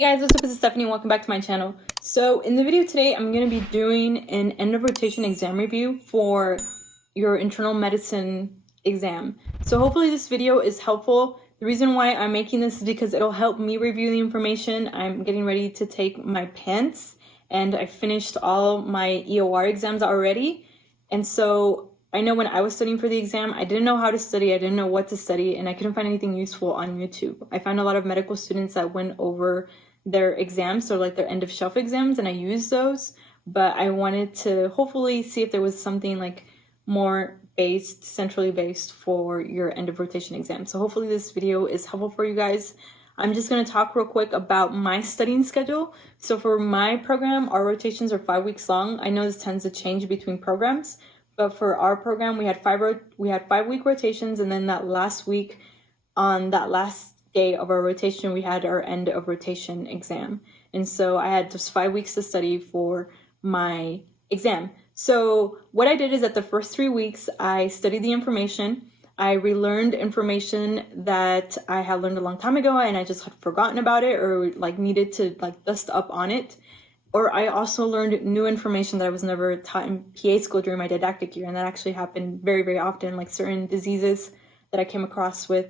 Hey guys, what's up? This is Stephanie. Welcome back to my channel. So in the video today, I'm going to be doing an end of rotation exam review for your internal medicine exam. So hopefully this video is helpful. The reason why I'm making this is because it'll help me review the information. I'm getting ready to take my PANCE and I finished all my EOR exams already. And so I know when I was studying for the exam, I didn't know how to study, I didn't know what to study, and I couldn't find anything useful on YouTube. I found a lot of medical students that went over their exams, so like their end of shelf exams, and I used those, but I wanted to hopefully see if there was something like more based, centrally based for your end of rotation exam. So hopefully this video is helpful for you guys. I'm just going to talk real quick about my studying schedule. So for my program, our rotations are 5 weeks long. I know this tends to change between programs, but for our program, we had 5-week rotations, and then that last week, on that last day of our rotation, we had our end of rotation exam. And so I had just 5 weeks to study for my exam. So what I did is that the first 3 weeks, I studied the information. I relearned information that I had learned a long time ago and I just had forgotten about it or like needed to like dust up on it. Or I also learned new information that I was never taught in PA school during my didactic year. And that actually happened very, very often, like certain diseases that I came across with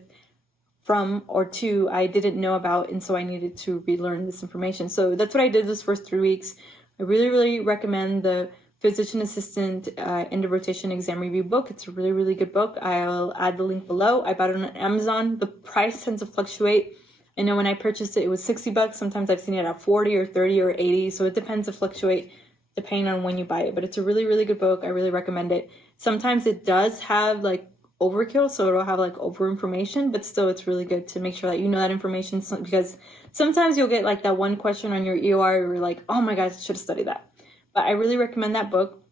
from or to I didn't know about, and so I needed to relearn this information. So that's what I did this first 3 weeks. I really, really recommend the Physician Assistant End of Rotation Exam Review book. It's a really, really good book. I'll add the link below. I bought it on Amazon. The price tends to fluctuate. I know when I purchased it, it was $60. Sometimes I've seen it at 40 or 30 or 80. So it depends to fluctuate depending on when you buy it. But it's a really, really good book. I really recommend it. Sometimes it does have like overkill, so it'll have like over information, but still it's really good to make sure that you know that information, because sometimes you'll get like that one question on your EOR where you're like, oh my gosh, I should have studied that. But I really recommend that book.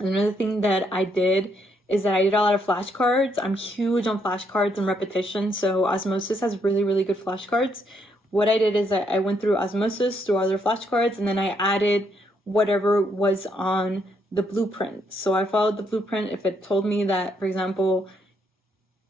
And another thing that I did is that I did a lot of flashcards. I'm huge on flashcards and repetition, so Osmosis has really, really good flashcards. What I did is I went through Osmosis, through other flashcards, and then I added whatever was on the blueprint. So I followed the blueprint. If it told me that, for example,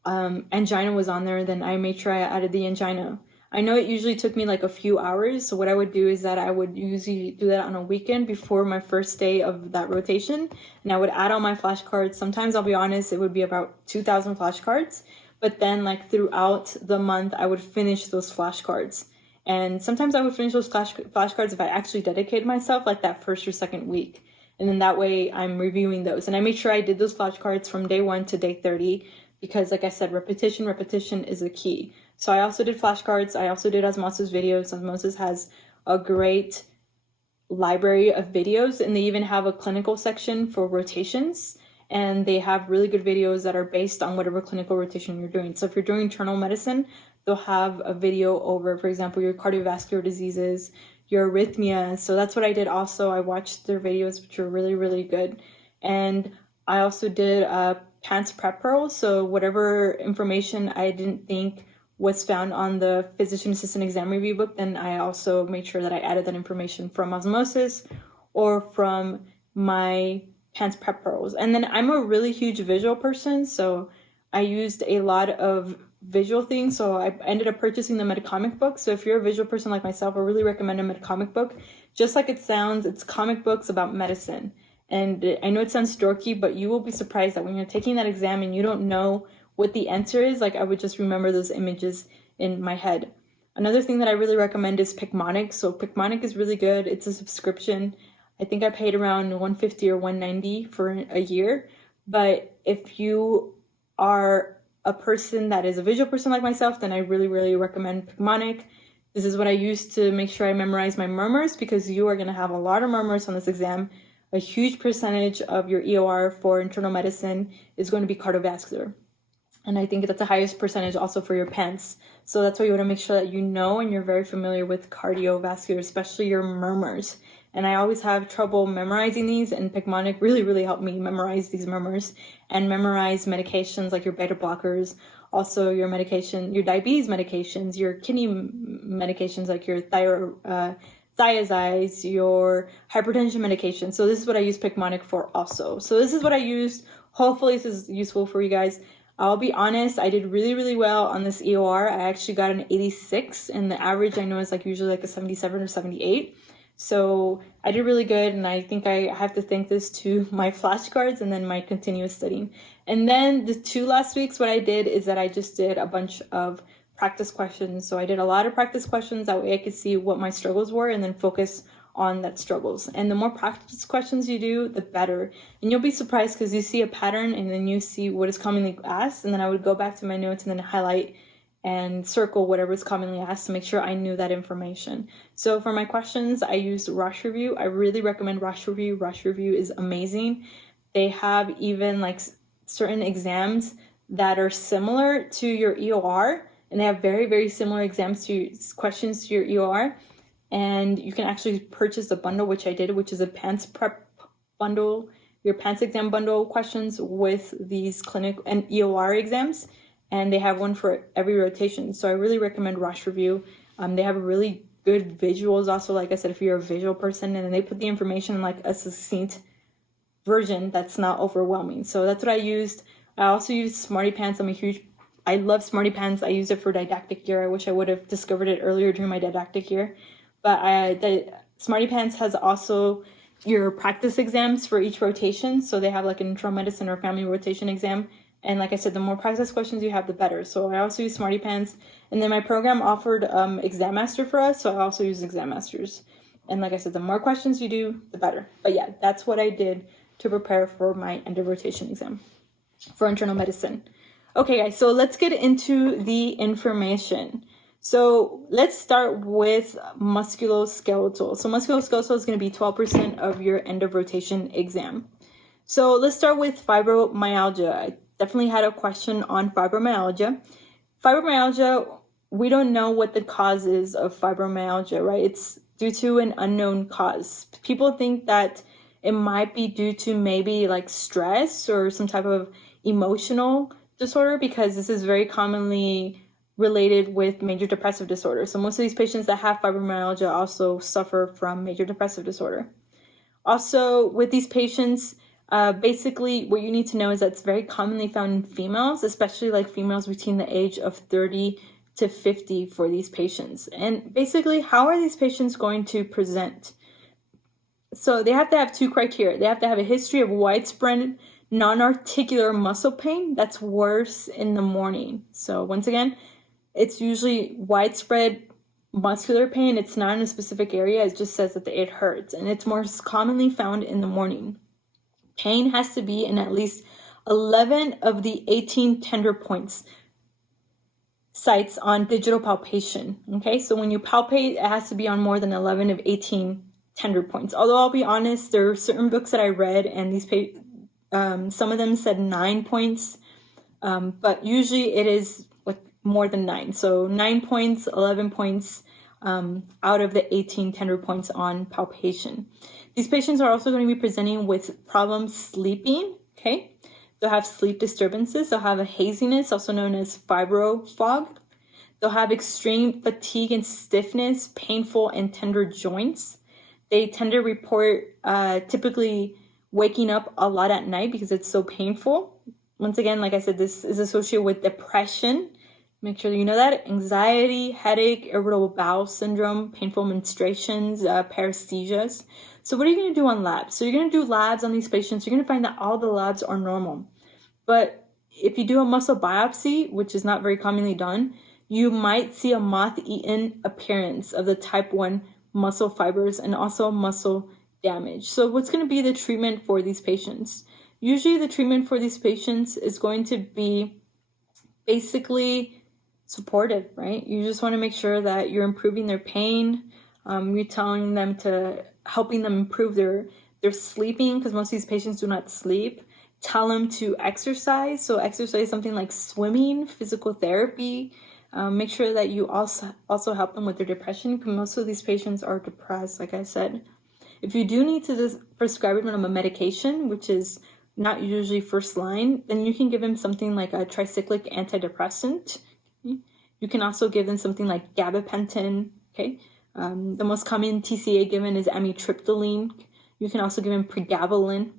angina was on there, then I made sure I added the angina. I know it usually took me like a few hours, so what I would do is that I would usually do that on a weekend before my first day of that rotation, and I would add all my flashcards. Sometimes, I'll be honest, it would be about 2,000 flashcards, but then like throughout the month, I would finish those flashcards. And sometimes I would finish those flashcards if I actually dedicated myself, like that first or second week. And then that way I'm reviewing those. And I made sure I did those flashcards from day 1 to day 30 because, like I said, repetition is a key. So I also did flashcards. I also did Osmosis videos. Osmosis has a great library of videos, and they even have a clinical section for rotations. And they have really good videos that are based on whatever clinical rotation you're doing. So if you're doing internal medicine, they'll have a video over, for example, your cardiovascular diseases, your arrhythmia. So that's what I did also. I watched their videos, which were really, really good. And I also did PANCE prep pearls. So whatever information I didn't think was found on the Physician Assistant Exam Review book, then I also made sure that I added that information from Osmosis or from my PANCE prep pearls. And then I'm a really huge visual person, so I used a lot of visual things. So I ended up purchasing the Metacomic book. So if you're a visual person like myself, I really recommend a Metacomic book. Just like it sounds, it's comic books about medicine. And I know it sounds dorky, but you will be surprised that when you're taking that exam and you don't know what the answer is, like I would just remember those images in my head. Another thing that I really recommend is Picmonic. So Picmonic is really good. It's a subscription. I think I paid around $150 or $190 for a year. But if you are a person that is a visual person like myself, then I really, really recommend Picmonic. This is what I use to make sure I memorize my murmurs, because you are going to have a lot of murmurs on this exam. A huge percentage of your EOR for internal medicine is going to be cardiovascular. And I think that's the highest percentage also for your PANCE. So that's why you want to make sure that you know and you're very familiar with cardiovascular, especially your murmurs. And I always have trouble memorizing these, and Picmonic really, really helped me memorize these murmurs and memorize medications like your beta blockers, also your medication, your diabetes medications, your kidney medications like your thiazides, your hypertension medication. So this is what I use Picmonic for also. So this is what I used. Hopefully this is useful for you guys. I'll be honest, I did really, really well on this EOR. I actually got an 86, and the average I know is like usually like a 77 or 78. So I did really good, and I think I have to thank this to my flashcards and then my continuous studying. And then the 2 last weeks, what I did is that I just did a bunch of practice questions. So I did a lot of practice questions. That way I could see what my struggles were and then focus on that struggles. And the more practice questions you do, the better. And you'll be surprised because you see a pattern and then you see what is commonly asked. And then I would go back to my notes and then highlight and circle whatever is commonly asked to make sure I knew that information. So for my questions, I used Rosh Review. I really recommend Rosh Review. Rosh Review is amazing. They have even like certain exams that are similar to your EOR, and they have very, very similar exams to questions to your EOR. And you can actually purchase a bundle, which I did, which is a PANCE prep bundle, your PANCE exam bundle questions with these clinic and EOR exams. And they have one for every rotation. So I really recommend Rosh Review. They have really good visuals also, like I said, if you're a visual person, and then they put the information in like a succinct version that's not overwhelming. So that's what I used. I also used Smarty Pants. I love Smarty Pants. I use it for didactic year. I wish I would have discovered it earlier during my didactic year. But the Smarty Pants has also your practice exams for each rotation. So they have like an internal medicine or family rotation exam. And like I said, the more practice questions you have, the better. So I also use Smarty Pants. And then my program offered Exam Master for us. So I also use Exam Masters. And like I said, the more questions you do, the better. But yeah, that's what I did to prepare for my end of rotation exam for internal medicine. Okay, guys, so let's get into the information. So let's start with musculoskeletal. So musculoskeletal is going to be 12% of your end of rotation exam. So let's start with fibromyalgia. I definitely had a question on fibromyalgia. Fibromyalgia, we don't know what the cause is of fibromyalgia, right? It's due to an unknown cause. People think that it might be due to maybe like stress or some type of emotional disorder, because this is very commonly related with major depressive disorder. So most of these patients that have fibromyalgia also suffer from major depressive disorder. Also, with these patients, basically what you need to know is that it's very commonly found in females, especially like females between the age of 30 to 50 for these patients. And basically, how are these patients going to present? So they have to have 2 criteria. They have to have a history of widespread non-articular muscle pain that's worse in the morning. So once again, it's usually widespread muscular pain. It's not in a specific area. It just says that it hurts, and it's most commonly found in the morning. Pain has to be in at least 11 of the 18 tender points sites on digital palpation. Okay, so when you palpate, it has to be on more than 11 of 18 tender points. Although I'll be honest, there are certain books that I read, and these some of them said 9 points, but usually it is like more than 9. So 9 points, 11 points out of the 18 tender points on palpation. These patients are also going to be presenting with problems sleeping. Okay, they'll have sleep disturbances. They'll have a haziness, also known as fibro fog. They'll have extreme fatigue and stiffness, painful and tender joints. They tend to report typically waking up a lot at night because it's so painful. Once again, like I said, this is associated with depression. Make sure you know that. Anxiety, headache, irritable bowel syndrome, painful menstruations, paresthesias. So what are you going to do on labs? So you're going to do labs on these patients. You're going to find that all the labs are normal. But if you do a muscle biopsy, which is not very commonly done, you might see a moth-eaten appearance of the type 1 muscle fibers and also muscle damage. So what's going to be the treatment for these patients? Usually the treatment for these patients is going to be basically supportive, right? You just want to make sure that you're improving their pain. You're telling them to helping them improve their sleeping, because most of these patients do not sleep. Tell them to exercise. So exercise something like swimming, physical therapy. Make sure that you also help them with their depression, because most of these patients are depressed, like I said. If you do need to prescribe them a medication, which is not usually first line, then you can give them something like a tricyclic antidepressant. You can also give them something like gabapentin. Okay, the most common TCA given is amitriptyline. You can also give them pregabalin.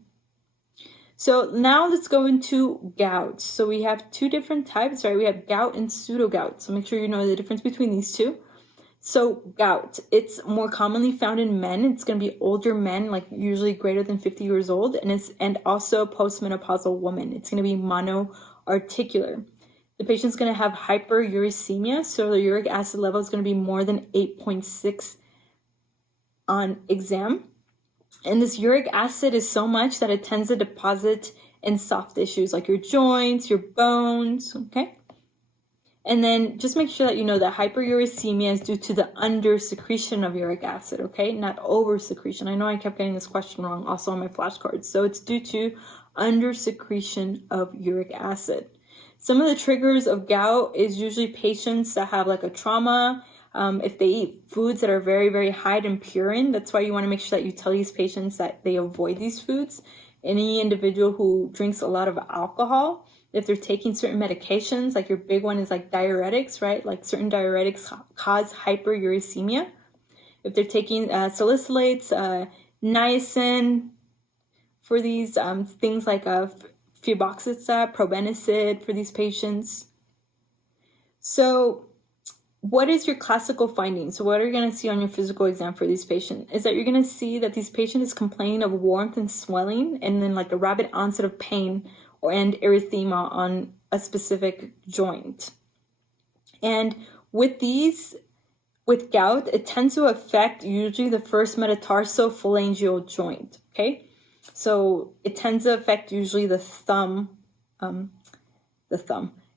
So now let's go into gout. So we have two different types, right? We have gout and pseudogout. So make sure you know the difference between these two. So gout, it's more commonly found in men. It's going to be older men, like usually greater than 50 years old, and also postmenopausal women. It's going to be monoarticular. The patient's going to have hyperuricemia, so the uric acid level is going to be more than 8.6 on exam. And this uric acid is so much that it tends to deposit in soft tissues like your joints, your bones, okay? And then just make sure that you know that hyperuricemia is due to the under-secretion of uric acid, okay? Not over-secretion. I know I kept getting this question wrong also on my flashcards. So it's due to under-secretion of uric acid. Some of the triggers of gout is usually patients that have like a trauma, if they eat foods that are very, very high in purine. That's why you want to make sure that you tell these patients that they avoid these foods. Any individual who drinks a lot of alcohol, if they're taking certain medications, like your big one is like diuretics, right? Like certain diuretics cause hyperuricemia. If they're taking salicylates, niacin, for these things like febuxostat, probenecid for these patients. So what is your classical finding? So what are you going to see on your physical exam for these patients? Is that you're going to see that these patients is complaining of warmth and swelling, and then like a rapid onset of pain and erythema on a specific joint. And with gout, it tends to affect usually the first metatarsophalangeal joint, okay? So it tends to affect usually the thumb.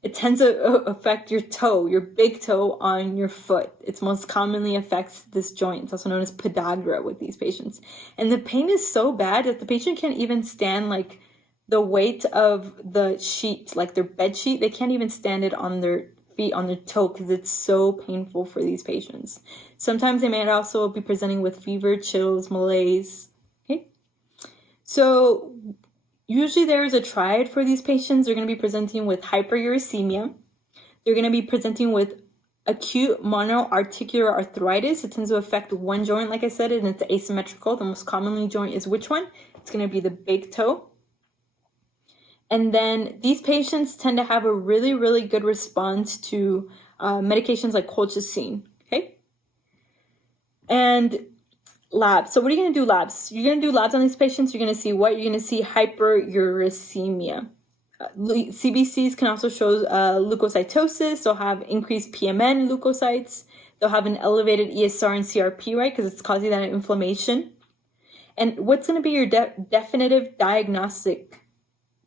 It tends to affect your toe, your big toe on your foot. It most commonly affects this joint. It's also known as podagra with these patients. And the pain is so bad that the patient can't even stand like the weight of the sheet, like their bed sheet. They can't even stand it on their feet, on their toe, because it's so painful for these patients. Sometimes they may also be presenting with fever, chills, malaise. Okay. So usually there is a triad for these patients. They're going to be presenting with hyperuricemia. They're going to be presenting with acute monoarticular arthritis. It tends to affect one joint, like I said, and it's asymmetrical. The most commonly joint is which one? It's going to be the big toe. And then these patients tend to have a really, really good response to medications like colchicine, okay? And labs. So what are you going to do labs? You're going to do labs on these patients. You're going to see what? You're going to see hyperuricemia. CBCs can also show leukocytosis. They'll have increased PMN leukocytes. They'll have an elevated ESR and CRP, right? Because it's causing that inflammation. And what's going to be your definitive diagnostic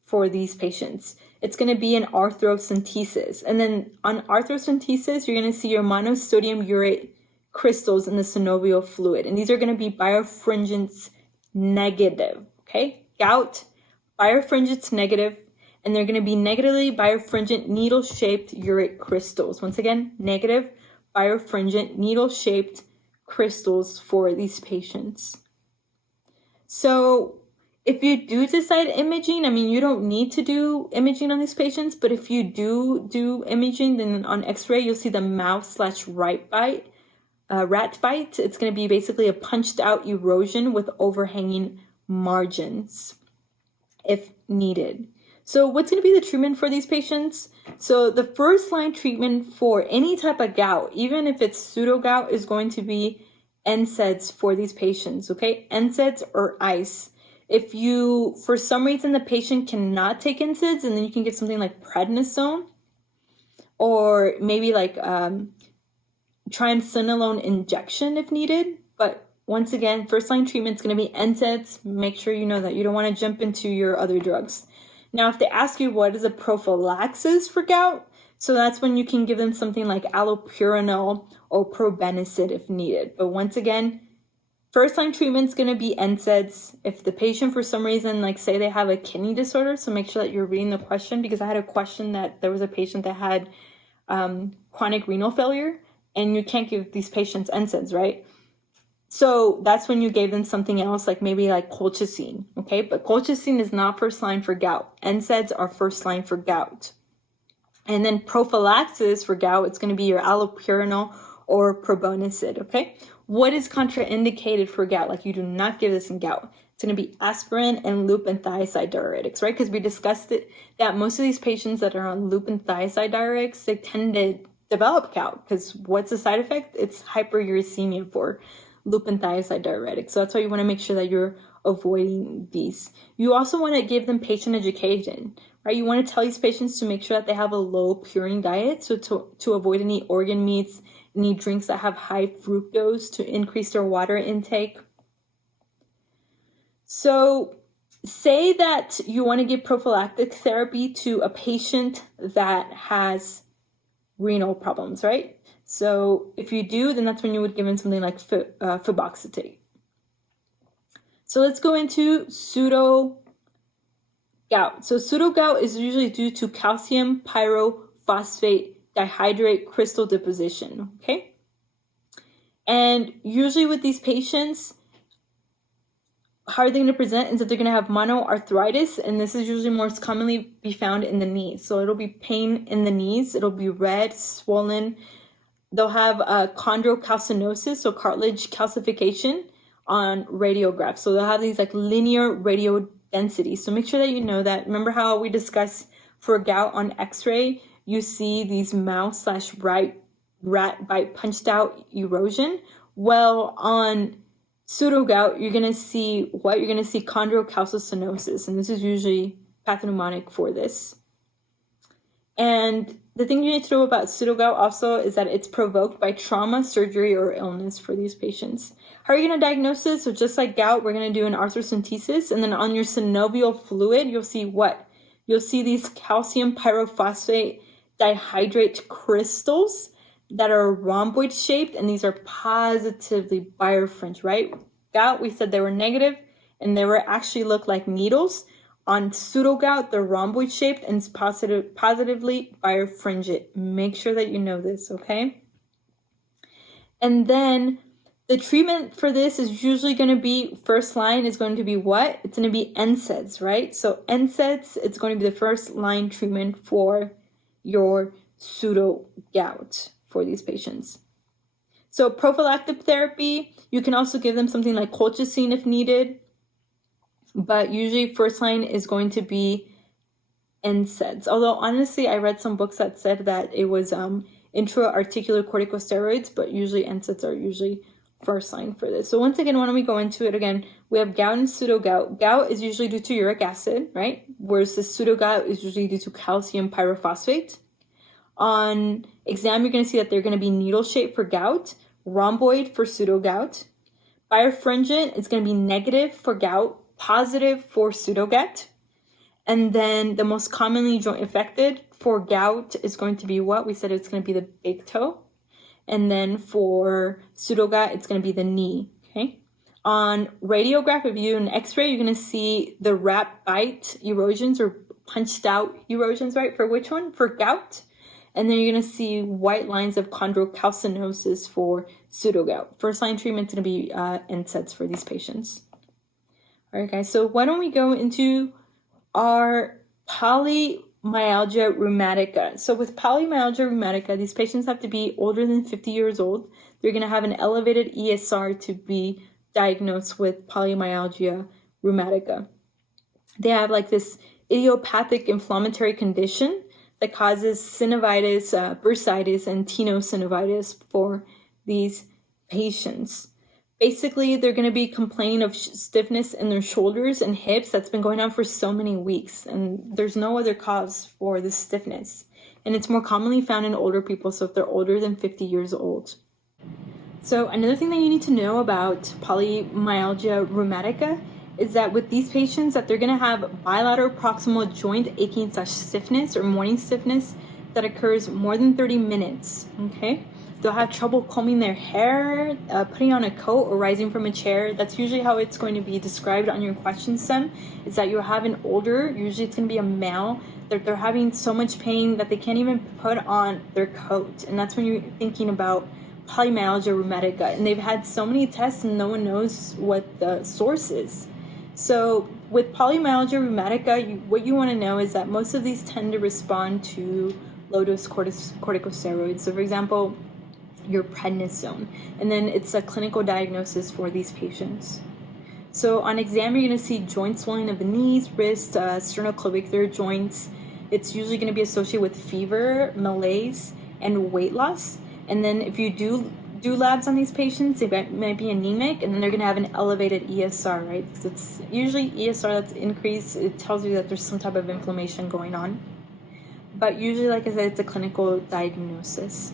for these patients? It's going to be an arthrocentesis. And then on arthrocentesis, you're going to see your monosodium urate crystals in the synovial fluid. And these are going to be birefringence negative, okay? Gout, birefringence negative, and they're going to be negatively birefringent needle-shaped urate crystals. Once again, negative birefringent needle-shaped crystals for these patients. So if you do decide imaging, I mean, you don't need to do imaging on these patients, but if you do imaging, then on x-ray, you'll see the mouth/rat bite. It's going to be basically a punched out erosion with overhanging margins if needed. So what's going to be the treatment for these patients? So the first line treatment for any type of gout, even if it's pseudogout, is going to be NSAIDs for these patients, okay? NSAIDs or ice. If you, for some reason, the patient cannot take NSAIDs, and then you can get something like prednisone, or maybe like triamcinolone injection if needed. But once again, first line treatment is going to be NSAIDs. Make sure you know that. You don't want to jump into your other drugs. Now, if they ask you what is a prophylaxis for gout, so that's when you can give them something like allopurinol or probenecid if needed. But once again, first line treatment is going to be NSAIDs. If the patient, for some reason, like say they have a kidney disorder, so make sure that you're reading the question, because I had a question that there was a patient that had chronic renal failure, and you can't give these patients NSAIDs, right? So that's when you gave them something else, like maybe like colchicine, okay? But colchicine is not first line for gout. NSAIDs are first line for gout. And then prophylaxis for gout, it's going to be your allopurinol or probenecid, okay? What is contraindicated for gout? Like, you do not give this in gout. It's going to be aspirin and loop and thiazide diuretics, right? Because we discussed it that most of these patients that are on loop and thiazide diuretics, they tend to develop gout, because what's the side effect? It's hyperuricemia for loop and thiazide diuretics. So that's why you want to make sure that you're avoiding these. You also want to give them patient education, right? You want to tell these patients to make sure that they have a low purine diet, so to avoid any organ meats, any drinks that have high fructose, to increase their water intake. So say that you want to give prophylactic therapy to a patient that has renal problems, right? So if you do, then that's when you would give them something like febuxetate. So let's go into pseudo gout. So pseudo gout is usually due to calcium pyrophosphate dihydrate crystal deposition, okay? And usually with these patients, how are they going to present is that they're going to have monoarthritis, and this is usually most commonly be found in the knees. So it'll be pain in the knees, it'll be red, swollen. They'll have chondrocalcinosis, so cartilage calcification on radiographs. So they'll have these like linear radio density. So make sure that you know that. Remember how we discussed for gout on x-ray, you see these mouse/rat bite punched out erosion? Well, on pseudo gout, you're going to see what? You're going to see chondrocalcinosis, and this is usually pathognomonic for this. And the thing you need to know about pseudo gout also is that it's provoked by trauma, surgery, or illness for these patients. How are you going to diagnose this? So just like gout, we're going to do an arthrocentesis, and then on your synovial fluid, you'll see what? You'll see these calcium pyrophosphate dihydrate crystals that are rhomboid shaped, and these are positively birefringed, right? Gout, we said they were negative, and they were actually look like needles. On pseudo gout, they're rhomboid shaped and positively birefringent. Make sure that you know this, okay? And then the treatment for this is usually going to be, first line is going to be what? It's going to be NSAIDs, right? So NSAIDs, it's going to be the first line treatment for your pseudo gout for these patients. So prophylactic therapy, you can also give them something like colchicine if needed, but usually first line is going to be NSAIDs. Although honestly, I read some books that said that it was intra-articular corticosteroids, but usually NSAIDs are usually first line for this. So once again, why don't we go into it again? We have gout and pseudo gout. Gout is usually due to uric acid, right? Whereas the pseudo gout is usually due to calcium pyrophosphate. On exam, you're going to see that they're going to be needle-shaped for gout, rhomboid for pseudo gout. Birefringent is going to be negative for gout, positive for pseudo gout. And then the most commonly joint affected for gout is going to be what? We said it's going to be the big toe. And then for pseudo gout, it's going to be the knee, okay? On radiograph, if you do an x-ray, you're going to see the rat bite erosions or punched out erosions, right? For which one? For gout. And then you're going to see white lines of chondrocalcinosis for pseudo gout. First line treatment is going to be NSAIDs for these patients. All right, guys, so why don't we go into our polymyalgia rheumatica. So with polymyalgia rheumatica, these patients have to be older than 50 years old. They're going to have an elevated ESR to be diagnosed with polymyalgia rheumatica. They have like this idiopathic inflammatory condition that causes synovitis, bursitis, and tenosynovitis for these patients. Basically, they're going to be complaining of stiffness in their shoulders and hips that's been going on for so many weeks, and there's no other cause for this stiffness. And it's more commonly found in older people, so if they're older than 50 years old. So another thing that you need to know about polymyalgia rheumatica is that with these patients that they're going to have bilateral proximal joint aching / stiffness or morning stiffness that occurs more than 30 minutes, okay? They'll have trouble combing their hair, putting on a coat, or rising from a chair. That's usually how it's going to be described on your question stem, is that you'll have an older, usually it's going to be a male, that they're having so much pain that they can't even put on their coat. And that's when you're thinking about polymyalgia rheumatica. And they've had so many tests and no one knows what the source is. So with polymyalgia rheumatica, what you want to know is that most of these tend to respond to low-dose corticosteroids. So for example, your prednisone. And then it's a clinical diagnosis for these patients. So on exam, you're going to see joint swelling of the knees, wrists, sternoclavicular joints. It's usually going to be associated with fever, malaise, and weight loss. And then if you do labs on these patients, they might be anemic, and then they're going to have an elevated ESR, right? Because it's usually ESR that's increased. It tells you that there's some type of inflammation going on. But usually, like I said, it's a clinical diagnosis.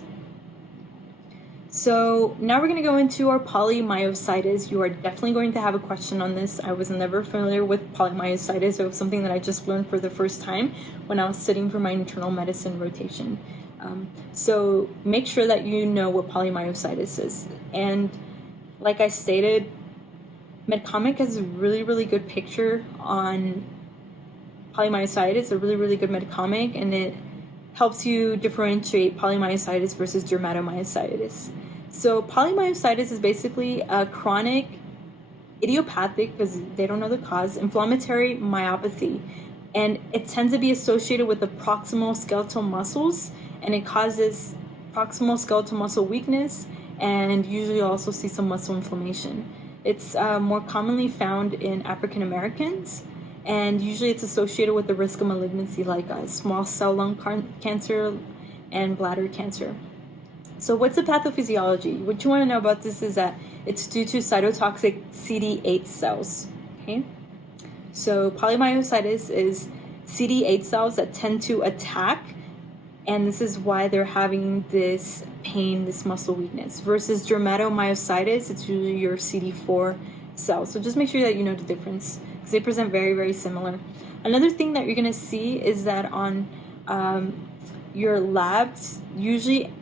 So now we're going to go into our polymyositis. You are definitely going to have a question on this. I was never familiar with polymyositis. It was something that I just learned for the first time when I was sitting for my internal medicine rotation. So make sure that you know what polymyositis is. And like I stated, Medcomic has a really, really good picture on polymyositis, a really, really good Medcomic, and it helps you differentiate polymyositis versus dermatomyositis. So polymyositis is basically a chronic, idiopathic, because they don't know the cause, inflammatory myopathy. And it tends to be associated with the proximal skeletal muscles, and it causes proximal skeletal muscle weakness, and usually also see some muscle inflammation. It's more commonly found in African Americans, and usually it's associated with the risk of malignancy like small cell lung cancer and bladder cancer. So what's the pathophysiology? What you want to know about this is that it's due to cytotoxic CD8 cells, okay? So polymyositis is CD8 cells that tend to attack, and this is why they're having this pain, this muscle weakness. Versus dermatomyositis, it's usually your CD4 cells. So just make sure that you know the difference, because they present very, very similar. Another thing that you're going to see is that on your labs, usually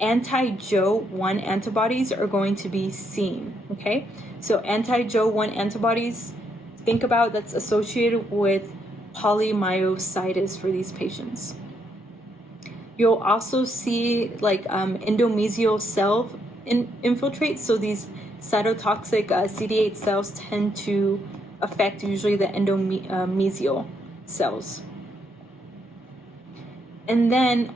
anti-Jo1 antibodies are going to be seen, okay? So anti-Jo1 antibodies, think about that's associated with polymyositis for these patients. You'll also see like endomesial cell infiltrate. So these cytotoxic CD8 cells tend to affect usually the endomesial cells. And then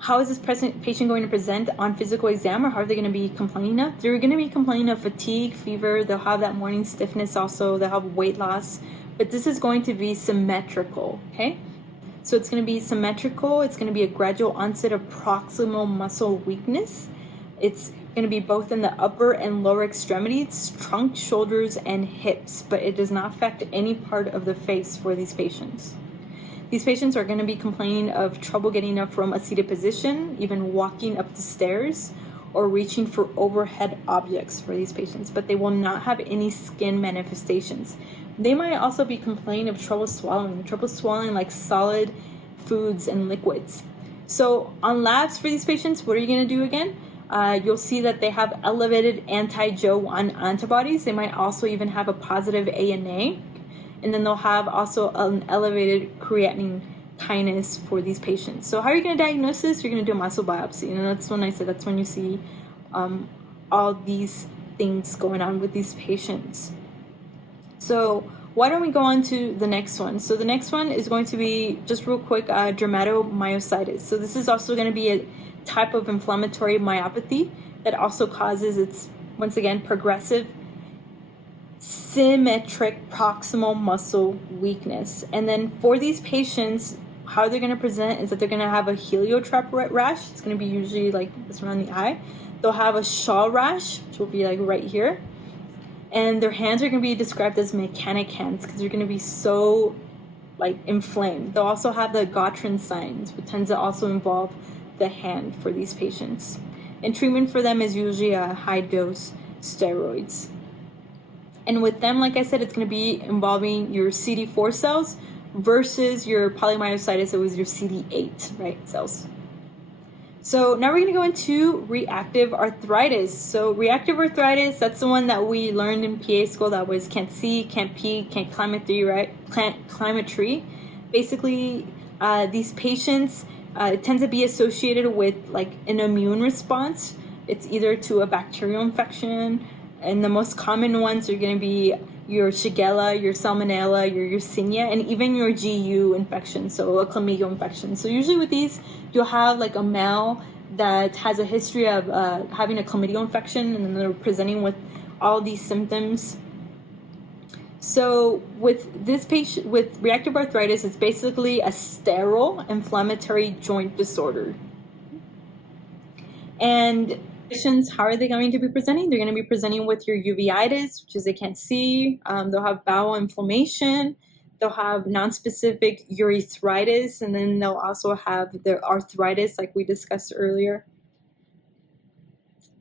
how is this patient going to present on physical exam, or how are they going to be complaining of? They're going to be complaining of fatigue, fever. They'll have that morning stiffness also. They'll have weight loss. But this is going to be symmetrical, okay? So it's going to be symmetrical. It's going to be a gradual onset of proximal muscle weakness. It's going to be both in the upper and lower extremities, trunk, shoulders, and hips, but it does not affect any part of the face for these patients. These patients are going to be complaining of trouble getting up from a seated position, even walking up the stairs, or reaching for overhead objects for these patients, but they will not have any skin manifestations. They might also be complaining of trouble swallowing like solid foods and liquids. So on labs for these patients, what are you going to do again? You'll see that they have elevated anti-Jo1 antibodies. They might also even have a positive ANA. And then they'll have also an elevated creatinine kinase for these patients. So how are you going to diagnose this? You're going to do a muscle biopsy. And that's when I said that's when you see all these things going on with these patients. So why don't we go on to the next one? So the next one is going to be, just real quick, dermatomyositis. So this is also going to be a type of inflammatory myopathy that also causes, it's once again progressive symmetric proximal muscle weakness. And then for these patients, how they're going to present is that they're going to have a heliotrope rash. It's going to be usually like this around the eye. They'll have a shaw rash, which will be like right here. And their hands are going to be described as mechanic hands because they're going to be so like inflamed. They'll also have the Gottrin signs, which tends to also involve the hand for these patients. And treatment for them is usually a high dose steroids. And with them, like I said, it's going to be involving your CD4 cells versus your polymyositis, it was your CD8, right, cells. So now we're going to go into reactive arthritis. So reactive arthritis, that's the one that we learned in PA school that was can't see, can't pee, can't climb a tree, right? Can't climb a tree. Basically, these patients it tends to be associated with like an immune response. It's either to a bacterial infection, and the most common ones are going to be your Shigella, your Salmonella, your Yersinia, and even your GU infection, so a chlamydia infection. So usually with these, you'll have like a male that has a history of having a chlamydia infection, and then they're presenting with all these symptoms So with this patient with reactive arthritis, it's basically a sterile inflammatory joint disorder. And patients, how are they going to be presenting? They're going to be presenting with your uveitis, which is they can't see. They'll have bowel inflammation. They'll have nonspecific urethritis, and then they'll also have their arthritis, like we discussed earlier.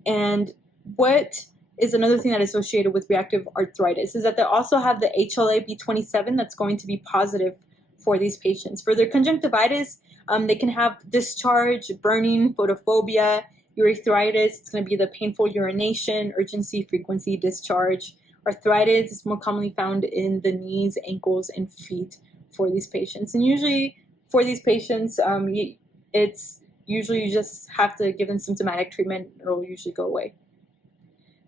And what is another thing that is associated with reactive arthritis is that they also have the HLA-B27 that's going to be positive for these patients. For their conjunctivitis, they can have discharge, burning, photophobia, urethritis. It's going to be the painful urination, urgency, frequency, discharge. Arthritis is more commonly found in the knees, ankles, and feet for these patients. And usually for these patients, it's usually you just have to give them symptomatic treatment. It'll usually go away.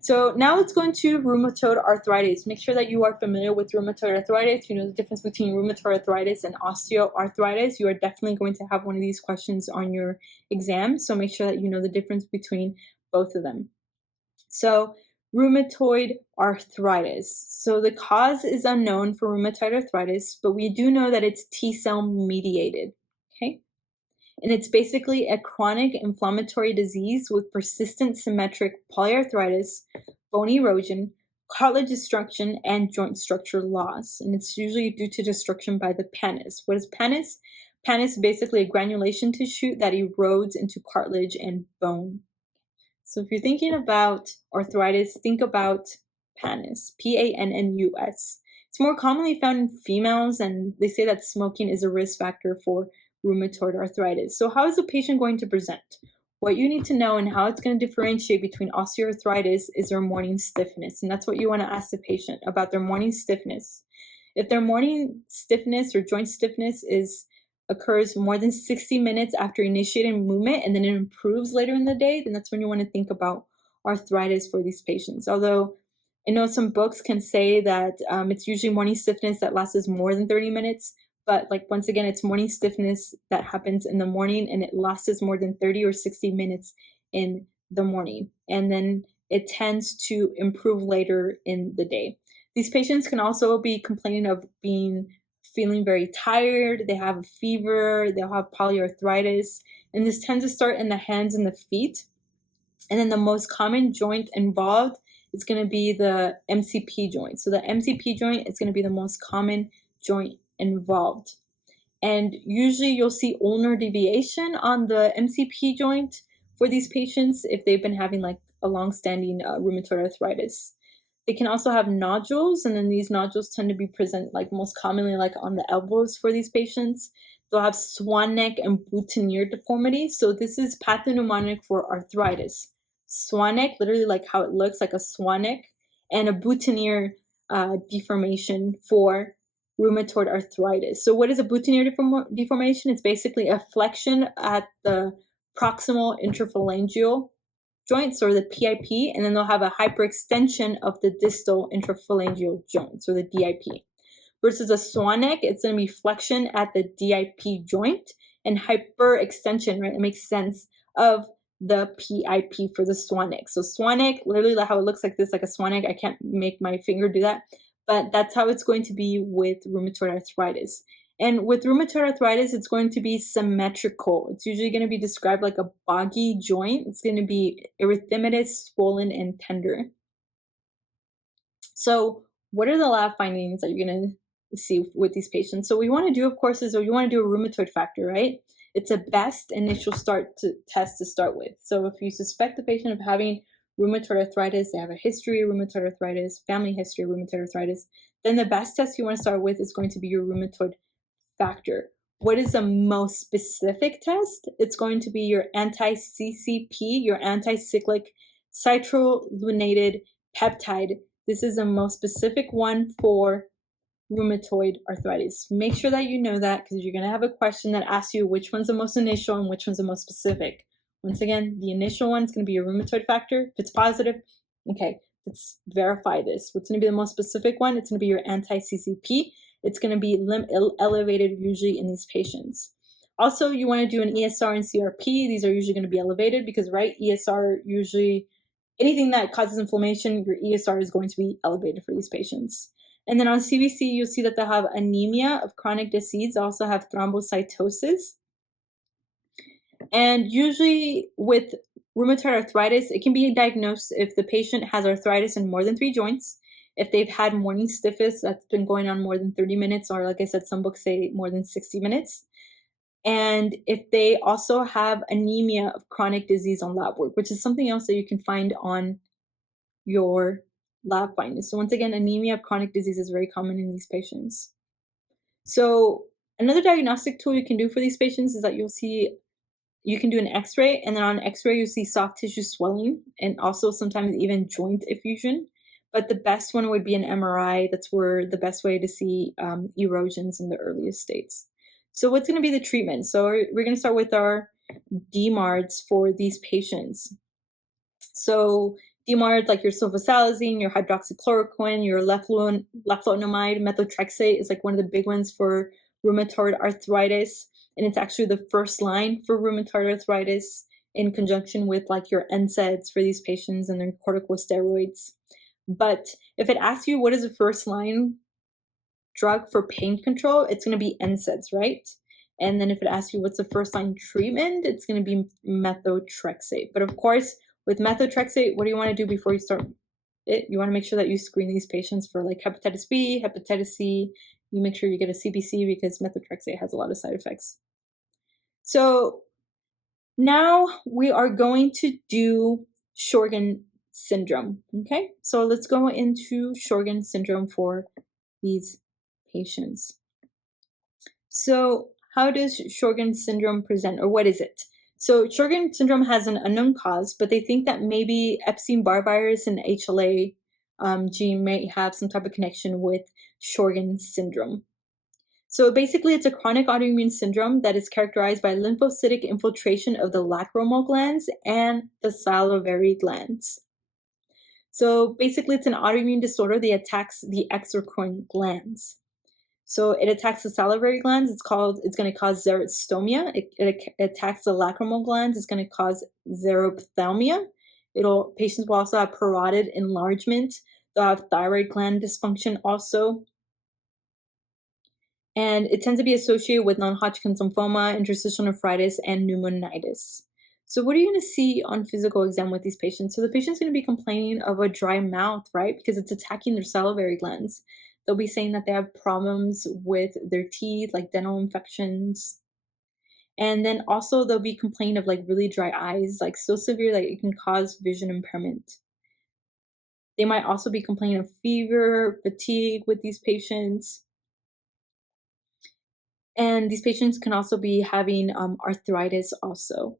So now let's go into rheumatoid arthritis. Make sure that you are familiar with rheumatoid arthritis. You know the difference between rheumatoid arthritis and osteoarthritis. You are definitely going to have one of these questions on your exam. So make sure that you know the difference between both of them. So rheumatoid arthritis. So the cause is unknown for rheumatoid arthritis, but we do know that it's T-cell mediated. Okay. And it's basically a chronic inflammatory disease with persistent symmetric polyarthritis, bone erosion, cartilage destruction, and joint structure loss. And it's usually due to destruction by the pannus. What is pannus? Pannus is basically a granulation tissue that erodes into cartilage and bone. So if you're thinking about arthritis, think about pannus, P-A-N-N-U-S. It's more commonly found in females, and they say that smoking is a risk factor for rheumatoid arthritis. So how is the patient going to present? What you need to know and how it's going to differentiate between osteoarthritis is their morning stiffness. And that's what you want to ask the patient about their morning stiffness. If their morning stiffness or joint stiffness occurs more than 60 minutes after initiating movement and then it improves later in the day, then that's when you want to think about arthritis for these patients. Although I know some books can say that it's usually morning stiffness that lasts more than 30 minutes. But like once again, it's morning stiffness that happens in the morning and it lasts more than 30 or 60 minutes in the morning. And then it tends to improve later in the day. These patients can also be complaining of feeling very tired. They have a fever, they'll have polyarthritis, and this tends to start in the hands and the feet. And then the most common joint involved is going to be the MCP joint. So the MCP joint is going to be the most common joint involved. And usually you'll see ulnar deviation on the MCP joint for these patients if they've been having like a long-standing rheumatoid arthritis. They can also have nodules, and then these nodules tend to be present like most commonly like on the elbows for these patients. They'll have swan neck and boutonniere deformity. So this is pathognomonic for arthritis. Swan neck, literally like how it looks like a swan neck, and a boutonniere deformation for rheumatoid arthritis. So what is a boutonniere deformation? It's basically a flexion at the proximal interphalangeal joints, or the PIP, and then they'll have a hyperextension of the distal interphalangeal joints, or the DIP. Versus a swan neck, it's going to be flexion at the DIP joint and hyperextension, right? It makes sense, of the PIP for the swan neck. So swan neck, literally how it looks like this, like a swan neck. I can't make my finger do that, but that's how it's going to be with rheumatoid arthritis. And with rheumatoid arthritis, it's going to be symmetrical. It's usually going to be described like a boggy joint. It's going to be erythematous, swollen, and tender. So what are the lab findings that you're going to see with these patients? So what you want to do, of course, is you want to do a rheumatoid factor, right? It's a best initial test to start with. So if you suspect the patient of having rheumatoid arthritis, they have a history of rheumatoid arthritis, family history of rheumatoid arthritis, then the best test you want to start with is going to be your rheumatoid factor. What is the most specific test? It's going to be your anti-CCP, your anti-cyclic citrullonated peptide. This is the most specific one for rheumatoid arthritis. Make sure that you know that, because you're going to have a question that asks you which one's the most initial and which one's the most specific. Once again, the initial one is going to be your rheumatoid factor. If it's positive, okay, let's verify this. What's going to be the most specific one? It's going to be your anti-CCP. It's going to be elevated usually in these patients. Also, you want to do an ESR and CRP. These are usually going to be elevated because, right, ESR usually, anything that causes inflammation, your ESR is going to be elevated for these patients. And then on CBC, you'll see that they'll have anemia of chronic disease, they also have thrombocytosis. And usually with rheumatoid arthritis, it can be diagnosed if the patient has arthritis in more than 3 joints, if they've had morning stiffness that's been going on more than 30 minutes, or like I said, some books say more than 60 minutes. And if they also have anemia of chronic disease on lab work, which is something else that you can find on your lab findings. So once again, anemia of chronic disease is very common in these patients. So another diagnostic tool you can do for these patients is that you can do an x-ray, and then on x-ray you see soft tissue swelling and also sometimes even joint effusion. But the best one would be an MRI. That's where the best way to see erosions in the earliest states. So what's going to be the treatment? So we're going to start with our DMARDs for these patients. So DMARD, like your sulfasalazine, your hydroxychloroquine, your leflunomide, methotrexate is like one of the big ones for rheumatoid arthritis. And it's actually the first line for rheumatoid arthritis in conjunction with like your NSAIDs for these patients and their corticosteroids. But if it asks you what is the first line drug for pain control, it's going to be NSAIDs, right? And then if it asks you what's the first line treatment, it's going to be methotrexate. But of course, with methotrexate, what do you want to do before you start it? You want to make sure that you screen these patients for like hepatitis B, hepatitis C. You make sure you get a CBC because methotrexate has a lot of side effects. So now we are going to do Sjogren syndrome. Okay, so let's go into Sjogren syndrome for these patients. So how does Sjogren syndrome present, or what is it? So Sjogren syndrome has an unknown cause, but they think that maybe Epstein-Barr virus and HLA gene may have some type of connection with Sjogren syndrome. So basically, it's a chronic autoimmune syndrome that is characterized by lymphocytic infiltration of the lacrimal glands and the salivary glands. So basically, it's an autoimmune disorder that attacks the exocrine glands. So it attacks the salivary glands. It's going to cause xerostomia. It attacks the lacrimal glands. It's going to cause xerophthalmia. Patients will also have parotid enlargement. They'll have thyroid gland dysfunction also. And it tends to be associated with non-Hodgkin's lymphoma, interstitial nephritis, and pneumonitis. So what are you going to see on physical exam with these patients? So the patient's going to be complaining of a dry mouth, right? Because it's attacking their salivary glands. They'll be saying that they have problems with their teeth, like dental infections. And then also they'll be complaining of like really dry eyes, like so severe that it can cause vision impairment. They might also be complaining of fever, fatigue with these patients. And these patients can also be having arthritis also.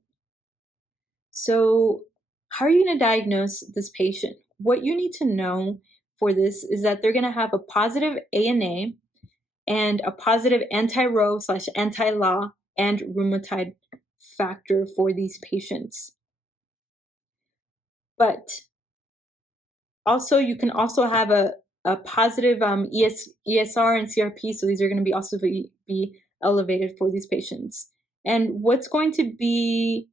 So how are you going to diagnose this patient? What you need to know for this is that they're going to have a positive ANA and a positive anti-Rho/anti-LA and rheumatoid factor for these patients. But also, you can also have a positive ESR and CRP, so these are going to be also be elevated for these patients. And what's going to be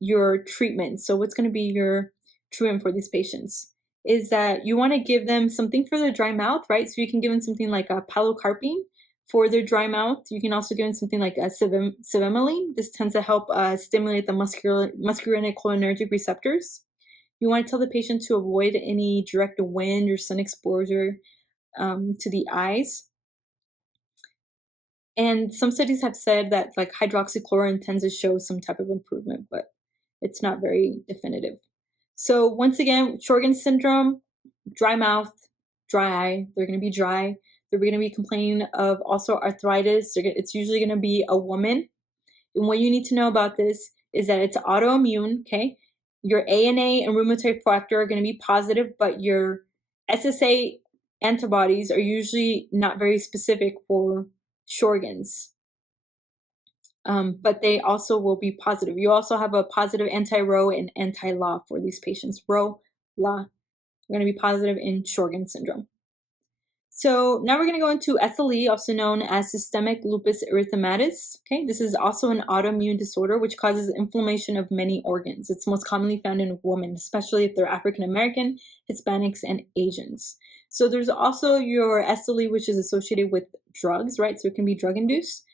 your treatment? So what's going to be your treatment for these patients is that you want to give them something for their dry mouth, right? So you can give them something like a pilocarpine for their dry mouth. You can also give them something like a cevimeline. This tends to help stimulate the muscarinic cholinergic receptors. You want to tell the patient to avoid any direct wind or sun exposure to the eyes. And some studies have said that like hydroxychloroquine tends to show some type of improvement, but it's not very definitive. So once again, Sjogren syndrome, dry mouth, dry eye. They're going to be dry. They're going to be complaining of also arthritis. It's usually going to be a woman. And what you need to know about this is that it's autoimmune, okay? Your ANA and rheumatoid factor are going to be positive, but your SSA antibodies are usually not very specific for Sjogren's. But they also will be positive. You also have a positive anti-Rho and anti-LA for these patients. Rho, LA, are going to be positive in Sjogren syndrome. So now we're going to go into SLE, also known as systemic lupus erythematosus. Okay, this is also an autoimmune disorder which causes inflammation of many organs. It's most commonly found in women, especially if they're African American, Hispanics, and Asians. So there's also your SLE, which is associated with drugs, right? So it can be drug induced.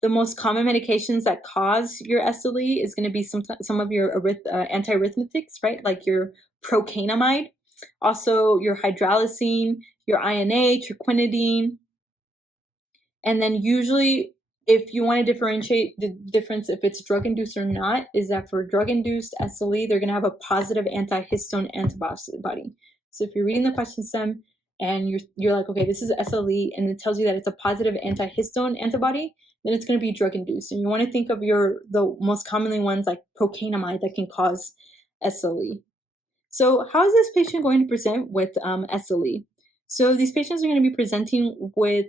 The most common medications that cause your SLE is going to be some of your antiarrhythmics, right? Like your procainamide, also your hydralazine, your INH, your quinidine. And then usually, if you want to differentiate the difference if it's drug-induced or not, is that for drug-induced SLE, they're going to have a positive antihistone antibody. So if you're reading the question stem and you're like, okay, this is SLE, and it tells you that it's a positive antihistone antibody, then it's going to be drug-induced. And you want to think of the most commonly ones like procainamide that can cause SLE. So how is this patient going to present with SLE? So these patients are going to be presenting with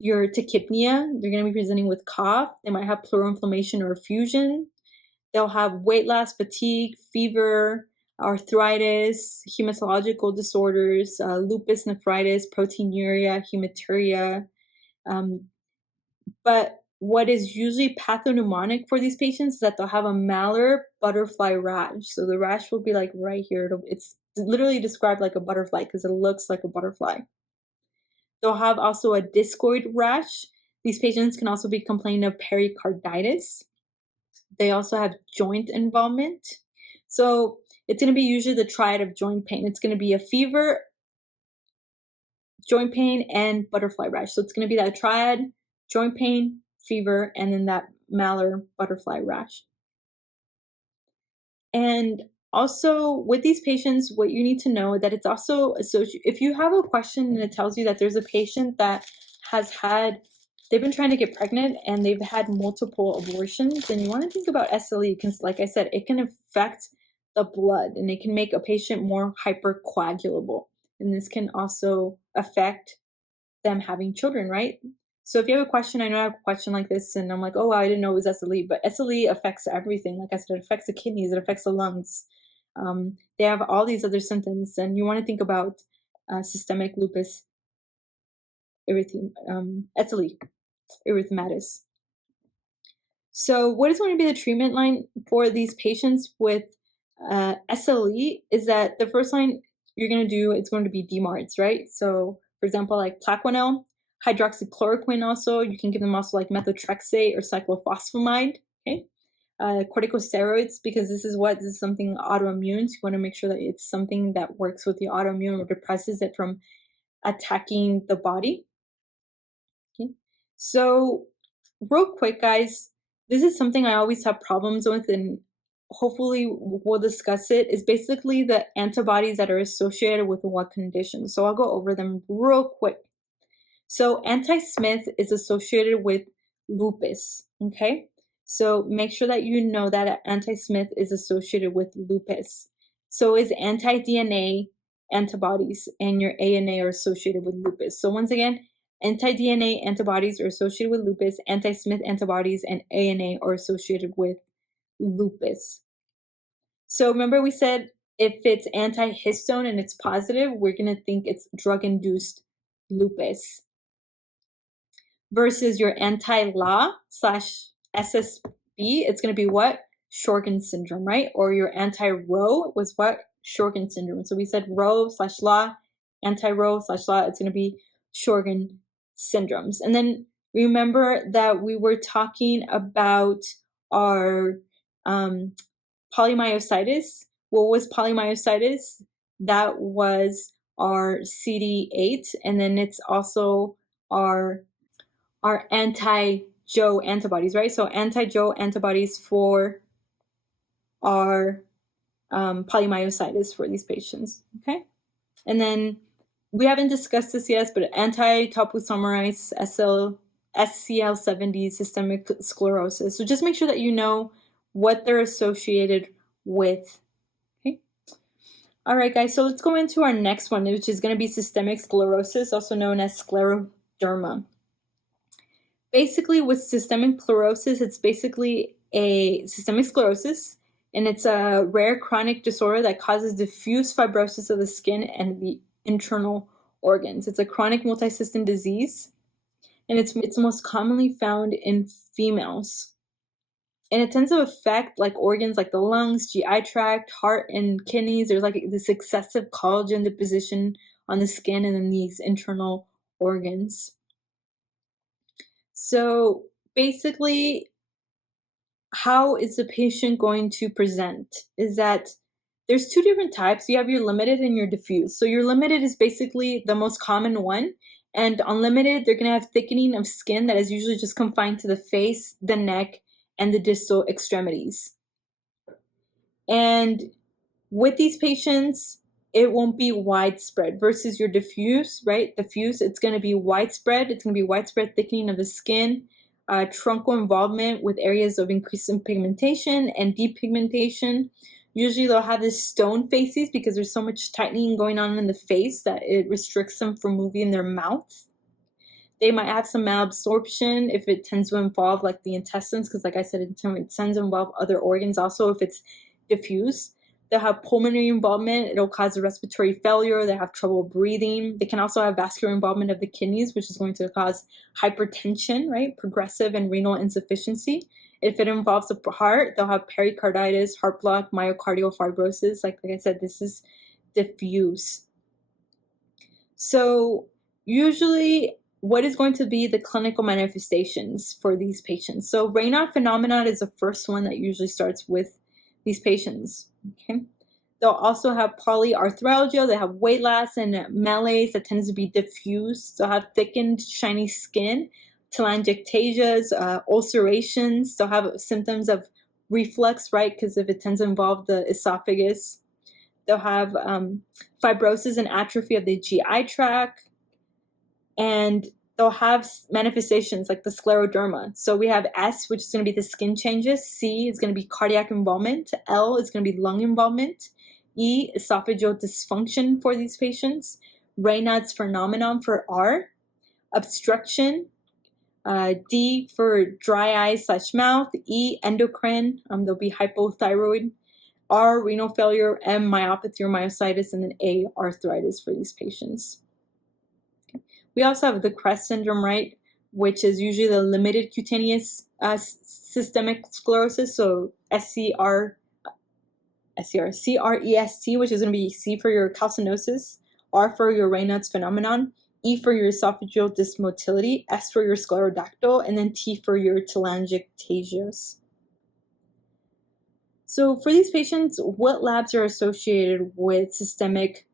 your tachypnea. They're going to be presenting with cough. They might have pleural inflammation or effusion. They'll have weight loss, fatigue, fever, arthritis, hematological disorders, lupus nephritis, proteinuria, hematuria. But what is usually pathognomonic for these patients is that they'll have a malar butterfly rash. So the rash will be like right here. It's literally described like a butterfly because it looks like a butterfly. They'll have also a discoid rash. These patients can also be complaining of pericarditis. They also have joint involvement. So it's going to be usually the triad of joint pain. It's going to be a fever, joint pain, and butterfly rash. So it's going to be that triad, joint pain, fever, and then that malar butterfly rash. And also with these patients, what you need to know that it's also associated, if you have a question and it tells you that there's a patient that they've been trying to get pregnant and they've had multiple abortions, then you want to think about SLE because, like I said, it can affect the blood and it can make a patient more hypercoagulable. And this can also affect them having children, right? So if you have a question, I know I have a question like this and I'm like, oh, wow, I didn't know it was SLE, but SLE affects everything. Like I said, it affects the kidneys, it affects the lungs. They have all these other symptoms, and you want to think about systemic lupus SLE erythematosus. So what is going to be the treatment line for these patients with SLE is that the first line you're going to do, it's going to be DMARDs, right? So for example, like Plaquenil, hydroxychloroquine also, you can give them also like methotrexate or cyclophosphamide, okay? Corticosteroids, because this is something autoimmune, so you want to make sure that it's something that works with the autoimmune or depresses it from attacking the body. Okay, so real quick, guys, this is something I always have problems with, and hopefully we'll discuss it, is basically the antibodies that are associated with what condition. So I'll go over them real quick. So anti-Smith is associated with lupus, okay? So make sure that you know that anti-Smith is associated with lupus. So is anti-DNA antibodies, and your ANA are associated with lupus. So once again, anti-DNA antibodies are associated with lupus, anti-Smith antibodies and ANA are associated with lupus. So remember we said if it's antihistone and it's positive, we're going to think it's drug-induced lupus. Versus your anti-LA/SSB, it's going to be what? Sjorgen's syndrome, right? Or your anti-Rho was what? Sjorgen's syndrome. So we said Rho/LA, anti-Rho/LA, it's going to be Sjorgen syndromes. And then remember that we were talking about our polymyositis. What was polymyositis? That was our CD8, and then it's also our anti-Jo antibodies, right? So anti-Jo antibodies for our polymyositis for these patients, okay? And then we haven't discussed this yet, but anti-topoisomerase SCL70 systemic sclerosis. So just make sure that you know what they're associated with, okay? All right, guys, so let's go into our next one, which is going to be systemic sclerosis, also known as scleroderma. Basically, with systemic sclerosis, it's basically a systemic sclerosis, and it's a rare chronic disorder that causes diffuse fibrosis of the skin and the internal organs. It's a chronic multisystem disease, and it's most commonly found in females. And it tends to affect like organs like the lungs, GI tract, heart, and kidneys. There's like this excessive collagen deposition on the skin and in these internal organs. So basically, how is the patient going to present? Is that there's two different types. You have your limited and your diffuse. So your limited is basically the most common one. And unlimited, they're going to have thickening of skin that is usually just confined to the face, the neck, and the distal extremities. And with these patients, it won't be widespread versus your diffuse, right? Diffuse, it's going to be widespread. It's going to be widespread thickening of the skin, truncal involvement with areas of increasing pigmentation and depigmentation. Usually they'll have this stone faces because there's so much tightening going on in the face that it restricts them from moving their mouth. They might have some malabsorption if it tends to involve like the intestines, because like I said, it tends to involve other organs also if it's diffuse. They'll have pulmonary involvement. It'll cause a respiratory failure. They have trouble breathing. They can also have vascular involvement of the kidneys, which is going to cause hypertension, right? Progressive and renal insufficiency. If it involves the heart, they'll have pericarditis, heart block, myocardial fibrosis. Like I said, this is diffuse. So usually, what is going to be the clinical manifestations for these patients? So Raynaud phenomenon is the first one that usually starts with these patients. Okay. They'll also have polyarthralgia. They have weight loss and malaise that tends to be diffuse. They'll have thickened, shiny skin, telangiectasias, ulcerations. They'll have symptoms of reflux, right? Because if it tends to involve the esophagus. They'll have fibrosis and atrophy of the GI tract. And they'll have manifestations like the scleroderma. So we have S, which is going to be the skin changes. C is going to be cardiac involvement. L is going to be lung involvement. E, esophageal dysfunction for these patients. Raynaud's phenomenon for R. Obstruction. D for dry eyes / mouth. E, endocrine. There'll be hypothyroid. R, renal failure. M, myopathy or myositis. And then A, arthritis for these patients. We also have the CREST syndrome, right, which is usually the limited cutaneous systemic sclerosis, so CREST, which is going to be C for your calcinosis, R for your Raynaud's phenomenon, E for your esophageal dysmotility, S for your sclerodactyl, and then T for your telangiectasias. So for these patients, what labs are associated with systemic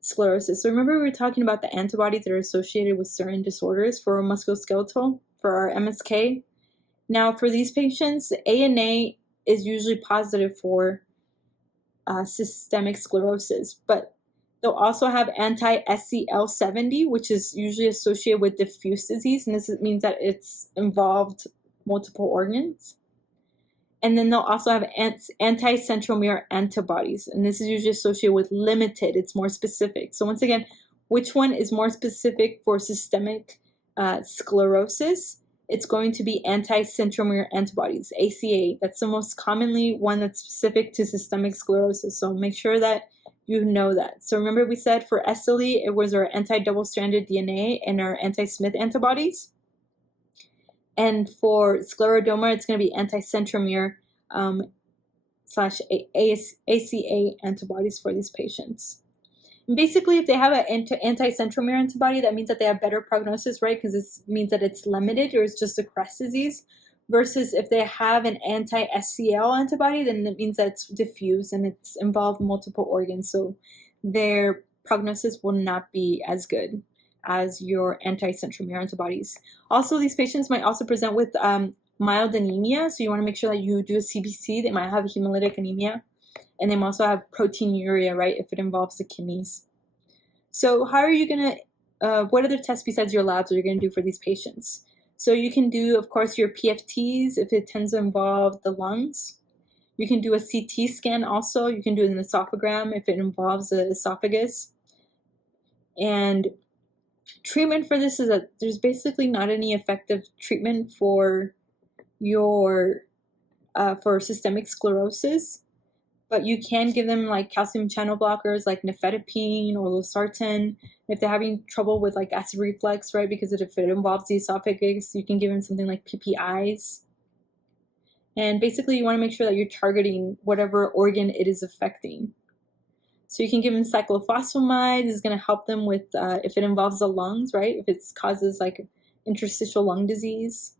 sclerosis? So remember we were talking about the antibodies that are associated with certain disorders for musculoskeletal, for our MSK. Now for these patients, ANA is usually positive for systemic sclerosis, but they'll also have anti-SCL70, which is usually associated with diffuse disease, and this means that it's involved multiple organs. And then they'll also have anti-centromere antibodies, and this is usually associated with limited. It's more specific. So once again, which one is more specific for systemic sclerosis? It's going to be anti-centromere antibodies, ACA. That's the most commonly one that's specific to systemic sclerosis. So make sure that you know that. So remember we said for SLE, it was our anti-double-stranded DNA and our anti-Smith antibodies. And for scleroderma, it's going to be anti-centromere / ACA antibodies for these patients. And basically, if they have an anti-centromere antibody, that means that they have better prognosis, right? Because this means that it's limited or it's just a CREST disease. Versus if they have an anti-SCL antibody, then it means that it's diffuse and it's involved multiple organs. So their prognosis will not be as good as your anti-centromere antibodies. Also, these patients might also present with mild anemia, so you want to make sure that you do a CBC. They might have hemolytic anemia, and they might also have proteinuria, right, if it involves the kidneys. So how are you going to, what other tests besides your labs are you going to do for these patients? So you can do, of course, your PFTs if it tends to involve the lungs. You can do a CT scan also. You can do an esophagram if it involves the esophagus. And treatment for this is that there's basically not any effective treatment for your for systemic sclerosis. but you can give them like calcium channel blockers like nifedipine or losartan. If they're having trouble with like acid reflux, right, because if it involves the esophagus, you can give them something like PPIs. And basically you want to make sure that you're targeting whatever organ it is affecting. So you can give them cyclophosphamide. This is going to help them with if it involves the lungs, right, if it causes like interstitial lung disease.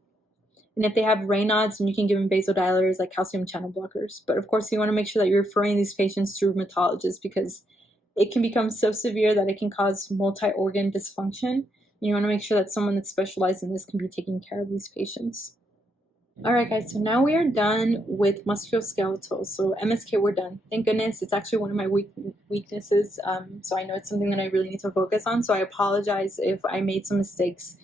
And if they have Raynaud's, then you can give them vasodilators like calcium channel blockers. But of course, you want to make sure that you're referring these patients to rheumatologists because it can become so severe that it can cause multi-organ dysfunction. And you want to make sure that someone that's specialized in this can be taking care of these patients. All right, guys, so now we are done with musculoskeletal. So MSK, we're done. Thank goodness. It's actually one of my weaknesses. So I know it's something that I really need to focus on. So I apologize if I made some mistakes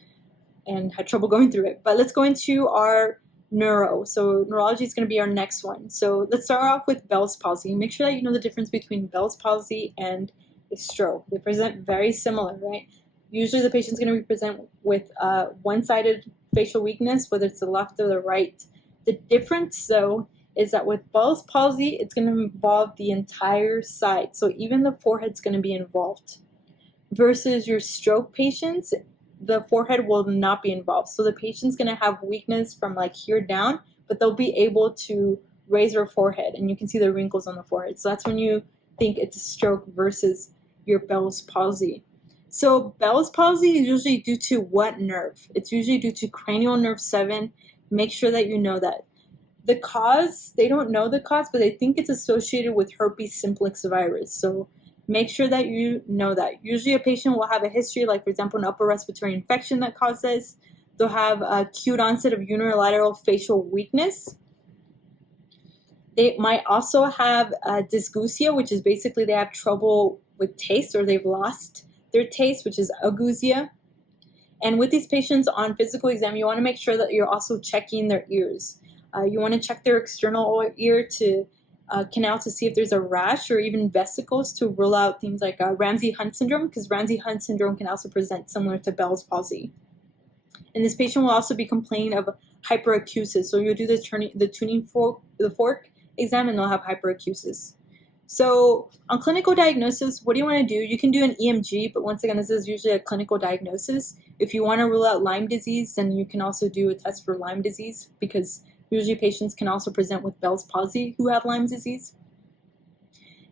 and had trouble going through it. But let's go into our neuro. So neurology is going to be our next one. So let's start off with Bell's palsy. Make sure that you know the difference between Bell's palsy and a stroke. They present very similar, right? Usually the patient's going to be present with one-sided facial weakness, whether it's the left or the right. The difference, though, is that with Bell's palsy, it's going to involve the entire side. So even the forehead's going to be involved. Versus your stroke patients, the forehead will not be involved. So the patient's going to have weakness from like here down, but they'll be able to raise their forehead, and you can see the wrinkles on the forehead. So that's when you think it's a stroke versus your Bell's palsy. So Bell's palsy is usually due to what nerve? It's usually due to cranial nerve 7. Make sure that you know that. The cause, they don't know the cause, but they think it's associated with herpes simplex virus. So make sure that you know that. Usually a patient will have a history, like for example, an upper respiratory infection that causes. They'll have acute onset of unilateral facial weakness. They might also have dysgeusia, which is basically they have trouble with taste or they've lost their taste, which is ageusia. And with these patients on physical exam, you want to make sure that you're also checking their ears. You want to check their external ear to canal to see if there's a rash or even vesicles to rule out things like Ramsay-Hunt syndrome, because Ramsay-Hunt syndrome can also present similar to Bell's palsy. And this patient will also be complaining of hyperacusis. So you'll do the tuning fork exam and they'll have hyperacusis. So on clinical diagnosis, what do you want to do? You can do an EMG, but once again, this is usually a clinical diagnosis. If you want to rule out Lyme disease, then you can also do a test for Lyme disease, because usually patients can also present with Bell's palsy who have Lyme disease.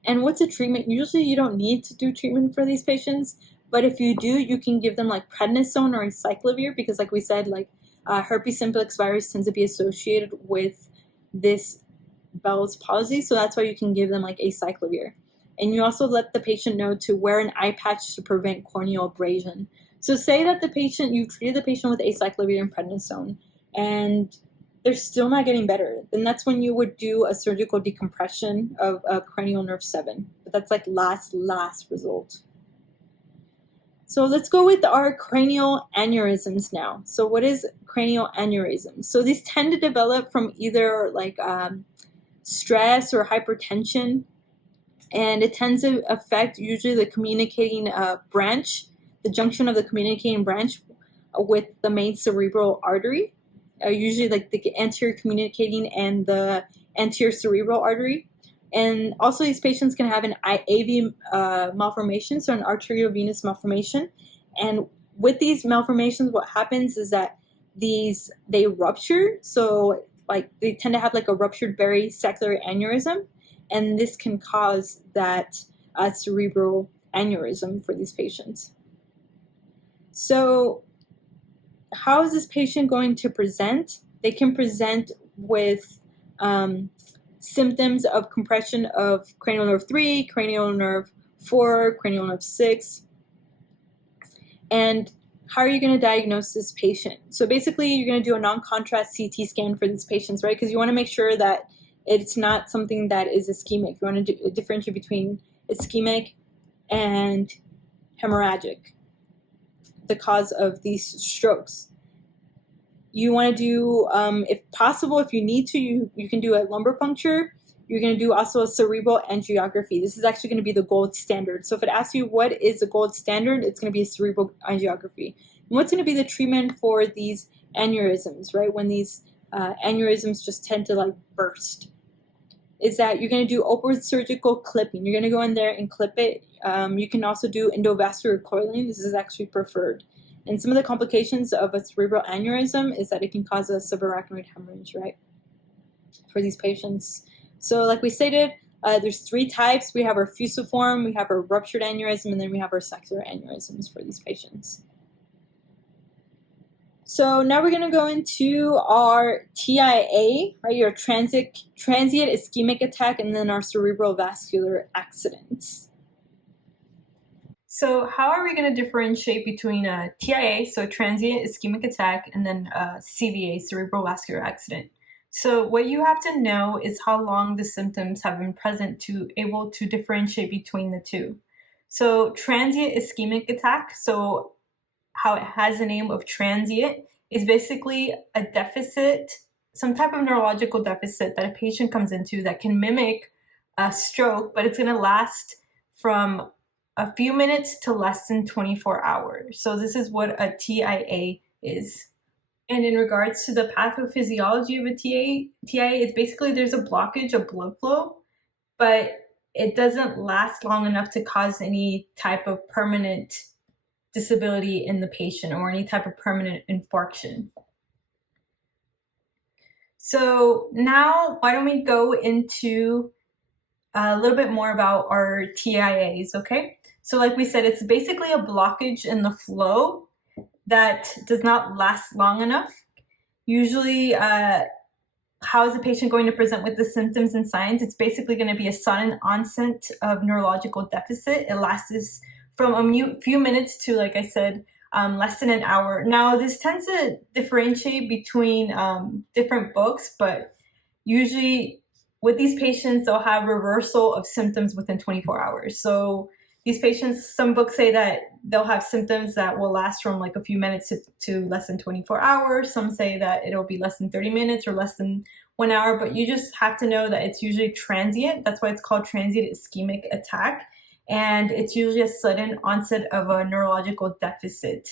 And what's a treatment? Usually you don't need to do treatment for these patients, but if you do, you can give them like prednisone or acyclovir, because like we said, like herpes simplex virus tends to be associated with this Bell's palsy, so that's why you can give them like acyclovir. And you also let the patient know to wear an eye patch to prevent corneal abrasion. So say that you treated the patient with acyclovir and prednisone, and they're still not getting better, then that's when you would do a surgical decompression of cranial nerve 7. But that's like last result. So let's go with our cranial aneurysms now. So what is cranial aneurysm? So these tend to develop from either like stress or hypertension, and it tends to affect usually the communicating branch, the junction of the communicating branch with the main cerebral artery, usually like the anterior communicating and the anterior cerebral artery. And also these patients can have an AV malformation, so an arteriovenous malformation. And with these malformations, what happens is that they rupture, so like they tend to have like a ruptured barisaccular aneurysm, and this can cause that cerebral aneurysm for these patients. So how is this patient going to present? They can present with symptoms of compression of cranial nerve 3, cranial nerve 4, cranial nerve 6. And how are you going to diagnose this patient? So basically, you're going to do a non-contrast CT scan for these patients, right? Because you want to make sure that it's not something that is ischemic. You want to differentiate between ischemic and hemorrhagic, the cause of these strokes. You want to do, if possible, if you need to, you can do a lumbar puncture. You're going to do also a cerebral angiography. This is actually going to be the gold standard. So if it asks you what is the gold standard, it's going to be a cerebral angiography. And what's going to be the treatment for these aneurysms, right? When these aneurysms just tend to like burst. is that you're going to do open surgical clipping. You're going to go in there and clip it. You can also do endovascular coiling. This is actually preferred. And some of the complications of a cerebral aneurysm is that it can cause a subarachnoid hemorrhage, right, for these patients. So like we stated, there's 3 types. We have our fusiform, we have our ruptured aneurysm, and then we have our saccular aneurysms for these patients. So now we're going to go into our TIA, right, your transient ischemic attack, and then our cerebral vascular accidents. So how are we going to differentiate between a TIA, so transient ischemic attack, and then a CVA, cerebral vascular accident? So what you have to know is how long the symptoms have been present to able to differentiate between the two. So transient ischemic attack, so how it has the name of transient, is basically a deficit, some type of neurological deficit that a patient comes into that can mimic a stroke, but it's going to last from a few minutes to less than 24 hours. So this is what a TIA is. And in regards to the pathophysiology of a TIA, it's basically there's a blockage of blood flow, but it doesn't last long enough to cause any type of permanent disability in the patient or any type of permanent infarction. So now why don't we go into a little bit more about our TIAs, okay? So like we said, it's basically a blockage in the flow that does not last long enough. Usually, how is the patient going to present with the symptoms and signs? It's basically going to be a sudden onset of neurological deficit. It lasts from a few minutes to, like I said, less than an hour. Now, this tends to differentiate between different books, but usually with these patients, they'll have reversal of symptoms within 24 hours. So these patients, some books say that they'll have symptoms that will last from like a few minutes to less than 24 hours. Some say that it'll be less than 30 minutes or less than 1 hour, but you just have to know that it's usually transient. That's why it's called transient ischemic attack. And it's usually a sudden onset of a neurological deficit.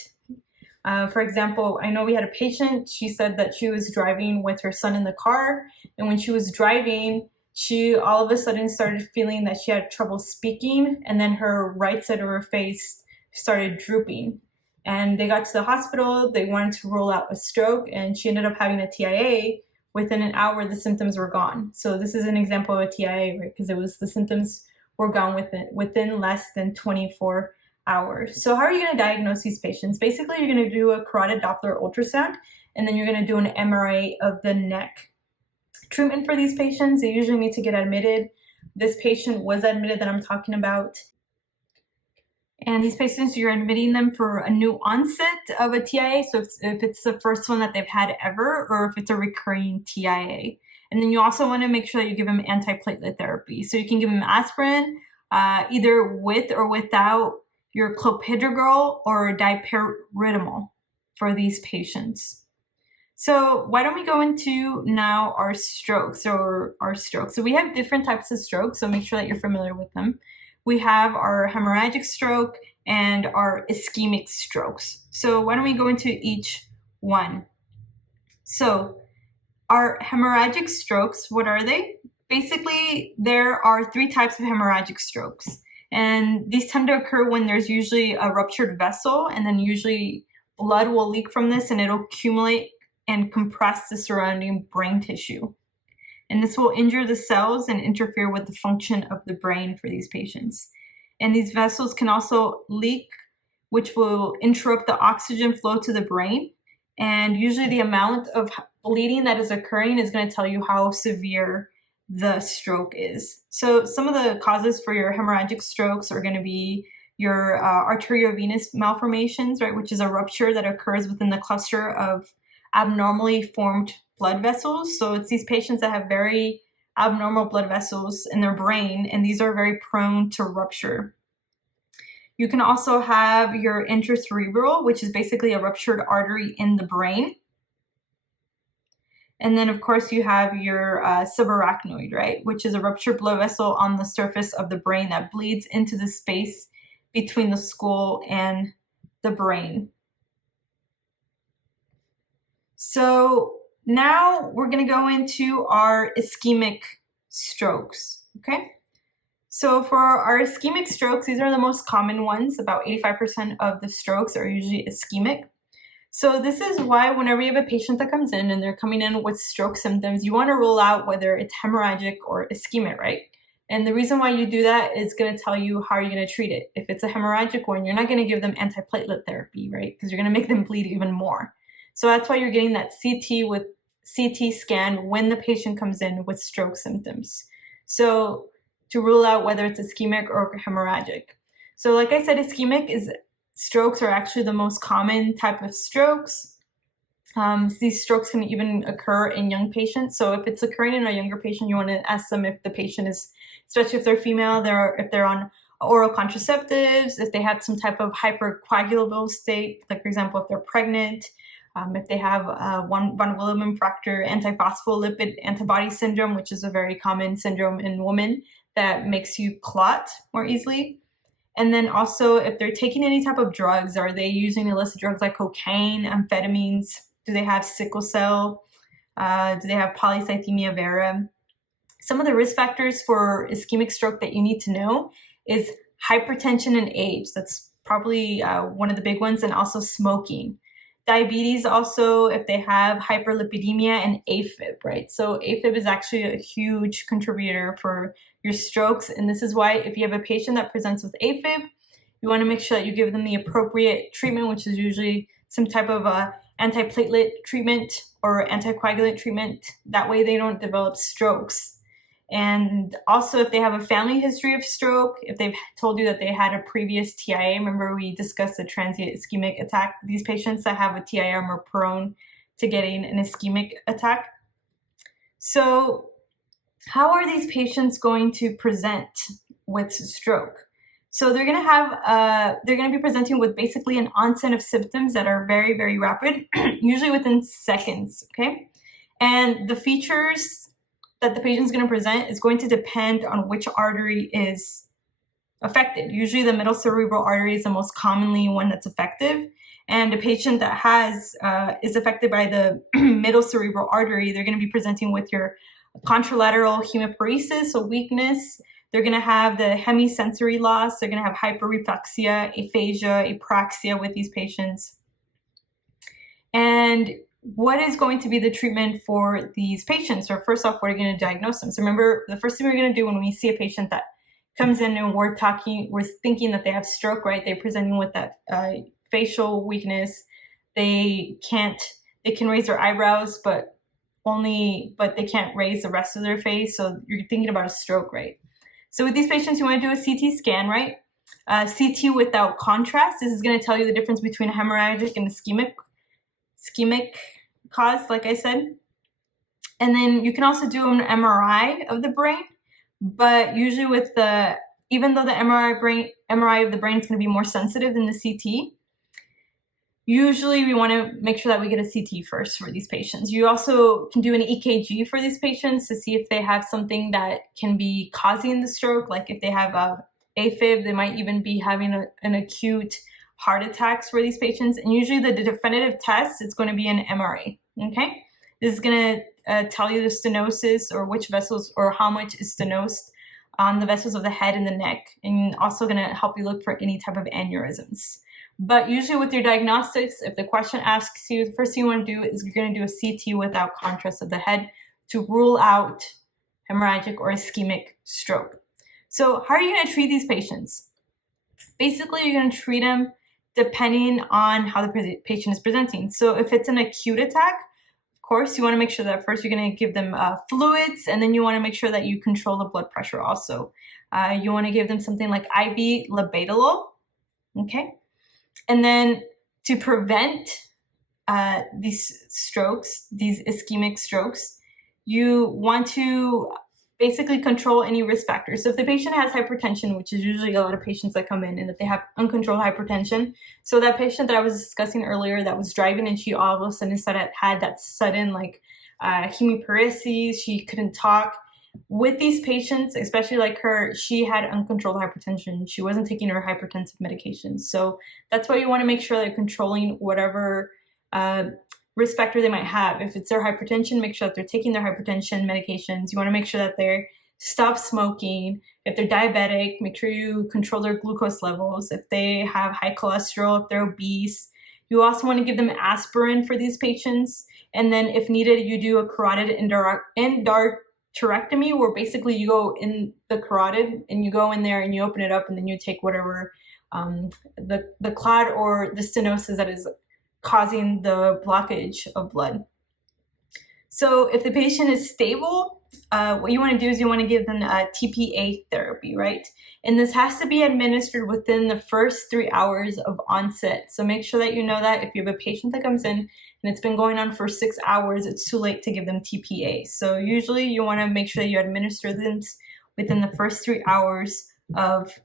For example, I know we had a patient, she said that she was driving with her son in the car, and when she was driving, she all of a sudden started feeling that she had trouble speaking, and then her right side of her face started drooping. And they got to the hospital, they wanted to rule out a stroke, and she ended up having a TIA. Within an hour, the symptoms were gone. So this is an example of a TIA, right? Because the symptoms were gone within less than 24 hours. So how are you going to diagnose these patients? Basically, you're going to do a carotid Doppler ultrasound, and then you're going to do an MRI of the neck. Treatment for these patients, they usually need to get admitted. This patient was admitted that I'm talking about. And these patients, you're admitting them for a new onset of a TIA, so if it's the first one that they've had ever, or if it's a recurring TIA. And then you also want to make sure that you give them antiplatelet therapy. So you can give them aspirin, either with or without your clopidogrel or dipyridamol for these patients. So why don't we go into now our strokes or our strokes. So we have different types of strokes, so make sure that you're familiar with them. We have our hemorrhagic stroke and our ischemic strokes. So why don't we go into each one? So our hemorrhagic strokes, what are they? Basically, there are 3 types of hemorrhagic strokes. And these tend to occur when there's usually a ruptured vessel, and then usually blood will leak from this and it'll accumulate and compress the surrounding brain tissue. And this will injure the cells and interfere with the function of the brain for these patients. And these vessels can also leak, which will interrupt the oxygen flow to the brain. And usually the amount of bleeding that is occurring is going to tell you how severe the stroke is. So some of the causes for your hemorrhagic strokes are going to be your arteriovenous malformations, right, which is a rupture that occurs within the cluster of abnormally formed blood vessels. So it's these patients that have very abnormal blood vessels in their brain, and these are very prone to rupture. You can also have your intracerebral, which is basically a ruptured artery in the brain. And then, of course, you have your subarachnoid, right, which is a ruptured blood vessel on the surface of the brain that bleeds into the space between the skull and the brain. So now we're going to go into our ischemic strokes, okay? So for our ischemic strokes, these are the most common ones. About 85% of the strokes are usually ischemic. So this is why whenever you have a patient that comes in and they're coming in with stroke symptoms, you want to rule out whether it's hemorrhagic or ischemic, right? And the reason why you do that is going to tell you how you're going to treat it. If it's a hemorrhagic one, you're not going to give them antiplatelet therapy, right? Because you're going to make them bleed even more. So that's why you're getting that CT scan when the patient comes in with stroke symptoms. So to rule out whether it's ischemic or hemorrhagic. So like I said, strokes are actually the most common type of strokes. These strokes can even occur in young patients. So if it's occurring in a younger patient, you want to ask them if the patient is, especially if they're female, if they're on oral contraceptives, if they have some type of hypercoagulable state, like for example, if they're pregnant, if they have von Willebrand fracture antiphospholipid antibody syndrome, which is a very common syndrome in women that makes you clot more easily. And then also if they're taking any type of drugs, are they using illicit drugs like cocaine, amphetamines? Do they have sickle cell? Do they have polycythemia vera? Some of the risk factors for ischemic stroke that you need to know is hypertension and age. That's probably one of the big ones, and also smoking. Diabetes also, if they have hyperlipidemia, and AFib, right? So AFib is actually a huge contributor for your strokes. And this is why if you have a patient that presents with AFib, you want to make sure that you give them the appropriate treatment, which is usually some type of antiplatelet treatment or anticoagulant treatment. That way they don't develop strokes. And also if they have a family history of stroke, if they've told you that they had a previous TIA, remember we discussed the transient ischemic attack. These patients that have a TIA are more prone to getting an ischemic attack. So how are these patients going to present with stroke? So they're going to be presenting with basically an onset of symptoms that are very, very rapid, usually within seconds, okay? And the features that the patient is going to present is going to depend on which artery is affected. Usually the middle cerebral artery is the most commonly one that's effective. And a patient that is affected by the middle cerebral artery, they're going to be presenting with your contralateral hemiparesis, so weakness. They're going to have the hemisensory loss. They're going to have hyperreflexia, aphasia, apraxia with these patients. And what is going to be the treatment for these patients? Or first off, what are you going to diagnose them? So remember, the first thing we're going to do when we see a patient that comes in and we're thinking that they have stroke, right? They're presenting with that facial weakness. They can raise their eyebrows, but they can't raise the rest of their face. So you're thinking about a stroke, right? So with these patients, you want to do a CT scan, right? CT without contrast. This is going to tell you the difference between a hemorrhagic and ischemic cause, like I said. And then you can also do an MRI of the brain, but usually even though the MRI of the brain is going to be more sensitive than the CT, usually we want to make sure that we get a CT first for these patients. You also can do an EKG for these patients to see if they have something that can be causing the stroke. Like if they have AFib, they might even be having an acute heart attacks for these patients. And usually the definitive test is going to be an MRA, okay? This is going to tell you the stenosis or which vessels or how much is stenosed on the vessels of the head and the neck, and also going to help you look for any type of aneurysms. But usually with your diagnostics, if the question asks you, the first thing you want to do is you're going to do a CT without contrast of the head to rule out hemorrhagic or ischemic stroke. So how are you going to treat these patients? Basically, you're going to treat them depending on how the patient is presenting. So if it's an acute attack, of course, you want to make sure that first you're going to give them fluids, and then you want to make sure that you control the blood pressure also. You want to give them something like IV labetalol, okay? And then to prevent these strokes, these ischemic strokes, you want to basically control any risk factors. So if the patient has hypertension, which is usually a lot of patients that come in and that they have uncontrolled hypertension. So that patient that I was discussing earlier that was driving and she all of a sudden had that sudden hemiparesis, she couldn't talk. With these patients, especially like her, she had uncontrolled hypertension. She wasn't taking her hypertensive medications. So that's why you want to make sure that you're controlling whatever respector they might have. If it's their hypertension, make sure that they're taking their hypertension medications. You want to make sure that they're stop smoking. If they're diabetic, make sure you control their glucose levels. If they have high cholesterol, if they're obese, you also want to give them aspirin for these patients. And then if needed, you do a carotid endarterectomy, where basically you go in the carotid and you go in there and you open it up, and then you take whatever the clot or the stenosis that is causing the blockage of blood. So if the patient is stable, what you want to do is you want to give them a TPA therapy, right? And this has to be administered within the first 3 hours of onset. So make sure that you know that if you have a patient that comes in and it's been going on for 6 hours, it's too late to give them TPA. So usually you want to make sure that you administer them within the first 3 hours of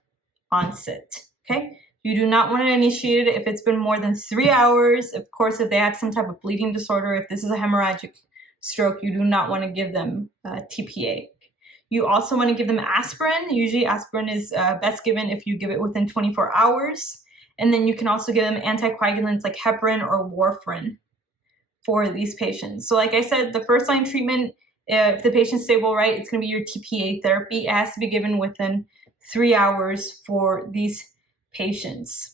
onset, okay? You do not want to initiate it if it's been more than 3 hours. Of course, if they have some type of bleeding disorder, if this is a hemorrhagic stroke, you do not want to give them TPA. You also want to give them aspirin. Usually aspirin is best given if you give it within 24 hours. And then you can also give them anticoagulants like heparin or warfarin for these patients. So like I said, the first line treatment, if the patient's stable, right, it's going to be your TPA therapy. It has to be given within 3 hours for these patients.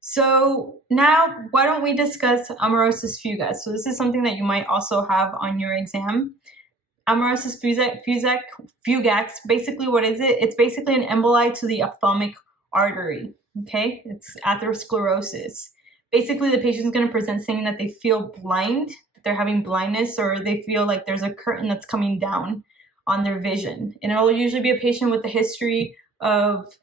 So now why don't we discuss amaurosis fugax? So this is something that you might also have on your exam. Amaurosis fugax, basically what is it? It's basically an emboli to the ophthalmic artery, okay? It's atherosclerosis. Basically the patient's gonna present saying that they feel blind, that they're having blindness, or they feel like there's a curtain that's coming down on their vision. And it'll usually be a patient with a history of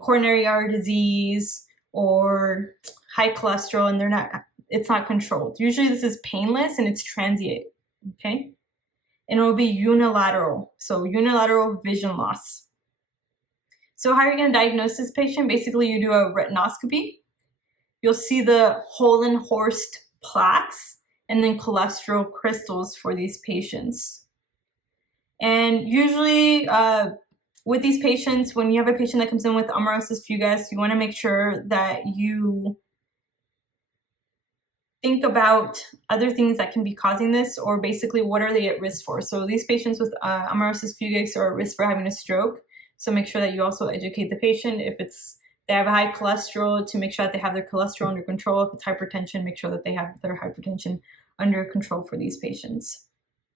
coronary artery disease, or high cholesterol, and it's not controlled. Usually this is painless and it's transient, okay? And it will be unilateral, so unilateral vision loss. So how are you gonna diagnose this patient? Basically you do a retinoscopy. You'll see the Hollenhorst plaques and then cholesterol crystals for these patients. And usually with these patients, when you have a patient that comes in with amaurosis fugax, you want to make sure that you think about other things that can be causing this, or basically what are they at risk for. So these patients with amaurosis fugax are at risk for having a stroke. So make sure that you also educate the patient. If they have a high cholesterol, to make sure that they have their cholesterol under control. If it's hypertension, make sure that they have their hypertension under control for these patients.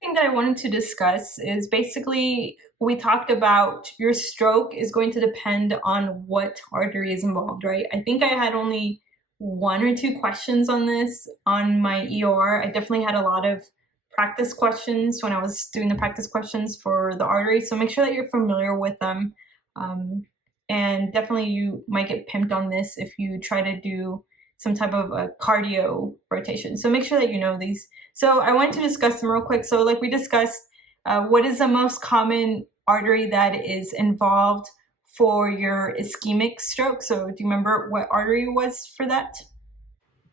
The thing that I wanted to discuss is basically we talked about your stroke is going to depend on what artery is involved, right? I think I had only 1 or 2 questions on this on my EOR. I definitely had a lot of practice questions when I was doing the practice questions for the artery. So make sure that you're familiar with them. And definitely you might get pimped on this if you try to do some type of a cardio rotation. So make sure that you know these. So I want to discuss them real quick. So like we discussed, what is the most common artery that is involved for your ischemic stroke? So do you remember what artery was for that?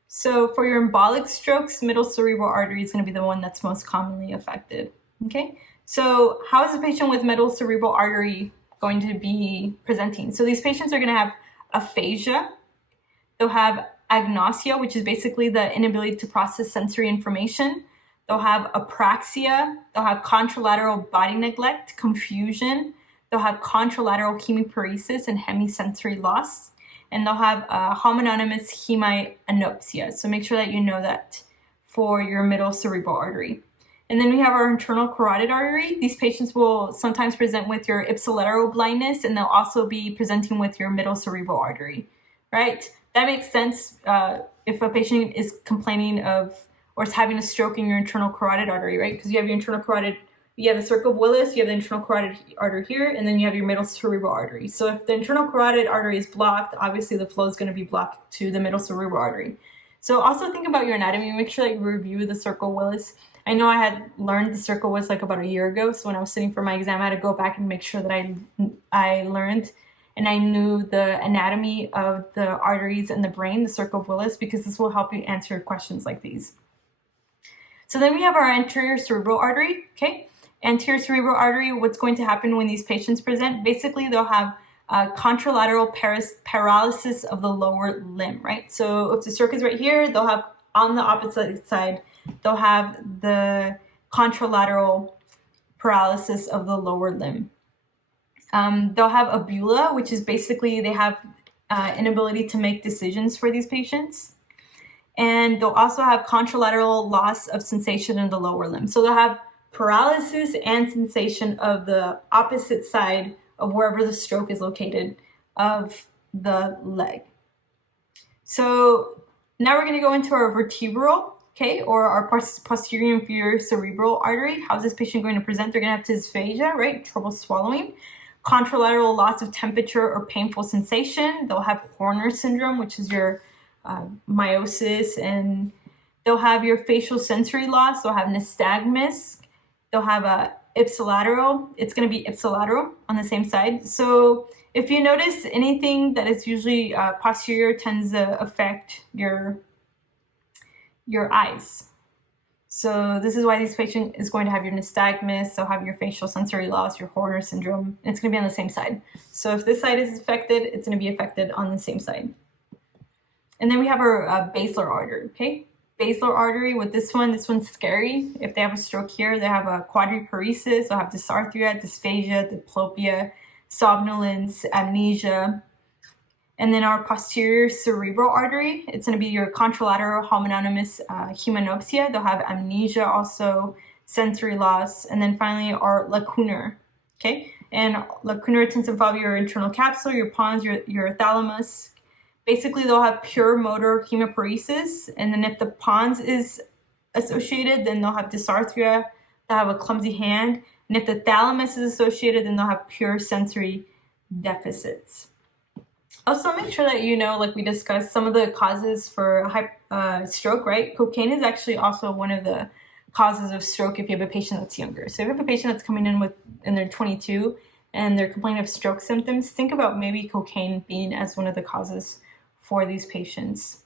So for your embolic strokes, middle cerebral artery is going to be the one that's most commonly affected. Okay, so how is a patient with middle cerebral artery going to be presenting? So these patients are going to have aphasia. They'll have agnosia, which is basically the inability to process sensory information. They'll have apraxia. They'll have contralateral body neglect, confusion. They'll have contralateral hemiparesis and hemisensory loss. And they'll have homonymous hemianopsia. So make sure that you know that for your middle cerebral artery. And then we have our internal carotid artery. These patients will sometimes present with your ipsilateral blindness, and they'll also be presenting with your middle cerebral artery, right? That makes sense if a patient is complaining of or is having a stroke in your internal carotid artery, right? Because you have your internal carotid, you have the circle of Willis, you have the internal carotid artery here, and then you have your middle cerebral artery. So if the internal carotid artery is blocked, obviously the flow is going to be blocked to the middle cerebral artery. So also think about your anatomy. Make sure that you review the circle of Willis. I know I had learned the circle was like about a year ago. So when I was sitting for my exam, I had to go back and make sure that I learned and I knew the anatomy of the arteries in the brain, the circle of Willis, because this will help you answer questions like these. So then we have our anterior cerebral artery, okay? Anterior cerebral artery, what's going to happen when these patients present? Basically, they'll have contralateral paralysis of the lower limb, right? So if the stroke is right here, they'll have on the opposite side, they'll have the contralateral paralysis of the lower limb. They'll have abula, which is basically they have inability to make decisions for these patients. And they'll also have contralateral loss of sensation in the lower limb. So they'll have paralysis and sensation of the opposite side of wherever the stroke is located of the leg. So now we're going to go into our vertebral, okay, or our posterior inferior cerebral artery. How's this patient going to present? They're going to have dysphagia, right? Trouble swallowing. Contralateral loss of temperature or painful sensation. They'll have Horner syndrome, which is your meiosis, and they'll have your facial sensory loss. They'll have nystagmus. They'll have a ipsilateral. It's going to be ipsilateral on the same side. So if you notice anything that is usually posterior tends to affect your eyes. So this is why this patient is going to have your nystagmus. They'll have your facial sensory loss, your Horner syndrome, and it's going to be on the same side. So if this side is affected, it's going to be affected on the same side. And then we have our basilar artery, okay? Basilar artery with this one's scary. If they have a stroke here, they have a quadriparesis, they'll have dysarthria, dysphagia, diplopia, somnolence, amnesia. And then our posterior cerebral artery, it's going to be your contralateral homonymous hemanopsia. They'll have amnesia also, sensory loss. And then finally our lacunar, okay? And lacunar tends to involve your internal capsule, your pons, your thalamus. Basically, they'll have pure motor hemiparesis, and then if the pons is associated, then they'll have dysarthria, they'll have a clumsy hand, and if the thalamus is associated, then they'll have pure sensory deficits. Also, make sure that you know, like we discussed, some of the causes for stroke, right? Cocaine is actually also one of the causes of stroke if you have a patient that's younger. So if you have a patient that's coming in and they're 22 and they're complaining of stroke symptoms, think about maybe cocaine being as one of the causes for these patients.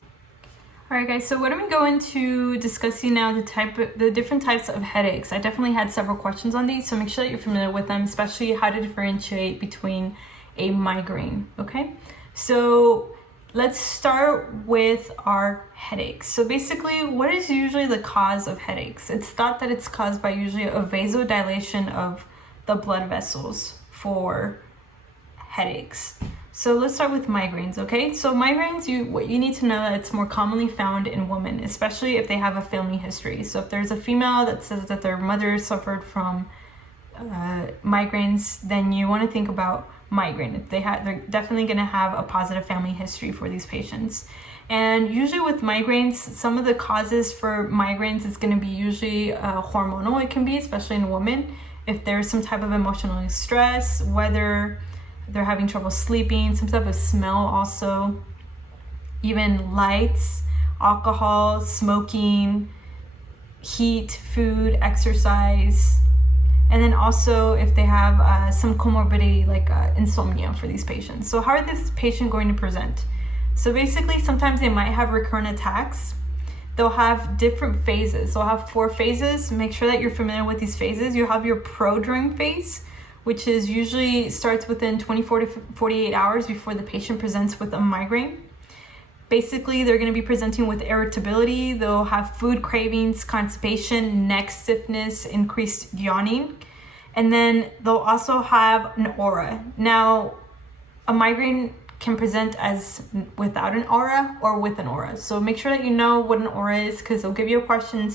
All right, guys, so what I'm going to discussing now the different types of headaches. I definitely had several questions on these, so make sure that you're familiar with them, especially how to differentiate between a migraine, okay? So let's start with our headaches. So basically, what is usually the cause of headaches? It's thought that it's caused by usually a vasodilation of the blood vessels for headaches. So let's start with migraines, okay? So migraines, what you need to know that it's more commonly found in women, especially if they have a family history. So if there's a female that says that their mother suffered from migraines, then you want to think about migraine. If they're definitely going to have a positive family history for these patients. And usually with migraines, some of the causes for migraines is going to be usually hormonal. It can be, especially in women, if there's some type of emotional stress, whether they're having trouble sleeping, some type of smell also, even lights, alcohol, smoking, heat, food, exercise, and then also if they have some comorbidity like insomnia for these patients. So how are this patient going to present? So basically, sometimes they might have recurrent attacks. They'll have different phases. They'll have 4 phases. Make sure that you're familiar with these phases. You have your prodrome phase, which is usually starts within 24 to 48 hours before the patient presents with a migraine. Basically, they're going to be presenting with irritability. They'll have food cravings, constipation, neck stiffness, increased yawning. And then they'll also have an aura. Now, a migraine can present as without an aura or with an aura. So make sure that you know what an aura is, because they'll give you a question,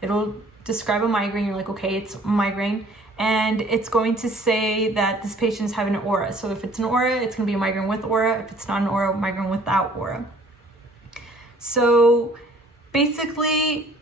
it'll describe a migraine. You're like, okay, it's a migraine. And it's going to say that this patient is having an aura. So if it's an aura, it's going to be a migraine with aura. If it's not an aura, migraine without aura. So basically,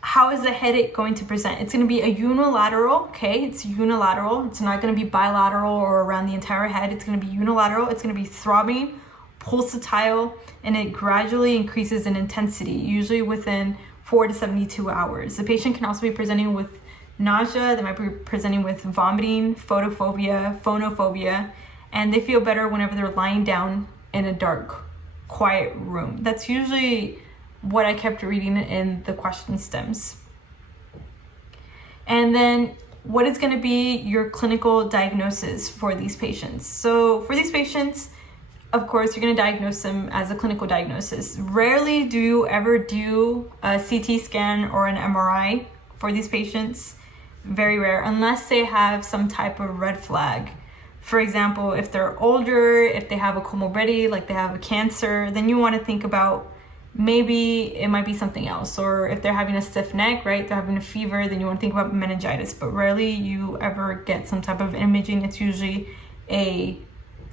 how is the headache going to present? It's going to be a unilateral, okay? It's unilateral. It's not going to be bilateral or around the entire head. It's going to be unilateral. It's going to be throbbing, pulsatile, and it gradually increases in intensity, usually within 4 to 72 hours. The patient can also be presenting with nausea. They might be presenting with vomiting, photophobia, phonophobia, and they feel better whenever they're lying down in a dark, quiet room. That's usually what I kept reading in the question stems. And then what is going to be your clinical diagnosis for these patients? So for these patients, of course, you're going to diagnose them as a clinical diagnosis. Rarely do you ever do a CT scan or an MRI for these patients. very rare unless they have some type of red flag. For example, if they're older, if they have a comorbidity, like they have a cancer, then you want to think about maybe it might be something else. Or if they're having a stiff neck, right, they're having a fever, then you want to think about meningitis. But rarely you ever get some type of imaging. It's usually a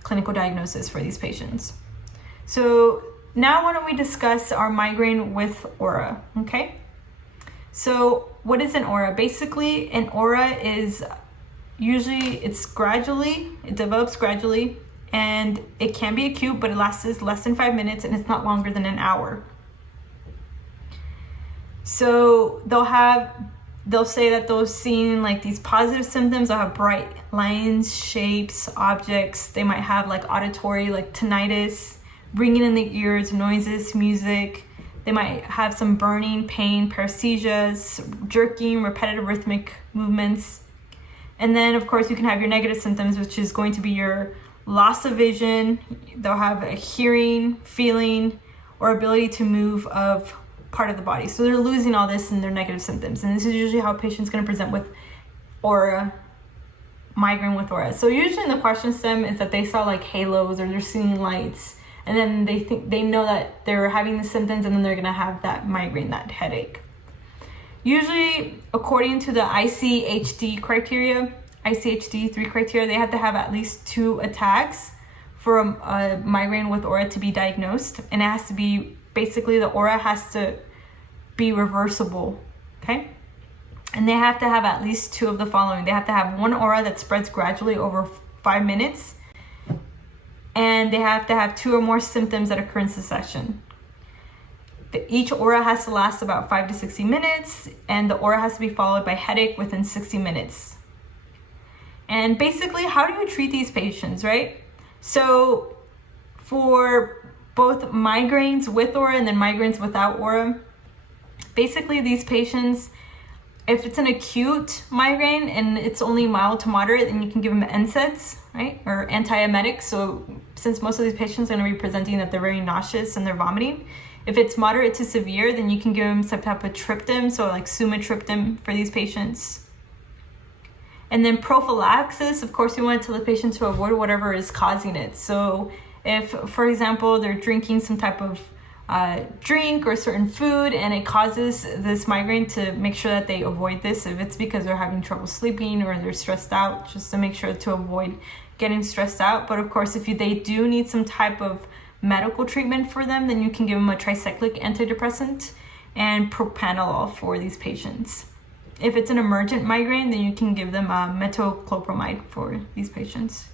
clinical diagnosis for these patients. So now why don't we discuss our migraine with aura, okay? So what is an aura? Basically, an aura is usually it develops gradually, and it can be acute, but it lasts less than 5 minutes, and it's not longer than an hour. So they'll say that they'll see like these positive symptoms. They'll have bright lines, shapes, objects. They might have like auditory, like tinnitus, ringing in the ears, noises, music. They might have some burning, pain, paresthesias, jerking, repetitive rhythmic movements. And then, of course, you can have your negative symptoms, which is going to be your loss of vision. They'll have a hearing, feeling, or ability to move of part of the body. So they're losing all this in their negative symptoms. And this is usually how a patient's going to present with aura, migraine with aura. So usually in the question stem is that they saw like halos or they're seeing lights. And then they know that they're having the symptoms, and then they're going to have that migraine, that headache. Usually, according to the ICHD criteria, ICHD 3 criteria, they have to have at least 2 attacks for a migraine with aura to be diagnosed. And it has to be, basically the aura has to be reversible, okay? And they have to have at least 2 of the following. They have to have 1 aura that spreads gradually over 5 minutes. And they have to have 2 or more symptoms that occur in succession. Each aura has to last about 5 to 60 minutes, and the aura has to be followed by headache within 60 minutes. And basically, how do you treat these patients, right? So for both migraines with aura and then migraines without aura, basically these patients, if it's an acute migraine and it's only mild to moderate, then you can give them NSAIDs, right? Or antiemetics. So since most of these patients are going to be presenting that they're very nauseous and they're vomiting, if it's moderate to severe, then you can give them some type of triptan, so like sumatriptan for these patients. And then prophylaxis, of course, you want to tell the patient to avoid whatever is causing it. So if, for example, they're drinking some type of drink or certain food and it causes this migraine, to make sure that they avoid this. If it's because they're having trouble sleeping or they're stressed out, just to make sure to avoid getting stressed out. But of course, if they do need some type of medical treatment for them, then you can give them a tricyclic antidepressant and propranolol for these patients. If it's an emergent migraine, then you can give them metoclopramide for these patients.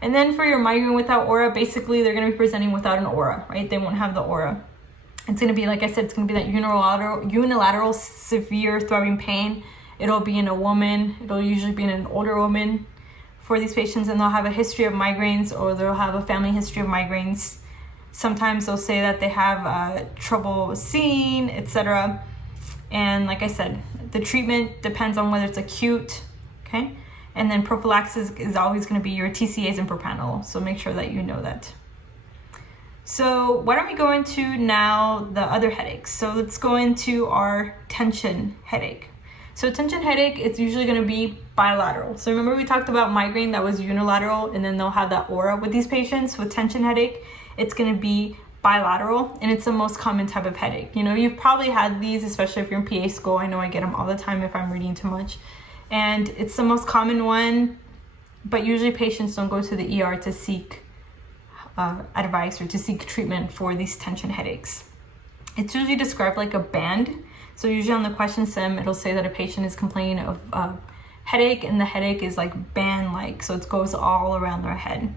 And then for your migraine without aura, basically they're going to be presenting without an aura, right? They won't have the aura. It's going to be, like I said, it's going to be that unilateral severe throbbing pain. It'll be in a woman. It'll usually be in an older woman for these patients, and they'll have a history of migraines, or they'll have a family history of migraines. Sometimes they'll say that they have trouble seeing, etc. And like I said, the treatment depends on whether it's acute, okay? And then prophylaxis is always going to be your TCAs and propranolol. So make sure that you know that. So why don't we go into now the other headaches? So let's go into our tension headache. So tension headache is usually going to be bilateral. So remember we talked about migraine that was unilateral, and then they'll have that aura. With these patients with tension headache, it's going to be bilateral, and it's the most common type of headache. You know, you've probably had these, especially if you're in PA school. I know I get them all the time if I'm reading too much. And it's the most common one, but usually patients don't go to the ER to seek advice or to seek treatment for these tension headaches. It's usually described like a band. So usually on the question stem, it'll say that a patient is complaining of headache, and the headache is like band-like, so it goes all around their head.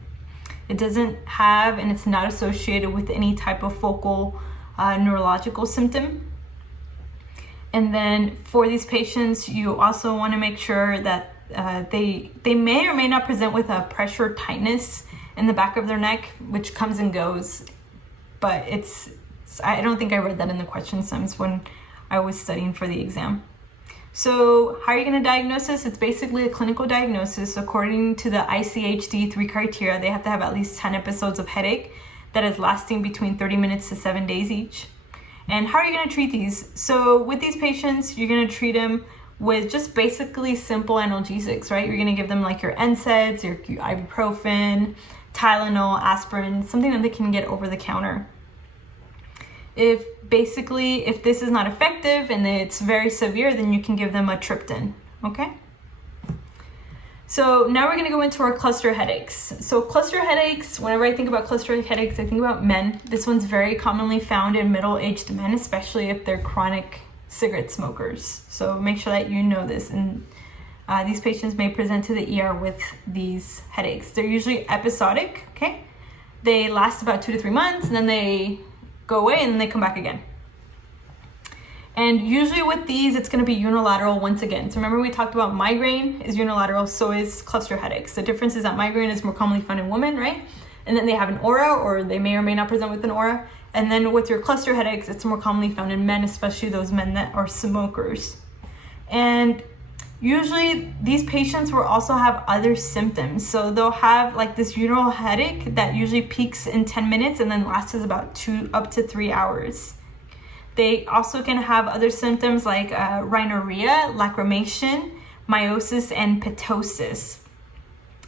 It doesn't have, and it's not associated with any type of focal neurological symptom. And then for these patients, you also want to make sure that they may or may not present with a pressure tightness in the back of their neck, which comes and goes. But I don't think I read that in the question stems when I was studying for the exam. So how are you going to diagnose this? It's basically a clinical diagnosis. According to the ICHD 3 criteria, they have to have at least 10 episodes of headache that is lasting between 30 minutes to 7 days each. And how are you going to treat these? So with these patients, you're going to treat them with just basically simple analgesics, right? You're going to give them like your NSAIDs, your ibuprofen, Tylenol, aspirin, something that they can get over the counter. If this is not effective and it's very severe, then you can give them a triptan, okay? So now we're going to go into our cluster headaches. So cluster headaches, whenever I think about cluster headaches, I think about men. This one's very commonly found in middle-aged men, especially if they're chronic cigarette smokers. So make sure that you know this. And these patients may present to the ER with these headaches. They're usually episodic, okay? They last about 2 to 3 months, and then they go away, and then they come back again. And usually with these, it's going to be unilateral once again. So remember we talked about migraine is unilateral, so is cluster headaches. The difference is that migraine is more commonly found in women, right? And then they have an aura, or they may or may not present with an aura. And then with your cluster headaches, it's more commonly found in men, especially those men that are smokers. And usually these patients will also have other symptoms. So they'll have like this urinary headache that usually peaks in 10 minutes and then lasts about 2 up to 3 hours. They also can have other symptoms like rhinorrhea, lacrimation, meiosis, and ptosis.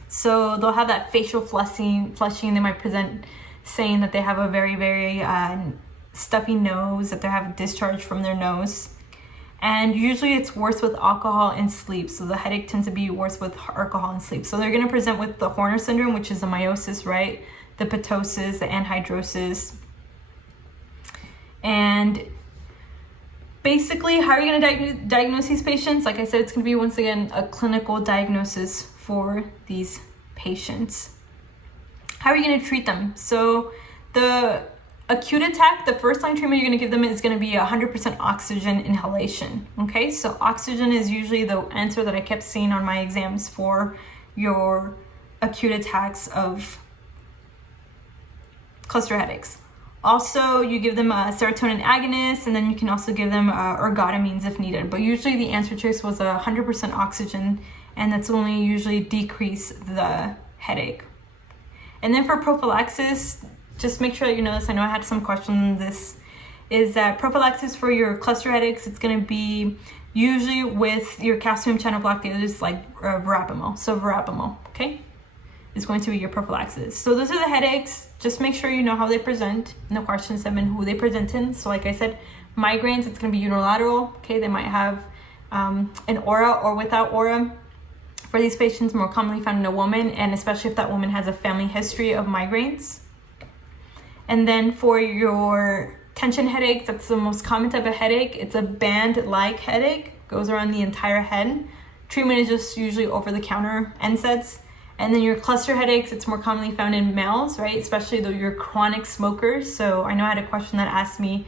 So they'll have that facial flushing. They might present saying that they have a very, very stuffy nose, that they have discharge from their nose. And usually it's worse with alcohol and sleep. So the headache tends to be worse with alcohol and sleep. So they're going to present with the Horner syndrome, which is the meiosis, right? The ptosis, the anhidrosis. And basically, how are you going to diagnose these patients? Like I said, it's going to be, once again, a clinical diagnosis for these patients. How are you going to treat them? So the acute attack, the first line treatment you're going to give them is going to be 100% oxygen inhalation. Okay, so oxygen is usually the answer that I kept seeing on my exams for your acute attacks of cluster headaches. Also, you give them a serotonin agonist, and then you can also give them ergotamines if needed. But usually the answer choice was 100% oxygen, and that's only usually decrease the headache. And then for prophylaxis, just make sure that you know this. I know I had some questions on this. Is that prophylaxis for your cluster headaches? It's going to be usually with your calcium channel blockades like verapamil. So verapamil, okay, is going to be your prophylaxis. So those are the headaches. Just make sure you know how they present in the questions and who they present in. So like I said, migraines, it's going to be unilateral. Okay, they might have an aura or without aura. For these patients, more commonly found in a woman, and especially if that woman has a family history of migraines. And then for your tension headaches, that's the most common type of headache. It's a band-like headache, goes around the entire head. Treatment is just usually over-the-counter NSAIDs. And then your cluster headaches, it's more commonly found in males, right? Especially though you're chronic smokers. So I know I had a question that asked me,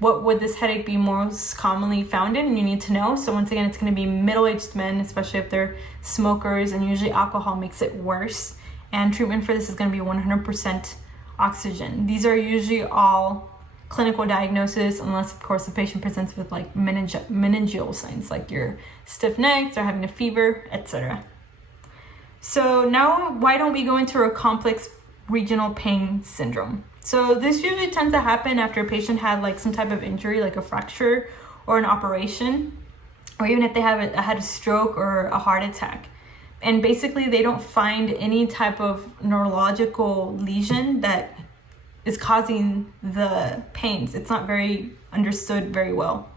what would this headache be most commonly found in? And you need to know. So once again, it's going to be middle-aged men, especially if they're smokers, and usually alcohol makes it worse. And treatment for this is going to be 100% oxygen. These are usually all clinical diagnosis, unless of course the patient presents with like meningeal signs, like your stiff necks or having a fever, etc. So now, why don't we go into a complex regional pain syndrome? So this usually tends to happen after a patient had like some type of injury, like a fracture or an operation, or even if they had a stroke or a heart attack. And basically they don't find any type of neurological lesion that is causing the pains. It's not very understood very well.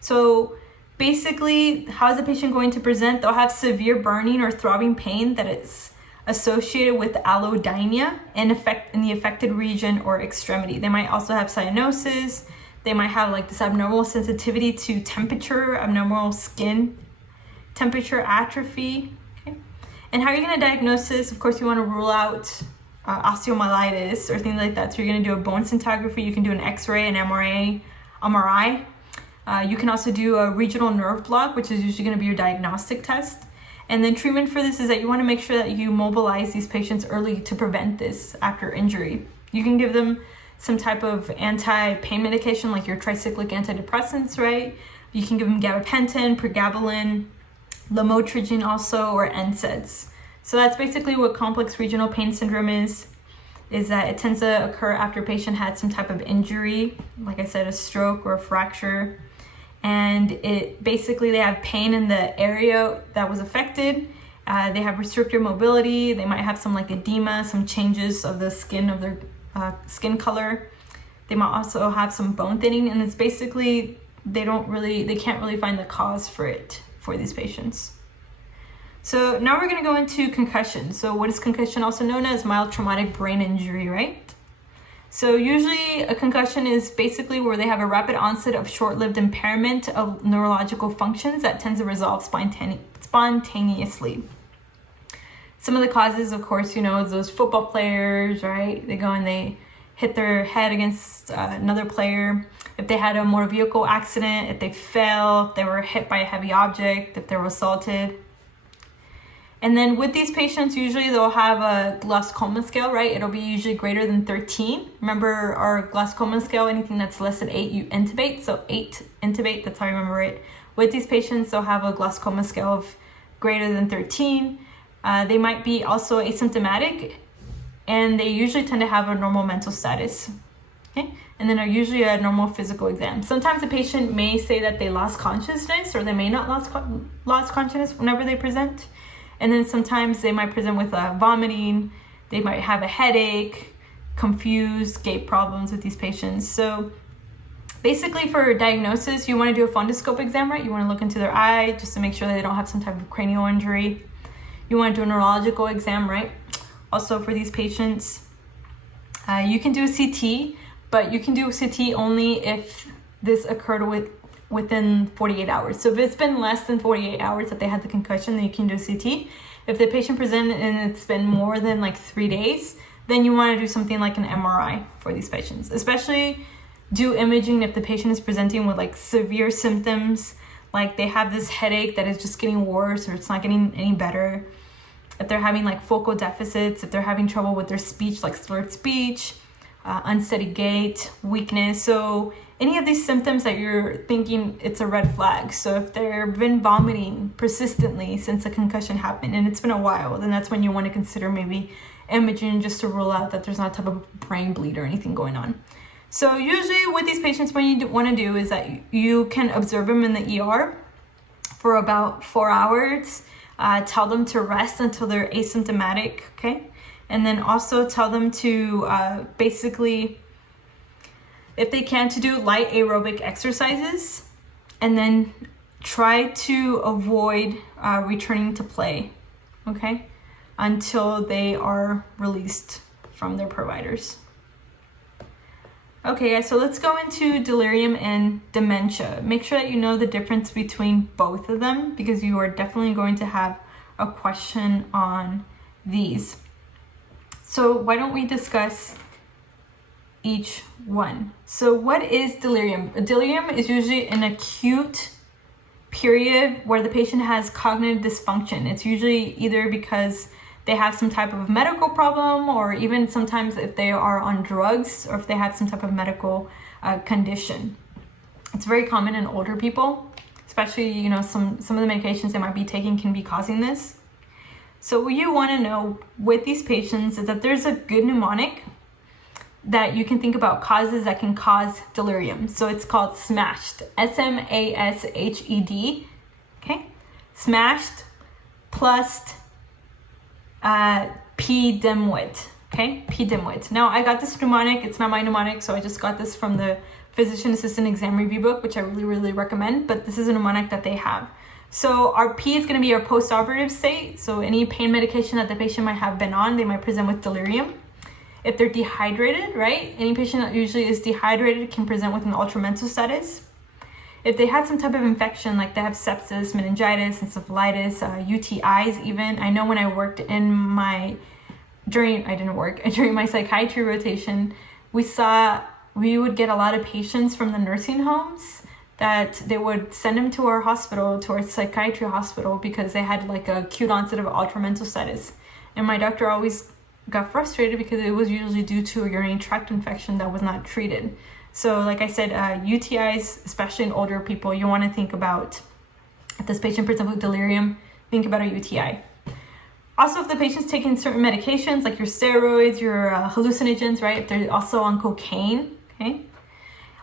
So basically, how is the patient going to present? They'll have severe burning or throbbing pain that is associated with allodynia in the affected region or extremity. They might also have cyanosis. They might have like this abnormal sensitivity to temperature, abnormal skin temperature atrophy. Okay. And how are you going to diagnose this? Of course, you want to rule out osteomyelitis or things like that. So you're going to do a bone scintigraphy. You can do an X-ray, an MRI. You can also do a regional nerve block, which is usually going to be your diagnostic test. And then treatment for this is that you want to make sure that you mobilize these patients early to prevent this after injury. You can give them some type of anti-pain medication like your tricyclic antidepressants, right? You can give them gabapentin, pregabalin, lamotrigine also, or NSAIDs. So that's basically what complex regional pain syndrome is that it tends to occur after a patient had some type of injury, like I said, a stroke or a fracture. and it basically they have pain in the area that was affected. They have restricted mobility. They might have some like edema, some changes of the skin of their skin color. They might also have some bone thinning, and it's basically they can't really find the cause for it for these patients. So now we're going to go into concussion. So what is concussion? Also known as mild traumatic brain injury, right? So usually a concussion is basically where they have a rapid onset of short-lived impairment of neurological functions that tends to resolve spontaneously. Some of the causes, of course, is those football players, right? They go and they hit their head against another player. If they had a motor vehicle accident, if they fell, if they were hit by a heavy object, if they were assaulted. And then with these patients, usually they'll have a glaucoma scale, right? It'll be usually greater than 13. Remember our glaucoma scale, anything that's less than 8, you intubate. So 8, intubate, that's how I remember it. With these patients, they'll have a glaucoma scale of greater than 13. They might be also asymptomatic, and they usually tend to have a normal mental status, okay? And then are usually a normal physical exam. Sometimes the patient may say that they lost consciousness, or they may not lost consciousness whenever they present. And then sometimes they might present with vomiting, they might have a headache, confused, gait problems with these patients. So basically for diagnosis, you want to do a fundoscope exam, right? You want to look into their eye just to make sure that they don't have some type of cranial injury. You want to do a neurological exam, right? Also for these patients, you can do a CT, but you can do a CT only if this occurred within 48 hours. So if it's been less than 48 hours that they had the concussion, then you can do a CT. If the patient presented and it's been more than like 3 days, then you want to do something like an MRI for these patients. Especially do imaging if the patient is presenting with like severe symptoms, like they have this headache that is just getting worse or it's not getting any better. If they're having like focal deficits, if they're having trouble with their speech, like slurred speech, unsteady gait, weakness. So any of these symptoms that you're thinking it's a red flag. So if they've been vomiting persistently since the concussion happened and it's been a while, then that's when you want to consider maybe imaging just to rule out that there's not a type of brain bleed or anything going on. So usually with these patients, what you want to do is that you can observe them in the ER for about 4 hours. Tell them to rest until they're asymptomatic, okay? And then also tell them to basically, if they can, to do light aerobic exercises, and then try to avoid returning to play, okay? Until they are released from their providers. Okay, guys, so let's go into delirium and dementia. Make sure that you know the difference between both of them, because you are definitely going to have a question on these. So why don't we discuss each one? So what is delirium? Delirium is usually an acute period where the patient has cognitive dysfunction. It's usually either because they have some type of medical problem, or even sometimes if they are on drugs, or if they have some type of medical condition. It's very common in older people, especially, some of the medications they might be taking can be causing this. So what you want to know with these patients is that there's a good mnemonic that you can think about causes that can cause delirium. So it's called SMASHED, SMASHED, okay? SMASHED plus P-dimwit, okay? P-dimwit. Now, I got this mnemonic. It's not my mnemonic, so I just got this from the Physician Assistant Exam Review book, which I really, really recommend, but this is a mnemonic that they have. So our P is going to be our post-operative state. So any pain medication that the patient might have been on, they might present with delirium. If they're dehydrated, right? Any patient that usually is dehydrated can present with an ultramental status. If they had some type of infection, like they have sepsis, meningitis, encephalitis, UTIs even. I know when I worked in during my psychiatry rotation, we would get a lot of patients from the nursing homes that they would send them to our hospital, to our psychiatry hospital, because they had like a acute onset of ultramental status. And my doctor always got frustrated because it was usually due to a urinary tract infection that was not treated. So like I said, UTIs, especially in older people, you want to think about, if this patient presents with delirium, think about a UTI. Also, if the patient's taking certain medications, like your steroids, your hallucinogens, right? If they're also on cocaine, okay?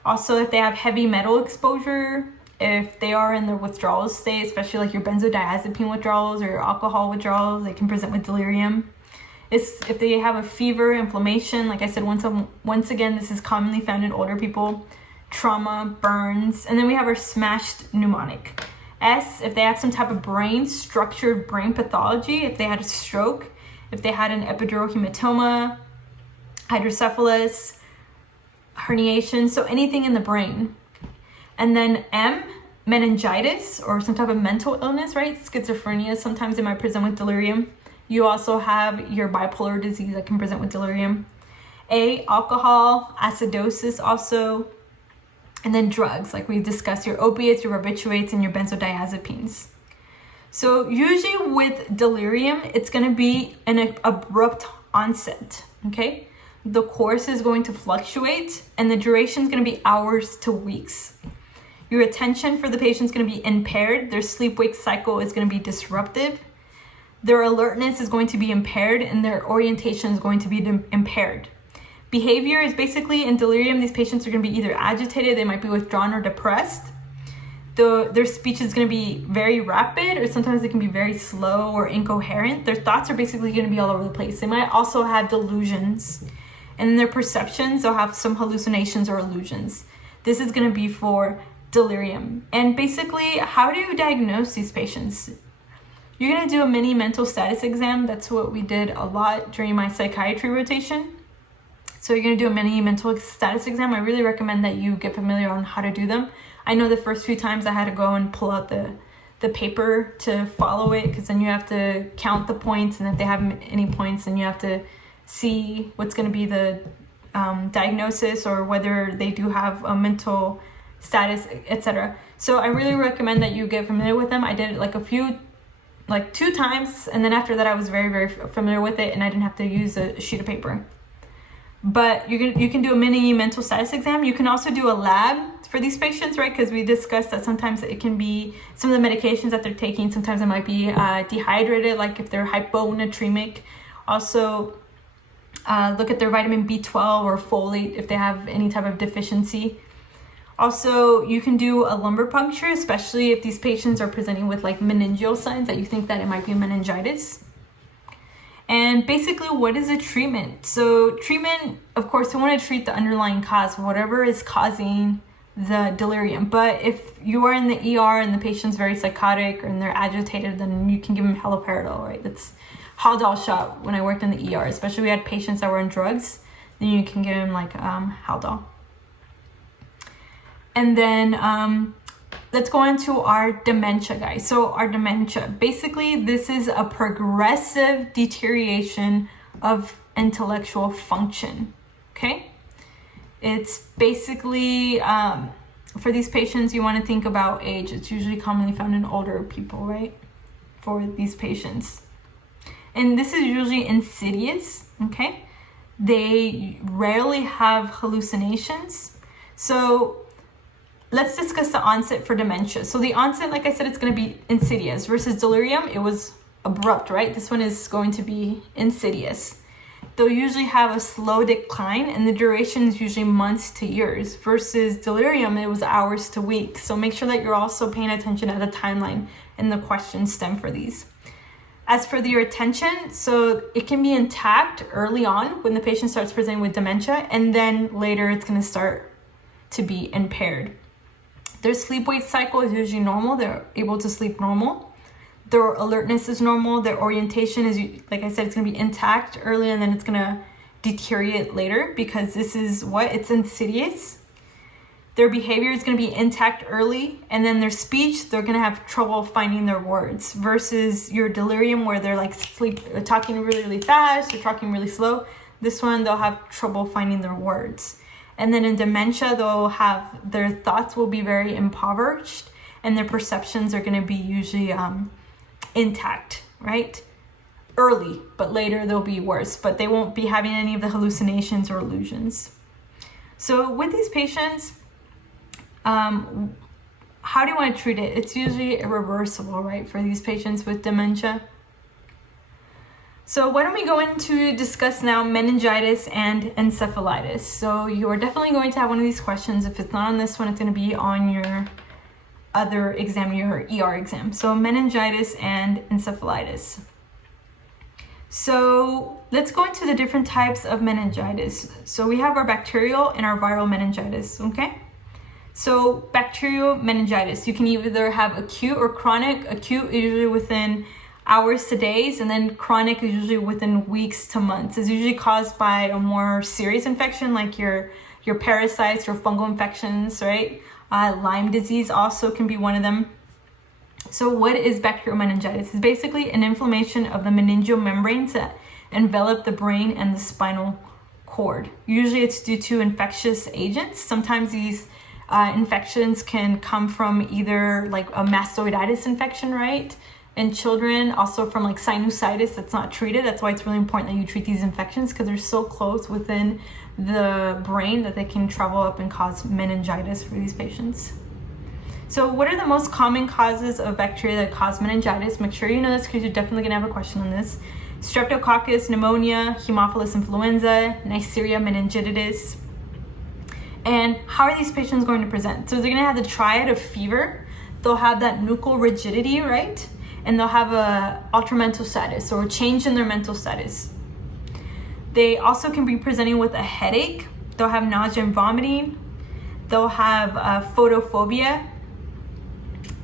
Also, if they have heavy metal exposure, If they are in their withdrawal state, especially like your benzodiazepine withdrawals or your alcohol withdrawals, they can present with delirium. If they have a fever, inflammation, like I said, once again, this is commonly found in older people, trauma, burns, and then we have our smashed mnemonic. S, if they have some type of structured brain pathology, if they had a stroke, if they had an epidural hematoma, hydrocephalus, herniation, so anything in the brain. And then M, meningitis or some type of mental illness, right? Schizophrenia, sometimes they might present with delirium. You also have your bipolar disease that can present with delirium. A, alcohol, acidosis also. And then drugs, like we discussed, your opiates, your barbiturates, and your benzodiazepines. So usually with delirium, it's going to be an abrupt onset, okay? The course is going to fluctuate, and the duration is going to be hours to weeks. Your attention for the patient is going to be impaired. Their sleep-wake cycle is going to be disruptive. Their alertness is going to be impaired, and their orientation is going to be impaired. Behavior is basically in delirium, these patients are going to be either agitated, they might be withdrawn or depressed. Their speech is going to be very rapid, or sometimes it can be very slow or incoherent. Their thoughts are basically going to be all over the place. They might also have delusions. And in their perceptions, they'll have some hallucinations or illusions. This is going to be for delirium. And basically, how do you diagnose these patients? You're going to do a mini mental status exam. That's what we did a lot during my psychiatry rotation. So you're going to do a mini mental status exam. I really recommend that you get familiar on how to do them. I know the first few times I had to go and pull out the paper to follow it, because then you have to count the points, and if they have any points, then you have to see what's going to be the diagnosis or whether they do have a mental status, etc. So I really recommend that you get familiar with them. I did it 2 times, and then after that I was very, very familiar with it, and I didn't have to use a sheet of paper. But you can do a mini mental status exam. You can also do a lab for these patients, right? Because we discussed that sometimes it can be some of the medications that they're taking. Sometimes it might be dehydrated, like if they're hyponatremic. Also, look at their vitamin B12 or folate if they have any type of deficiency. Also, you can do a lumbar puncture, especially if these patients are presenting with like meningeal signs that you think that it might be meningitis. And basically, what is a treatment? So treatment, of course, we want to treat the underlying cause, whatever is causing the delirium. But if you are in the ER and the patient's very psychotic and they're agitated, then you can give them haloperidol, right? That's Haldol shot when I worked in the ER, especially we had patients that were on drugs, then you can give them like Haldol. And then let's go into our dementia, guys. So our dementia, basically this is a progressive deterioration of intellectual function, okay? It's basically, for these patients, you want to think about age. It's usually commonly found in older people, right? For these patients. And this is usually insidious, okay? They rarely have hallucinations. So let's discuss the onset for dementia. So the onset, like I said, it's going to be insidious versus delirium. It was abrupt, right? This one is going to be insidious. They'll usually have a slow decline, and the duration is usually months to years, versus delirium, it was hours to weeks. So make sure that you're also paying attention at the timeline and the questions stem for these. As for your attention, so it can be intact early on when the patient starts presenting with dementia, and then later it's going to start to be impaired. Their sleep-wake cycle is usually normal. They're able to sleep normal. Their alertness is normal. Their orientation is, like I said, it's going to be intact early, and then it's going to deteriorate later, because this is it's insidious. Their behavior is going to be intact early, and then their speech, they're going to have trouble finding their words, versus your delirium where they're like talking really, really fast or talking really slow. This one, they'll have trouble finding their words. And then in dementia, their thoughts will be very impoverished, and their perceptions are going to be usually intact, right? Early, but later they'll be worse, but they won't be having any of the hallucinations or illusions. So with these patients, how do you want to treat it? It's usually irreversible, right, for these patients with dementia. So why don't we go into discuss now meningitis and encephalitis. So you are definitely going to have one of these questions. If it's not on this one, it's going to be on your other exam, your ER exam. So meningitis and encephalitis. So let's go into the different types of meningitis. So we have our bacterial and our viral meningitis, okay? So bacterial meningitis, you can either have acute or chronic. Acute is usually within hours to days, and then chronic is usually within weeks to months. It's usually caused by a more serious infection like your parasites or fungal infections, right? Lyme disease also can be one of them. So what is bacterial meningitis? It's basically an inflammation of the meningeal membranes that envelop the brain and the spinal cord. Usually it's due to infectious agents. Sometimes these infections can come from either like a mastoiditis infection, right? In children, also from like sinusitis that's not treated. That's why it's really important that you treat these infections, because they're so close within the brain that they can travel up and cause meningitis for these patients. So what are the most common causes of bacteria that cause meningitis? Make sure you know this because you're definitely gonna have a question on this. Streptococcus, pneumonia, Haemophilus influenza, Neisseria meningitidis. And how are these patients going to present? So they're gonna have the triad of fever, they'll have that nuchal rigidity, right? And they'll have a ultramental status or a change in their mental status. They also can be presenting with a headache, they'll have nausea and vomiting, they'll have photophobia,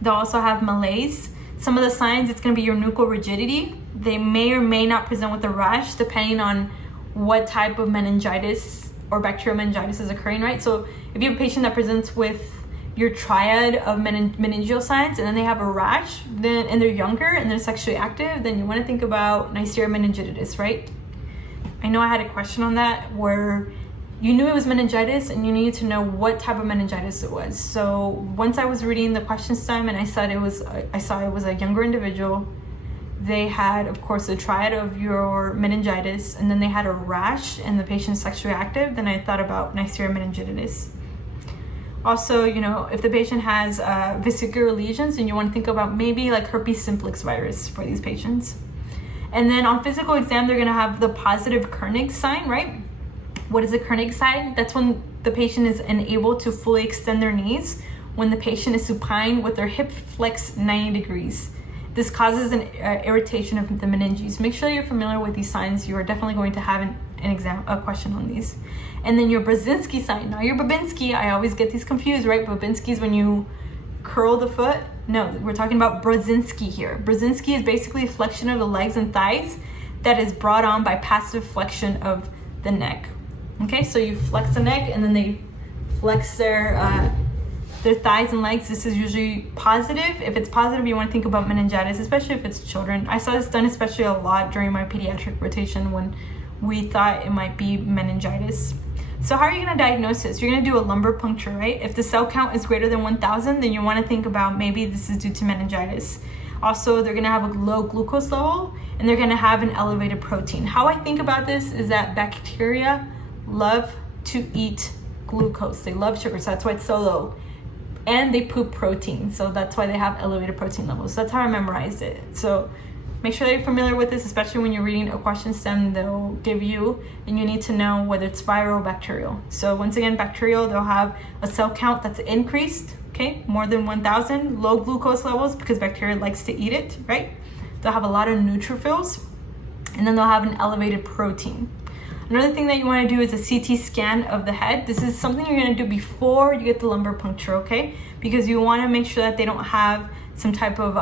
they'll also have malaise. Some of the signs, it's going to be your nuchal rigidity. They may or may not present with a rash depending on what type of meningitis or bacterial meningitis is occurring, right? So if you have a patient that presents with your triad of meningeal signs and then they have a rash, then and they're younger and they're sexually active, then you want to think about Neisseria meningitidis, right? I know I had a question on that where you knew it was meningitis and you needed to know what type of meningitis it was. So once I was reading the question stem and I saw it was a younger individual, they had, of course, a triad of your meningitis, and then they had a rash and the patient's sexually active, then I thought about Neisseria meningitidis. Also, you know, if the patient has vesicular lesions, and you want to think about maybe like herpes simplex virus for these patients. And then on physical exam, they're going to have the positive Kernig sign, right? What is a Kernig sign? That's when the patient is unable to fully extend their knees, when the patient is supine with their hip flexed 90 degrees. This causes an irritation of the meninges. Make sure you're familiar with these signs. You are definitely going to have a question on these. And then your Brzezinski sign. Now your Babinski, I always get these confused, right? Babinski is when you curl the foot. No, we're talking about Brzezinski here. Brzezinski is basically a flexion of the legs and thighs that is brought on by passive flexion of the neck. Okay, so you flex the neck and then they flex their thighs and legs. This is usually positive. If it's positive, you want to think about meningitis, especially if it's children. I saw this done especially a lot during my pediatric rotation when we thought it might be meningitis. So how are you going to diagnose this? You're going to do a lumbar puncture, right? If the cell count is greater than 1,000, then you want to think about maybe this is due to meningitis. Also, they're going to have a low glucose level and they're going to have an elevated protein. How I think about this is that bacteria love to eat glucose. They love sugar, so that's why it's so low. And they poop protein, so that's why they have elevated protein levels. So that's how I memorized it. So make sure that you're familiar with this, especially when you're reading a question stem they'll give you, and you need to know whether it's viral or bacterial. So once again, bacterial, they'll have a cell count that's increased, okay, more than 1,000, low glucose levels because bacteria likes to eat it, right? They'll have a lot of neutrophils, and then they'll have an elevated protein. Another thing that you want to do is a CT scan of the head. This is something you're going to do before you get the lumbar puncture, okay? Because you want to make sure that they don't have some type of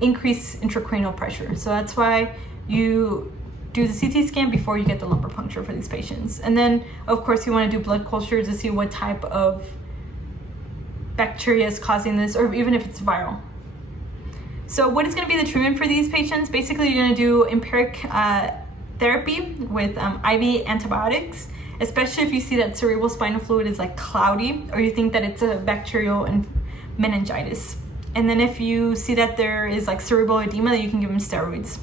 increased intracranial pressure. So that's why you do the CT scan before you get the lumbar puncture for these patients. And then, of course, you want to do blood cultures to see what type of bacteria is causing this, or even if it's viral. So what is going to be the treatment for these patients? Basically, you're going to do empiric therapy with IV antibiotics, especially if you see that cerebral spinal fluid is like cloudy, or you think that it's a bacterial and meningitis. And then if you see that there is like cerebral edema, then you can give them steroids.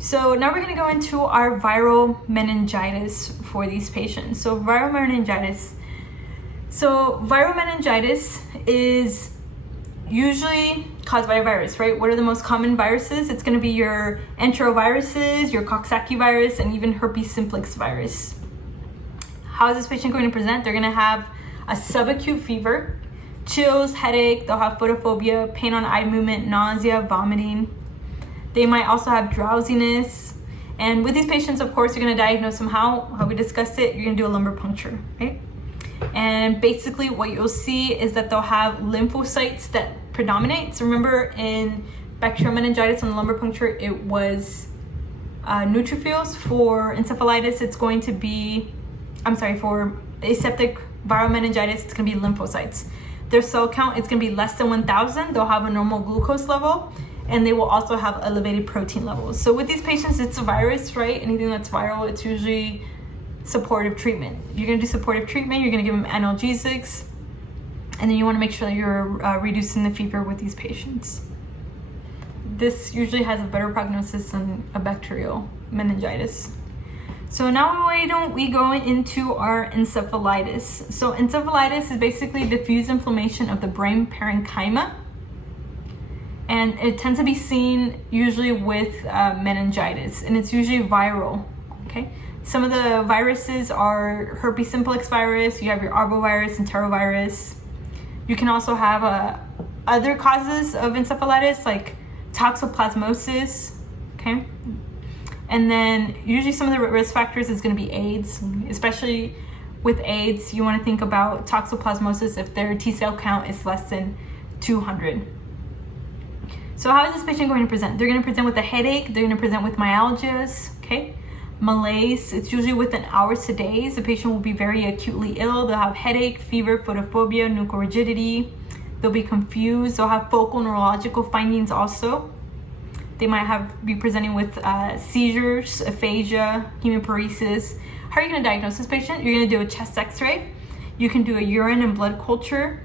So now we're going to go into our viral meningitis for these patients. So viral meningitis is usually caused by a virus, right? What are the most common viruses? It's going to be your enteroviruses, your Coxsackie virus, and even herpes simplex virus. How is this patient going to present? They're going to have a subacute fever, chills, headache, they'll have photophobia, pain on eye movement, nausea, vomiting. They might also have drowsiness. And with these patients, of course, you're going to diagnose them how we discussed it. You're going to do a lumbar puncture, right? And basically what you'll see is that they'll have lymphocytes that predominate. So remember, in bacterial meningitis and lumbar puncture, it was neutrophils. For encephalitis, it's going to be, for aseptic viral meningitis, it's going to be lymphocytes. Their cell count is going to be less than 1,000. They'll have a normal glucose level, and they will also have elevated protein levels. So with these patients, it's a virus, right? Anything that's viral, it's usually supportive treatment. You're going to do supportive treatment. You're going to give them analgesics, and then you want to make sure that you're reducing the fever with these patients. This usually has a better prognosis than a bacterial meningitis. So now why don't we go into our encephalitis? So encephalitis is basically diffuse inflammation of the brain parenchyma, and it tends to be seen usually with meningitis, and it's usually viral, okay? Some of the viruses are herpes simplex virus, you have your arbovirus and enterovirus. You can also have other causes of encephalitis like toxoplasmosis, okay? And then usually some of the risk factors is going to be AIDS. Especially with AIDS, you want to think about toxoplasmosis if their T cell count is less than 200. So how is this patient going to present? They're going to present with a headache, they're going to present with myalgias, okay? Malaise, it's usually within hours to days. The patient will be very acutely ill. They'll have headache, fever, photophobia, nuchal rigidity. They'll be confused. They'll have focal neurological findings also. They might be presenting with seizures, aphasia, hemiparesis. How are you going to diagnose this patient? You're going to do a chest x-ray. You can do a urine and blood culture.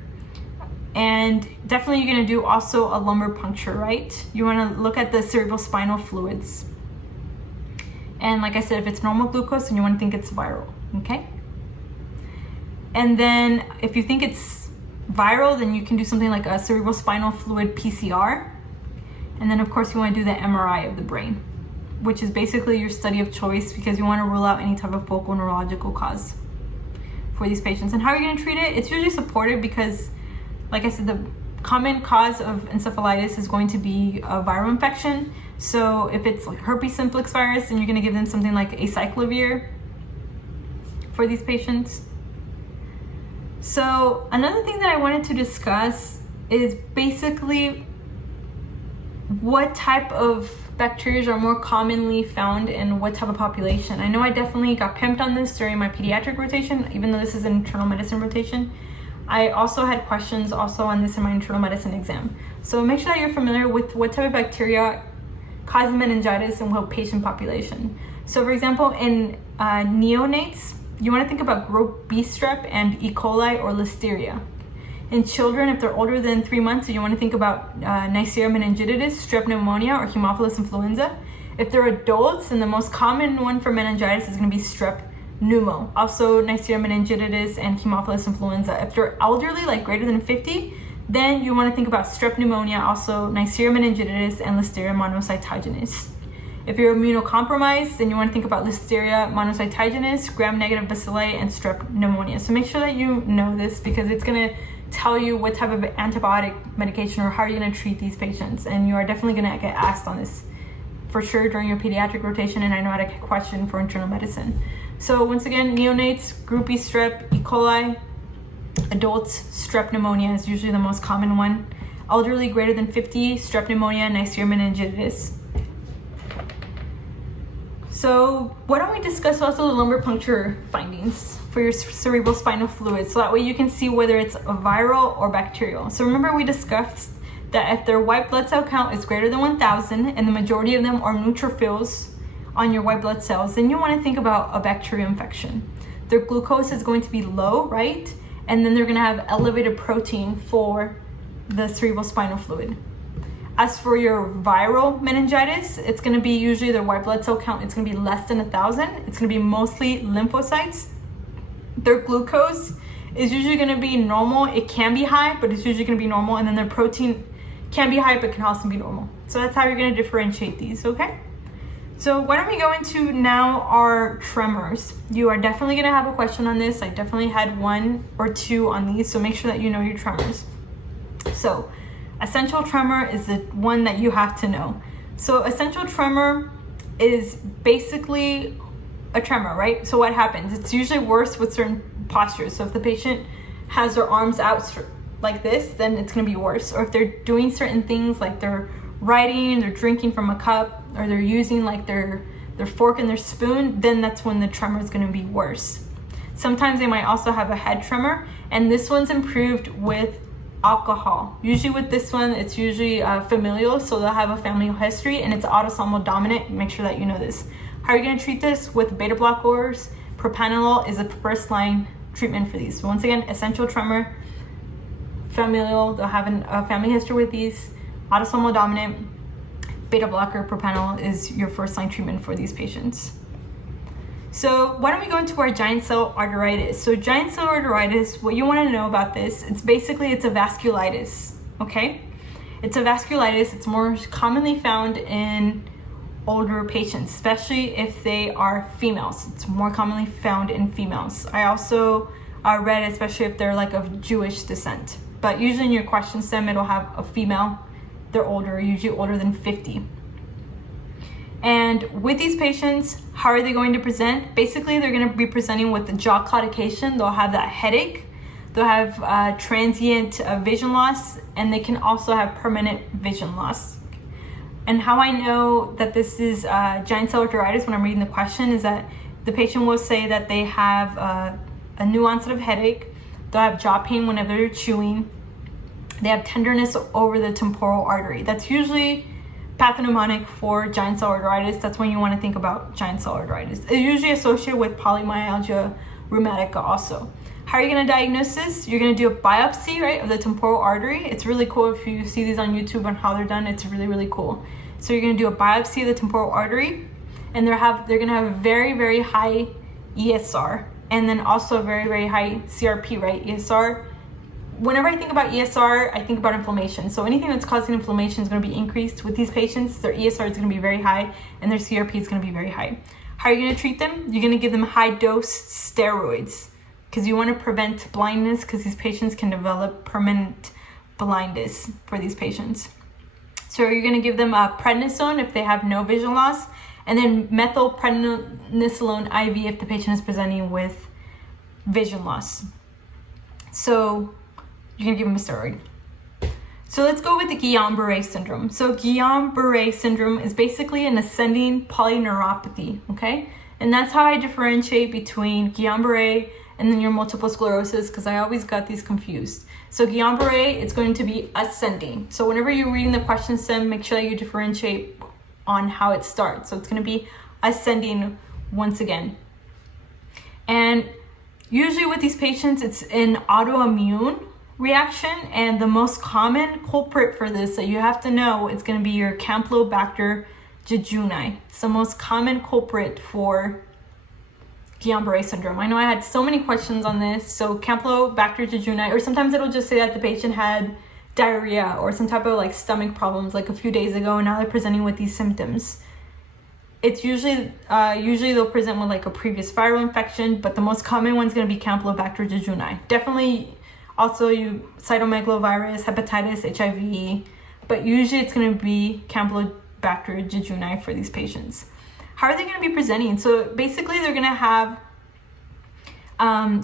And definitely you're going to do also a lumbar puncture, right? You want to look at the cerebrospinal fluids. And like I said, if it's normal glucose, then you want to think it's viral, okay? And then if you think it's viral, then you can do something like a cerebrospinal fluid PCR. And then of course you want to do the MRI of the brain, which is basically your study of choice because you want to rule out any type of focal neurological cause for these patients. And how are you going to treat it? It's usually supportive because, like I said, the common cause of encephalitis is going to be a viral infection. So if it's like herpes simplex virus, then you're going to give them something like acyclovir for these patients. So another thing that I wanted to discuss is basically what type of bacteria are more commonly found in what type of population. I know I definitely got pimped on this during my pediatric rotation, even though this is an internal medicine rotation. I also had questions also on this in my internal medicine exam. So make sure that you're familiar with what type of bacteria cause meningitis in what patient population. So for example, in neonates, you want to think about group B strep and E. coli or Listeria. In children, if they're older than 3 months, you want to think about Neisseria meningitidis, strep pneumonia, or Haemophilus influenza. If they're adults, then the most common one for meningitis is going to be strep pneumo, also Neisseria meningitidis and Haemophilus influenza. If they're elderly, like greater than 50, then you want to think about strep pneumonia, also Neisseria meningitidis and Listeria monocytogenes. If you're immunocompromised, then you want to think about Listeria monocytogenes, gram-negative bacilli, and strep pneumonia. So make sure that you know this because it's going to tell you what type of antibiotic medication or how you're going to treat these patients. And you are definitely going to get asked on this for sure during your pediatric rotation, and I know how to question for internal medicine. So once again, neonates, group B strep, E. coli. Adults, strep pneumonia is usually the most common one. Elderly greater than 50, strep pneumonia, Neisseria meningitidis. So why don't we discuss also the lumbar puncture findings for your cerebrospinal fluid, so that way you can see whether it's a viral or bacterial. So remember we discussed that if their white blood cell count is greater than 1,000 and the majority of them are neutrophils on your white blood cells, then you want to think about a bacterial infection. Their glucose is going to be low, right? And then they're going to have elevated protein for the cerebrospinal fluid. As for your viral meningitis, it's going to be usually their white blood cell count, it's going to be less than 1,000. It's going to be mostly lymphocytes. Their glucose is usually going to be normal. It can be high, but it's usually going to be normal. And then their protein can be high, but can also be normal. So that's how you're going to differentiate these, okay? So why don't we go into now our tremors. You are definitely going to have a question on this. I definitely had 1 or 2 on these, so make sure that you know your tremors. So essential tremor is the one that you have to know. So essential tremor is basically a tremor, right? So what happens? It's usually worse with certain postures. So if the patient has their arms out like this, then it's going to be worse. Or if they're doing certain things like they're writing, they're drinking from a cup, or they're using like their fork and their spoon, then that's when the tremor is going to be worse. Sometimes they might also have a head tremor, and this one's improved with alcohol. Usually with this one, it's usually familial, so they'll have a familial history, and it's autosomal dominant. Make sure that you know this. How are you going to treat this? With beta blockers. Propranolol is a first line treatment for these. So once again, essential tremor, familial, they'll have a family history with these. Autosomal dominant, beta blocker, propranolol is your first line treatment for these patients. So why don't we go into our giant cell arteritis? So giant cell arteritis, what you want to know about this, it's a vasculitis, okay? It's a vasculitis. It's more commonly found in older patients, especially if they are females. It's more commonly found in females. I also read, especially if they're like of Jewish descent. But usually in your question stem, it'll have a female. They're older, usually older than 50. And with these patients, how are they going to present? Basically, they're going to be presenting with the jaw claudication. They'll have that headache. They'll have transient vision loss, and they can also have permanent vision loss. And how I know that this is giant cell arteritis when I'm reading the question is that the patient will say that they have a new onset of headache. They'll have jaw pain whenever they're chewing. They have tenderness over the temporal artery. That's usually pathognomonic for giant cell arteritis. That's when you want to think about giant cell arteritis. It's usually associated with polymyalgia rheumatica also. How are you going to diagnose this? You're going to do a biopsy, right, of the temporal artery. It's really cool if you see these on YouTube on how they're done. It's really, really cool. So you're going to do a biopsy of the temporal artery, and they're going to have a very, very high ESR, and then also a very, very high CRP, right? ESR. Whenever I think about ESR, I think about inflammation. So anything that's causing inflammation is going to be increased. With these patients, their ESR is going to be very high, and their CRP is going to be very high. How are you going to treat them? You're going to give them high-dose steroids because you want to prevent blindness, because these patients can develop permanent blindness for these patients. So you're going to give them prednisone if they have no vision loss, and then methylprednisolone IV if the patient is presenting with vision loss. So you're going to give them a steroid. So let's go with the Guillain-Barré syndrome. So Guillain-Barré syndrome is basically an ascending polyneuropathy, okay? And that's how I differentiate between Guillain-Barré and then your multiple sclerosis, because I always got these confused. So Guillain-Barré, it's going to be ascending. So whenever you're reading the question stem, make sure that you differentiate on how it starts. So it's going to be ascending once again. And usually with these patients, it's an autoimmune reaction, and the most common culprit for this that you have to know is going to be your Campylobacter jejuni. It's the most common culprit for Guillain-Barré syndrome. I know I had so many questions on this. So Campylobacter jejuni, or sometimes it'll just say that the patient had diarrhea or some type of like stomach problems like a few days ago, and now they're presenting with these symptoms. It's usually they'll present with like a previous viral infection, but the most common one's going to be Campylobacter jejuni. Definitely also cytomegalovirus, hepatitis, HIV, but usually it's going to be Campylobacter jejuni for these patients. How are they going to be presenting? So basically they're going to have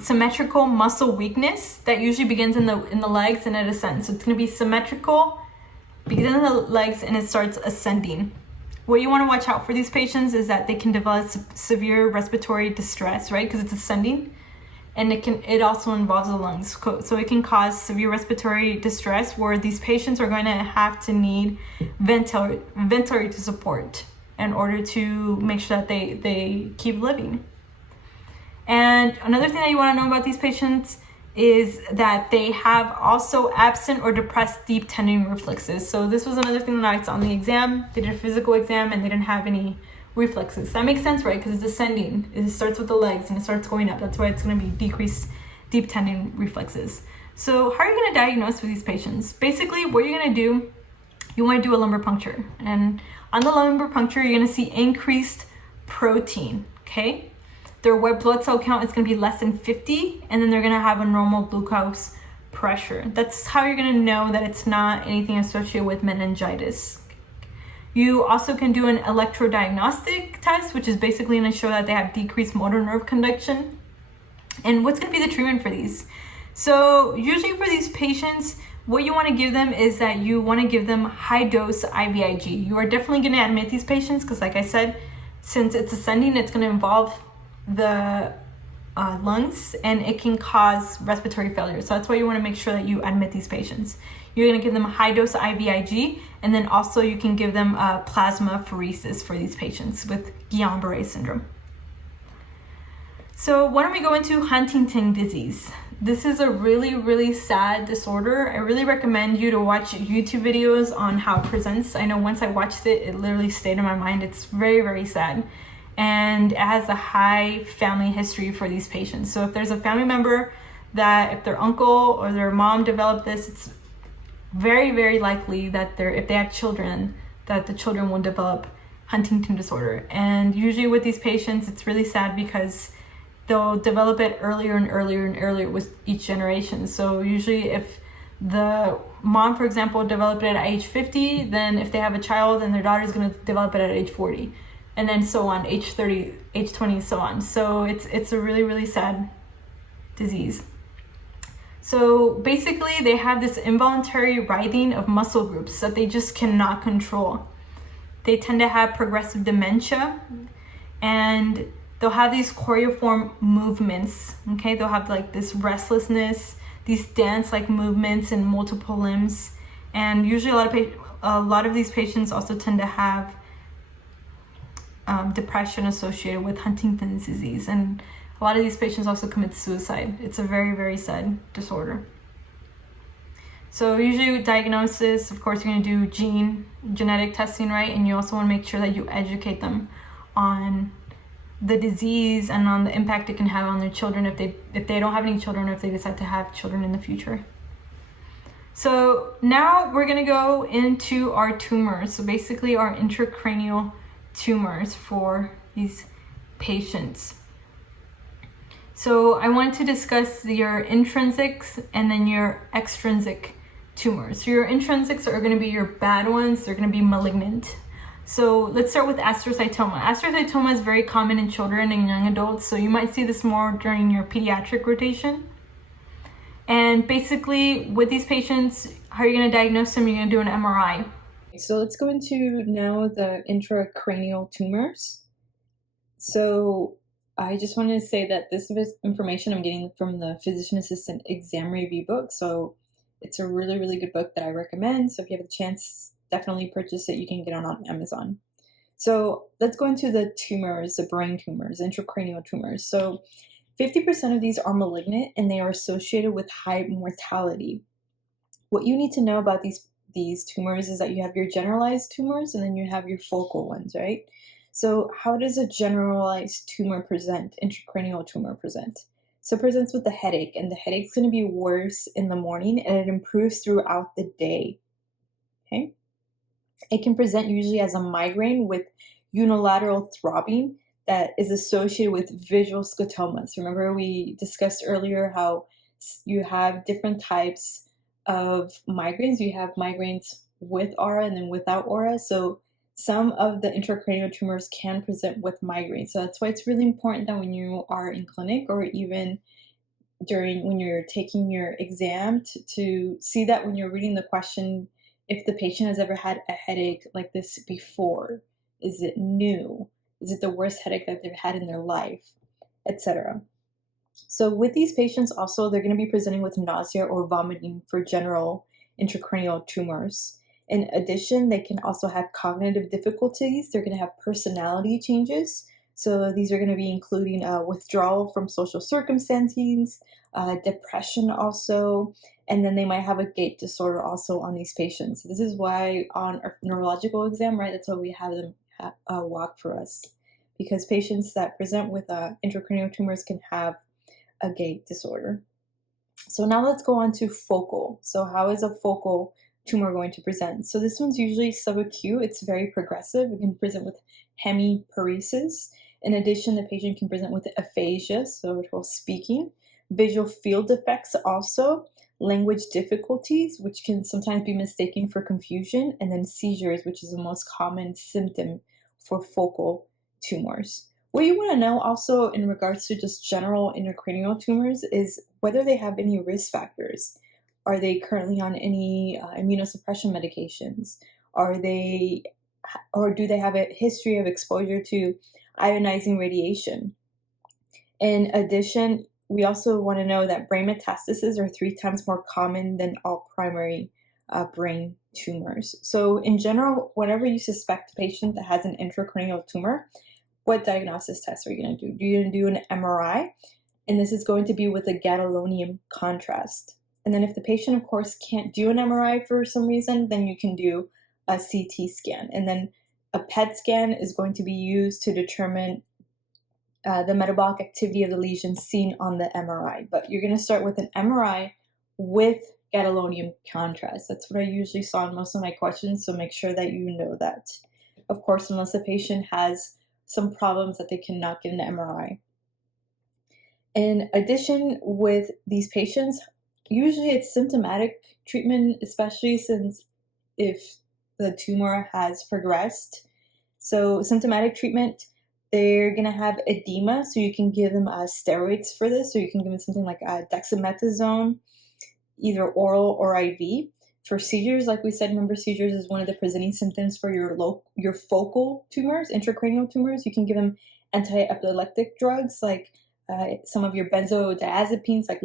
symmetrical muscle weakness that usually begins in the legs and it ascends. So it's going to be symmetrical, begins in the legs and it starts ascending. What you want to watch out for these patients is that they can develop severe respiratory distress, right? Because it's ascending, and it also involves the lungs. So it can cause severe respiratory distress where these patients are going to have to need ventilator support in order to make sure that they keep living. And another thing that you want to know about these patients is that they have also absent or depressed deep tendon reflexes. So this was another thing that I saw on the exam. They did a physical exam and they didn't have any reflexes. That makes sense, right? Because it's ascending. It starts with the legs and it starts going up. That's why it's going to be decreased deep tendon reflexes. So how are you going to diagnose with these patients? Basically, what you're going to do you want to do a lumbar puncture. And on the lumbar puncture, you're going to see increased protein, okay? Their white blood cell count is going to be less than 50, and then they're going to have a normal glucose pressure. That's how you're going to know that it's not anything associated with meningitis. You also can do an electrodiagnostic test, which is basically going to show that they have decreased motor nerve conduction. And what's going to be the treatment for these? So usually for these patients, what you want to give them is that you want to give them high dose IVIG. You are definitely going to admit these patients because, like I said, since it's ascending, it's going to involve the lungs and it can cause respiratory failure. So that's why you want to make sure that you admit these patients. You're going to give them a high dose IVIG, and then also you can give them plasmapheresis for these patients with Guillain-Barré syndrome. So why don't we go into Huntington disease? This is a really, really sad disorder. I really recommend you to watch YouTube videos on how it presents. I know once I watched it, it literally stayed in my mind. It's very, very sad. And it has a high family history for these patients. So if there's a family member that if their uncle or their mom developed this, it's very, very likely that if they have children, that the children will develop Huntington disorder. And usually with these patients, it's really sad because they'll develop it earlier and earlier and earlier with each generation. So usually if the mom, for example, developed it at age 50, then if they have a child, then their daughter is going to develop it at age 40. And then so on, age 30, age 20, so on. So it's a really, really sad disease. So basically they have this involuntary writhing of muscle groups that they just cannot control. They tend to have progressive dementia, and they'll have these choreiform movements, okay? They'll have like this restlessness, these dance-like movements in multiple limbs. And usually a lot of these patients also tend to have depression associated with Huntington's disease. And a lot of these patients also commit suicide. It's a very, very sad disorder. So usually with diagnosis, of course, you're going to do genetic testing, right? And you also want to make sure that you educate them on the disease and on the impact it can have on their children if they don't have any children, or if they decide to have children in the future. So now we're going to go into our tumors. So basically our intracranial tumors for these patients. So I want to discuss your intrinsics and then your extrinsic tumors. So your intrinsics are going to be your bad ones. They're going to be malignant. So let's start with astrocytoma. Astrocytoma is very common in children and young adults. So you might see this more during your pediatric rotation. And basically with these patients, how are you going to diagnose them? You're going to do an MRI. So let's go into now the intracranial tumors. So I just wanted to say that this is information I'm getting from the Physician Assistant Exam Review book. So it's a really, really good book that I recommend. So if you have a chance, definitely purchase it. You can get it on Amazon. So let's go into the tumors, the brain tumors, intracranial tumors. So 50% of these are malignant and they are associated with high mortality. What you need to know about these tumors is that you have your generalized tumors and then you have your focal ones, right? So how does a generalized tumor present, intracranial tumor present? So it presents with a headache, and the headache's going to be worse in the morning and it improves throughout the day, okay? It can present usually as a migraine with unilateral throbbing that is associated with visual scotomas. Remember we discussed earlier how you have different types of migraines. You have migraines with aura and then without aura. So some of the intracranial tumors can present with migraines. So that's why it's really important that when you are in clinic or even when you're taking your exam to see that when you're reading the question, if the patient has ever had a headache like this before. Is it new? Is it the worst headache that they've had in their life, etc.? So with these patients also, they're going to be presenting with nausea or vomiting for general intracranial tumors. In addition, they can also have cognitive difficulties. They're going to have personality changes. So these are going to be including withdrawal from social circumstances, depression also, and then they might have a gait disorder also on these patients. This is why on our neurological exam, right, that's why we have them walk for us, because patients that present with intracranial tumors can have a gait disorder. So now let's go on to focal. So how is a focal tumor going to present. So this one's usually subacute. It's very progressive. It can present with hemiparesis. In addition, the patient can present with aphasia, so speaking, visual field defects also, language difficulties, which can sometimes be mistaken for confusion, and then seizures, which is the most common symptom for focal tumors. What you want to know also in regards to just general intracranial tumors is whether they have any risk factors. Are they currently on any immunosuppression medications? Or do they have a history of exposure to ionizing radiation? In addition, we also want to know that brain metastases are 3 times more common than all primary brain tumors. So in general, whenever you suspect a patient that has an intracranial tumor, what diagnosis test are you going to do? You're going to do an MRI, and this is going to be with a gadolinium contrast. And then if the patient, of course, can't do an MRI for some reason, then you can do a CT scan. And then a PET scan is going to be used to determine the metabolic activity of the lesion seen on the MRI. But you're going to start with an MRI with gadolinium contrast. That's what I usually saw in most of my questions, so make sure that you know that. Of course, unless the patient has some problems that they cannot get an MRI. In addition, with these patients, usually it's symptomatic treatment, especially since if the tumor has progressed. So symptomatic treatment, they're going to have edema, so you can give them steroids for this, or you can give them something like dexamethasone, either oral or IV. For seizures, like we said, remember seizures is one of the presenting symptoms for your focal tumors, intracranial tumors. You can give them anti-epileptic drugs like some of your benzodiazepines like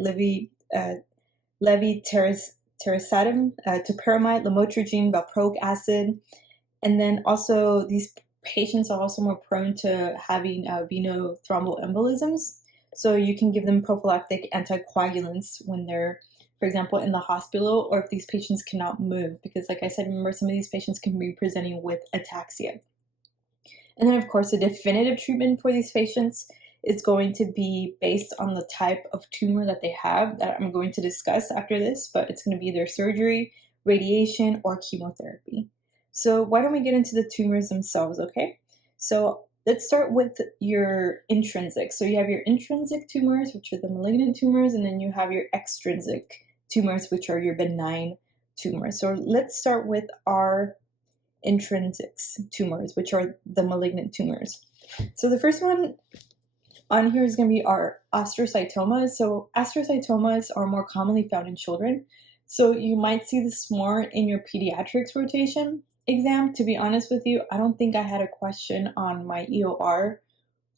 levetiracetam, topiramate, lamotrigine, valproic acid. And then also these patients are also more prone to having venothromboembolisms. So you can give them prophylactic anticoagulants when they're, for example, in the hospital, or if these patients cannot move, because like I said, remember, some of these patients can be presenting with ataxia. And then of course, the definitive treatment for these patients is going to be based on the type of tumor that they have, that I'm going to discuss after this, but it's going to be either surgery, radiation, or chemotherapy. So why don't we get into the tumors themselves, okay? So let's start with your intrinsic. So you have your intrinsic tumors, which are the malignant tumors, and then you have your extrinsic tumors, which are your benign tumors. So let's start with our intrinsic tumors, which are the malignant tumors. So the first one on here is going to be our astrocytomas. So astrocytomas are more commonly found in children. So you might see this more in your pediatrics rotation exam. To be honest with you, I don't think I had a question on my EOR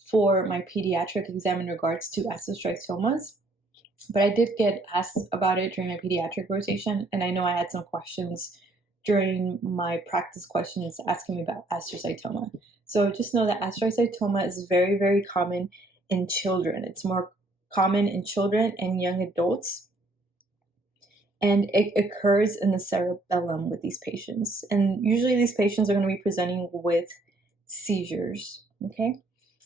for my pediatric exam in regards to astrocytomas, but I did get asked about it during my pediatric rotation, and I know I had some questions during my practice questions asking me about astrocytoma. So just know that astrocytoma is very, very common in children. It's more common in children and young adults, and it occurs in the cerebellum with these patients. And usually these patients are going to be presenting with seizures, okay?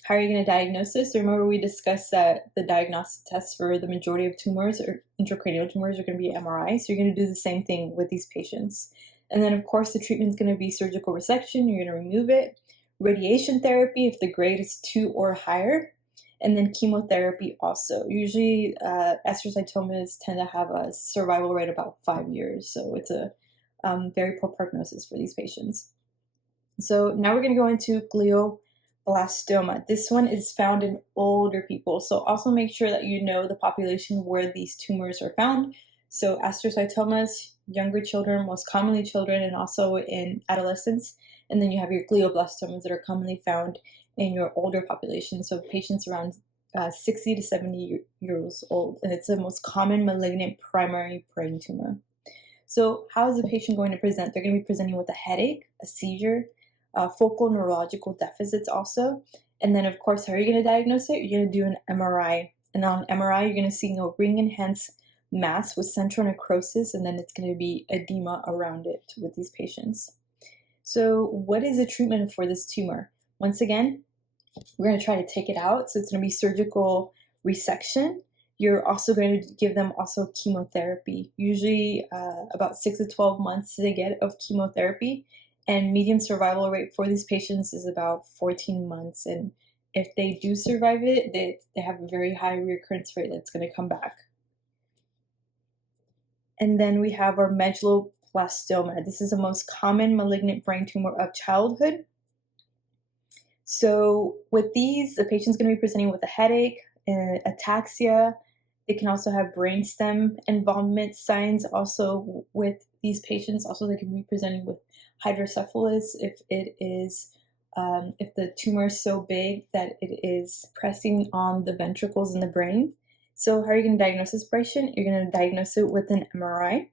How are you going to diagnose this? Remember, we discussed that the diagnostic tests for the majority of tumors or intracranial tumors are going to be MRI. So you're going to do the same thing with these patients. And then, of course, the treatment is going to be surgical resection. You're going to remove it. Radiation therapy if the grade is 2 or higher. And then chemotherapy also. Usually, astrocytomas tend to have a survival rate about 5 years. So it's a very poor prognosis for these patients. So now we're going to go into glioblastoma. This one is found in older people. So also make sure that you know the population where these tumors are found. So astrocytomas, younger children, most commonly children, and also in adolescents. And then you have your glioblastomas that are commonly found in your older population. So patients around 60 to 70 years old. And it's the most common malignant primary brain tumor. So how is the patient going to present? They're going to be presenting with a headache, a seizure, focal neurological deficits also. And then, of course, how are you going to diagnose it? You're going to do an MRI. And on MRI, you're going to see a ring-enhanced mass with central necrosis, and then it's going to be edema around it with these patients. So what is the treatment for this tumor? Once again, we're going to try to take it out. So it's going to be surgical resection. you're also going to give them also chemotherapy, usually about 6 to 12 months they get of chemotherapy, and median survival rate for these patients is about 14 months. And if they do survive it, they have a very high recurrence rate that's going to come back. And then we have our medulloblastoma. This is the most common malignant brain tumor of childhood. So with these, the patient's going to be presenting with a headache, ataxia. They can also have brainstem involvement signs also with these patients. Also, they can be presenting with hydrocephalus if it is if the tumor is so big that it is pressing on the ventricles in the brain. So how are you going to diagnose this patient? You're going to diagnose it with an MRI.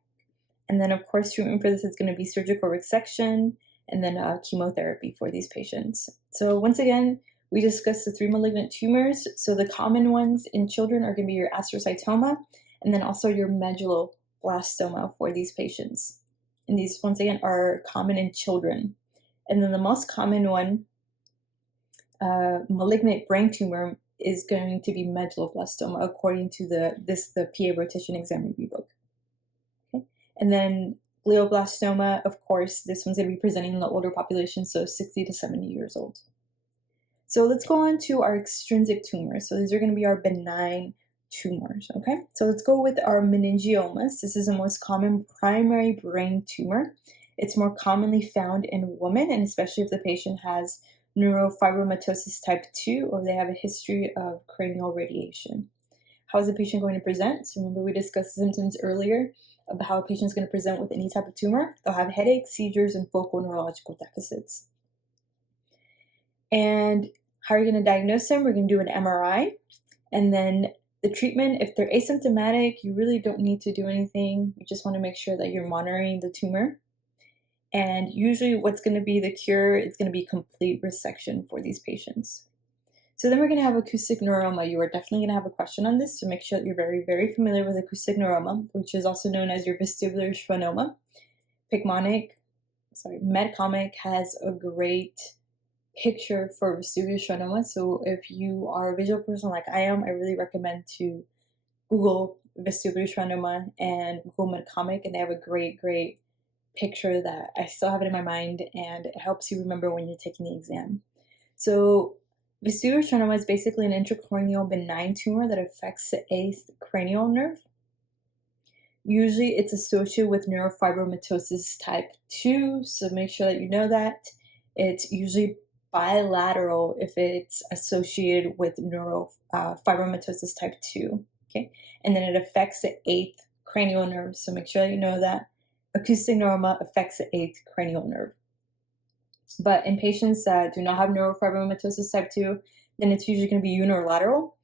And then, of course, treatment for this is going to be surgical resection and then chemotherapy for these patients. So once again, we discussed the 3 malignant tumors. So the common ones in children are going to be your astrocytoma and then also your medulloblastoma for these patients. And these, once again, are common in children. And then the most common one, malignant brain tumor, is going to be medulloblastoma according to the PA rotation exam review book. Okay. And then glioblastoma, of course, this one's going to be presenting in the older population, so 60 to 70 years old. So let's go on to our extrinsic tumors. So these are going to be our benign tumors, okay? So let's go with our meningiomas. This is the most common primary brain tumor. It's more commonly found in women, and especially if the patient has neurofibromatosis type 2 or they have a history of cranial radiation. How is the patient going to present? So remember we discussed the symptoms earlier of how a patient is going to present with any type of tumor. They'll have headaches, seizures, and focal neurological deficits. And how are you going to diagnose them? We're going to do an MRI. And then the treatment, if they're asymptomatic, you really don't need to do anything. You just want to make sure that you're monitoring the tumor. And usually what's going to be the cure is going to be complete resection for these patients. So then we're going to have acoustic neuroma. You are definitely going to have a question on this, so make sure that you're very, very familiar with acoustic neuroma, which is also known as your vestibular schwannoma. Medcomic has a great picture for vestibular schwannoma. So if you are a visual person like I am, I really recommend to Google vestibular schwannoma and Google Medcomic, and they have a great picture that I still have it in my mind, and it helps you remember when you're taking the exam. So vestibular schwannoma is basically an intracranial benign tumor that affects the 8th cranial nerve. Usually it's associated with neurofibromatosis type 2, so make sure that you know that. It's usually bilateral if it's associated with neurofibromatosis type 2, okay? And then it affects the 8th cranial nerve, so make sure that you know that. Acoustic neuroma affects the 8th cranial nerve. But in patients that do not have neurofibromatosis type 2, then it's usually going to be unilateral.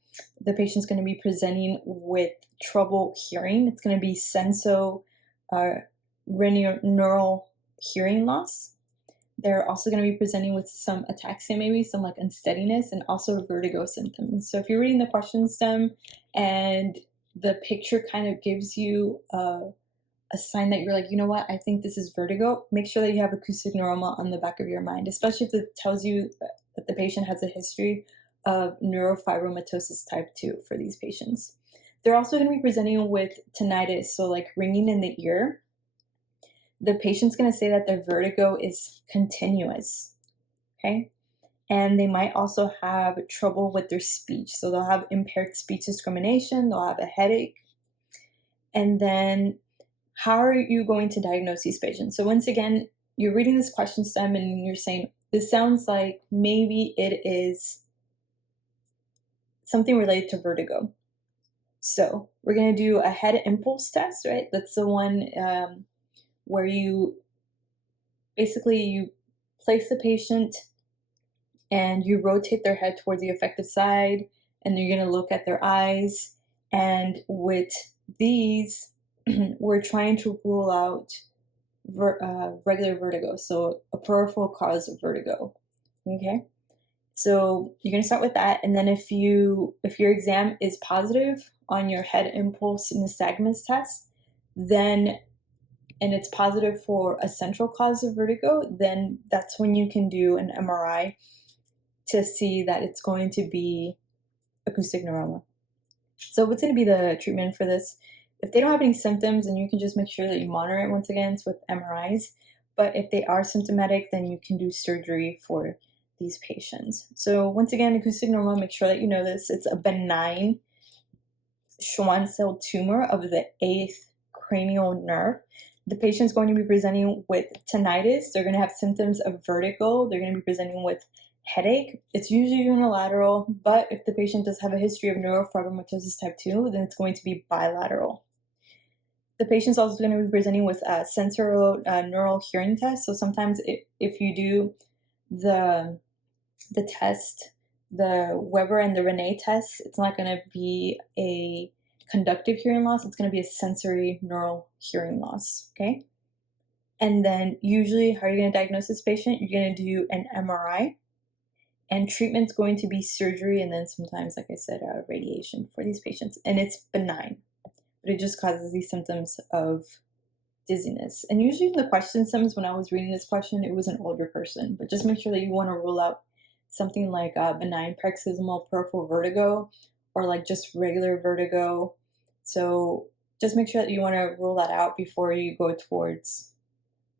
The patient's going to be presenting with trouble hearing. It's going to be sensorineural hearing loss. They're also going to be presenting with some ataxia, maybe some like unsteadiness, and also vertigo symptoms. So if you're reading the question stem and the picture kind of gives you a sign that you're like, you know what, I think this is vertigo, make sure that you have acoustic neuroma on the back of your mind, especially if it tells you that the patient has a history of neurofibromatosis type 2 for these patients. They're also going to be presenting with tinnitus, so like ringing in the ear. The patient's going to say that their vertigo is continuous, okay? And they might also have trouble with their speech. So they'll have impaired speech discrimination, they'll have a headache. And then how are you going to diagnose these patients? So once again, you're reading this question stem and you're saying, this sounds like maybe it is something related to vertigo. So we're going to do a head impulse test, right? That's the one where you basically place the patient and you rotate their head toward the affected side, and you're going to look at their eyes. And with these, we're trying to rule out regular vertigo, so a peripheral cause of vertigo, okay? So you're going to start with that, and then if your exam is positive on your head impulse nystagmus test, then, and it's positive for a central cause of vertigo, then that's when you can do an MRI to see that it's going to be acoustic neuroma. So what's going to be the treatment for this? If they don't have any symptoms, then you can just make sure that you monitor it once again with MRIs. But if they are symptomatic, then you can do surgery for these patients. So once again, acoustic neuroma, make sure that you know this. It's a benign Schwann cell tumor of the 8th cranial nerve. The patient's going to be presenting with tinnitus. They're going to have symptoms of vertigo. They're going to be presenting with headache. It's usually unilateral, but if the patient does have a history of neurofibromatosis type 2, then it's going to be bilateral. The patient's also going to be presenting with a sensory neural hearing test. So sometimes if you do the test, the Weber and the Renal test, it's not going to be a conductive hearing loss. It's going to be a sensory neural hearing loss, okay? And then usually how are you going to diagnose this patient? You're going to do an MRI, and treatment's going to be surgery, and then sometimes, like I said, radiation for these patients. And it's benign, but it just causes these symptoms of dizziness. And usually the question stems, when I was reading this question, it was an older person, but just make sure that you want to rule out something like benign paroxysmal peripheral vertigo or like just regular vertigo. So just make sure that you want to rule that out before you go towards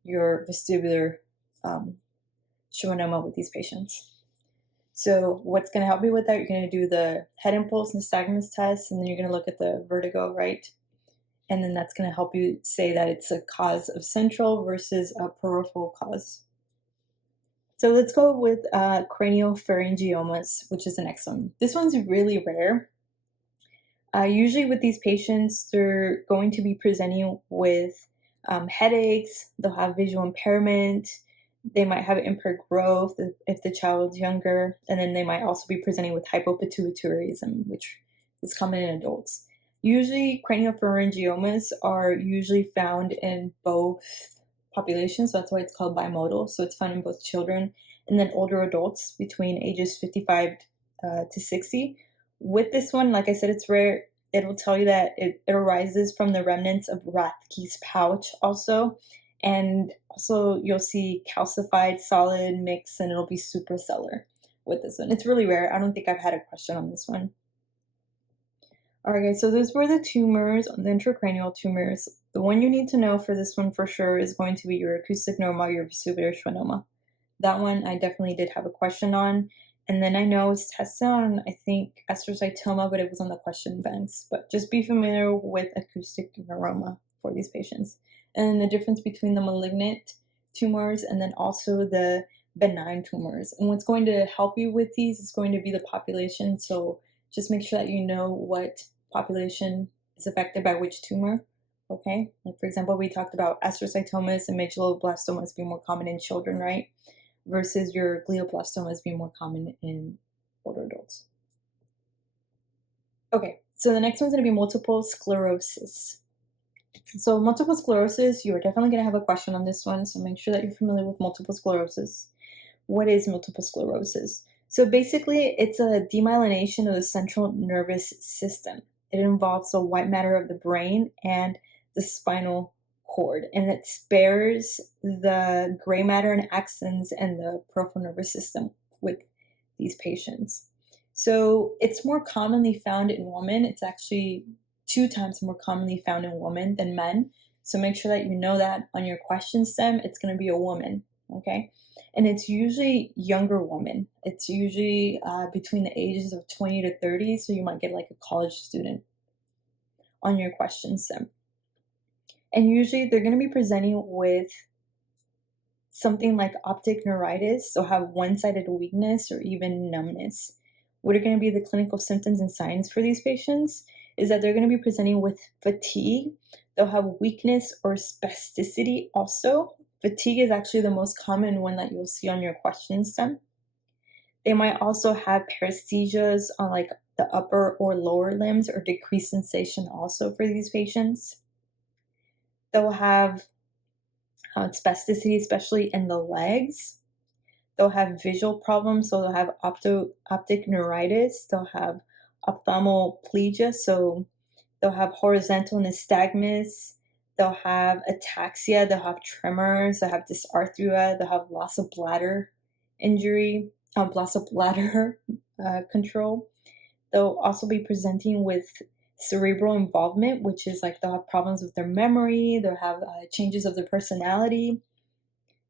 your vestibular schwannoma with these patients. So what's going to help you with that, you're going to do the head impulse nystagmus test, and then you're going to look at the vertigo, right? And then that's going to help you say that it's a cause of central versus a peripheral cause. So let's go with craniopharyngiomas, which is the next one. This one's really rare. Usually with these patients, they're going to be presenting with headaches, they'll have visual impairment, they might have impaired growth if the child's younger, and then they might also be presenting with hypopituitarism, which is common in adults. Usually craniopharyngiomas are usually found in both populations, so that's why it's called bimodal. So it's found in both children and then older adults between ages 55 to 60. With this one, like I said, it's rare. It will tell you that it arises from the remnants of Rathke's pouch also. And also you'll see calcified solid mix, and it'll be suprasellar with this one. It's really rare. I don't think I've had a question on this one. Alright guys, so those were the tumors, the intracranial tumors. The one you need to know for this one for sure is going to be your acoustic neuroma, your vestibular schwannoma. That one I definitely did have a question on. And then I know it's tested on, I think, astrocytoma, but it was on the question banks. But just be familiar with acoustic neuroma for these patients. And then the difference between the malignant tumors and then also the benign tumors. And what's going to help you with these is going to be the population. So just make sure that you know what population is affected by which tumor, okay? Like for example, we talked about astrocytomas and medulloblastomas being more common in children, right? Versus your glioblastomas being more common in older adults. Okay, so the next one's going to be multiple sclerosis. So multiple sclerosis, you are definitely going to have a question on this one, so make sure that you're familiar with multiple sclerosis. What is multiple sclerosis? So basically, it's a demyelination of the central nervous system. It involves the white matter of the brain and the spinal cord, and it spares the gray matter and axons and the peripheral nervous system with these patients. So it's more commonly found in women. It's actually 2 times more commonly found in women than men. So make sure that you know that on your question stem, it's going to be a woman, okay? And it's usually younger women. It's usually between the ages of 20 to 30, so you might get like a college student on your question stem. And usually they're going to be presenting with something like optic neuritis, so have one-sided weakness or even numbness. What are going to be the clinical symptoms and signs for these patients is that they're going to be presenting with fatigue. They'll have weakness or spasticity also. Fatigue is actually the most common one that you'll see on your question stem. They might also have paresthesias on like the upper or lower limbs or decreased sensation also for these patients. They'll have spasticity, especially in the legs. They'll have visual problems, so they'll have optic neuritis. They'll have ophthalmoplegia, so they'll have horizontal nystagmus. They'll have ataxia. They'll have tremors. They'll have dysarthria. They'll have loss of bladder injury, loss of bladder control. They'll also be presenting with cerebral involvement, which is like they'll have problems with their memory, they'll have changes of their personality,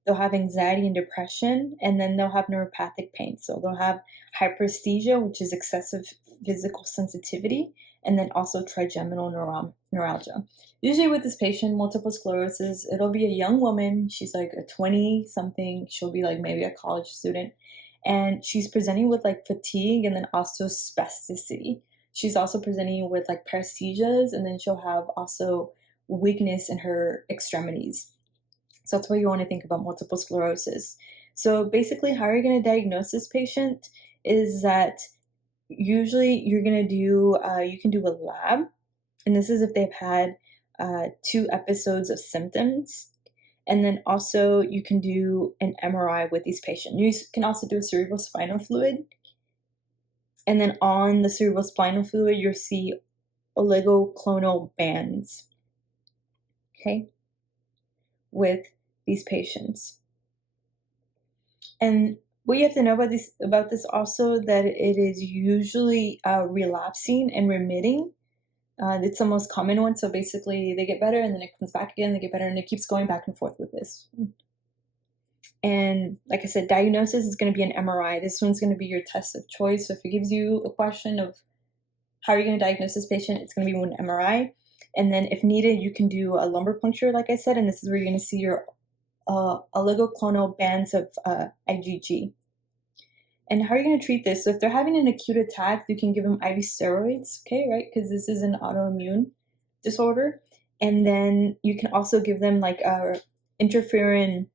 they'll have anxiety and depression, and then they'll have neuropathic pain. So they'll have hyperesthesia, which is excessive physical sensitivity, and then also trigeminal neuralgia. Usually with this patient, multiple sclerosis, it'll be a young woman. She's like a 20-something. She'll be like maybe a college student. And she's presenting with like fatigue and then also spasticity. She's also presenting with like paresthesias, and then she'll have also weakness in her extremities. So that's why you want to think about multiple sclerosis. So basically, how you're going to diagnose this patient is that usually you're going to do, you can do a lab, and this is if they've had 2 episodes of symptoms. And then also you can do an MRI with these patients. You can also do a cerebrospinal fluid. And then on the cerebrospinal fluid, you'll see oligoclonal bands, okay, with these patients. And what you have to know about this also, that it is usually relapsing and remitting. It's the most common one. So basically they get better and then it comes back again, they get better, and it keeps going back and forth with this. And like I said, diagnosis is going to be an MRI. This one's going to be your test of choice. So if it gives you a question of how are you going to diagnose this patient, it's going to be one MRI. And then if needed, you can do a lumbar puncture, like I said, and this is where you're going to see your oligoclonal bands of IgG. And how are you going to treat this? So if they're having an acute attack, you can give them IV steroids, okay, right? Because this is an autoimmune disorder. And then you can also give them like interferon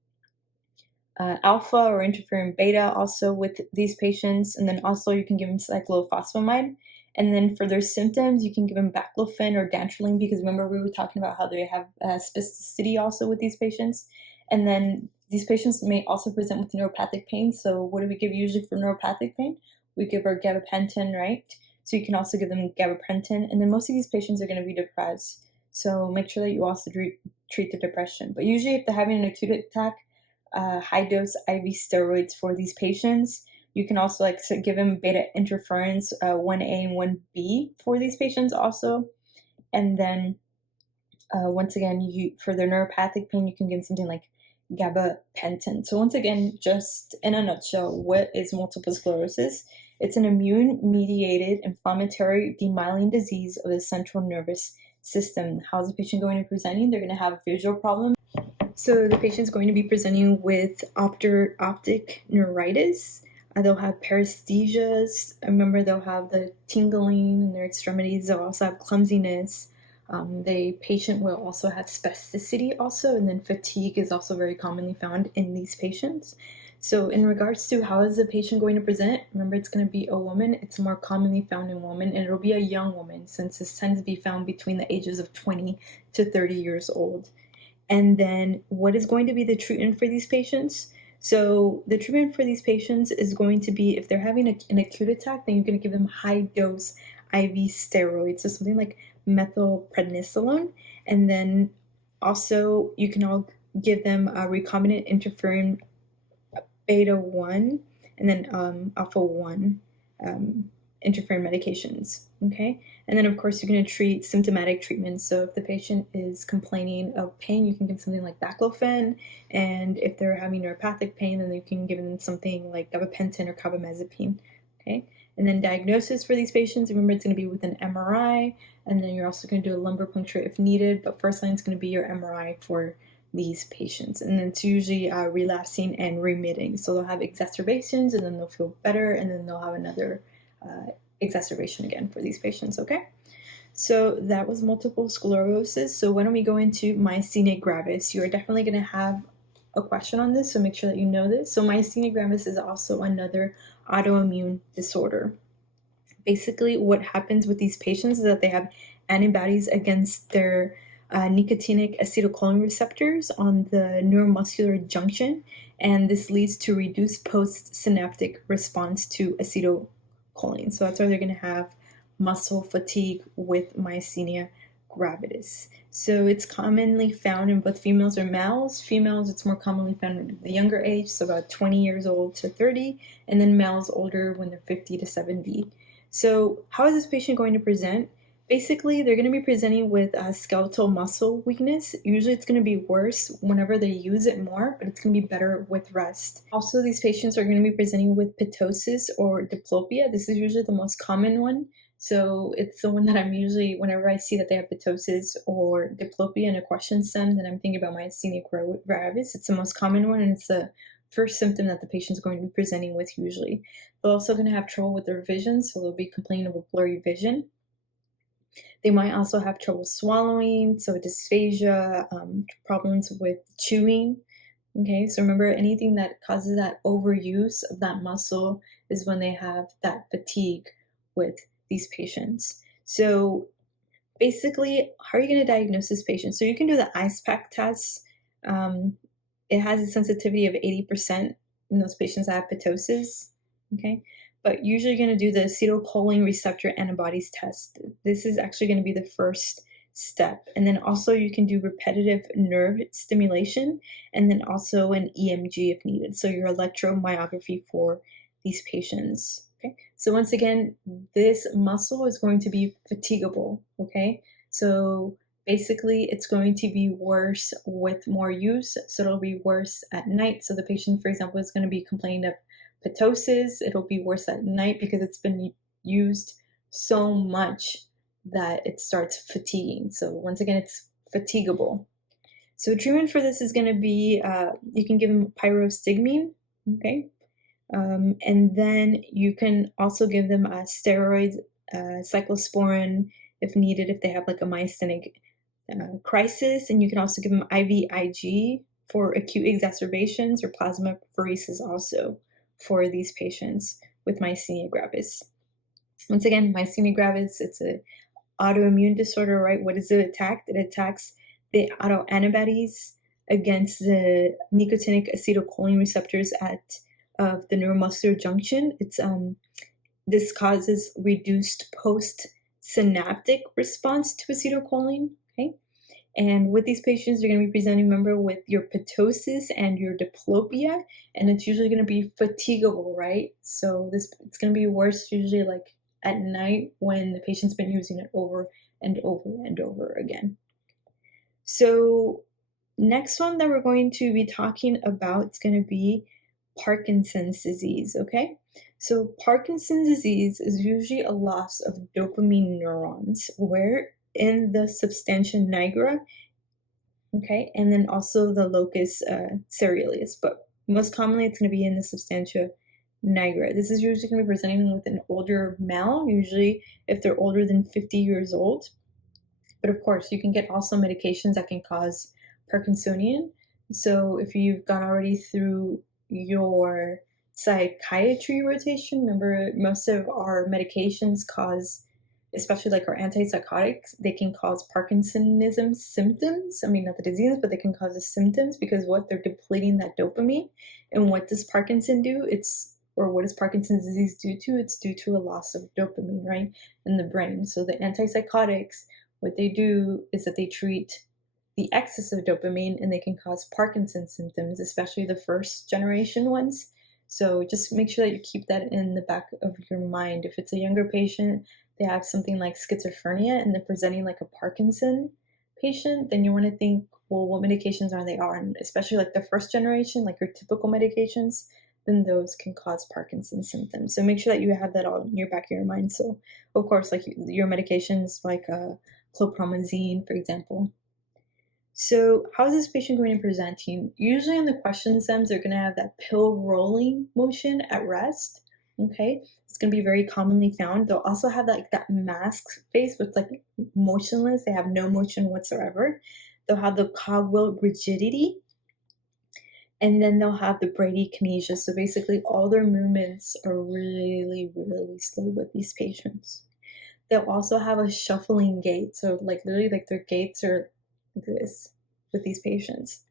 alpha or interferon beta also with these patients. And then also you can give them cyclophosphamide. And then for their symptoms, you can give them baclofen or dantrolene, because remember we were talking about how they have spasticity also with these patients. And then these patients may also present with neuropathic pain. So what do we give usually for neuropathic pain? We give our gabapentin, right? So you can also give them gabapentin. And then most of these patients are going to be depressed. So make sure that you also treat the depression. But usually if they're having an acute attack, high dose IV steroids for these patients. You can also give them beta interferons 1A and 1B for these patients also. And then once again, for their neuropathic pain, you can give something like gabapentin. So once again, just in a nutshell, what is multiple sclerosis? It's an immune-mediated inflammatory demyelinating disease of the central nervous system. How's the patient going to be presenting? They're going to have visual problems. So the patient's going to be presenting with optic neuritis. They'll have paresthesias. Remember, they'll have the tingling in their extremities. They'll also have clumsiness. The patient will also have spasticity also, and then fatigue is also very commonly found in these patients. So in regards to how is the patient going to present, remember it's going to be a woman. It's more commonly found in women, and it'll be a young woman, since this tends to be found between the ages of 20 to 30 years old. And then what is going to be the treatment for these patients? So the treatment for these patients is going to be, if they're having an acute attack, then you're going to give them high dose IV steroids, so something like methylprednisolone. And then also you can all give them recombinant interferon beta 1 and then alpha 1 interferon medications, okay? And then of course you're going to treat symptomatic treatment. So if the patient is complaining of pain, you can give something like baclofen, and if they're having neuropathic pain, then you can give them something like gabapentin or carbamazepine, okay? And then diagnosis for these patients, remember it's going to be with an MRI, and then you're also going to do a lumbar puncture if needed, but first line is going to be your MRI for these patients. And then it's usually relapsing and remitting. So they'll have exacerbations, and then they'll feel better, and then they'll have another exacerbation again for these patients, okay? So that was multiple sclerosis. So when we go into myasthenia gravis, you are definitely going to have a question on this, so make sure that you know this. So myasthenia gravis is also another autoimmune disorder. Basically, what happens with these patients is that they have antibodies against their nicotinic acetylcholine receptors on the neuromuscular junction, and this leads to reduced postsynaptic response to acetylcholine. So that's why they're going to have muscle fatigue with myasthenia gravis. So it's commonly found in both females or males. Females, it's more commonly found at the younger age, so about 20 years old to 30, and then males older when they're 50 to 70. So how is this patient going to present? Basically, they're going to be presenting with skeletal muscle weakness. Usually it's going to be worse whenever they use it more, but it's going to be better with rest. Also, these patients are going to be presenting with ptosis or diplopia. This is usually the most common one. So it's the one that I'm usually, whenever I see that they have ptosis or diplopia in a question stem, then I'm thinking about myasthenia gravis. It's the most common one, and it's the first symptom that the patient is going to be presenting with usually. They're also going to have trouble with their vision, so they'll be complaining of a blurry vision. They might also have trouble swallowing, so dysphagia, problems with chewing. Okay, so remember, anything that causes that overuse of that muscle is when they have that fatigue with these patients. So basically, how are you going to diagnose this patient? So you can do the IcePack test. It has a sensitivity of 80% in those patients that have ptosis. Okay, but usually you're going to do the acetylcholine receptor antibodies test. This is actually going to be the first step. And then also you can do repetitive nerve stimulation, and then also an EMG if needed. So your electromyography for these patients. Okay, so once again, this muscle is going to be fatigable. Okay, so basically it's going to be worse with more use, so it'll be worse at night. So the patient, for example, is going to be complaining of ptosis. It'll be worse at night because it's been used so much that it starts fatiguing. So once again, it's fatigable. So treatment for this is going to be, you can give them pyrostigmine, okay? And then you can also give them steroids, cyclosporin if needed, if they have like a myasthenic crisis. And you can also give them IVIG for acute exacerbations, or plasmapheresis also for these patients with myasthenia gravis. Once again, myasthenia gravis, it's an autoimmune disorder, right? What does it attack? It attacks the autoantibodies against the nicotinic acetylcholine receptors of the neuromuscular junction. This causes reduced post-synaptic response to acetylcholine, okay? And with these patients, you're going to be presenting, remember, with your ptosis and your diplopia, and it's usually going to be fatigable, right? So it's going to be worse usually like at night when the patient's been using it over and over and over again. So next one that we're going to be talking about is going to be Parkinson's disease, okay? So Parkinson's disease is usually a loss of dopamine neurons, where in the substantia nigra, okay, and then also the locus cerealis, but most commonly it's going to be in the substantia nigra. This is usually going to be presenting with an older male, usually if they're older than 50 years old. But of course, you can get also medications that can cause Parkinsonian. So if you've gone already through your psychiatry rotation, remember most of our medications cause, especially like our antipsychotics, they can cause Parkinsonism symptoms. I mean, not the disease, but they can cause the symptoms because what they're depleting that dopamine. And what does Parkinson do? What does Parkinson's disease due to? It's due to a loss of dopamine, right, in the brain. So the antipsychotics, what they do is that they treat the excess of dopamine, and they can cause Parkinson's symptoms, especially the first generation ones. So just make sure that you keep that in the back of your mind. If it's a younger patient, they have something like schizophrenia and they're presenting like a Parkinson patient, then you want to think, well, what medications are they on? Especially like the first generation, like your typical medications, then those can cause Parkinson's symptoms. So make sure that you have that all in your back of your mind. So of course, like your medications like chlorpromazine, for example. So how is this patient going to present to you? Usually in the question stems, they're going to have that pill rolling motion at rest. Okay, it's going to be very commonly found. They'll also have that mask face with like motionless. They have no motion whatsoever. They'll have the cogwheel rigidity, and then they'll have the bradykinesia. So basically all their movements are really, really slow with these patients. They'll also have a shuffling gait. So like literally like their gaits are like this with these patients.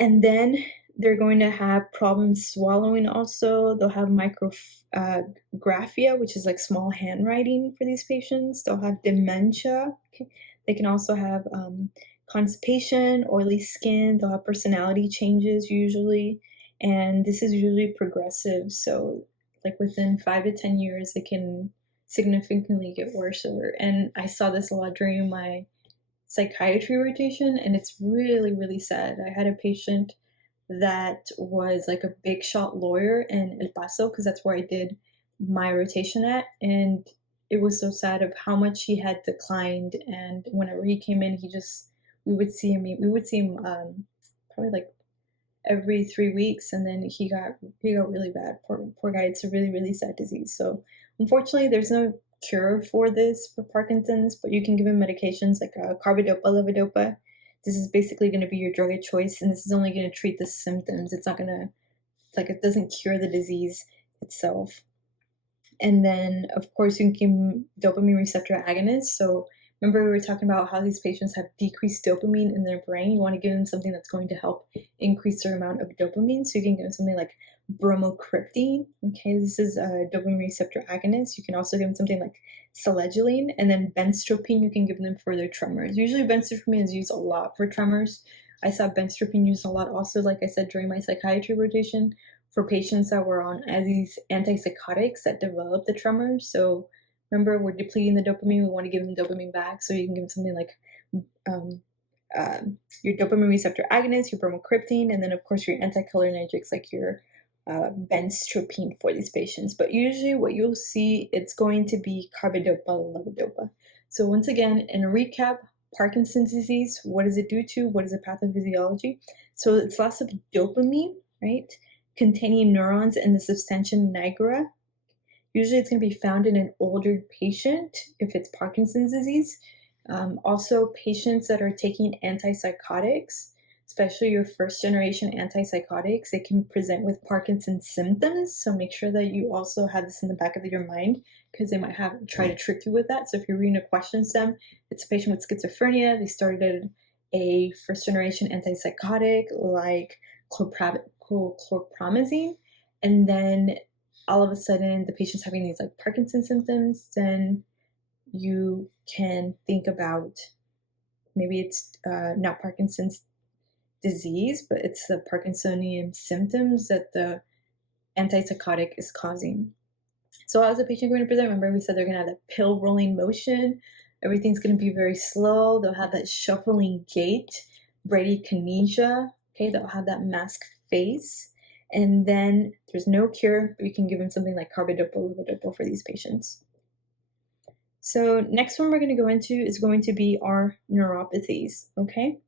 And then they're going to have problems swallowing also. They'll have micrographia, which is like small handwriting for these patients. They'll have dementia. Okay. They can also have constipation, oily skin. They'll have personality changes usually. And this is usually progressive. So like within 5 to 10 years, it can significantly get worse. And I saw this a lot during my psychiatry rotation, and it's really, really sad. I had a patient that was like a big shot lawyer in El Paso, because that's where I did my rotation at, and it was so sad of how much he had declined. And whenever he came in, we would see him probably like every 3 weeks, and then he got really bad. Poor guy. It's a really, really sad disease. So unfortunately, there's no cure for this for Parkinson's, but you can give him medications like carbidopa, levodopa. This is basically going to be your drug of choice, and this is only going to treat the symptoms. It's not going to, like, it doesn't cure the disease itself. And then, of course, you can give them dopamine receptor agonists. So remember, we were talking about how these patients have decreased dopamine in their brain. You want to give them something that's going to help increase their amount of dopamine. So you can give them something like bromocriptine. Okay, this is a dopamine receptor agonist. You can also give them something like selegiline, and then benztropine you can give them for their tremors. Usually benztropine is used a lot for tremors. I saw benztropine used a lot also, like I said, during my psychiatry rotation for patients that were on these antipsychotics that develop the tremors. So remember, we're depleting the dopamine. We want to give them dopamine back. So you can give them something like your dopamine receptor agonist, your bromocriptine, and then of course your anticholinergics like your benztropine for these patients. But usually what you'll see, it's going to be carbidopa, levodopa. So once again, in a recap, Parkinson's disease, what does it do to? What is the pathophysiology? So it's loss of dopamine, right, containing neurons in the substantia nigra. Usually it's going to be found in an older patient if it's Parkinson's disease. Also, patients that are taking antipsychotics, especially your first generation antipsychotics, it can present with Parkinson's symptoms. So make sure that you also have this in the back of your mind, because they might try to trick you with that. So if you're reading a question stem, it's a patient with schizophrenia, they started a first generation antipsychotic like chlorpromazine, and then all of a sudden the patient's having these like Parkinson's symptoms, then you can think about maybe it's not Parkinson's disease, but it's the Parkinsonian symptoms that the antipsychotic is causing. So how's the patient going to present? Remember, we said they're going to have that pill rolling motion. Everything's going to be very slow. They'll have that shuffling gait, bradykinesia. Okay, they'll have that mask face. And then there's no cure, but you can give them something like carbidopa, levodopa for these patients. So next one we're going to go into is going to be our neuropathies, okay?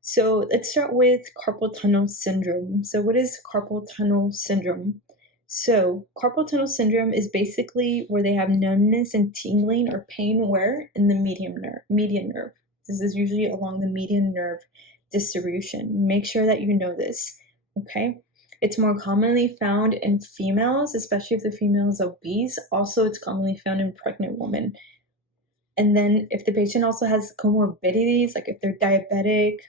So let's start with carpal tunnel syndrome. So what is carpal tunnel syndrome? So carpal tunnel syndrome is basically where they have numbness and tingling or pain where? In the median nerve. This is usually along the median nerve distribution. Make sure that you know this, okay? It's more commonly found in females, especially if the female is obese. Also, it's commonly found in pregnant women. And then if the patient also has comorbidities, like if they're diabetic,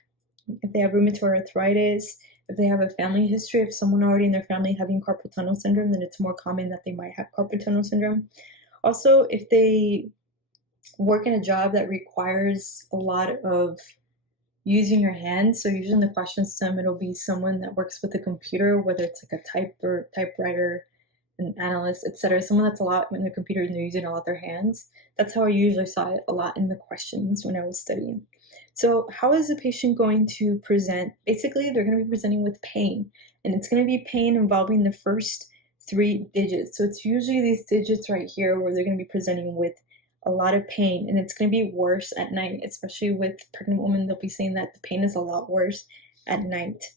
if they have rheumatoid arthritis, if they have a family history of someone already in their family having carpal tunnel syndrome, then it's more common that they might have carpal tunnel syndrome. Also, if they work in a job that requires a lot of using your hands, so usually in the question stem, it'll be someone that works with a computer, whether it's like a typewriter, an analyst, etc. Someone that's a lot in their computer and they're using a lot their hands. That's how I usually saw it a lot in the questions when I was studying. So how is the patient going to present? Basically, they're going to be presenting with pain, and it's going to be pain involving the first 3 digits. So it's usually these digits right here where they're going to be presenting with a lot of pain, and it's going to be worse at night, especially with pregnant women. They'll be saying that the pain is a lot worse at night.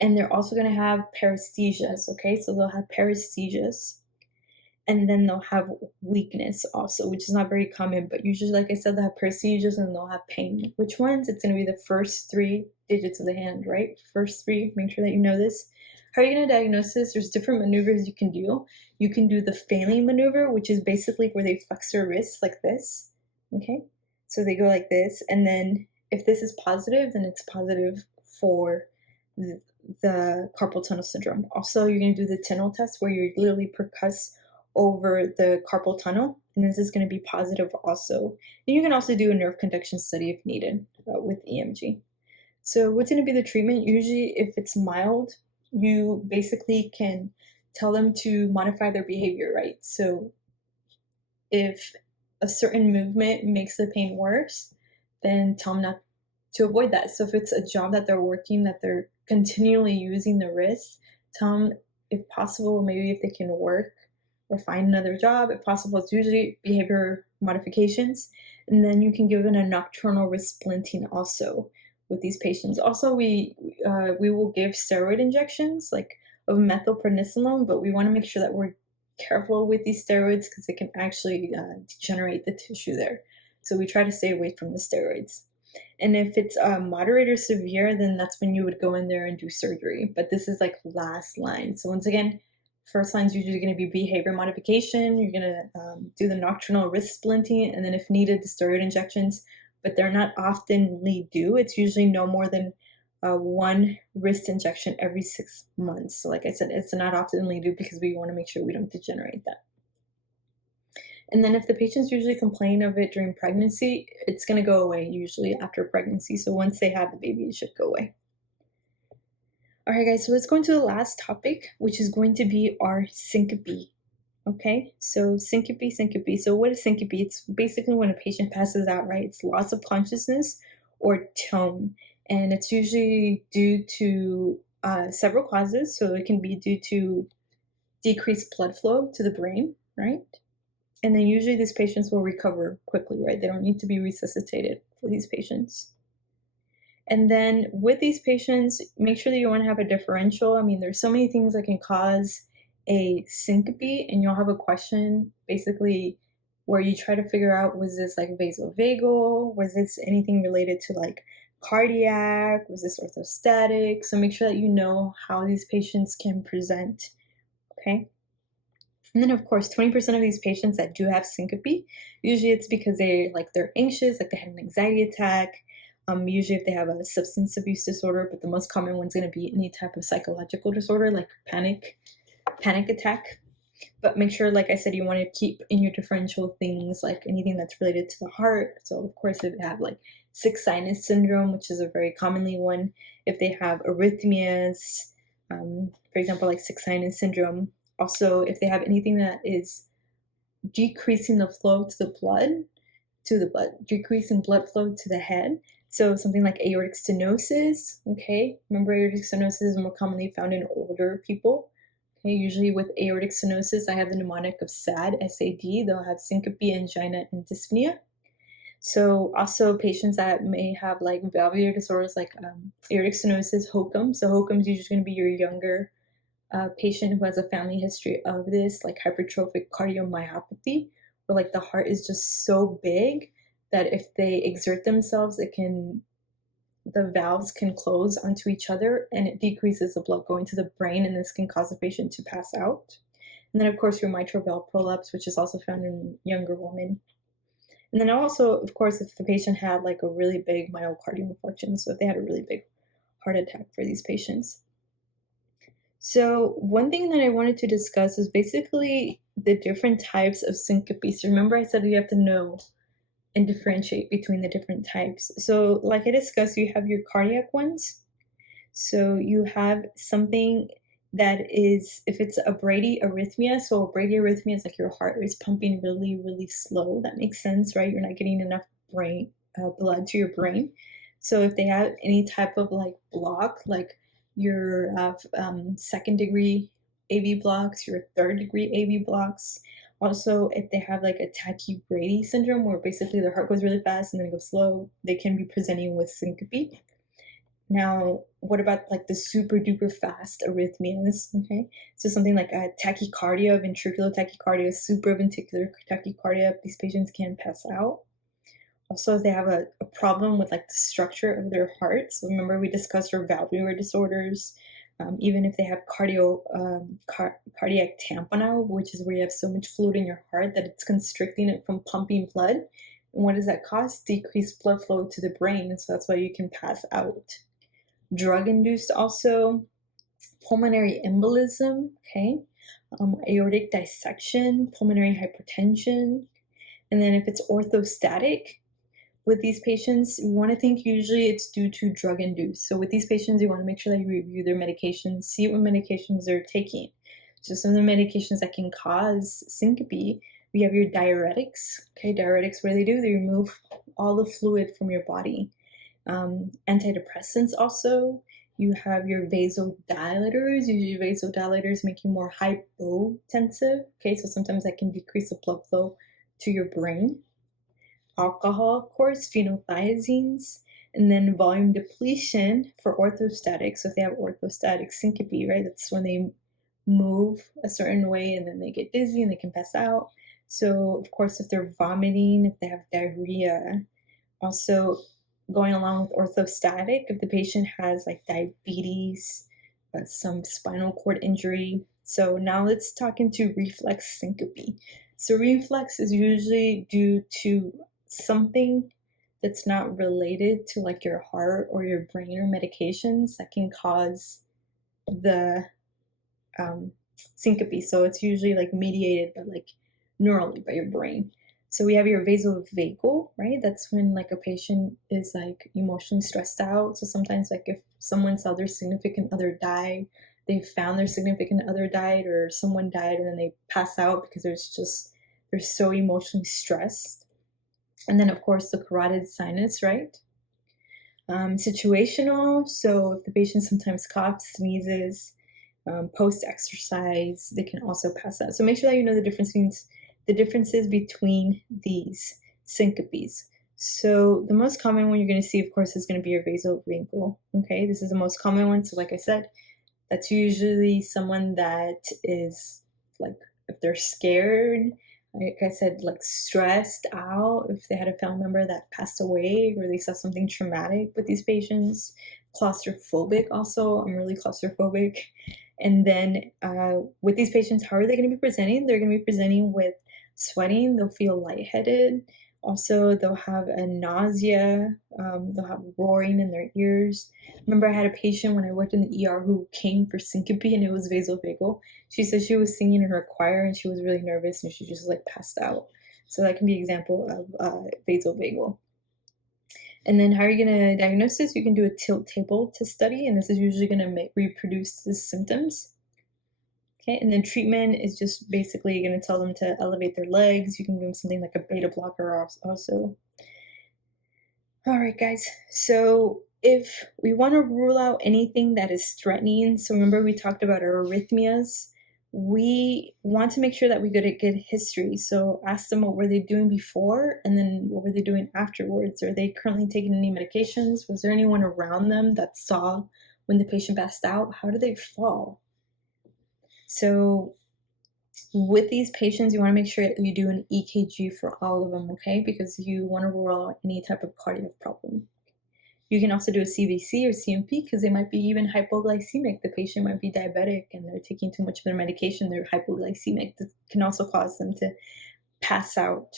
And they're also going to have paresthesias, okay? So they'll have paresthesias. And then they'll have weakness also, which is not very common, but usually, like I said, they'll have paresthesias and they'll have pain. Which ones? It's going to be the first 3 digits of the hand, right? First 3, make sure that you know this. How are you going to diagnose this? There's different maneuvers you can do. You can do the failing maneuver, which is basically where they flex their wrists like this, okay? So they go like this, and then if this is positive, then it's positive for the carpal tunnel syndrome. Also, you're going to do the Tinel test where you literally percuss over the carpal tunnel, and this is going to be positive also. And you can also do a nerve conduction study if needed with EMG. So what's going to be the treatment? Usually if it's mild, you basically can tell them to modify their behavior, right? So if a certain movement makes the pain worse, then tell them not to avoid that. So if it's a job that they're working, that they're continually using the wrist, tell them if possible, maybe if they can work or find another job. If possible, it's usually behavior modifications. And then you can give them a nocturnal wrist splinting also with these patients. Also, we will give steroid injections like of methylprednisolone, but we want to make sure that we're careful with these steroids because it can actually degenerate the tissue there. So we try to stay away from the steroids. And if it's moderate or severe, then that's when you would go in there and do surgery. But this is like last line. So once again, first line is usually going to be behavior modification. You're going to do the nocturnal wrist splinting, and then if needed, the steroid injections. But they're not oftenly due. It's usually no more than one wrist injection every 6 months. So like I said, it's not oftenly due because we want to make sure we don't degenerate that. And then if the patients usually complain of it during pregnancy, it's going to go away usually after pregnancy. So once they have the baby, it should go away. All right, guys, so let's go into the last topic, which is going to be our syncope. Okay, so syncope. So what is syncope? It's basically when a patient passes out, right? It's loss of consciousness or tone. And it's usually due to several causes. So it can be due to decreased blood flow to the brain, right? And then usually these patients will recover quickly, right? They don't need to be resuscitated for these patients. And then with these patients, make sure that you want to have a differential. I mean, there's so many things that can cause a syncope, and you'll have a question basically where you try to figure out, was this like vasovagal? Was this anything related to like cardiac? Was this orthostatic? So make sure that you know how these patients can present, okay? And then of course, 20% of these patients that do have syncope, usually it's because they're anxious, like they had an anxiety attack. Usually if they have a substance abuse disorder, but the most common one's going to be any type of psychological disorder like panic attack. But make sure, like I said, you want to keep in your differential things like anything that's related to the heart. So of course, if they have like sick sinus syndrome, which is a very commonly one, if they have arrhythmias, for example, like sick sinus syndrome. Also, if they have anything that is decreasing the flow to the blood, decreasing blood flow to the head. So something like aortic stenosis, okay? Remember, aortic stenosis is more commonly found in older people. Okay, usually with aortic stenosis, I have the mnemonic of SAD, S-A-D. They'll have syncope, angina, and dyspnea. So also patients that may have like valvular disorders like aortic stenosis, HOCM. So HOCM is usually going to be your younger patient who has a family history of this, like hypertrophic cardiomyopathy, where like the heart is just so big that if they exert themselves, the valves can close onto each other and it decreases the blood going to the brain, and this can cause the patient to pass out. And then of course your mitral valve prolapse, which is also found in younger women. And then also, of course, if the patient had like a really big myocardial infarction, so if they had a really big heart attack for these patients. So one thing that I wanted to discuss is basically the different types of syncope. So remember I said you have to know and differentiate between the different types. So like I discussed, you have your cardiac ones. So you have something that is, if it's a bradyarrhythmia, so a bradyarrhythmia is like your heart is pumping really, really slow. That makes sense, right? You're not getting enough blood to your brain. So if they have any type of like block, like your second degree AV blocks, your third degree AV blocks. Also, if they have like a tachybrady syndrome, where basically their heart goes really fast and then it goes slow, they can be presenting with syncope. Now, what about like the super duper fast arrhythmias? Okay, so something like a tachycardia, ventricular tachycardia, supraventricular tachycardia, these patients can pass out. Also, if they have a problem with like the structure of their heart, so remember we discussed our valvular disorders, even if they have cardiac tamponade, which is where you have so much fluid in your heart that it's constricting it from pumping blood. And what does that cause? Decreased blood flow to the brain, so that's why you can pass out. Drug-induced also, pulmonary embolism, okay, aortic dissection, pulmonary hypertension, and then if it's orthostatic, with these patients, we want to think usually it's due to drug-induced. So with these patients, you want to make sure that you review their medications, see what medications they're taking. So some of the medications that can cause syncope, we have your diuretics. Okay, diuretics, what do? They remove all the fluid from your body. Antidepressants also. You have your vasodilators. Usually vasodilators make you more hypotensive. Okay, so sometimes that can decrease the blood flow to your brain. Alcohol, of course, phenothiazines, and then volume depletion for orthostatic. So if they have orthostatic syncope, right, that's when they move a certain way and then they get dizzy and they can pass out. So of course, if they're vomiting, if they have diarrhea, also going along with orthostatic, if the patient has like diabetes, some spinal cord injury. So now let's talk into reflex syncope. So reflex is usually due to something that's not related to like your heart or your brain or medications that can cause the syncope. So it's usually like mediated by like neurally by your brain. So we have your vasovagal, right? That's when like a patient is like emotionally stressed out. So sometimes like if someone saw their significant other die, they found their significant other died, or someone died and then they pass out because they're so emotionally stressed. And then of course the carotid sinus, right? Situational, so if the patient sometimes coughs, sneezes, post-exercise, they can also pass out. So make sure that you know the differences between these syncopes. So the most common one you're going to see, of course, is going to be your vasovagal. Okay, this is the most common one. So like I said, that's usually someone that is like, if they're scared, like I said, like stressed out, if they had a family member that passed away or they saw something traumatic with these patients. Claustrophobic also, I'm really claustrophobic. And then with these patients, how are they going to be presenting? They're going to be presenting with sweating, they'll feel lightheaded. Also, they'll have a nausea, they'll have roaring in their ears. Remember, I had a patient when I worked in the ER who came for syncope and it was vasovagal. She said she was singing in her choir and she was really nervous and she just like passed out. So that can be an example of vasovagal. And then how are you going to diagnose this? You can do a tilt table to study, and this is usually going to reproduce the symptoms. Okay, and then treatment is just basically going to tell them to elevate their legs. You can give them something like a beta blocker also. All right, guys. So if we want to rule out anything that is threatening, so remember we talked about our arrhythmias, we want to make sure that we get a good history. So ask them what were they doing before and then what were they doing afterwards. Are they currently taking any medications? Was there anyone around them that saw when the patient passed out? How did they fall? So with these patients, you want to make sure that you do an EKG for all of them, okay? Because you want to rule out any type of cardiac problem. You can also do a CVC or CMP because they might be even hypoglycemic. The patient might be diabetic and they're taking too much of their medication. They're hypoglycemic. This can also cause them to pass out.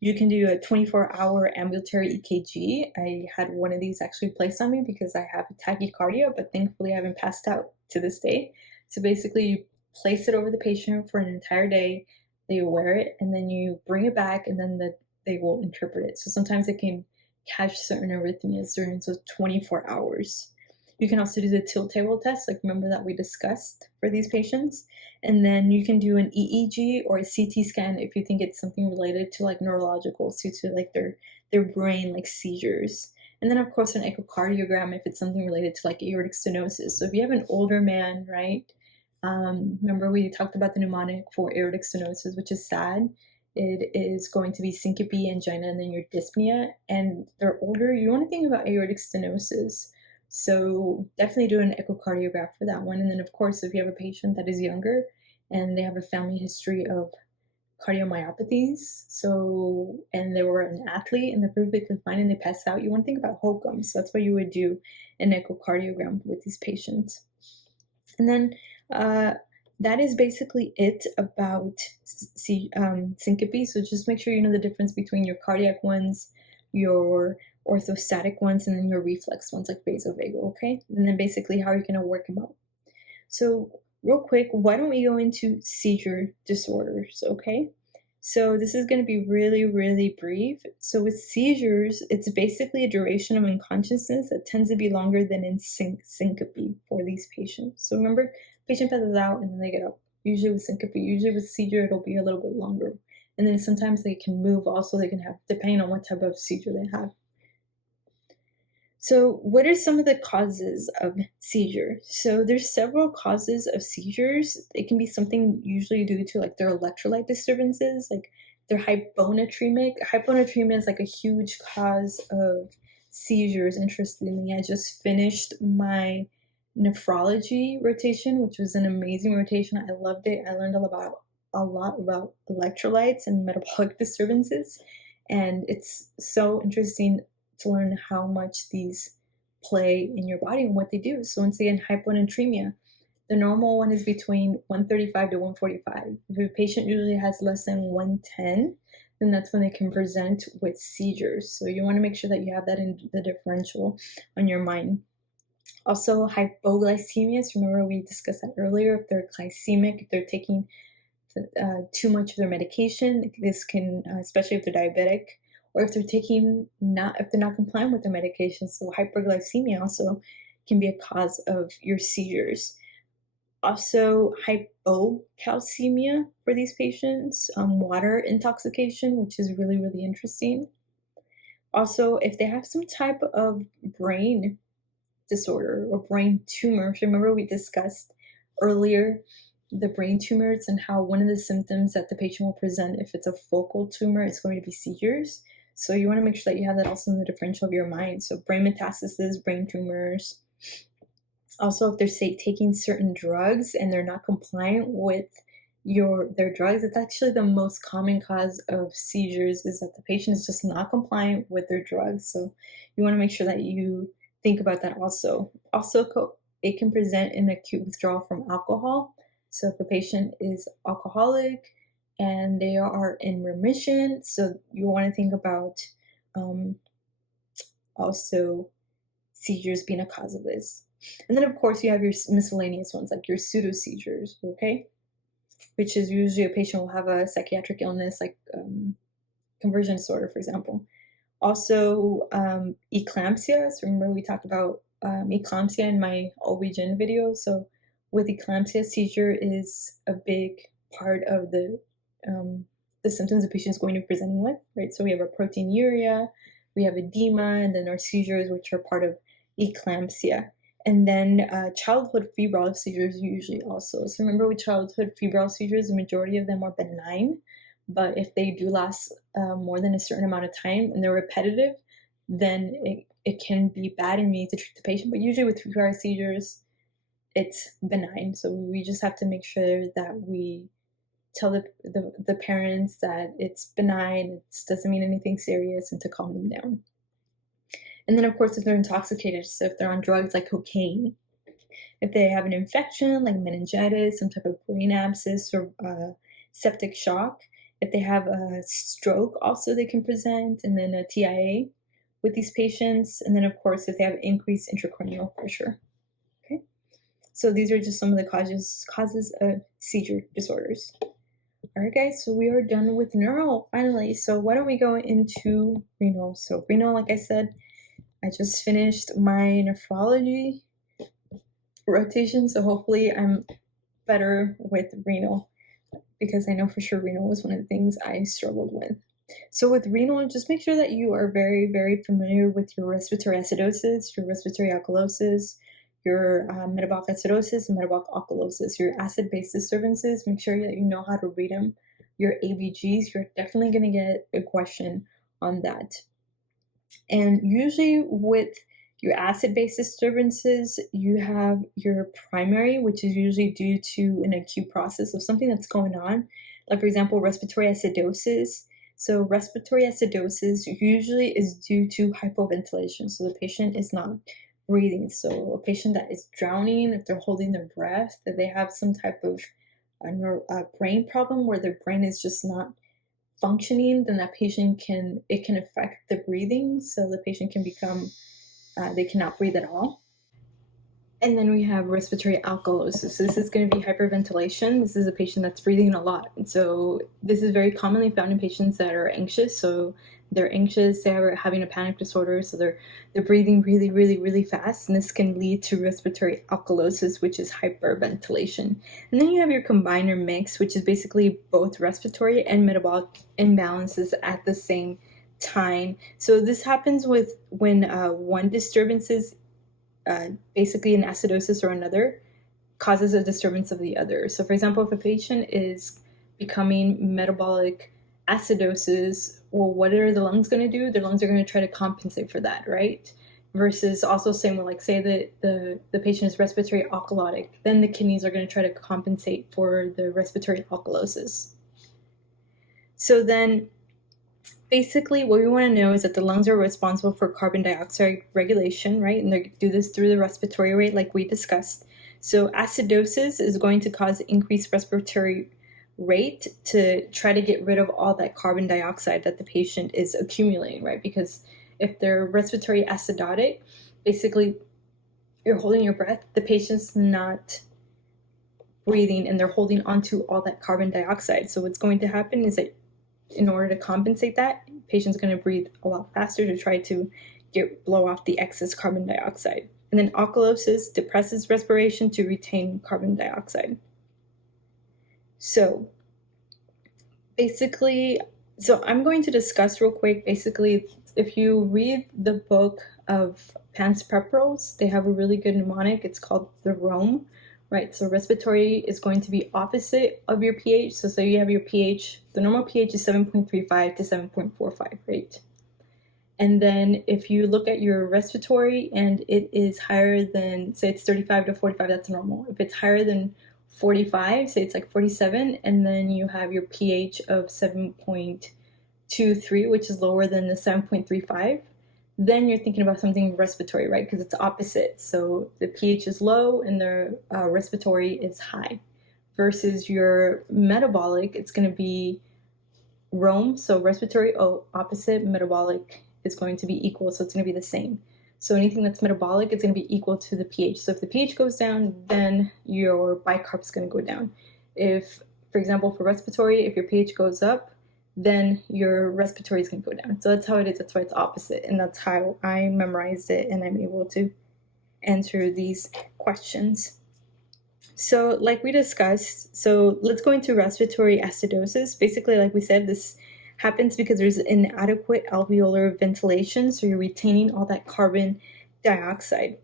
You can do a 24-hour ambulatory EKG. I had one of these actually placed on me because I have tachycardia, but thankfully I haven't passed out to this day. So basically you place it over the patient for an entire day, they wear it, and then you bring it back, and then they will interpret it. So sometimes it can catch certain arrhythmias during those 24 hours. You can also do the tilt table test, like remember that we discussed for these patients. And then you can do an EEG or a CT scan if you think it's something related to like neurological, so to like their brain, like seizures. And then of course an echocardiogram if it's something related to like aortic stenosis. So if you have an older man, right? Remember we talked about the mnemonic for aortic stenosis, which is sad. It is going to be syncope, angina, and then your dyspnea. And they're older, you want to think about aortic stenosis. So definitely do an echocardiograph for that one. And then of course, if you have a patient that is younger and they have a family history of cardiomyopathies, so, and they were an athlete and they're perfectly fine and they pass out, you want to think about HOCM. So that's why you would do an echocardiogram with these patients. And then that is basically it about syncope. So just make sure you know the difference between your cardiac ones, your orthostatic ones, and then your reflex ones like vasovagal, okay? And then basically how you're going to work them out. So real quick, why don't we go into seizure disorders, okay? So this is going to be really, really brief. So with seizures, it's basically a duration of unconsciousness that tends to be longer than in syncope for these patients. So remember, patient passes out and then they get up. usually with syncope. Usually with seizure, it'll be a little bit longer. And then sometimes they can move also, they can have, depending on what type of seizure they have. So what are some of the causes of seizure? So there's several causes of seizures. It can be something usually due to like their electrolyte disturbances, like they're hyponatremic. Hyponatremia is like a huge cause of seizures. Interestingly, I just finished my nephrology rotation, which was an amazing rotation. I loved it. I learned a lot about electrolytes and metabolic disturbances, and it's so interesting to learn how much these play in your body and what they do. So once again, hyponatremia. The normal one is between 135 to 145. If a patient usually has less than 110, then that's when they can present with seizures. So you want to make sure that you have that in the differential on your mind. Also, hypoglycemia. So remember we discussed that earlier. If they're glycemic, if they're taking too much of their medication, this can, especially if they're diabetic, or if they're not compliant with their medication. So hyperglycemia also can be a cause of your seizures. Also, hypocalcemia for these patients, water intoxication, which is really, really interesting. Also, if they have some type of brain disorder or brain tumor, remember we discussed earlier the brain tumors and how one of the symptoms that the patient will present if it's a focal tumor is going to be seizures. So you want to make sure that you have that also in the differential of your mind. So brain metastasis, brain tumors. Also, if they're taking certain drugs and they're not compliant with their drugs, it's actually the most common cause of seizures is that the patient is just not compliant with their drugs. So you want to make sure that you think about that also. Also, it can present in acute withdrawal from alcohol. So if a patient is alcoholic and they are in remission, so you want to think about also seizures being a cause of this. And then of course you have your miscellaneous ones like your pseudo seizures, okay? Which is usually a patient will have a psychiatric illness like conversion disorder, for example. Also eclampsia. So remember we talked about eclampsia in my OB-GYN video. So with eclampsia, seizure is a big part of the symptoms the patient is going to be presenting with, right? So we have a proteinuria, we have edema, and then our seizures, which are part of eclampsia. And then childhood febrile seizures usually also. So remember with childhood febrile seizures, the majority of them are benign, but if they do last more than a certain amount of time and they're repetitive, then it can be bad and we need to treat the patient. But usually with febrile seizures, it's benign. So we just have to make sure that we tell the parents that it's benign, it doesn't mean anything serious, and to calm them down. And then of course, if they're intoxicated, so if they're on drugs like cocaine, if they have an infection like meningitis, some type of brain abscess or septic shock, if they have a stroke also they can present, and then a TIA with these patients, and then of course if they have increased intracranial pressure. Okay, so these are just some of the causes of seizure disorders. All right, guys, so we are done with neural finally. So why don't we go into renal? So renal, like I said, I just finished my nephrology rotation, so hopefully I'm better with renal because I know for sure renal was one of the things I struggled with. So with renal, just make sure that you are very, very familiar with your respiratory acidosis, your respiratory alkalosis, your metabolic acidosis and metabolic alkalosis, your acid-base disturbances. Make sure that you know how to read them. Your ABGs, you're definitely going to get a question on that. And usually with your acid-base disturbances, you have your primary, which is usually due to an acute process of something that's going on. Like for example, respiratory acidosis. So respiratory acidosis usually is due to hypoventilation. So the patient is not breathing. So a patient that is drowning, if they're holding their breath, that they have some type of brain problem where their brain is just not functioning, then that patient can affect the breathing. So the patient can become, they cannot breathe at all. And then we have respiratory alkalosis. So this is going to be hyperventilation. This is a patient that's breathing a lot. And so this is very commonly found in patients that are anxious. So they're anxious, they're having a panic disorder, so they're breathing really, really, really fast, and this can lead to respiratory alkalosis, which is hyperventilation. And then you have your combined or mix, which is basically both respiratory and metabolic imbalances at the same time. So this happens with when one disturbance is basically an acidosis or another causes a disturbance of the other. So for example, if a patient is becoming metabolic acidosis, well, what are the lungs going to do? The lungs are going to try to compensate for that, right? Versus also saying, well, like say that the patient is respiratory alkalotic, then the kidneys are going to try to compensate for the respiratory alkalosis. So then basically what we want to know is that the lungs are responsible for carbon dioxide regulation, right? And they do this through the respiratory rate like we discussed. So acidosis is going to cause increased respiratory rate to try to get rid of all that carbon dioxide that the patient is accumulating, right? Because if they're respiratory acidotic, basically you're holding your breath, the patient's not breathing and they're holding onto all that carbon dioxide. So what's going to happen is that in order to compensate that, patient's going to breathe a lot faster to try to blow off the excess carbon dioxide. And then alkalosis depresses respiration to retain carbon dioxide. So basically, I'm going to discuss real quick, basically, if you read the book of Pan's Preparals, they have a really good mnemonic. It's called the Rome, right? So respiratory is going to be opposite of your pH. So you have your pH, the normal pH is 7.35 to 7.45, right? And then if you look at your respiratory and it is higher than, say it's 35 to 45, that's normal. If it's higher than 45, say it's like 47, and then you have your pH of 7.23, which is lower than the 7.35, then you're thinking about something respiratory, right? Because it's opposite. So the pH is low and the respiratory is high. Versus your metabolic, it's going to be Rome. So respiratory opposite, metabolic is going to be equal, so it's going to be the same. So anything that's metabolic, it's going to be equal to the pH. So if the pH goes down, then your bicarb is going to go down. If, for example, for respiratory, if your pH goes up, then your respiratory is going to go down. So that's how it is. That's why it's opposite. And that's how I memorized it, and I'm able to answer these questions. So like we discussed, so let's go into respiratory acidosis. Basically, like we said, this happens because there's inadequate alveolar ventilation, so you're retaining all that carbon dioxide.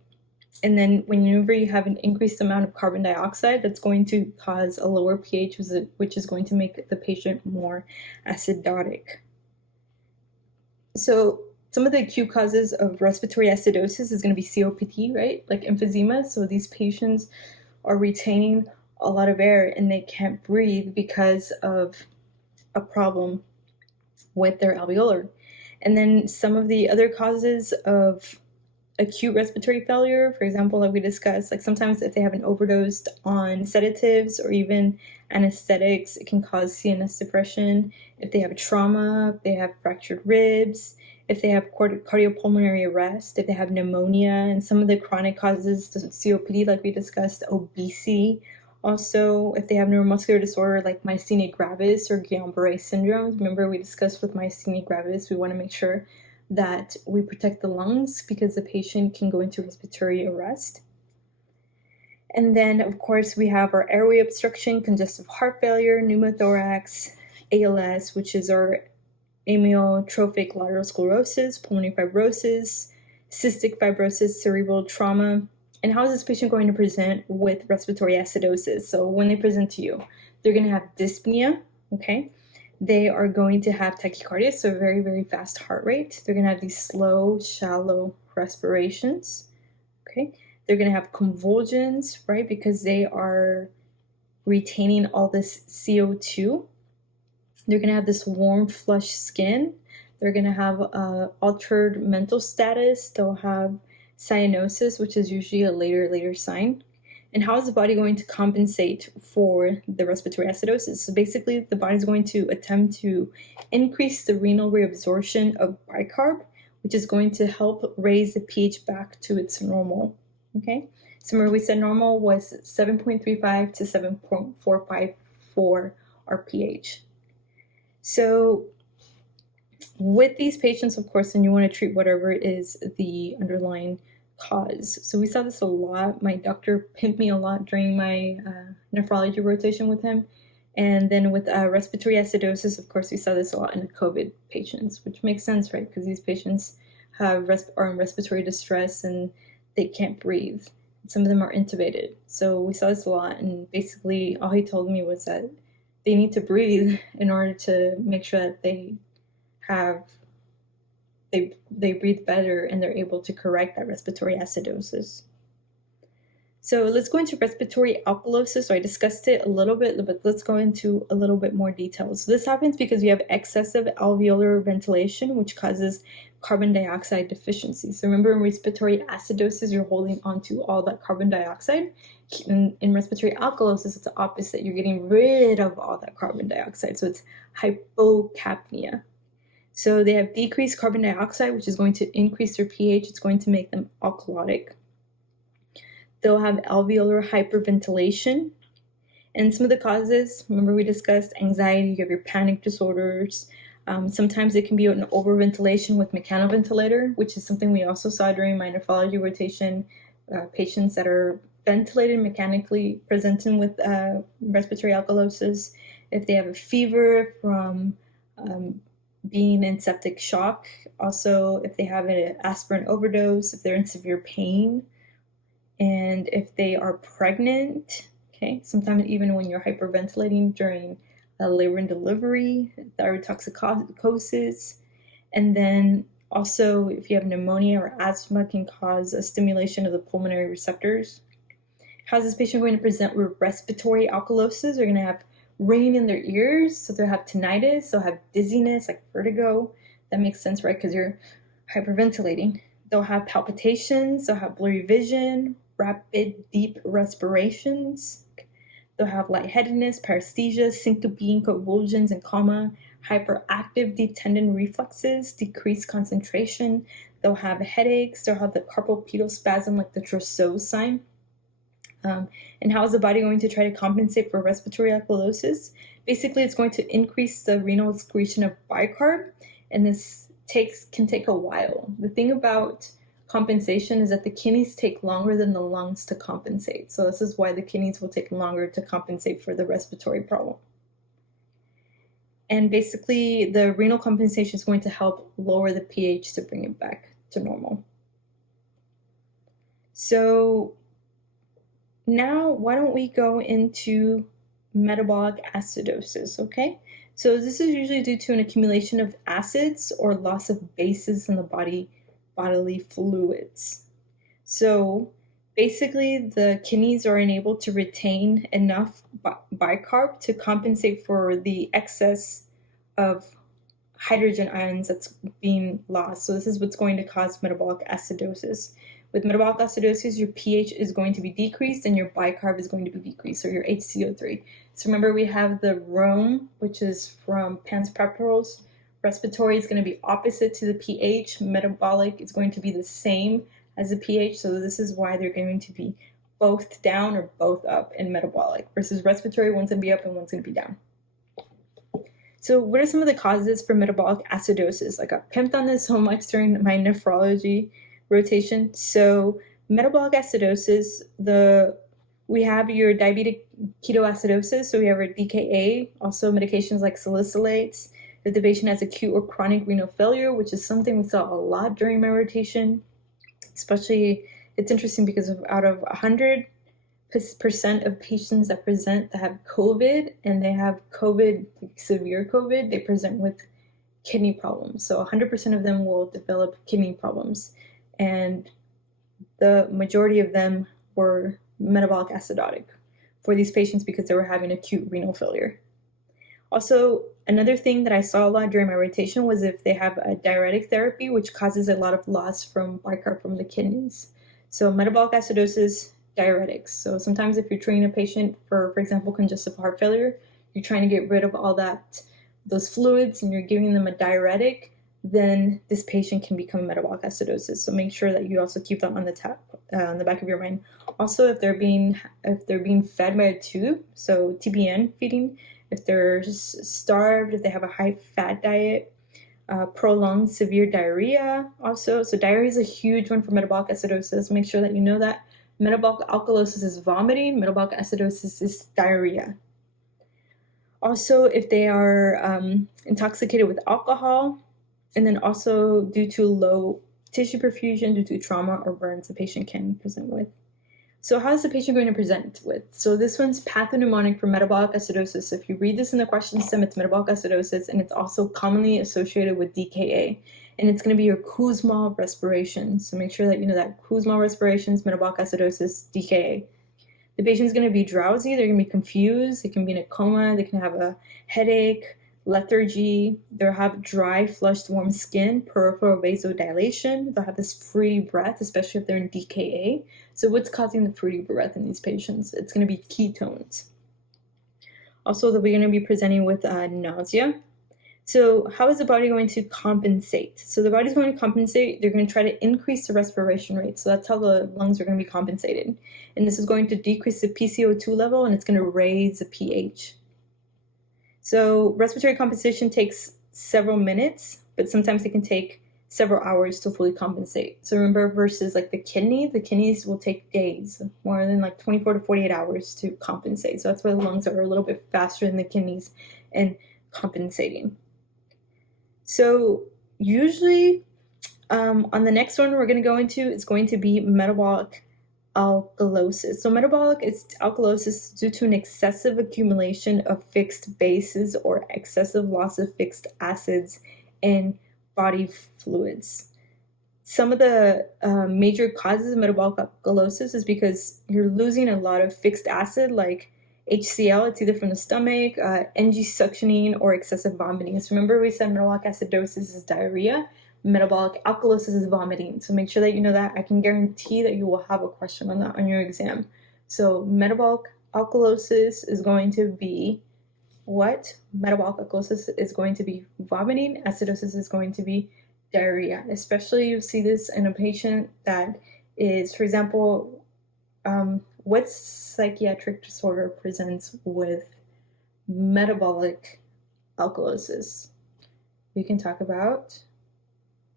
And then whenever you have an increased amount of carbon dioxide, that's going to cause a lower pH, which is going to make the patient more acidotic. So some of the acute causes of respiratory acidosis is going to be COPD, right? Like emphysema. So these patients are retaining a lot of air and they can't breathe because of a problem with their alveolar. And then some of the other causes of acute respiratory failure, for example, like we discussed, like sometimes if they have an overdose on sedatives or even anesthetics, it can cause CNS depression. If they have a trauma, if they have fractured ribs, if they have cardiopulmonary arrest, if they have pneumonia, and some of the chronic causes to COPD, like we discussed, obesity. Also, if they have neuromuscular disorder like myasthenia gravis or Guillain-Barré syndrome, remember we discussed with myasthenia gravis, we want to make sure that we protect the lungs because the patient can go into respiratory arrest. And then, of course, we have our airway obstruction, congestive heart failure, pneumothorax, ALS, which is our amyotrophic lateral sclerosis, pulmonary fibrosis, cystic fibrosis, cerebral trauma. And how is this patient going to present with respiratory acidosis? So when they present to you, they're going to have dyspnea, okay? They are going to have tachycardia, so very, very fast heart rate. They're going to have these slow, shallow respirations, okay? They're going to have convulsions, right, because they are retaining all this CO2. They're going to have this warm, flushed skin. They're going to have altered mental status. They'll have cyanosis, which is usually a later sign. And how is the body going to compensate for the respiratory acidosis? So basically, the body is going to attempt to increase the renal reabsorption of bicarb, which is going to help raise the pH back to its normal, okay? So remember we said normal was 7.35 to 7.45 for our pH. So with these patients, of course, then you want to treat whatever is the underlying cause. So we saw this a lot. My doctor pimped me a lot during my nephrology rotation with him. And then with respiratory acidosis, of course, we saw this a lot in the COVID patients, which makes sense, right? Because these patients are in respiratory distress and they can't breathe. Some of them are intubated. So we saw this a lot. And basically, all he told me was that they need to breathe in order to make sure that they breathe better and they're able to correct that respiratory acidosis. So let's go into respiratory alkalosis. So I discussed it a little bit, but let's go into a little bit more detail. So this happens because we have excessive alveolar ventilation, which causes carbon dioxide deficiency. So remember, in respiratory acidosis, you're holding onto all that carbon dioxide. In respiratory alkalosis, it's the opposite. You're getting rid of all that carbon dioxide. So it's hypocapnia. So they have decreased carbon dioxide, which is going to increase their pH. It's going to make them alkalotic. They'll have alveolar hyperventilation. And some of the causes, remember we discussed anxiety, you have your panic disorders. Sometimes it can be an overventilation with mechanical ventilator, which is something we also saw during my nephrology rotation. Patients that are ventilated mechanically presenting with respiratory alkalosis. If they have a fever from being in septic shock, also if they have an aspirin overdose, if they're in severe pain, and if they are pregnant, okay, sometimes even when you're hyperventilating during labor and delivery, thyrotoxicosis, and then also if you have pneumonia or asthma can cause a stimulation of the pulmonary receptors. How's this patient going to present with respiratory alkalosis? They're going to have ringing in their ears, so they'll have tinnitus, they'll have dizziness, like vertigo. That makes sense, right? Because you're hyperventilating. They'll have palpitations, they'll have blurry vision, rapid, deep respirations. They'll have lightheadedness, paresthesia, syncope, convulsions, and coma, hyperactive deep tendon reflexes, decreased concentration. They'll have headaches, they'll have the carpal pedal spasm, like the Trousseau sign. And how is the body going to try to compensate for respiratory alkalosis? Basically, it's going to increase the renal excretion of bicarb, and this can take a while. The thing about compensation is that the kidneys take longer than the lungs to compensate. So this is why the kidneys will take longer to compensate for the respiratory problem. And basically, the renal compensation is going to help lower the pH to bring it back to normal. So now, why don't we go into metabolic acidosis, okay? So this is usually due to an accumulation of acids or loss of bases in the bodily fluids. So basically, the kidneys are unable to retain enough bicarb to compensate for the excess of hydrogen ions that's being lost. So this is what's going to cause metabolic acidosis. With metabolic acidosis, your pH is going to be decreased and your bicarb is going to be decreased, or your HCO3. So remember, we have the Rome, which is from Pansperperos. Respiratory is going to be opposite to the pH. Metabolic is going to be the same as the pH. So this is why they're going to be both down or both up in metabolic, versus respiratory, one's going to be up and one's going to be down. So what are some of the causes for metabolic acidosis? I got pimped on this so much during my nephrology rotation. So metabolic acidosis, we have your diabetic ketoacidosis, so we have our DKA, also medications like salicylates. If the patient has acute or chronic renal failure, which is something we saw a lot during my rotation, especially, it's interesting because out of 100% of patients that present that have COVID, and they have COVID, severe COVID, they present with kidney problems. So 100% of them will develop kidney problems. And the majority of them were metabolic acidotic for these patients because they were having acute renal failure. Also, another thing that I saw a lot during my rotation was if they have a diuretic therapy, which causes a lot of loss from bicarb from the kidneys. So metabolic acidosis, diuretics. So sometimes if you're treating a patient for example, congestive heart failure, you're trying to get rid of all those fluids and you're giving them a diuretic, then this patient can become metabolic acidosis. So make sure that you also keep that on the back of your mind. Also, if they're being fed by a tube, so TBN feeding, if they're starved, if they have a high fat diet, prolonged severe diarrhea also. So diarrhea is a huge one for metabolic acidosis. Make sure that you know that. Metabolic alkalosis is vomiting. Metabolic acidosis is diarrhea. Also, if they are intoxicated with alcohol, and then also due to low tissue perfusion due to trauma or burns, the patient can present with. So how is the patient going to present with? So this one's pathognomonic for metabolic acidosis. So if you read this in the question stem, it's metabolic acidosis, and it's also commonly associated with DKA. And it's going to be your Kussmaul respiration. So make sure that you know that Kussmaul respirations, metabolic acidosis, DKA. The patient's going to be drowsy, they're going to be confused, they can be in a coma, they can have a headache, lethargy, they'll have dry, flushed, warm skin, peripheral vasodilation, they'll have this fruity breath, especially if they're in DKA. So what's causing the fruity breath in these patients? It's going to be ketones. Also, we're going to be presenting with nausea. So how is the body going to compensate? So the body's going to compensate. They're going to try to increase the respiration rate. So that's how the lungs are going to be compensated. And this is going to decrease the PCO2 level, and it's going to raise the pH. So respiratory compensation takes several minutes, but sometimes it can take several hours to fully compensate. So remember, versus like the kidneys will take days, more than like 24 to 48 hours to compensate. So that's why the lungs are a little bit faster than the kidneys in compensating. So usually on the next one we're going to go into is going to be metabolic alkalosis. So metabolic alkalosis due to an excessive accumulation of fixed bases or excessive loss of fixed acids in body fluids. Some of the major causes of metabolic alkalosis is because you're losing a lot of fixed acid like HCl, it's either from the stomach, NG suctioning, or excessive vomiting. So remember we said metabolic acidosis is diarrhea, metabolic alkalosis is vomiting. So make sure that you know that. I can guarantee that you will have a question on that on your exam. So metabolic alkalosis is going to be what? Metabolic alkalosis is going to be vomiting, acidosis is going to be diarrhea. Especially you see this in a patient that is, for example, what psychiatric disorder presents with metabolic alkalosis? We can talk about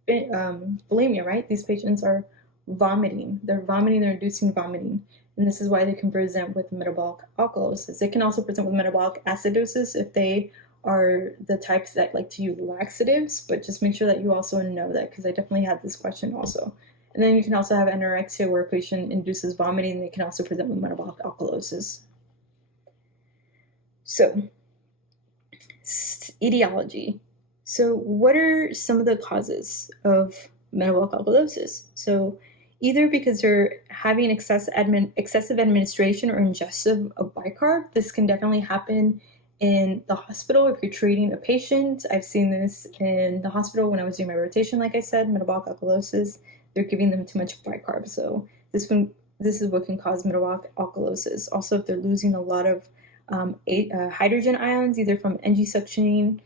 bulimia, right? These patients are vomiting. They're vomiting, they're inducing vomiting. And this is why they can present with metabolic alkalosis. They can also present with metabolic acidosis if they are the types that like to use laxatives, but just make sure that you also know that, because I definitely had this question also. And then you can also have anorexia where a patient induces vomiting. They can also present with metabolic alkalosis. So, etiology. So what are some of the causes of metabolic alkalosis? So either because they're having excessive administration or ingestion of bicarb. This can definitely happen in the hospital if you're treating a patient. I've seen this in the hospital when I was doing my rotation, like I said, metabolic alkalosis. They're giving them too much bicarb. So this is what can cause metabolic alkalosis. Also, if they're losing a lot of hydrogen ions, either from NG suctioning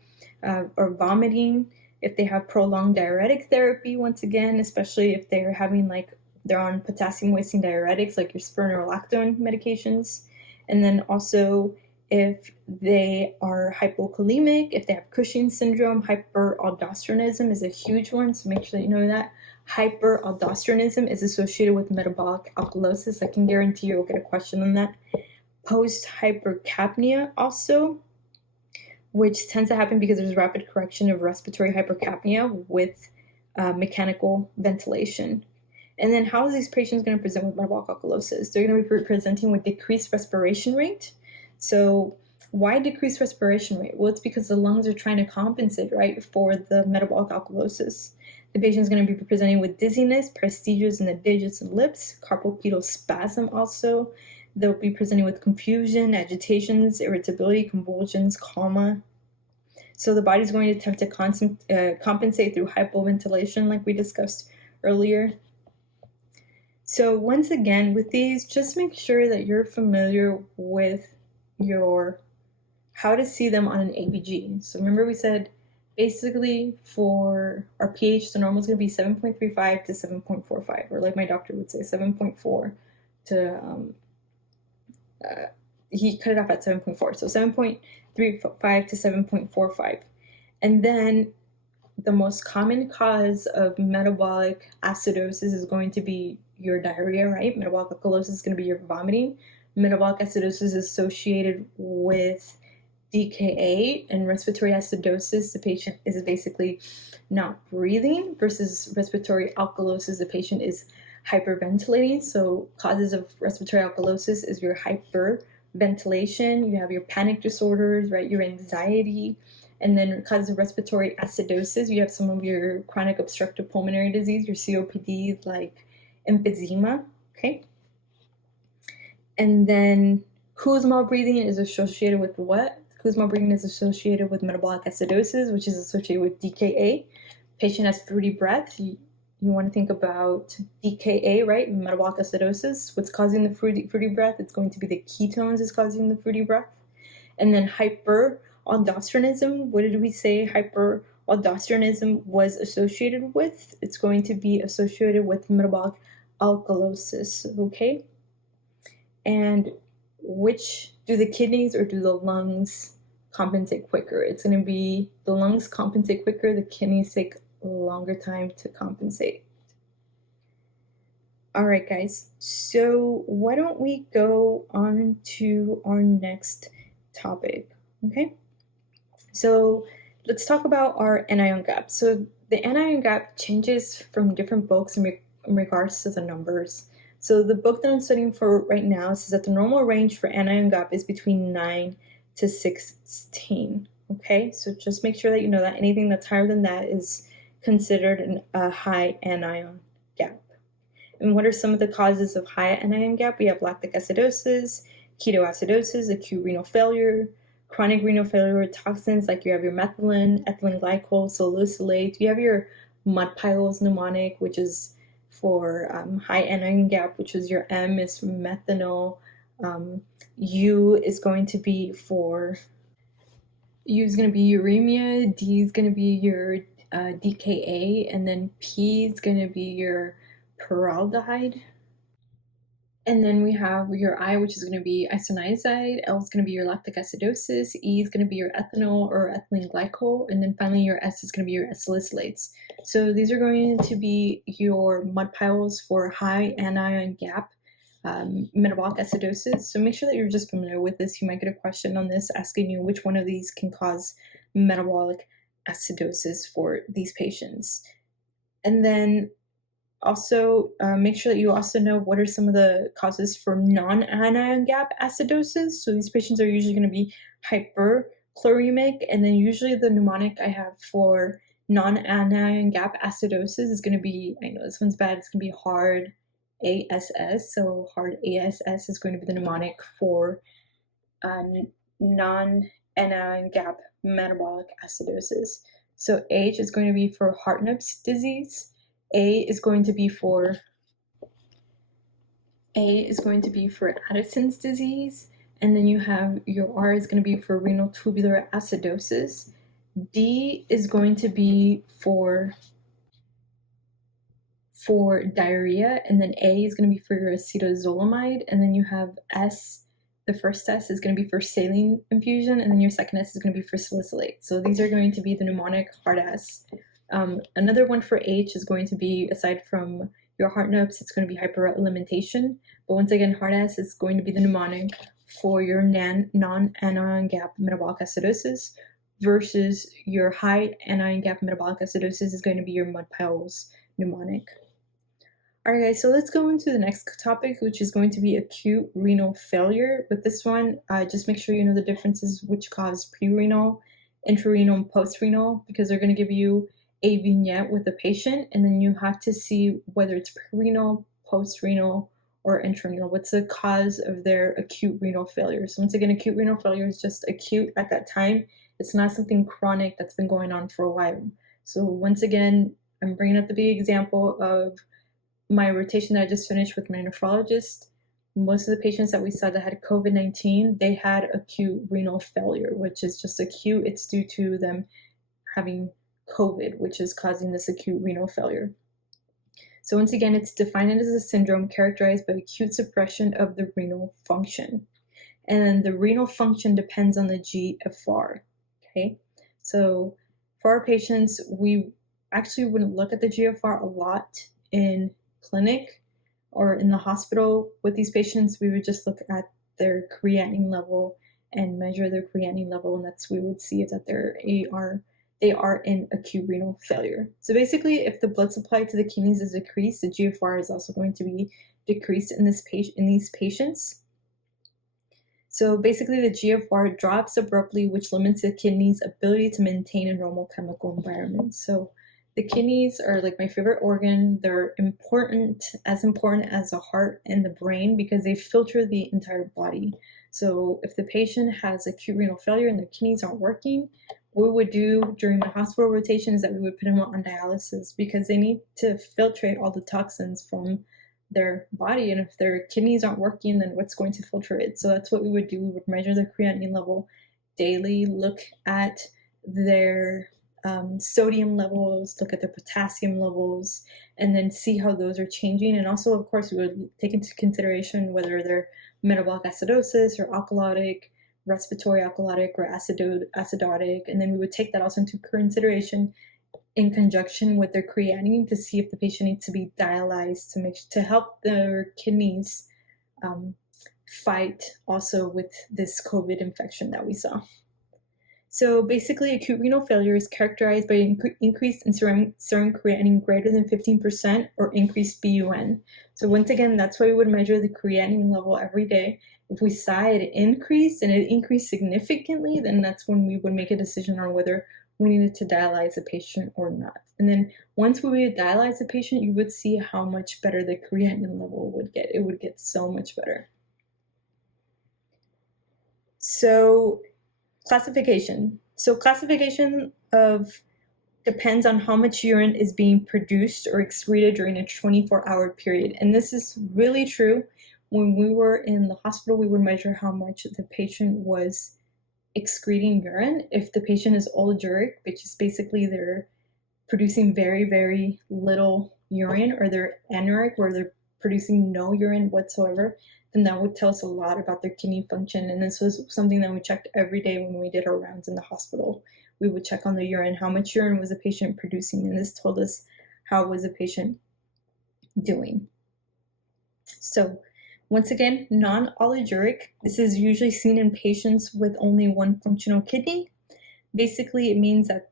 or vomiting, if they have prolonged diuretic therapy, once again, especially if they're having they're on potassium wasting diuretics like your spironolactone medications, and then also if they are hypokalemic, if they have Cushing's syndrome. Hyperaldosteronism is a huge one, so make sure that you know that. Hyperaldosteronism is associated with metabolic alkalosis. I can guarantee you'll get a question on that. Post-hypercapnia also, which tends to happen because there's rapid correction of respiratory hypercapnia with mechanical ventilation. And then how is these patients going to present with metabolic alkalosis? They're going to be presenting with decreased respiration rate. So why decreased respiration rate? Well, it's because the lungs are trying to compensate, right, for the metabolic alkalosis. The patient is going to be presenting with dizziness, paresthesias in the digits and lips, carpal pedal spasm also. They'll be presenting with confusion, agitations, irritability, convulsions, coma. So the body's going to attempt to compensate through hypoventilation like we discussed earlier. So once again, with these, just make sure that you're familiar with how to see them on an ABG. So remember we said basically for our pH, the normal is going to be 7.35 to 7.45, or like my doctor would say, 7.4 to, he cut it off at 7.4, so 7.35 to 7.45. And then the most common cause of metabolic acidosis is going to be your diarrhea, right? Metabolic alkalosis is going to be your vomiting. Metabolic acidosis is associated with DKA, and respiratory acidosis, the patient is basically not breathing, versus respiratory alkalosis, the patient is hyperventilating. So causes of respiratory alkalosis is your hyperventilation, you have your panic disorders, right, your anxiety. And then causes of respiratory acidosis, you have some of your chronic obstructive pulmonary disease, your COPD, like emphysema, okay? And then Kussmaul breathing is associated with what? Kussmaul breathing is associated with metabolic acidosis, which is associated with DKA. Patient has fruity breath. You want to think about DKA, right? Metabolic acidosis. What's causing the fruity breath? It's going to be the ketones is causing the fruity breath. And then hyperaldosteronism. What did we say hyperaldosteronism was associated with? It's going to be associated with metabolic alkalosis, okay? And which do the kidneys or do the lungs compensate quicker? It's going to be the lungs compensate quicker, the kidneys take a longer time to compensate. All right, guys, so why don't we go on to our next topic, okay? So let's talk about our anion gap. So the anion gap changes from different books in regards to the numbers. So the book that I'm studying for right now says that the normal range for anion gap is between 9 to 16, okay? So just make sure that you know that anything that's higher than that is considered a high anion gap. And what are some of the causes of high anion gap? We have lactic acidosis, ketoacidosis, acute renal failure, chronic renal failure with toxins, like you have your methylene, ethylene glycol, salicylate. You have your mud piles mnemonic, which is for high anion gap, which is your M is for methanol. U is going to be for uremia, D is going to be your DKA, and then P is going to be your peraldehyde. And then we have your I, which is going to be isoniazide, L is going to be your lactic acidosis, E is going to be your ethanol or ethylene glycol, and then finally your S is going to be your salicylates. So these are going to be your mud piles for high anion gap metabolic acidosis. So make sure that you're just familiar with this. You might get a question on this asking you which one of these can cause metabolic acidosis for these patients. And then also, make sure that you also know what are some of the causes for non-anion gap acidosis. So these patients are usually going to be hyperchloremic, and then usually the mnemonic I have for non-anion gap acidosis is going to be, I know this one's bad, it's going to be hard ASS. So hard ASS is going to be the mnemonic for non-anion gap metabolic acidosis. So H is going to be for Hartneff's disease. A is going to be for Addison's disease, and then you have your R is going to be for renal tubular acidosis. D is going to be for diarrhea, and then A is going to be for your acetazolamide, and then you have S. The first S is going to be for saline infusion, and then your second S is going to be for salicylate. So these are going to be the mnemonic hard S. Another one for H is going to be, aside from your Hartneff's, it's going to be hyperalimentation. But once again, hard S is going to be the mnemonic for your non-anion gap metabolic acidosis, versus your high anion gap metabolic acidosis is going to be your mud piles mnemonic. Alright guys, so let's go into the next topic, which is going to be acute renal failure. With this one, just make sure you know the differences which cause pre-renal, intrarenal, and post-renal, because they're going to give you a vignette with the patient, and then you have to see whether it's pre-renal, post-renal, or intrarenal. What's the cause of their acute renal failure? So once again, acute renal failure is just acute at that time. It's not something chronic that's been going on for a while. So once again, I'm bringing up the big example of my rotation that I just finished with my nephrologist. Most of the patients that we saw that had COVID-19, they had acute renal failure, which is just acute. It's due to them having COVID, which is causing this acute renal failure. So once again, it's defined as a syndrome characterized by acute suppression of the renal function. And the renal function depends on the GFR, okay? So For our patients, we actually wouldn't look at the GFR a lot in clinic or in the hospital. With these patients, we would just look at their creatinine level and measure their creatinine level, and that's we would see that they are in acute renal failure. So basically, if the blood supply to the kidneys is decreased, the GFR is also going to be decreased in these patients. So basically, the GFR drops abruptly, which limits the kidney's ability to maintain a normal chemical environment. So the kidneys are like my favorite organ. They're important as the heart and the brain because they filter the entire body. So if the patient has acute renal failure and their kidneys aren't working, what we would do during the hospital rotation is that we would put them on dialysis because they need to filtrate all the toxins from their body, and if their kidneys aren't working, then what's going to filter it? So that's what we would do. We would measure their creatinine level daily, look at their sodium levels, look at their potassium levels, and then see how those are changing. And also, of course, we would take into consideration whether they're metabolic acidosis or alkalotic, respiratory alkalotic, or acidotic, and then we would take that also into consideration in conjunction with their creatinine to see if the patient needs to be dialyzed to help their kidneys fight also with this COVID infection that we saw. So basically, acute renal failure is characterized by increase in serum creatinine greater than 15% or increased BUN. So once again, that's why we would measure the creatinine level every day. If we saw it increase and it increased significantly, then that's when we would make a decision on whether we needed to dialyze the patient or not. And then once we would dialyze the patient, you would see how much better the creatinine level would get. It would get so much better. So classification. So classification of depends on how much urine is being produced or excreted during a 24-hour period. And this is really true. When we were in the hospital, we would measure how much the patient was excreting urine. If the patient is oliguric, which is basically they're producing very, very little urine, or they're anuric, where they're producing no urine whatsoever, then that would tell us a lot about their kidney function. And this was something that we checked every day when we did our rounds in the hospital. We would check on the urine, how much urine was the patient producing, and this told us how was the patient doing. So once again, non-oliguric, this is usually seen in patients with only one functional kidney. Basically, it means that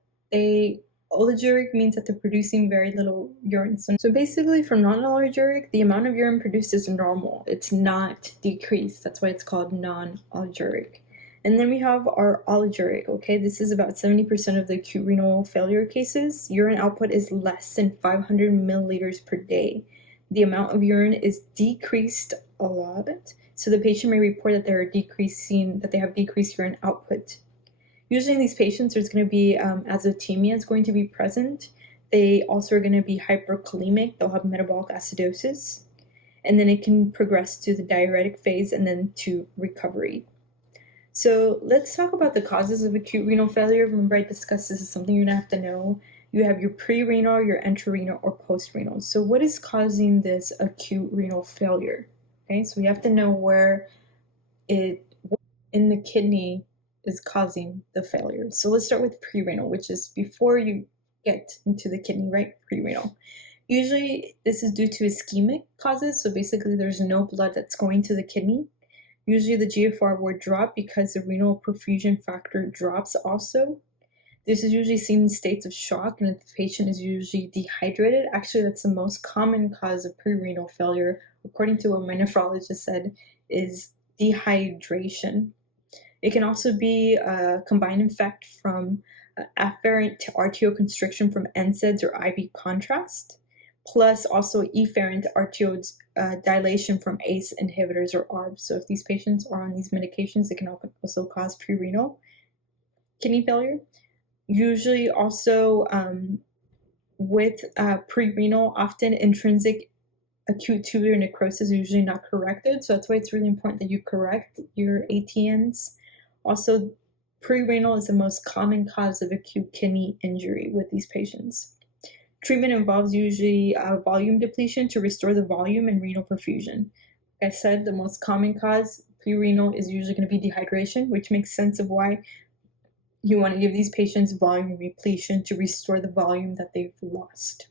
oliguric means that they're producing very little urine. So basically, for non-oliguric, the amount of urine produced is normal. It's not decreased. That's why it's called non-oliguric. And then we have our oliguric, okay? This is about 70% of the acute renal failure cases. Urine output is less than 500 milliliters per day. The amount of urine is decreased a lot, so the patient may report that they have decreased urine output. Usually in these patients, there's going to be azotemia is going to be present. They also are going to be hyperkalemic. They'll have metabolic acidosis, and then it can progress to the diuretic phase and then to recovery. So let's talk about the causes of acute renal failure. Remember, I discussed this is something you're going to have to know. You have your pre-renal, your intrarenal, or post-renal. So what is causing this acute renal failure? Okay, so we have to know where it in the kidney is causing the failure. So let's start with pre-renal, which is before you get into the kidney, right? Pre-renal. Usually this is due to ischemic causes. So basically there's no blood that's going to the kidney. Usually the GFR will drop because the renal perfusion factor drops also. This is usually seen in states of shock, and if the patient is usually dehydrated. Actually, that's the most common cause of pre-renal failure, according to what my nephrologist said, is dehydration. It can also be a combined effect from afferent arterioconstriction from NSAIDs or IV contrast, plus also efferent arteriodilation from ACE inhibitors or ARBs. So if these patients are on these medications, it can also cause pre-renal kidney failure. Usually also with pre-renal, often intrinsic acute tubular necrosis is usually not corrected. So that's why it's really important that you correct your ATNs. Also, pre-renal is the most common cause of acute kidney injury with these patients. Treatment involves usually volume depletion to restore the volume and renal perfusion. Like I said, the most common cause pre-renal is usually going to be dehydration, which makes sense of why you want to give these patients volume repletion to restore the volume that they've lost.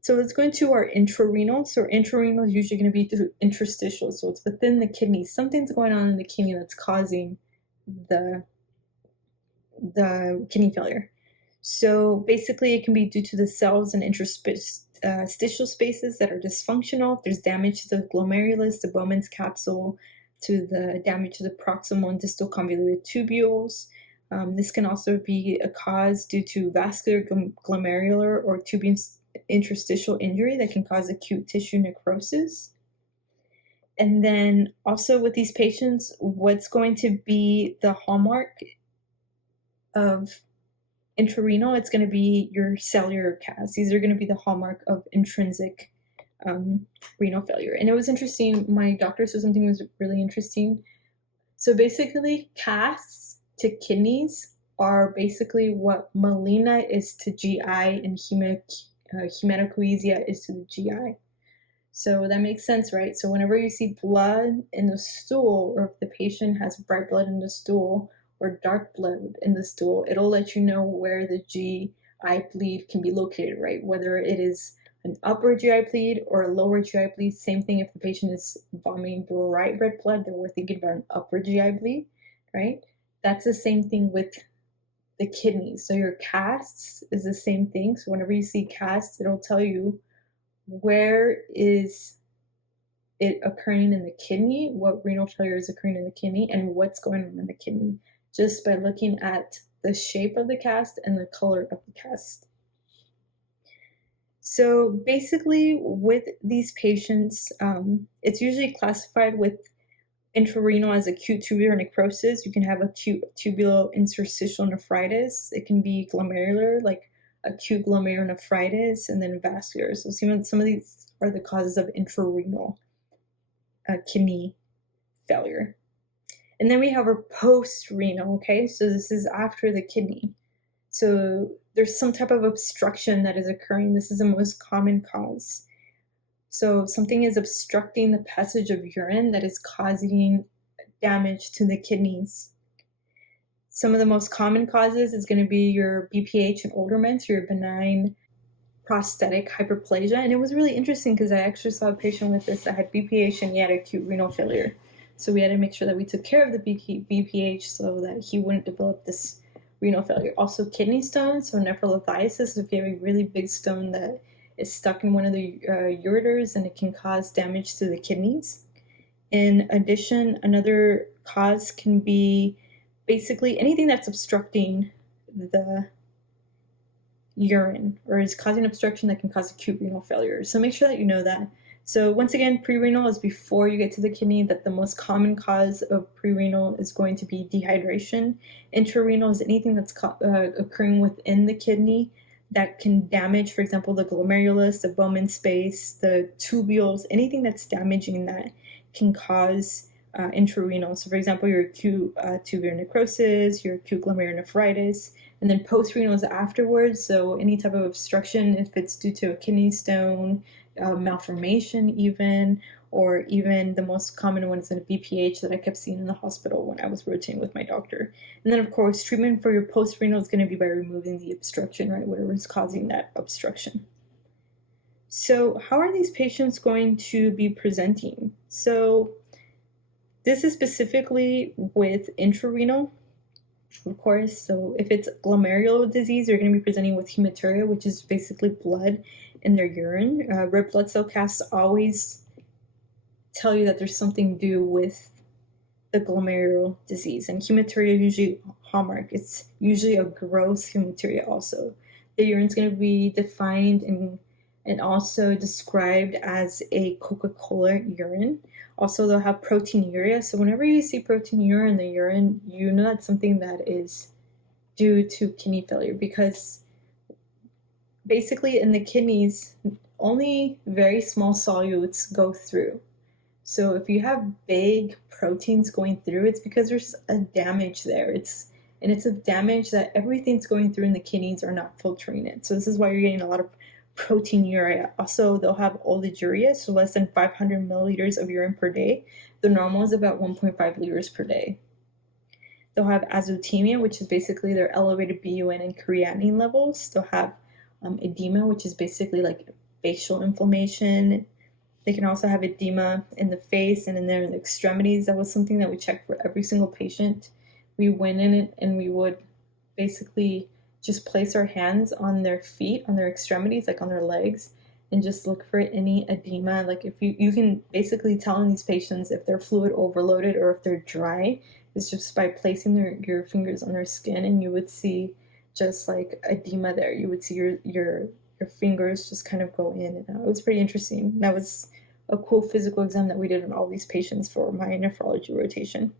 So let's go into our intrarenal. So our intrarenal is usually going to be through interstitial, so it's within the kidney. Something's going on in the kidney that's causing the kidney failure. So basically it can be due to the cells and interstitial spaces that are dysfunctional. There's damage to the glomerulus, the Bowman's capsule, to the damage to the proximal and distal convoluted tubules. This can also be a cause due to vascular, glomerular, or tubule interstitial injury that can cause acute tissue necrosis. And then also with these patients, what's going to be the hallmark of intrarenal? It's going to be your cellular casts. These are going to be the hallmark of intrinsic renal failure. And it was interesting, my doctor said something was really interesting. So basically, casts to kidneys are basically what melena is to GI and hematochezia is to the GI. So that makes sense, right? So whenever you see blood in the stool, or if the patient has bright blood in the stool or dark blood in the stool, it'll let you know where the GI bleed can be located, right? Whether it is an upper GI bleed or a lower GI bleed. Same thing if the patient is vomiting bright red blood, then we're thinking about an upper GI bleed, right? That's the same thing with the kidneys. So your casts is the same thing. So whenever you see casts, it'll tell you where is it occurring in the kidney, what renal failure is occurring in the kidney, and what's going on in the kidney, just by looking at the shape of the cast and the color of the cast. So basically with these patients, it's usually classified with intrarenal as acute tubular necrosis. You can have acute tubulointerstitial nephritis. It can be glomerular, like acute glomerulonephritis, and then vascular. So some of these are the causes of intrarenal kidney failure. And then we have our post-renal, okay? So this is after the kidney. So there's some type of obstruction that is occurring. This is the most common cause. So something is obstructing the passage of urine that is causing damage to the kidneys. Some of the most common causes is going to be your BPH and older men, so your benign prostatic hyperplasia. And it was really interesting because I actually saw a patient with this that had BPH and he had acute renal failure. So we had to make sure that we took care of the BPH so that he wouldn't develop this renal failure. Also kidney stones, so nephrolithiasis, if you have a really big stone that is stuck in one of the ureters, and it can cause damage to the kidneys. In addition, another cause can be basically anything that's obstructing the urine or is causing obstruction that can cause acute renal failure. So make sure that you know that. So once again, prerenal is before you get to the kidney, that the most common cause of prerenal is going to be dehydration. Intrarenal is anything that's occurring within the kidney that can damage, for example, the glomerulus, the Bowman space, the tubules, anything that's damaging that can cause intrarenal. So for example, your acute tubular necrosis, your acute glomerulonephritis, and then post-renal is afterwards. So any type of obstruction, if it's due to a kidney stone, malformation even, or even the most common one is a BPH that I kept seeing in the hospital when I was rotating with my doctor. And then of course, treatment for your post-renal is going to be by removing the obstruction, right? Whatever is causing that obstruction. So how are these patients going to be presenting? So this is specifically with intrarenal, of course. So if it's glomerular disease, they're going to be presenting with hematuria, which is basically blood in their urine. Red blood cell casts always tell you that there's something to do with the glomerular disease, and hematuria is usually hallmark. It's usually a gross hematuria also. The urine's going to be defined and also described as a Coca-Cola urine. Also, they'll have proteinuria. So whenever you see proteinuria in the urine, you know that's something that is due to kidney failure, because basically in the kidneys, only very small solutes go through. So if you have big proteins going through, it's because there's a damage there. It's a damage that everything's going through and the kidneys are not filtering it. So this is why you're getting a lot of proteinuria. Also, they'll have oliguria, so less than 500 milliliters of urine per day. The normal is about 1.5 liters per day. They'll have azotemia, which is basically their elevated BUN and creatinine levels. They'll have edema, which is basically like facial inflammation. They can also have edema in the face and in their extremities. That was something that we checked for every single patient. We went in it and we would basically just place our hands on their feet, on their extremities, like on their legs, and just look for any edema. Like if you can basically tell in these patients if they're fluid overloaded or if they're dry. It's just by placing your fingers on their skin, and you would see just like edema there. You would see your fingers just kind of go in and out. It was pretty interesting. That was a cool physical exam that we did on all these patients for my nephrology rotation.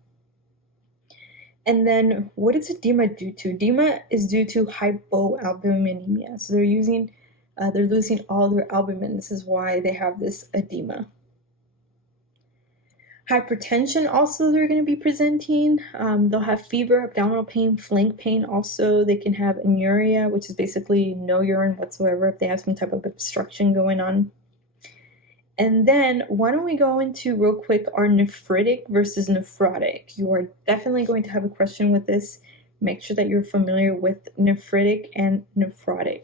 And then what is edema due to? Edema is due to hypoalbuminemia. So they're losing all their albumin. This is why they have this edema. Hypertension also they're going to be presenting. They'll have fever, abdominal pain, flank pain. Also, they can have anuria, which is basically no urine whatsoever if they have some type of obstruction going on. And then why don't we go into real quick our nephritic versus nephrotic. You are definitely going to have a question with this. Make sure that you're familiar with nephritic and nephrotic.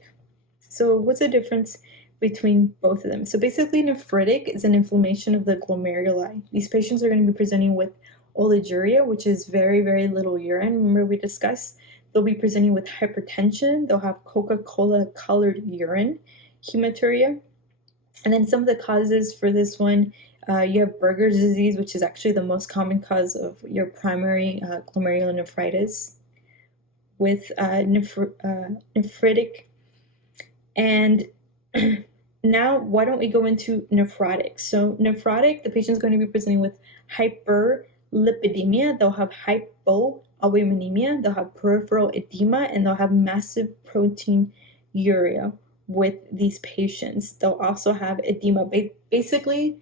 So what's the difference between both of them? So basically nephritic is an inflammation of the glomeruli. These patients are going to be presenting with oliguria, which is very, very little urine. Remember we discussed they'll be presenting with hypertension. They'll have Coca-Cola colored urine, hematuria. And then some of the causes for this one, you have Berger's disease, which is actually the most common cause of your primary glomerulonephritis with nephritic. And now, why don't we go into nephrotic? So nephrotic, the patient's going to be presenting with hyperlipidemia. They'll have hypoalbuminemia. They'll have peripheral edema, and they'll have massive proteinuria with these patients. They'll also have edema. Basically,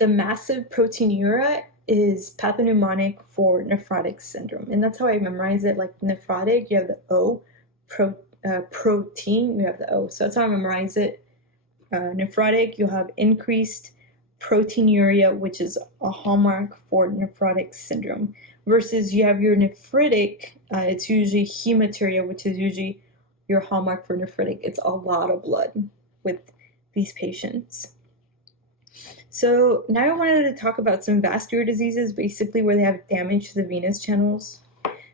the massive proteinuria is pathognomonic for nephrotic syndrome. And that's how I memorize it. Like nephrotic, you have the O, protein, you have the O. So that's how I memorize it. Nephrotic, you'll have increased proteinuria, which is a hallmark for nephrotic syndrome. Versus you have your nephritic, it's usually hematuria, which is usually your hallmark for nephritic. It's a lot of blood with these patients. So now I wanted to talk about some vascular diseases, basically where they have damage to the venous channels.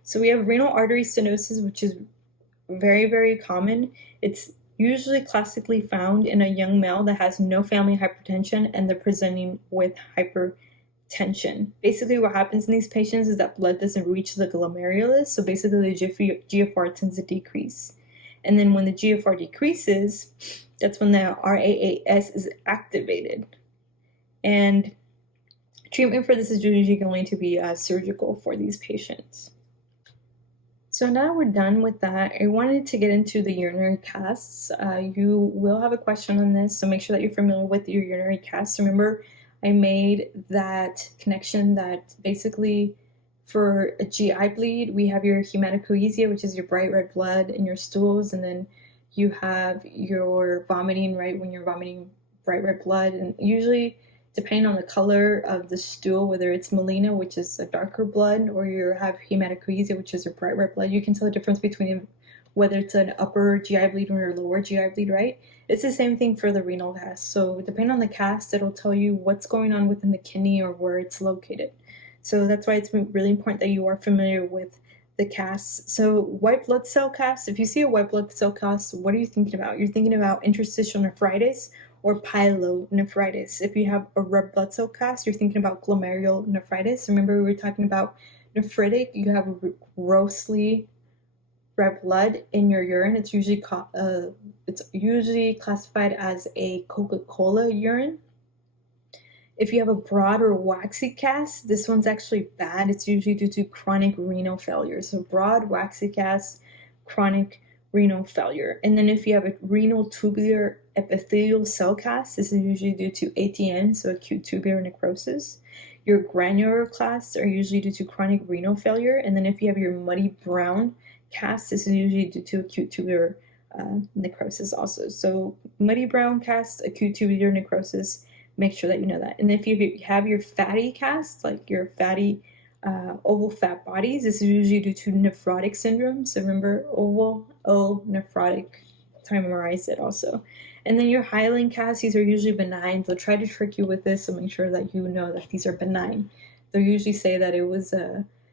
So we have renal artery stenosis, which is very, very common. It's usually classically found in a young male that has no family hypertension and they're presenting with hypertension. Basically what happens in these patients is that blood doesn't reach the glomerulus, so basically the GFR tends to decrease. And then when the GFR decreases, that's when the RAAS is activated. And treatment for this is usually going to be surgical for these patients. So now we're done with that. I wanted to get into the urinary casts. You will have a question on this, so make sure that you're familiar with your urinary casts. Remember, I made that connection that basically for a GI bleed, we have your hematopoiesia, which is your bright red blood in your stools, and then you have your vomiting, right, when you're vomiting bright red blood. And usually, depending on the color of the stool, whether it's melena, which is a darker blood, or you have hematopoiesia, which is a bright red blood, you can tell the difference between whether it's an upper GI bleed or a lower GI bleed, right? It's the same thing for the renal cast. So depending on the cast, it'll tell you what's going on within the kidney or where it's located. So that's why it's really important that you are familiar with the casts. So white blood cell cast, if you see a white blood cell cast, what are you thinking about? You're thinking about interstitial nephritis or pyelonephritis. If you have a red blood cell cast, you're thinking about glomerulonephritis. Remember we were talking about nephritic, you have grossly red blood in your urine. It's usually classified as a Coca-Cola urine. If you have a broad or waxy cast, this one's actually bad. It's usually due to chronic renal failure. So broad, waxy cast, chronic renal failure. And then if you have a renal tubular epithelial cell cast, this is usually due to ATN, so acute tubular necrosis. Your granular casts are usually due to chronic renal failure. And then if you have your muddy brown cast, this is usually due to acute tubular necrosis also. So muddy brown cast, acute tubular necrosis, make sure that you know that. And if you have your fatty cast, like your fatty oval fat bodies. This is usually due to nephrotic syndrome. So remember, oval, O, nephrotic. That's how I memorized it also. And then your hyaline casts, these are usually benign. They'll try to trick you with this, so make sure that you know that these are benign. They'll usually say that it was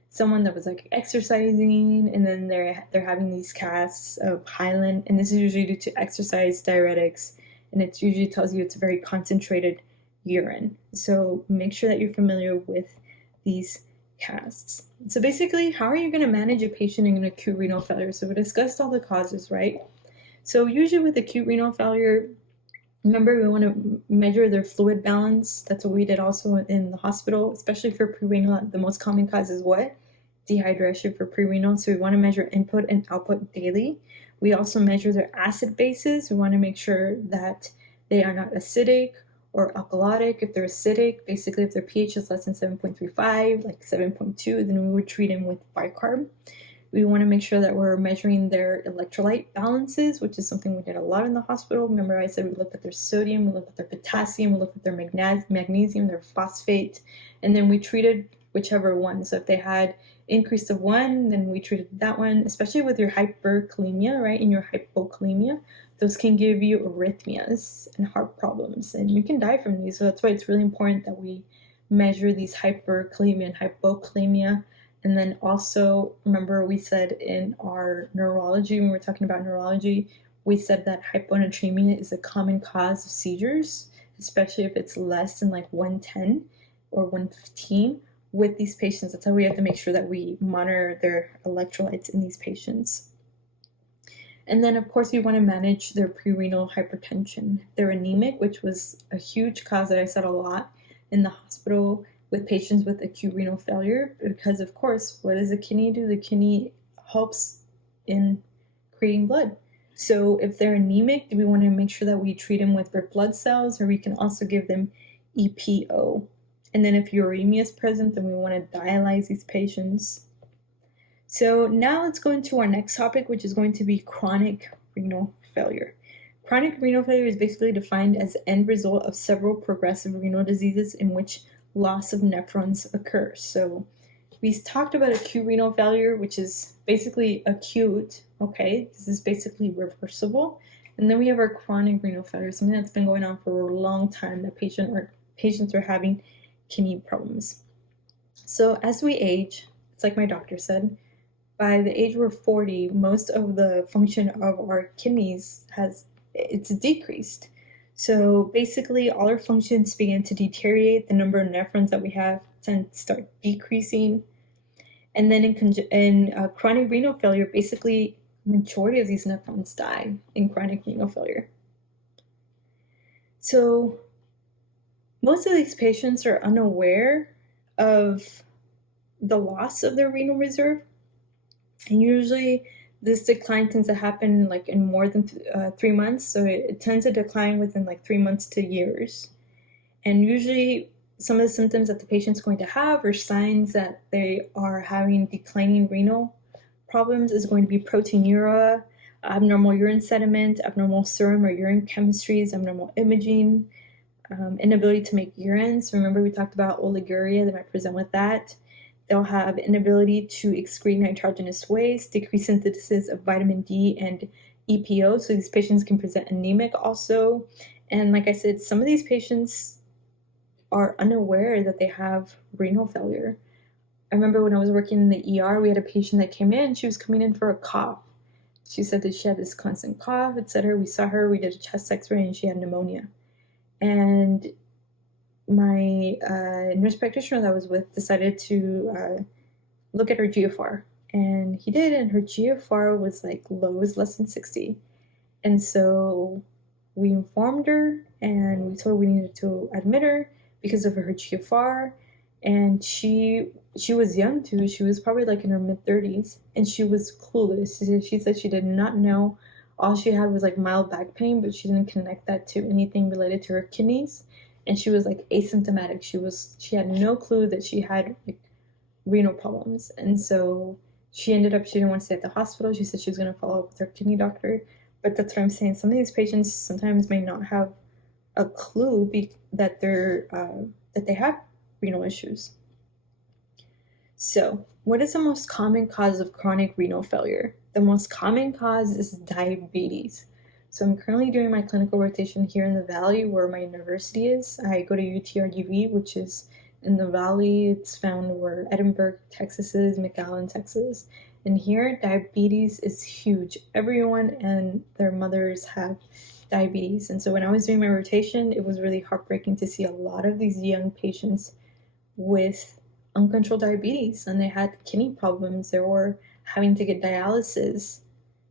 someone that was like exercising, and then they're having these casts of hyaline, and this is usually due to exercise, diuretics, and it usually tells you it's a very concentrated urine. So make sure that you're familiar with these casts. So basically, how are you going to manage a patient in acute renal failure? So we discussed all the causes, right? So usually with acute renal failure, remember we want to measure their fluid balance. That's what we did also in the hospital, especially for prerenal. The most common cause is what? Dehydration for prerenal. So we want to measure input and output daily. We also measure their acid bases. We want to make sure that they are not acidic or alkalotic. If they're acidic, basically if their pH is less than 7.35, like 7.2, then we would treat them with bicarb. We want to make sure that we're measuring their electrolyte balances, which is something we did a lot in the hospital. Remember I said we looked at their sodium, we looked at their potassium, we looked at their magnesium, their phosphate, and then we treated whichever one. So if they had increase of one, then we treated that one, especially with your hyperkalemia, right? And your hypokalemia, those can give you arrhythmias and heart problems, and you can die from these. So that's why it's really important that we measure these hyperkalemia and hypokalemia. And then also, remember we said in our neurology, when we were talking about neurology, we said that hyponatremia is a common cause of seizures, especially if it's less than like 110 or 115 with these patients. That's how we have to make sure that we monitor their electrolytes in these patients. And then, of course, we want to manage their prerenal hypertension. They're anemic, which was a huge cause that I said a lot in the hospital with patients with acute renal failure, because of course, what does the kidney do? The kidney helps in creating blood. So if they're anemic, we want to make sure that we treat them with red blood cells, or we can also give them EPO. And then if uremia is present, then we want to dialyze these patients. So now let's go into our next topic, which is going to be chronic renal failure. Chronic renal failure is basically defined as the end result of several progressive renal diseases in which loss of nephrons occurs. So we talked about acute renal failure, which is basically acute, okay? This is basically reversible. And then we have our chronic renal failure, something that's been going on for a long time, that patients are having kidney problems. So as we age, it's like my doctor said, by the age we're 40, most of the function of our kidneys it's decreased. So basically, all our functions begin to deteriorate. The number of nephrons that we have tend to start decreasing. And then in chronic renal failure, basically, majority of these nephrons die in chronic renal failure. So most of these patients are unaware of the loss of their renal reserve. And usually this decline tends to happen like in more than 3 months. So it tends to decline within like 3 months to years. And usually some of the symptoms that the patient's going to have or signs that they are having declining renal problems is going to be proteinuria, abnormal urine sediment, abnormal serum or urine chemistries, abnormal imaging, inability to make urine. So remember we talked about oliguria, they might present with that. They'll have inability to excrete nitrogenous waste, decreased synthesis of vitamin D and EPO. So these patients can present anemic also. And like I said, some of these patients are unaware that they have renal failure. I remember when I was working in the ER, we had a patient that came in. She was coming in for a cough. She said that she had this constant cough, etc. We saw her, we did a chest x-ray, and she had pneumonia. And my nurse practitioner that I was with decided to look at her GFR, and he did, and her GFR was like low as less than 60. And so we informed her, and we told her we needed to admit her because of her GFR. And she was young too. She was probably like in her mid-30s, and she was clueless. She said she did not know. All she had was like mild back pain, but she didn't connect that to anything related to her kidneys. And she was like asymptomatic. She had no clue that she had like renal problems. And so she didn't want to stay at the hospital. She said she was going to follow up with her kidney doctor. But that's what I'm saying. Some of these patients sometimes may not have a clue that they have renal issues. So, what is the most common cause of chronic renal failure? The most common cause is diabetes. So, I'm currently doing my clinical rotation here in the Valley where my university is. I go to UTRGV, which is in the Valley. It's found where Edinburgh, Texas is, McAllen, Texas. And here, diabetes is huge. Everyone and their mothers have diabetes. And so, when I was doing my rotation, it was really heartbreaking to see a lot of these young patients with uncontrolled diabetes, and they had kidney problems. They were having to get dialysis.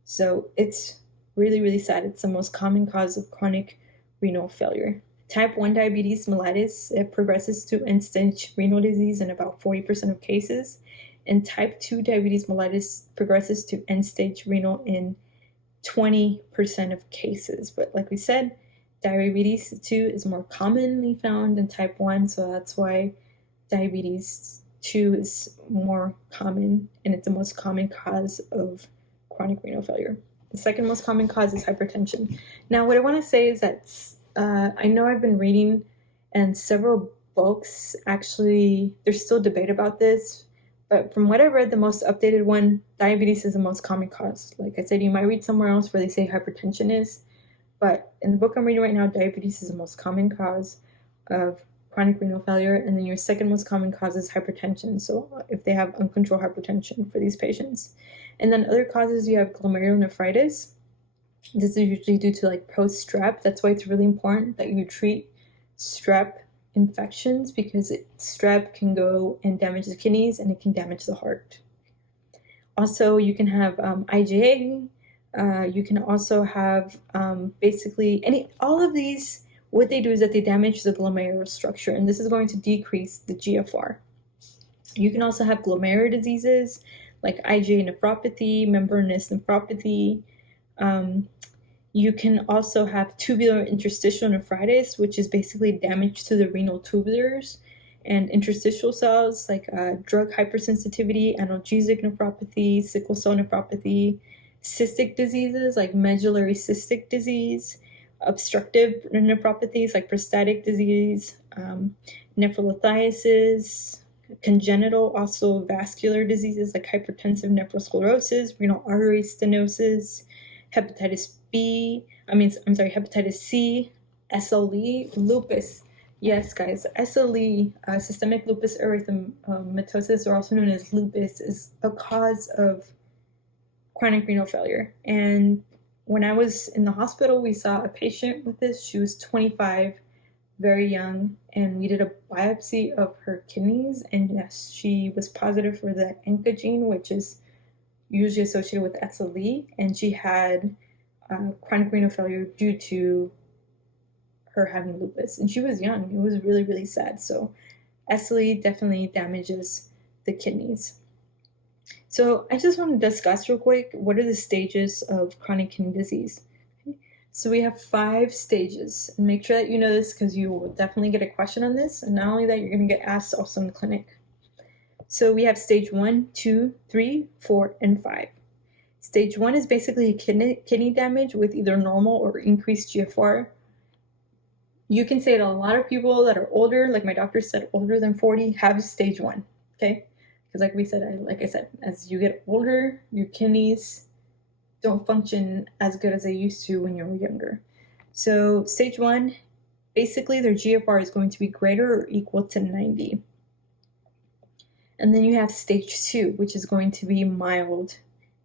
So it's really, really sad. It's the most common cause of chronic renal failure. Type 1 diabetes mellitus, it progresses to end-stage renal disease in about 40% of cases. And type 2 diabetes mellitus progresses to end-stage renal in 20% of cases. But like we said, diabetes 2 is more commonly found than type 1, so that's why diabetes 2 is more common, and it's the most common cause of chronic renal failure. The second most common cause is hypertension. Now, what I want to say is that I know I've been reading, and several books actually, there's still debate about this, but from what I read, the most updated one, diabetes is the most common cause. Like I said, you might read somewhere else where they say hypertension is, but in the book I'm reading right now, diabetes is the most common cause of chronic renal failure, and then your second most common cause is hypertension. So if they have uncontrolled hypertension for these patients. And then other causes, you have glomerulonephritis. This is usually due to like post-strep. That's why it's really important that you treat strep infections, because strep can go and damage the kidneys, and it can damage the heart. Also, you can have IgA. You can also have basically all of these. What they do is that they damage the glomerular structure, and this is going to decrease the GFR. You can also have glomerular diseases like IgA nephropathy, membranous nephropathy. You can also have tubular interstitial nephritis, which is basically damage to the renal tubulars and interstitial cells, like drug hypersensitivity, analgesic nephropathy, sickle cell nephropathy, cystic diseases like medullary cystic disease, obstructive nephropathies like prostatic disease, nephrolithiasis, congenital also vascular diseases like hypertensive nephrosclerosis, renal artery stenosis, hepatitis C, SLE, lupus. Yes, guys, SLE, systemic lupus erythematosus, or also known as lupus, is a cause of chronic renal failure. And when I was in the hospital, we saw a patient with this. She was 25, very young, and we did a biopsy of her kidneys, and yes, she was positive for the ANCA gene, which is usually associated with SLE, and she had chronic renal failure due to her having lupus, and she was young. It was really, really sad. So SLE definitely damages the kidneys. So I just want to discuss real quick, what are the stages of chronic kidney disease? So we have 5 stages, and make sure that you know this because you will definitely get a question on this, and not only that, you're going to get asked also in the clinic. So we have stage 1, 2, 3, 4, and 5. Stage 1 is basically kidney damage with either normal or increased GFR. You can say that a lot of people that are older, like my doctor said, older than 40, have stage 1, okay? Because like I said, as you get older, your kidneys don't function as good as they used to when you were younger. So stage 1, basically their GFR is going to be greater or equal to 90. And then you have stage 2, which is going to be mild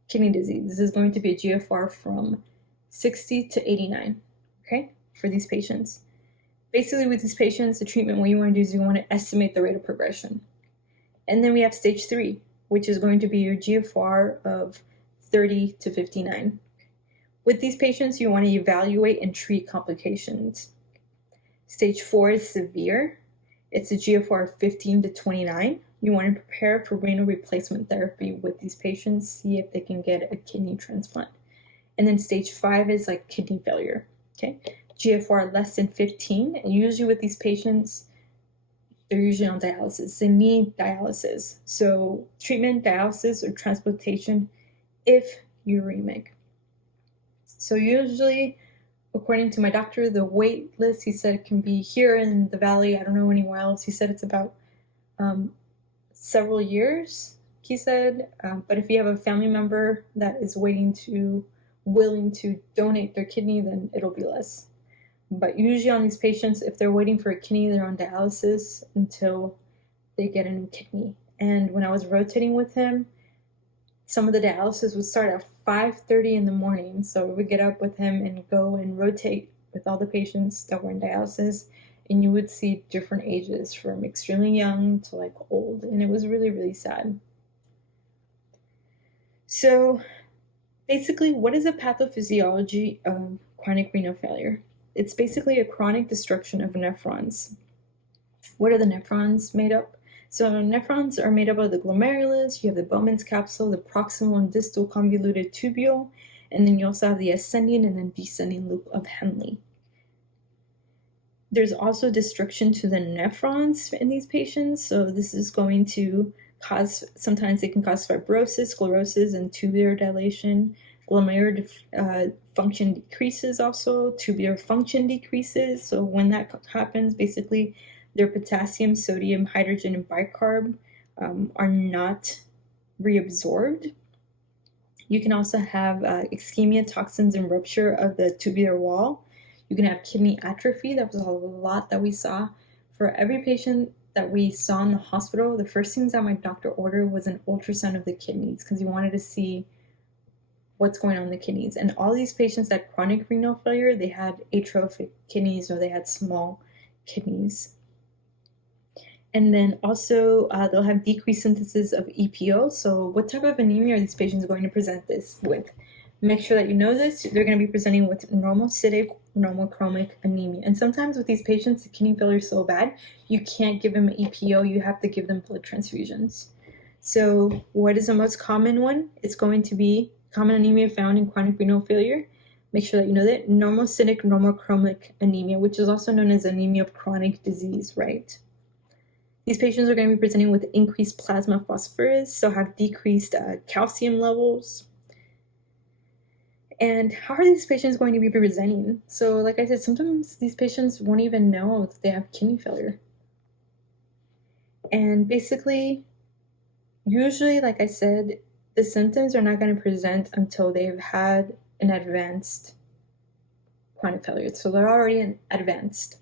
kidney disease. This is going to be a GFR from 60 to 89, okay, for these patients. Basically, with these patients, the treatment, what you want to do is you want to estimate the rate of progression. And then we have stage 3, which is going to be your GFR of 30 to 59. With these patients, you want to evaluate and treat complications. Stage 4 is severe. It's a GFR of 15 to 29. You want to prepare for renal replacement therapy with these patients, see if they can get a kidney transplant. And then stage 5 is like kidney failure, okay? GFR less than 15, and usually with these patients, they're usually on dialysis. They need dialysis. So treatment, dialysis, or transplantation if uremic. So usually, according to my doctor, the wait list, he said it can be here in the Valley, I don't know anywhere else, he said it's about several years, he said. But if you have a family member that is willing to donate their kidney, then it'll be less. But usually on these patients, if they're waiting for a kidney, they're on dialysis until they get a new kidney. And when I was rotating with him, some of the dialysis would start at 5:30 in the morning. So we would get up with him and go and rotate with all the patients that were in dialysis. And you would see different ages from extremely young to like old. And it was really, really sad. So basically, what is the pathophysiology of chronic renal failure? It's basically a chronic destruction of nephrons. What are the nephrons made up? So nephrons are made up of the glomerulus, you have the Bowman's capsule, the proximal and distal convoluted tubule, and then you also have the ascending and then descending loop of Henle. There's also destruction to the nephrons in these patients, so this is going to cause, sometimes it can cause fibrosis, sclerosis, and tubular dilation. Glomerular function decreases also, tubular function decreases, so when that happens, basically their potassium, sodium, hydrogen, and bicarb are not reabsorbed. You can also have ischemia, toxins, and rupture of the tubular wall. You can have kidney atrophy. That was a lot that we saw. For every patient that we saw in the hospital, the first things that my doctor ordered was an ultrasound of the kidneys because he wanted to see what's going on in the kidneys. And all these patients had chronic renal failure, they had atrophic kidneys or they had small kidneys. And then also they'll have decreased synthesis of EPO. So what type of anemia are these patients going to present this with? Make sure that you know this. They're going to be presenting with normocytic, normochromic anemia. And sometimes with these patients, the kidney failure is so bad, you can't give them an EPO. You have to give them blood transfusions. So what is the most common one? It's going to be common anemia found in chronic renal failure. Make sure that you know that. Normocytic, normochromic anemia, which is also known as anemia of chronic disease, right? These patients are going to be presenting with increased plasma phosphorus, so have decreased calcium levels. And how are these patients going to be presenting? So like I said, sometimes these patients won't even know that they have kidney failure. And basically, usually, like I said, the symptoms are not going to present until they've had an advanced chronic failure. So they're already advanced.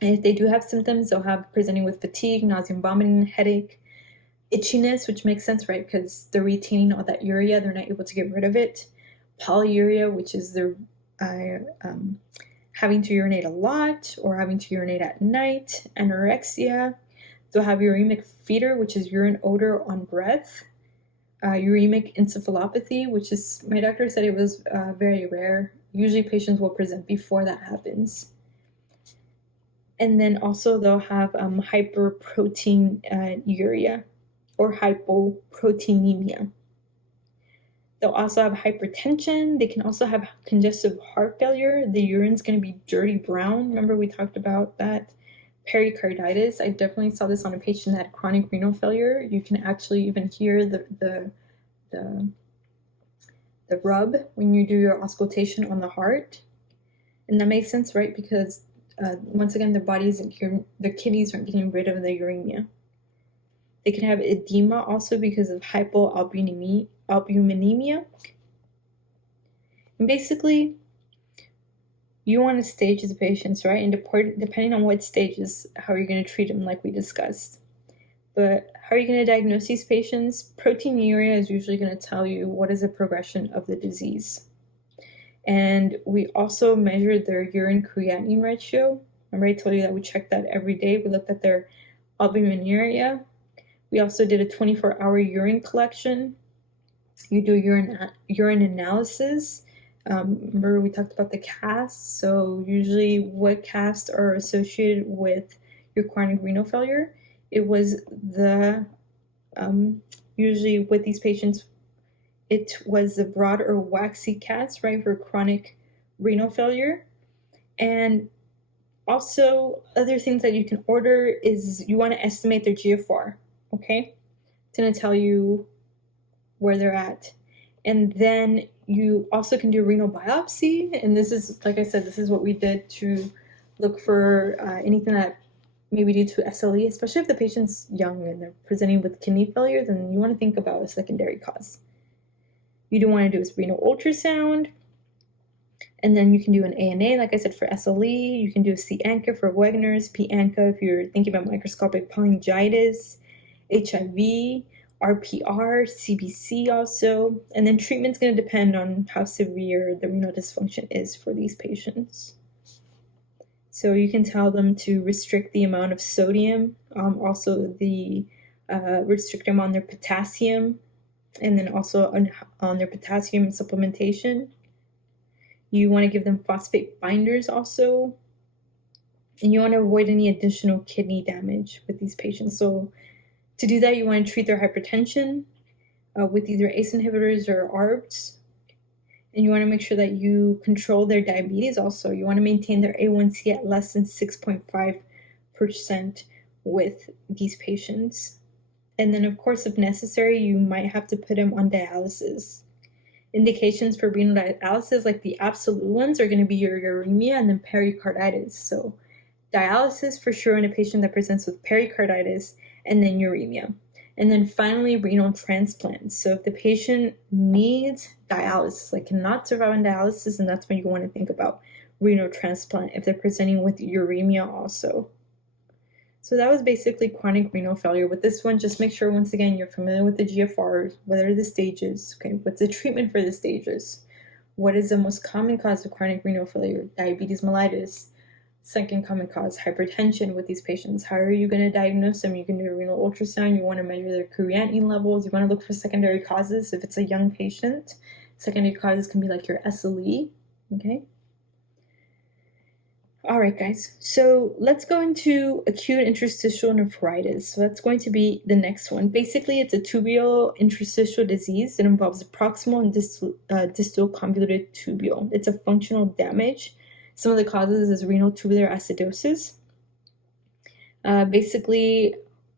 And if they do have symptoms, they'll have presenting with fatigue, nausea, vomiting, headache, itchiness, which makes sense, right? Because they're retaining all that urea, they're not able to get rid of it. Polyuria, which is they're having to urinate a lot or having to urinate at night. Anorexia. They'll have uremic fever, which is urine odor on breath. Uremic encephalopathy, which is, my doctor said it was very rare. Usually patients will present before that happens. And then also they'll have hyperproteinuria or hypoproteinemia. They'll also have hypertension. They can also have congestive heart failure. The urine's going to be dirty brown. Remember we talked about that. Pericarditis. I definitely saw this on a patient that had chronic renal failure. You can actually even hear the rub when you do your auscultation on the heart. And that makes sense, right? Because once again, their kidneys aren't getting rid of the uremia. They can have edema also because of hypoalbuminemia. And basically, you want to stage the patients, right? And depending on what stage is how you're going to treat them, like we discussed. But how are you going to diagnose these patients? Proteinuria is usually going to tell you what is the progression of the disease. And we also measured their urine creatinine ratio. Remember I told you that we checked that every day. We looked at their albuminuria. We also did a 24-hour urine collection. You do urine analysis. Remember we talked about the casts. So usually what casts are associated with your chronic renal failure? It was usually with these patients, it was the broad or waxy cast, right, for chronic renal failure. And also other things that you can order is you want to estimate their GFR, okay? It's going to tell you where they're at. And then you also can do renal biopsy. And this is, like I said, this is what we did to look for anything that maybe due to SLE, especially if the patient's young and they're presenting with kidney failure, then you want to think about a secondary cause. You do want to do is renal ultrasound, and then you can do an ANA, like I said, for SLE. You can do a C-ANCA for Wegener's, P-ANCA if you're thinking about microscopic polyangiitis, HIV, RPR, CBC also. And then treatment's going to depend on how severe the renal dysfunction is for these patients. So you can tell them to restrict the amount of sodium, also restrict them on their potassium, and then also on their potassium supplementation. You want to give them phosphate binders also, and you want to avoid any additional kidney damage with these patients. So to do that, you want to treat their hypertension with either ACE inhibitors or ARBs. And you want to make sure that you control their diabetes also. You want to maintain their A1C at less than 6.5% with these patients. And then, of course, if necessary, you might have to put them on dialysis. Indications for renal dialysis, like the absolute ones, are going to be your uremia and then pericarditis. So dialysis for sure in a patient that presents with pericarditis, and then uremia. And then finally, renal transplant. So if the patient needs dialysis, like cannot survive on dialysis, and that's when you want to think about renal transplant if they're presenting with uremia also. So that was basically chronic renal failure. With this one, just make sure, once again, you're familiar with the GFRs, what are the stages, okay? What's the treatment for the stages? What is the most common cause of chronic renal failure? Diabetes mellitus. Second common cause, hypertension with these patients. How are you going to diagnose them? You can do a renal ultrasound. You want to measure their creatinine levels. You want to look for secondary causes. If it's a young patient, secondary causes can be like your SLE, okay? All right, guys. So let's go into acute interstitial nephritis. So that's going to be the next one. Basically, it's a tubular interstitial disease that involves the proximal and distal convoluted tubule. It's a functional damage. Some of the causes is renal tubular acidosis. Basically,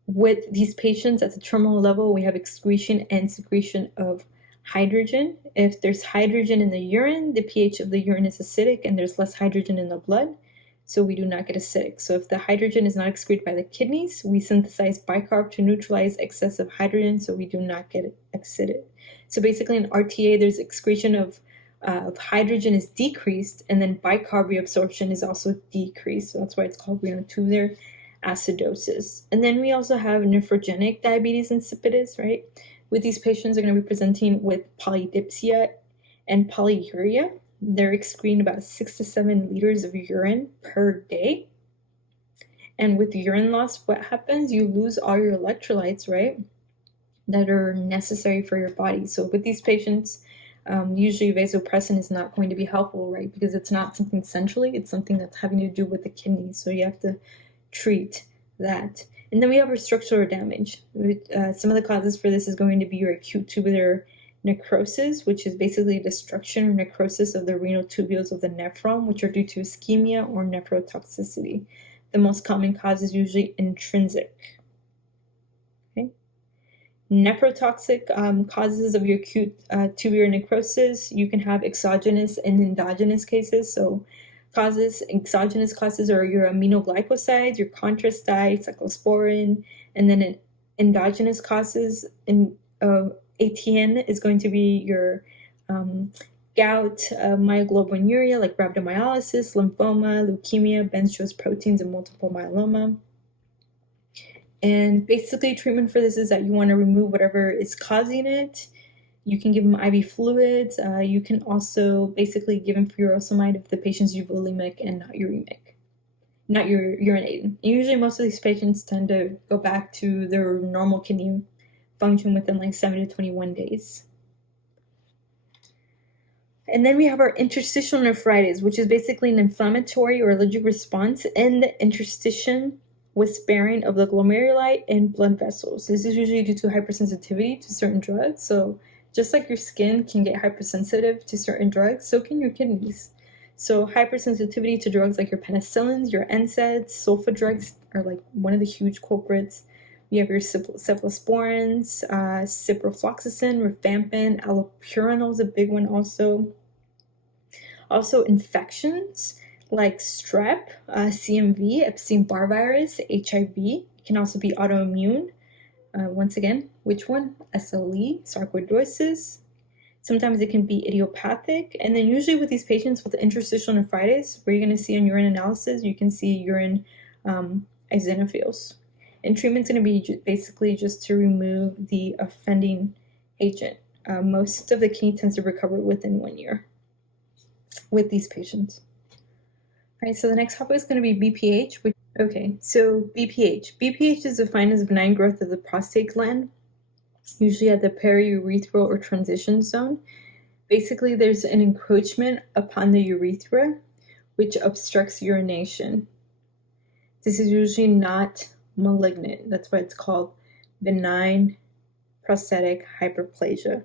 with these patients at the terminal level, we have excretion and secretion of hydrogen. If there's hydrogen in the urine, the pH of the urine is acidic and there's less hydrogen in the blood, so we do not get acidic. So if the hydrogen is not excreted by the kidneys, we synthesize bicarb to neutralize excessive hydrogen, so we do not get acidic. So basically in RTA, there's excretion of hydrogen is decreased, and then bicarb reabsorption is also decreased. So that's why it's called renal tubular acidosis. And then we also have nephrogenic diabetes insipidus, right? With these patients are going to be presenting with polydipsia and polyuria. They're excreting about 6 to 7 liters of urine per day. And with urine loss, what happens? You lose all your electrolytes, right, that are necessary for your body. So with these patients, usually vasopressin is not going to be helpful, right? Because it's not something centrally, it's something that's having to do with the kidneys. So you have to treat that. And then we have our structural damage. Some of the causes for this is going to be your acute tubular necrosis, which is basically destruction or necrosis of the renal tubules of the nephron, which are due to ischemia or nephrotoxicity. The most common cause is usually intrinsic. Okay. Nephrotoxic causes of your acute tubular necrosis, you can have exogenous and endogenous cases. So exogenous causes are your aminoglycosides, your contrast dye, cyclosporin, and then endogenous causes ATN is going to be your gout, myoglobinuria like rhabdomyolysis, lymphoma, leukemia, Bensch's proteins, and multiple myeloma. And basically treatment for this is that you want to remove whatever is causing it. You can give them IV fluids. You can also basically give them furosemide if the patient's euvolemic and not uremic, not urinating. And usually most of these patients tend to go back to their normal kidney function within like 7 to 21 days. And then we have our interstitial nephritis, which is basically an inflammatory or allergic response in the interstitium with sparing of the glomeruli and blood vessels. This is usually due to hypersensitivity to certain drugs. So just like your skin can get hypersensitive to certain drugs, so can your kidneys. So hypersensitivity to drugs like your penicillins, your NSAIDs, sulfa drugs are like one of the huge culprits. You have your cephalosporins, ciprofloxacin, rifampin, allopurinol is a big one also. Also infections like strep, CMV, Epstein-Barr virus, HIV. It can also be autoimmune. Once again, which one? SLE, sarcoidosis. Sometimes it can be idiopathic. And then usually with these patients with interstitial nephritis, where you're going to see on urine analysis, you can see urine eosinophils. And treatment's going to be basically just to remove the offending agent. Most of the kidney tends to recover within 1 year with these patients. All right, so the next topic is going to be BPH. Okay, so BPH. BPH is defined as benign growth of the prostate gland, usually at the periurethral or transition zone. Basically, there's an encroachment upon the urethra, which obstructs urination. This is usually not malignant. That's why it's called benign prostatic hyperplasia.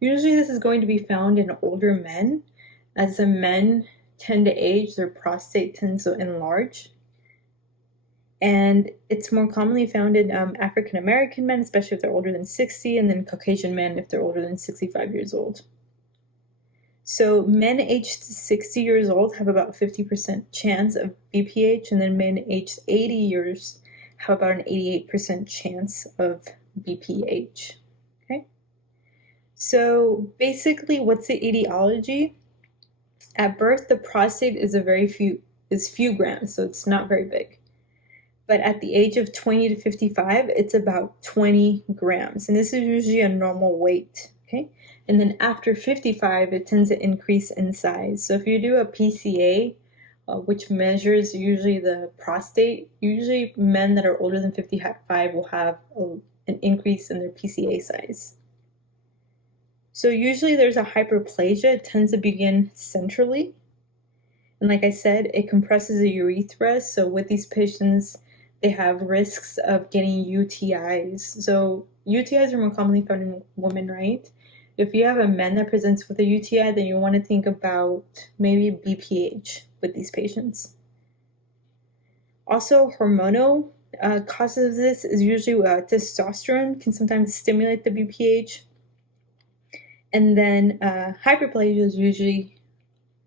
Usually this is going to be found in older men. As the men tend to age, their prostate tends to enlarge. And it's more commonly found in African American men, especially if they're older than 60, and then Caucasian men if they're older than 65 years old. So men aged 60 years old have about 50% chance of BPH, and then men aged 80 years have about an 88% chance of BPH. Okay. So basically, what's the etiology? At birth, the prostate is few grams, so it's not very big. But at the age of 20 to 55, it's about 20 grams, and this is usually a normal weight. Okay, and then after 55, it tends to increase in size. So if you do a PCA, which measures usually the prostate, usually men that are older than 55 will have an increase in their PCA size. So usually there's a hyperplasia. It tends to begin centrally. And like I said, it compresses the urethra. So with these patients, they have risks of getting UTIs. So UTIs are more commonly found in women, right? If you have a man that presents with a UTI, then you want to think about maybe BPH with these patients. Also, hormonal causes of this is usually testosterone can sometimes stimulate the BPH. And then hyperplasia is usually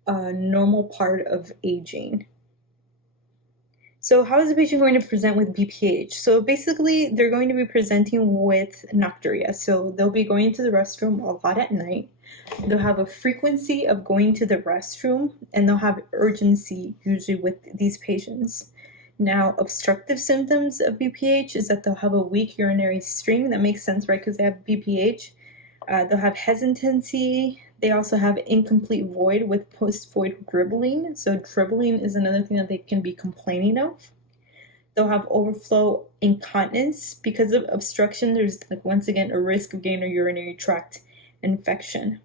a normal part of aging. So how is the patient going to present with BPH? So basically, they're going to be presenting with nocturia. So they'll be going to the restroom a lot at night. They'll have a frequency of going to the restroom, and they'll have urgency usually with these patients. Now, obstructive symptoms of BPH is that they'll have a weak urinary stream. That makes sense, right? Because they have BPH. They'll have hesitancy. They also have incomplete void with post-void dribbling. So dribbling is another thing that they can be complaining of. They'll have overflow incontinence. Because of obstruction, there's, once again, a risk of getting a urinary tract infection.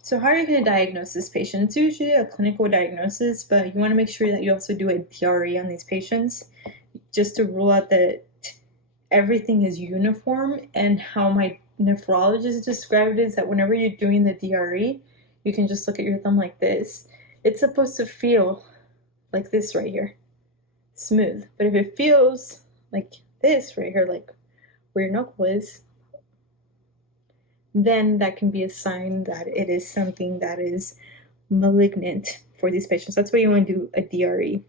So how are you going to diagnose this patient? It's usually a clinical diagnosis, but you want to make sure that you also do a DRE on these patients, just to rule out that everything is uniform. And how my nephrologist described it is that whenever you're doing the DRE, you can just look at your thumb like this. It's supposed to feel like this right here, smooth. But if it feels like this right here, like where your knuckle is, then that can be a sign that it is something that is malignant for these patients. That's why you want to do a DRE.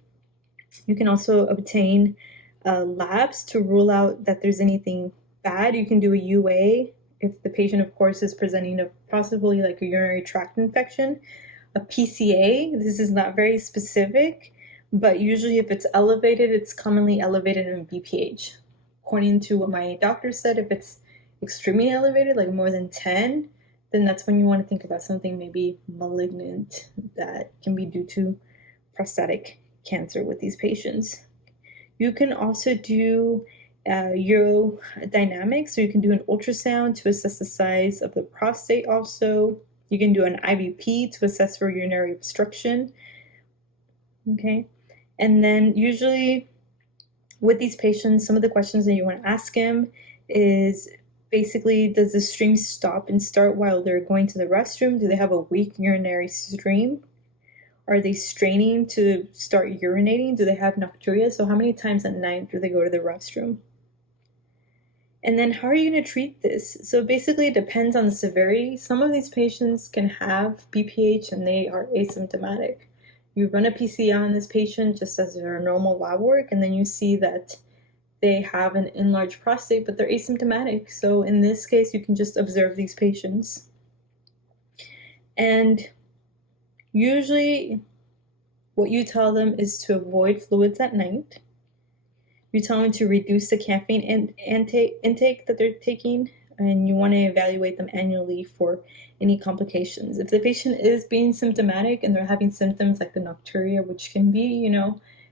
You can also obtain labs to rule out that there's anything bad. You can do a UA if the patient, of course, is presenting of possibly like a urinary tract infection. A PCA, this is not very specific, but usually if it's elevated, it's commonly elevated in BPH. According to what my doctor said, if it's extremely elevated, like more than 10, then that's when you want to think about something maybe malignant that can be due to prostatic cancer with these patients. You can also do urodynamics, so you can do an ultrasound to assess the size of the prostate also. You can do an IVP to assess for urinary obstruction. Okay, and then usually with these patients, some of the questions that you want to ask him is basically, does the stream stop and start while they're going to the restroom? Do they have a weak urinary stream? Are they straining to start urinating? Do they have nocturia? So how many times at night do they go to the restroom? And then how are you going to treat this? So basically it depends on the severity. Some of these patients can have BPH and they are asymptomatic. you run a PCI on this patient just as their normal lab work, and then you see that they have an enlarged prostate, but they're asymptomatic. So in this case, you can just observe these patients. And usually what you tell them is to avoid fluids at night. You tell them to reduce the caffeine intake that they're taking, and you want to evaluate them annually for any complications. If the patient is being symptomatic and they're having symptoms like the nocturia, which can be,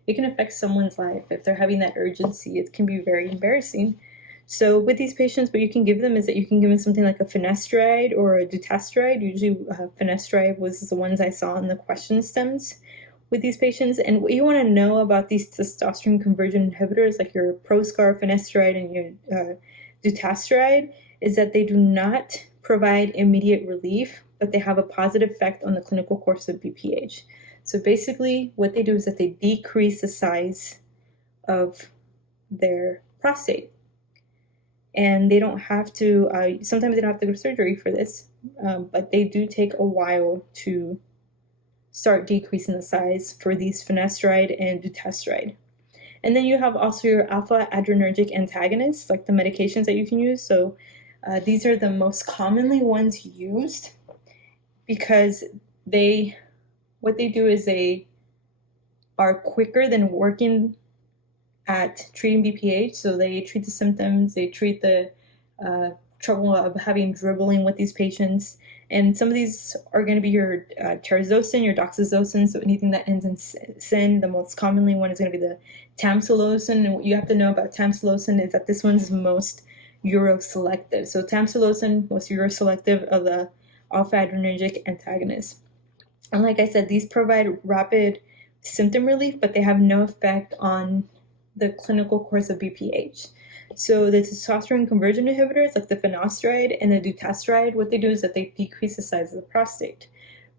it can affect someone's life. If they're having that urgency, it can be very embarrassing. So with these patients, what you can give them is that you can give them something like a finasteride or a dutasteride. Usually finasteride was the ones I saw in the question stems with these patients. And what you want to know about these testosterone conversion inhibitors, like your Proscar, finasteride, and your dutasteride, is that they do not provide immediate relief, but they have a positive effect on the clinical course of BPH. So basically, what they do is that they decrease the size of their prostate. And they don't have to, sometimes they don't have to go to surgery for this, but they do take a while to start decreasing the size for these finasteride and dutasteride. And then you have also your alpha adrenergic antagonists, like the medications that you can use. So these are the most commonly ones used because what they do is they are quicker than working at treating BPH. So they treat the symptoms, they treat the trouble of having dribbling with these patients. And some of these are going to be your terazosin, your doxazosin, so anything that ends in sin. The most commonly one is going to be the tamsulosin. And what you have to know about tamsulosin is that this one's most uroselective. So tamsulosin, most uroselective of the alpha-adrenergic antagonists. And like I said, these provide rapid symptom relief, but they have no effect on the clinical course of BPH. So the testosterone conversion inhibitors, like the finasteride and the dutasteride, what they do is that they decrease the size of the prostate.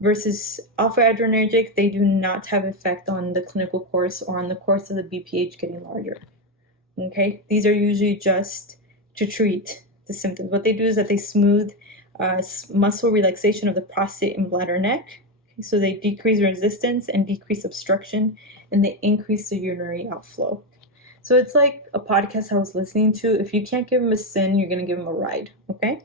Versus alpha-adrenergic, they do not have effect on the clinical course or on the course of the BPH getting larger. Okay, these are usually just to treat the symptoms. What they do is that they smooth muscle relaxation of the prostate and bladder neck. So they decrease resistance and decrease obstruction, and they increase the urinary outflow. So it's like a podcast I was listening to. If you can't give them a sin, you're going to give them a ride, okay?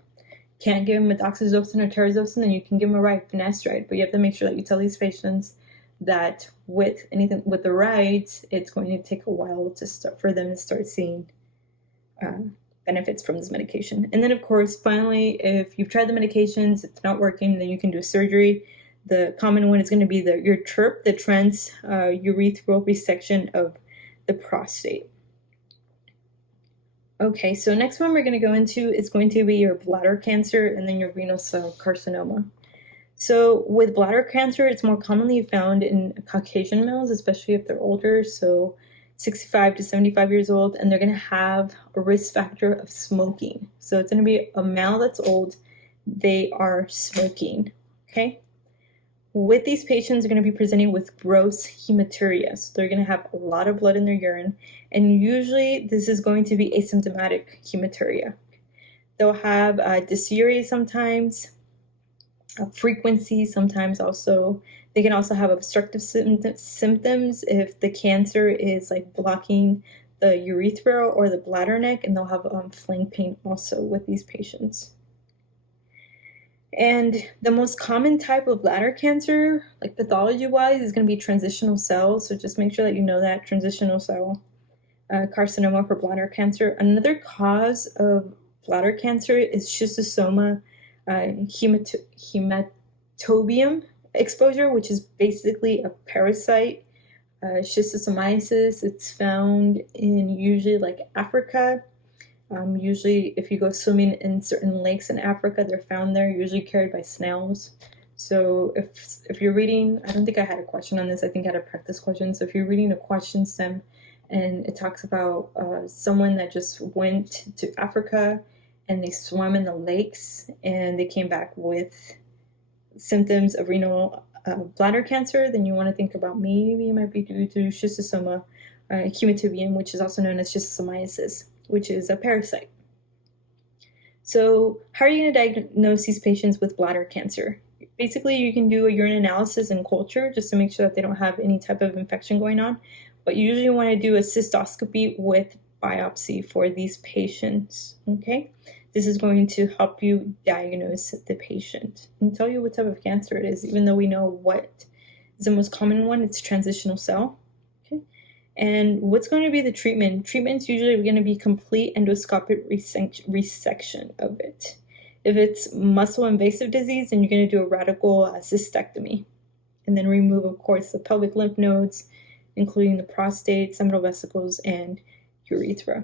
Can't give them a doxazosin or terazosin, then you can give them a ride, finasteride. But you have to make sure that you tell these patients that with the rides, it's going to take a while for them to start seeing benefits from this medication. And then, of course, finally, if you've tried the medications, it's not working, then you can do a surgery. The common one is going to be your TURP, the transurethral resection of the prostate. Okay, so next one we're going to go into is going to be your bladder cancer and then your renal cell carcinoma. So with bladder cancer, it's more commonly found in Caucasian males, especially if they're older, so 65 to 75 years old, and they're going to have a risk factor of smoking. So it's going to be a male that's old, they are smoking, okay? With these patients, they're going to be presenting with gross hematuria. So they're going to have a lot of blood in their urine. And usually this is going to be asymptomatic hematuria. They'll have dysuria sometimes, frequency sometimes also. They can also have obstructive symptoms if the cancer is like blocking the urethra or the bladder neck. And they'll have flank pain also with these patients. And the most common type of bladder cancer, like pathology-wise, is going to be transitional cells. So just make sure that you know that, transitional cell carcinoma for bladder cancer. Another cause of bladder cancer is schistosoma hematobium exposure, which is basically a parasite, schistosomiasis. It's found in usually like Africa. Usually if you go swimming in certain lakes in Africa, they're found there, usually carried by snails. So if you're reading, I don't think I had a question on this, I think I had a practice question. So if you're reading a question stem and it talks about someone that just went to Africa and they swam in the lakes and they came back with symptoms of renal bladder cancer, then you want to think about maybe it might be due to schistosoma hematobium, which is also known as schistosomiasis, which is a parasite. So how are you going to diagnose these patients with bladder cancer? Basically, you can do a urine analysis and culture just to make sure that they don't have any type of infection going on. But you usually want to do a cystoscopy with biopsy for these patients, okay? This is going to help you diagnose the patient and tell you what type of cancer it is, even though we know what is the most common one. It's transitional cell, okay? And what's going to be the treatment? Treatment's usually going to be complete endoscopic resection of it. If it's muscle invasive disease, then you're going to do a radical cystectomy and then remove, of course, the pelvic lymph nodes, including the prostate, seminal vesicles, and urethra.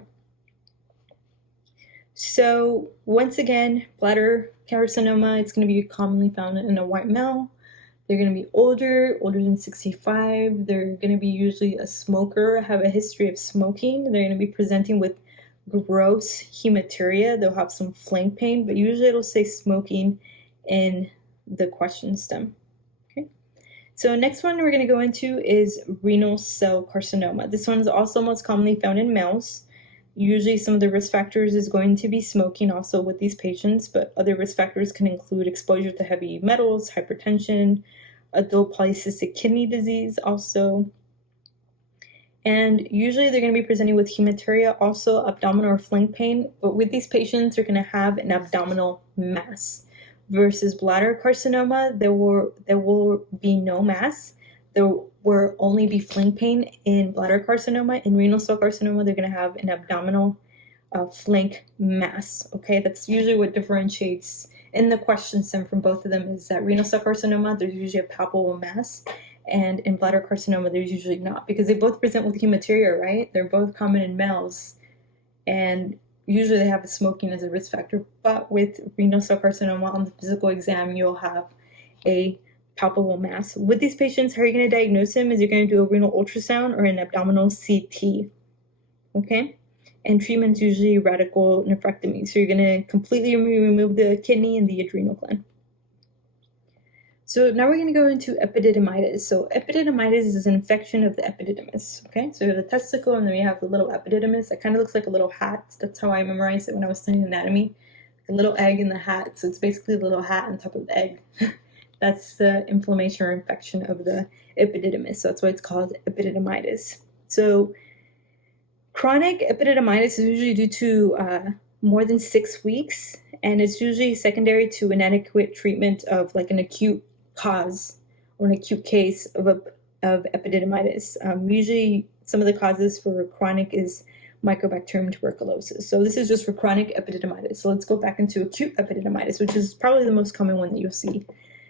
So once again, bladder carcinoma, it's going to be commonly found in a white male. They're going to be older than 65. They're going to be usually a smoker, have a history of smoking. They're going to be presenting with gross hematuria. They'll have some flank pain, but usually it'll say smoking in the question stem. Okay. So next one we're going to go into is renal cell carcinoma. This one is also most commonly found in males. Usually some of the risk factors is going to be smoking also with these patients, but other risk factors can include exposure to heavy metals, hypertension, adult polycystic kidney disease also. And usually they're going to be presenting with hematuria, also abdominal or flank pain, but with these patients, they're going to have an abdominal mass. Versus bladder carcinoma, there will be no mass. There will only be flank pain in bladder carcinoma. In renal cell carcinoma, they're going to have an abdominal flank mass. Okay, that's usually what differentiates in the question stem from both of them is that renal cell carcinoma, there's usually a palpable mass. And in bladder carcinoma, there's usually not, because they both present with hematuria, right? They're both common in males, and usually they have smoking as a risk factor. But with renal cell carcinoma, on the physical exam, you'll have a palpable mass. With these patients, how are you going to diagnose them? Is you're going to do a renal ultrasound or an abdominal CT, okay? And treatment's usually radical nephrectomy. So you're going to completely remove the kidney and the adrenal gland. So now we're going to go into epididymitis. So epididymitis is an infection of the epididymis, okay? So you have the testicle and then we have the little epididymis. It kind of looks like a little hat. That's how I memorized it when I was studying anatomy. A little egg in the hat. So it's basically a little hat on top of the egg. That's the inflammation or infection of the epididymis. So that's why it's called epididymitis. So chronic epididymitis is usually due to more than 6 weeks, and it's usually secondary to inadequate treatment of like an acute cause or an acute case of epididymitis. Usually some of the causes for chronic is Mycobacterium tuberculosis. So this is just for chronic epididymitis. So let's go back into acute epididymitis, which is probably the most common one that you'll see.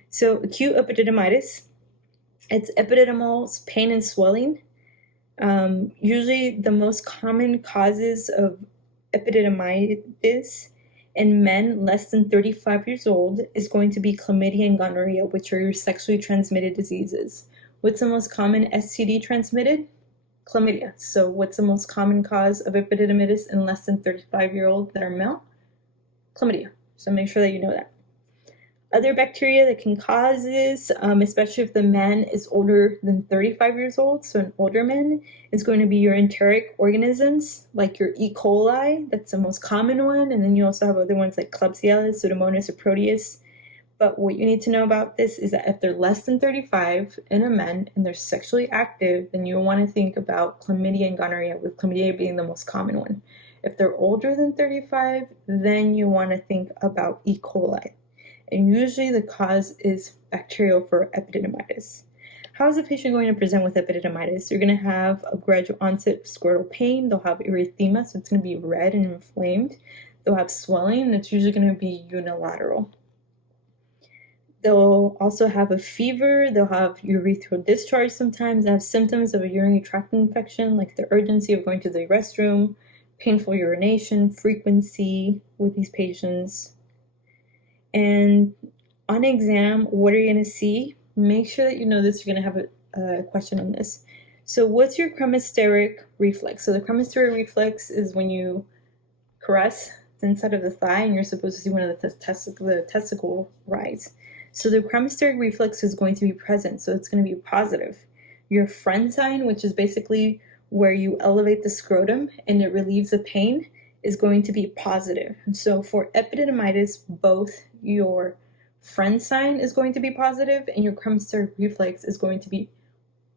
So acute epididymitis, it's epididymal pain and swelling. Usually the most common causes of epididymitis in men less than 35 years old is going to be chlamydia and gonorrhea, which are your sexually transmitted diseases. What's the most common STD transmitted? Chlamydia. So what's the most common cause of epididymitis in less than 35-year-olds that are male? Chlamydia. So make sure that you know that. Other bacteria that can cause this, especially if the man is older than 35 years old, so an older man, is going to be your enteric organisms, like your E. coli, that's the most common one, and then you also have other ones like Klebsiella, Pseudomonas, or Proteus. But what you need to know about this is that if they're less than 35 in a men and they're sexually active, then you'll want to think about chlamydia and gonorrhea, with chlamydia being the most common one. If they're older than 35, then you want to think about E. coli. And usually the cause is bacterial for epididymitis. How is the patient going to present with epididymitis? You're going to have a gradual onset of scrotal pain. They'll have erythema, so it's going to be red and inflamed. They'll have swelling, and it's usually going to be unilateral. They'll also have a fever. They'll have urethral discharge sometimes. They have symptoms of a urinary tract infection, like the urgency of going to the restroom, painful urination, frequency with these patients. And on exam, what are you going to see? Make sure that you know this. You're going to have a question on this. So what's your cremasteric reflex? So the cremasteric reflex is when you caress the inside of the thigh and you're supposed to see one of the testicle rise. So the cremasteric reflex is going to be present, so it's going to be positive. Your friend sign, which is basically where you elevate the scrotum and it relieves the pain, is going to be positive. So for epididymitis, both your friend sign is going to be positive, and your Kremster reflex is going to be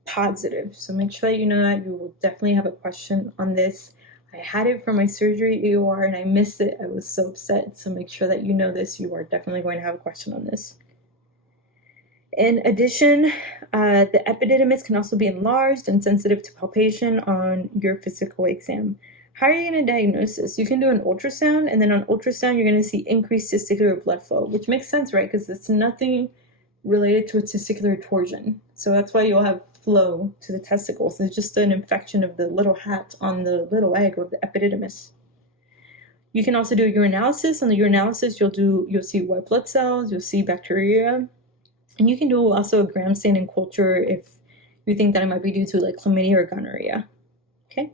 positive. So make sure that you know that. You will definitely have a question on this. I had it for my surgery EOR and I missed it. I was so upset. So make sure that you know this. You are definitely going to have a question on this. In addition, the epididymis can also be enlarged and sensitive to palpation on your physical exam. How are you going to diagnose this? You can do an ultrasound, and then on ultrasound, you're going to see increased testicular blood flow, which makes sense, right? Because it's nothing related to a testicular torsion. So that's why you'll have flow to the testicles. It's just an infection of the little hat on the little egg of the epididymis. You can also do a urinalysis. On the urinalysis, you'll see white blood cells, you'll see bacteria, and you can do also a gram staining culture if you think that it might be due to like chlamydia or gonorrhea. Okay.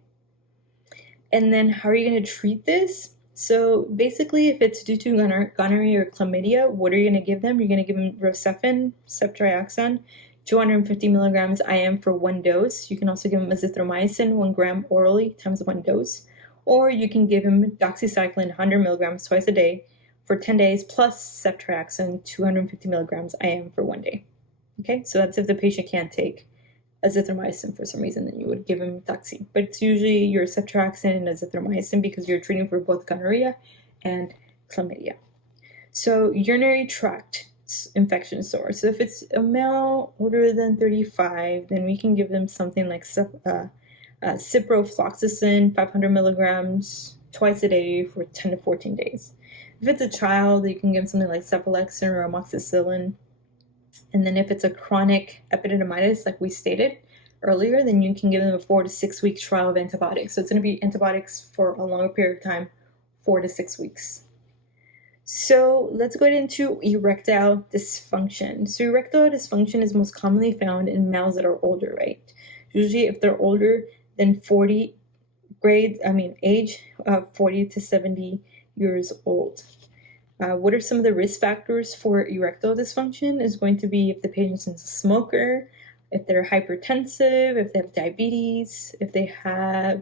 And then how are you going to treat this? So basically, if it's due to gonorrhea or chlamydia, what are you going to give them? You're going to give them Rocephin, ceftriaxone, 250 milligrams IM for 1 dose. You can also give them azithromycin, 1 gram orally times 1 dose. Or you can give them doxycycline, 100 milligrams twice a day for 10 days, plus ceftriaxone, 250 milligrams IM for 1 day. Okay, so that's if the patient can't take azithromycin for some reason, then you would give him doxy. But it's usually your ceftriaxone and azithromycin because you're treating for both gonorrhea and chlamydia. So urinary tract infection source. So if it's a male older than 35, then we can give them something like ciprofloxacin, 500 milligrams twice a day for 10 to 14 days. If it's a child, you can give them something like cephalexin or amoxicillin. And then if it's a chronic epididymitis, like we stated earlier, then you can give them a 4 to 6 week trial of antibiotics. So it's going to be antibiotics for a longer period of time, 4 to 6 weeks. So let's go into erectile dysfunction. So erectile dysfunction is most commonly found in males that are older, right? Usually if they're older than age 40 to 70 years old. What are some of the risk factors for erectile dysfunction? Is going to be if the patient's a smoker, if they're hypertensive, if they have diabetes, if they have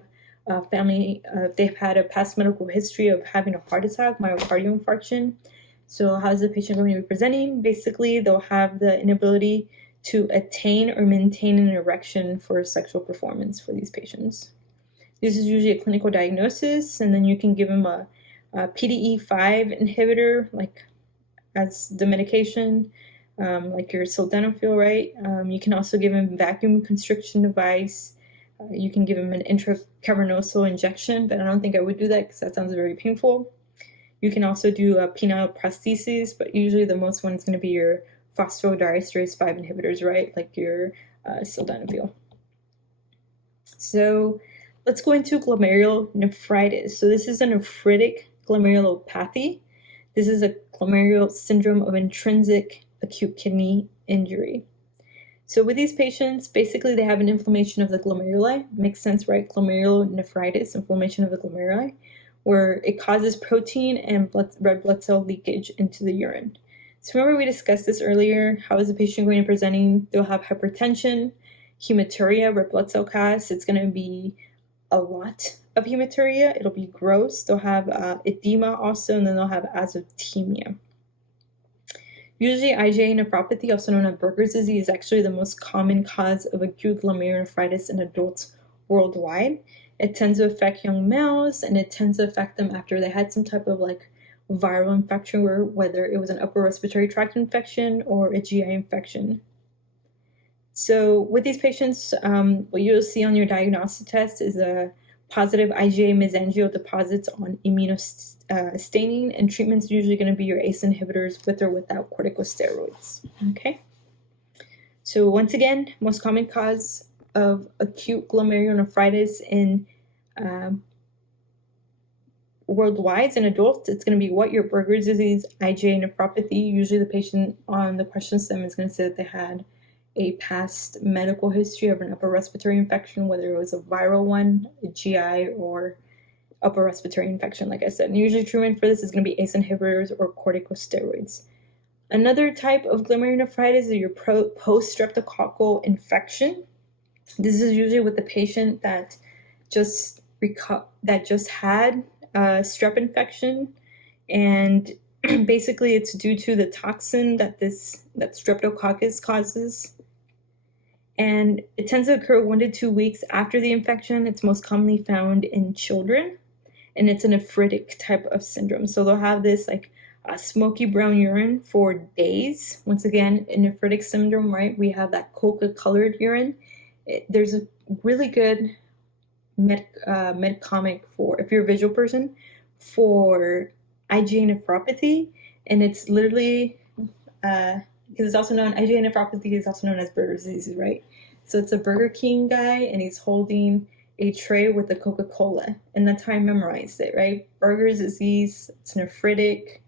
if they've had a past medical history of having a heart attack, myocardial infarction. So how is the patient going to be presenting? Basically, they'll have the inability to attain or maintain an erection for sexual performance for these patients. This is usually a clinical diagnosis, and then you can give them a PDE5 inhibitor, like as the medication, like your sildenafil, right? You can also give them vacuum constriction device. You can give them an intracavernosal injection, but I don't think I would do that because that sounds very painful. You can also do a penile prosthesis, but usually the most one is going to be your phosphodiesterase 5 inhibitors, right? Like your sildenafil. So let's go into glomerulonephritis. So this is a nephritic glomerulopathy. This is a glomerular syndrome of intrinsic acute kidney injury. So with these patients, basically they have an inflammation of the glomeruli. Makes sense, right? Glomerulonephritis, inflammation of the glomeruli, where it causes protein and red blood cell leakage into the urine. So remember we discussed this earlier. How is the patient going to be presenting? They'll have hypertension, hematuria, red blood cell cast. It's going to be a lot of hematuria. It'll be gross. They'll have edema also, and then they'll have azotemia. Usually IgA nephropathy, also known as Berger's disease, is actually the most common cause of acute glomerulonephritis in adults worldwide. It tends to affect young males, and it tends to affect them after they had some type of like viral infection, whether it was an upper respiratory tract infection or a GI infection. So with these patients, what you'll see on your diagnostic test is a positive IgA mesangial deposits on immunostaining, and treatment's usually going to be your ACE inhibitors with or without corticosteroids. Okay. So once again, most common cause of acute glomerulonephritis in worldwide in adults, it's going to be what your Berger's disease, IgA nephropathy. Usually the patient on the question stem is going to say that they had a past medical history of an upper respiratory infection, whether it was a viral one, a GI, or upper respiratory infection, like I said. And usually treatment for this is going to be ACE inhibitors or corticosteroids. Another type of glomerulonephritis is your post-streptococcal infection. This is usually with the patient that just had a strep infection, and Basically, it's due to the toxin that Streptococcus causes. And it tends to occur 1 to 2 weeks after the infection. It's most commonly found in children, and it's a nephritic type of syndrome. So they'll have this like smoky brown urine for days. Once again, in nephritic syndrome, right, we have that coca-colored urine. There's a really good comic for, if you're a visual person, for IgA nephropathy, and it's literally because it's also known, IgA nephropathy is also known as Burger's disease, right? So it's a Burger King guy, and he's holding a tray with a Coca-Cola, and that's how I memorized it, right? Burger's disease, it's nephritic,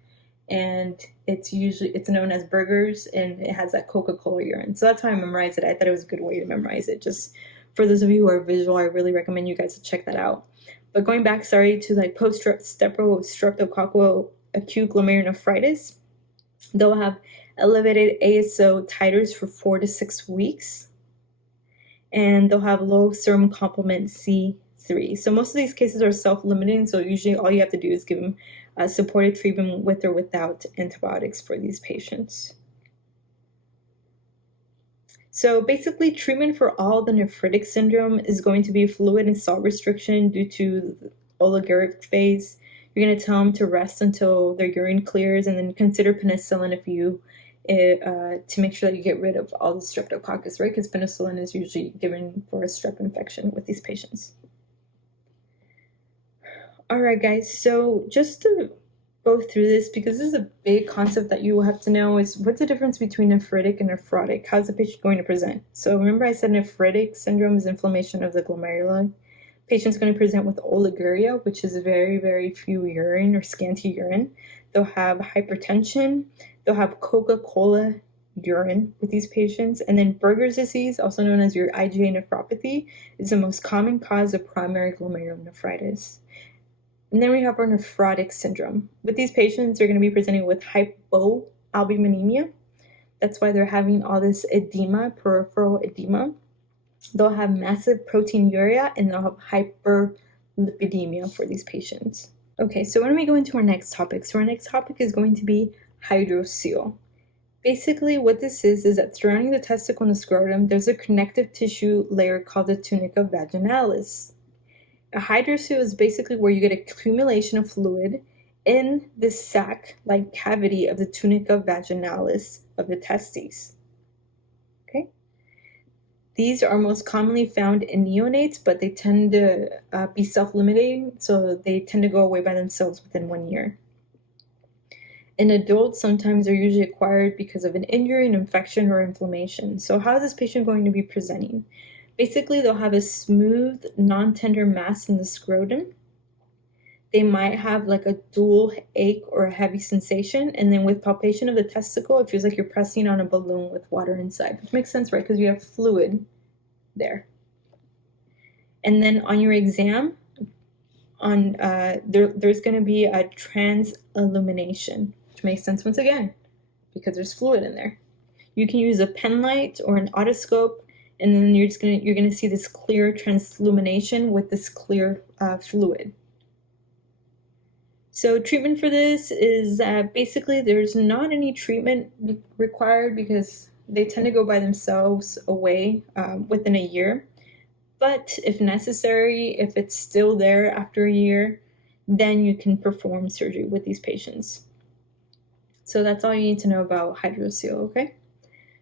and it's known as Burger's, and it has that Coca-Cola urine. So that's how I memorized it. I thought it was a good way to memorize it. Just for those of you who are visual, I really recommend you guys to check that out. But going back, to like post-streptococcal acute glomerulonephritis, they'll have elevated ASO titers for 4 to 6 weeks, and they'll have low serum complement C3. So most of these cases are self-limiting, so usually all you have to do is give them supportive treatment with or without antibiotics for these patients. So basically, treatment for all the nephritic syndrome is going to be fluid and salt restriction due to the oliguric phase. You're going to tell them to rest until their urine clears, and then consider penicillin to make sure that you get rid of all the streptococcus, right? Because penicillin is usually given for a strep infection with these patients. All right, guys, so just to go through this, because this is a big concept that you will have to know, is what's the difference between nephritic and nephrotic? How's the patient going to present? So remember I said nephritic syndrome is inflammation of the glomeruli. Patient's going to present with oliguria, which is very, very few urine or scanty urine. They'll have hypertension. They'll have Coca-Cola urine with these patients. And then Burger's disease, also known as your IgA nephropathy, is the most common cause of primary glomerulonephritis. And then we have our nephrotic syndrome. With these patients, they're going to be presenting with hypoalbuminemia. That's why they're having all this edema, peripheral edema. They'll have massive proteinuria, and they'll have hyperlipidemia for these patients. Okay, so when we go into our next topic, so our next topic is going to be hydrocele. Basically, what this is that surrounding the testicle and the scrotum, there's a connective tissue layer called the tunica vaginalis. A hydrocele is basically where you get accumulation of fluid in the sac-like cavity of the tunica vaginalis of the testes. Okay? These are most commonly found in neonates, but they tend to be self-limiting, so they tend to go away by themselves within 1 year. In adults, sometimes they're usually acquired because of an injury, an infection, or inflammation. So how is this patient going to be presenting? Basically, they'll have a smooth, non-tender mass in the scrotum. They might have like a dual ache or a heavy sensation, and then with palpation of the testicle, it feels like you're pressing on a balloon with water inside, which makes sense, right? Because you have fluid there. And then on your exam, there's going to be a transillumination, which makes sense once again, because there's fluid in there. You can use a pen light or an otoscope, and then you're gonna see this clear transillumination with this clear fluid. So treatment for this is basically there's not any treatment required because they tend to go by themselves away within a year. But if necessary, if it's still there after a year, then you can perform surgery with these patients. So that's all you need to know about hydrocele, okay?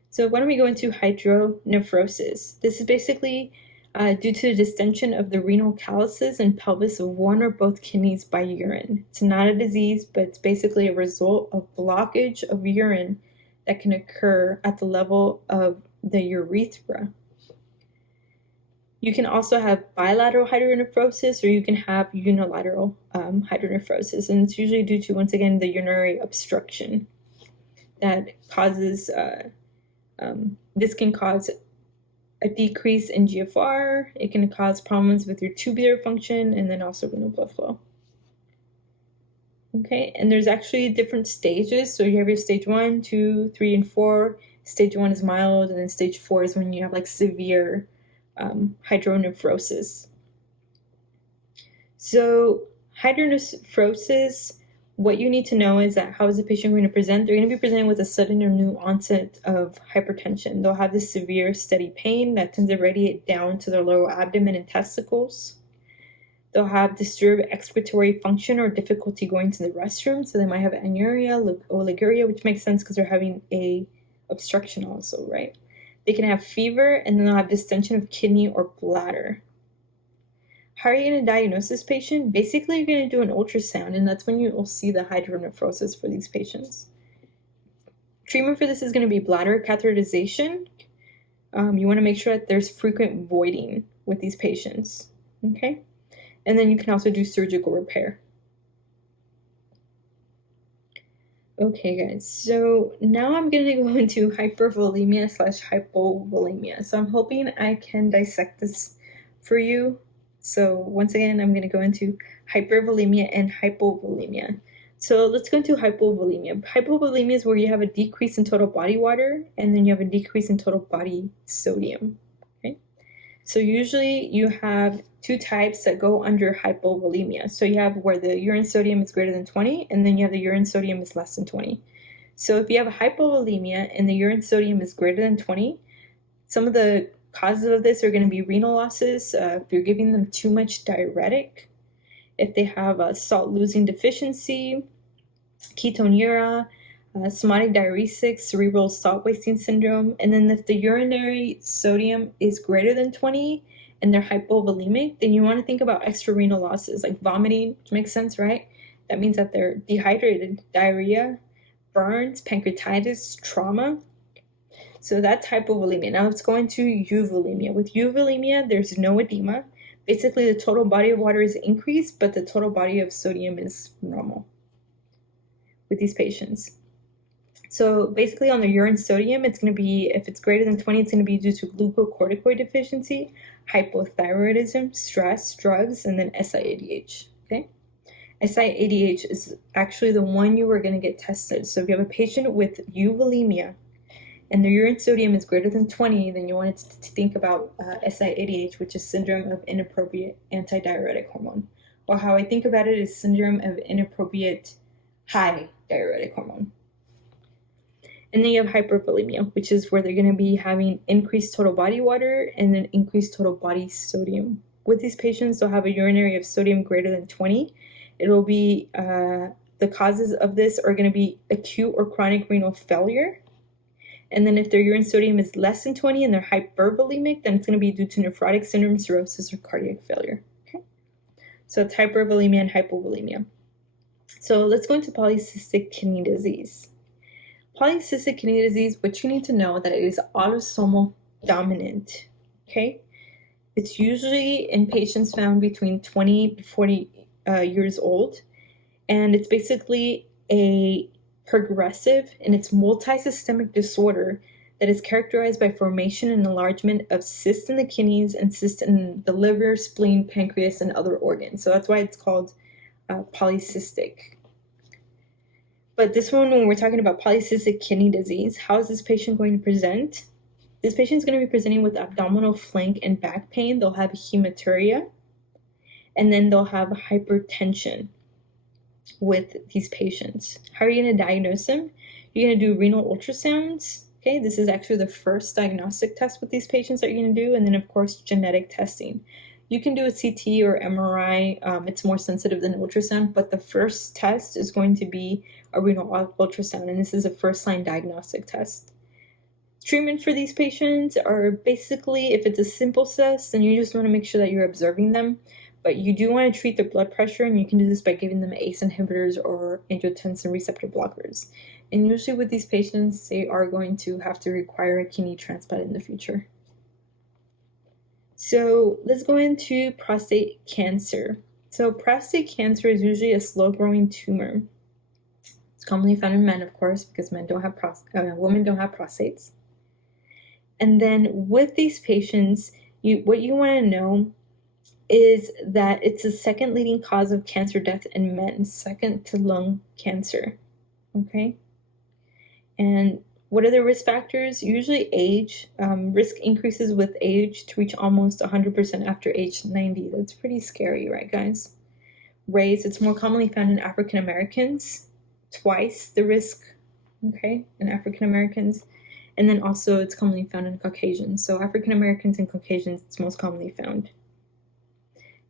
So why don't we go into hydronephrosis? This is basically due to the distension of the renal calyces and pelvis of one or both kidneys by urine. It's not a disease, but it's basically a result of blockage of urine that can occur at the level of the urethra. You can also have bilateral hydronephrosis, or you can have unilateral hydronephrosis, and it's usually due to, once again, the urinary obstruction that causes this can cause a decrease in GFR. It can cause problems with your tubular function, and then also renal blood flow. Okay, and there's actually different stages. So you have your stage 1, 2, 3, and 4. Stage 1 is mild, and then stage 4 is when you have like severe hydronephrosis. So hydronephrosis what you need to know is that how is the patient going to present? They're going to be presenting with a sudden or new onset of hypertension. They'll have this severe steady pain that tends to radiate down to their lower abdomen and testicles. They'll have disturbed excretory function or difficulty going to the restroom. So they might have anuria, oliguria, which makes sense because they're having a obstruction also, right? They can have fever, and then they'll have distension of kidney or bladder. How are you going to diagnose this patient? Basically, you're going to do an ultrasound, and that's when you will see the hydronephrosis for these patients. Treatment for this is going to be bladder catheterization. You want to make sure that there's frequent voiding with these patients, okay? And then you can also do surgical repair. Okay, guys, so now I'm going to go into hypervolemia/hypovolemia. So I'm hoping I can dissect this for you. So once again, I'm going to go into hypervolemia and hypovolemia. So let's go into hypovolemia. Hypovolemia is where you have a decrease in total body water, and then you have a decrease in total body sodium. Okay, so usually you have two types that go under hypovolemia. So you have where the urine sodium is greater than 20, and then you have the urine sodium is less than 20. So if you have a hypovolemia and the urine sodium is greater than 20, some of the causes of this are going to be renal losses, if you're giving them too much diuretic, if they have a salt-losing deficiency, ketonuria, somatic diuretics, cerebral salt-wasting syndrome, and then if the urinary sodium is greater than 20 and they're hypovolemic, then you want to think about extrarenal losses like vomiting, which makes sense, right? That means that they're dehydrated, diarrhea, burns, pancreatitis, trauma. So that's hypovolemia. Now let's go into euvolemia. With euvolemia, there's no edema. Basically, the total body of water is increased, but the total body of sodium is normal with these patients. So basically on the urine sodium, it's going to be, if it's greater than 20, it's going to be due to glucocorticoid deficiency, hypothyroidism, stress, drugs, and then SIADH, okay? SIADH is actually the one you were going to get tested. So if you have a patient with euvolemia and their urine sodium is greater than 20, then you want to think about SIADH, which is syndrome of inappropriate antidiuretic hormone. Or how I think about it is syndrome of inappropriate high diuretic hormone. And then you have hypervolemia, which is where they're going to be having increased total body water and then increased total body sodium. With these patients, they'll have a urinary of sodium greater than 20. It will be, the causes of this are going to be acute or chronic renal failure. And then if their urine sodium is less than 20 and they're hypervolemic, then it's going to be due to nephrotic syndrome, cirrhosis, or cardiac failure. Okay, so it's hypervolemia and hypovolemia. So let's go into polycystic kidney disease. Polycystic kidney disease, what you need to know that it is autosomal dominant. Okay, it's usually in patients found between 20 to 40 years old, and it's basically a progressive and it's multisystemic disorder that is characterized by formation and enlargement of cysts in the kidneys and cysts in the liver, spleen, pancreas, and other organs. So that's why it's called polycystic. But this one, when we're talking about polycystic kidney disease, how is this patient going to present? This patient is going to be presenting with abdominal flank and back pain. They'll have hematuria, and then they'll have hypertension with these patients. How are you going to diagnose them? You're going to do renal ultrasounds. Okay, this is actually the first diagnostic test with these patients that you're going to do, and then of course genetic testing. You can do a CT or MRI. It's more sensitive than ultrasound, but the first test is going to be a renal ultrasound, and this is a first-line diagnostic test. Treatment for these patients are basically, if it's a simple cyst, then you just want to make sure that you're observing them. But you do want to treat their blood pressure, and you can do this by giving them ACE inhibitors or angiotensin receptor blockers. And usually with these patients, they are going to have to require a kidney transplant in the future. So let's go into prostate cancer. So prostate cancer is usually a slow-growing tumor. It's commonly found in men, of course, because women don't have prostates. And then with these patients, what you want to know is that it's the second leading cause of cancer death in men, second to lung cancer. Okay? And what are the risk factors? Usually age. Risk increases with age to reach almost 100% after age 90. That's pretty scary, right, guys? raised. It's more commonly found in African Americans, twice the risk, okay, in African Americans. And then also it's commonly found in Caucasians. So African Americans and Caucasians, it's most commonly found.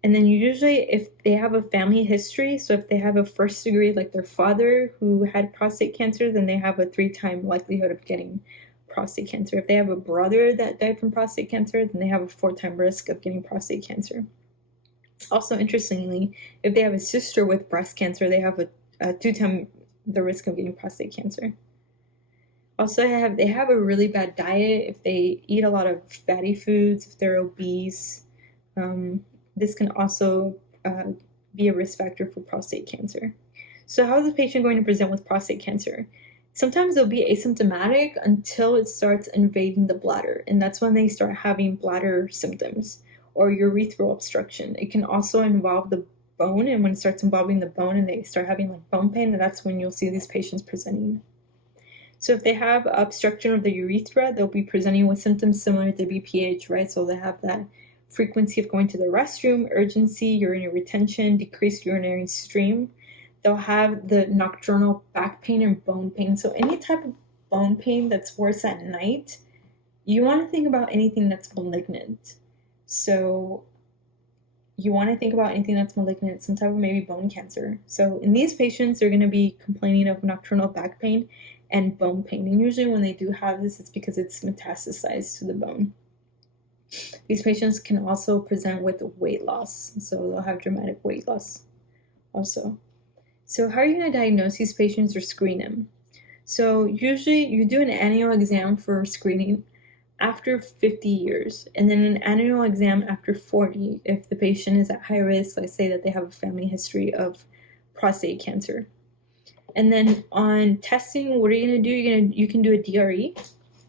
And then usually if they have a family history, so if they have a first degree, like their father who had prostate cancer, then they have a 3-time likelihood of getting prostate cancer. If they have a brother that died from prostate cancer, then they have a 4-time risk of getting prostate cancer. Also, interestingly, if they have a sister with breast cancer, they have a 2-time the risk of getting prostate cancer. Also, they have a really bad diet. If they eat a lot of fatty foods, if they're obese, this can also be a risk factor for prostate cancer. So how is the patient going to present with prostate cancer? Sometimes they'll be asymptomatic until it starts invading the bladder, and that's when they start having bladder symptoms or urethral obstruction. It can also involve the bone, and when it starts involving the bone and they start having like bone pain, that's when you'll see these patients presenting. So if they have obstruction of the urethra, they'll be presenting with symptoms similar to BPH, right? So they have that frequency of going to the restroom, urgency, urinary retention, decreased urinary stream. They'll have the nocturnal back pain and bone pain. So any type of bone pain that's worse at night, you want to think about anything that's malignant. So you want to think about anything that's malignant, some type of maybe bone cancer. So in these patients, they're going to be complaining of nocturnal back pain and bone pain. And usually when they do have this, it's because it's metastasized to the bone. These patients can also present with weight loss. So they'll have dramatic weight loss also. So how are you going to diagnose these patients or screen them? So usually you do an annual exam for screening after 50 years, and then an annual exam after 40 if the patient is at high risk, let's say that they have a family history of prostate cancer. And then on testing, what are you going to do? You can do a DRE,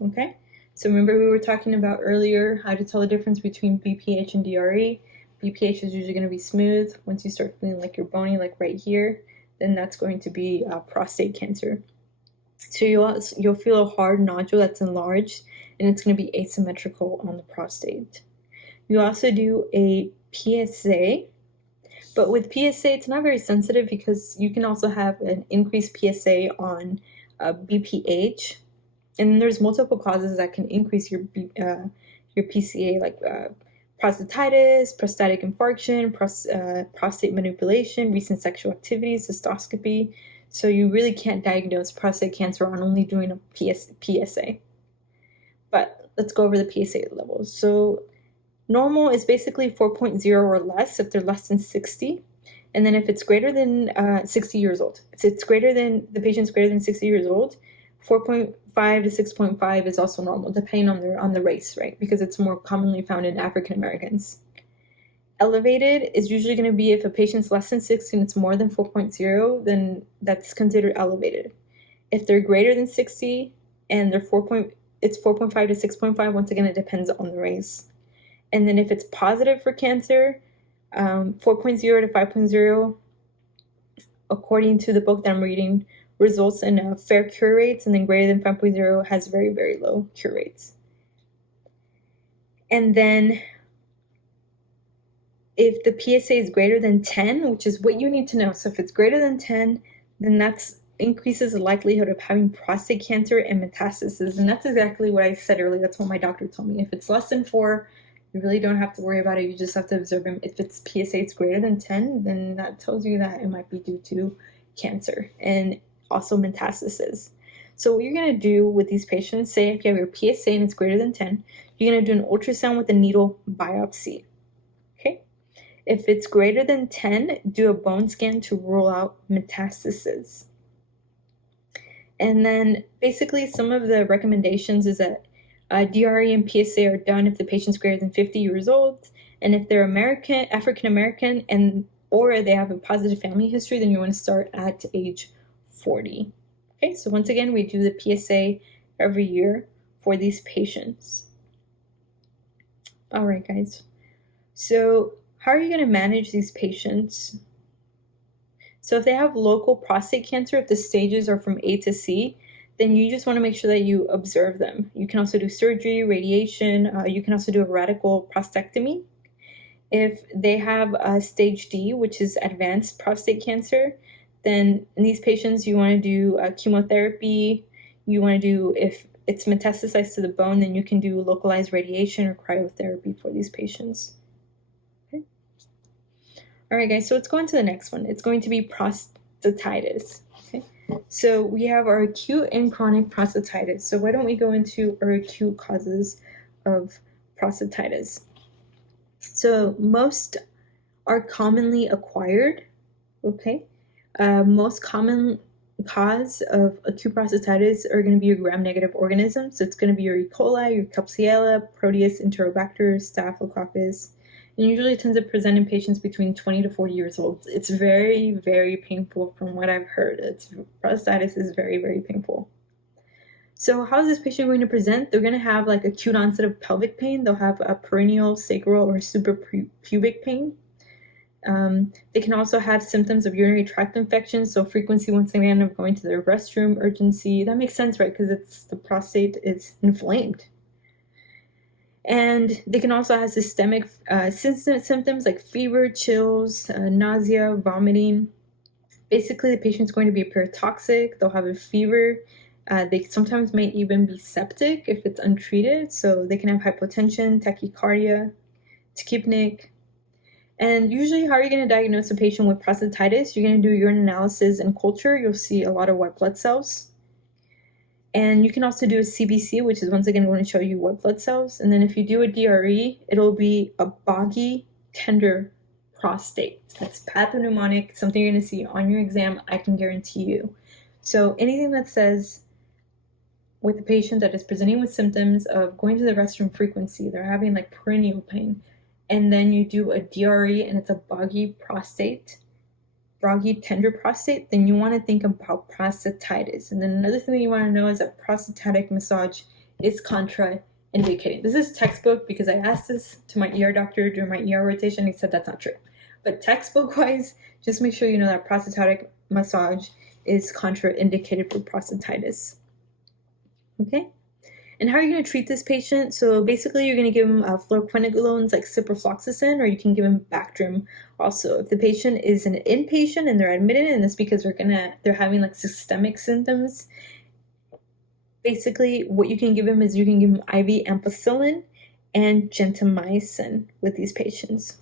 okay? So remember we were talking about earlier how to tell the difference between BPH and DRE. BPH is usually going to be smooth. Once you start feeling like you're bony, like right here, then that's going to be prostate cancer. So you'll feel a hard nodule that's enlarged, and it's going to be asymmetrical on the prostate. You also do a PSA, but with PSA, it's not very sensitive because you can also have an increased PSA on BPH, and there's multiple causes that can increase your PSA, like prostatitis, prostatic infarction, prostate manipulation, recent sexual activities, cystoscopy. So you really can't diagnose prostate cancer on only doing a PSA. But let's go over the PSA levels. So normal is basically 4.0 or less if they're less than 60. And then if it's greater than 60 years old, if it's greater than, the patient's greater than 60 years old, 4.5 to 6.5 is also normal, depending on the race, right? Because it's more commonly found in African Americans. Elevated is usually going to be if a patient's less than 60 and it's more than 4.0, then that's considered elevated. If they're greater than 60 and they're it's 4.5 to 6.5, once again, it depends on the race. And then if it's positive for cancer, 4.0 to 5.0, according to the book that I'm reading, results in fair cure rates, and then greater than 5.0 has very, very low cure rates. And then if the PSA is greater than 10, which is what you need to know, so if it's greater than 10, then that's increases the likelihood of having prostate cancer and metastasis. And that's exactly what I said earlier. That's what my doctor told me. If it's less than 4, you really don't have to worry about it. You just have to observe him. If it's PSA is greater than 10, then that tells you that it might be due to cancer and also metastasis. So what you're going to do with these patients, say if you have your PSA and it's greater than 10, you're going to do an ultrasound with a needle biopsy. Okay? If it's greater than 10, do a bone scan to rule out metastasis. And then basically some of the recommendations is that DRE and PSA are done if the patient's greater than 50 years old, and if they're African American, or they have a positive family history, then you want to start at age 40. Okay, so once again, we do the PSA every year for these patients. All right, guys. So how are you going to manage these patients? So if they have local prostate cancer, if the stages are from A to C, then you just want to make sure that you observe them. You can also do surgery, radiation. You can also do a radical prostatectomy. If they have stage D, which is advanced prostate cancer, then in these patients you want to do chemotherapy. You want to do, if it's metastasized to the bone, then you can do localized radiation or cryotherapy for these patients. Okay. All right, guys, so let's go on to the next one. It's going to be prostatitis. Okay. So we have our acute and chronic prostatitis. So why don't we go into our acute causes of prostatitis? So most are commonly acquired, okay? Most common cause of acute prostatitis are going to be your gram-negative organisms. So it's going to be your E. coli, your Klebsiella, Proteus, Enterobacter, Staphylococcus, and usually tends to present in patients between 20 to 40 years old. It's very, very painful from what I've heard. Prostatitis is very, very painful. So how is this patient going to present? They're going to have like acute onset of pelvic pain. They'll have a perennial, sacral, or suprapubic pain. They can also have symptoms of urinary tract infections. So frequency, once again, of going to the restroom, urgency. That makes sense, right? Because the prostate is inflamed. And they can also have systemic symptoms like fever, chills, nausea, vomiting. Basically, the patient's going to be parotoxic. They'll have a fever. They sometimes may even be septic if it's untreated. So they can have hypotension, tachycardia, tachypneic. And usually, how are you going to diagnose a patient with prostatitis? You're going to do urine analysis and culture. You'll see a lot of white blood cells. And you can also do a CBC, which is once again going to show you white blood cells. And then if you do a DRE, it'll be a boggy, tender prostate. That's pathognomonic, something you're going to see on your exam, I can guarantee you. So anything that says with a patient that is presenting with symptoms of going to the restroom frequency, they're having like perennial pain, and then you do a DRE and it's a boggy prostate, boggy tender prostate, then you want to think about prostatitis. And then another thing that you want to know is that prostatic massage is contraindicated. This is textbook because I asked this to my ER doctor during my ER rotation. He said that's not true. But textbook wise, just make sure you know that prostatic massage is contraindicated for prostatitis. Okay? And how are you going to treat this patient? So basically, you're going to give them fluoroquinolones like ciprofloxacin, or you can give them Bactrim also. If the patient is an inpatient and they're admitted, and that's because they're having like systemic symptoms, basically what you can give them is you can give them IV ampicillin and gentamicin with these patients.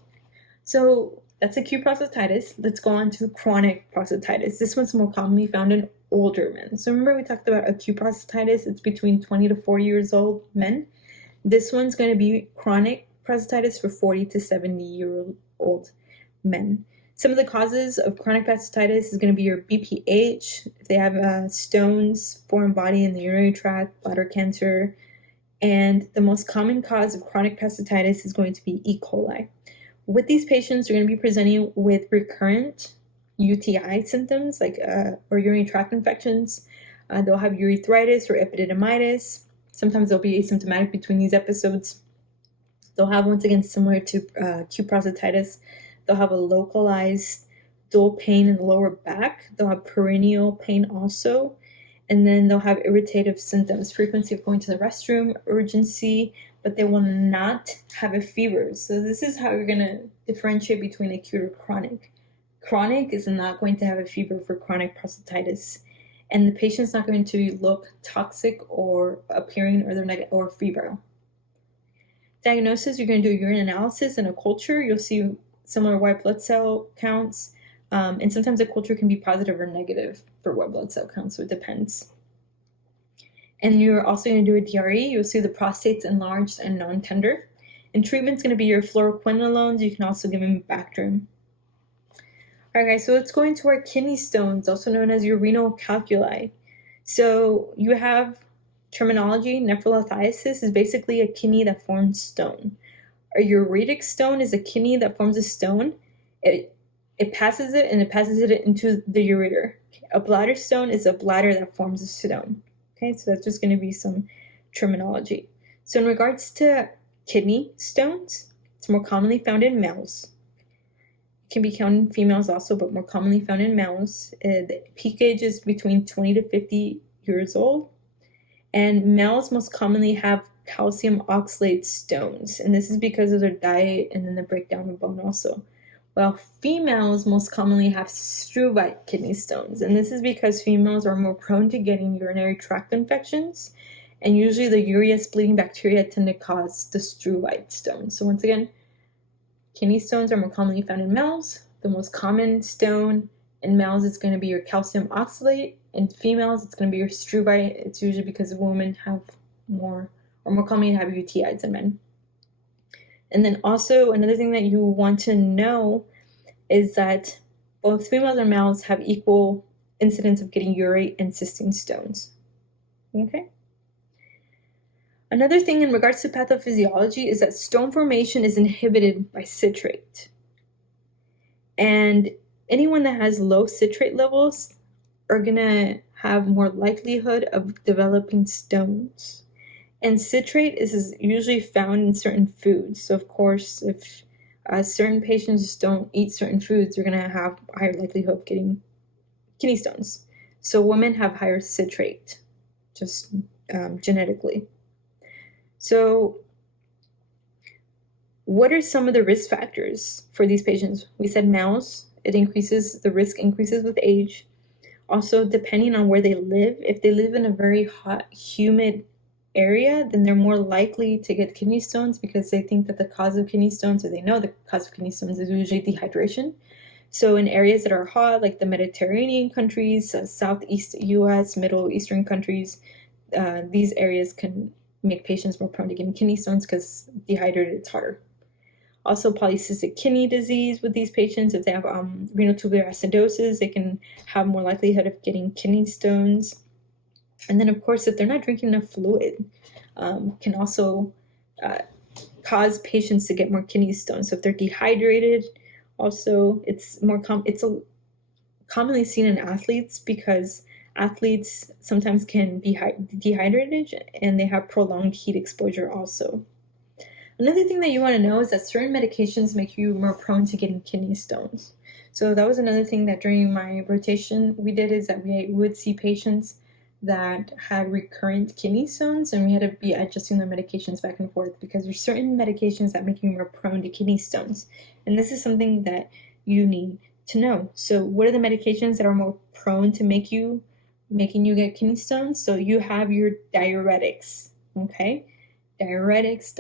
So that's acute prostatitis. Let's go on to chronic prostatitis. This one's more commonly found in older men. So remember we talked about acute prostatitis, it's between 20 to 40 years old men. This one's going to be chronic prostatitis for 40 to 70-year-old men. Some of the causes of chronic prostatitis is going to be your BPH, if they have stones, foreign body in the urinary tract, bladder cancer, and the most common cause of chronic prostatitis is going to be E. coli. With these patients, you're going to be presenting with recurrent UTI symptoms like or urinary tract infections. They'll have urethritis or epididymitis. Sometimes they'll be asymptomatic between these episodes. They'll have, once again, similar to acute prostatitis, they'll have a localized dull pain in the lower back. They'll have perennial pain also. And then they'll have irritative symptoms, frequency of going to the restroom, urgency, but they will not have a fever. So this is how you're going to differentiate between acute or chronic. Chronic is not going to have a fever for chronic prostatitis, and the patient's not going to look toxic or appearing or febrile. Diagnosis, you're going to do a urine analysis and a culture. You'll see similar white blood cell counts, and sometimes a culture can be positive or negative for white blood cell counts, so it depends. And you're also going to do a DRE. You'll see the prostate's enlarged and non-tender. And treatment's going to be your fluoroquinolones. You can also give them Bactrim. All right, guys, so let's go into our kidney stones, also known as your renal calculi. So you have terminology. Nephrolithiasis is basically a kidney that forms stone. A ureteric stone is a kidney that forms a stone. It passes it into the ureter. A bladder stone is a bladder that forms a stone. Okay, so that's just going to be some terminology. So in regards to kidney stones, it's more commonly found in males. It can be found in females also, but more commonly found in males. The peak age is between 20 to 50 years old. And males most commonly have calcium oxalate stones, and this is because of their diet and then the breakdown of bone also. While females most commonly have struvite kidney stones, and this is because females are more prone to getting urinary tract infections, and usually the urea splitting bacteria tend to cause the struvite stones. So once again, kidney stones are more commonly found in males. The most common stone in males is going to be your calcium oxalate. In females, it's going to be your struvite. It's usually because women have more commonly have UTIs than men. And then also another thing that you want to know is that both females and males have equal incidence of getting urate and cystine stones. Okay. Another thing in regards to pathophysiology is that stone formation is inhibited by citrate. And anyone that has low citrate levels are going to have more likelihood of developing stones. And citrate is usually found in certain foods. So of course, if certain patients don't eat certain foods, they're going to have a higher likelihood of getting kidney stones. So women have higher citrate, just genetically. So what are some of the risk factors for these patients? We said males, the risk increases with age. Also, depending on where they live, if they live in a very hot, humid area, then they're more likely to get kidney stones because they think that the cause of kidney stones, or they know the cause of kidney stones is usually dehydration. So in areas that are hot, like the Mediterranean countries, Southeast US, Middle Eastern countries, these areas can make patients more prone to getting kidney stones because dehydrated, it's harder. Also, polycystic kidney disease with these patients, if they have renal tubular acidosis, they can have more likelihood of getting kidney stones. And then, of course, if they're not drinking enough fluid, can also cause patients to get more kidney stones. So if they're dehydrated, also it's commonly seen in athletes because athletes sometimes can be dehydrated and they have prolonged heat exposure also. Another thing that you want to know is that certain medications make you more prone to getting kidney stones. So that was another thing that during my rotation we did, is that we would see patients that had recurrent kidney stones, and we had to be adjusting their medications back and forth because there's certain medications that make you more prone to kidney stones. And this is something that you need to know. So what are the medications that are more prone to making you get kidney stones? So you have your diuretics, okay? Diuretics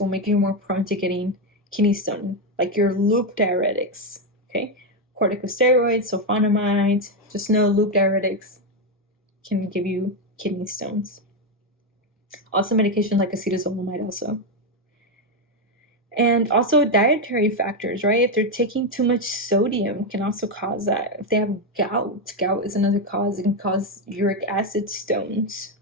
will make you more prone to getting kidney stone, like your loop diuretics, okay? Corticosteroids, sulfonamides, just know loop diuretics can give you kidney stones. Also medications like acetazolamide also. And also dietary factors, right? If they're taking too much sodium can also cause that. If they have gout is another cause. It can cause uric acid stones.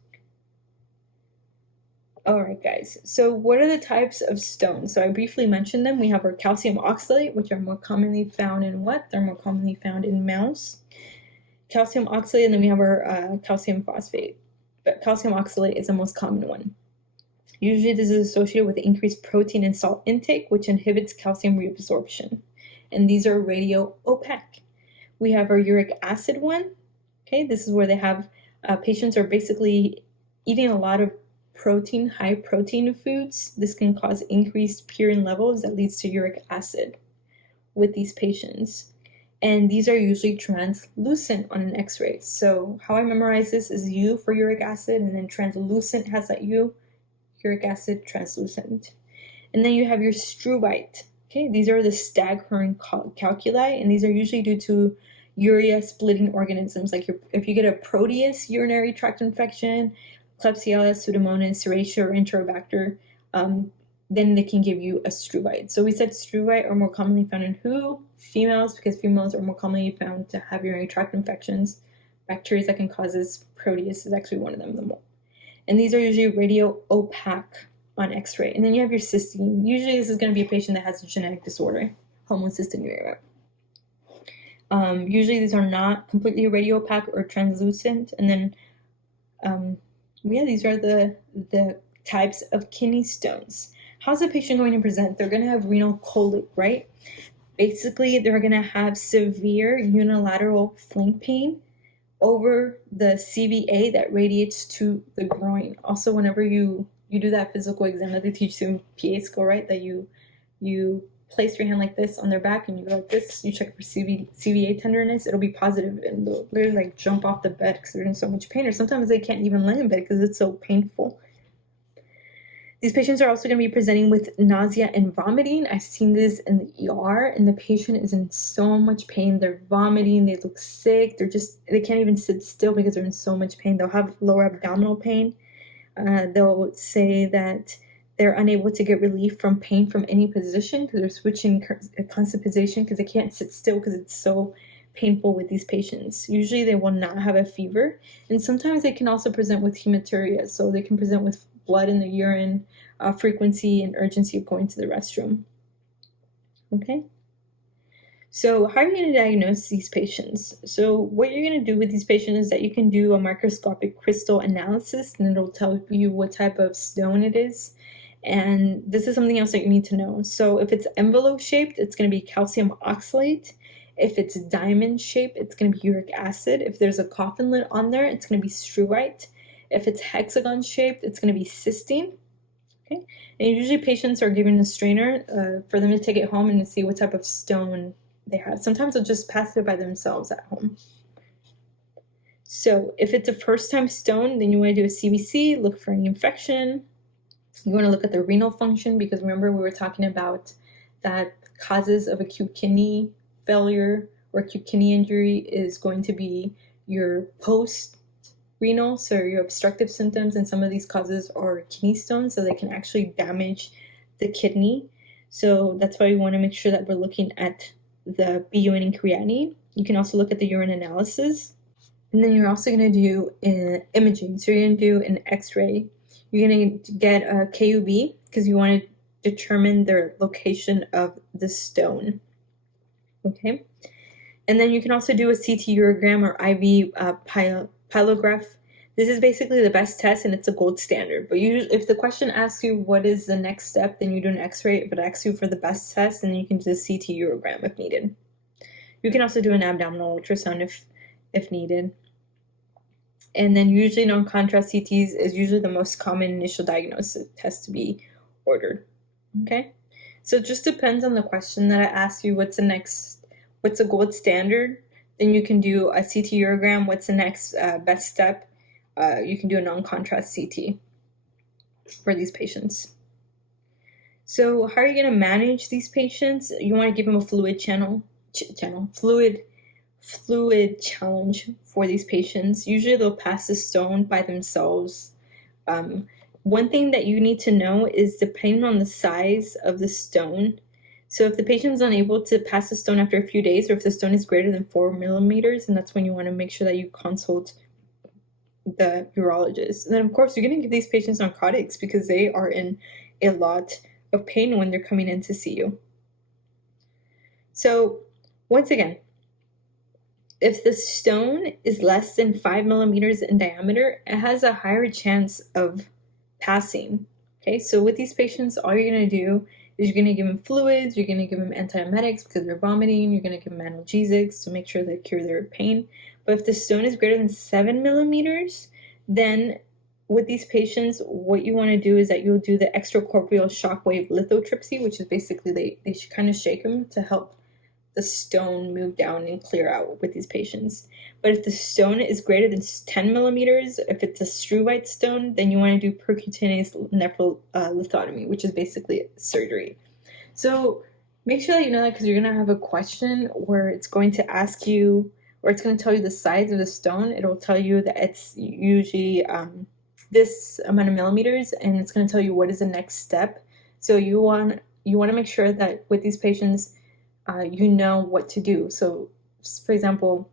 All right, guys. So what are the types of stones? So I briefly mentioned them. We have our calcium oxalate, which are more commonly found in what? They're more commonly found in mouse. Calcium oxalate, and then we have our calcium phosphate. But calcium oxalate is the most common one. Usually this is associated with increased protein and salt intake, which inhibits calcium reabsorption. And these are radio-opaque. We have our uric acid one. Okay, this is where they have patients are basically eating a lot of protein, high protein foods. This can cause increased purine levels that leads to uric acid with these patients. And these are usually translucent on an x-ray. So how I memorize this is U for uric acid, and then translucent has that U, uric acid, translucent. And then you have your struvite. Okay, these are the Staghorn calculi, and these are usually due to urea splitting organisms. Like if you get a Proteus urinary tract infection, Klebsiella, Pseudomonas, Serratia, or Enterobacter, then they can give you a struvite. So we said struvite are more commonly found in who? Females, because females are more commonly found to have urinary tract infections. Bacteria that can cause this, Proteus is actually one of them. And these are usually radio-opaque on x-ray. And then you have your cystine. Usually this is going to be a patient that has a genetic disorder, homocystinuria. Usually these are not completely radio-opaque or translucent. And then these are the types of kidney stones. How's the patient going to present? They're going to have renal colic, right? Basically, they're going to have severe unilateral flank pain over the CVA that radiates to the groin. Also, whenever you do that physical exam that they teach you in PA school, right, that you place your hand like this on their back and you go like this, you check for CVA tenderness, it'll be positive, and they'll literally like jump off the bed because they're in so much pain, or sometimes they can't even lay in bed because it's so painful. These patients are also going to be presenting with nausea and vomiting. I've seen this in the ER, and the patient is in so much pain. They're vomiting, they look sick, they can't even sit still because they're in so much pain. They'll have lower abdominal pain. They'll say that they're unable to get relief from pain from any position because they're switching constant position because they can't sit still because it's so painful with these patients. Usually they will not have a fever, and sometimes they can also present with hematuria, so they can present with blood in the urine, frequency and urgency of going to the restroom. Okay? So how are you going to diagnose these patients? So what you're going to do with these patients is that you can do a microscopic crystal analysis, and it'll tell you what type of stone it is. And this is something else that you need to know. So if it's envelope shaped, it's going to be calcium oxalate. If it's diamond shaped, it's going to be uric acid. If there's a coffin lid on there, it's going to be struvite. If it's hexagon shaped, it's going to be cysteine. Okay, and usually patients are given a strainer for them to take it home and to see what type of stone they have. Sometimes they'll just pass it by themselves at home. So if it's a first-time stone, then you want to do a CBC, look for any infection. You want to look at the renal function, because remember we were talking about that causes of acute kidney failure or acute kidney injury is going to be your post-renal, so your obstructive symptoms, and some of these causes are kidney stones, so they can actually damage the kidney. So that's why we want to make sure that we're looking at the BUN and creatinine. You can also look at the urine analysis. And then you're also going to do imaging. So you're going to do an x-ray. You're going to get a KUB because you want to determine the location of the stone. Okay? And then you can also do a CT urogram or IV pylograph. This is basically the best test, and it's a gold standard. But if the question asks you what is the next step, then you do an x-ray. If it asks you for the best test, then you can do a CT urogram if needed. You can also do an abdominal ultrasound if needed. And then usually non-contrast CTs is usually the most common initial diagnosis test to be ordered. Okay? So it just depends on the question that I asked you, what's a gold standard? Then you can do a CT urogram. What's the next best step? You can do a non-contrast CT for these patients. So how are you going to manage these patients? You want to give them a fluid challenge for these patients. Usually they'll pass the stone by themselves. One thing that you need to know is depending on the size of the stone. So if the patient is unable to pass the stone after a few days, or if the stone is greater than 4 millimeters, and that's when you want to make sure that you consult the urologist. And then of course you're going to give these patients narcotics because they are in a lot of pain when they're coming in to see you. So once again, if the stone is less than 5 millimeters in diameter, it has a higher chance of passing. Okay, so with these patients, all you're going to do is you're going to give them fluids, you're going to give them antiemetics because they're vomiting, you're going to give them analgesics to make sure they cure their pain. But if the stone is greater than 7 millimeters, then with these patients, what you want to do is that you'll do the extracorporeal shockwave lithotripsy, which is basically they should kind of shake them to help the stone move down and clear out with these patients. But if the stone is greater than 10 millimeters, if it's a struvite stone, then you want to do percutaneous nephrolithotomy, which is basically surgery. So make sure that you know that, because you're going to have a question where it's going to ask you, or it's going to tell you the size of the stone. It'll tell you that it's usually this amount of millimeters, and it's going to tell you what is the next step. So you want to make sure that with these patients, you know what to do. So, for example,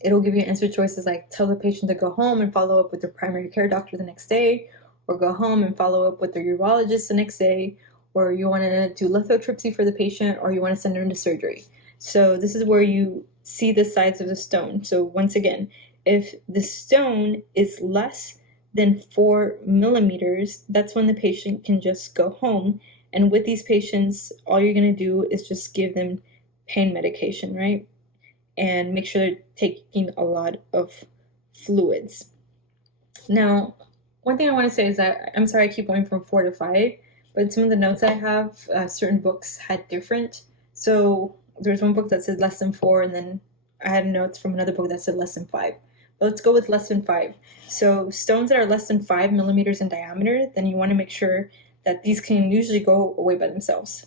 it'll give you answer choices like tell the patient to go home and follow up with their primary care doctor the next day, or go home and follow up with their urologist the next day, or you want to do lithotripsy for the patient, or you want to send them to surgery. So this is where you see the size of the stone. So once again, if the stone is less than 4 millimeters, that's when the patient can just go home. And with these patients, all you're going to do is just give them pain medication, right? and make sure they're taking a lot of fluids. Now, one thing I want to say is that, I'm sorry I keep going from 4 to 5, but some of the notes I have, certain books had different. So there's one book that said less than 4, and then I had notes from another book that said less than 5. But let's go with less than 5. So stones that are less than 5 millimeters in diameter, then you want to make sure that these can usually go away by themselves.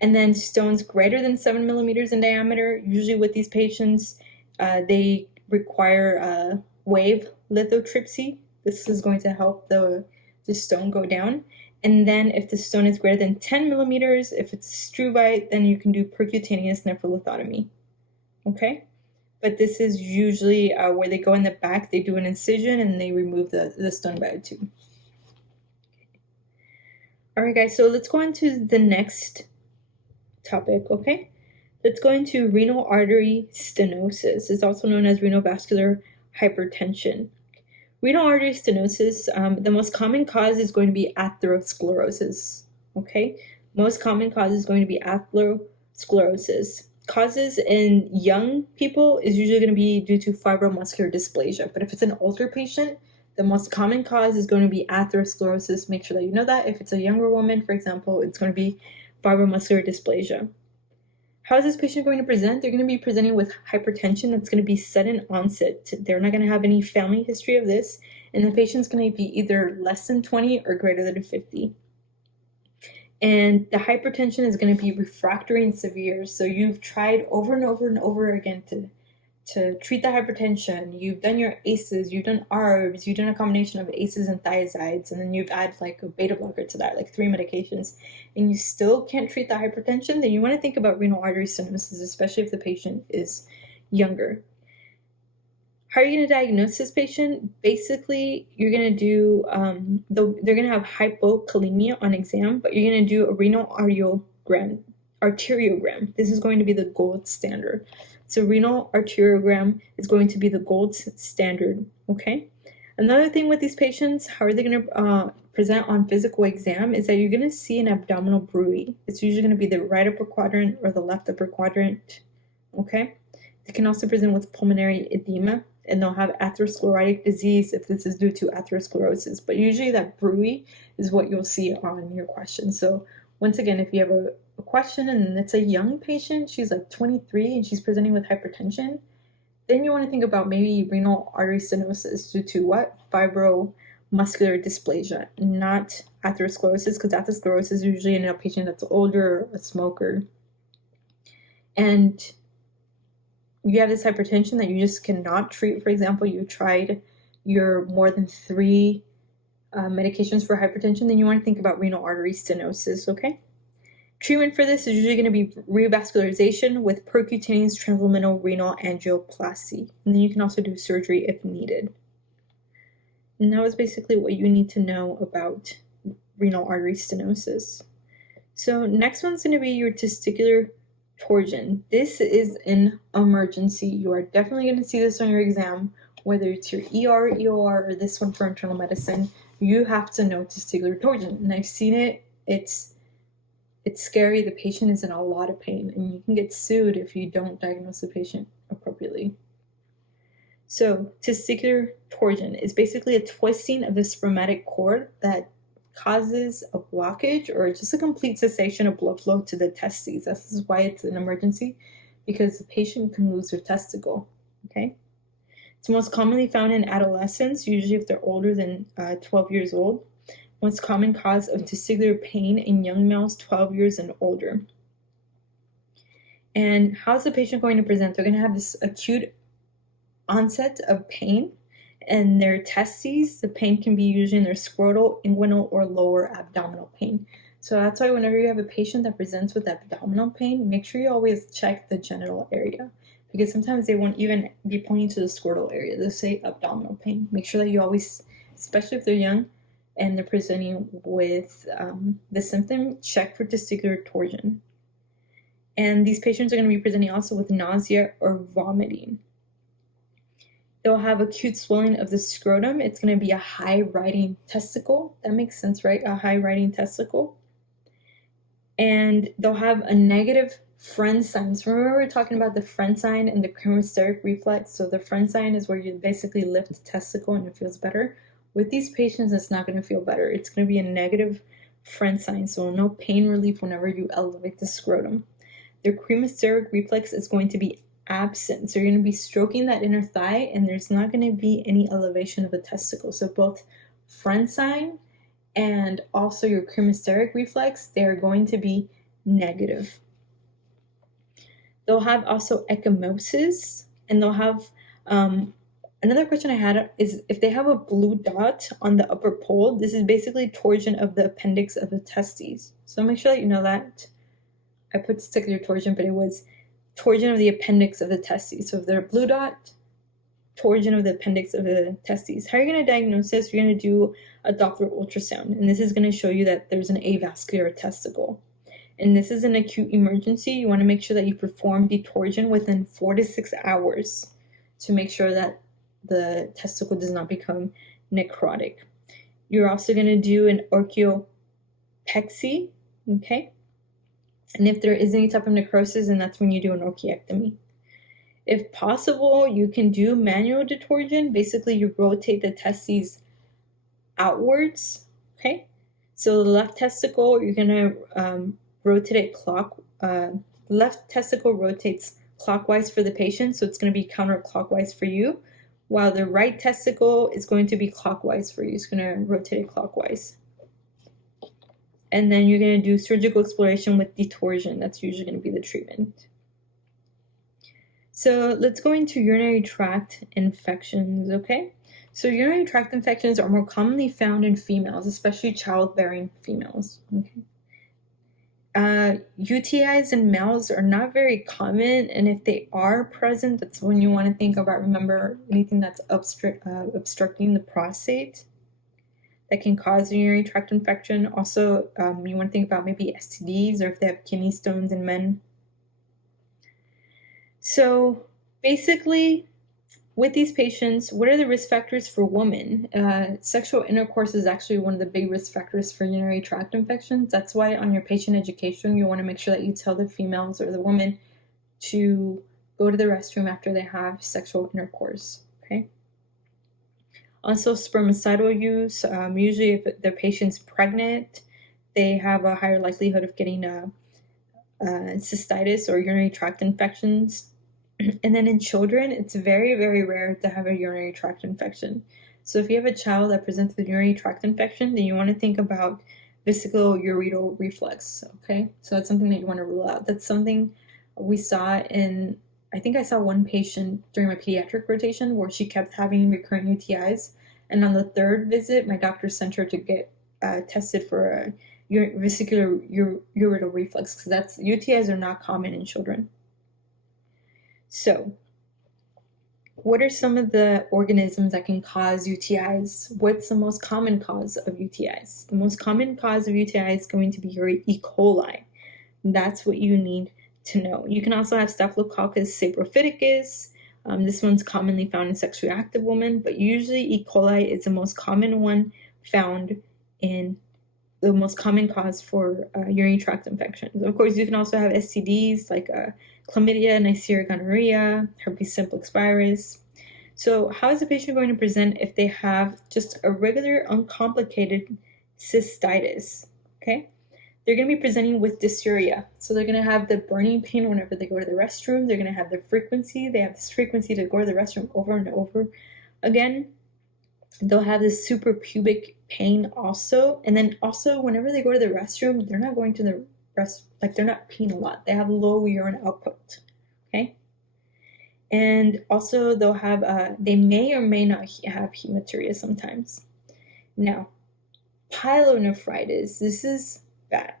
And then stones greater than 7 millimeters in diameter, usually with these patients, they require wave lithotripsy. This is going to help the stone go down. And then if the stone is greater than 10 millimeters, if it's struvite, then you can do percutaneous nephrolithotomy. Okay? But this is usually where they go in the back, they do an incision, and they remove the stone biotube. All right, guys, so let's go on to the next topic, okay? Let's go into renal artery stenosis. It's also known as renal vascular hypertension. Renal artery stenosis, the most common cause is going to be atherosclerosis, okay? Most common cause is going to be atherosclerosis. Causes in young people is usually going to be due to fibromuscular dysplasia, but if it's an older patient, the most common cause is going to be atherosclerosis. Make sure that you know that. If it's a younger woman, for example, it's going to be fibromuscular dysplasia. How is this patient going to present? They're going to be presenting with hypertension that's going to be sudden onset. They're not going to have any family history of this, and the patient's going to be either less than 20 or greater than 50. And the hypertension is going to be refractory and severe. So you've tried over and over and over again to treat the hypertension. You've done your ACEs, you've done ARBs, you've done a combination of ACEs and thiazides, and then you've added like a beta blocker to that, like 3 medications, and you still can't treat the hypertension, then you want to think about renal artery stenosis, especially if the patient is younger. How are you going to diagnose this patient? Basically, you're going to do, they're going to have hypokalemia on exam, but you're going to do a renal arteriogram. This is going to be the gold standard. So renal arteriogram is going to be the gold standard, okay? Another thing with these patients, how are they going to present on physical exam, is that you're going to see an abdominal bruit. It's usually going to be the right upper quadrant or the left upper quadrant, okay? They can also present with pulmonary edema, and they'll have atherosclerotic disease if this is due to atherosclerosis. But usually that bruit is what you'll see on your question. So once again, if you have a question and it's a young patient, she's like 23 and she's presenting with hypertension, then you want to think about maybe renal artery stenosis due to what? Fibromuscular dysplasia, not atherosclerosis, because atherosclerosis is usually in a patient that's older, a smoker. And you have this hypertension that you just cannot treat. For example, you tried your more than 3 medications for hypertension, then you want to think about renal artery stenosis, okay? Treatment for this is usually going to be revascularization with percutaneous transluminal renal angioplasty. And then you can also do surgery if needed. And that was basically what you need to know about renal artery stenosis. So next one's going to be your testicular torsion. This is an emergency. You are definitely going to see this on your exam, whether it's your ER, EOR, or this one for internal medicine. You have to know testicular torsion. And I've seen it. It's scary. The patient is in a lot of pain, and you can get sued if you don't diagnose the patient appropriately. So testicular torsion is basically a twisting of the spermatic cord that causes a blockage or just a complete cessation of blood flow to the testes. This is why it's an emergency, because the patient can lose their testicle, okay? It's most commonly found in adolescents, usually if they're older than 12 years old. Most common cause of testicular pain in young males 12 years and older. And how's the patient going to present? They're going to have this acute onset of pain in their testes. The pain can be usually in their scrotal, inguinal, or lower abdominal pain. So that's why whenever you have a patient that presents with abdominal pain, make sure you always check the genital area, because sometimes they won't even be pointing to the scrotal area. They'll say abdominal pain. Make sure that you always, especially if they're young and they're presenting with the symptom, check for testicular torsion. And these patients are going to be presenting also with nausea or vomiting. They'll have acute swelling of the scrotum. It's going to be a high riding testicle. That makes sense, right? A high riding testicle. And they'll have a negative friend signs. Remember we were talking about the friend sign and the cremasteric reflex? So the friend sign is where you basically lift the testicle and it feels better. With these patients, it's not going to feel better. It's going to be a negative friend sign, so no pain relief whenever you elevate the scrotum. The cremasteric reflex is going to be absent. So you're going to be stroking that inner thigh and there's not going to be any elevation of the testicle. So both friend sign and also your cremasteric reflex, they're going to be negative. They'll have also ecchymosis, and they'll have, another question I had is if they have a blue dot on the upper pole, this is basically torsion of the appendix of the testes. So make sure that you know that. I put testicular torsion, but it was torsion of the appendix of the testes. So if they're a blue dot, torsion of the appendix of the testes. How are you going to diagnose this? You're going to do a Doppler ultrasound, and this is going to show you that there's an avascular testicle. And this is an acute emergency. You want to make sure that you perform the torsion within 4 to 6 hours to make sure that the testicle does not become necrotic. You're also going to do an orchiopexy, okay? And if there is any type of necrosis, then that's when you do an orchiectomy. If possible, you can do manual detorsion. Basically, you rotate the testes outwards, okay? So the left testicle, you're going to rotate it left testicle rotates clockwise for the patient, so it's going to be counterclockwise for you, while the right testicle is going to be clockwise for you. It's going to rotate it clockwise. And then you're going to do surgical exploration with detorsion. That's usually going to be the treatment. So let's go into urinary tract infections, okay? So urinary tract infections are more commonly found in females, especially childbearing females, okay? UTIs in males are not very common, and if they are present, that's when you want to think about, remember, anything that's obstructing the prostate that can cause a urinary tract infection. Also, you want to think about maybe STDs or if they have kidney stones in men. So basically, with these patients, what are the risk factors for women? Sexual intercourse is actually one of the big risk factors for urinary tract infections. That's why on your patient education, you want to make sure that you tell the females or the women to go to the restroom after they have sexual intercourse, okay? Also, spermicidal use. Usually if the patient's pregnant, they have a higher likelihood of getting cystitis or urinary tract infections. And then in children, it's very, very rare to have a urinary tract infection. So if you have a child that presents with urinary tract infection, then you want to think about vesicoureteral reflux, okay? So that's something that you want to rule out. That's something we saw I think I saw one patient during my pediatric rotation where she kept having recurrent UTIs. And on the third visit, my doctor sent her to get tested for a vesicoureteral reflux, because UTIs are not common in children. So, what are some of the organisms that can cause UTIs? What's the most common cause of UTIs? The most common cause of UTI is going to be your E. coli. That's what you need to know. You can also have Staphylococcus saprophyticus. This one's commonly found in sexually active women, but usually E. coli is the most common one found in the most common cause for urinary tract infections. Of course, you can also have STDs like chlamydia, Neisseria gonorrhea, herpes simplex virus. So how is the patient going to present if they have just a regular, uncomplicated cystitis, okay? They're going to be presenting with dysuria. So they're going to have the burning pain whenever they go to the restroom. They're going to have the frequency. They have this frequency to go to the restroom over and over again. They'll have this suprapubic pain also. And then also, whenever they go to the restroom, they're not going to the they're not peeing a lot. They have low urine output, okay? And also, they'll have, they may or may not have hematuria sometimes. Now, pyelonephritis, this is bad.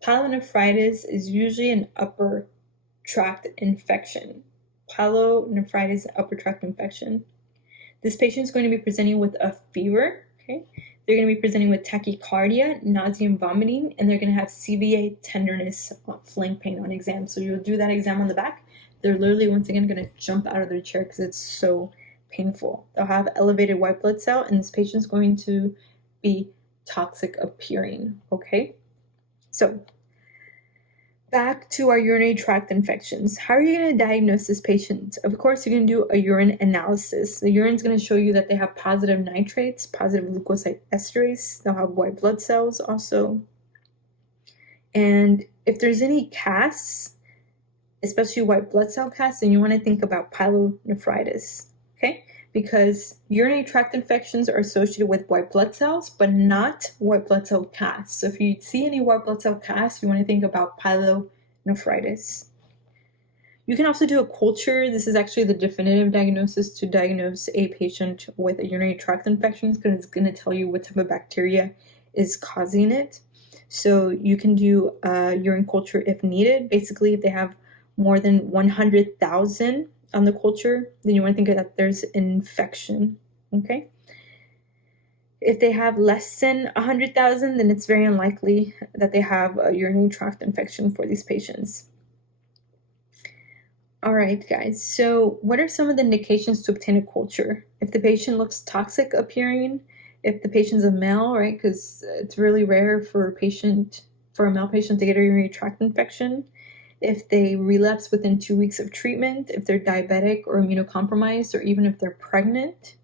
Pyelonephritis is usually an upper tract infection. Pyelonephritis, upper tract infection. This patient is going to be presenting with a fever, okay? They're going to be presenting with tachycardia, nausea and vomiting, and they're going to have CVA tenderness, flank pain on exam. So you'll do that exam on the back. They're literally, once again, going to jump out of their chair because it's so painful. They'll have elevated white blood cell, and this patient's going to be toxic appearing, okay? So back to our urinary tract infections. How are you going to diagnose this patient? Of course, you're going to do a urine analysis. The urine is going to show you that they have positive nitrates, positive leukocyte esterase. They'll have white blood cells also. And if there's any casts, especially white blood cell casts, then you want to think about pyelonephritis, okay? Because urinary tract infections are associated with white blood cells, but not white blood cell casts. So if you see any white blood cell casts, you want to think about pyelonephritis. You can also do a culture. This is actually the definitive diagnosis to diagnose a patient with a urinary tract infection because it's going to tell you what type of bacteria is causing it. So you can do a urine culture if needed. Basically, if they have more than 100,000 on the culture, then you want to think that there's an infection, okay? If they have less than 100,000, then it's very unlikely that they have a urinary tract infection for these patients. All right, guys, so what are some of the indications to obtain a culture? If the patient looks toxic appearing, if the patient's a male, right, because it's really rare for a male patient to get a urinary tract infection. If they relapse within 2 weeks of treatment, if they're diabetic or immunocompromised, or even if they're pregnant,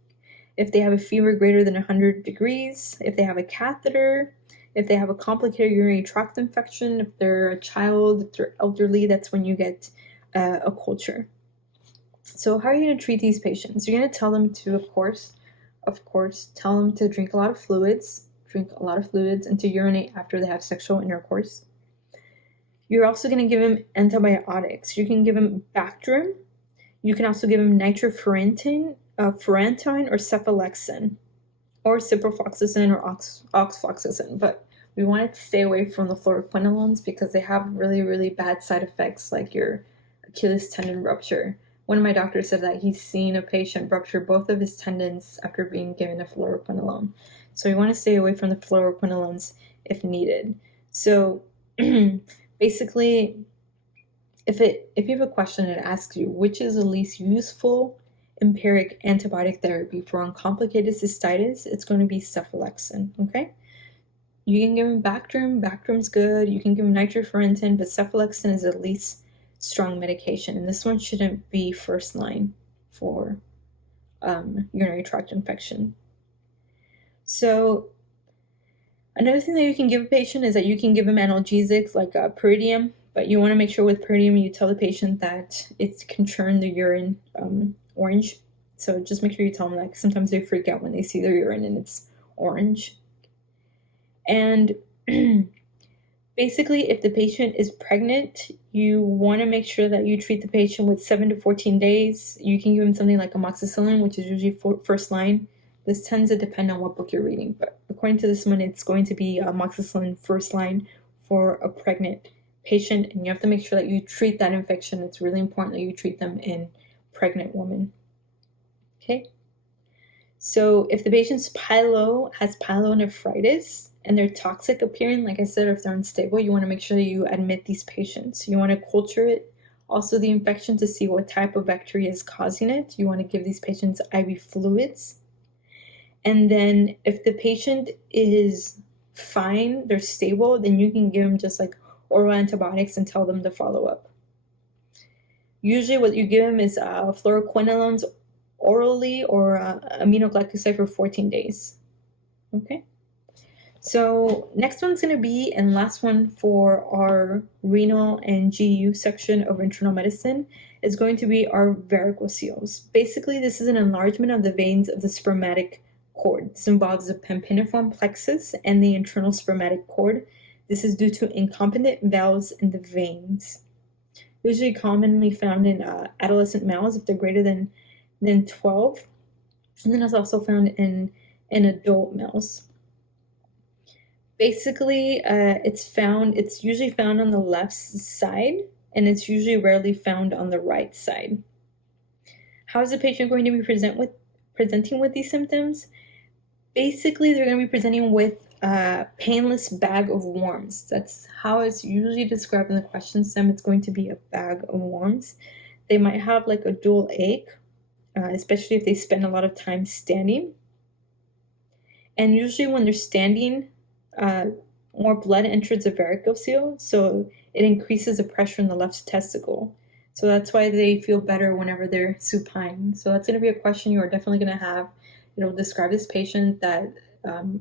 if they have a fever greater than 100 degrees, if they have a catheter, if they have a complicated urinary tract infection, if they're a child, if they're elderly, that's when you get a culture. So how are you going to treat these patients? You're going to tell them to, of course, tell them to drink a lot of fluids, and to urinate after they have sexual intercourse. You're also going to give them antibiotics. You can give them Bactrim. You can also give them nitrofurantoin, furantoin, or cephalexin, or ciprofloxacin or oxfloxacin. But we want to stay away from the fluoroquinolones because they have really, really bad side effects like your Achilles tendon rupture. One of my doctors said that he's seen a patient rupture both of his tendons after being given a fluoroquinolone. So we want to stay away from the fluoroquinolones if needed. So basically, if you have a question and it asks you which is the least useful empiric antibiotic therapy for uncomplicated cystitis, it's going to be cephalexin, okay? You can give them Bactrim. Bactrim's good. You can give them nitrofurantoin, but cephalexin is the least strong medication, and this one shouldn't be first line for urinary tract infection. So another thing that you can give a patient is that you can give them analgesics like pyridium, but you want to make sure with pyridium you tell the patient that it can turn the urine orange. So just make sure you tell them that, 'cause sometimes they freak out when they see their urine and it's orange. And basically, if the patient is pregnant, you want to make sure that you treat the patient with 7 to 14 days. You can give them something like amoxicillin, which is usually first line. This tends to depend on what book you're reading, but according to this one, it's going to be amoxicillin first line for a pregnant patient, and you have to make sure that you treat that infection. It's really important that you treat them in pregnant women. Okay? So if the patient's has pyelonephritis and they're toxic appearing, like I said, if they're unstable, you want to make sure that you admit these patients. You want to culture it, also the infection, to see what type of bacteria is causing it. You want to give these patients IV fluids. And then if the patient is fine, they're stable, then you can give them just like oral antibiotics and tell them to follow up. Usually what you give them is fluoroquinolones orally or aminoglycoside for 14 days. Okay? So next one's going to be, and last one for our renal and GU section of internal medicine, is going to be our varicoceles. Basically, this is an enlargement of the veins of the spermatic cord. This involves the pampiniform plexus and the internal spermatic cord. This is due to incompetent valves in the veins. Usually commonly found in adolescent males if they're greater than 12, and then it's also found in adult males. Basically, it's usually found on the left side, and it's usually rarely found on the right side. How is the patient going to be presenting with these symptoms? Basically, they're going to be presenting with a painless bag of worms. That's how it's usually described in the question stem. It's going to be a bag of worms. They might have like a dual ache, especially if they spend a lot of time standing. And usually when they're standing, more blood enters the varicocele, so it increases the pressure in the left testicle. So that's why they feel better whenever they're supine. So that's going to be a question you are definitely going to have. It'll describe this patient that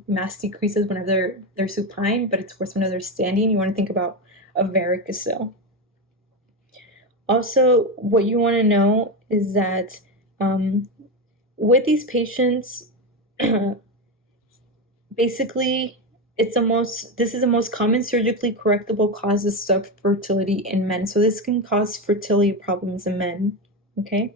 mass decreases whenever they're supine, but it's worse whenever they're standing. You want to think about a varicocele. Also, what you want to know is that with these patients, basically, this is the most common surgically correctable cause of subfertility in men. So this can cause fertility problems in men, okay?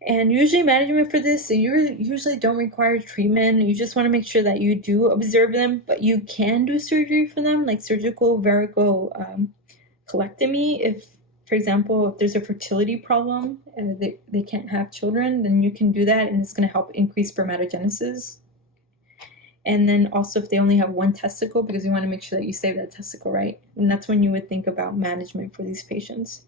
And usually management for this, you usually don't require treatment. You just want to make sure that you do observe them, but you can do surgery for them, like surgical varicocolectomy. If, for example, if there's a fertility problem and they can't have children, then you can do that, and it's going to help increase spermatogenesis. And then also if they only have one testicle, because you want to make sure that you save that testicle, right? And that's when you would think about management for these patients.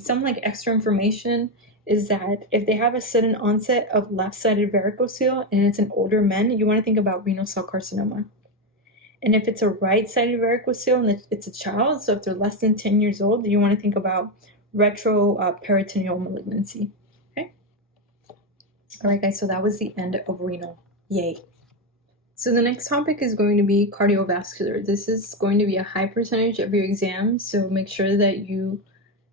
Some like extra information is that if they have a sudden onset of left-sided varicocele and it's an older men, you want to think about renal cell carcinoma. And if it's a right-sided varicocele and it's a child, so if they're less than 10 years old, you want to think about retroperitoneal malignancy. Okay? All right, guys, so that was the end of renal. Yay. So the next topic is going to be cardiovascular. This is going to be a high percentage of your exam, so make sure that you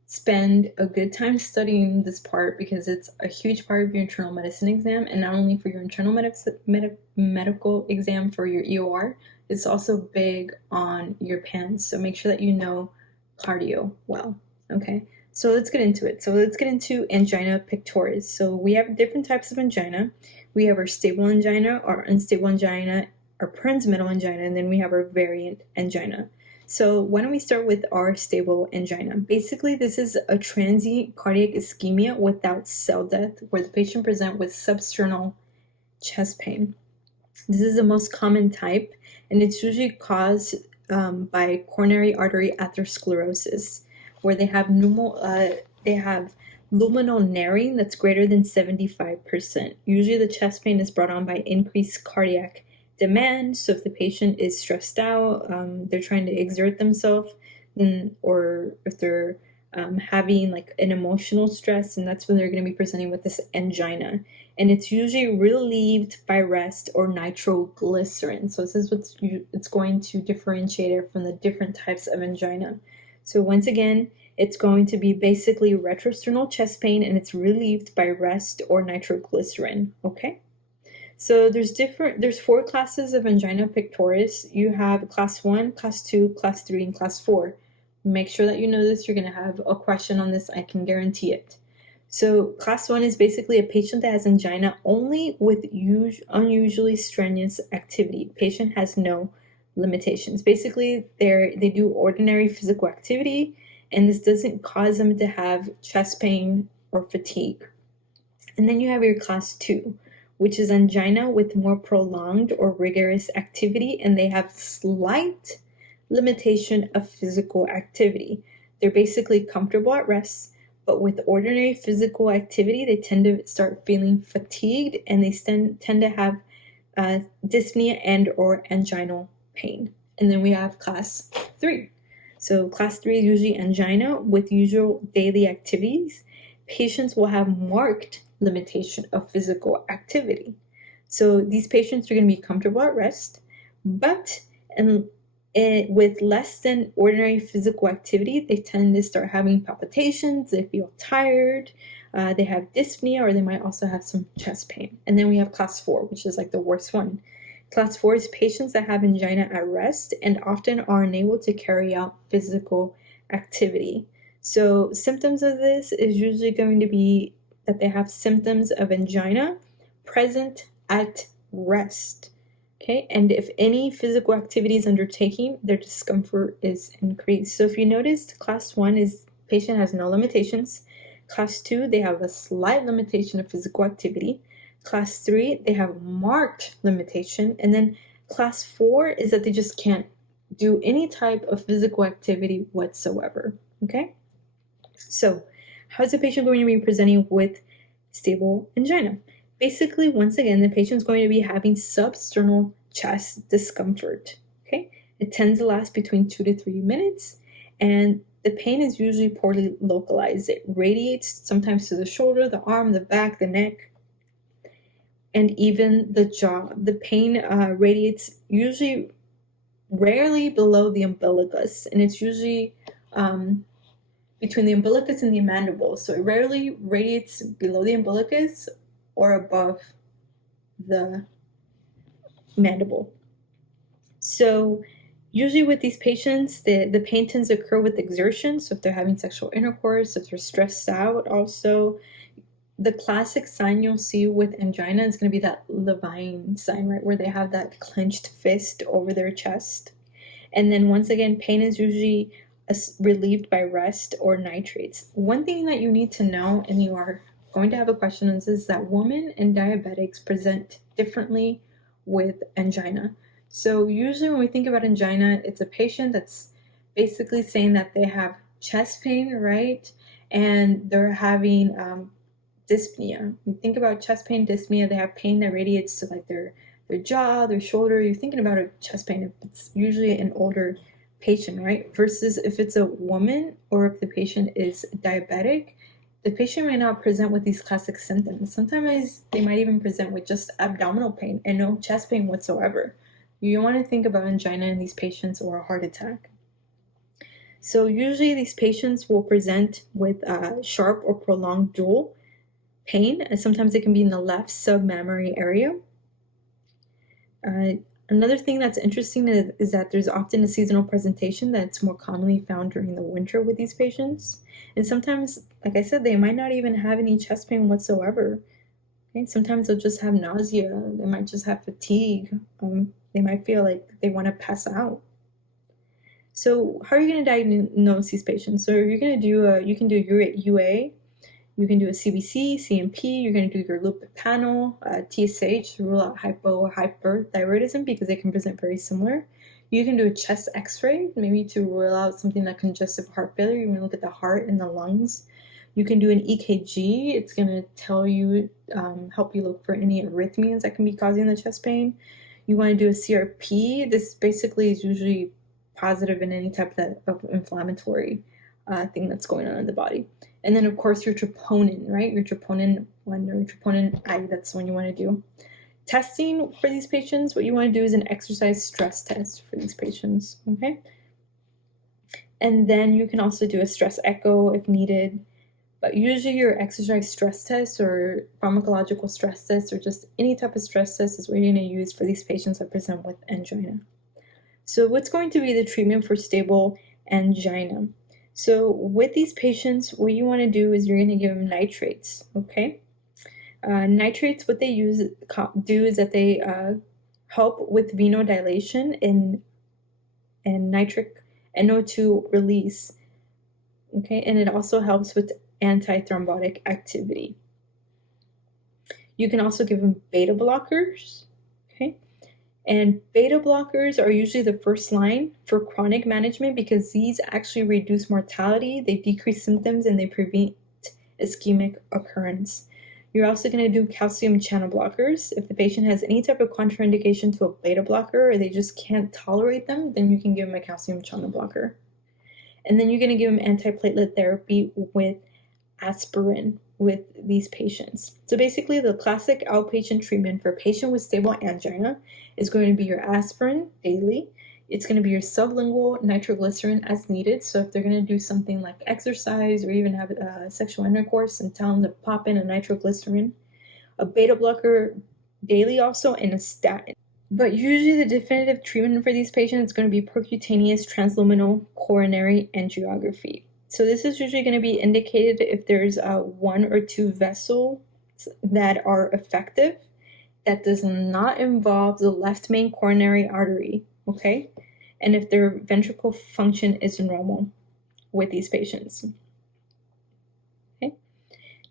spend a good time studying this part because it's a huge part of your internal medicine exam, and not only for your internal medical exam for your EOR, it's also big on your PANS, so make sure that you know cardio well, okay? So let's get into it. So let's get into angina pectoris. So we have different types of angina. We have our stable angina, our unstable angina, our transmittal angina, and then we have our variant angina. So why don't we start with our stable angina? Basically, this is a transient cardiac ischemia without cell death, where the patient presents with substernal chest pain. This is the most common type, and it's usually caused by coronary artery atherosclerosis, where they have luminal narrowing that's greater than 75%. Usually the chest pain is brought on by increased cardiac demand. So if the patient is stressed out, they're trying to exert themselves, or if they're having like an emotional stress, and that's when they're going to be presenting with this angina. And it's usually relieved by rest or nitroglycerin. So this is it's going to differentiate it from the different types of angina. So once again, it's going to be basically retrosternal chest pain, and it's relieved by rest or nitroglycerin, okay? So there's 4 classes of angina pectoris. You have class 1, class 2, class 3, and class 4. Make sure that you know this. You're going to have a question on this, I can guarantee it. So class 1 is basically a patient that has angina only with unusually strenuous activity. Patient has no limitations. Basically, they do ordinary physical activity, and this doesn't cause them to have chest pain or fatigue. And then you have your class 2, which is angina with more prolonged or rigorous activity, and they have slight limitation of physical activity. They're basically comfortable at rest, but with ordinary physical activity, they tend to start feeling fatigued, and they tend to have dyspnea and or anginal pain. And then we have class 3. So class 3 is usually angina with usual daily activities. Patients will have marked limitation of physical activity. So these patients are going to be comfortable at rest, but with less than ordinary physical activity, they tend to start having palpitations, they feel tired, they have dyspnea, or they might also have some chest pain. And then we have class 4, which is like the worst one. Class 4 is patients that have angina at rest and often are unable to carry out physical activity. So symptoms of this is usually going to be that they have symptoms of angina present at rest. Okay, and if any physical activity is undertaken, their discomfort is increased. So if you noticed, class 1 is patient has no limitations. Class 2, they have a slight limitation of physical activity. Class 3, they have marked limitation. And then class 4 is that they just can't do any type of physical activity whatsoever. Okay, so how is the patient going to be presenting with stable angina? Basically, once again, the patient's going to be having substernal chest discomfort, okay? It tends to last between 2 to 3 minutes, and the pain is usually poorly localized. It radiates sometimes to the shoulder, the arm, the back, the neck, and even the jaw. The pain radiates usually rarely below the umbilicus, and it's usually between the umbilicus and the mandible. So it rarely radiates below the umbilicus or above the mandible. So usually with these patients, the pain tends to occur with exertion. So if they're having sexual intercourse, if they're stressed out, also the classic sign you'll see with angina is going to be that Levine sign, right, where they have that clenched fist over their chest. And then once again, pain is usually relieved by rest or nitrates. One thing that you need to know, and you are going to have a question, is that women and diabetics present differently with angina. So usually when we think about angina, it's a patient that's basically saying that they have chest pain, right? And they're having dyspnea. You think about chest pain, dyspnea, they have pain that radiates to like their jaw, their shoulder. You're thinking about a chest pain if it's usually an older patient, right? Versus if it's a woman or if the patient is diabetic, the patient may not present with these classic symptoms. Sometimes they might even present with just abdominal pain and no chest pain whatsoever. You want to think about angina in these patients or a heart attack. So usually these patients will present with sharp or prolonged dual pain, and sometimes it can be in the left submammary area. Another thing that's interesting is that there's often a seasonal presentation that's more commonly found during the winter with these patients. And sometimes, like I said, they might not even have any chest pain whatsoever. Okay? Sometimes they'll just have nausea. They might just have fatigue. They might feel like they want to pass out. So how are you going to diagnose these patients? So you're going to do you can do UA, you can do a CBC, CMP, you're going to do your lipid panel, TSH to rule out hypo or hyperthyroidism because they can present very similar. You can do a chest x-ray, maybe to rule out something like congestive heart failure. You're going to look at the heart and the lungs. You can do an EKG. It's going to tell you, help you look for any arrhythmias that can be causing the chest pain. You want to do a CRP. This basically is usually positive in any type of inflammatory thing that's going on in the body. And then, of course, your troponin, right? Your troponin 1 or troponin I, that's the one you want to do. Testing for these patients, what you want to do is an exercise stress test for these patients, okay? And then you can also do a stress echo if needed. But usually your exercise stress test or pharmacological stress test or just any type of stress test is what you're going to use for these patients that present with angina. So what's going to be the treatment for stable angina? So with these patients, what you want to do is you're going to give them nitrates, okay? Nitrates, what they do is that they help with venodilation and nitric NO2 release, okay? And it also helps with antithrombotic activity. You can also give them beta blockers, okay? And beta blockers are usually the first line for chronic management because these actually reduce mortality, they decrease symptoms, and they prevent ischemic occurrence. You're also going to do calcium channel blockers. If the patient has any type of contraindication to a beta blocker or they just can't tolerate them, then you can give them a calcium channel blocker. And then you're going to give them antiplatelet therapy with aspirin with these patients. So basically the classic outpatient treatment for a patient with stable angina is going to be your aspirin daily. It's going to be your sublingual nitroglycerin as needed. So if they're going to do something like exercise or even have sexual intercourse, and tell them to pop in a nitroglycerin, a beta blocker daily also, and a statin. But usually the definitive treatment for these patients is going to be percutaneous transluminal coronary angiography. So this is usually going to be indicated if there's 1 or 2 vessels that are effective that does not involve the left main coronary artery, okay? And if their ventricle function is normal with these patients, okay?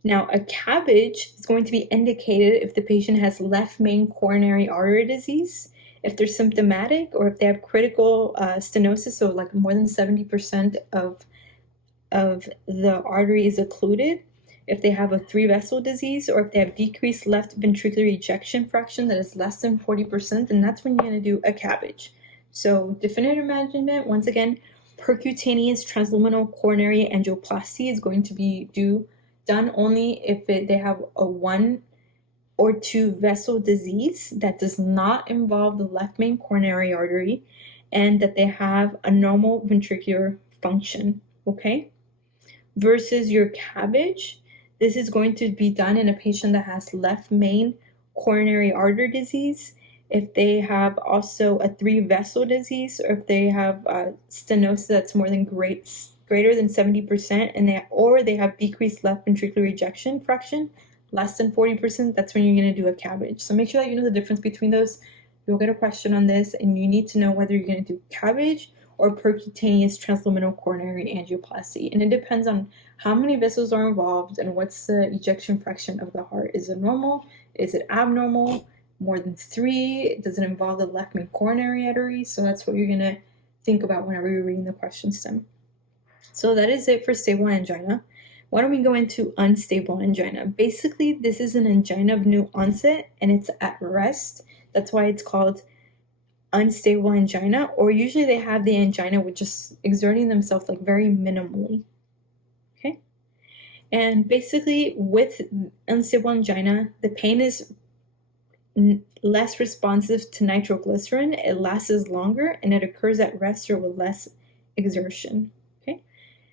Now, a CABG is going to be indicated if the patient has left main coronary artery disease, if they're symptomatic, or if they have critical stenosis, so like more than 70% of the artery is occluded, if they have a 3-vessel disease, or if they have decreased left ventricular ejection fraction that is less than 40%, then that's when you're going to do a CABG. So definitive management, once again, percutaneous transluminal coronary angioplasty is going to be done only if they have a 1 or 2 vessel disease that does not involve the left main coronary artery and that they have a normal ventricular function, okay? Versus your CABG, this is going to be done in a patient that has left main coronary artery disease, if they have also a 3 vessel disease, or if they have stenosis that's more than greater than 70%, and they have decreased left ventricular ejection fraction, less than 40%, that's when you're going to do a CABG. So make sure that you know the difference between those. You'll get a question on this, and you need to know whether you're going to do CABG or percutaneous transluminal coronary angioplasty. And it depends on how many vessels are involved and what's the ejection fraction of the heart. Is it normal? Is it abnormal? More than 3? Does it involve the left main coronary artery? So that's what you're going to think about whenever you're reading the question stem. So that is it for stable angina. Why don't we go into unstable angina? Basically, this is an angina of new onset and it's at rest. That's why it's called unstable angina, or usually they have the angina with just exerting themselves like very minimally. Okay? And basically with unstable angina, the pain is less responsive to nitroglycerin, it lasts longer, and it occurs at rest or with less exertion. Okay?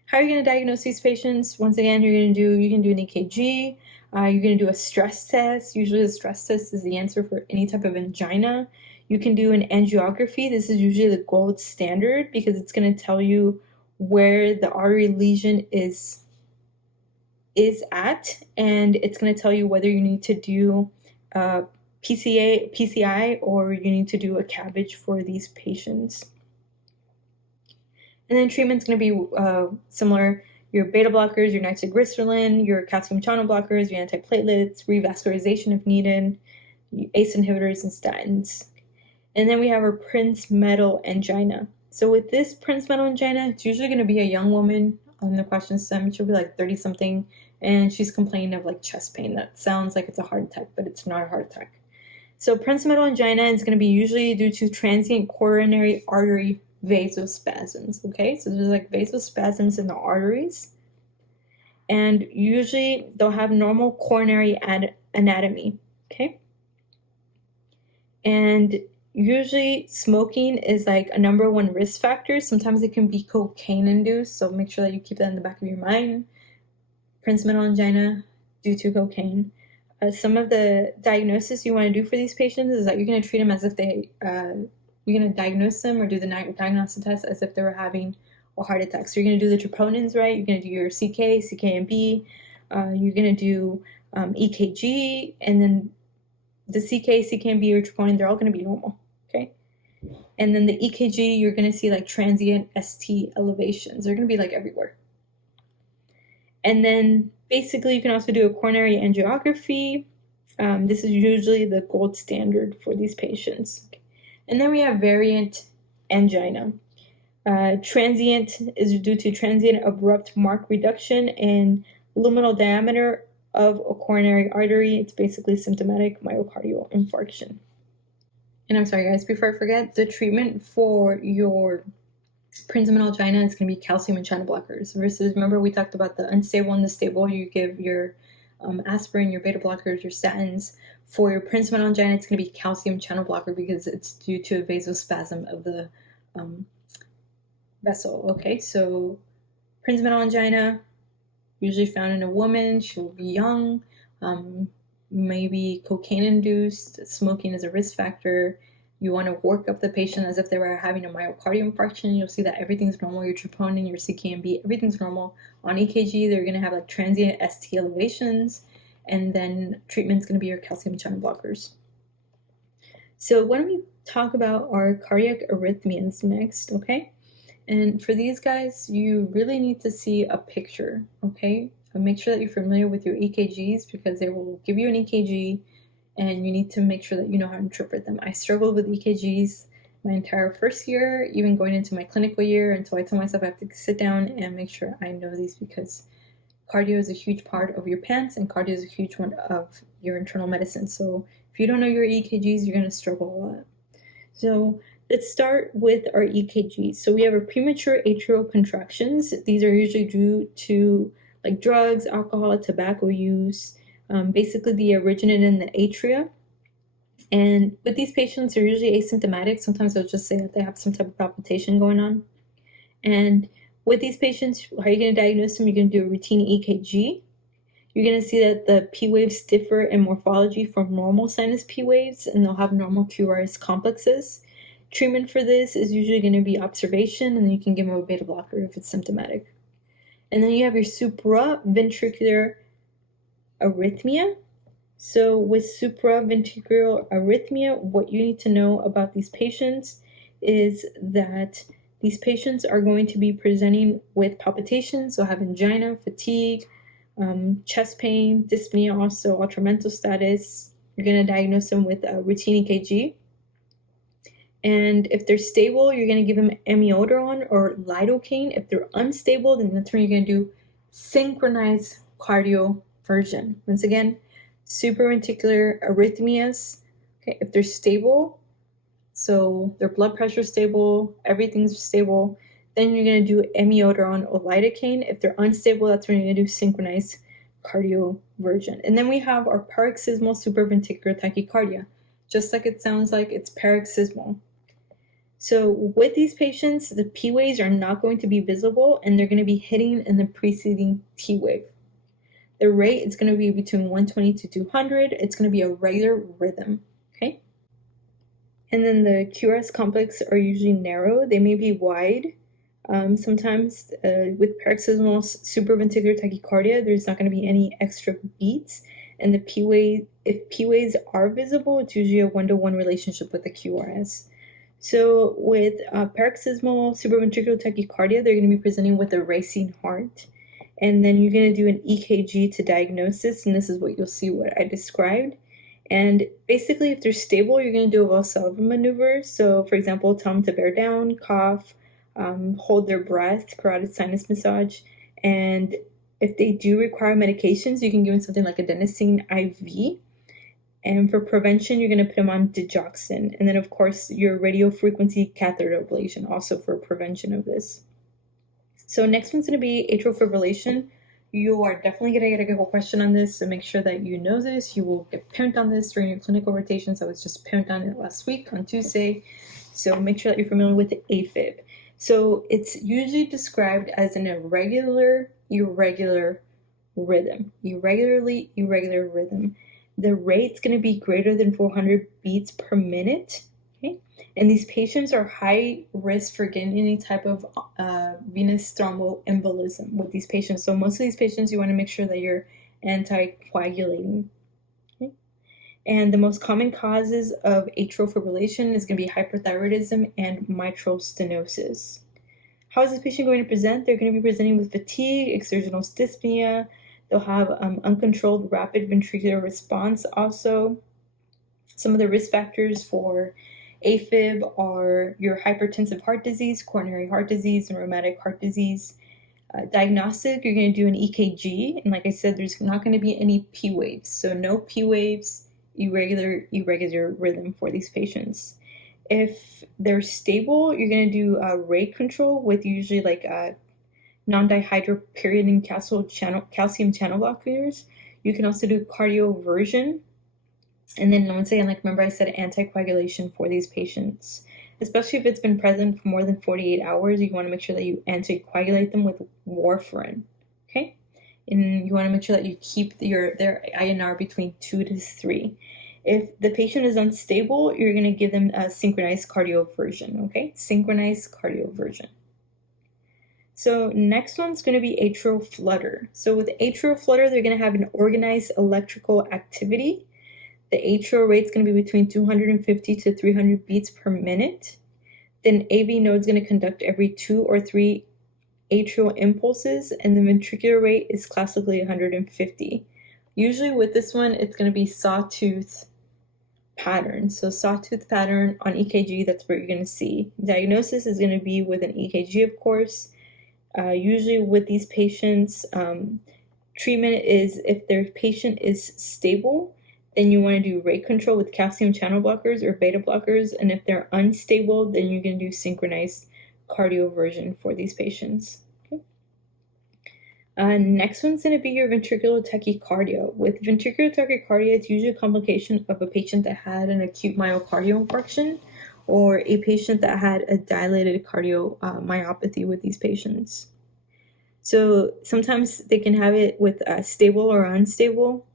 How are you going to diagnose these patients? Once again, you can do an EKG, you're going to do a stress test. Usually the stress test is the answer for any type of angina. You can do an angiography. This is usually the gold standard because it's going to tell you where the artery lesion is at, and it's going to tell you whether you need to do PCI or you need to do a CABG for these patients. And then treatment's going to be similar. Your beta blockers, your nitroglycerin, your calcium channel blockers, your antiplatelets, revascularization if needed, ACE inhibitors, and statins. And then we have our Prince-Metal angina. So with this Prince-Metal angina, it's usually going to be a young woman on the question stem. She'll be like 30-something, and she's complaining of like chest pain. That sounds like it's a heart attack, but it's not a heart attack. So Prince-Metal angina is going to be usually due to transient coronary artery vasospasms, okay? So there's like vasospasms in the arteries, and usually they'll have normal coronary anatomy, okay? And usually smoking is like a #1 risk factor. Sometimes it can be cocaine induced, so make sure that you keep that in the back of your mind. Prince-Metal angina due to cocaine. Some of the diagnosis you want to do for these patients is that you're going to treat them as if you're going to diagnose them or do the diagnostic test as if they were having a heart attack. So you're going to do the troponins, right? You're going to do your CK, CKMB. You're going to do EKG, and then the CK, CKMB, or troponin, they're all going to be normal, okay? And then the EKG, you're going to see like transient ST elevations. They're going to be like everywhere. And then basically you can also do a coronary angiography. This is usually the gold standard for these patients. And then we have variant angina. Transient is due to transient abrupt marked reduction in luminal diameter of a coronary artery. It's basically symptomatic myocardial infarction. And I'm sorry guys, before I forget, the treatment for your Prince-Metal angina is going to be calcium and channel blockers versus, remember we talked about the unstable and the stable. You give your aspirin, your beta blockers, your statins. For your Prince-Metal angina, it's going to be calcium channel blocker because it's due to a vasospasm of the vessel. Okay, so Prince-Metal angina, usually found in a woman. She'll be young, maybe cocaine induced. Smoking is a risk factor. You want to work up the patient as if they were having a myocardial infarction. You'll see that everything's normal. Your troponin, your CKMB, everything's normal. On EKG, they're going to have like transient ST elevations, and then treatment's going to be your calcium channel blockers. So why don't we talk about our cardiac arrhythmias next, okay? And for these guys, you really need to see a picture, okay? Make sure that you're familiar with your EKGs because they will give you an EKG and you need to make sure that you know how to interpret them. I struggled with EKGs my entire first year, even going into my clinical year, until I told myself I have to sit down and make sure I know these because cardio is a huge part of your PANCE and cardio is a huge one of your internal medicine. So if you don't know your EKGs, you're going to struggle a lot. So let's start with our EKG. So we have a premature atrial contractions. These are usually due to like drugs, alcohol, tobacco use. Basically, they originate in the atria. And with these patients, they're usually asymptomatic. Sometimes they'll just say that they have some type of palpitation going on. And with these patients, how are you going to diagnose them? You're going to do a routine EKG. You're going to see that the P waves differ in morphology from normal sinus P waves, and they'll have normal QRS complexes. Treatment for this is usually going to be observation, and then you can give them a beta blocker if it's symptomatic. And then you have your supraventricular arrhythmia. So with supraventricular arrhythmia, what you need to know about these patients is that these patients are going to be presenting with palpitations, so have angina, fatigue, chest pain, dyspnea, also altered mental status. You're going to diagnose them with a routine EKG. And if they're stable, you're going to give them amiodarone or lidocaine. If they're unstable, then that's when you're going to do synchronized cardioversion. Once again, supraventricular arrhythmias. Okay, if they're stable, so their blood pressure is stable, everything's stable, then you're going to do amiodarone or lidocaine. If they're unstable, that's when you're going to do synchronized cardioversion. And then we have our paroxysmal supraventricular tachycardia. Just like it sounds like, it's paroxysmal. So with these patients, the P waves are not going to be visible, and they're going to be hitting in the preceding T wave. The rate is going to be between 120 to 200. It's going to be a regular rhythm, okay? And then the QRS complex are usually narrow. They may be wide. Sometimes with paroxysmal supraventricular tachycardia, there's not going to be any extra beats. And the P wave, if P waves are visible, it's usually a 1-to-1 relationship with the QRS. So with paroxysmal supraventricular tachycardia, they're going to be presenting with a racing heart. And then you're going to do an EKG to diagnosis, and this is what you'll see what I described. And basically, if they're stable, you're going to do a Valsalva maneuver. So, for example, tell them to bear down, cough, hold their breath, carotid sinus massage. And if they do require medications, you can give them something like adenosine IV. And for prevention, you're going to put them on digoxin. And then, of course, your radiofrequency catheter ablation, also for prevention of this. So next one's going to be atrial fibrillation. You are definitely going to get a good question on this, so make sure that you know this. You will get parent on this during your clinical rotations. I was just parent on it last week on Tuesday. So make sure that you're familiar with the AFib. So it's usually described as an irregular rhythm. Irregular rhythm. The rate's going to be greater than 400 beats per minute. Okay? And these patients are high risk for getting any type of venous thromboembolism with these patients. So most of these patients, you want to make sure that you're anticoagulating. Okay? And the most common causes of atrial fibrillation is going to be hyperthyroidism and mitral stenosis. How is this patient going to present? They're going to be presenting with fatigue, exertional dyspnea. They'll have uncontrolled rapid ventricular response also. Some of the risk factors for AFib are your hypertensive heart disease, coronary heart disease, and rheumatic heart disease. Diagnostic, you're going to do an EKG, and like I said, there's not going to be any P waves. So no P waves, irregular rhythm for these patients. If they're stable, you're going to do a rate control with usually like non-dihydropyridine calcium channel blockers. You can also do cardioversion. And then once again, like remember I said anticoagulation for these patients. Especially if it's been present for more than 48 hours, you want to make sure that you anticoagulate them with warfarin. Okay? And you want to make sure that you keep their INR between 2 to 3. If the patient is unstable, you're going to give them a synchronized cardioversion. Okay? Synchronized cardioversion. So next one's going to be atrial flutter. So with atrial flutter, they're going to have an organized electrical activity. The atrial rate is going to be between 250 to 300 beats per minute. Then AV node is going to conduct every 2 or 3 atrial impulses, and the ventricular rate is classically 150. Usually with this one, it's going to be sawtooth pattern. So sawtooth pattern on EKG, that's what you're going to see. Diagnosis is going to be with an EKG, of course. Usually with these patients, treatment is if their patient is stable, then you want to do rate control with calcium channel blockers or beta blockers. And if they're unstable, then you're going to do synchronized cardioversion for these patients. Okay. Next one's going to be your ventricular tachycardia. With ventricular tachycardia, it's usually a complication of a patient that had an acute myocardial infarction or a patient that had a dilated cardiomyopathy with these patients. So sometimes they can have it with stable or unstable.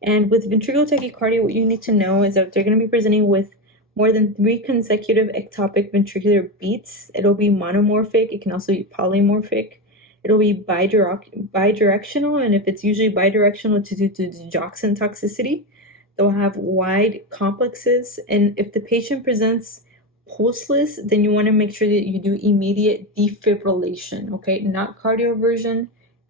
And with ventricular tachycardia, what you need to know is that they're going to be presenting with more than 3 consecutive ectopic ventricular beats. It'll be monomorphic. It can also be polymorphic. It'll be bidirectional, and if it's usually bidirectional, it's due to digoxin toxicity. They'll have wide complexes, and if the patient presents pulseless, then you want to make sure that you do immediate defibrillation, okay? Not cardioversion,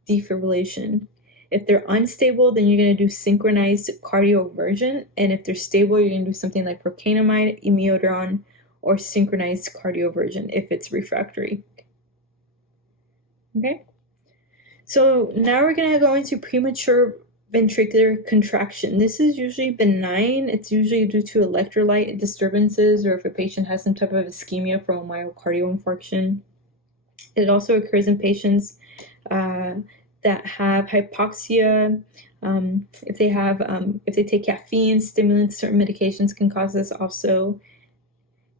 defibrillation. If they're unstable, then you're going to do synchronized cardioversion, and if they're stable, you're going to do something like procainamide, imiodaron, or synchronized cardioversion if it's refractory. Okay? So now we're going to go into premature ventricular contraction. This is usually benign. It's usually due to electrolyte disturbances or if a patient has some type of ischemia from a myocardial infarction. It also occurs in patients that have hypoxia. If they take caffeine, stimulants, certain medications can cause this also.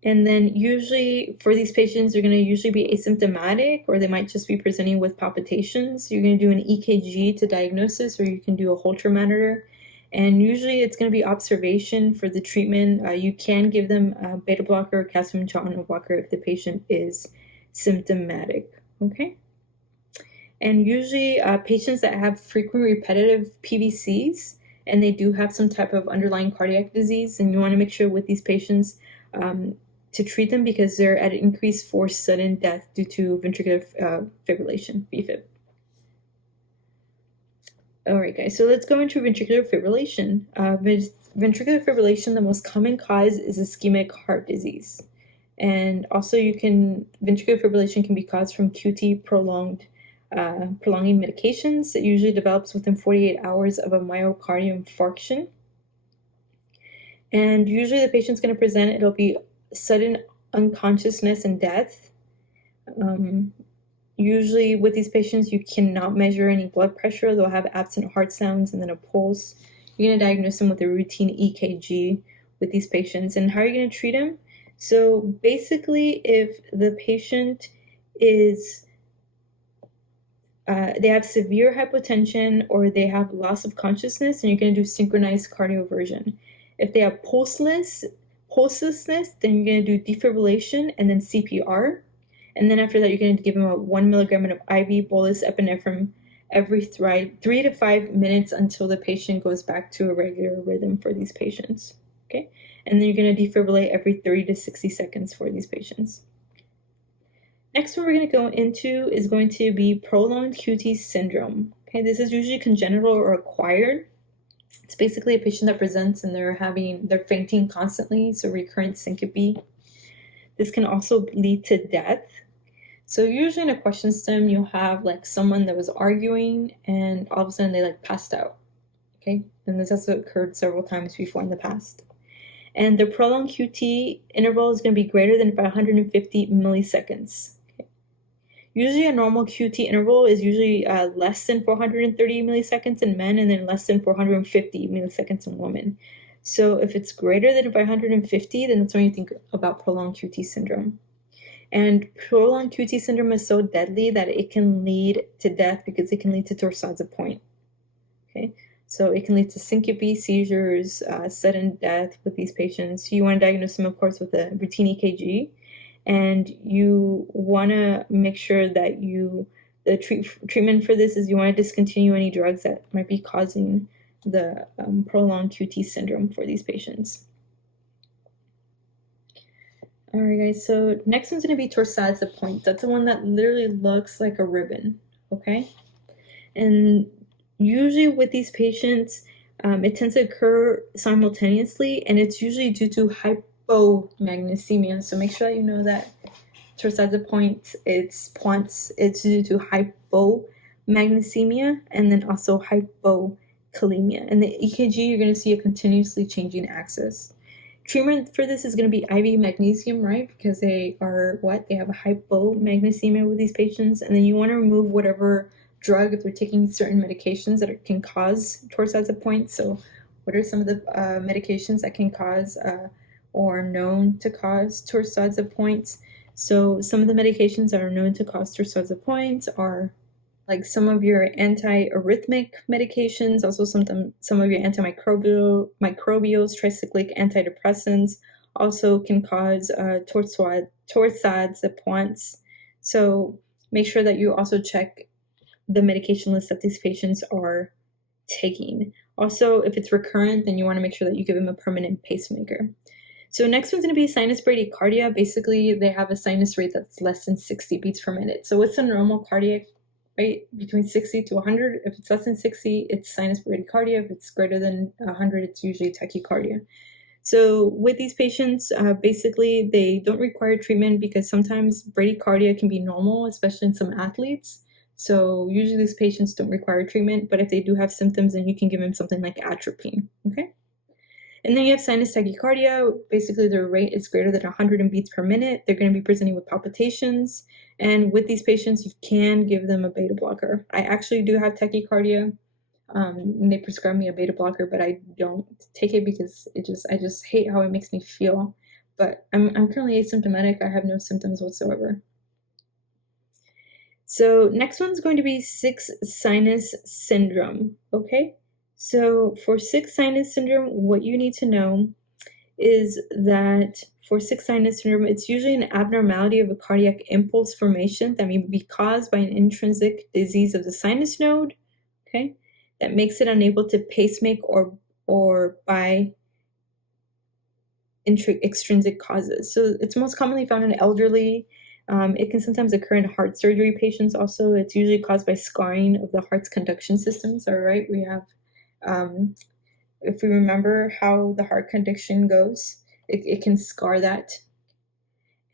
And then usually for these patients, they're going to usually be asymptomatic, or they might just be presenting with palpitations. You're going to do an EKG to diagnosis, or you can do a Holter monitor. And usually it's going to be observation for the treatment. You can give them a beta blocker or calcium channel blocker if the patient is symptomatic. Okay. And usually patients that have frequent repetitive PVCs and they do have some type of underlying cardiac disease, and you want to make sure with these patients to treat them because they're at increased for sudden death due to ventricular fibrillation, VFib. All right, guys, so let's go into ventricular fibrillation. With ventricular fibrillation, the most common cause is ischemic heart disease. And also ventricular fibrillation can be caused from QT prolonging medications. It usually develops within 48 hours of a myocardial infarction. And usually the patient's going to present, it'll be sudden unconsciousness and death. Usually with these patients, you cannot measure any blood pressure. They'll have absent heart sounds and then a pulse. You're going to diagnose them with a routine EKG with these patients. And how are you going to treat them? So basically, if the patient is they have severe hypotension or they have loss of consciousness, and you're going to do synchronized cardioversion. If they have pulselessness, then you're going to do defibrillation and then CPR. And then after that, you're going to give them a 1 milligram of IV bolus epinephrine every 3 to 5 minutes until the patient goes back to a regular rhythm for these patients. Okay, and then you're going to defibrillate every 30 to 60 seconds for these patients. Next one we're going to go into is going to be prolonged QT syndrome. Okay, this is usually congenital or acquired. It's basically a patient that presents and they're fainting constantly, so recurrent syncope. This can also lead to death. So usually in a question stem, you'll have like someone that was arguing and all of a sudden they like passed out. Okay, and this has occurred several times before in the past. And the prolonged QT interval is going to be greater than 550 milliseconds. Okay. Usually a normal QT interval is usually less than 430 milliseconds in men and then less than 450 milliseconds in women. So if it's greater than 550, then that's when you think about prolonged QT syndrome. And prolonged QT syndrome is so deadly that it can lead to death because it can lead to torsades of point. Okay, so it can lead to syncope, seizures, sudden death with these patients. You want to diagnose them, of course, with a routine EKG, and you want to make sure that the treatment for this is you want to discontinue any drugs that might be causing the prolonged QT syndrome for these patients. All right, guys, so next one's going to be torsades of point. That's the one that literally looks like a ribbon, okay? And usually with these patients, it tends to occur simultaneously, and it's usually due to hypomagnesemia. So make sure that you know that torsades of point, it's due to hypomagnesemia and then also hyponatremia. kalemia. And the EKG, you're going to see a continuously changing axis. Treatment for this is going to be IV magnesium, right? Because they are They have a hypomagnesemia with these patients. And then you want to remove whatever drug, if they're taking certain medications that can cause torsades of points. So what are some of the medications that can cause or known to cause torsades of points? So some of the medications that are known to cause torsades of points are like some of your antiarrhythmic medications, also some of your antimicrobials, tricyclic antidepressants also can cause torsades of points. So make sure that you also check the medication list that these patients are taking. Also, if it's recurrent, then you want to make sure that you give them a permanent pacemaker. So next one's going to be sinus bradycardia. Basically, they have a sinus rate that's less than 60 beats per minute. So what's the normal cardiac rate? Between 60 to 100. If it's less than 60, it's sinus bradycardia. If it's greater than 100, it's usually tachycardia. So with these patients, basically, they don't require treatment because sometimes bradycardia can be normal, especially in some athletes. So usually these patients don't require treatment, but if they do have symptoms, then you can give them something like atropine, okay? And then you have sinus tachycardia. Basically, their rate is greater than 100 beats per minute. They're going to be presenting with palpitations. And with these patients, you can give them a beta blocker. I actually do have tachycardia. And they prescribe me a beta blocker, but I don't take it because I just hate how it makes me feel. But I'm currently asymptomatic. I have no symptoms whatsoever. So next one's going to be 6 sinus syndrome, okay? So for 6 sinus syndrome, what you need to know is that for 6 sinus syndrome, it's usually an abnormality of a cardiac impulse formation that may be caused by an intrinsic disease of the sinus node, okay? That makes it unable to pacemake or by extrinsic causes. So it's most commonly found in elderly. It can sometimes occur in heart surgery patients also. It's usually caused by scarring of the heart's conduction systems, all right? We have, if we remember how the heart conduction goes, it can scar that.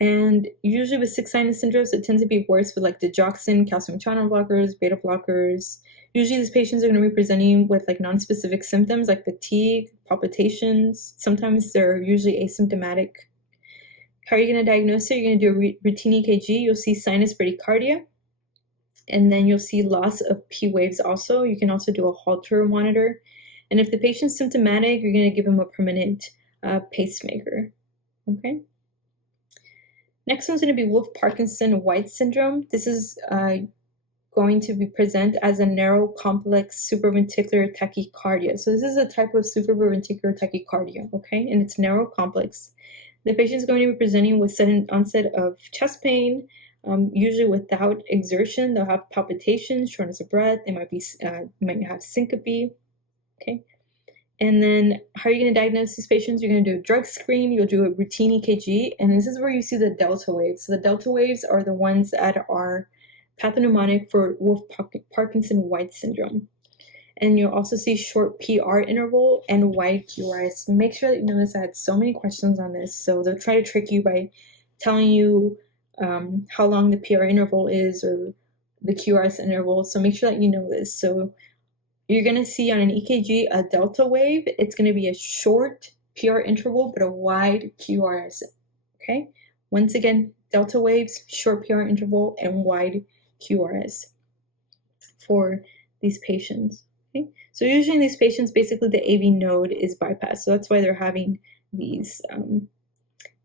And usually with 6 sinus syndromes, it tends to be worse with like digoxin, calcium channel blockers, beta blockers. Usually these patients are going to be presenting with like non-specific symptoms like fatigue, palpitations. Sometimes they're usually asymptomatic. How are you going to diagnose it? You're going to do a routine EKG. You'll see sinus bradycardia. And then you'll see loss of P waves also. You can also do a Holter monitor. And if the patient's symptomatic, you're going to give them a permanent pacemaker. Okay. Next one's going to be Wolff-Parkinson-White syndrome. This is going to be present as a narrow complex supraventricular tachycardia. So this is a type of supraventricular tachycardia, okay? And it's narrow complex. The patient is going to be presenting with sudden onset of chest pain, usually without exertion. They'll have palpitations, shortness of breath. They might have syncope, okay? And then how are you going to diagnose these patients? You're going to do a drug screen, you'll do a routine EKG, and this is where you see the delta waves. So the delta waves are the ones that are pathognomonic for Wolff-Parkinson-White syndrome. And you'll also see short PR interval and wide QRS. Make sure that you know this. I had so many questions on this, so they'll try to trick you by telling you how long the PR interval is or the QRS interval. So make sure that you know this. So you're going to see on an EKG a delta wave. It's going to be a short PR interval, but a wide QRS, okay? Once again, delta waves, short PR interval, and wide QRS for these patients, okay? So usually in these patients, basically the AV node is bypassed. So that's why they're having these,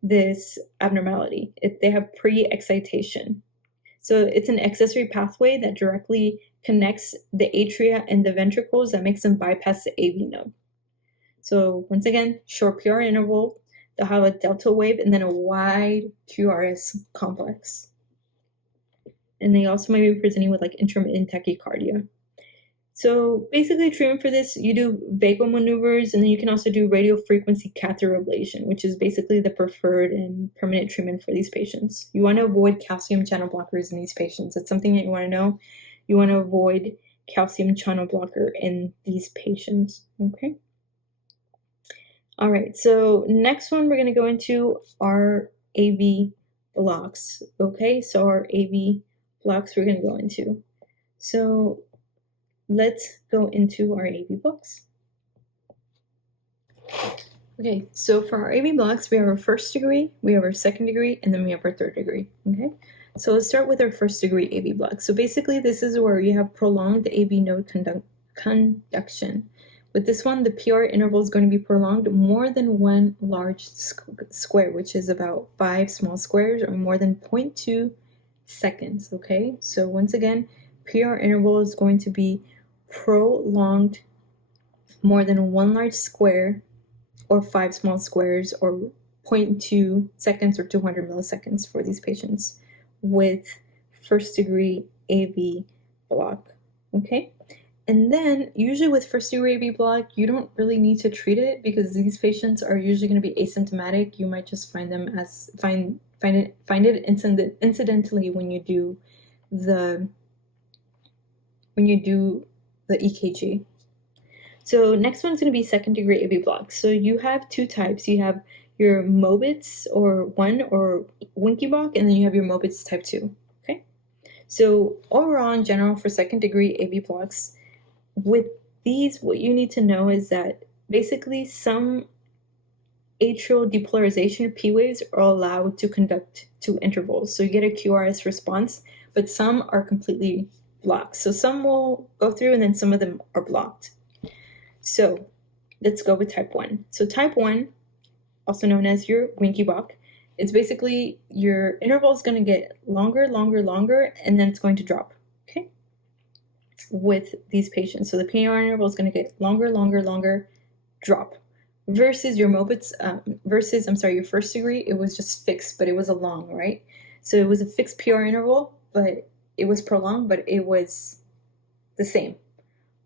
this abnormality. They have pre-excitation. So it's an accessory pathway that directly connects the atria and the ventricles that makes them bypass the AV node. So once again, short PR interval, they'll have a delta wave and then a wide QRS complex. And they also might be presenting with like intermittent tachycardia. So basically treatment for this, you do vagal maneuvers, and then you can also do radiofrequency catheter ablation, which is basically the preferred and permanent treatment for these patients. You want to avoid calcium channel blockers in these patients. That's something that you want to know. You want to avoid calcium channel blocker in these patients, okay? All right, so next one we're going to go into our AV blocks, okay? So our AV blocks we're going to go into. So let's go into our AV blocks. Okay, so for our AV blocks, we have our first degree, we have our second degree, and then we have our third degree, okay? So let's start with our first degree AV block. So basically, this is where you have prolonged AV node conduction. With this one, the PR interval is going to be prolonged more than one large square, which is about 5 small squares, or more than 0.2 seconds, okay? So once again, PR interval is going to be prolonged more than one large square, or 5 small squares, or 0.2 seconds, or 200 milliseconds for these patients with first degree AV block, okay? And then usually with first degree AV block, you don't really need to treat it because these patients are usually going to be asymptomatic. You might just find them as find it incidentally when you do the EKG. So next one's going to be second degree AV block. So you have two types. You have your Mobitz or 1 or Winky block, and then you have your Mobitz type 2. Okay. So overall, in general, for second degree AV blocks, with these, what you need to know is that basically some atrial depolarization P waves are allowed to conduct to intervals. So you get a QRS response, but some are completely blocked. So some will go through and then some of them are blocked. So let's go with type 1. So type 1, also known as your Winky block, it's basically your interval is going to get longer, and then it's going to drop, okay, with these patients. So the PR interval is going to get longer, drop. Versus your Mobitz, your first degree, it was just fixed, but it was a long, right? So it was a fixed PR interval, but it was prolonged, but it was the same.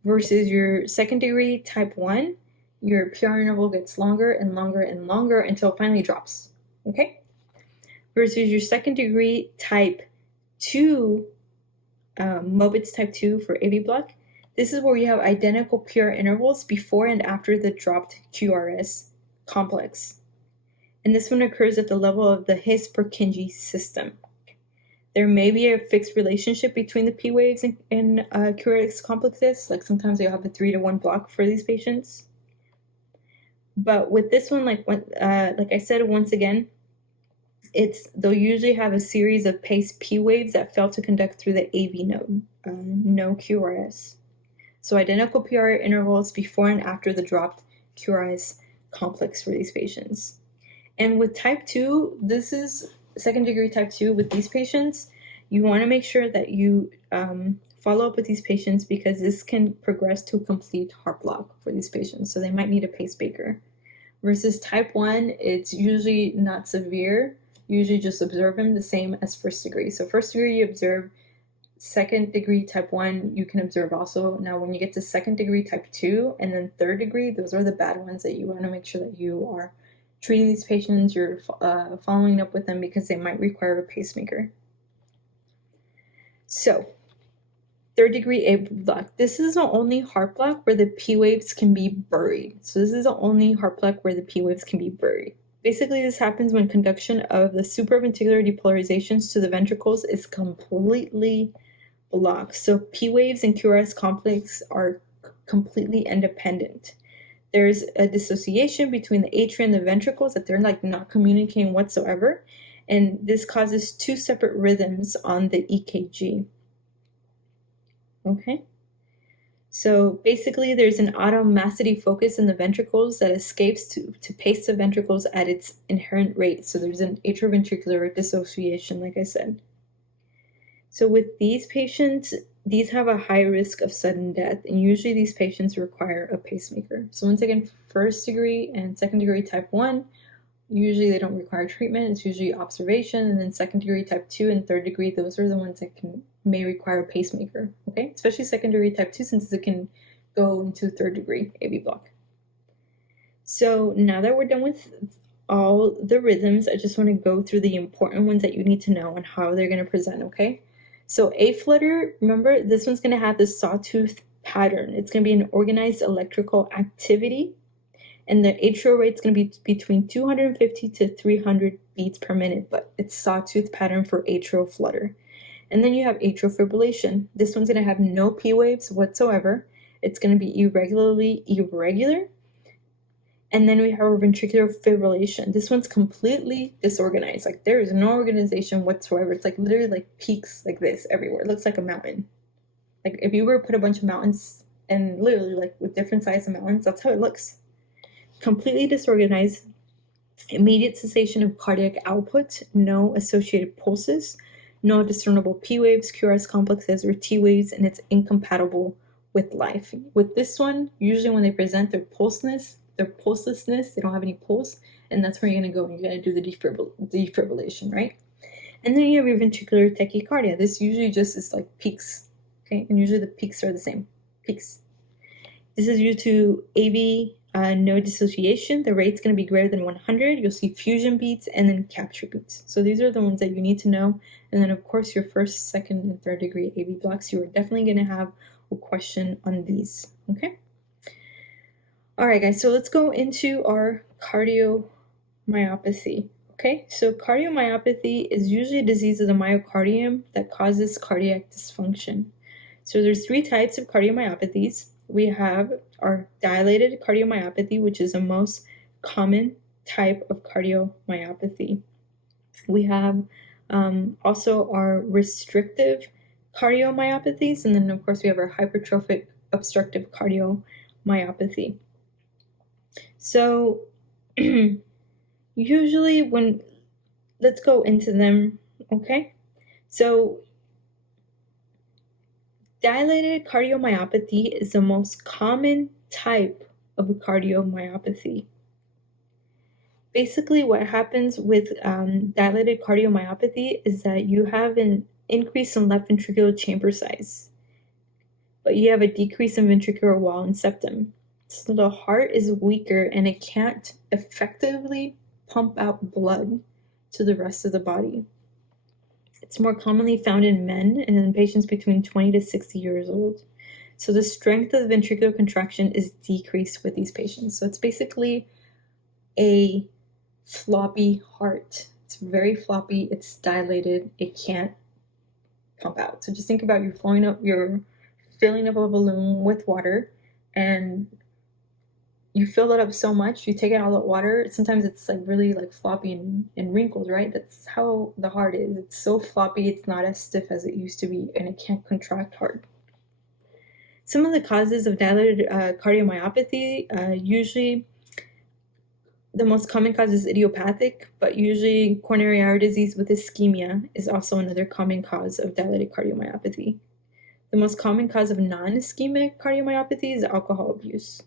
Versus your second degree type 1, your PR interval gets longer until it finally drops, okay? Versus your second degree type 2, Mobitz type 2 for AV block, this is where you have identical PR intervals before and after the dropped QRS complex. And this one occurs at the level of the His-Purkinje system. There may be a fixed relationship between the P waves and QRS complexes, like sometimes you'll have a 3-to-1 block for these patients. But with this one, like I said, once again, they'll usually have a series of paced P waves that fail to conduct through the AV node, no QRS. So identical PR intervals before and after the dropped QRS complex for these patients. And with type 2, this is second degree type 2 with these patients. You want to make sure that you follow up with these patients because this can progress to a complete heart block for these patients. So they might need a pacemaker. Versus type 1, it's usually not severe. You usually just observe them the same as first degree. So first degree you observe, second degree type 1 you can observe also. Now when you get to second degree type 2 and then third degree, those are the bad ones that you want to make sure that you are treating these patients, you're following up with them because they might require a pacemaker. So third degree AV block. This is the only heart block where the P waves can be buried. So this is the only heart block where the P waves can be buried. Basically, this happens when conduction of the supraventricular depolarizations to the ventricles is completely blocked. So P waves and QRS complex are completely independent. There's a dissociation between the atria and the ventricles that they're like not communicating whatsoever. And this causes two separate rhythms on the EKG. Okay. So basically there's an automacity focus in the ventricles that escapes to pace the ventricles at its inherent rate. So there's an atrioventricular dissociation, like I said. So with these patients, these have a high risk of sudden death, and usually these patients require a pacemaker. So once again, first degree and second degree type 1, usually they don't require treatment. It's usually observation, and then second degree type 2 and third degree, those are the ones that may require a pacemaker, okay? Especially second degree type 2 since it can go into third degree AV block. So now that we're done with all the rhythms, I just want to go through the important ones that you need to know and how they're going to present, okay? So A flutter, remember, this one's going to have this sawtooth pattern. It's going to be an organized electrical activity, and the atrial rate's going to be between 250 to 300 beats per minute, but it's sawtooth pattern for atrial flutter. And then you have atrial fibrillation. This one's going to have no P waves whatsoever. It's going to be irregular. And then we have ventricular fibrillation. This one's completely disorganized. Like there is no organization whatsoever. It's like literally like peaks like this everywhere. It looks like a mountain. Like if you were to put a bunch of mountains and literally like with different sizes of mountains, that's how it looks. Completely disorganized. Immediate cessation of cardiac output, no associated pulses, no discernible P waves, QRS complexes, or T waves, and it's incompatible with life. With this one, usually when they present their pulselessness, they don't have any pulse, and that's where you're going to go and you're going to do the defibrillation, right? And then you have your ventricular tachycardia. This usually just is like peaks, okay? And usually the peaks are the same, peaks. This is due to AV, no dissociation. The rate's going to be greater than 100. You'll see fusion beats and then capture beats. So these are the ones that you need to know. And then, of course, your first, second, and third degree AV blocks, you are definitely going to have a question on these, okay? All right, guys, so let's go into our cardiomyopathy, okay? So cardiomyopathy is usually a disease of the myocardium that causes cardiac dysfunction. So there's 3 types of cardiomyopathies. We have our dilated cardiomyopathy, which is the most common type of cardiomyopathy. We have also our restrictive cardiomyopathies, and then of course we have our hypertrophic obstructive cardiomyopathy. So usually let's go into them, okay? So dilated cardiomyopathy is the most common type of cardiomyopathy. Basically, what happens with dilated cardiomyopathy is that you have an increase in left ventricular chamber size, but you have a decrease in ventricular wall and septum. So the heart is weaker and it can't effectively pump out blood to the rest of the body. It's more commonly found in men and in patients between 20 to 60 years old. So the strength of the ventricular contraction is decreased with these patients. So it's basically a floppy heart. It's very floppy, it's dilated, it can't pump out. So just think about you're filling up a balloon with water and you fill it up so much, you take out all that water, sometimes it's like really like floppy and wrinkled, right? That's how the heart is. It's so floppy, it's not as stiff as it used to be, and it can't contract hard. Some of the causes of dilated cardiomyopathy, usually the most common cause is idiopathic, but usually coronary artery disease with ischemia is also another common cause of dilated cardiomyopathy. The most common cause of non-ischemic cardiomyopathy is alcohol abuse.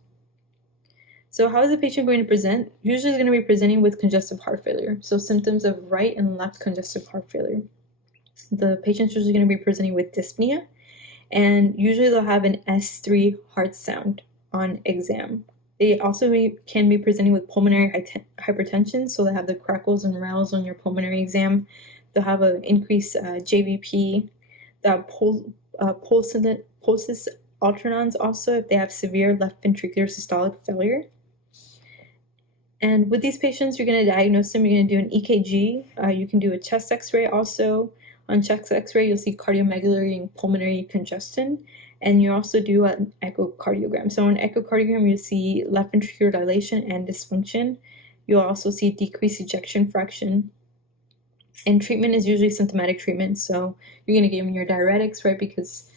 So how is the patient going to present? Usually they're going to be presenting with congestive heart failure. So symptoms of right and left congestive heart failure. The patient's usually going to be presenting with dyspnea, and usually they'll have an S3 heart sound on exam. They also can be presenting with pulmonary hypertension, so they have the crackles and rattles on your pulmonary exam. They'll have an increased JVP. They'll have pulsus alternans also if they have severe left ventricular systolic failure. And with these patients, you're going to diagnose them. You're going to do an EKG. You can do a chest x-ray also. On chest x-ray, you'll see cardiomegaly and pulmonary congestion. And you also do an echocardiogram. So on echocardiogram, you see left ventricular dilation and dysfunction. You'll also see decreased ejection fraction. And treatment is usually symptomatic treatment. So you're going to give them your diuretics, right? Because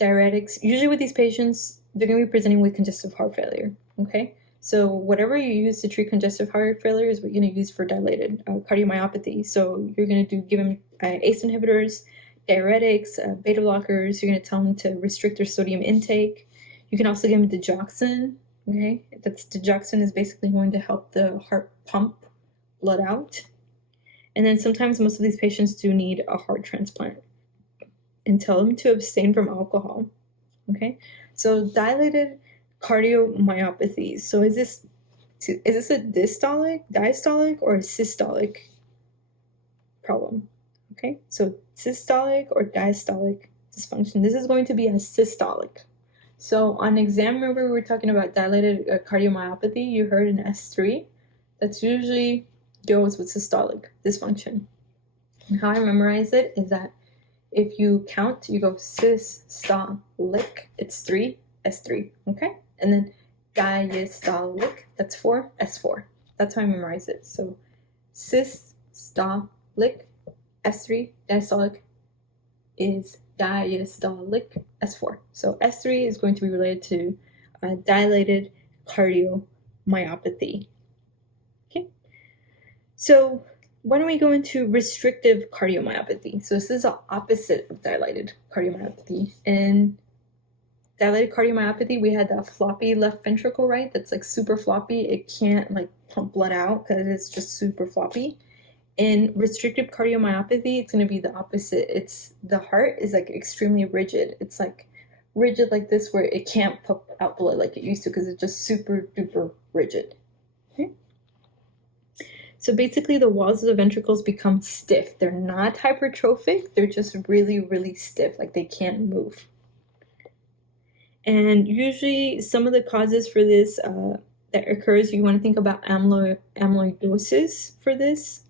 diuretics, usually with these patients, they're going to be presenting with congestive heart failure, okay? So whatever you use to treat congestive heart failure is what you're going to use for dilated cardiomyopathy. So you're going to give them ACE inhibitors, diuretics, beta blockers. You're going to tell them to restrict their sodium intake. You can also give them digoxin, okay? Digoxin is basically going to help the heart pump blood out. And then sometimes most of these patients do need a heart transplant. And tell them to abstain from alcohol, okay? So dilated cardiomyopathy. So is this a diastolic, or a systolic problem? Okay, so systolic or diastolic dysfunction. This is going to be a systolic. So on exam, remember we were talking about dilated cardiomyopathy. You heard an S3. That's usually goes with systolic dysfunction. And how I memorize it is that if you count, you go systolic, it's 3, S3, okay? And then diastolic, that's 4, S4. That's how I memorize it. So systolic, S3, diastolic is diastolic, S4. So S3 is going to be related to dilated cardiomyopathy. Okay. So why don't we go into restrictive cardiomyopathy? So this is the opposite of dilated cardiomyopathy. In dilated cardiomyopathy, we had that floppy left ventricle, right? That's like super floppy. It can't like pump blood out because it's just super floppy. In restrictive cardiomyopathy, it's going to be the opposite. It's the heart is like extremely rigid. It's like rigid like this where it can't pump out blood like it used to because it's just super duper rigid. Okay? So basically the walls of the ventricles become stiff. They're not hypertrophic, they're just really, really stiff, like they can't move. And usually some of the causes for this that occurs, you want to think about amyloidosis for these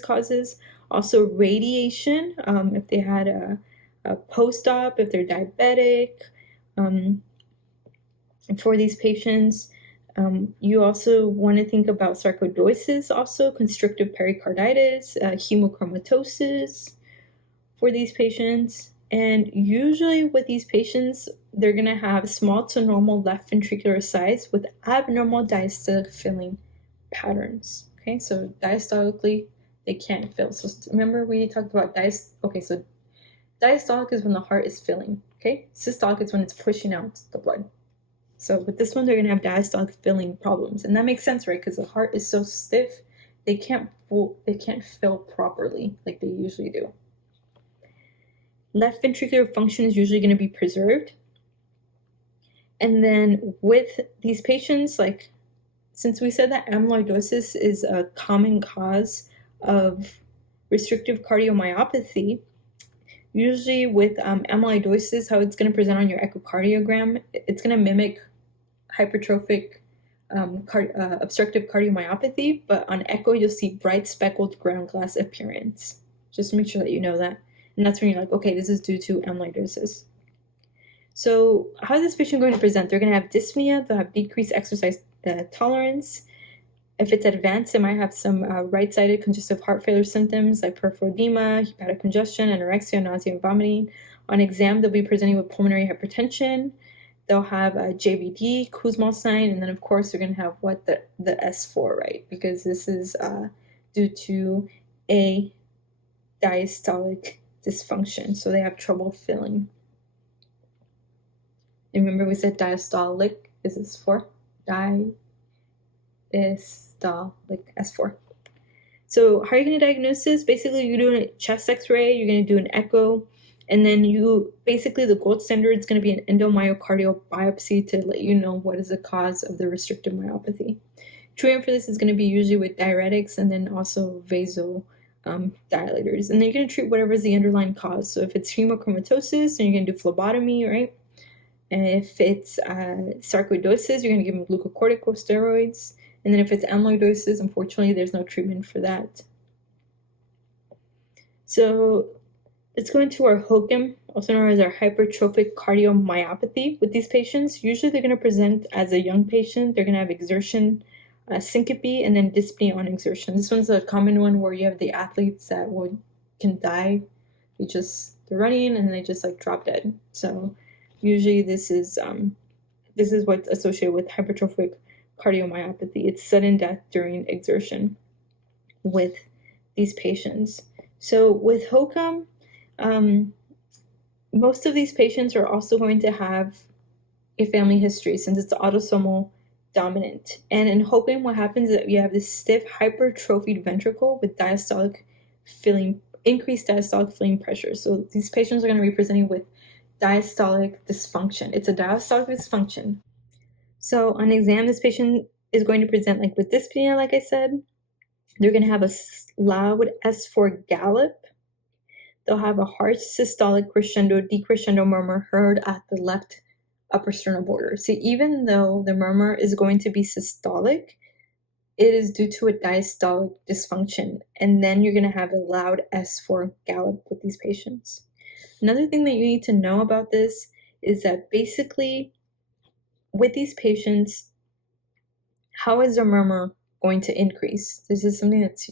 causes. Also radiation, if they had a post-op, if they're diabetic. For these patients, you also want to think about sarcoidosis, also constrictive pericarditis, hemochromatosis for these patients. And usually with these patients, they're going to have small to normal left ventricular size with abnormal diastolic filling patterns. Okay, so diastolically, they can't fill. So remember we talked about so diastolic is when the heart is filling. Okay, systolic is when it's pushing out the blood. So with this one, they're going to have diastolic filling problems. And that makes sense, right? Because the heart is so stiff, they can't fill properly like they usually do. Left ventricular function is usually going to be preserved. And then with these patients, like since we said that amyloidosis is a common cause of restrictive cardiomyopathy, usually with amyloidosis, how it's going to present on your echocardiogram, it's going to mimic hypertrophic obstructive cardiomyopathy, but on echo you'll see bright speckled ground glass appearance. Just to make sure that you know that. And that's when you're like, okay, this is due to amyloidosis. So how is this patient going to present? They're going to have dyspnea, they'll have decreased exercise tolerance. If it's advanced, it might have some right-sided congestive heart failure symptoms like peripheral edema, hepatic congestion, anorexia, nausea, and vomiting. On exam, they'll be presenting with pulmonary hypertension. They'll have a JVD, Kussmaul sign, and then of course they're going to have the S4, right? Because this is due to a diastolic dysfunction, so they have trouble filling. And remember we said diastolic is S4, diastolic S4. So how are you going to diagnose this? Basically, you're doing a chest x-ray, you're going to do an echo, and then the gold standard is going to be an endomyocardial biopsy to let you know what is the cause of the restrictive myopathy. Treatment for this is going to be usually with diuretics and then also vasodilators. And then you're going to treat whatever is the underlying cause. So if it's hemochromatosis, then you're going to do phlebotomy, right? And if it's sarcoidosis, you're going to give them glucocorticosteroids. And then if it's amyloidosis, unfortunately, there's no treatment for that. So let's go into our HOCM, also known as our hypertrophic cardiomyopathy. With these patients, usually they're going to present as a young patient. They're going to have exertion, syncope, and then dyspnea on exertion. This one's a common one where you have the athletes that can die. They're running and they just like drop dead. So usually this is what's associated with hypertrophic cardiomyopathy. It's sudden death during exertion with these patients. So with HOCM, most of these patients are also going to have a family history since it's autosomal dominant. And in HOCM, what happens is that you have this stiff hypertrophied ventricle with increased diastolic filling pressure. So these patients are going to be presenting with diastolic dysfunction. It's a diastolic dysfunction. So on exam, this patient is going to present like with dyspnea, like I said. They're going to have a loud S4 gallop. They'll have a harsh systolic crescendo, decrescendo murmur heard at the left upper sternal border. See, even though the murmur is going to be systolic, it is due to a diastolic dysfunction, and then you're going to have a loud S4 gallop with these patients. Another thing that you need to know about this is that basically with these patients, how is their murmur going to increase? This is something that's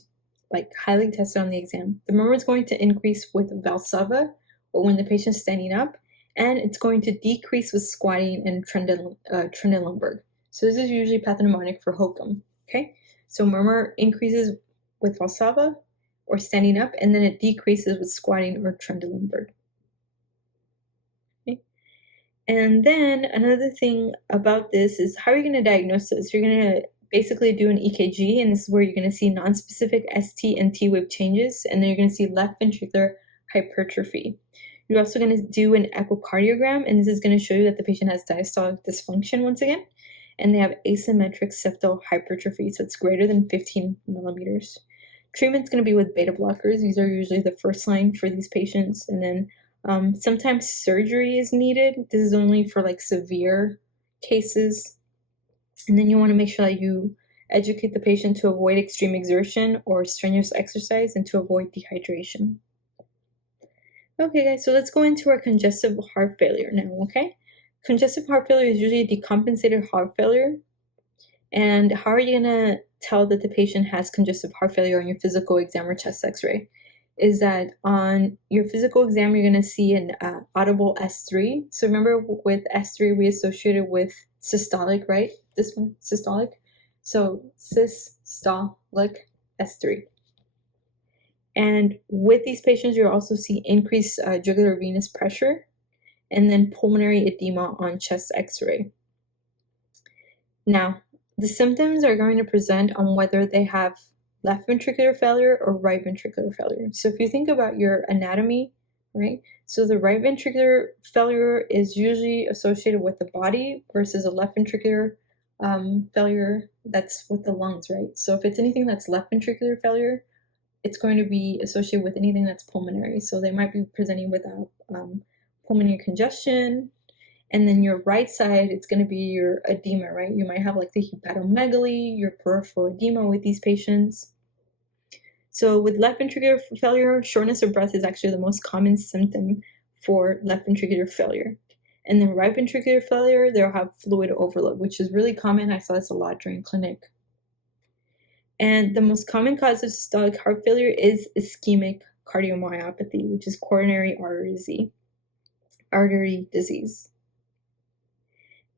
like highly tested on the exam. The murmur is going to increase with Valsalva, or when the patient's standing up, and it's going to decrease with squatting and Trendelenburg. So this is usually pathognomonic for hokum, okay? So murmur increases with Valsalva or standing up, and then it decreases with squatting or Trendelenburg. Okay? And then another thing about this is how are you going to diagnose this? You're going to basically do an EKG, and this is where you're going to see nonspecific ST and T wave changes, and then you're going to see left ventricular hypertrophy. You're also going to do an echocardiogram, and this is going to show you that the patient has diastolic dysfunction once again, and they have asymmetric septal hypertrophy, so it's greater than 15 millimeters. Treatment's going to be with beta blockers. These are usually the first line for these patients, and then sometimes surgery is needed. This is only for like severe cases. And then you want to make sure that you educate the patient to avoid extreme exertion or strenuous exercise and to avoid dehydration. Okay, guys, so let's go into our congestive heart failure now, okay? Congestive heart failure is usually a decompensated heart failure. And how are you going to tell that the patient has congestive heart failure on your physical exam or chest x-ray? Is that on your physical exam, you're going to see an audible S3. So remember with S3, we associated with systolic, right? This one, systolic. So systolic S3. And with these patients, you'll also see increased jugular venous pressure and then pulmonary edema on chest x-ray. Now, the symptoms are going to present on whether they have left ventricular failure or right ventricular failure. So if you think about your anatomy, right? So the right ventricular failure is usually associated with the body versus a left ventricular failure that's with the lungs, right? So if it's anything that's left ventricular failure, it's going to be associated with anything that's pulmonary. So they might be presenting with pulmonary congestion. And then your right side, it's going to be your edema, right? You might have like the hepatomegaly, your peripheral edema with these patients. So with left ventricular failure, shortness of breath is actually the most common symptom for left ventricular failure. And then right ventricular failure, they'll have fluid overload, which is really common. I saw this a lot during clinic. And the most common cause of systolic heart failure is ischemic cardiomyopathy, which is coronary artery disease.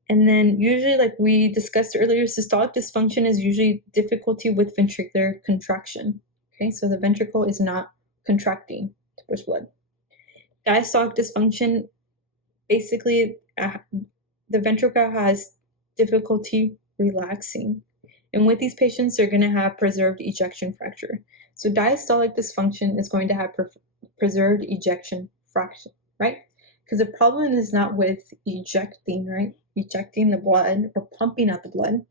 And then usually, like we discussed earlier, systolic dysfunction is usually difficulty with ventricular contraction. Okay, so the ventricle is not contracting to push blood. Diastolic dysfunction, basically the ventricle has difficulty relaxing. And with these patients, they're going to have preserved ejection fracture. So diastolic dysfunction is going to have preserved ejection fraction, right? Because the problem is not with ejecting, right? Ejecting the blood or pumping out the blood.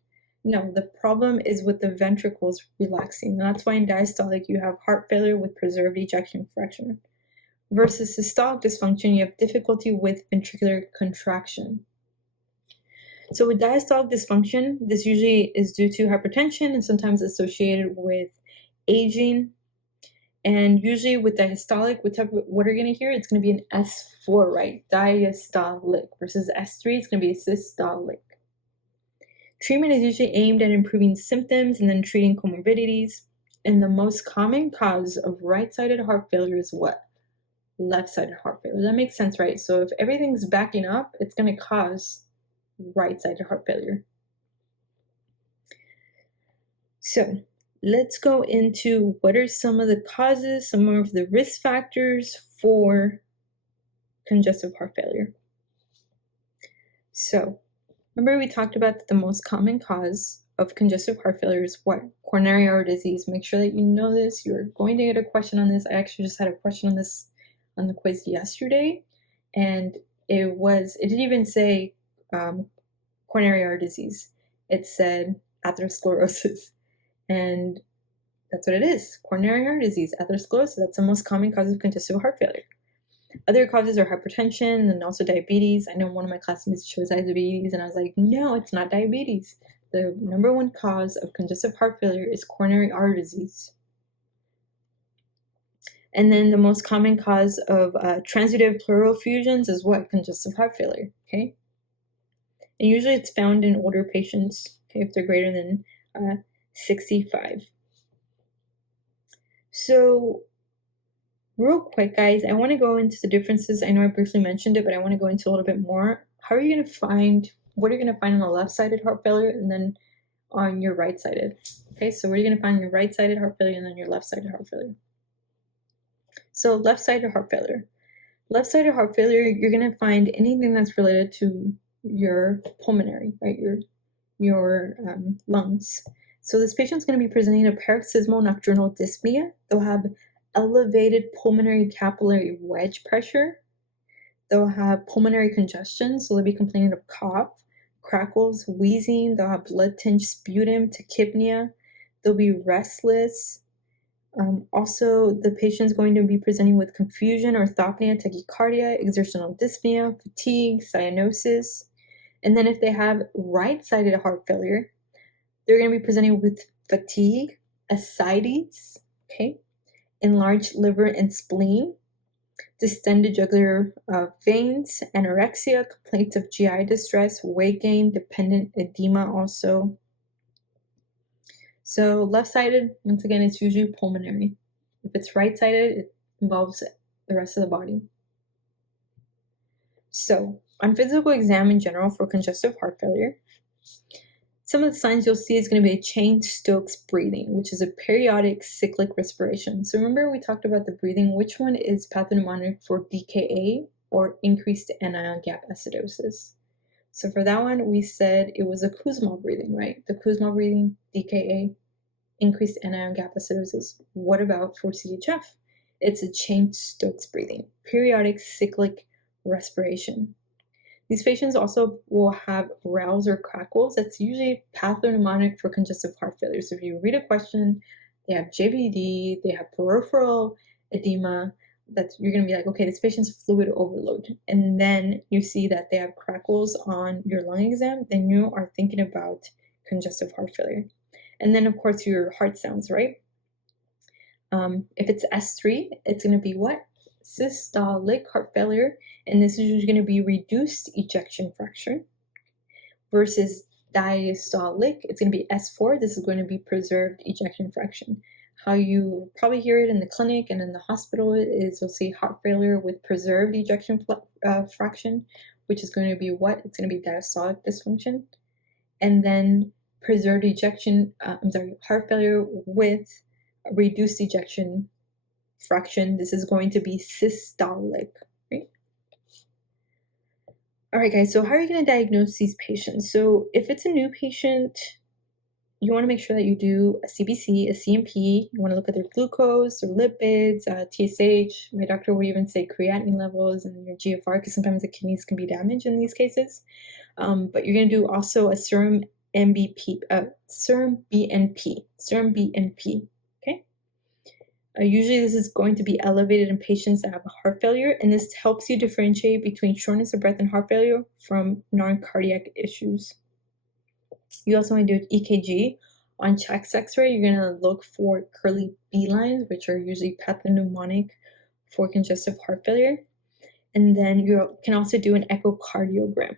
No, the problem is with the ventricles relaxing. And that's why in diastolic, you have heart failure with preserved ejection fraction. Versus systolic dysfunction, you have difficulty with ventricular contraction. So with diastolic dysfunction, this usually is due to hypertension and sometimes associated with aging. And usually with diastolic, what are you going to hear? It's going to be an S4, right? Diastolic versus S3, it's going to be systolic. Treatment is usually aimed at improving symptoms and then treating comorbidities. And the most common cause of right-sided heart failure is what? Left-sided heart failure. That makes sense, right? So if everything's backing up, it's going to cause right-sided heart failure. So let's go into what are some of the causes, some of the risk factors for congestive heart failure. So remember we talked about that the most common cause of congestive heart failure is what? Coronary artery disease. Make sure that you know this. You're going to get a question on this. I actually just had a question on this on the quiz yesterday, and it didn't even say coronary artery disease. It said atherosclerosis, and that's what it is. Coronary artery disease, atherosclerosis. That's the most common cause of congestive heart failure. Other causes are hypertension and also diabetes. I know one of my classmates chose diabetes, and I was like, no, it's not diabetes. the number one cause of congestive heart failure is coronary artery disease. And then the most common cause of transitive pleural effusions is what? Congestive heart failure, okay? And usually it's found in older patients, okay, if they're greater than 65. So real quick, guys, I want to go into the differences. I know I briefly mentioned it, but I want to go into a little bit more. How are you going to find, what are you going to find on the left-sided heart failure and then on your right-sided? Okay, so what are you going to find on your right-sided heart failure and then your left-sided heart failure? So left-sided heart failure. Left-sided heart failure, you're going to find anything that's related to your pulmonary, right, your lungs. So this patient's going to be presenting a paroxysmal nocturnal dyspnea. They'll have elevated pulmonary capillary wedge pressure. They'll have pulmonary congestion, so they'll be complaining of cough, crackles, wheezing. They'll have blood-tinged sputum, tachypnea. They'll be restless. Also, the patient's going to be presenting with confusion, orthopnea, tachycardia, exertional dyspnea, fatigue, cyanosis. And then if they have right-sided heart failure, they're going to be presenting with fatigue, ascites, okay, enlarged liver and spleen, distended jugular veins, anorexia, complaints of GI distress, weight gain, dependent edema also. So left-sided, once again, it's usually pulmonary. If it's right-sided, it involves the rest of the body. So on physical exam in general for congestive heart failure, some of the signs you'll see is going to be a Cheyne-Stokes breathing, which is a periodic cyclic respiration. So remember we talked about the breathing. Which one is pathognomonic for DKA or increased anion gap acidosis? So for that one, we said it was a Kussmaul breathing, right? The Kussmaul breathing, DKA, increased anion gap acidosis. What about for CHF? It's a Cheyne-Stokes breathing, periodic cyclic respiration. These patients also will have rales or crackles. That's usually pathognomonic for congestive heart failure. So if you read a question, they have JVD, they have peripheral edema, that you're going to be like, okay, this patient's fluid overload. And then you see that they have crackles on your lung exam, then you are thinking about congestive heart failure. And then, of course, your heart sounds, right? If it's S3, it's going to be what? Systolic heart failure, and this is usually going to be reduced ejection fraction, versus diastolic, it's going to be S4. This is going to be preserved ejection fraction. How you probably hear it in the clinic and in the hospital is you'll see heart failure with preserved ejection fraction, which is going to be what? It's going to be diastolic dysfunction. And then preserved ejection, heart failure with reduced ejection fraction, this is going to be systolic, right? All right, guys, so how are you going to diagnose these patients? So if it's a new patient, you want to make sure that you do a CBC, a CMP. You want to look at their glucose, their lipids, TSH. My doctor would even say creatinine levels and your GFR, because sometimes the kidneys can be damaged in these cases. But you're going to do also a serum BNP. Okay. Usually this is going to be elevated in patients that have heart failure, and this helps you differentiate between shortness of breath and heart failure from non-cardiac issues. You also want to do an EKG. On chest X-ray, you're going to look for curly B lines, which are usually pathognomonic for congestive heart failure. And then you can also do an echocardiogram.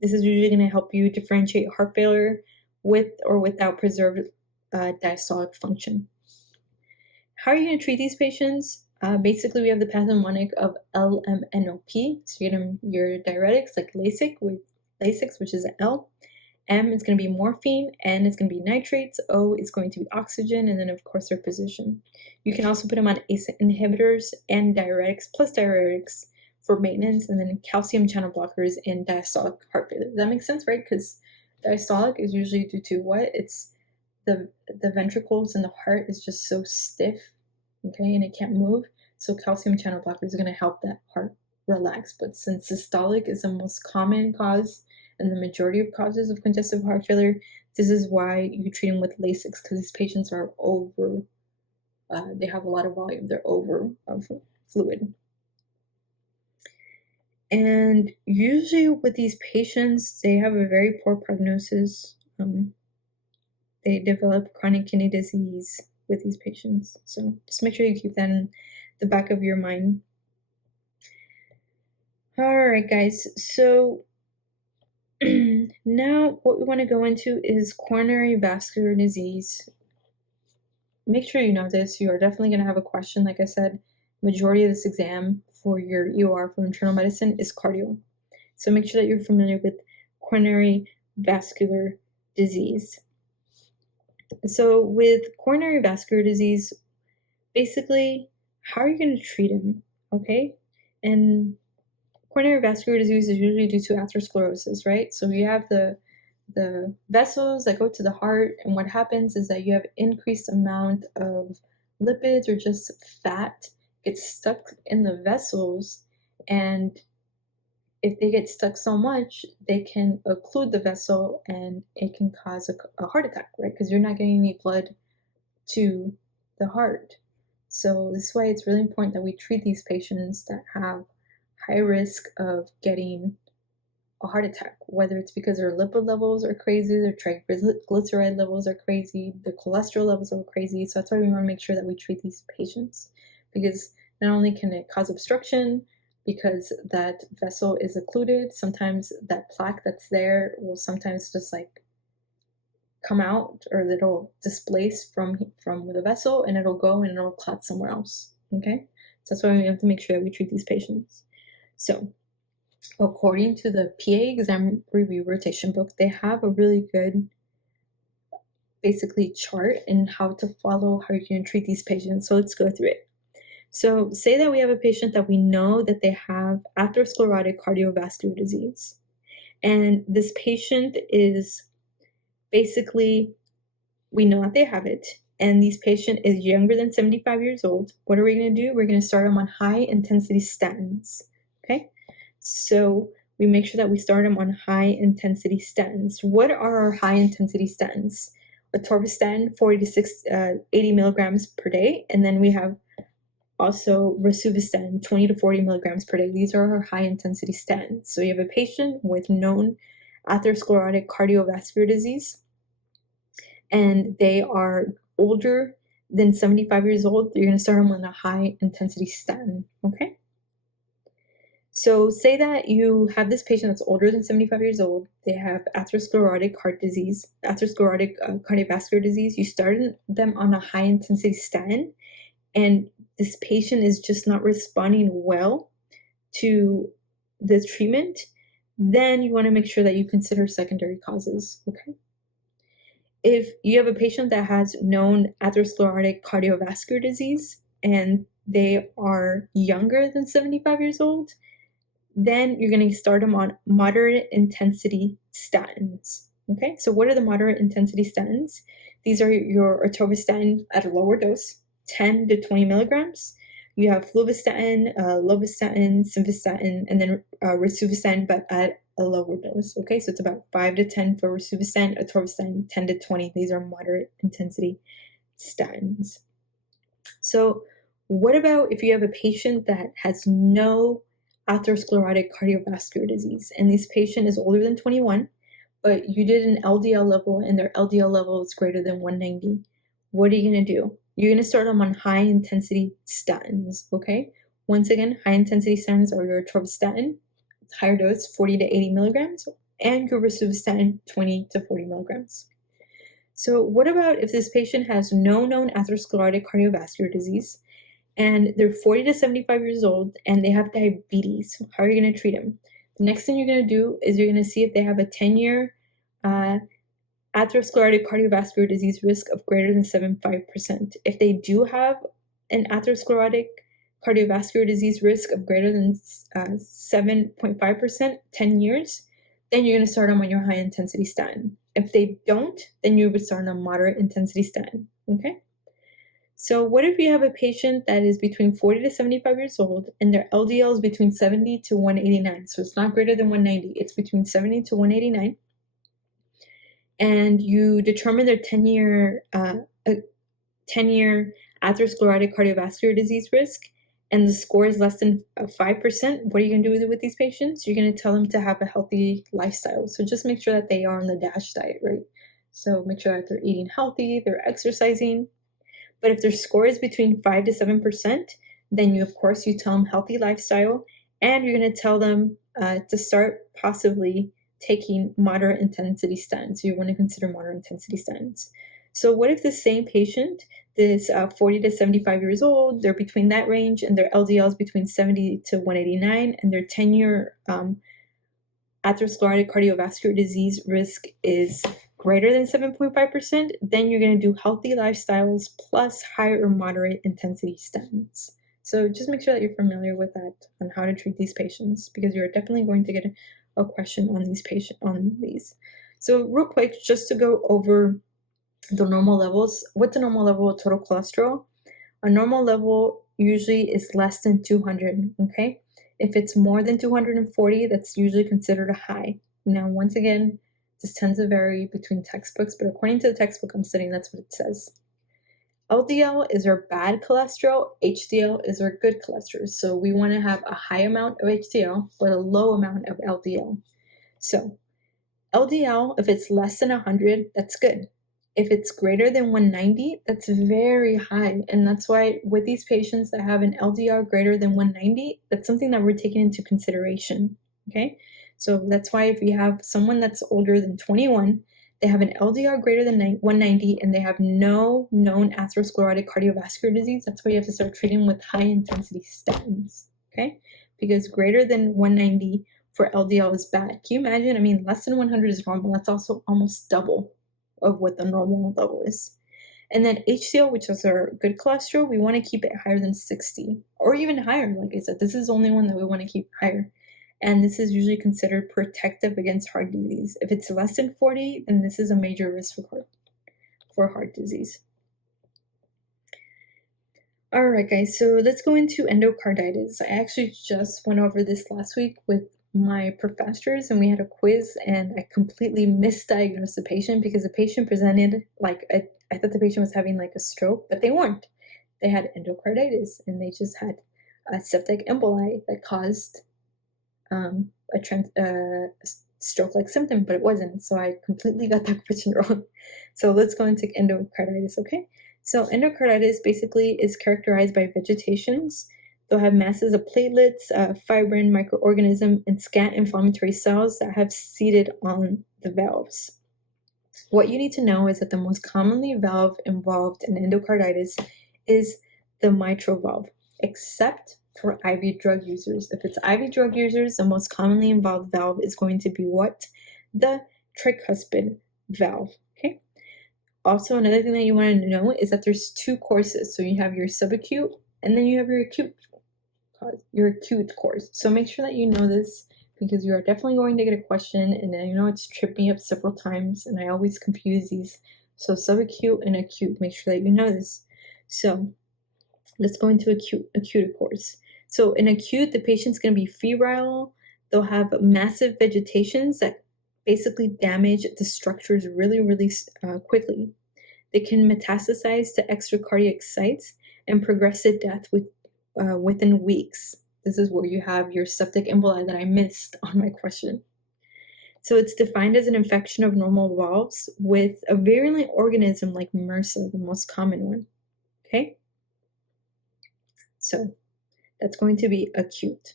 This is usually going to help you differentiate heart failure with or without preserved diastolic function. How are you going to treat these patients? Basically, we have the pathognomonic of LMNOP. So you get your diuretics like Lasix, which is an L. M is going to be morphine, N is going to be nitrates, O is going to be oxygen, and then of course their position. You can also put them on ACE inhibitors and diuretics plus diuretics for maintenance, and then calcium channel blockers in diastolic heart failure. Does that make sense, right? Because diastolic is usually due to what? It's the ventricles in the heart is just so stiff, okay, and it can't move. So calcium channel blockers are going to help that heart relax. But since systolic is the most common cause and the majority of causes of congestive heart failure, this is why you treat them with Lasix, because these patients are over, they have a lot of volume, they're over fluid. And usually with these patients, they have a very poor prognosis. they develop chronic kidney disease with these patients. So just make sure you keep that in the back of your mind. All right, guys. So now what we want to go into is coronary vascular disease. Make sure you know this. You are definitely going to have a question. Like I said, majority of this exam for your EOR for internal medicine is cardio. So make sure that you're familiar with coronary vascular disease. So with coronary vascular disease, basically, how are you going to treat him? Okay? And coronary vascular disease is usually due to atherosclerosis, right? So you have the vessels that go to the heart, and what happens is that you have increased amount of lipids or just fat gets stuck in the vessels, and if they get stuck so much, they can occlude the vessel and it can cause a heart attack, right? Because you're not getting any blood to the heart. So this is why it's really important that we treat these patients that have high risk of getting a heart attack, whether it's because their lipid levels are crazy, their triglyceride levels are crazy, the cholesterol levels are crazy. So that's why we want to make sure that we treat these patients, because not only can it cause obstruction, because that vessel is occluded, sometimes that plaque that's there will sometimes just like come out, or it'll displace from the vessel, and it'll go and it'll clot somewhere else. Okay, so that's why we have to make sure that we treat these patients. So according to the PA exam review rotation book, they have a really good basically chart in how to follow, how you can treat these patients. So let's go through it. So say that we have a patient that we know that they have atherosclerotic cardiovascular disease, and this patient is basically, we know that they have it, and this patient is younger than 75 years old. What are we going to do? We're going to start them on high intensity statins. Okay, so we make sure that we start them on high intensity statins. What are our high intensity statins? Atorvastatin, 40 to 80 milligrams per day, and then we have also rosuvastatin, 20 to 40 milligrams per day. These are our high intensity statins. So you have a patient with known atherosclerotic cardiovascular disease, and they are older than 75 years old. You're going to start them on a high intensity statin. Okay, so say that you have this patient that's older than 75 years old. They have atherosclerotic heart disease, atherosclerotic cardiovascular disease. You started them on a high intensity statin, and this patient is just not responding well to the treatment. Then you want to make sure that you consider secondary causes. Okay, if you have a patient that has known atherosclerotic cardiovascular disease and they are younger than 75 years old, then you're going to start them on moderate intensity statins. Okay, so what are the moderate intensity statins? These are your atorvastatin at a lower dose, 10 to 20 milligrams. You have fluvastatin, lovastatin, simvastatin, and then rosuvastatin, but at a lower dose. Okay, so it's about 5 to 10 for rosuvastatin, atorvastatin 10 to 20. These are moderate intensity statins. So what about if you have a patient that has no atherosclerotic cardiovascular disease, and this patient is older than 21, but you did an LDL level and their LDL level is greater than 190? What are you going to do? You're going to start them on high intensity statins. Okay, once again, high intensity statins are your atorvastatin, higher dose, 40 to 80 milligrams, and your rosuvastatin, 20 to 40 milligrams. So what about if this patient has no known atherosclerotic cardiovascular disease, and they're 40 to 75 years old, and they have diabetes? How are you going to treat them? The next thing you're going to do is you're going to see if they have a 10-year atherosclerotic cardiovascular disease risk of greater than 7.5%. If they do have an atherosclerotic cardiovascular disease risk of greater than 7.5%, 10 years, then you're going to start them on your high intensity statin. If they don't, then you would start on moderate intensity statin. Okay? So what if you have a patient that is between 40 to 75 years old and their LDL is between 70 to 189? So it's not greater than 190, it's between 70 to 189. And you determine their 10-year atherosclerotic cardiovascular disease risk, and the score is less than 5%. What are you going to do with these patients? You're going to tell them to have a healthy lifestyle. So just make sure that they are on the DASH diet, right? So make sure that they're eating healthy, they're exercising. But if their score is between 5 to 7%, then you tell them healthy lifestyle, and you're going to tell them to start possibly taking moderate intensity statins. You want to consider moderate intensity statins. So what if the same patient is 40 to 75 years old, they're between that range, and their LDL is between 70 to 189, and their 10-year atherosclerotic cardiovascular disease risk is greater than 7.5%, then you're going to do healthy lifestyles plus higher or moderate intensity statins. So just make sure that you're familiar with that on how to treat these patients, because you're definitely going to get a question on these. So real quick, just to go over the normal levels. What's the normal level of total cholesterol? A normal level usually is less than 200, okay? If it's more than 240, that's usually considered a high. Now, once again, this tends to vary between textbooks, but according to the textbook I'm studying, that's what it says. LDL is our bad cholesterol, HDL is our good cholesterol. So we want to have a high amount of HDL, but a low amount of LDL. So LDL, if it's less than 100, that's good. If it's greater than 190, that's very high. And that's why with these patients that have an LDL greater than 190, that's something that we're taking into consideration, okay? So that's why if you have someone that's older than 21, they have an LDL greater than 190, and they have no known atherosclerotic cardiovascular disease, that's why you have to start treating with high-intensity statins, okay? Because greater than 190 for LDL is bad. Can you imagine? I mean, less than 100 is normal. That's also almost double of what the normal level is. And then HDL, which is our good cholesterol, we want to keep it higher than 60 or even higher. Like I said, this is the only one that we want to keep higher. And this is usually considered protective against heart disease. If it's less than 40, then this is a major risk for heart disease. All right, guys, so let's go into endocarditis. I actually just went over this last week with my professors, and we had a quiz, and I completely misdiagnosed the patient because the patient presented like I thought the patient was having like a stroke, but they weren't. They had endocarditis, and they just had a septic emboli that caused a stroke-like symptom, but it wasn't. So I completely got that question wrong. So let's go into endocarditis, okay? So endocarditis basically is characterized by vegetations. They'll have masses of platelets, fibrin, microorganism, and scant inflammatory cells that have seated on the valves. What you need to know is that the most commonly valve involved in endocarditis is the mitral valve, except for IV drug users. If it's IV drug users, the most commonly involved valve is going to be what? The tricuspid valve, okay? Also, another thing that you want to know is that there's two courses. So you have your subacute, and then you have your acute course. So make sure that you know this, because you are definitely going to get a question, and I know it's tripped me up several times, and I always confuse these. So subacute and acute, make sure that you know this. So let's go into acute course. So in acute, the patient's going to be febrile. They'll have massive vegetations that basically damage the structures really quickly. They can metastasize to extracardiac sites and progress to death within weeks. This is where you have your septic emboli that I missed on my question. So it's defined as an infection of normal valves with a virulent organism like MRSA, the most common one, okay? So that's going to be acute.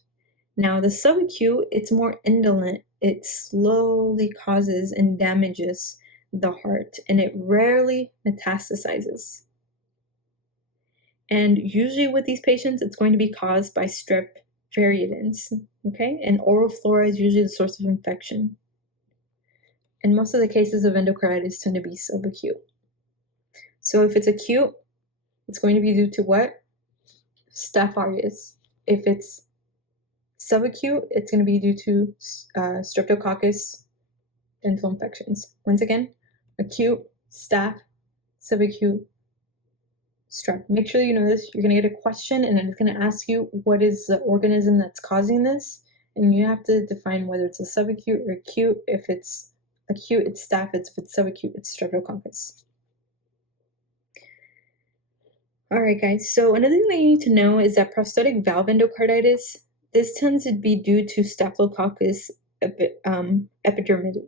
Now the subacute, it's more indolent. It slowly causes and damages the heart, and it rarely metastasizes. And usually with these patients, it's going to be caused by strep viridans, okay? And oral flora is usually the source of infection. And most of the cases of endocarditis tend to be subacute. So if it's acute, it's going to be due to what? Staph aureus. If it's subacute, it's going to be due to streptococcus dental infections. Once again, acute, staph, subacute, strep. Make sure that you know this. You're going to get a question, and it's going to ask you what is the organism that's causing this, and you have to define whether it's a subacute or acute. If it's acute, it's staph. If it's subacute, it's streptococcus. All right, guys. So another thing that you need to know is that prostatic valve endocarditis, this tends to be due to Staphylococcus epidermidis.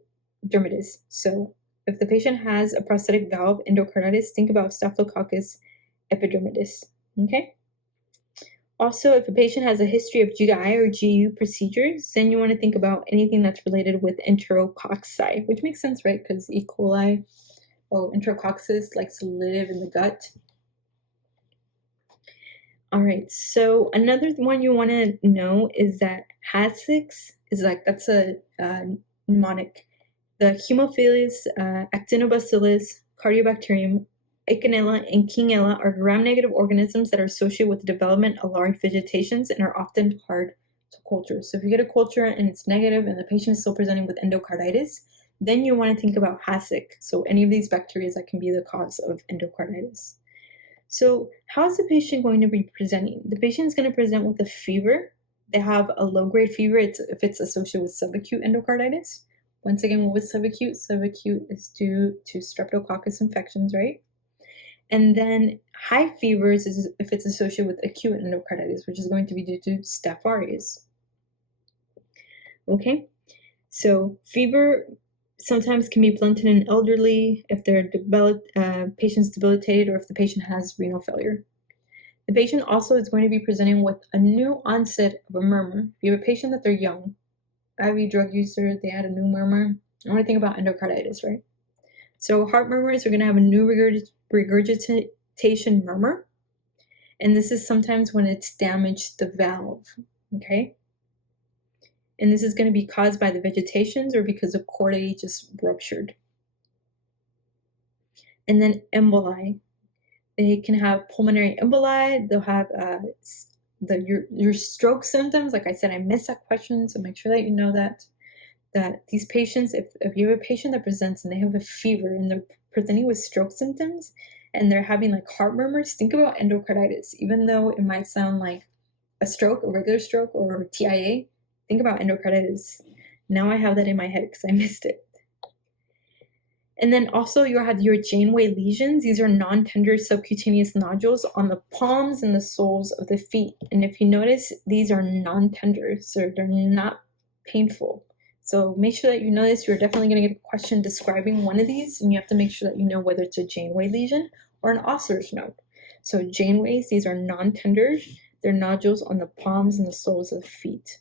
So If the patient has a prosthetic valve endocarditis, think about Staphylococcus epidermidis, okay? Also, if a patient has a history of GI or GU procedures, then you want to think about anything that's related with enterococci, which makes sense, right? Because E. coli or enterococcus likes to live in the gut. All right, so another one you want to know is that Hasix is that's a mnemonic. The Haemophilus, Actinobacillus, Cardiobacterium, Eikenella, and Kingella are gram-negative organisms that are associated with the development of large vegetations and are often hard to culture. So if you get a culture and it's negative and the patient is still presenting with endocarditis, then you want to think about Hasix. So any of these bacteria that can be the cause of endocarditis. So how is the patient going to be presenting? The patient is going to present with a fever. They have a low-grade fever if it's associated with subacute endocarditis. Once again, what was subacute? Subacute is due to streptococcus infections, right? And then high fevers is if it's associated with acute endocarditis, which is going to be due to Staph aureus. Okay, so fever sometimes can be blunted in elderly if their patient's debilitated or if the patient has renal failure. The patient also is going to be presenting with a new onset of a murmur. If you have a patient that they're young, IV drug user, they had a new murmur. I want to think about endocarditis, right? So heart murmurs are going to have a new regurgitation murmur. And this is sometimes when it's damaged the valve, okay? And this is going to be caused by the vegetations or because the chordae just ruptured. And then emboli. They can have pulmonary emboli. They'll have your stroke symptoms. Like I said, I missed that question, so make sure that you know that these patients, if you have a patient that presents and they have a fever and they're presenting with stroke symptoms and they're having like heart murmurs, think about endocarditis. Even though it might sound like a stroke, a regular stroke, or TIA, think about endocarditis. Now I have that in my head because I missed it. And then also you have your Janeway lesions. These are non-tender subcutaneous nodules on the palms and the soles of the feet. And if you notice, these are non-tender, so they're not painful. So make sure that you know this. You're definitely going to get a question describing one of these, and you have to make sure that you know whether it's a Janeway lesion or an Osler's node. So Janeways, these are non-tender. They're nodules on the palms and the soles of the feet.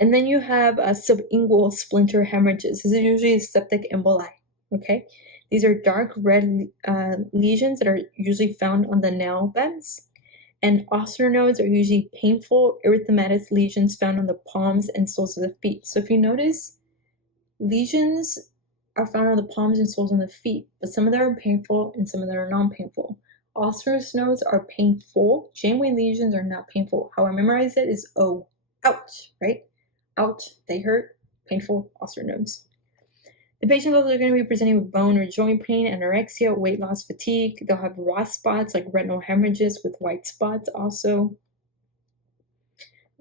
And then you have subingual splinter hemorrhages. This is usually septic emboli, okay? These are dark red lesions that are usually found on the nail beds. And Osler nodes are usually painful erythematous lesions found on the palms and soles of the feet. So if you notice, lesions are found on the palms and soles of the feet, but some of them are painful and some of them are non-painful. Osler's nodes are painful. Janeway lesions are not painful. How I memorize it is O, ouch, right? Ouch, they hurt, painful, Osler nodes. The patients also are going to be presenting with bone or joint pain, anorexia, weight loss, fatigue. They'll have raw spots like retinal hemorrhages with white spots also.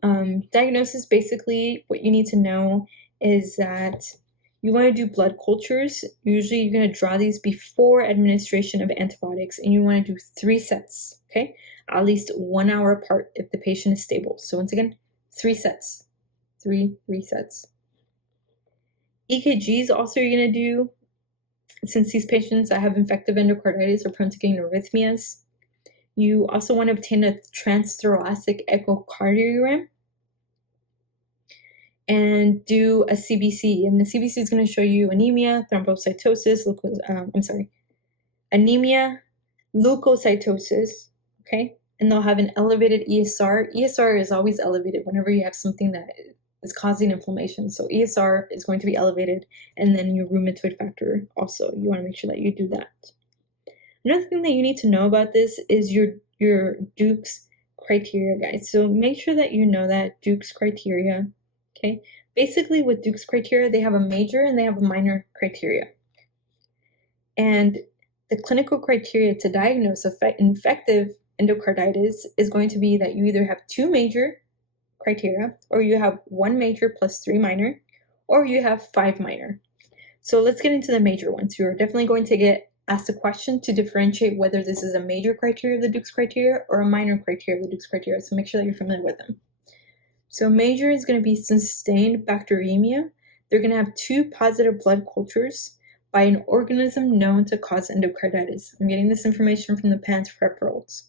Diagnosis, basically, what you need to know is that you want to do blood cultures. Usually you're going to draw these before administration of antibiotics, and you want to do 3 sets, okay? At least 1 hour apart if the patient is stable. So once again, 3 sets. 3 sets. EKGs also you're going to do, since these patients that have infective endocarditis are prone to getting arrhythmias. You also want to obtain a transthoracic echocardiogram and do a CBC. And the CBC is going to show you anemia, thrombocytosis, anemia, leukocytosis, okay? And they'll have an elevated ESR. ESR is always elevated whenever you have something that is causing inflammation. So ESR is going to be elevated, and then your rheumatoid factor also. You want to make sure that you do that. Another thing that you need to know about this is your Duke's criteria, guys. So make sure that you know that Duke's criteria, okay? Basically with Duke's criteria, they have a major and they have a minor criteria. And the clinical criteria to diagnose infective endocarditis is going to be that you either have 2 major criteria, or you have 1 major plus 3 minor, or you have 5 minor. So let's get into the major ones. You're definitely going to get asked a question to differentiate whether this is a major criteria of the Duke's criteria or a minor criteria of the Duke's criteria. So make sure that you're familiar with them. So major is going to be sustained bacteremia. They're going to have 2 positive blood cultures. by an organism known to cause endocarditis. I'm getting this information from the PANS prep rolls.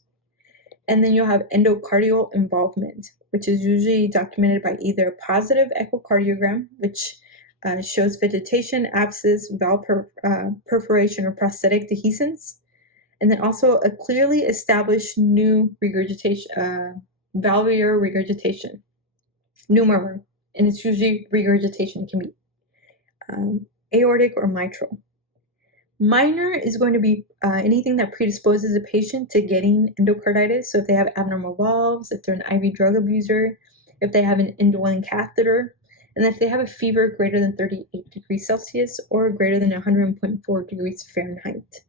And then you'll have endocardial involvement, which is usually documented by either a positive echocardiogram, which shows vegetation, abscess, valve perforation, or prosthetic dehiscence, and then also a clearly established new regurgitation, valvular regurgitation, new murmur, and it's usually regurgitation. It can be aortic or mitral. Minor is going to be anything that predisposes a patient to getting endocarditis. So if they have abnormal valves, if they're an IV drug abuser, if they have an indwelling catheter, and if they have a fever greater than 38 degrees Celsius or greater than 100.4 degrees Fahrenheit.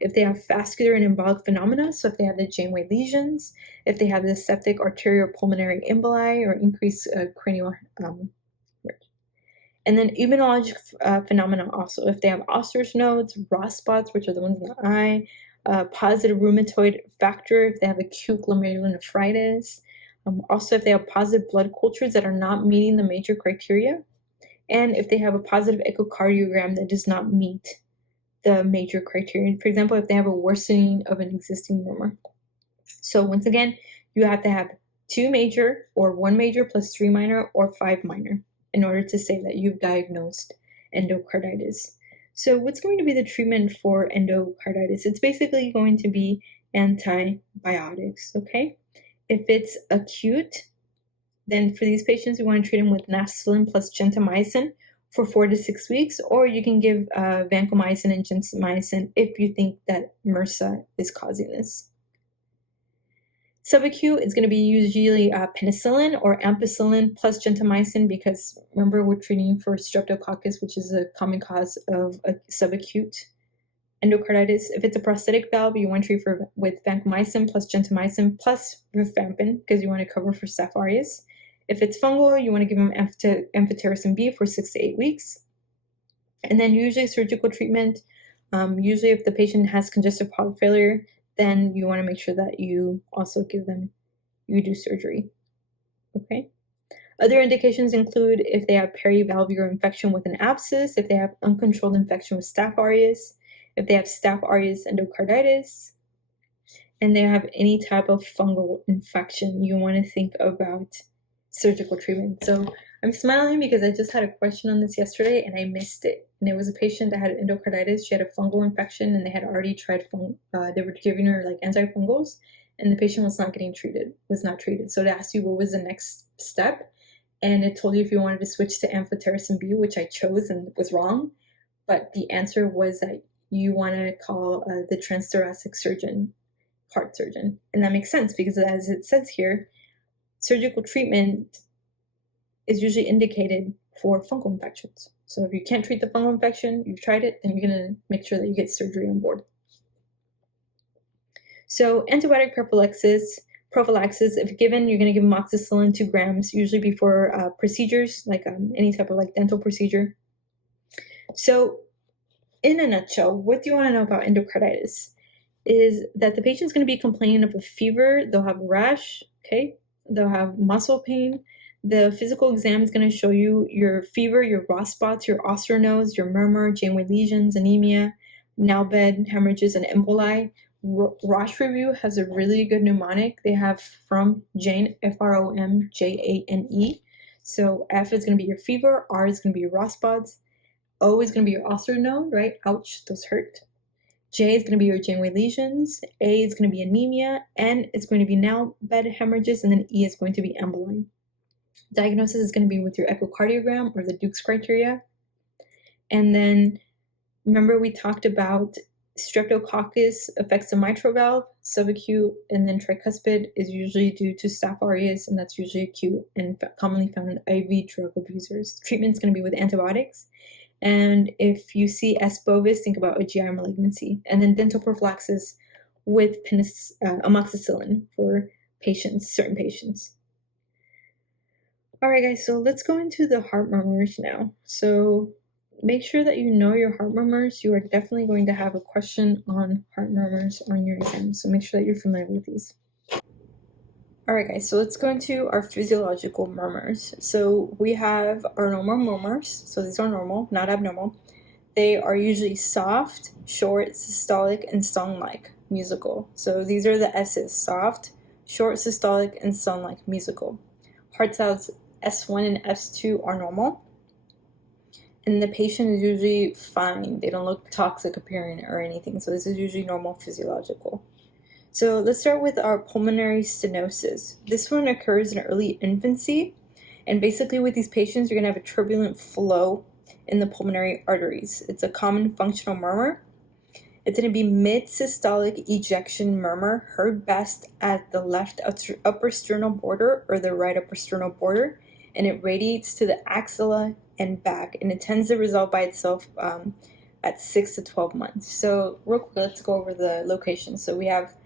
If they have vascular and embolic phenomena, so if they have the Janeway lesions, if they have the septic arteriopulmonary emboli or increased cranial and then immunologic phenomena also, if they have Osler's nodes, Rosh spots, which are the ones in the eye, positive rheumatoid factor, if they have acute glomerulonephritis, also if they have positive blood cultures that are not meeting the major criteria, and if they have a positive echocardiogram that does not meet the major criteria. For example, if they have a worsening of an existing murmur. So once again, you have to have 2 major or 1 major plus 3 minor or 5 minor in order to say that you've diagnosed endocarditis. So what's going to be the treatment for endocarditis? It's basically going to be antibiotics, okay? If it's acute, then for these patients, we want to treat them with nafcillin plus gentamicin for 4 to 6 weeks, or you can give vancomycin and gentamicin if you think that MRSA is causing this. Subacute is going to be usually penicillin or ampicillin plus gentamicin because remember we're treating for streptococcus, which is a common cause of a subacute endocarditis. If it's a prosthetic valve, you want to treat with vancomycin plus gentamicin plus rifampin because you want to cover for Staph aureus. If it's fungal, you want to give them amphotericin B for 6 to 8 weeks. And then usually surgical treatment, usually if the patient has congestive heart failure, then you want to make sure that you also you do surgery, okay? Other indications include if they have perivalvular infection with an abscess, if they have uncontrolled infection with Staph aureus, if they have Staph aureus endocarditis, and they have any type of fungal infection, you want to think about surgical treatment. So I'm smiling because I just had a question on this yesterday and I missed it. And it was a patient that had endocarditis. She had a fungal infection and they had already tried, they were giving her like antifungals and the patient was not treated. So it asked you what was the next step. And it told you if you wanted to switch to amphotericin B, which I chose and was wrong. But the answer was that you want to call the transthoracic surgeon, heart surgeon. And that makes sense because as it says here, surgical treatment is usually indicated for fungal infections. So if you can't treat the fungal infection, you've tried it, then you're going to make sure that you get surgery on board. So antibiotic prophylaxis, if given, you're going to give amoxicillin 2 grams, usually before procedures, like any type of like dental procedure. So in a nutshell, what do you want to know about endocarditis? Is that the patient's going to be complaining of a fever, they'll have a rash, okay? They'll have muscle pain. The physical exam is going to show you your fever, your Rosh spots, your Osler nodes, your murmur, Janeway lesions, anemia, nail bed, hemorrhages, and emboli. Rosh review has a really good mnemonic. They have from Jane, Fromjane. So F is going to be your fever, R is going to be your Rosh spots, O is going to be your Osler node, right? Ouch, those hurt. J is going to be your Janeway lesions, A is going to be anemia, N is going to be nail bed hemorrhages, and then E is going to be emboli. Diagnosis is going to be with your echocardiogram or the Duke's criteria. And then remember we talked about streptococcus affects the mitral valve, subacute, and then tricuspid is usually due to Staph aureus, and that's usually acute and commonly found in IV drug abusers. Treatment is going to be with antibiotics. And if you see S. bovis, think about a GI malignancy. And then dental prophylaxis with amoxicillin for certain patients. All right, guys, so let's go into the heart murmurs now. So make sure that you know your heart murmurs. You are definitely going to have a question on heart murmurs on your exam. So make sure that you're familiar with these. All right, guys, so let's go into our physiological murmurs. So we have our normal murmurs. So these are normal, not abnormal. They are usually soft, short, systolic, and song-like musical. So these are the S's: soft, short, systolic, and song-like musical. Heart sounds S1 and S2 are normal. And the patient is usually fine. They don't look toxic appearing or anything. So this is usually normal physiological. So let's start with our pulmonary stenosis. This one occurs in early infancy. And basically with these patients, you're going to have a turbulent flow in the pulmonary arteries. It's a common functional murmur. It's going to be mid-systolic ejection murmur, heard best at the left upper sternal border or the right upper sternal border, and it radiates to the axilla and back, and it tends to resolve by itself at 6 to 12 months. So real quick, let's go over the locations. So we have,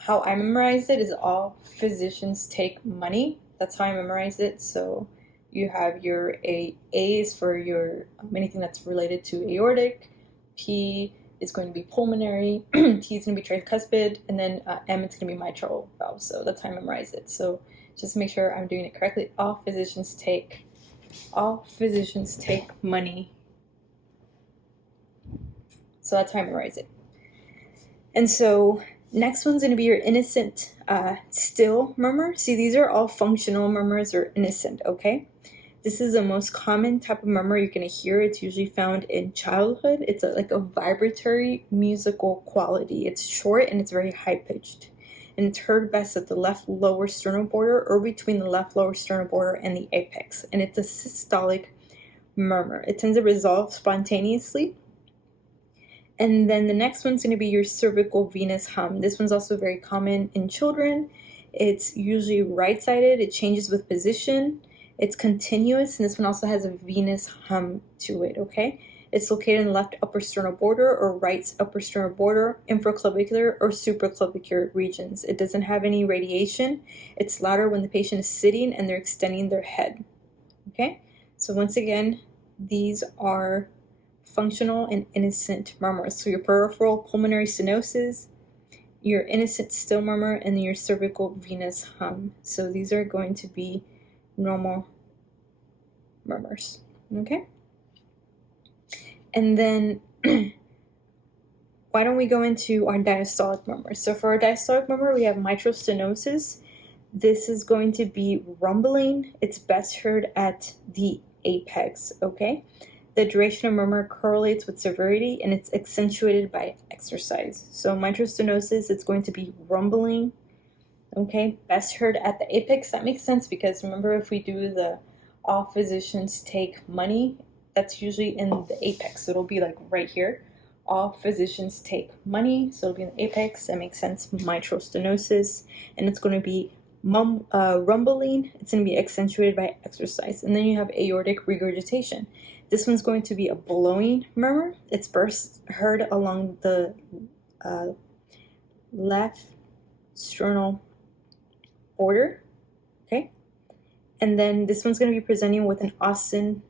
how I memorized it is all physicians take money. That's how I memorized it. So you have your A is for your anything that's related to aortic, P is going to be pulmonary, T is going to be tricuspid, and then M it's going to be mitral valve. So that's how I memorize it. So just make sure I'm doing it correctly. All physicians take money. So that's how I memorize it. And so next one's going to be your innocent still murmur. See, these are all functional murmurs or innocent, okay? This is the most common type of murmur you're going to hear. It's usually found in childhood. It's like a vibratory musical quality. It's short and it's very high-pitched. And it's heard best at the left lower sternal border or between the left lower sternal border and the apex. And it's a systolic murmur. It tends to resolve spontaneously. And then the next one's going to be your cervical venous hum. This one's also very common in children. It's usually right-sided. It changes with position. It's continuous, and this one also has a venous hum to it, okay? It's located in the left upper sternal border or right upper sternal border, infraclavicular or supraclavicular regions. It doesn't have any radiation. It's louder when the patient is sitting and they're extending their head, okay? So once again, these are functional and innocent murmurs. So your peripheral pulmonary stenosis, your innocent still murmur, and then your cervical venous hum. So these are going to be normal murmurs, okay? And then why don't we go into our diastolic murmurs? So for our diastolic murmur, we have mitral stenosis. This is going to be rumbling. It's best heard at the apex, okay? The duration of murmur correlates with severity, and it's accentuated by exercise. So mitral stenosis, it's going to be rumbling, okay? Best heard at the apex. That makes sense because remember, if we do the all physicians take money, that's usually in the apex. So it'll be like right here. All physicians take money. So it'll be in the apex. That makes sense. Mitral stenosis. And it's going to be rumbling. It's going to be accentuated by exercise. And then you have aortic regurgitation. This one's going to be a blowing murmur. It's first heard along the left sternal border, okay? And then this one's going to be presenting with an Austin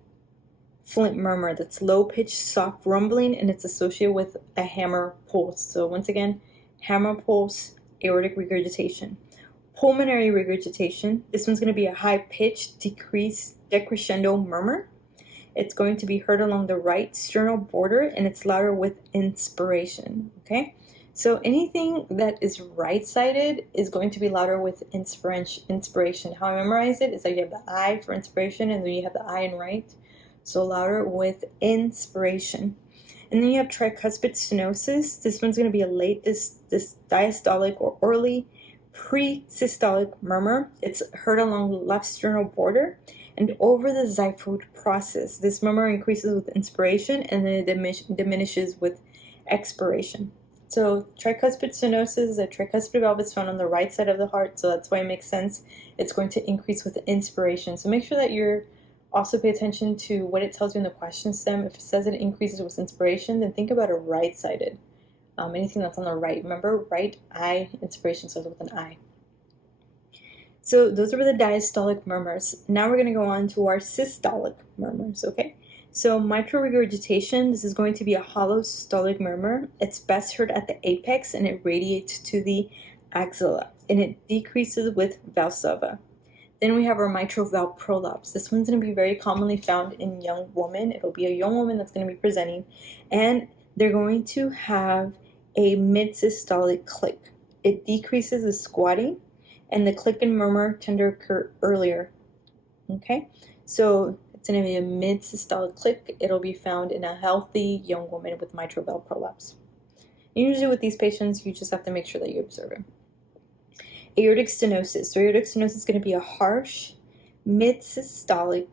Flint murmur that's low-pitched, soft rumbling, and it's associated with a hammer pulse. So once again, hammer pulse, aortic regurgitation. Pulmonary regurgitation, this one's going to be a high-pitched, decrescendo murmur. It's going to be heard along the right sternal border, and it's louder with inspiration, okay? So anything that is right-sided is going to be louder with inspiration. How I memorize it is that you have the I for inspiration, and then you have the I in right. So louder with inspiration. And then you have tricuspid stenosis. This one's going to be a late this diastolic or early pre-systolic murmur. It's heard along the left sternal border and over the xiphoid process. This murmur increases with inspiration and then it diminishes with expiration. So tricuspid stenosis, the tricuspid valve is found on the right side of the heart, so that's why it makes sense. It's going to increase with inspiration. So make sure that you're also pay attention to what it tells you in the question stem. If it says that it increases with inspiration, then think about a right-sided. Anything that's on the right. Remember, right eye, inspiration starts with an I. So those are the diastolic murmurs. Now we're going to go on to our systolic murmurs, okay? So mitral regurgitation, this is going to be a hollow systolic murmur. It's best heard at the apex and it radiates to the axilla and it decreases with Valsalva. Then we have our mitral valve prolapse. This one's going to be very commonly found in young women. It'll be a young woman that's going to be presenting, and they're going to have a mid-systolic click. It decreases with squatting, and the click and murmur tend to occur earlier. Okay, so it's going to be a mid-systolic click. It'll be found in a healthy young woman with mitral valve prolapse. And usually with these patients, you just have to make sure that you observe it. Aortic stenosis. So aortic stenosis is going to be a harsh, mid-systolic,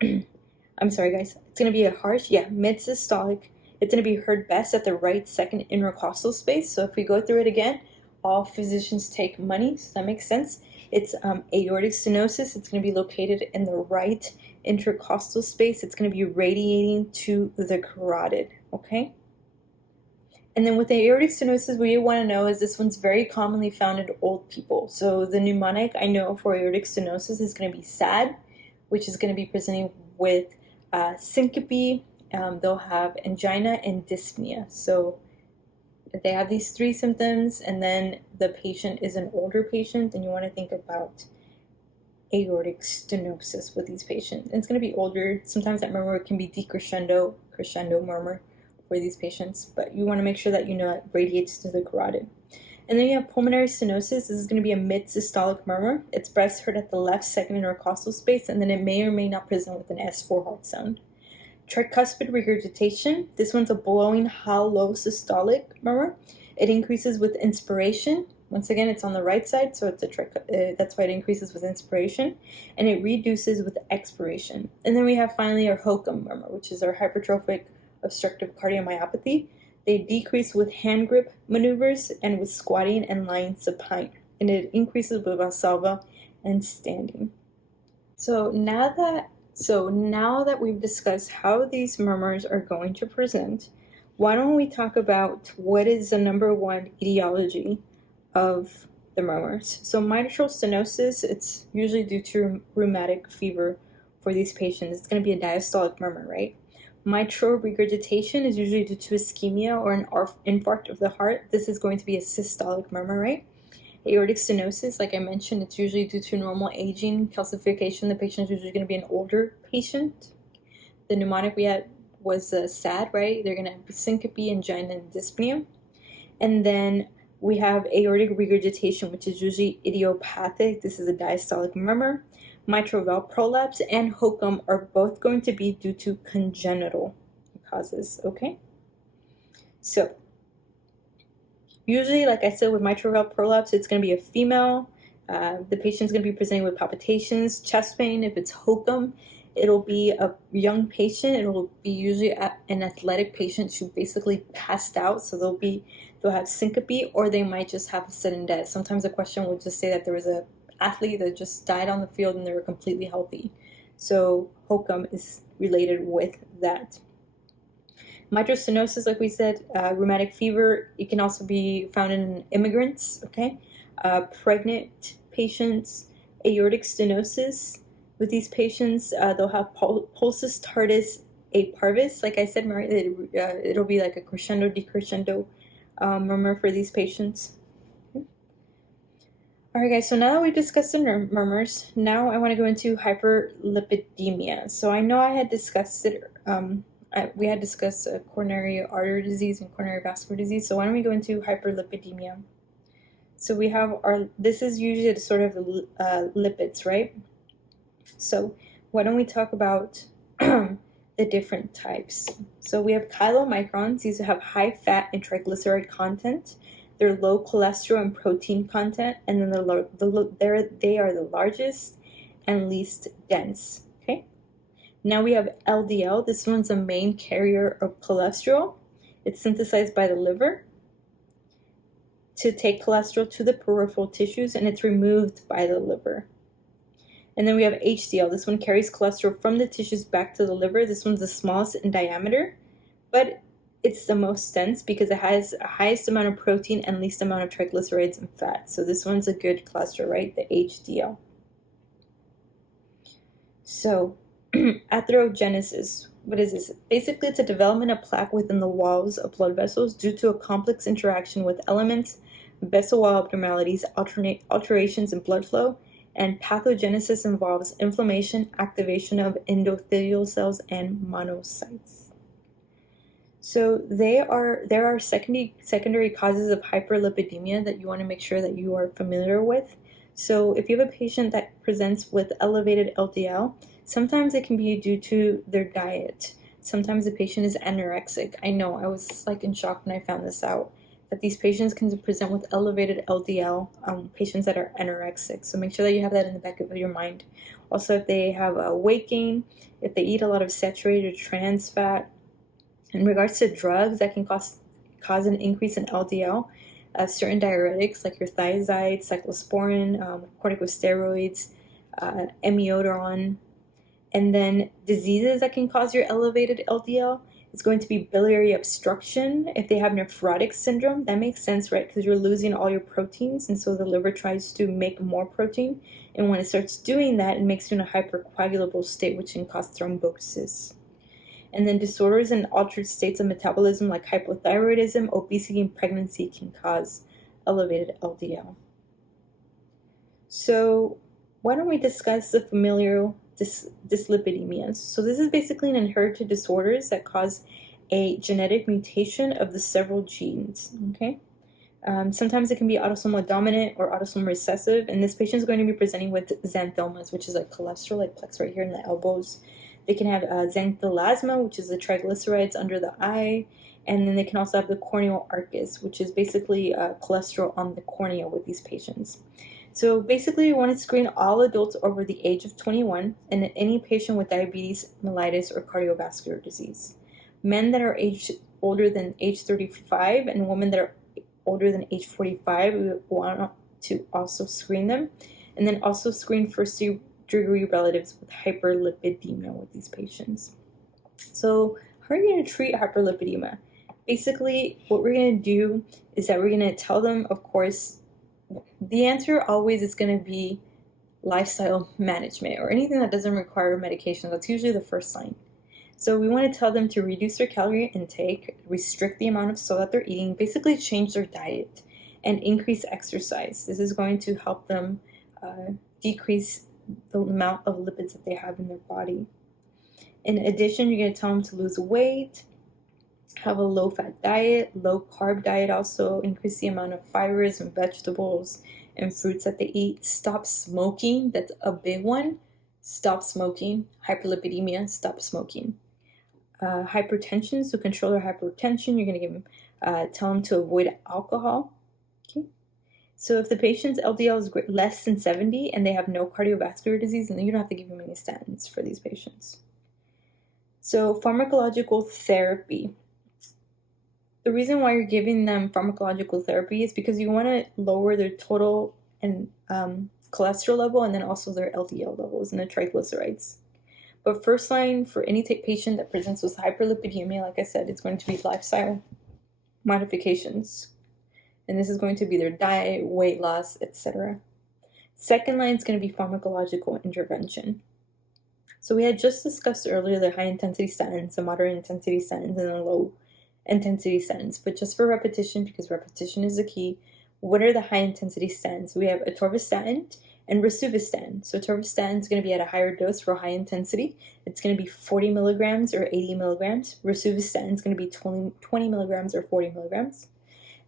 I'm sorry guys, it's going to be a harsh, mid-systolic. It's going to be heard best at the right second intercostal space. So if we go through it again, all physicians take money, so that makes sense. It's aortic stenosis. It's going to be located in the right intercostal space. It's going to be radiating to the carotid, okay? And then with the aortic stenosis, what you want to know is this one's very commonly found in old people. So the mnemonic I know for aortic stenosis is going to be SAD, which is going to be presenting with syncope. They'll have angina and dyspnea. So if they have these three symptoms and then the patient is an older patient, then you want to think about aortic stenosis with these patients. And it's going to be older. Sometimes that murmur can be decrescendo, crescendo murmur for these patients, but you want to make sure that you know it radiates to the carotid. And then you have pulmonary stenosis. This is going to be a mid-systolic murmur. It's best heard at the left second intercostal space, and then it may or may not present with an S4 heart sound. Tricuspid regurgitation. This one's a blowing, hollow systolic murmur. It increases with inspiration. Once again, it's on the right side, so it's that's why it increases with inspiration, and it reduces with expiration. And then we have finally our HOCM murmur, which is our hypertrophic obstructive cardiomyopathy. They decrease with hand grip maneuvers and with squatting and lying supine, and it increases with Valsalva and standing. So now that we've discussed how these murmurs are going to present, why don't we talk about what is the number one etiology of the murmurs? So mitral stenosis, it's usually due to rheumatic fever for these patients. It's going to be a diastolic murmur, right? Mitral regurgitation is usually due to ischemia or an infarct of the heart. This is going to be a systolic murmur, right? Aortic stenosis, like I mentioned, it's usually due to normal aging, calcification. The patient is usually going to be an older patient. The mnemonic we had was SAD, right? They're going to have syncope, angina, and dyspnea. And then we have aortic regurgitation, which is usually idiopathic. This is a diastolic murmur. Mitral valve prolapse and HOCM are both going to be due to congenital causes, okay? So, usually, like I said, with mitral valve prolapse, it's going to be a female. The patient's going to be presenting with palpitations, chest pain. If it's HOCM, it'll be a young patient. It'll be usually an athletic patient who basically passed out, so they'll have syncope, or they might just have a sudden death. Sometimes the question will just say that there was an athlete that just died on the field and they were completely healthy. So HOCM is related with that. Mitral stenosis, like we said, rheumatic fever, it can also be found in immigrants, okay? Pregnant patients, aortic stenosis. With these patients, they'll have pulsus tardis a parvis. Like I said, it'll be like a crescendo, decrescendo murmur for these patients. Alright guys, so now that we've discussed the murmurs, now I want to go into hyperlipidemia. So I know I had discussed it, we had discussed coronary artery disease and coronary vascular disease, so why don't we go into hyperlipidemia? So we have this is usually the sort of lipids, right? So why don't we talk about the different types? So we have chylomicrons. These have high fat and triglyceride content. They're low cholesterol and protein content, and then they are the largest and least dense. Okay. Now we have LDL. This one's a main carrier of cholesterol. It's synthesized by the liver to take cholesterol to the peripheral tissues, and it's removed by the liver. And then we have HDL. This one carries cholesterol from the tissues back to the liver. This one's the smallest in diameter, but it's the most dense because it has the highest amount of protein and least amount of triglycerides and fat. So this one's a good cholesterol, right? The HDL. So atherogenesis, what is this? Basically, it's a development of plaque within the walls of blood vessels due to a complex interaction with elements, vessel wall abnormalities, alterations in blood flow, And pathogenesis involves inflammation, activation of endothelial cells, and monocytes. So there are secondary causes of hyperlipidemia that you want to make sure that you are familiar with. So if you have a patient that presents with elevated LDL, sometimes it can be due to their diet. Sometimes the patient is anorexic. I know, I was like in shock when I found this out, that these patients can present with elevated LDL, patients that are anorexic. So make sure that you have that in the back of your mind. Also, if they have weight gain, if they eat a lot of saturated trans fat. In regards to drugs that can cause an increase in LDL, certain diuretics like your thiazide, cyclosporin, corticosteroids, amiodarone, and then diseases that can cause your elevated LDL is going to be biliary obstruction. If they have nephrotic syndrome, that makes sense, right? Because you're losing all your proteins, and so the liver tries to make more protein. And when it starts doing that, it makes you in a hypercoagulable state, which can cause thrombosis. And then disorders and altered states of metabolism like hypothyroidism, obesity, and pregnancy can cause elevated LDL. So why don't we discuss the familial dyslipidemias? So this is basically an inherited disorders that cause a genetic mutation of the several genes, okay? Sometimes it can be autosomal dominant or autosomal recessive, and this patient is going to be presenting with xanthomas, which is like cholesterol, like plaques right here in the elbows. They can have xanthelasma, which is the triglycerides under the eye, and then they can also have the corneal arcus, which is basically cholesterol on the cornea with these patients. So basically, you want to screen all adults over the age of 21 and any patient with diabetes, mellitus, or cardiovascular disease. Men that are older than age 35 and women that are older than age 45, we want to also screen them. And then also screen first-degree relatives with hyperlipidemia with these patients. So how are you going to treat hyperlipidemia? Basically, what we're going to do is that we're going to tell them, of course, the answer always is going to be lifestyle management or anything that doesn't require medication. That's usually the first line. So we want to tell them to reduce their calorie intake, restrict the amount of soda that they're eating, basically change their diet, and increase exercise. This is going to help them decrease the amount of lipids that they have in their body. In addition, you're going to tell them to lose weight, have a low-fat diet, low-carb diet also, increase the amount of fibers and vegetables and fruits that they eat. Stop smoking, that's a big one. Stop smoking. Hyperlipidemia, stop smoking. Hypertension, so control their hypertension. You're going to give them, tell them to avoid alcohol. Okay. So if the patient's LDL is less than 70 and they have no cardiovascular disease, then you don't have to give them any statins for these patients. So pharmacological therapy. The reason why you're giving them pharmacological therapy is because you want to lower their total and cholesterol level and then also their LDL levels and the triglycerides. But first line for any patient that presents with hyperlipidemia, like I said, it's going to be lifestyle modifications. And this is going to be their diet, weight loss, etc. Second line is going to be pharmacological intervention. So we had just discussed earlier the high intensity statins, the moderate intensity statins, and the low intensity statins. But just for repetition, because repetition is the key, what are the high intensity statins? We have atorvastatin and rosuvastatin. So atorvastatin is going to be at a higher dose for high intensity. It's going to be 40 milligrams or 80 milligrams. Rosuvastatin is going to be 20 milligrams or 40 milligrams.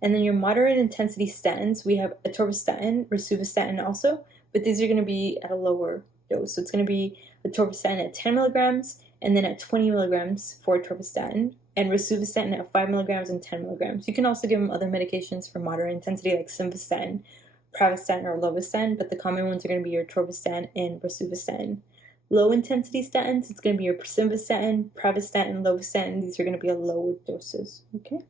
And then your moderate intensity statins, we have atorvastatin, rosuvastatin also, but these are going to be at a lower dose. So it's going to be atorvastatin at 10 milligrams and then at 20 milligrams for atorvastatin, and rosuvastatin at 5 milligrams and 10 milligrams. You can also give them other medications for moderate intensity like simvastatin, pravastatin, or lovastatin, but the common ones are going to be your atorvastatin and rosuvastatin. Low intensity statins, it's going to be your simvastatin, pravastatin, lovastatin. These are going to be at lower doses. Okay.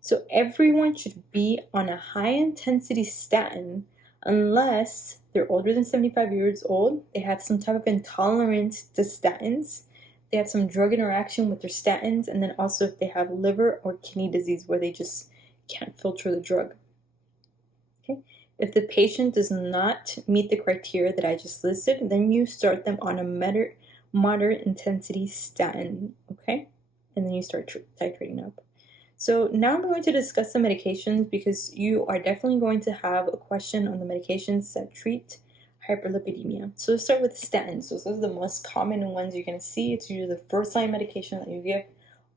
So everyone should be on a high intensity statin unless they're older than 75 years old, they have some type of intolerance to statins, they have some drug interaction with their statins, and then also if they have liver or kidney disease where they just can't filter the drug. Okay. If the patient does not meet the criteria that I just listed, then you start them on a moderate intensity statin, okay? And then you start titrating up. So now I'm going to discuss the medications because you are definitely going to have a question on the medications that treat hyperlipidemia. So let's start with statins. So those are the most common ones you're going to see. It's usually the first line medication that you give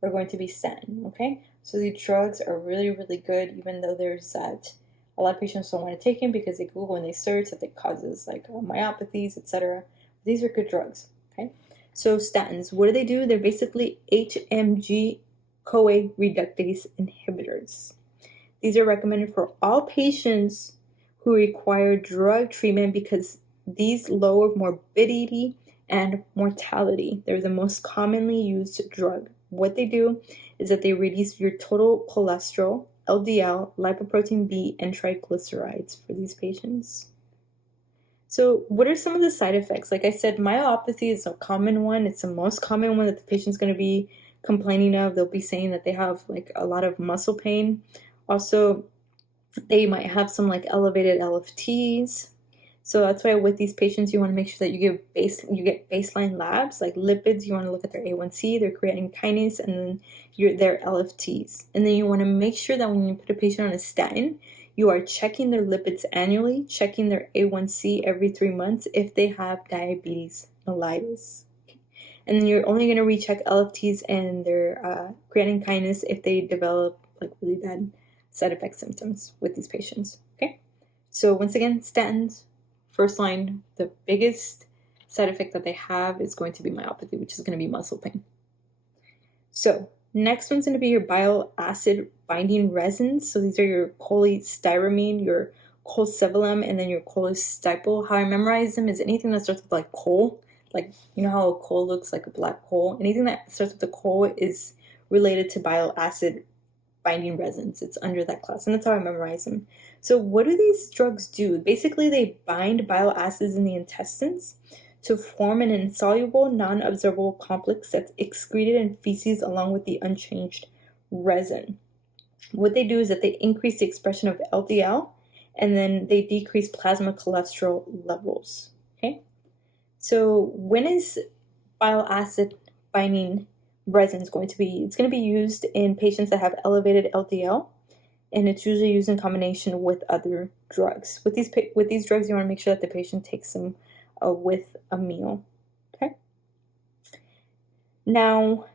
are going to be statin, okay? So these drugs are really, really good, even though there's that a lot of patients don't want to take them because they Google and they search that it causes like myopathies, etc. These are good drugs, okay? So statins, what do? They're basically HMG-CoA reductase inhibitors. These are recommended for all patients who require drug treatment because these lower morbidity and mortality. They're the most commonly used drug. What they do is that they reduce your total cholesterol, LDL, lipoprotein B, and triglycerides for these patients. So what are some of the side effects? Like I said, myopathy is a common one. It's the most common one that the patient's going to be complaining of. They'll be saying that they have like a lot of muscle pain. Also, they might have some like elevated LFTs. So that's why with these patients, you want to make sure that you get baseline labs like lipids. You want to look at their A1C, their creatine kinase, and then their LFTs. And then you want to make sure that when you put a patient on a statin, you are checking their lipids annually, checking their A1C every 3 months if they have diabetes mellitus. And then you're only going to recheck LFTs and their creatine kinase if they develop like really bad side effect symptoms with these patients. Okay, so once again, statins, first line, the biggest side effect that they have is going to be myopathy, which is going to be muscle pain. So next one's going to be your bile acid binding resins. So these are your cholestyramine, your cholecylamine, and then your cholestyramine. How I memorize them is anything that starts with like coal, like you know how a coal looks like a black coal. Anything that starts with the coal is related to bile acid binding resins. It's under that class, and that's how I memorize them. So what do these drugs do? Basically, they bind bile acids in the intestines to form an insoluble, non-absorbable complex that's excreted in feces along with the unchanged resin. What they do is that they increase the expression of LDL, and then they decrease plasma cholesterol levels. Okay, so when is bile acid binding resins going to be? It's going to be used in patients that have elevated LDL, and it's usually used in combination with other drugs. With these drugs, you want to make sure that the patient takes them with a meal. Okay. Now,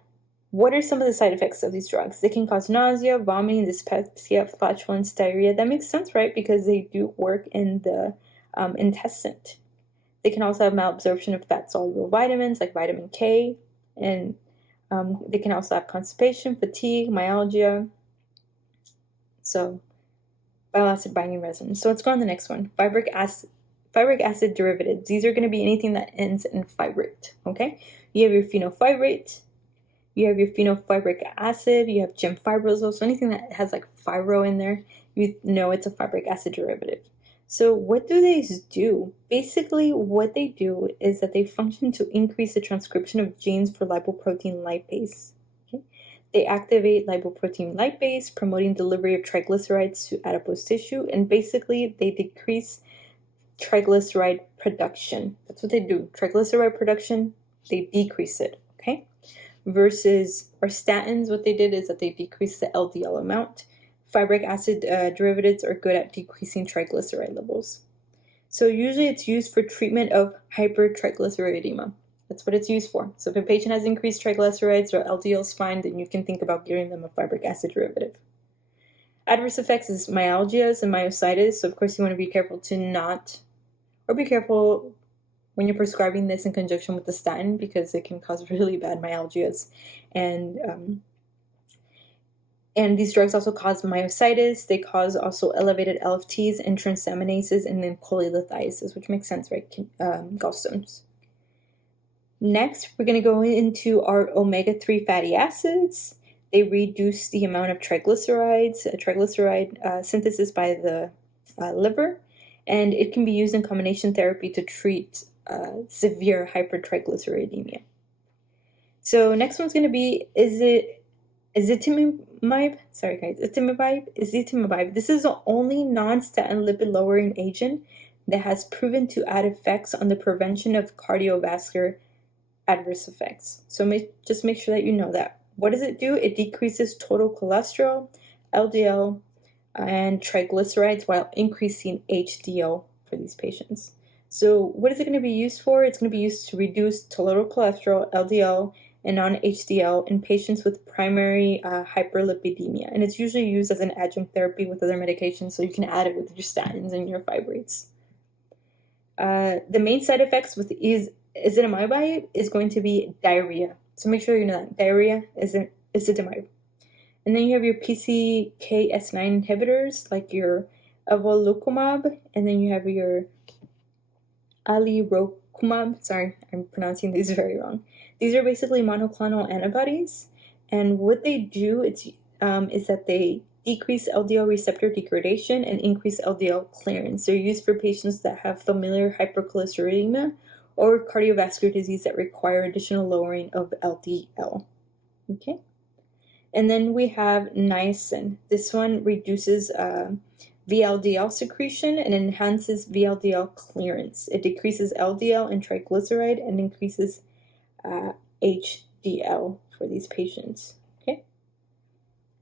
what are some of the side effects of these drugs? They can cause nausea, vomiting, dyspepsia, flatulence, diarrhea. That makes sense, right? Because they do work in the intestine. They can also have malabsorption of fat-soluble vitamins like vitamin K, and they can also have constipation, fatigue, myalgia. So, bile acid binding resins. So let's go on to the next one. Fibric acid derivatives. These are going to be anything that ends in fibrate. Okay, you have your fenofibrate, you have your fenofibric acid, you have gemfibrozole. So anything that has like fibro in there, you know it's a fibric acid derivative. So what do these do? Basically, what they do is that they function to increase the transcription of genes for lipoprotein lipase. Okay? They activate lipoprotein lipase, promoting delivery of triglycerides to adipose tissue, and basically they decrease triglyceride production. That's what they do. Triglyceride production, they decrease it, okay? Versus our statins, what they did is that they decrease the LDL amount. Fibric acid derivatives are good at decreasing triglyceride levels. So usually it's used for treatment of hypertriglyceridemia. That's what it's used for. So if a patient has increased triglycerides or LDL is fine, then you can think about giving them a fibric acid derivative. Adverse effects is myalgias and myositis. So of course you want to be careful be careful when you're prescribing this in conjunction with the statin because it can cause really bad myalgias. And these drugs also cause myositis. They cause also elevated LFTs and transaminases and then cholelithiasis, which makes sense, right? Gallstones. Next, we're going to go into our omega-3 fatty acids. They reduce the amount of triglyceride synthesis by the liver, and it can be used in combination therapy to treat severe hypertriglyceridemia. So next one's going to be ezetimibe. Sorry guys, ezetimibe. This is the only non-statin lipid lowering agent that has proven to add effects on the prevention of cardiovascular adverse effects. So just make sure that you know that. What does it do? It decreases total cholesterol, LDL, and triglycerides while increasing HDL for these patients. So what is it going to be used for? It's going to be used to reduce total cholesterol, LDL, and non-HDL in patients with primary hyperlipidemia. And it's usually used as an adjunct therapy with other medications, so you can add it with your statins and your fibrates. The main side effects with ezetimibe is going to be diarrhea. So make sure you know that. Diarrhea is ezetimibe. And then you have your PCSK9 inhibitors, like your evolocumab, and then you have your alirocumab. Sorry, I'm pronouncing these very wrong. These are basically monoclonal antibodies, and what they do is that they decrease LDL receptor degradation and increase LDL clearance. They're used for patients that have familial hypercholesterolemia or cardiovascular disease that require additional lowering of LDL. Okay. And then we have niacin. This one reduces VLDL secretion and enhances VLDL clearance. It decreases LDL and triglyceride and increases HDL for these patients. Okay.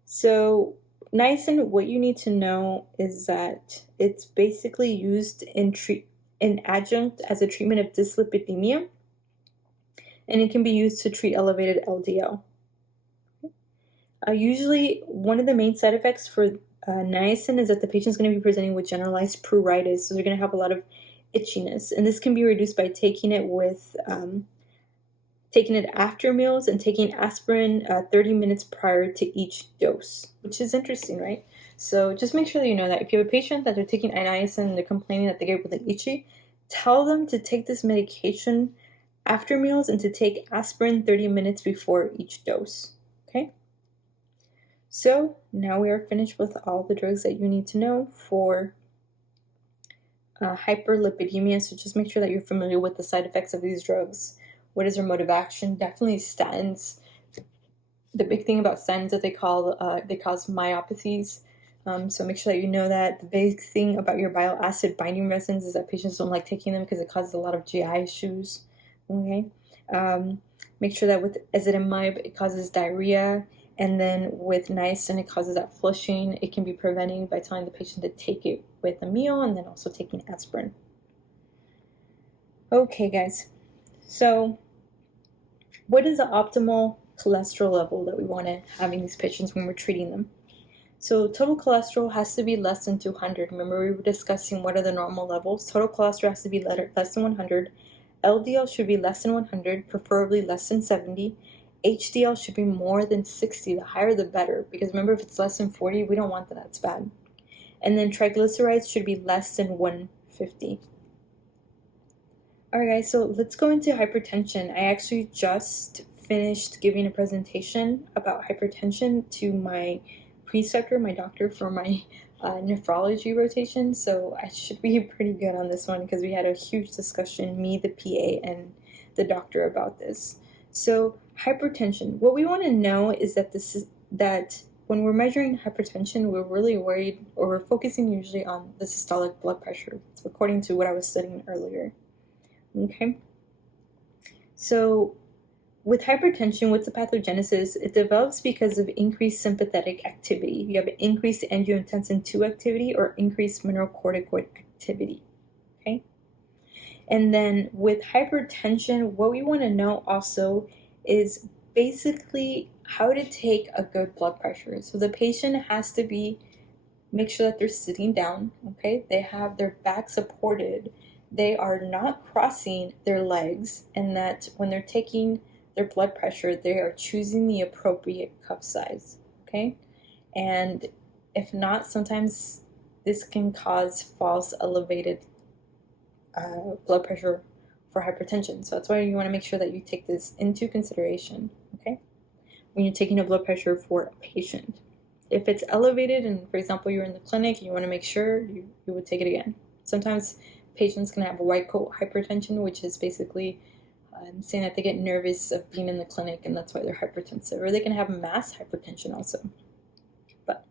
So niacin, what you need to know is that it's basically used in adjunct as a treatment of dyslipidemia, and it can be used to treat elevated LDL. Usually, one of the main side effects for niacin is that the patient's going to be presenting with generalized pruritus, so they're going to have a lot of itchiness, and this can be reduced by taking it after meals and taking aspirin 30 minutes prior to each dose, which is interesting, right? So just make sure that you know that if you have a patient that they're taking niacin and they're complaining that they get really itchy, tell them to take this medication after meals and to take aspirin 30 minutes before each dose, okay? So now we are finished with all the drugs that you need to know for hyperlipidemia. So just make sure that you're familiar with the side effects of these drugs. What is their mode of action? Definitely statins. The big thing about statins is that they cause myopathies. So make sure that you know that. The big thing about your bile acid binding medicines is that patients don't like taking them because it causes a lot of GI issues. Okay. Make sure that with ezetimibe it causes diarrhea. And then with niacin, it causes that flushing. It can be prevented by telling the patient to take it with a meal and then also taking aspirin. Okay, guys. So what is the optimal cholesterol level that we want to have in these patients when we're treating them? So total cholesterol has to be less than 200. Remember, we were discussing what are the normal levels. Total cholesterol has to be less than 100. LDL should be less than 100, preferably less than 70. HDL should be more than 60. The higher the better, because remember, if it's less than 40, we don't want that. That's bad. And then triglycerides should be less than 150. Alright guys, so let's go into hypertension. I actually just finished giving a presentation about hypertension to my preceptor, my doctor, for my nephrology rotation, so I should be pretty good on this one because we had a huge discussion, me, the PA, and the doctor about this. So hypertension, what we want to know is that when we're measuring hypertension, we're really worried, or we're focusing usually on the systolic blood pressure, according to what I was studying earlier. Okay, so with hypertension, what's the pathogenesis? It develops because of increased sympathetic activity. You have increased angiotensin II activity or increased mineralocorticoid activity. Okay, and then with hypertension, what we want to know also is basically how to take a good blood pressure. So the patient has to make sure that they're sitting down. Okay, they have their back supported. They are not crossing their legs, and that when they're taking their blood pressure, they are choosing the appropriate cuff size, okay? And if not, sometimes this can cause false elevated blood pressure for hypertension. So that's why you want to make sure that you take this into consideration, okay? When you're taking a blood pressure for a patient. If it's elevated, and for example, you're in the clinic, you want to make sure you would take it again. Sometimes patients can have a white coat hypertension, which is basically saying that they get nervous of being in the clinic and that's why they're hypertensive. Or they can have mass hypertension also. But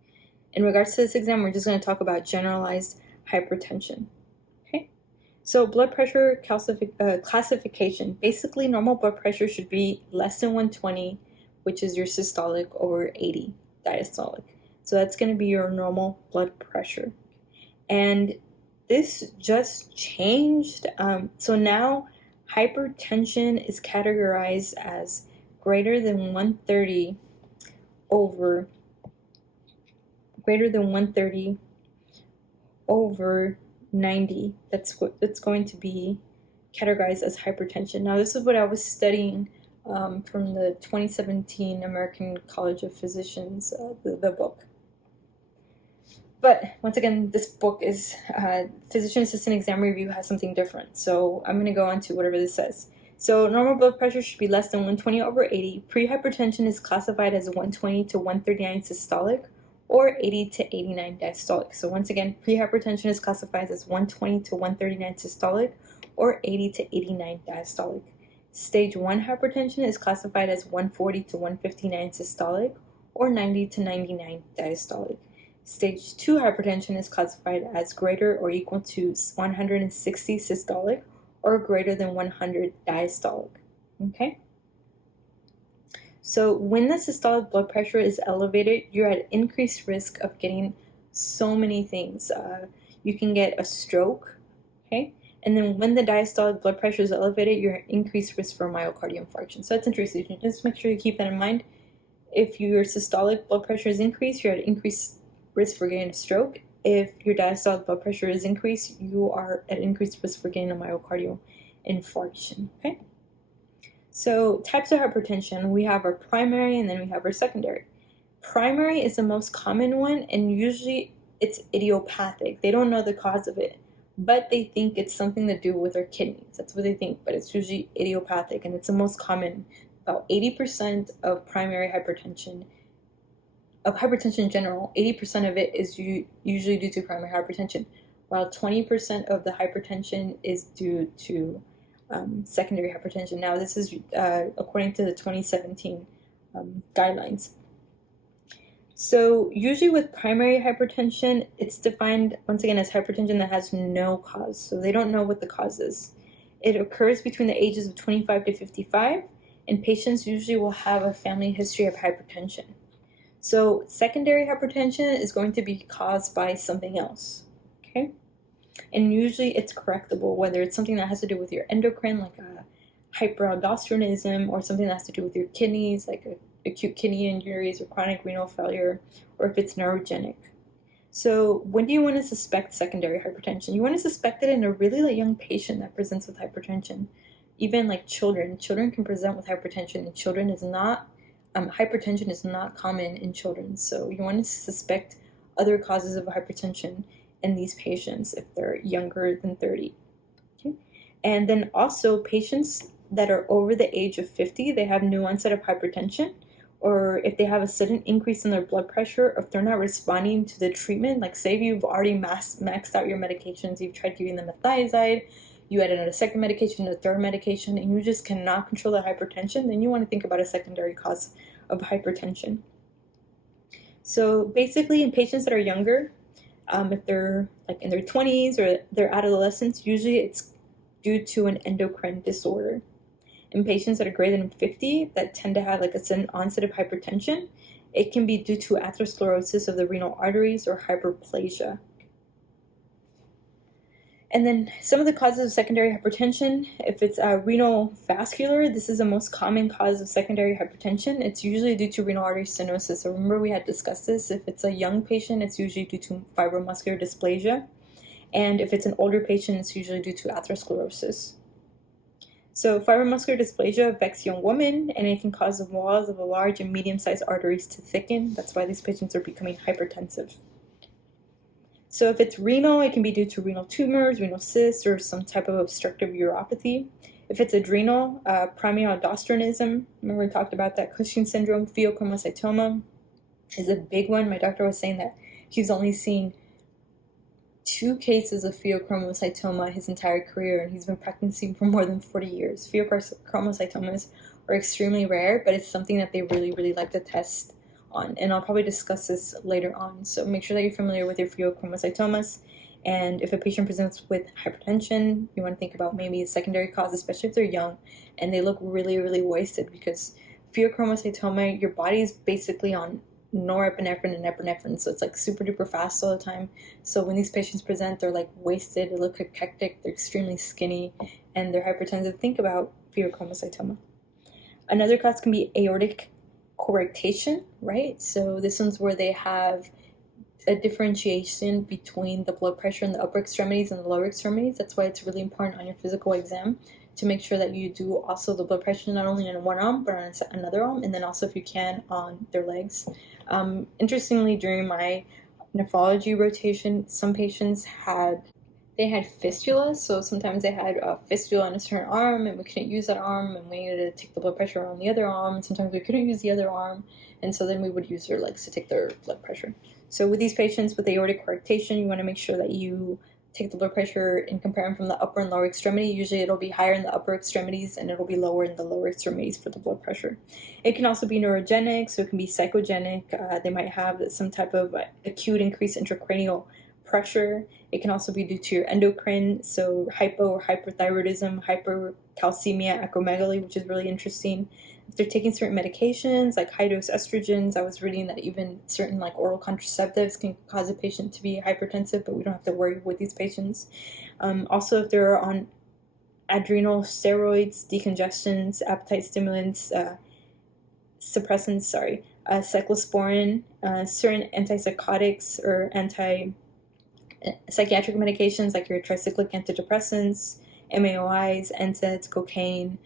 in regards to this exam, we're just going to talk about generalized hypertension. Okay, so blood pressure classification. Basically, normal blood pressure should be less than 120, which is your systolic, over 80 diastolic. So that's going to be your normal blood pressure. And this just changed. So now hypertension is categorized as greater than 130 over 90. That's going to be categorized as hypertension. Now, this is what I was studying from the 2017 American College of Physicians, the book. But once again, this book is Physician Assistant Exam Review has something different. So I'm going to go on to whatever this says. So normal blood pressure should be less than 120 over 80. Prehypertension is classified as 120 to 139 systolic or 80 to 89 diastolic. So once again, prehypertension is classified as 120 to 139 systolic or 80 to 89 diastolic. Stage 1 hypertension is classified as 140 to 159 systolic or 90 to 99 diastolic. Stage 2 hypertension is classified as greater or equal to 160 systolic or greater than 100 diastolic. Okay? So when the systolic blood pressure is elevated, you're at increased risk of getting so many things. You can get a stroke, okay? And then when the diastolic blood pressure is elevated, you're at increased risk for myocardial infarction. So that's interesting. Just make sure you keep that in mind. If your systolic blood pressure is increased, you're at increased risk for getting a stroke. If your diastolic blood pressure is increased, you are at increased risk for getting a myocardial infarction, okay? So types of hypertension, we have our primary and then we have our secondary. Primary is the most common one, and usually it's idiopathic. They don't know the cause of it, but they think it's something to do with our kidneys. That's what they think, but it's usually idiopathic, and it's the most common. About 80% of primary hypertension, of hypertension in general, 80% of it is usually due to primary hypertension, while 20% of the hypertension is due to secondary hypertension. Now, this is according to the 2017 guidelines. So usually with primary hypertension, it's defined, once again, as hypertension that has no cause. So they don't know what the cause is. It occurs between the ages of 25 to 55, and patients usually will have a family history of hypertension. So secondary hypertension is going to be caused by something else, okay? And usually it's correctable, whether it's something that has to do with your endocrine, like a hyperaldosteronism, or something that has to do with your kidneys, like acute kidney injuries or chronic renal failure, or if it's neurogenic. So when do you want to suspect secondary hypertension? You want to suspect it in a really young patient that presents with hypertension. Even like children. Children can present with hypertension, and children is not, hypertension is not common in children. So you want to suspect other causes of hypertension in these patients if they're younger than 30. Okay? And then also patients that are over the age of 50, they have new onset of hypertension, or if they have a sudden increase in their blood pressure, or if they're not responding to the treatment, like say you've already maxed out your medications, you've tried giving them a thiazide, you added a second medication, a third medication, and you just cannot control the hypertension, then you want to think about a secondary cause of hypertension. So basically in patients that are younger, if they're like in their 20s or they're adolescents, usually it's due to an endocrine disorder. In patients that are greater than 50 that tend to have like a sudden onset of hypertension, it can be due to atherosclerosis of the renal arteries or hyperplasia. And then some of the causes of secondary hypertension, if it's renal vascular, this is the most common cause of secondary hypertension. It's usually due to renal artery stenosis. So remember we had discussed this. If it's a young patient, it's usually due to fibromuscular dysplasia. And if it's an older patient, it's usually due to atherosclerosis. So fibromuscular dysplasia affects young women, and it can cause the walls of the large and medium-sized arteries to thicken. That's why these patients are becoming hypertensive. So if it's renal, it can be due to renal tumors, renal cysts, or some type of obstructive uropathy. If it's adrenal, primary aldosteronism, remember we talked about that, Cushing syndrome, pheochromocytoma is a big one. My doctor was saying that he's only seen 2 cases of pheochromocytoma his entire career, and he's been practicing for more than 40 years. Pheochromocytomas are extremely rare, but it's something that they really like to test on, and I'll probably discuss this later on. So make sure that you're familiar with your pheochromocytomas, and if a patient presents with hypertension, you want to think about maybe a secondary cause, especially if they're young and they look really wasted, because pheochromocytoma, your body is basically on norepinephrine and epinephrine, so it's like super duper fast all the time. So when these patients present, they're like wasted, they look cachectic, they're extremely skinny, and they're hypertensive. Think about pheochromocytoma. Another cause can be aortic coarctation, right? So this one's where they have a differentiation between the blood pressure in the upper extremities and the lower extremities. That's why it's really important on your physical exam to make sure that you do also the blood pressure not only on one arm but on another arm, and then also if you can on their legs. Interestingly, during my nephrology rotation, some patients had fistulas, so sometimes they had a fistula on a certain arm and we couldn't use that arm and we needed to take the blood pressure on the other arm, and sometimes we couldn't use the other arm, and so then we would use their legs to take their blood pressure. So with these patients with aortic coarctation, you want to make sure that you take the blood pressure and compare them from the upper and lower extremity. Usually it'll be higher in the upper extremities and it'll be lower in the lower extremities for the blood pressure. It can also be neurogenic, so it can be psychogenic. They might have some type of acute increased intracranial pressure. It can also be due to your endocrine, so hypo or hyperthyroidism, hypercalcemia, acromegaly, which is really interesting. If they're taking certain medications like high-dose estrogens, I was reading that even certain like oral contraceptives can cause a patient to be hypertensive, but we don't have to worry with these patients. Also, if they're on adrenal steroids, decongestants, appetite stimulants, suppressants, cyclosporin, certain antipsychotics or psychiatric medications like your tricyclic antidepressants, MAOIs, NSAIDs, cocaine,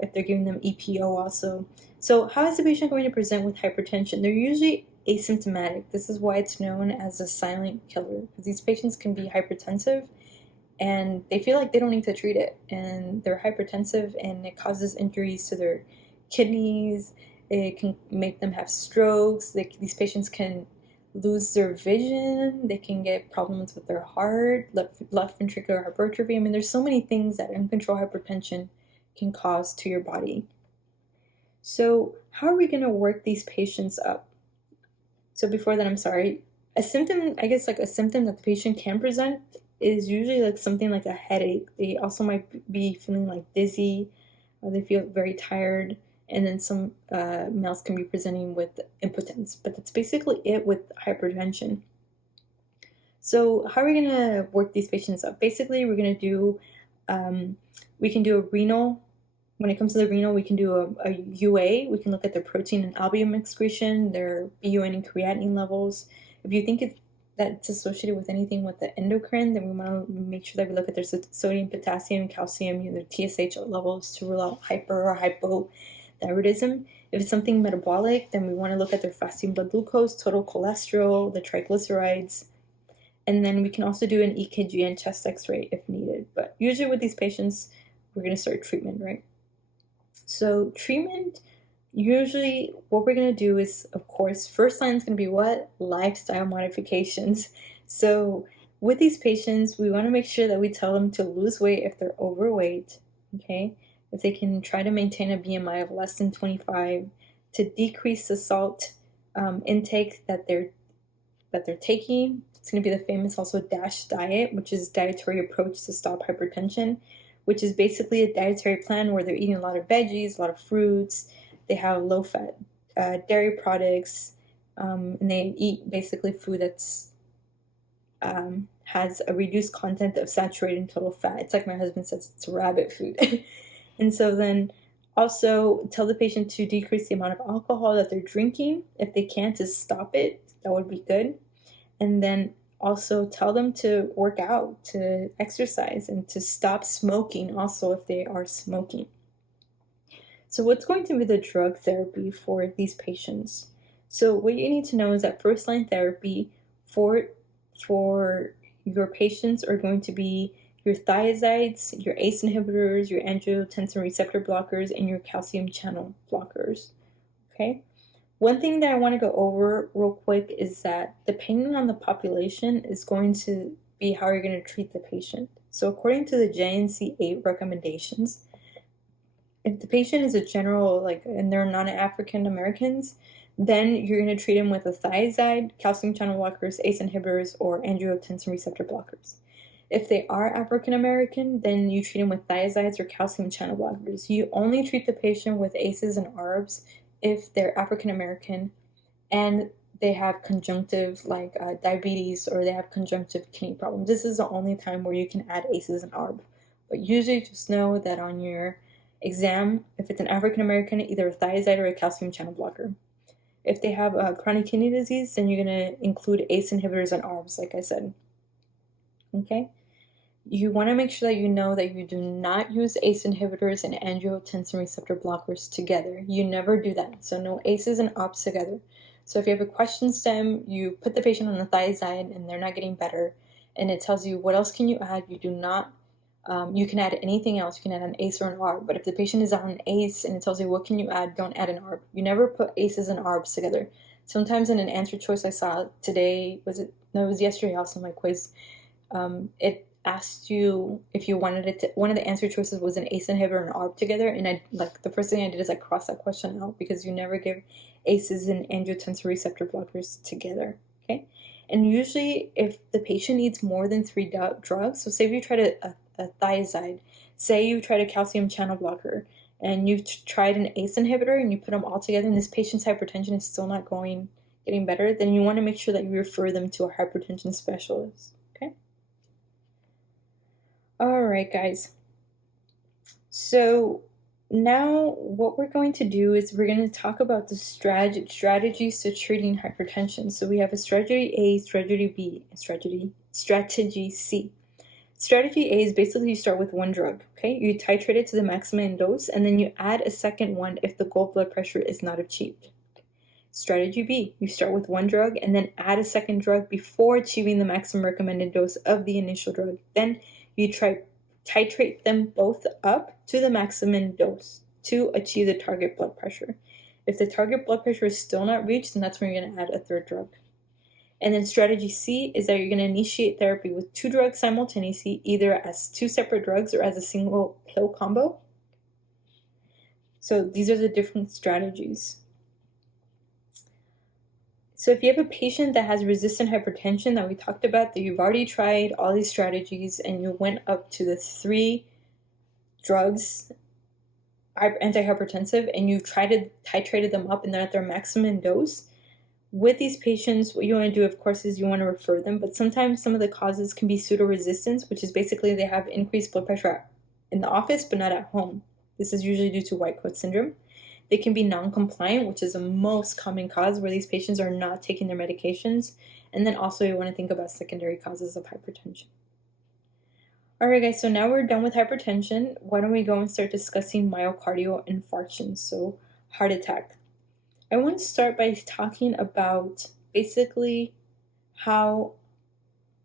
if they're giving them EPO also. So how is the patient going to present with hypertension? They're usually asymptomatic. This is why it's known as a silent killer, because these patients can be hypertensive and they feel like they don't need to treat it, and they're hypertensive and it causes injuries to their kidneys. It can make them have strokes. These patients can lose their vision. They can get problems with their heart, left ventricular hypertrophy. I mean, there's so many things that uncontrolled hypertension can cause to your body. So how are we going to work these patients up? So before that, I'm sorry, a symptom, I guess like a symptom that the patient can present is usually like something like a headache. They also might be feeling like dizzy, or they feel very tired, and then some males can be presenting with impotence, but that's basically it with hypertension. So how are we going to work these patients up? Basically, we're going to do, we can do a renal. When it comes to the renal, we can do a UA. We can look at their protein and albumin excretion, their BUN and creatinine levels. If you think that's associated with anything with the endocrine, then we want to make sure that we look at their sodium, potassium, calcium, their TSH levels to rule out hyper or hypothyroidism. If it's something metabolic, then we want to look at their fasting blood glucose, total cholesterol, the triglycerides, and then we can also do an EKG and chest x-ray if needed. But usually with these patients, we're going to start treatment, right? So treatment, usually what we're going to do is, of course, first line is going to be what? Lifestyle modifications. So with these patients, we want to make sure that we tell them to lose weight if they're overweight, okay? If they can try to maintain a BMI of less than 25, to decrease the salt intake that they're taking. It's going to be the famous also DASH diet, which is dietary approach to stop hypertension, which is basically a dietary plan where they're eating a lot of veggies, a lot of fruits. They have low-fat dairy products, and they eat basically food that's has a reduced content of saturated and total fat. It's like my husband says, it's rabbit food. And so then also tell the patient to decrease the amount of alcohol that they're drinking. If they can't, to stop it, that would be good. And then also tell them to work out, to exercise, and to stop smoking also if they are smoking. So what's going to be the drug therapy for these patients? So what you need to know is that first line therapy for your patients are going to be your thiazides, your ACE inhibitors, your angiotensin receptor blockers, and your calcium channel blockers, okay? One thing that I want to go over real quick is that depending on the population is going to be how you're going to treat the patient. So according to the JNC 8 recommendations, if the patient is a general, and they're non-African Americans, then you're going to treat them with a thiazide, calcium channel blockers, ACE inhibitors, or angiotensin receptor blockers. If they are African American, then you treat them with thiazides or calcium channel blockers. You only treat the patient with ACEs and ARBs if they're African American, and they have conjunctive like diabetes, or they have conjunctive kidney problems. This is the only time where you can add ACEs and ARB. But usually just know that on your exam, if it's an African American, either a thiazide or a calcium channel blocker. If they have chronic kidney disease, then you're going to include ACE inhibitors and ARBs, like I said. Okay? You want to make sure that you know that you do not use ACE inhibitors and angiotensin receptor blockers together. You never do that. So no ACEs and ARBs together. So if you have a question stem, you put the patient on a thiazide and they're not getting better, and it tells you what else can you add. You do not, you can add anything else. You can add an ACE or an ARB. But if the patient is on an ACE and it tells you what can you add, don't add an ARB. You never put ACEs and ARBs together. Sometimes in an answer choice I saw today, it was yesterday also in my quiz, it asked you if you wanted it to, one of the answer choices was an ACE inhibitor and ARB together, and I like the first thing I did is I crossed that question out, because you never give ACEs and angiotensin receptor blockers together. Okay, and usually if the patient needs more than 3 drugs, so say if you tried a thiazide, say you tried a calcium channel blocker, and you've tried an ACE inhibitor and you put them all together, and this patient's hypertension is still not getting better, then you want to make sure that you refer them to a hypertension specialist. Alright guys, so now what we're going to do is we're going to talk about the strategies to treating hypertension. So we have a strategy A, strategy B, and strategy C. Strategy A is basically you start with 1 drug, okay? You titrate it to the maximum dose, and then you add a second one if the goal blood pressure is not achieved. Strategy B, you start with 1 drug and then add a second drug before achieving the maximum recommended dose of the initial drug. Then you titrate them both up to the maximum dose to achieve the target blood pressure. If the target blood pressure is still not reached, then that's when you're going to add a 3rd drug. And then strategy C is that you're going to initiate therapy with 2 drugs simultaneously, either as 2 separate drugs or as a single pill combo. So these are the different strategies. So if you have a patient that has resistant hypertension that we talked about, that you've already tried all these strategies and you went up to the 3 drugs, antihypertensive, and you titrated them up and they're at their maximum dose, with these patients, what you want to do, of course, is you want to refer them, but sometimes some of the causes can be pseudo-resistance, which is basically they have increased blood pressure in the office but not at home. This is usually due to white coat syndrome. They can be non-compliant, which is the most common cause where these patients are not taking their medications. And then also you want to think about secondary causes of hypertension. Alright guys, so now we're done with hypertension. Why don't we go and start discussing myocardial infarction, so heart attack. I want to start by talking about basically how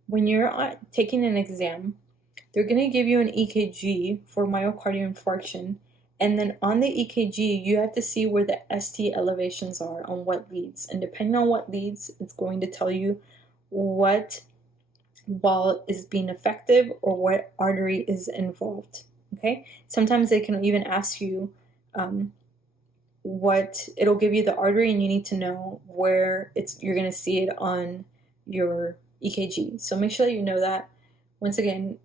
when you're taking an exam, they're going to give you an EKG for myocardial infarction. And then on the EKG, you have to see where the ST elevations are on what leads. And depending on what leads, it's going to tell you what wall is being effective or what artery is involved. Okay? Sometimes they can even ask you it'll give you the artery, and you need to know where you're going to see it on your EKG. So make sure that you know that. Once again,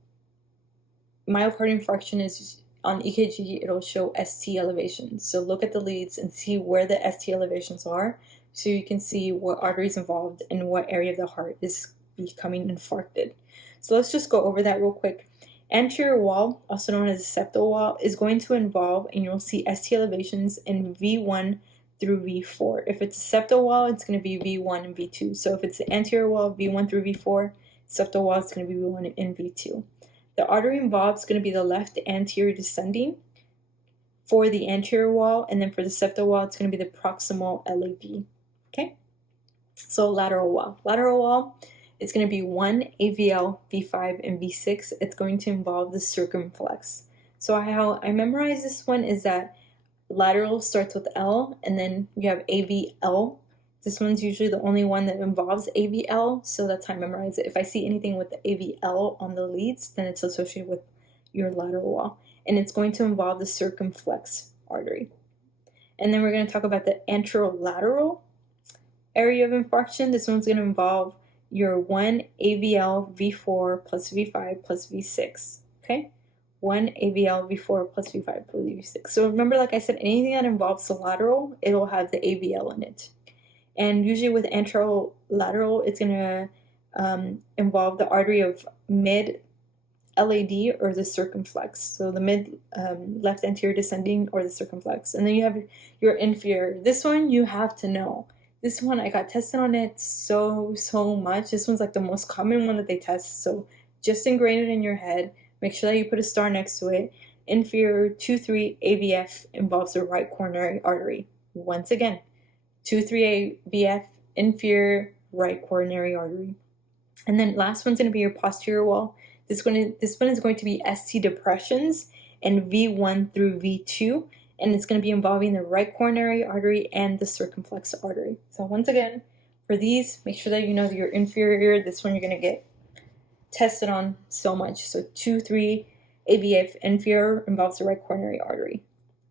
myocardial infarction is on EKG, it'll show ST elevations. So look at the leads and see where the ST elevations are, so you can see what artery is involved and what area of the heart is becoming infarcted. So let's just go over that real quick. Anterior wall, also known as the septal wall, is going to involve, and you'll see ST elevations in V1 through V4. If it's a septal wall, it's going to be V1 and V2. So if it's the anterior wall, V1 through V4, septal wall is going to be V1 and V2. The artery involved is going to be the left anterior descending for the anterior wall, and then for the septal wall, it's going to be the proximal LAD. Okay? So lateral wall. Lateral wall, it's going to be 1, AVL, V5, and V6. It's going to involve the circumflex. So how I memorize this one is that lateral starts with L, and then you have AVL. This one's usually the only one that involves AVL, so that's how I memorize it. If I see anything with the AVL on the leads, then it's associated with your lateral wall. And it's going to involve the circumflex artery. And then we're going to talk about the anterolateral area of infarction. This one's going to involve your 1 AVL V4 plus V5 plus V6. Okay? 1 AVL V4 plus V5 plus V6. So remember, like I said, anything that involves the lateral, it'll have the AVL in it. And usually with anterolateral, it's going to involve the artery of mid LAD or the circumflex. So the mid left anterior descending or the circumflex. And then you have your inferior. This one you have to know. This one I got tested on it so much. This one's like the most common one that they test. So just ingrain it in your head. Make sure that you put a star next to it. Inferior 2-3 AVF involves the right coronary artery. Once again, 2-3 AVF, inferior right coronary artery. And then last one's going to be your posterior wall. This one is going to be ST depressions and V1 through V2, and it's going to be involving the right coronary artery and the circumflex artery. So once again, for these, make sure that you know that you're inferior. This one you're going to get tested on so much. So 2-3 AVF inferior involves the right coronary artery.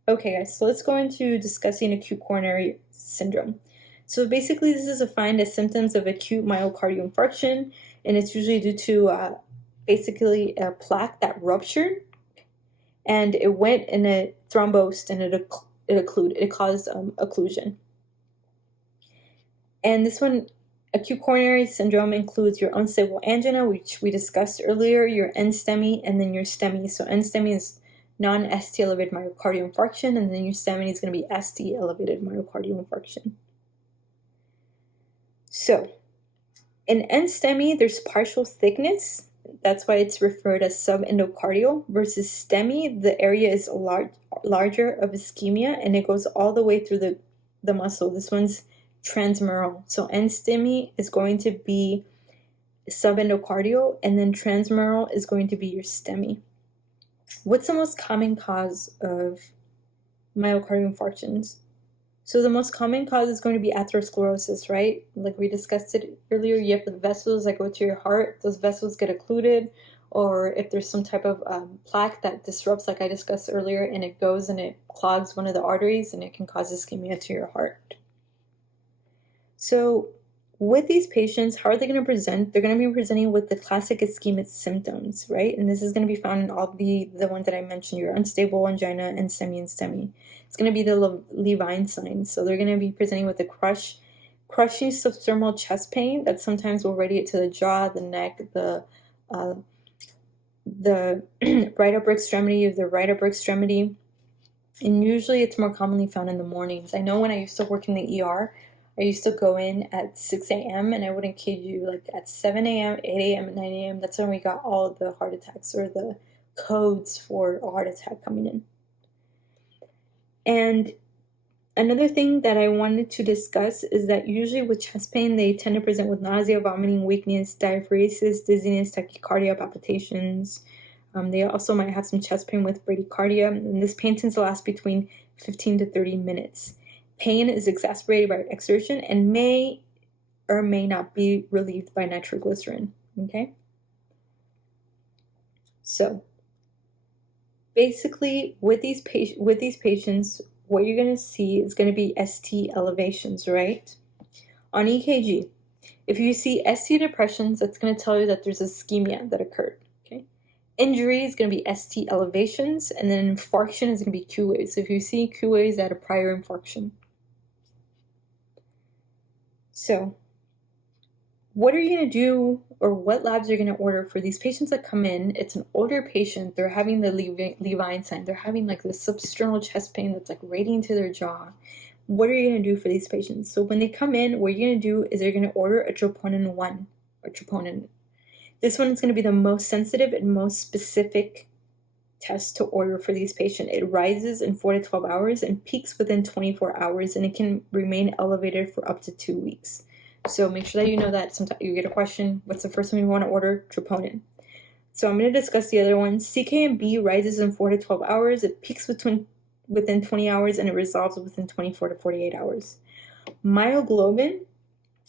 Okay guys, so let's go into discussing acute coronary syndrome. So basically this is defined as symptoms of acute myocardial infarction, and it's usually due to basically a plaque that ruptured and it went and it thrombosed and it caused occlusion. And this one, acute coronary syndrome, includes your unstable angina, which we discussed earlier, your NSTEMI, and then your STEMI. So NSTEMI is non-ST elevated myocardial infarction, and then your STEMI is going to be ST elevated myocardial infarction. So in NSTEMI, there's partial thickness. That's why it's referred as subendocardial, versus STEMI, the area is larger of ischemia and it goes all the way through the muscle. This one's transmural. So NSTEMI is going to be subendocardial, and then transmural is going to be your STEMI. What's the most common cause of myocardial infarctions? So the most common cause is going to be atherosclerosis, right? Like we discussed it earlier, you have the vessels that go to your heart, those vessels get occluded, or if there's some type of plaque that disrupts, like I discussed earlier, and it goes and it clogs one of the arteries and it can cause ischemia to your heart. So with these patients, how are they going to present? They're going to be presenting with the classic ischemic symptoms, right? And this is going to be found in all the ones that I mentioned, your unstable angina and STEMI. It's going to be the Levine signs. So they're going to be presenting with the crushing subdermal chest pain that sometimes will radiate to the jaw, the neck, the right upper extremity of the right upper extremity. And usually it's more commonly found in the mornings. I know when I used to work in the ER, I used to go in at 6 a.m. and I wouldn't kid you, like at 7 a.m., 8 a.m., and 9 a.m., that's when we got all of the heart attacks or the codes for a heart attack coming in. And another thing that I wanted to discuss is that usually with chest pain, they tend to present with nausea, vomiting, weakness, diaphoresis, dizziness, tachycardia, palpitations. They also might have some chest pain with bradycardia, and this pain tends to last between 15 to 30 minutes. Pain is exacerbated by exertion and may or may not be relieved by nitroglycerin, okay? So basically with these patients, what you're going to see is going to be ST elevations, right? On EKG, if you see ST depressions, that's going to tell you that there's ischemia that occurred, okay? Injury is going to be ST elevations, and then infarction is going to be Q waves. So if you see Q waves at a prior infarction. So what are you going to do, or what labs are you going to order for these patients that come in? It's an older patient, they're having the Levine sign, they're having like the substernal chest pain that's like radiating to their jaw. What are you going to do for these patients? So when they come in, what you're going to do is you're going to order a troponin 1, or troponin. This one is going to be the most sensitive and most specific test to order for these patients. It rises in 4 to 12 hours and peaks within 24 hours, and it can remain elevated for up to 2 weeks. So make sure that you know that. Sometimes you get a question, what's the first one you want to order? Troponin. So I'm going to discuss the other one. CKMB rises in 4 to 12 hours. It peaks within 20 hours, and it resolves within 24 to 48 hours. Myoglobin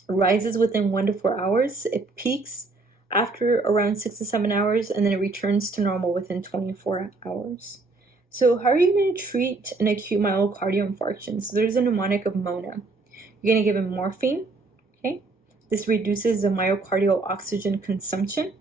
rises within 1 to 4 hours. It peaks after around 6 to 7 hours, and then it returns to normal within 24 hours. So how are you going to treat an acute myocardial infarction? So there's a mnemonic of MONA. You're going to give him morphine. Okay, this reduces the myocardial oxygen consumption,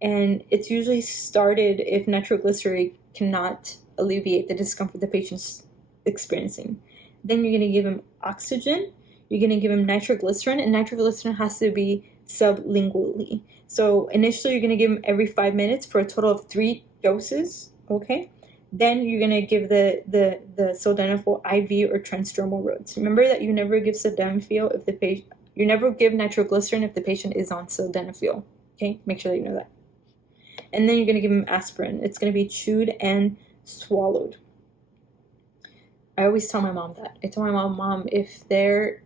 and it's usually started if nitroglycerin cannot alleviate the discomfort the patient's experiencing. Then you're going to give him oxygen. you're going to give him nitroglycerin, and nitroglycerin has to be sublingually. So initially you're going to give him every 5 minutes for a total of 3 doses, okay? Then you're going to give the sildenafil IV or transdermal routes. Remember that you never give sildenafil if the patient, you never give nitroglycerin if the patient is on sildenafil, okay? Make sure that you know that. And then you're going to give him aspirin. It's going to be chewed and swallowed. I always tell my mom that. I tell my mom, if there's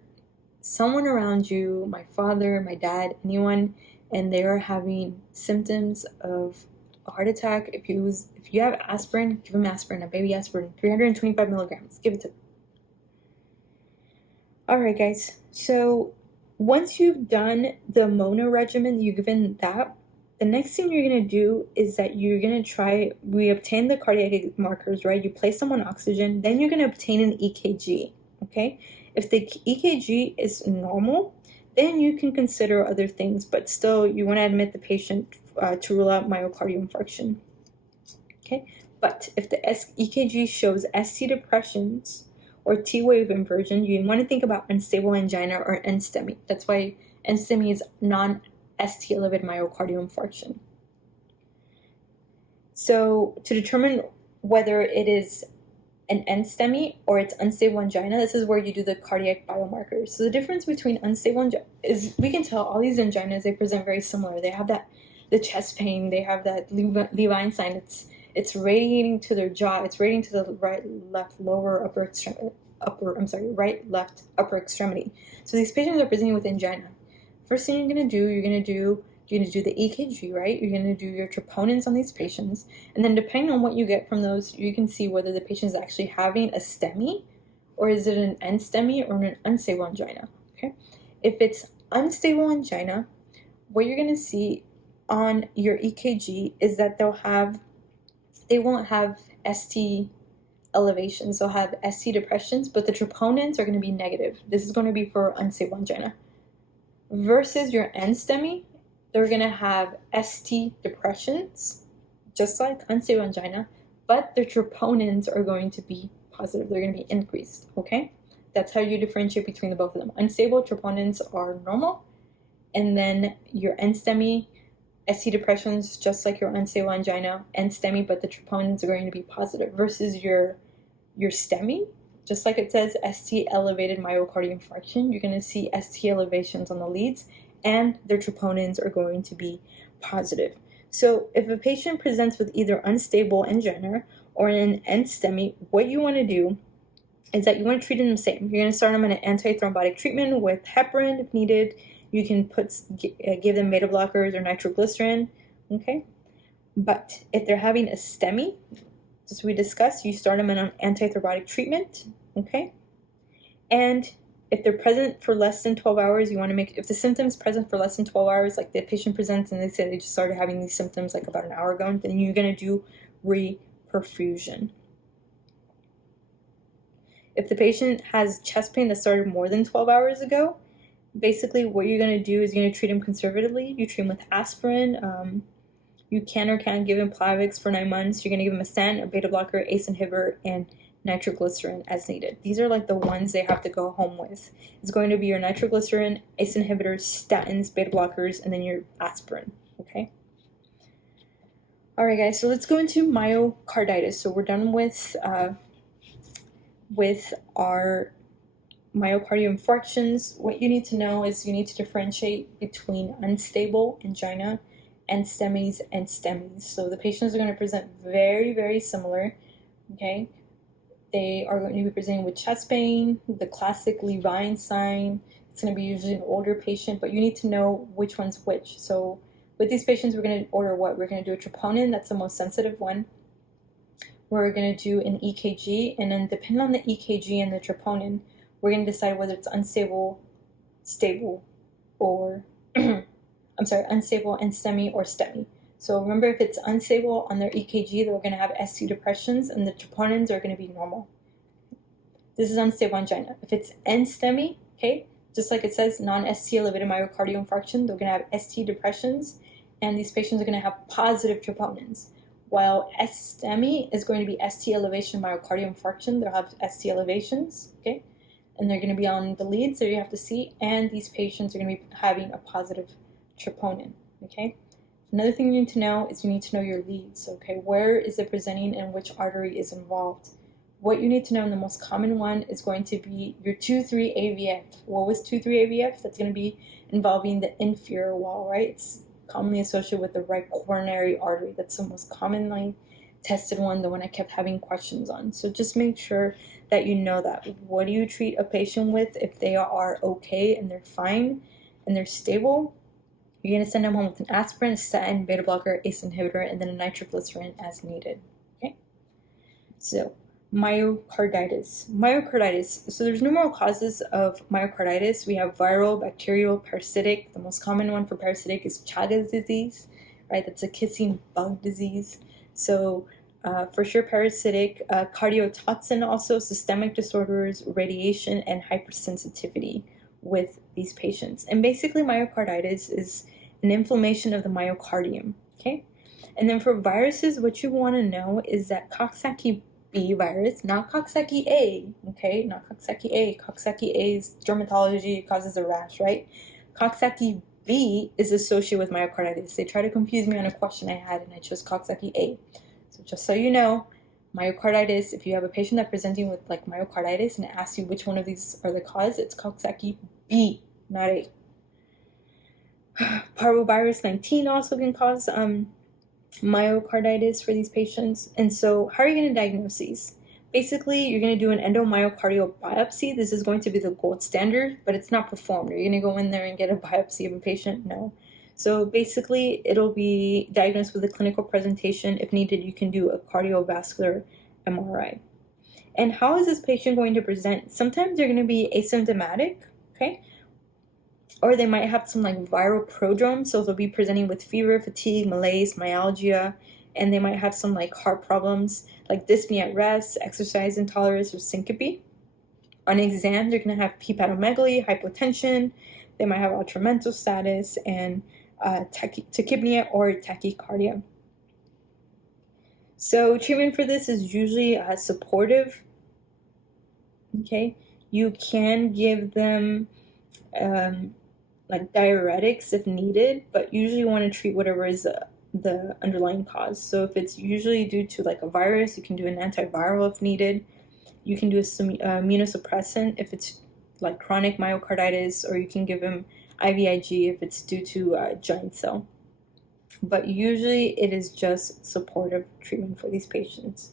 someone around you, my father, my dad, anyone, and they are having symptoms of a heart attack, if you have aspirin, give them aspirin, a baby aspirin, 325 milligrams. Give it to them. All right, guys. So once you've done the mono regimen, you've given that, the next thing you're going to do is that you're going to we obtain the cardiac markers, right? You place them on oxygen, then you're going to obtain an EKG, okay? If the EKG is normal, then you can consider other things, but still you want to admit the patient to rule out myocardial infarction, okay? But if the EKG shows ST depressions or T-wave inversion, you want to think about unstable angina or NSTEMI. That's why NSTEMI is non-ST elevated myocardial infarction. So to determine whether it is an NSTEMI or it's unstable angina, this is where you do the cardiac biomarkers. So the difference between unstable angina is, we can tell all these anginas, they present very similar. They have the chest pain, they have that Levine sign. It's radiating to their jaw, it's radiating to the right left upper extremity. So these patients are presenting with angina. First thing you're going to do, you're going to do the EKG, right? You're going to do your troponins on these patients, and then depending on what you get from those, you can see whether the patient is actually having a STEMI, or is it an NSTEMI or an unstable angina, okay? If it's unstable angina, what you're going to see on your EKG is that they won't have ST elevations, they'll have ST depressions, but the troponins are going to be negative. This is going to be for unstable angina. Versus your NSTEMI, they're going to have ST depressions, just like unstable angina, but their troponins are going to be positive. They're going to be increased, okay? That's how you differentiate between the both of them. Unstable troponins are normal, and then your NSTEMI, ST depressions, just like your unstable angina, NSTEMI, but the troponins are going to be positive. Versus your STEMI, just like it says ST elevated myocardial infarction, you're going to see ST elevations on the leads, and their troponins are going to be positive. So if a patient presents with either unstable angina or an NSTEMI, what you want to do is that you want to treat them the same. You're going to start them on an antithrombotic treatment with heparin if needed. You can give them beta blockers or nitroglycerin, okay? But if they're having a STEMI, as we discussed, you start them on an antithrombotic treatment, okay? And if they're present for less than 12 hours, you want to if the symptoms present for less than 12 hours, like the patient presents and they say they just started having these symptoms like about an hour ago, then you're going to do reperfusion. If the patient has chest pain that started more than 12 hours ago, basically what you're going to do is you're going to treat them conservatively. You treat them with aspirin. You can or can't give him Plavix for 9 months. You're going to give him a stent, a beta blocker, ACE inhibitor, and nitroglycerin as needed. These are like the ones they have to go home with. It's going to be your nitroglycerin, ACE inhibitors, statins, beta blockers, and then your aspirin, okay? All right, guys, so let's go into myocarditis. So we're done with our myocardial infarctions. What you need to know is you need to differentiate between unstable angina and STEMIs and STEMIs. So the patients are going to present very, very similar, okay? They are going to be presenting with chest pain, the classic Levine sign. It's going to be usually an older patient, but you need to know which one's which. So with these patients, we're going to order what? We're going to do a troponin, that's the most sensitive one. We're going to do an EKG, and then depending on the EKG and the troponin, we're going to decide whether it's unstable, stable, or unstable and STEMI or STEMI. So remember, if it's unstable on their EKG, they're going to have ST depressions, and the troponins are going to be normal. This is unstable angina. If it's NSTEMI, okay, just like it says, non-ST elevated myocardial infarction, they're going to have ST depressions, and these patients are going to have positive troponins. While STEMI is going to be ST elevation myocardial infarction, they'll have ST elevations, okay? and they're going to be on the leads that you have to see, and these patients are going to be having a positive troponin, okay? Another thing you need to know is you need to know your leads, okay? Where is it presenting and which artery is involved? What you need to know, and the most common one, is going to be your 2-3 AVF. What was 2-3 AVF? That's going to be involving the inferior wall, right? It's commonly associated with the right coronary artery. That's the most commonly tested one, the one I kept having questions on. So just make sure that you know that. What do you treat a patient with if they are okay and they're fine and they're stable? You're going to send them home with an aspirin, statin, beta blocker, ACE inhibitor, and then a nitroglycerin as needed. Okay? So, myocarditis. Myocarditis. So there's numerous causes of myocarditis. We have viral, bacterial, parasitic. The most common one for parasitic is Chagas disease, right? That's a kissing bug disease. So for sure parasitic, cardiotoxin also, systemic disorders, radiation, and hypersensitivity with these patients. And basically myocarditis is an inflammation of the myocardium, okay? And then for viruses, what you want to know is that Coxsackie B virus, not Coxsackie A, okay? Not Coxsackie A. Coxsackie A is dermatology, it causes a rash, right? Coxsackie B is associated with myocarditis. They try to confuse me on a question I had, and I chose Coxsackie A. So just so you know, myocarditis, if you have a patient that's presenting with like myocarditis and it asks you which one of these are the cause, it's Coxsackie B, not A. Parvovirus 19 also can cause myocarditis for these patients. And so how are you going to diagnose these? Basically, you're going to do an endomyocardial biopsy. This is going to be the gold standard, but it's not performed. Are you going to go in there and get a biopsy of a patient? No. So basically, it'll be diagnosed with a clinical presentation. If needed, you can do a cardiovascular MRI. And how is this patient going to present? Sometimes they're going to be asymptomatic, okay? Or they might have some like viral prodromes, so they'll be presenting with fever, fatigue, malaise, myalgia, and they might have some like heart problems like dyspnea at rest, exercise intolerance, or syncope. On exam, they're going to have hepatomegaly, hypotension, they might have ultramental status, and tachypnea or tachycardia. So treatment for this is usually supportive, okay? You can give them like diuretics if needed, but usually you want to treat whatever is the underlying cause. So if it's usually due to like a virus, you can do an antiviral if needed. You can do some immunosuppressant if it's like chronic myocarditis, or you can give them IVIG if it's due to giant cell. But usually it is just supportive treatment for these patients.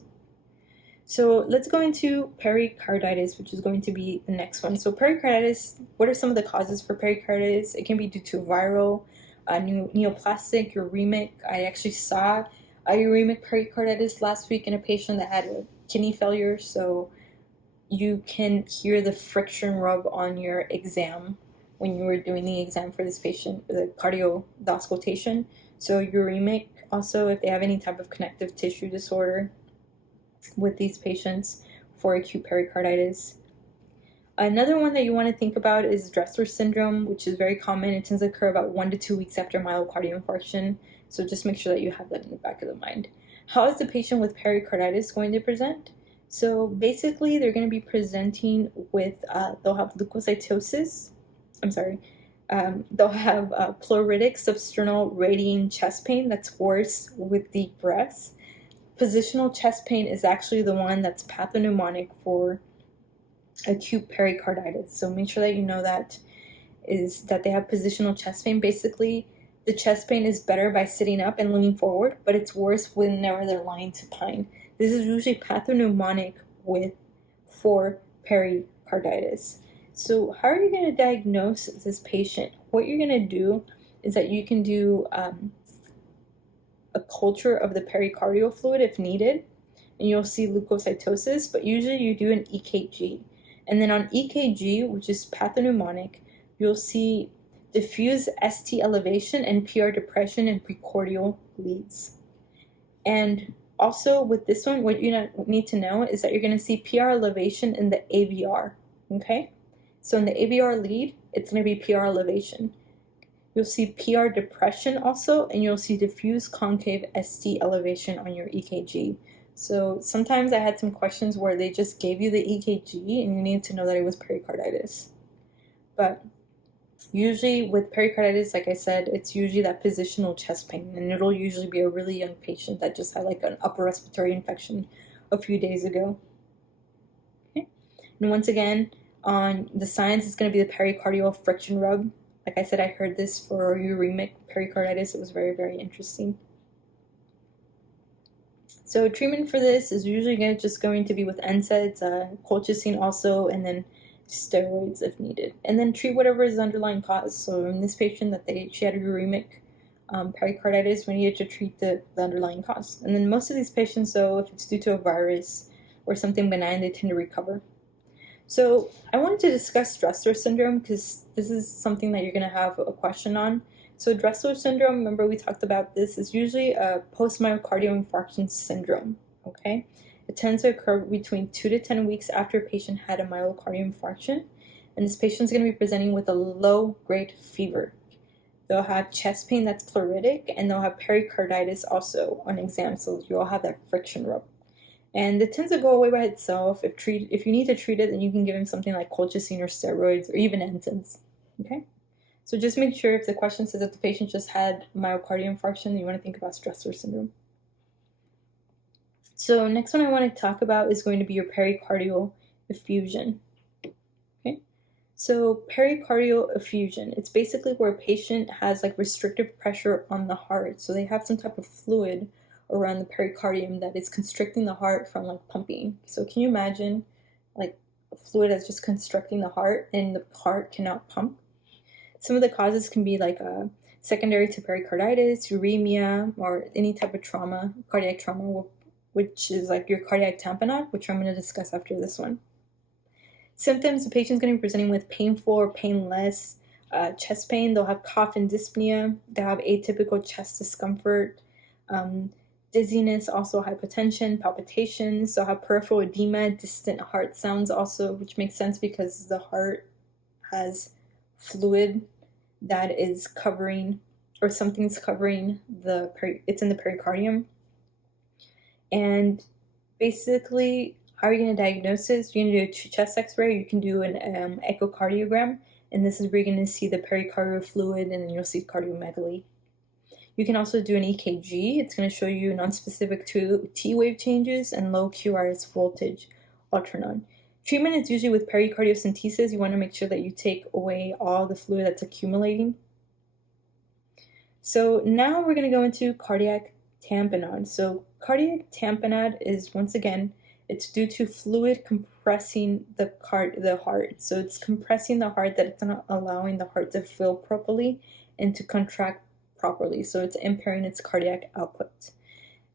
So let's go into pericarditis, which is going to be the next one. So pericarditis, what are some of the causes for pericarditis? It can be due to viral, neoplastic, uremic. I actually saw a uremic pericarditis last week in a patient that had a kidney failure. So you can hear the friction rub on your exam when you were doing the exam for this patient, the cardio, the auscultation. So uremic, also if they have any type of connective tissue disorder with these patients for acute pericarditis. Another one that you want to think about is Dressler syndrome, which is very common. It tends to occur about 1 to 2 weeks after myocardial infarction. So just make sure that you have that in the back of the mind. How is the patient with pericarditis going to present? So basically, they're going to be presenting with, they'll have leukocytosis. They'll have pleuritic substernal radiating chest pain that's worse with deep breaths. Positional chest pain is actually the one that's pathognomonic for acute pericarditis. So make sure that you know that is that they have positional chest pain. Basically, the chest pain is better by sitting up and leaning forward, but it's worse whenever they're lying supine. This is usually pathognomonic for pericarditis. So how are you going to diagnose this patient? What you're going to do is that you can do a culture of the pericardial fluid if needed, and you'll see leukocytosis, but usually you do an EKG. And then on EKG, which is pathognomonic, you'll see diffuse ST elevation and PR depression and precordial leads. And also with this one, what you need to know is that you're going to see PR elevation in the AVR, okay? So in the AVR lead, it's going to be PR elevation. You'll see PR depression also, and you'll see diffuse concave ST elevation on your EKG. So sometimes I had some questions where they just gave you the EKG and you needed to know that it was pericarditis. But usually with pericarditis, like I said, it's usually that positional chest pain, and it'll usually be a really young patient that just had like an upper respiratory infection a few days ago. Okay. And once again, on the signs, it's going to be the pericardial friction rub. Like I said, I heard this for uremic pericarditis. It was very, very interesting. So treatment for this is usually just going to be with NSAIDs, colchicine also, and then steroids if needed. And then treat whatever is the underlying cause. So in this patient she had a uremic pericarditis, we needed to treat the underlying cause. And then most of these patients, though, if it's due to a virus or something benign, they tend to recover. So I wanted to discuss Dressler syndrome because this is something that you're going to have a question on. So Dressler syndrome, remember we talked about this, is usually a post-myocardial infarction syndrome, okay? It tends to occur between 2 to 10 weeks after a patient had a myocardial infarction, and this patient is going to be presenting with a low-grade fever. They'll have chest pain that's pleuritic, and they'll have pericarditis also on exam, so you'll have that friction rub. And it tends to go away by itself. If you need to treat it, then you can give them something like colchicine or steroids or even NSAIDs. Okay? So just make sure if the question says that the patient just had myocardial infarction, you want to think about Dressler syndrome. So next one I want to talk about is going to be your pericardial effusion. Okay? So pericardial effusion, it's basically where a patient has like restrictive pressure on the heart. So they have some type of fluid around the pericardium that is constricting the heart from like pumping. So can you imagine like a fluid that's just constricting the heart and the heart cannot pump? Some of the causes can be like secondary to pericarditis, uremia, or any type of trauma, cardiac trauma, which is like your cardiac tamponade, which I'm going to discuss after this one. Symptoms, the patient's going to be presenting with painful or painless chest pain. They'll have cough and dyspnea. They'll have atypical chest discomfort, dizziness, also hypotension, palpitations. They'll have peripheral edema, distant heart sounds also, which makes sense because the heart has fluid that is covering, or something's covering it's in the pericardium. And basically, how are you going to diagnose this? You're going to do a chest x-ray, you can do an echocardiogram, and this is where you're going to see the pericardial fluid, and then you'll see cardiomegaly. You can also do an EKG. It's going to show you nonspecific T-wave changes and low QRS voltage ultrasound. Treatment is usually with pericardiocentesis. You want to make sure that you take away all the fluid that's accumulating. So now we're going to go into cardiac tamponade. So cardiac tamponade is, once again, it's due to fluid compressing the heart. So it's compressing the heart, that it's not allowing the heart to fill properly and to contract properly. So it's impairing its cardiac output.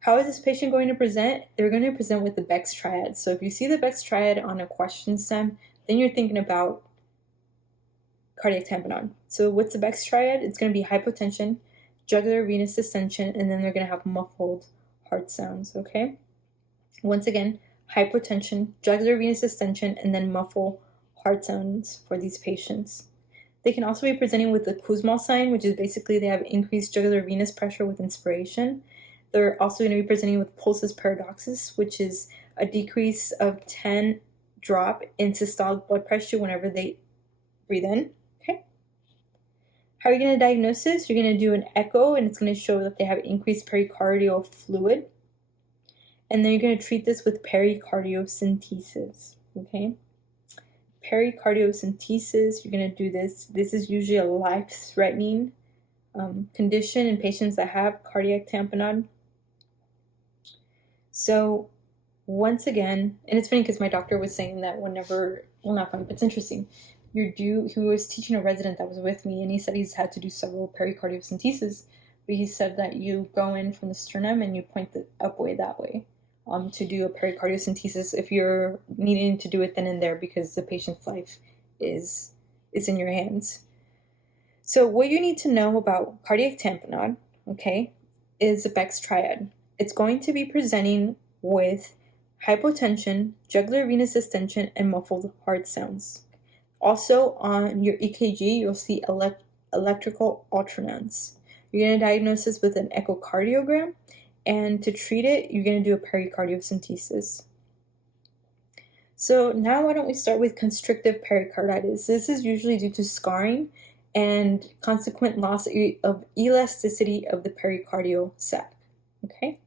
How is this patient going to present? They're going to present with the Beck's triad. So if you see the Beck's triad on a question stem, then you're thinking about cardiac tamponade. So what's the Beck's triad? It's going to be hypotension, jugular venous distension, and then they're going to have muffled heart sounds, okay? Once again, hypotension, jugular venous distension, and then muffled heart sounds for these patients. They can also be presenting with the Kussmaul sign, which is basically they have increased jugular venous pressure with inspiration. They're also going to be presenting with pulsus paradoxus, which is a decrease of 10 drop in systolic blood pressure whenever they breathe in. Okay. How are you going to diagnose this? You're going to do an echo, and it's going to show that they have increased pericardial fluid. And then you're going to treat this with pericardiocentesis. Okay. Pericardiocentesis, you're going to do this. This is usually a life-threatening condition in patients that have cardiac tamponade. So once again, and it's funny because my doctor was saying that whenever, well, not funny, but it's interesting. He was teaching a resident that was with me, and he said he's had to do several pericardiocentesis, but he said that you go in from the sternum and you point the upway that way to do a pericardiocentesis if you're needing to do it then and there because the patient's life is in your hands. So what you need to know about cardiac tamponade, okay, is the Beck's triad. It's going to be presenting with hypotension, jugular venous distension, and muffled heart sounds. Also on your EKG, you'll see electrical ultrasounds. You're going to diagnose this with an echocardiogram, And to treat it, you're going to do a pericardiocentesis. So now why don't we start with constrictive pericarditis. This is usually due to scarring and consequent loss of elasticity of the pericardial sac. Okay?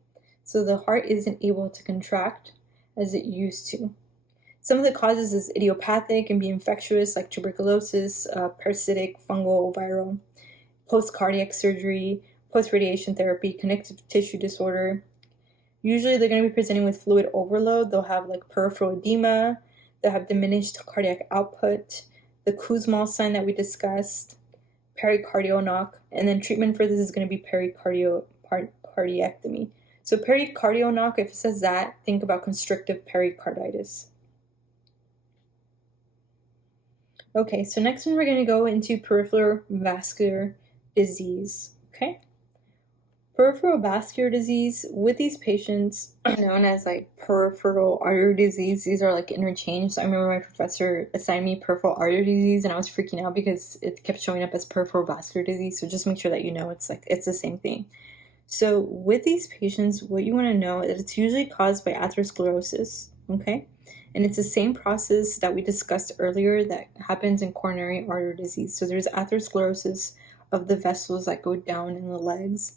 So the heart isn't able to contract as it used to. Some of the causes is idiopathic and be infectious, like tuberculosis, parasitic, fungal, viral, post-cardiac surgery, post-radiation therapy, connective tissue disorder. Usually they're going to be presenting with fluid overload. They'll have like peripheral edema. They'll have diminished cardiac output, the Kussmaul sign that we discussed, pericardial knock, and then treatment for this is going to be cardiectomy. So pericardial knock, if it says that, think about constrictive pericarditis. Okay, so next one we're going to go into peripheral vascular disease, okay? Peripheral vascular disease, with these patients are known as like peripheral artery disease. These are like interchanged. So I remember my professor assigned me peripheral artery disease and I was freaking out because it kept showing up as peripheral vascular disease. So just make sure that you know it's the same thing. So with these patients, what you want to know is it's usually caused by atherosclerosis, okay? And it's the same process that we discussed earlier that happens in coronary artery disease. So there's atherosclerosis of the vessels that go down in the legs.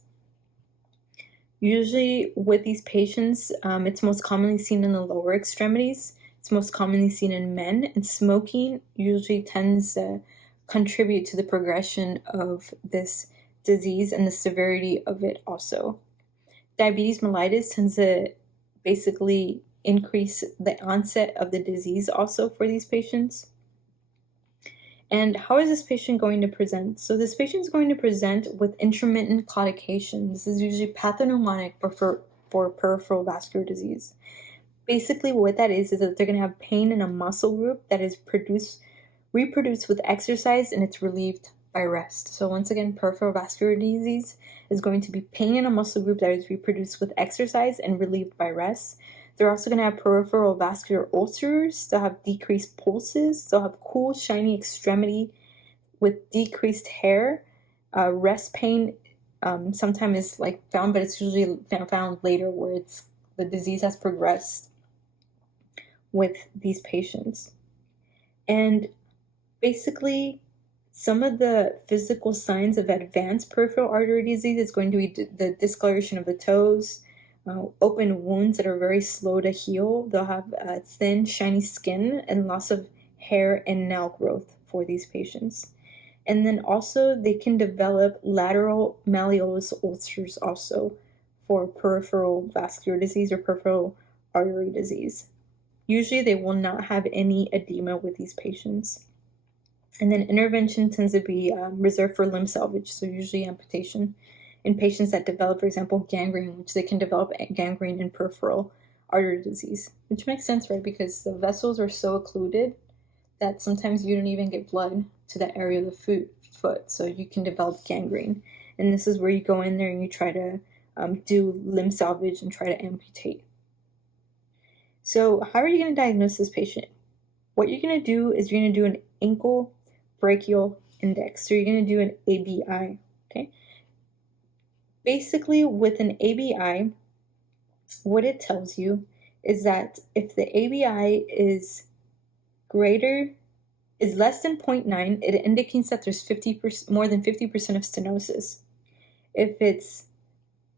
Usually with these patients, it's most commonly seen in the lower extremities. It's most commonly seen in men, and smoking usually tends to contribute to the progression of this disease and the severity of it also. Diabetes mellitus tends to basically increase the onset of the disease also for these patients. And how is this patient going to present? So this patient is going to present with intermittent claudication. This is usually pathognomonic for peripheral vascular disease. Basically what that is that they're going to have pain in a muscle group that is reproduced with exercise and it's relieved by rest. So once again, peripheral vascular disease is going to be pain in a muscle group that is reproduced with exercise and relieved by rest. They're also going to have peripheral vascular ulcers. They'll have decreased pulses. They'll have cool, shiny extremity with decreased hair. Rest pain sometimes is like found, but it's usually found later where the disease has progressed with these patients. And basically, some of the physical signs of advanced peripheral artery disease is going to be the discoloration of the toes, open wounds that are very slow to heal. They'll have thin, shiny skin and loss of hair and nail growth for these patients. And then also they can develop lateral malleolus ulcers also for peripheral vascular disease or peripheral artery disease. Usually they will not have any edema with these patients. And then intervention tends to be reserved for limb salvage, so usually amputation. In patients that develop, for example, gangrene, which they can develop gangrene in peripheral artery disease, which makes sense, right? Because the vessels are so occluded that sometimes you don't even get blood to that area of the foot, so you can develop gangrene. And this is where you go in there and you try to do limb salvage and try to amputate. So how are you going to diagnose this patient? What you're going to do is you're going to do an ankle brachial index. So you're going to do an ABI, okay? Basically, with an ABI, what it tells you is that if the ABI is less than 0.9, it indicates that there's more than 50% of stenosis. If it's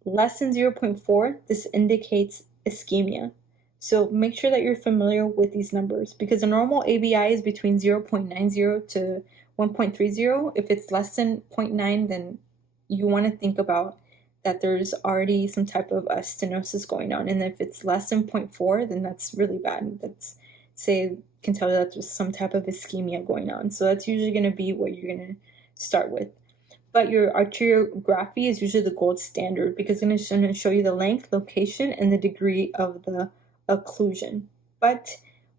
less than 0.4, this indicates ischemia. So make sure that you're familiar with these numbers because a normal ABI is between 0.90 to 1.30. If it's less than 0.9, then you want to think about that there's already some type of stenosis going on. And if it's less than 0.4, then that's really bad. Can tell you that there's some type of ischemia going on. So that's usually going to be what you're going to start with. But your arteriography is usually the gold standard because it's going to show you the length, location, and the degree of the occlusion. But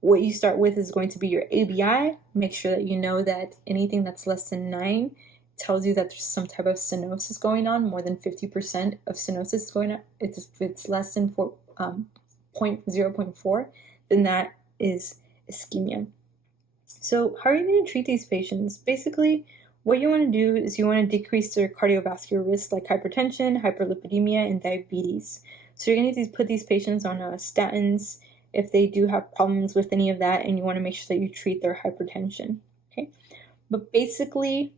what you start with is going to be your ABI. Make sure that you know that anything that's less than 9 tells you that there's some type of stenosis going on, more than 50% of stenosis going on. If it's less than 0.4, then that is ischemia. So how are you going to treat these patients? Basically, what you want to do is you want to decrease their cardiovascular risk like hypertension, hyperlipidemia, and diabetes. So you're going to put these patients on statins if they do have problems with any of that, and you want to make sure that you treat their hypertension. Okay, but basically,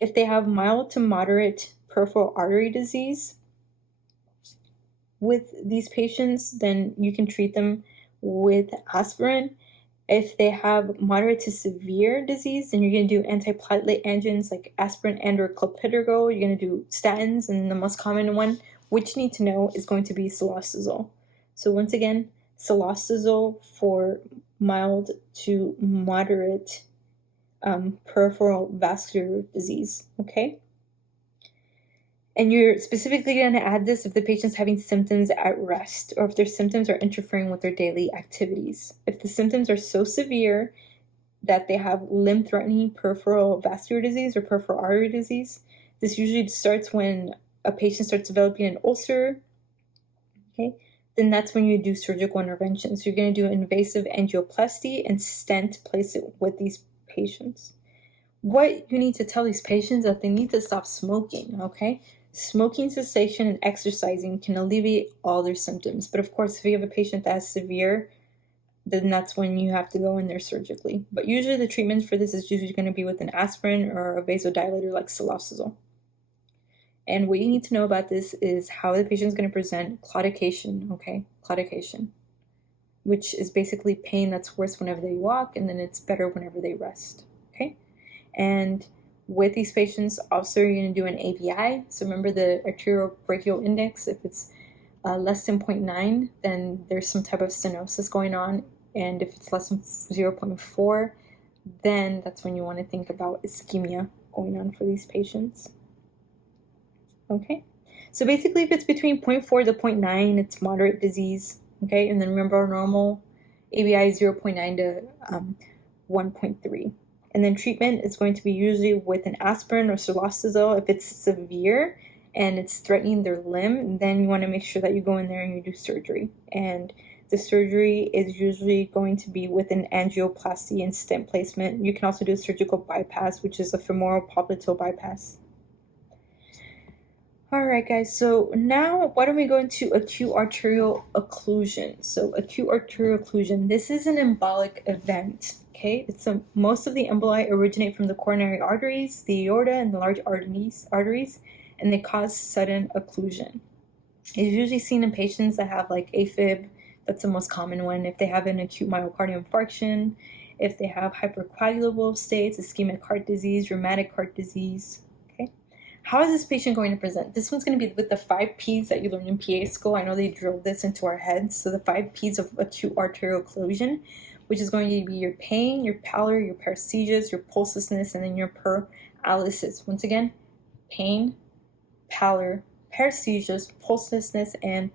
if they have mild to moderate peripheral artery disease with these patients, then you can treat them with aspirin. If they have moderate to severe disease, then you're going to do antiplatelet agents like aspirin and or clopidogrel. You're going to do statins, and the most common one, which you need to know, is going to be cilostazol. So once again, cilostazol for mild to moderate peripheral vascular disease, okay? And you're specifically going to add this if the patient's having symptoms at rest or if their symptoms are interfering with their daily activities. If the symptoms are so severe that they have limb-threatening peripheral vascular disease or peripheral artery disease, this usually starts when a patient starts developing an ulcer, okay? Then that's when you do surgical interventions. You're going to do invasive angioplasty and stent place it with these patients. What you need to tell these patients that they need to stop smoking, okay? Smoking cessation and exercising can alleviate all their symptoms. But of course, if you have a patient that's severe, then that's when you have to go in there surgically. But usually the treatment for this is usually going to be with an aspirin or a vasodilator like cilostazol. And what you need to know about this is how the patient is going to present claudication, okay? Claudication, which is basically pain that's worse whenever they walk, and then it's better whenever they rest, okay? And with these patients, also you're going to do an ABI. So remember the arterial brachial index. If it's less than 0.9, then there's some type of stenosis going on. And if it's less than 0.4, then that's when you want to think about ischemia going on for these patients. Okay, so basically if it's between 0.4 to 0.9, it's moderate disease. Okay, and then remember our normal ABI is 0.9 to 1.3. And then treatment is going to be usually with an aspirin or cilostazol. If it's severe and it's threatening their limb, then you want to make sure that you go in there and you do surgery. And the surgery is usually going to be with an angioplasty and stent placement. You can also do a surgical bypass, which is a femoral popliteal bypass. All right, guys, so now why don't we go into acute arterial occlusion? So acute arterial occlusion, this is an embolic event, okay? Most of the emboli originate from the coronary arteries, the aorta, and the large arteries, and they cause sudden occlusion. It's usually seen in patients that have like AFib. That's the most common one. If they have an acute myocardial infarction, if they have hypercoagulable states, ischemic heart disease, rheumatic heart disease. How is this patient going to present? This one's going to be with the 5 P's that you learned in PA school. I know they drilled this into our heads. So the 5 P's of acute arterial occlusion, which is going to be your pain, your pallor, your paresthesias, your pulselessness, and then your paralysis. Once again, pain, pallor, paresthesias, pulselessness, and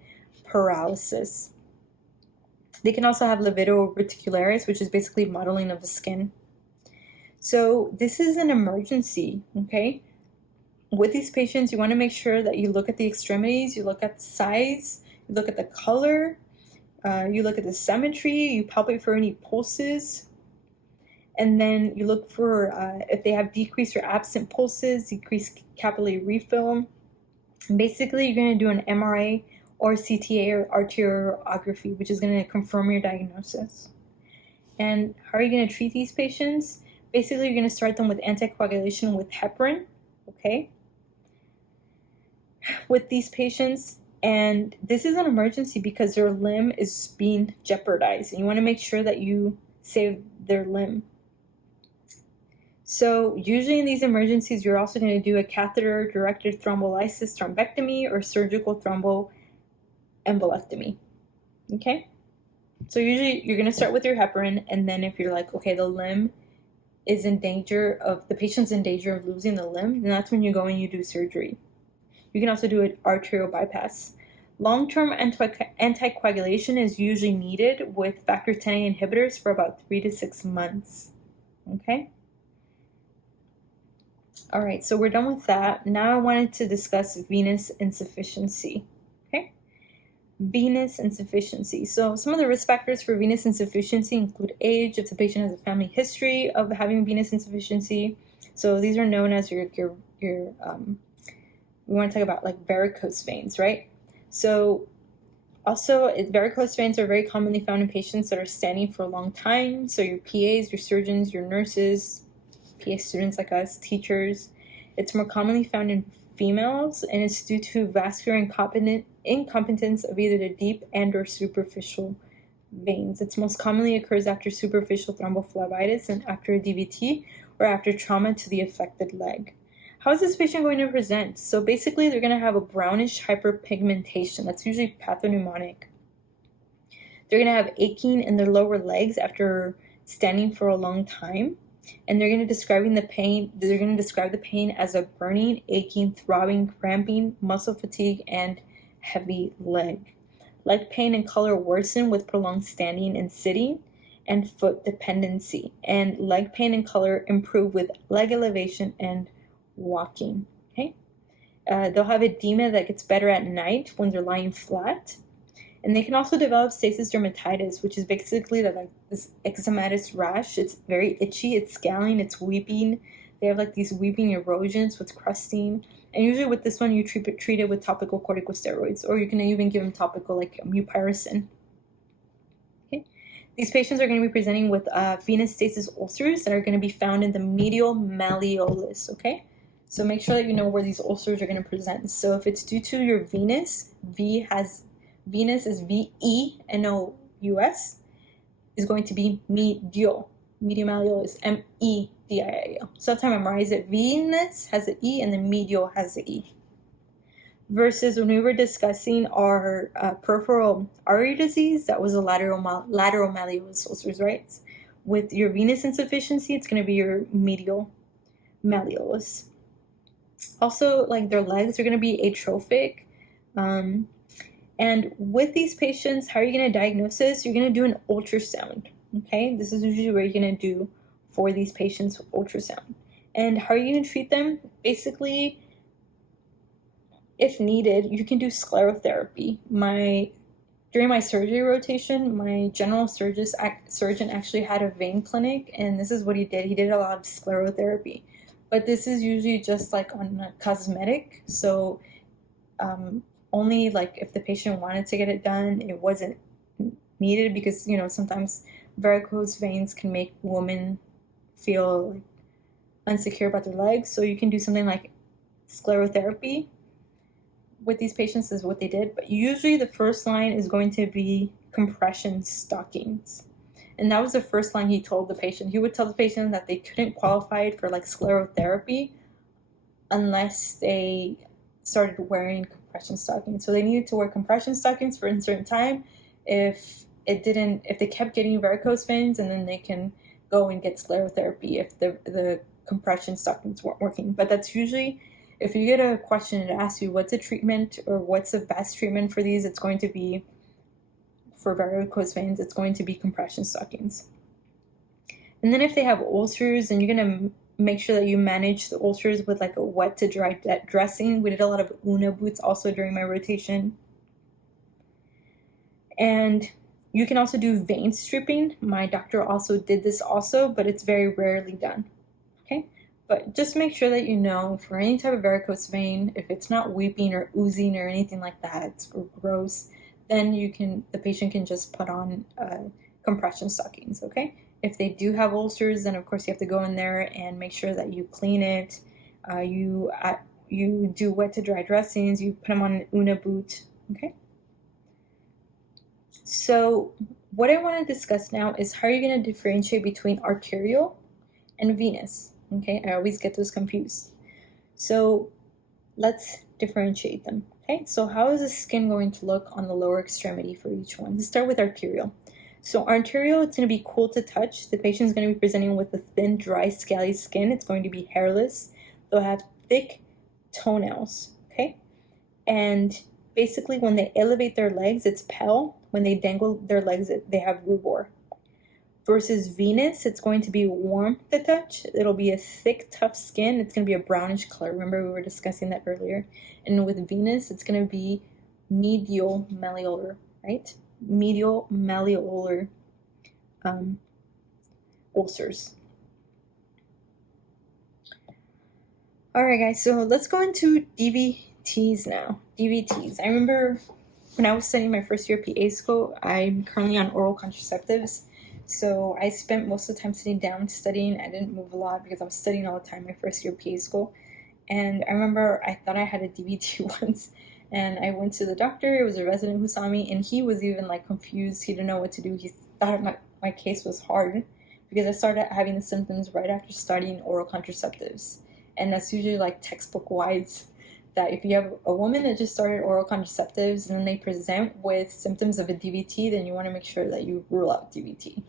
paralysis. They can also have livido reticularis, which is basically modeling of the skin. So this is an emergency, okay? With these patients, you want to make sure that you look at the extremities, you look at the size, you look at the color, you look at the symmetry, you palpate for any pulses, and then you look for if they have decreased or absent pulses, decreased capillary refill. And basically, you're going to do an MRA or CTA or arteriography, which is going to confirm your diagnosis. And how are you going to treat these patients? Basically, you're going to start them with anticoagulation with heparin, okay? With these patients, and this is an emergency because their limb is being jeopardized, and you want to make sure that you save their limb. So usually in these emergencies, you're also going to do a catheter-directed thrombolysis thrombectomy or surgical thromboembolectomy, okay? So usually you're going to start with your heparin, and then if you're like, okay, the limb is in danger of, the patient's in danger of losing the limb, then that's when you go and you do surgery. You can also do an arterial bypass. Long-term anticoagulation is usually needed with factor Xa inhibitors for about 3 to 6 months, okay? All right, so we're done with that. Now I wanted to discuss venous insufficiency, okay? Venous insufficiency. So some of the risk factors for venous insufficiency include age, if the patient has a family history of having venous insufficiency, So these are known as we want to talk about like varicose veins, right? So also, varicose veins are very commonly found in patients that are standing for a long time. So your PAs, your surgeons, your nurses, PA students like us, teachers. It's more commonly found in females, and it's due to vascular incompetence of either the deep and or superficial veins. It most commonly occurs after superficial thrombophlebitis and after a DVT or after trauma to the affected leg. How is this patient going to present? So basically, they're going to have a brownish hyperpigmentation. That's usually pathognomonic. They're going to have aching in their lower legs after standing for a long time. And they're going to describe the pain as a burning, aching, throbbing, cramping, muscle fatigue, and heavy leg. Leg pain and color worsen with prolonged standing and sitting, and foot dependency. And leg pain and color improve with leg elevation and walking. Okay, they'll have edema that gets better at night when they're lying flat, and they can also develop stasis dermatitis, which is basically like this eczematous rash. It's very itchy, it's scaling, it's weeping. They have like these weeping erosions with crusting, and usually with this one you treat it with topical corticosteroids, or you can even give them topical like mupirocin. Okay, these patients are going to be presenting with venous stasis ulcers that are going to be found in the medial malleolus. Okay. So make sure that you know where these ulcers are going to present. So if it's due to your venous, venous is V-E-N-O-U-S, is going to be medial. Medial malleolus, M-E-D-I-A-L. So that's how I memorize it. Venous has an E and the medial has an E. Versus when we were discussing our peripheral artery disease, that was a lateral malleolus ulcers, right? With your venous insufficiency, it's going to be your medial malleolus. Also, like their legs are going to be atrophic. And with these patients, how are you going to diagnose this? You're going to do an ultrasound. Okay, this is usually what you're going to do for these patients with ultrasound. And how are you going to treat them? Basically, if needed, you can do sclerotherapy. During my surgery rotation, my general surgeon actually had a vein clinic, and this is what he did. He did a lot of sclerotherapy. But this is usually just like on a cosmetic, so only like if the patient wanted to get it done, it wasn't needed, because sometimes varicose veins can make women feel like insecure about their legs. So you can do something like sclerotherapy with these patients is what they did. But usually the first line is going to be compression stockings. And that was the first line he told the patient. He would tell the patient that they couldn't qualify for like sclerotherapy unless they started wearing compression stockings. So they needed to wear compression stockings for a certain time. If they kept getting varicose veins, and then they can go and get sclerotherapy if the compression stockings weren't working. But that's usually, if you get a question that asks you what's a treatment or what's the best treatment for these, it's going to be, for varicose veins, it's going to be compression stockings. And then if they have ulcers, then you're going to make sure that you manage the ulcers with like a wet to dry dressing. We did a lot of Una boots also during my rotation. And you can also do vein stripping. My doctor also did this also, but it's very rarely done. Okay, but just make sure that you know, for any type of varicose vein, if it's not weeping or oozing or anything like that, or gross, then the patient can just put on compression stockings. Okay, if they do have ulcers, then of course you have to go in there and make sure that you clean it. You do wet to dry dressings. You put them on an Una boot. Okay. So what I want to discuss now is how you're going to differentiate between arterial and venous. Okay, I always get those confused. So let's differentiate them. Okay, so how is the skin going to look on the lower extremity for each one? Let's start with arterial. So arterial, it's going to be cool to touch. The patient is going to be presenting with a thin, dry, scaly skin. It's going to be hairless. They'll have thick toenails. Okay, and basically when they elevate their legs, it's pale. When they dangle their legs, they have rubor. Versus venous, it's going to be warm to touch. It'll be a thick, tough skin. It's going to be a brownish color. Remember, we were discussing that earlier. And with venous, it's going to be medial malleolar, right? Medial malleolar ulcers. Alright guys, so let's go into DVTs now. DVTs. I remember when I was studying my first year PA school, I'm currently on oral contraceptives. So I spent most of the time sitting down studying. I didn't move a lot because I was studying all the time my first year PA school. And I remember I thought I had a DVT once, and I went to the doctor. It was a resident who saw me, and he was even like confused. He didn't know what to do. He thought my case was hard because I started having the symptoms right after starting oral contraceptives. And that's usually like textbook wise, that if you have a woman that just started oral contraceptives and then they present with symptoms of a DVT, then you want to make sure that you rule out DVT.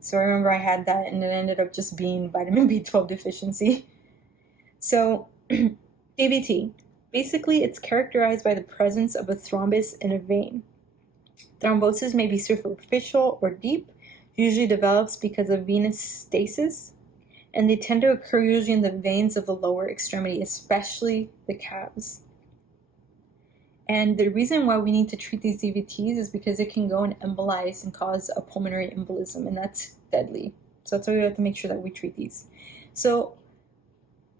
So I remember I had that, and it ended up just being vitamin B12 deficiency. So DVT, basically it's characterized by the presence of a thrombus in a vein. Thrombosis may be superficial or deep, usually develops because of venous stasis, and they tend to occur usually in the veins of the lower extremity, especially the calves. And the reason why we need to treat these DVTs is because it can go and embolize and cause a pulmonary embolism, and that's deadly. So that's why we have to make sure that we treat these. So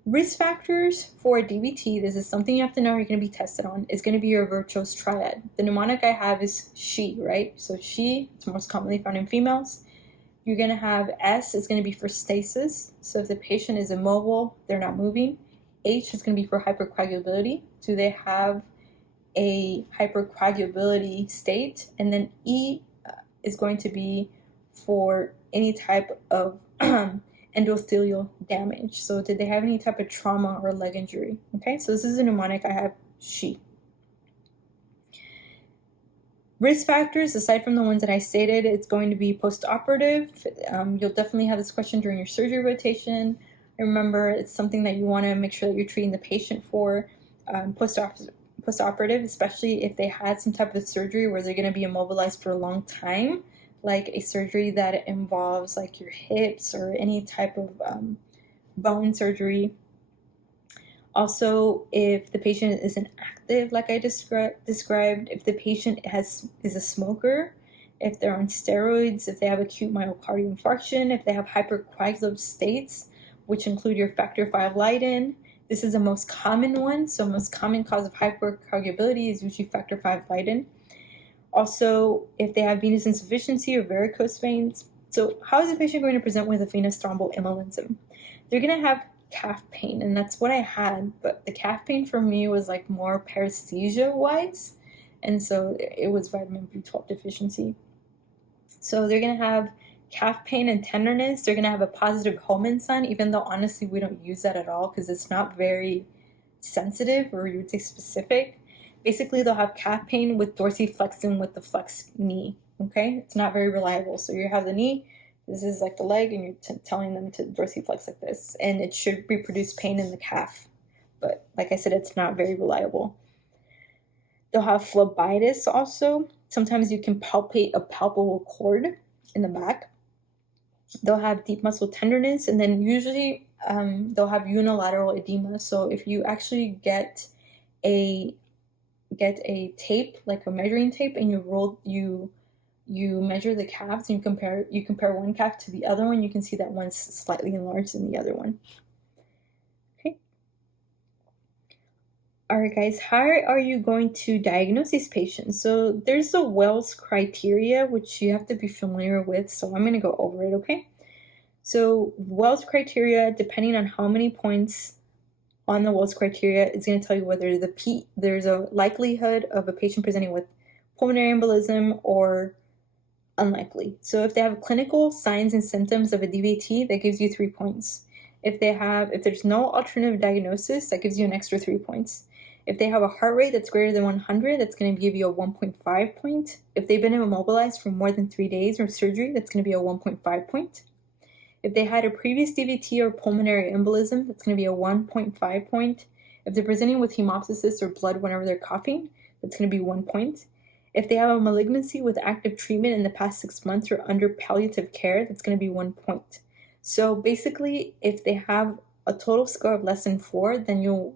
risk factors for DVT, this is something you have to know you're going to be tested on, is going to be your virtuous triad. The mnemonic I have is she, right? So she, it's most commonly found in females. You're going to have S is going to be for stasis. So if the patient is immobile, they're not moving. H is going to be for hypercoagulability. Do they have a hypercoagulability state? And then E is going to be for any type of endothelial damage. So did they have any type of trauma or leg injury? Okay, so this is a mnemonic I have, she. Risk factors, aside from the ones that I stated, it's going to be post-operative. You'll definitely have this question during your surgery rotation. Remember, it's something that you want to make sure that you're treating the patient for. Post-operative, especially if they had some type of surgery where they're going to be immobilized for a long time, like a surgery that involves like your hips or any type of bone surgery. Also, if the patient isn't active, like I described, if the patient is a smoker, if they're on steroids, if they have acute myocardial infarction, if they have hypercoagulative states, which include your factor V Leiden. This is the most common one, so most common cause of hypercoagulability is usually factor V Leiden. Also, if they have venous insufficiency or varicose veins. So how is the patient going to present with a venous thromboembolism? They're going to have calf pain, and that's what I had, but the calf pain for me was like more paresthesia wise, and so it was vitamin B12 deficiency. So they're going to have calf pain and tenderness. They're going to have a positive Holman sign, even though honestly we don't use that at all because it's not very sensitive, or you would say specific. Basically, they'll have calf pain with dorsiflexin with the flexed knee. Okay, it's not very reliable. So you have the knee, this is like the leg, and you're telling them to dorsiflex like this, and it should reproduce pain in the calf. But like I said, it's not very reliable. They'll have phlebitis also. Sometimes you can palpate a palpable cord in the back. They'll have deep muscle tenderness, and then usually they'll have unilateral edema. So if you actually get a tape, like a measuring tape, and you measure the calves and you compare one calf to the other one, you can see that one's slightly enlarged than the other one. Okay. All right, guys, how are you going to diagnose these patients? So there's the Wells criteria, which you have to be familiar with. So I'm going to go over it, okay? So Wells criteria, depending on how many points on the Wells criteria, it's going to tell you whether there's a likelihood of a patient presenting with pulmonary embolism or unlikely. So if they have clinical signs and symptoms of a DVT, that gives you 3 points. If there's no alternative diagnosis, that gives you an extra 3 points. If they have a heart rate that's greater than 100, that's going to give you a 1.5 point. If they've been immobilized for more than 3 days or surgery, that's going to be a 1.5 point. If they had a previous DVT or pulmonary embolism, that's going to be a 1.5 point. If they're presenting with hemoptysis or blood whenever they're coughing, that's going to be 1 point. If they have a malignancy with active treatment in the past 6 months or under palliative care, that's going to be 1 point. So basically, if they have a total score of less than 4, then you'll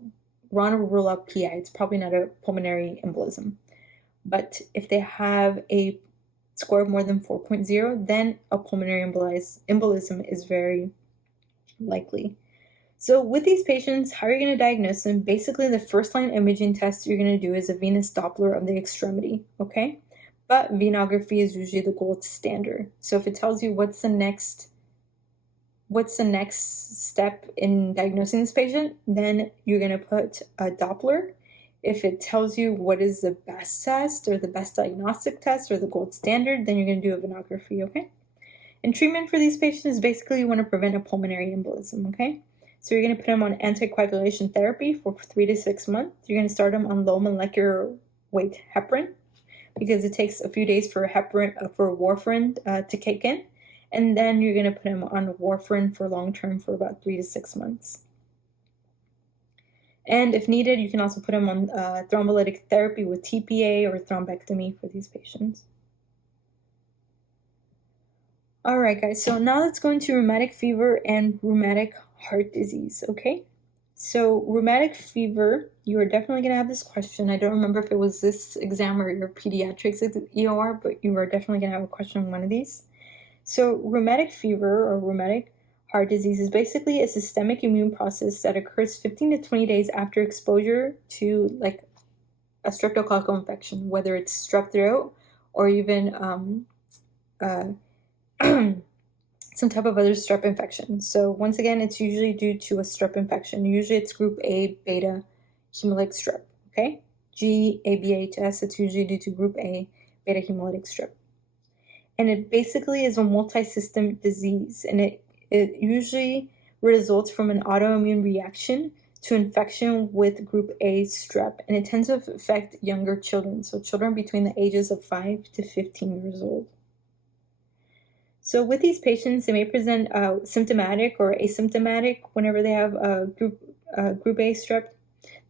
want to rule out PI. It's probably not a pulmonary embolism. But if they have a score of more than 4.0, then a pulmonary embolism is very likely. So with these patients, how are you going to diagnose them? Basically, the first line imaging test you're going to do is a venous Doppler of the extremity, okay? But venography is usually the gold standard. So if it tells you what's the next step in diagnosing this patient, then you're going to put a Doppler. If it tells you what is the best test or the best diagnostic test or the gold standard, then you're going to do a venography, okay? And treatment for these patients is basically you want to prevent a pulmonary embolism, okay? So you're going to put them on anticoagulation therapy for 3 to 6 months. You're going to start them on low molecular weight heparin because it takes a few days for warfarin to kick in. And then you're going to put them on warfarin for long term for about 3 to 6 months. And if needed, you can also put them on thrombolytic therapy with TPA or thrombectomy for these patients. All right, guys, so now let's go into rheumatic fever and rheumatic heart disease, okay? So rheumatic fever, you are definitely going to have this question. I don't remember if it was this exam or your pediatrics EOR, but you are definitely going to have a question on one of these. So rheumatic fever or rheumatic heart disease is basically a systemic immune process that occurs 15 to 20 days after exposure to like a streptococcal infection, whether it's strep throat or even some type of other strep infection. So once again, it's usually due to a strep infection. Usually it's group A beta hemolytic strep, okay? GABHS, it's usually due to group A beta hemolytic strep. And it basically is a multi-system disease, and it usually results from an autoimmune reaction to infection with group A strep, and it tends to affect younger children, so children between the ages of 5 to 15 years old. So with these patients, they may present symptomatic or asymptomatic whenever they have group A strep.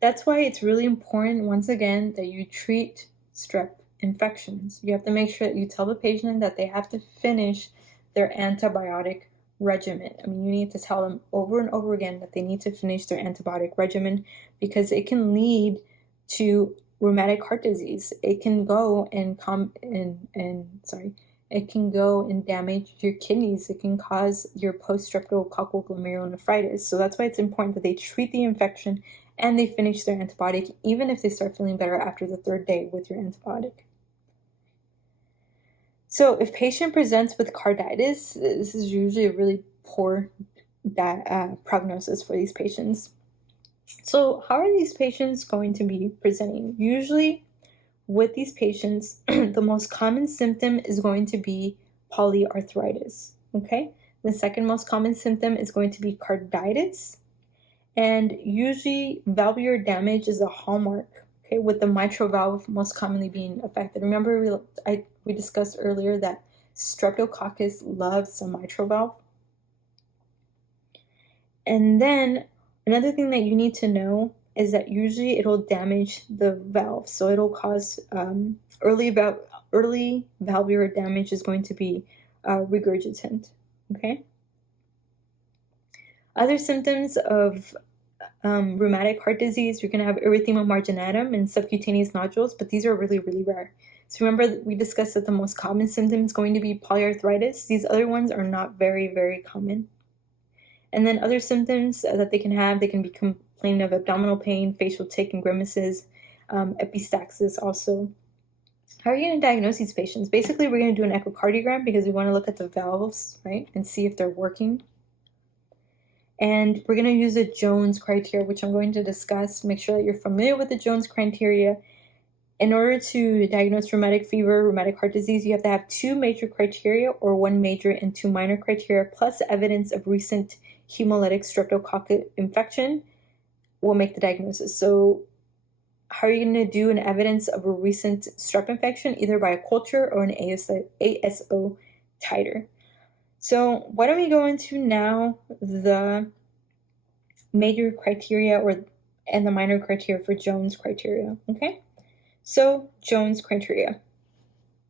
That's why it's really important, once again, that you treat strep infections. You have to make sure that you tell the patient that they have to finish their antibiotic regimen. I mean, you need to tell them over and over again that they need to finish their antibiotic regimen because it can lead to rheumatic heart disease. It can go and it can go and damage your kidneys. It can cause your post-streptococcal glomerulonephritis. So that's why it's important that they treat the infection and they finish their antibiotic, even if they start feeling better after the 3rd day with your antibiotic. So if patient presents with carditis, this is usually a really poor prognosis for these patients. So how are these patients going to be presenting? Usually with these patients, the most common symptom is going to be polyarthritis, okay? The second most common symptom is going to be carditis, and usually valvular damage is a hallmark, okay, with the mitral valve most commonly being affected. Remember we discussed earlier that Streptococcus loves the mitral valve. And then another thing that you need to know is that usually it'll damage the valve. So it'll cause early valvular damage is going to be regurgitant, okay? Other symptoms of rheumatic heart disease, you're going to have erythema marginatum and subcutaneous nodules, but these are really, really rare. So remember, we discussed that the most common symptom is going to be polyarthritis. These other ones are not very, very common. And then other symptoms that they can be complaining of abdominal pain, facial tic and grimaces, epistaxis also. How are you going to diagnose these patients? Basically, we're going to do an echocardiogram because we want to look at the valves, right, and see if they're working. And we're going to use the Jones criteria, which I'm going to discuss. Make sure that you're familiar with the Jones criteria. In order to diagnose rheumatic fever, rheumatic heart disease, you have to have 2 major criteria or 1 major and 2 minor criteria, plus evidence of recent hemolytic streptococcal infection will make the diagnosis. So how are you going to do an evidence of a recent strep infection? Either by a culture or an ASO titer. So why don't we go into now the major criteria and the minor criteria for Jones criteria, okay? So Jones criteria.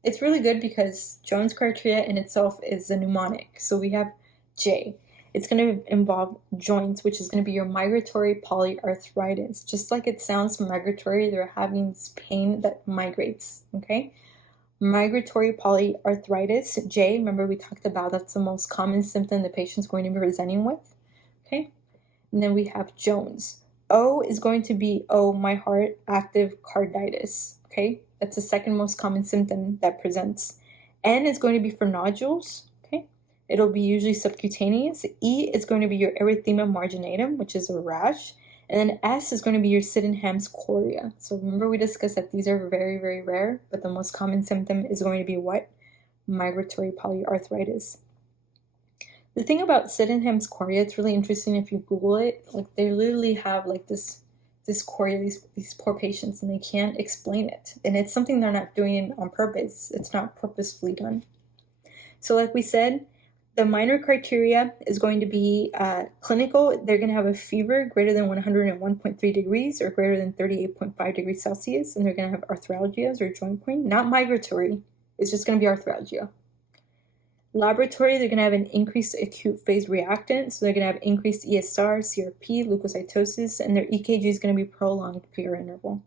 It's really good because Jones criteria in itself is a mnemonic. So we have J. It's going to involve joints, which is going to be your migratory polyarthritis. Just like it sounds migratory, they're having this pain that migrates, okay? Migratory polyarthritis, J, remember we talked about that's the most common symptom the patient's going to be presenting with, okay? And then we have Jones. O is going to be, oh, my heart, active carditis, okay? That's the second most common symptom that presents. N is going to be for nodules, okay? It'll be usually subcutaneous. E is going to be your erythema marginatum, which is a rash. And then S is going to be your Sydenham's chorea. So remember we discussed that these are very, very rare, but the most common symptom is going to be what? Migratory polyarthritis. The thing about Sydenham's chorea, it's really interesting if you Google it. Like they literally have like this chorea, these poor patients, and they can't explain it. And it's something they're not doing on purpose. It's not purposefully done. So like we said, the minor criteria is going to be clinical. They're going to have a fever greater than 101.3 degrees or greater than 38.5 degrees Celsius, and they're going to have arthralgias or joint pain, not migratory. It's just going to be arthralgia. Laboratory, they're going to have an increased acute phase reactant, so they're going to have increased ESR, CRP, leukocytosis, and their EKG is going to be prolonged peri-interval.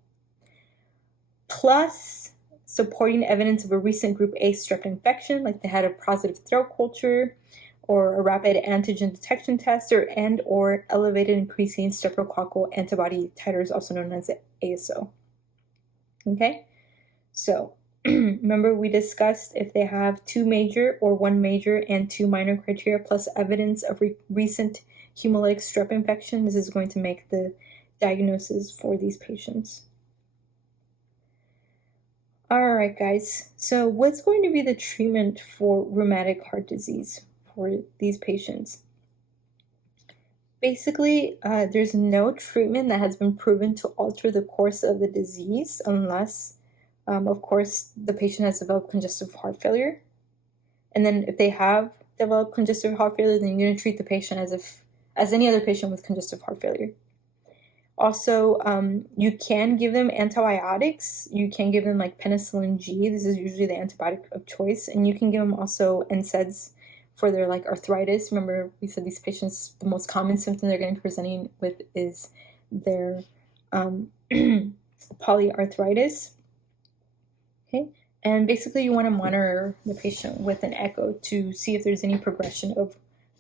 Plus supporting evidence of a recent group A strep infection, like they had a positive throat culture or a rapid antigen detection test, or elevated increasing streptococcal antibody titers, also known as ASO. Okay, so remember we discussed if they have 2 major or 1 major and 2 minor criteria plus evidence of recent hemolytic strep infection, this is going to make the diagnosis for these patients. Alright guys, so what's going to be the treatment for rheumatic heart disease for these patients? Basically, there's no treatment that has been proven to alter the course of the disease unless of course, the patient has developed congestive heart failure. And then if they have developed congestive heart failure, then you're going to treat the patient as any other patient with congestive heart failure. Also, you can give them antibiotics. You can give them like penicillin G. This is usually the antibiotic of choice. And you can give them also NSAIDs for their like arthritis. Remember, we said these patients, the most common symptom they're going to be presenting with is their polyarthritis. Okay, and basically you want to monitor the patient with an echo to see if there's any progression of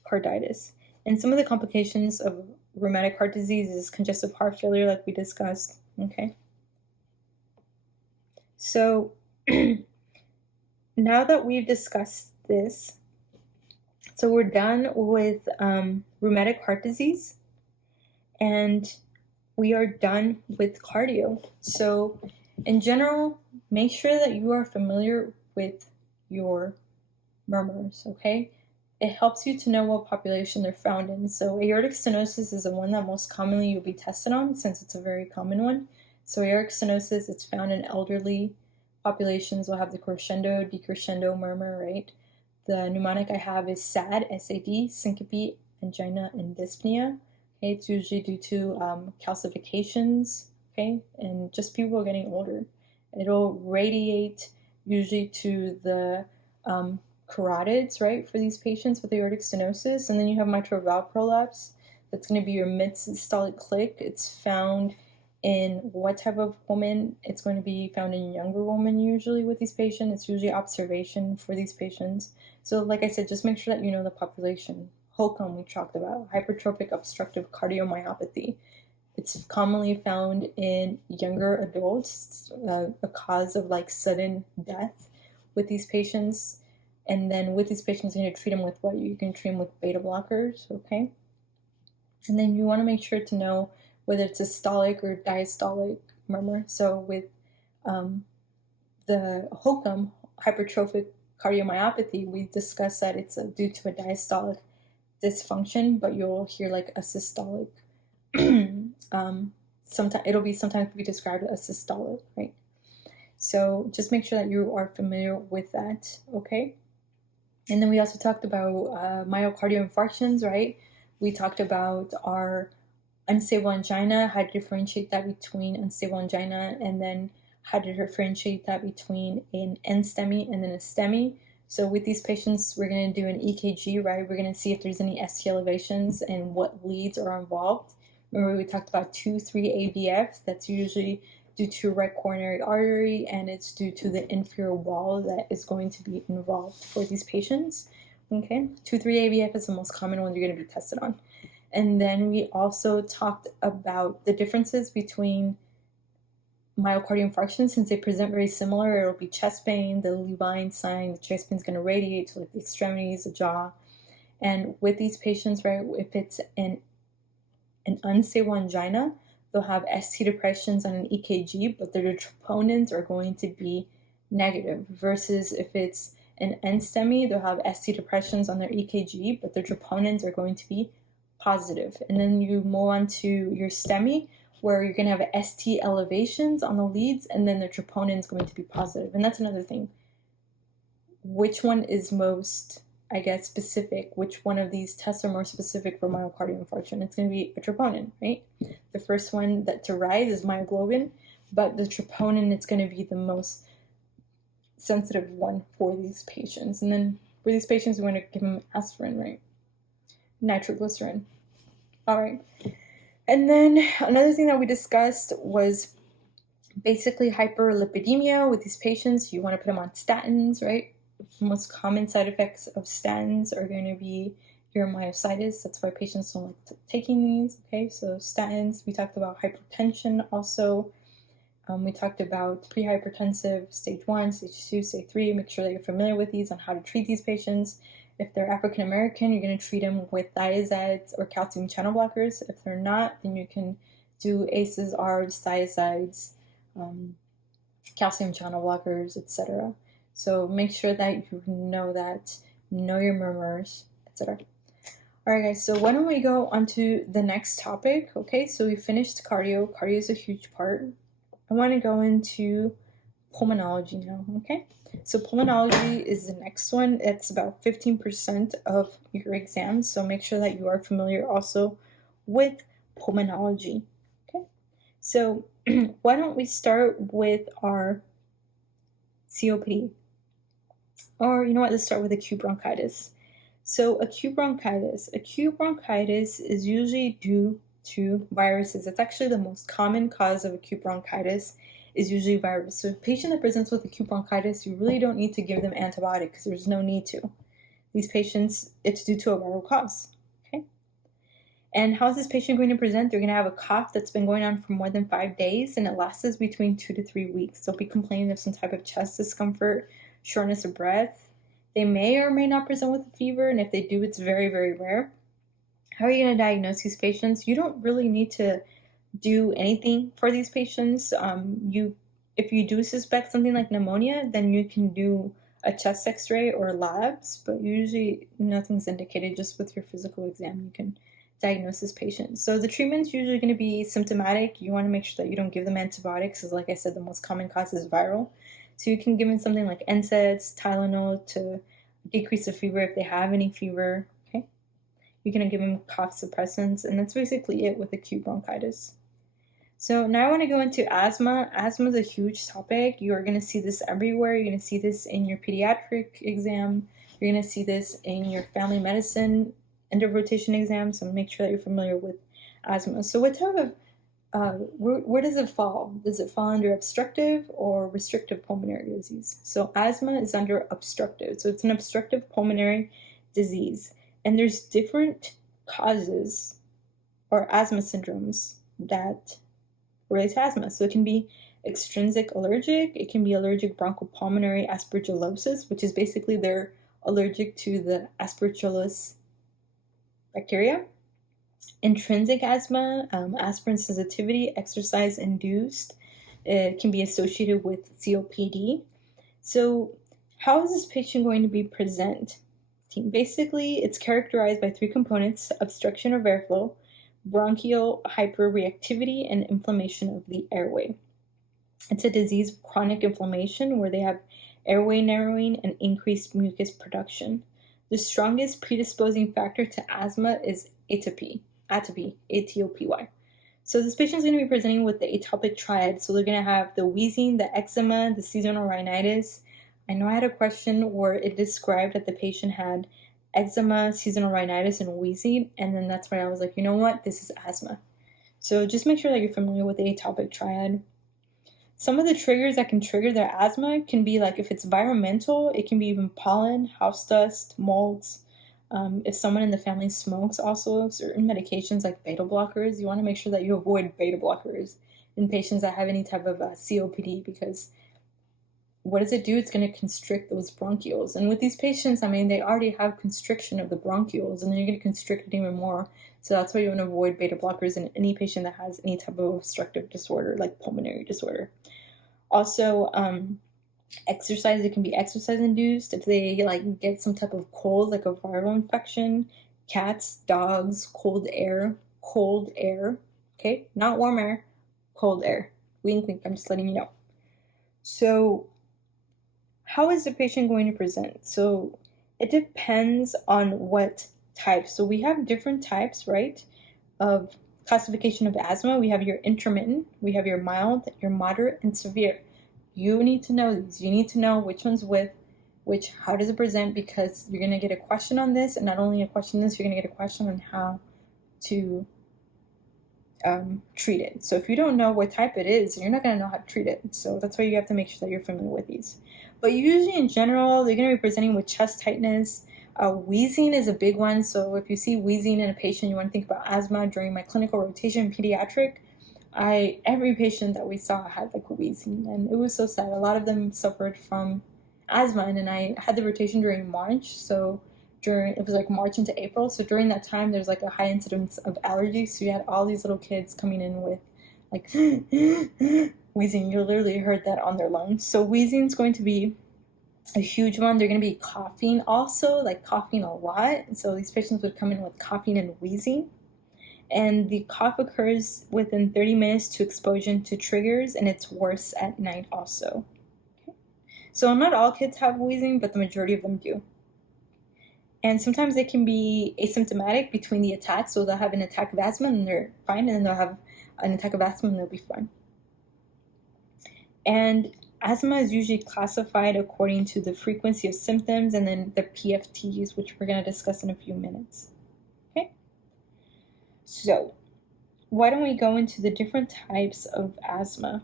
carditis. And some of the complications of rheumatic heart disease is congestive heart failure, like we discussed. Okay, so now that we've discussed this, so we're done with rheumatic heart disease, and we are done with cardio. So in general, make sure that you are familiar with your murmurs, okay? It helps you to know what population they're found in. So aortic stenosis is the one that most commonly you'll be tested on since it's a very common one. So aortic stenosis, it's found in elderly populations. Will have the crescendo, decrescendo murmur, right? The mnemonic I have is SAD, S-A-D, syncope, angina, and dyspnea. Okay, it's usually due to calcifications, okay, and just people getting older. It'll radiate usually to the carotids, right, for these patients with aortic stenosis. And then you have mitral valve prolapse. That's going to be your mid-systolic click. It's found in what type of woman? It's going to be found in younger women usually with these patients. It's usually observation for these patients. So like I said, just make sure that you know the population. HOCM we talked about, hypertrophic obstructive cardiomyopathy. It's commonly found in younger adults, a cause of like sudden death with these patients. And then with these patients, you're going to treat them with what? You can treat them with beta blockers, okay? And then you want to make sure to know whether it's systolic or diastolic murmur. So with the HOCM, hypertrophic cardiomyopathy, we discussed that it's due to a diastolic dysfunction, but you'll hear like a systolic. Sometimes be described as systolic, right? So just make sure that you are familiar with that, okay? And then we also talked about myocardial infarctions, right? We talked about our unstable angina, how to differentiate that between unstable angina, and then how to differentiate that between an NSTEMI and then a STEMI. So with these patients, we're going to do an EKG, right? We're going to see if there's any ST elevations and what leads are involved. Remember we talked about 2-3 AVF. That's usually due to right coronary artery, and it's due to the inferior wall that is going to be involved for these patients. Okay, 2-3 AVF is the most common one you're going to be tested on. And then we also talked about the differences between myocardial infarction. Since they present very similar, it'll be chest pain, the Levine sign, the chest pain is going to radiate to like the extremities, the jaw. And with these patients, right, if it's an unstable angina, they'll have ST depressions on an EKG, but their troponins are going to be negative, versus if it's an NSTEMI, they'll have ST depressions on their EKG, but their troponins are going to be positive. And then you move on to your STEMI, where you're going to have ST elevations on the leads, and then the troponin is going to be positive. And that's another thing. Which one is most, I guess, specific? Which one of these tests are more specific for myocardial infarction? It's going to be a troponin, right? The first one that to rise is myoglobin, but the troponin, it's going to be the most sensitive one for these patients. And then for these patients, we want to give them aspirin, right? Nitroglycerin. All right. And then another thing that we discussed was basically hyperlipidemia with these patients. You want to put them on statins, right? The most common side effects of statins are going to be your myositis. That's why patients don't like taking these. Okay, so statins. We talked about hypertension also. We talked about prehypertensive, stage 1, stage 2, stage 3. Make sure that you're familiar with these on how to treat these patients. If they're African American, you're going to treat them with thiazides or calcium channel blockers. If they're not, then you can do ACEs, ARBs, thiazides, calcium channel blockers, etc. So make sure that you know your murmurs, etc. All right, guys, so why don't we go on to the next topic? Okay, so we finished cardio. Cardio is a huge part. I want to go into pulmonology now, okay? So pulmonology is the next one. It's about 15% of your exam, so make sure that you are familiar also with pulmonology, okay? So why don't we start with our COPD? Or you know what, let's start with acute bronchitis. So acute bronchitis is usually due to viruses. It's actually the most common cause of acute bronchitis is usually virus. So a patient that presents with acute bronchitis, you really don't need to give them antibiotics because there's no need to. These patients, it's due to a viral cause, okay? And how is this patient going to present? They're going to have a cough that's been going on for more than 5 days, and it lasts between 2 to 3 weeks. They'll be complaining of some type of chest discomfort, shortness of breath. They may or may not present with a fever, and if they do, it's very, very rare. How are you going to diagnose these patients? You don't really need to do anything for these patients. If you do suspect something like pneumonia, then you can do a chest x-ray or labs, but usually nothing's indicated. Just with your physical exam, you can diagnose this patient. So the treatment's usually going to be symptomatic. You want to make sure that you don't give them antibiotics, because like I said, the most common cause is viral. So you can give them something like NSAIDs, Tylenol to decrease the fever if they have any fever. Okay, you can give them cough suppressants, and that's basically it with acute bronchitis. So now I want to go into asthma. Asthma is a huge topic. You are going to see this everywhere. You're going to see this in your pediatric exam. You're going to see this in your family medicine end of rotation exam. So make sure that you're familiar with asthma. So what type of where does it fall? Does it fall under obstructive or restrictive pulmonary disease? So asthma is under obstructive. So it's an obstructive pulmonary disease. And there's different causes or asthma syndromes that relate to asthma. So it can be extrinsic allergic. It can be allergic bronchopulmonary aspergillosis, which is basically they're allergic to the Aspergillus bacteria. Intrinsic asthma, aspirin sensitivity, exercise induced. It can be associated with COPD. So how is this patient going to be present? Basically, it's characterized by 3 components: obstruction of airflow, bronchial hyperreactivity, and inflammation of the airway. It's a disease of chronic inflammation where they have airway narrowing and increased mucus production. The strongest predisposing factor to asthma is atopy, ATOPY. So this patient is going to be presenting with the atopic triad. So they're going to have the wheezing, the eczema, the seasonal rhinitis. I know I had a question where it described that the patient had eczema, seasonal rhinitis, and wheezing, and then that's why I was like, you know what, this is asthma. So just make sure that you're familiar with the atopic triad. Some of the triggers that can trigger their asthma can be like, if it's environmental, it can be even pollen, house dust, molds, If someone in the family smokes, also certain medications like beta blockers, you want to make sure that you avoid beta blockers in patients that have any type of COPD, because what does it do? It's going to constrict those bronchioles. And with these patients, I mean, they already have constriction of the bronchioles, and then you're going to constrict it even more. So that's why you want to avoid beta blockers in any patient that has any type of obstructive disorder, like pulmonary disorder. Also, exercise, it can be exercise induced if they like get some type of cold, like a viral infection. Cats, dogs, cold air, okay, not warm air, cold air. Wink wink, I'm just letting you know. So how is the patient going to present? So it depends on what type. So we have different types, right, of classification of asthma. We have your intermittent, we have your mild, your moderate, and severe. You need to know these. You need to know which one's with which, how does it present, because you're going to get a question on this, and not only a question on this, you're going to get a question on how to treat it. So if you don't know what type it is, you're not going to know how to treat it. So that's why you have to make sure that you're familiar with these. But usually in general, they're going to be presenting with chest tightness. Wheezing is a big one. So if you see wheezing in a patient, you want to think about asthma. During my clinical rotation in pediatric, every patient that we saw had like wheezing, and it was so sad. A lot of them suffered from asthma, and then I had the rotation during March, so it was like March into April. So during that time, there's like a high incidence of allergies. So you had all these little kids coming in with like wheezing. You literally heard that on their lungs. So wheezing is going to be a huge one. They're going to be coughing also, like coughing a lot. So these patients would come in with coughing and wheezing. And the cough occurs within 30 minutes to exposure to triggers, and it's worse at night also. Okay. So not all kids have wheezing, but the majority of them do. And sometimes they can be asymptomatic between the attacks. So they'll have an attack of asthma and they're fine, and then they'll have an attack of asthma and they'll be fine. And asthma is usually classified according to the frequency of symptoms and then the PFTs, which we're going to discuss in a few minutes. Okay? So, why don't we go into the different types of asthma,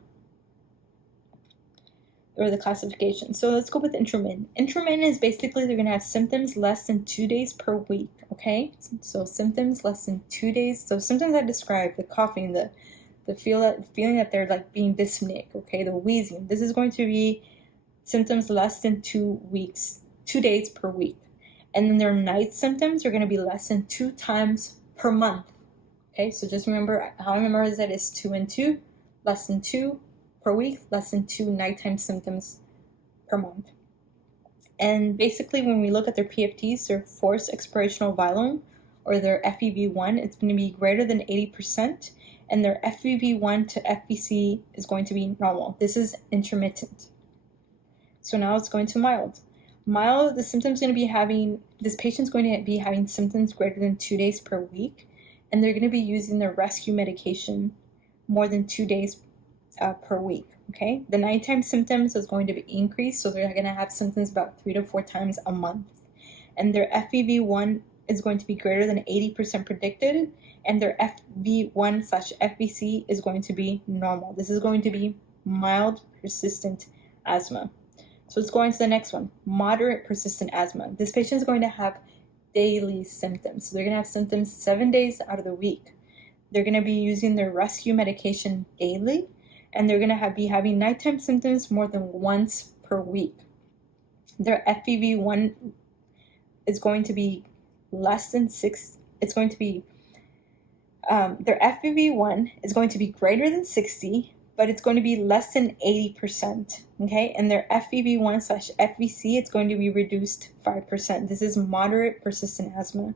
or the classification. So let's go with intermittent. Intermittent is basically they're going to have symptoms less than 2 days per week, okay? So symptoms less than 2 days. So symptoms I described, the coughing, the feeling that they're like being dyspneic, okay? The wheezing. This is going to be symptoms less than 2 days per week. And then their night symptoms are going to be less than 2 times per month, okay? So just remember how I memorize that is 2 and 2, less than 2 per week, less than 2 nighttime symptoms per month. And basically when we look at their PFTs, their forced expirational volume, or their FEV1, it's going to be greater than 80%, and their FEV1 to FVC is going to be normal. This is intermittent. So now it's going to mild. Mild, the symptoms going to be having, this patient's going to be having symptoms greater than 2 days per week, and they're going to be using their rescue medication more than 2 days per week, okay? The nighttime symptoms is going to be increased, so they're going to have symptoms about 3 to 4 times a month. And their FEV1 is going to be greater than 80% predicted, and their FV1/FVC is going to be normal. This is going to be mild persistent asthma. So let's go into the next one, moderate persistent asthma. This patient is going to have daily symptoms. So they're going to have symptoms 7 days out of the week. They're going to be using their rescue medication daily, and they're going to be having nighttime symptoms more than once per week. Their FEV1 is going to be less than 6. It's going to be their FEV1 is going to be greater than 60, but it's going to be less than 80%. Okay, and their FEV1/FVC, it's going to be reduced 5%. This is moderate persistent asthma.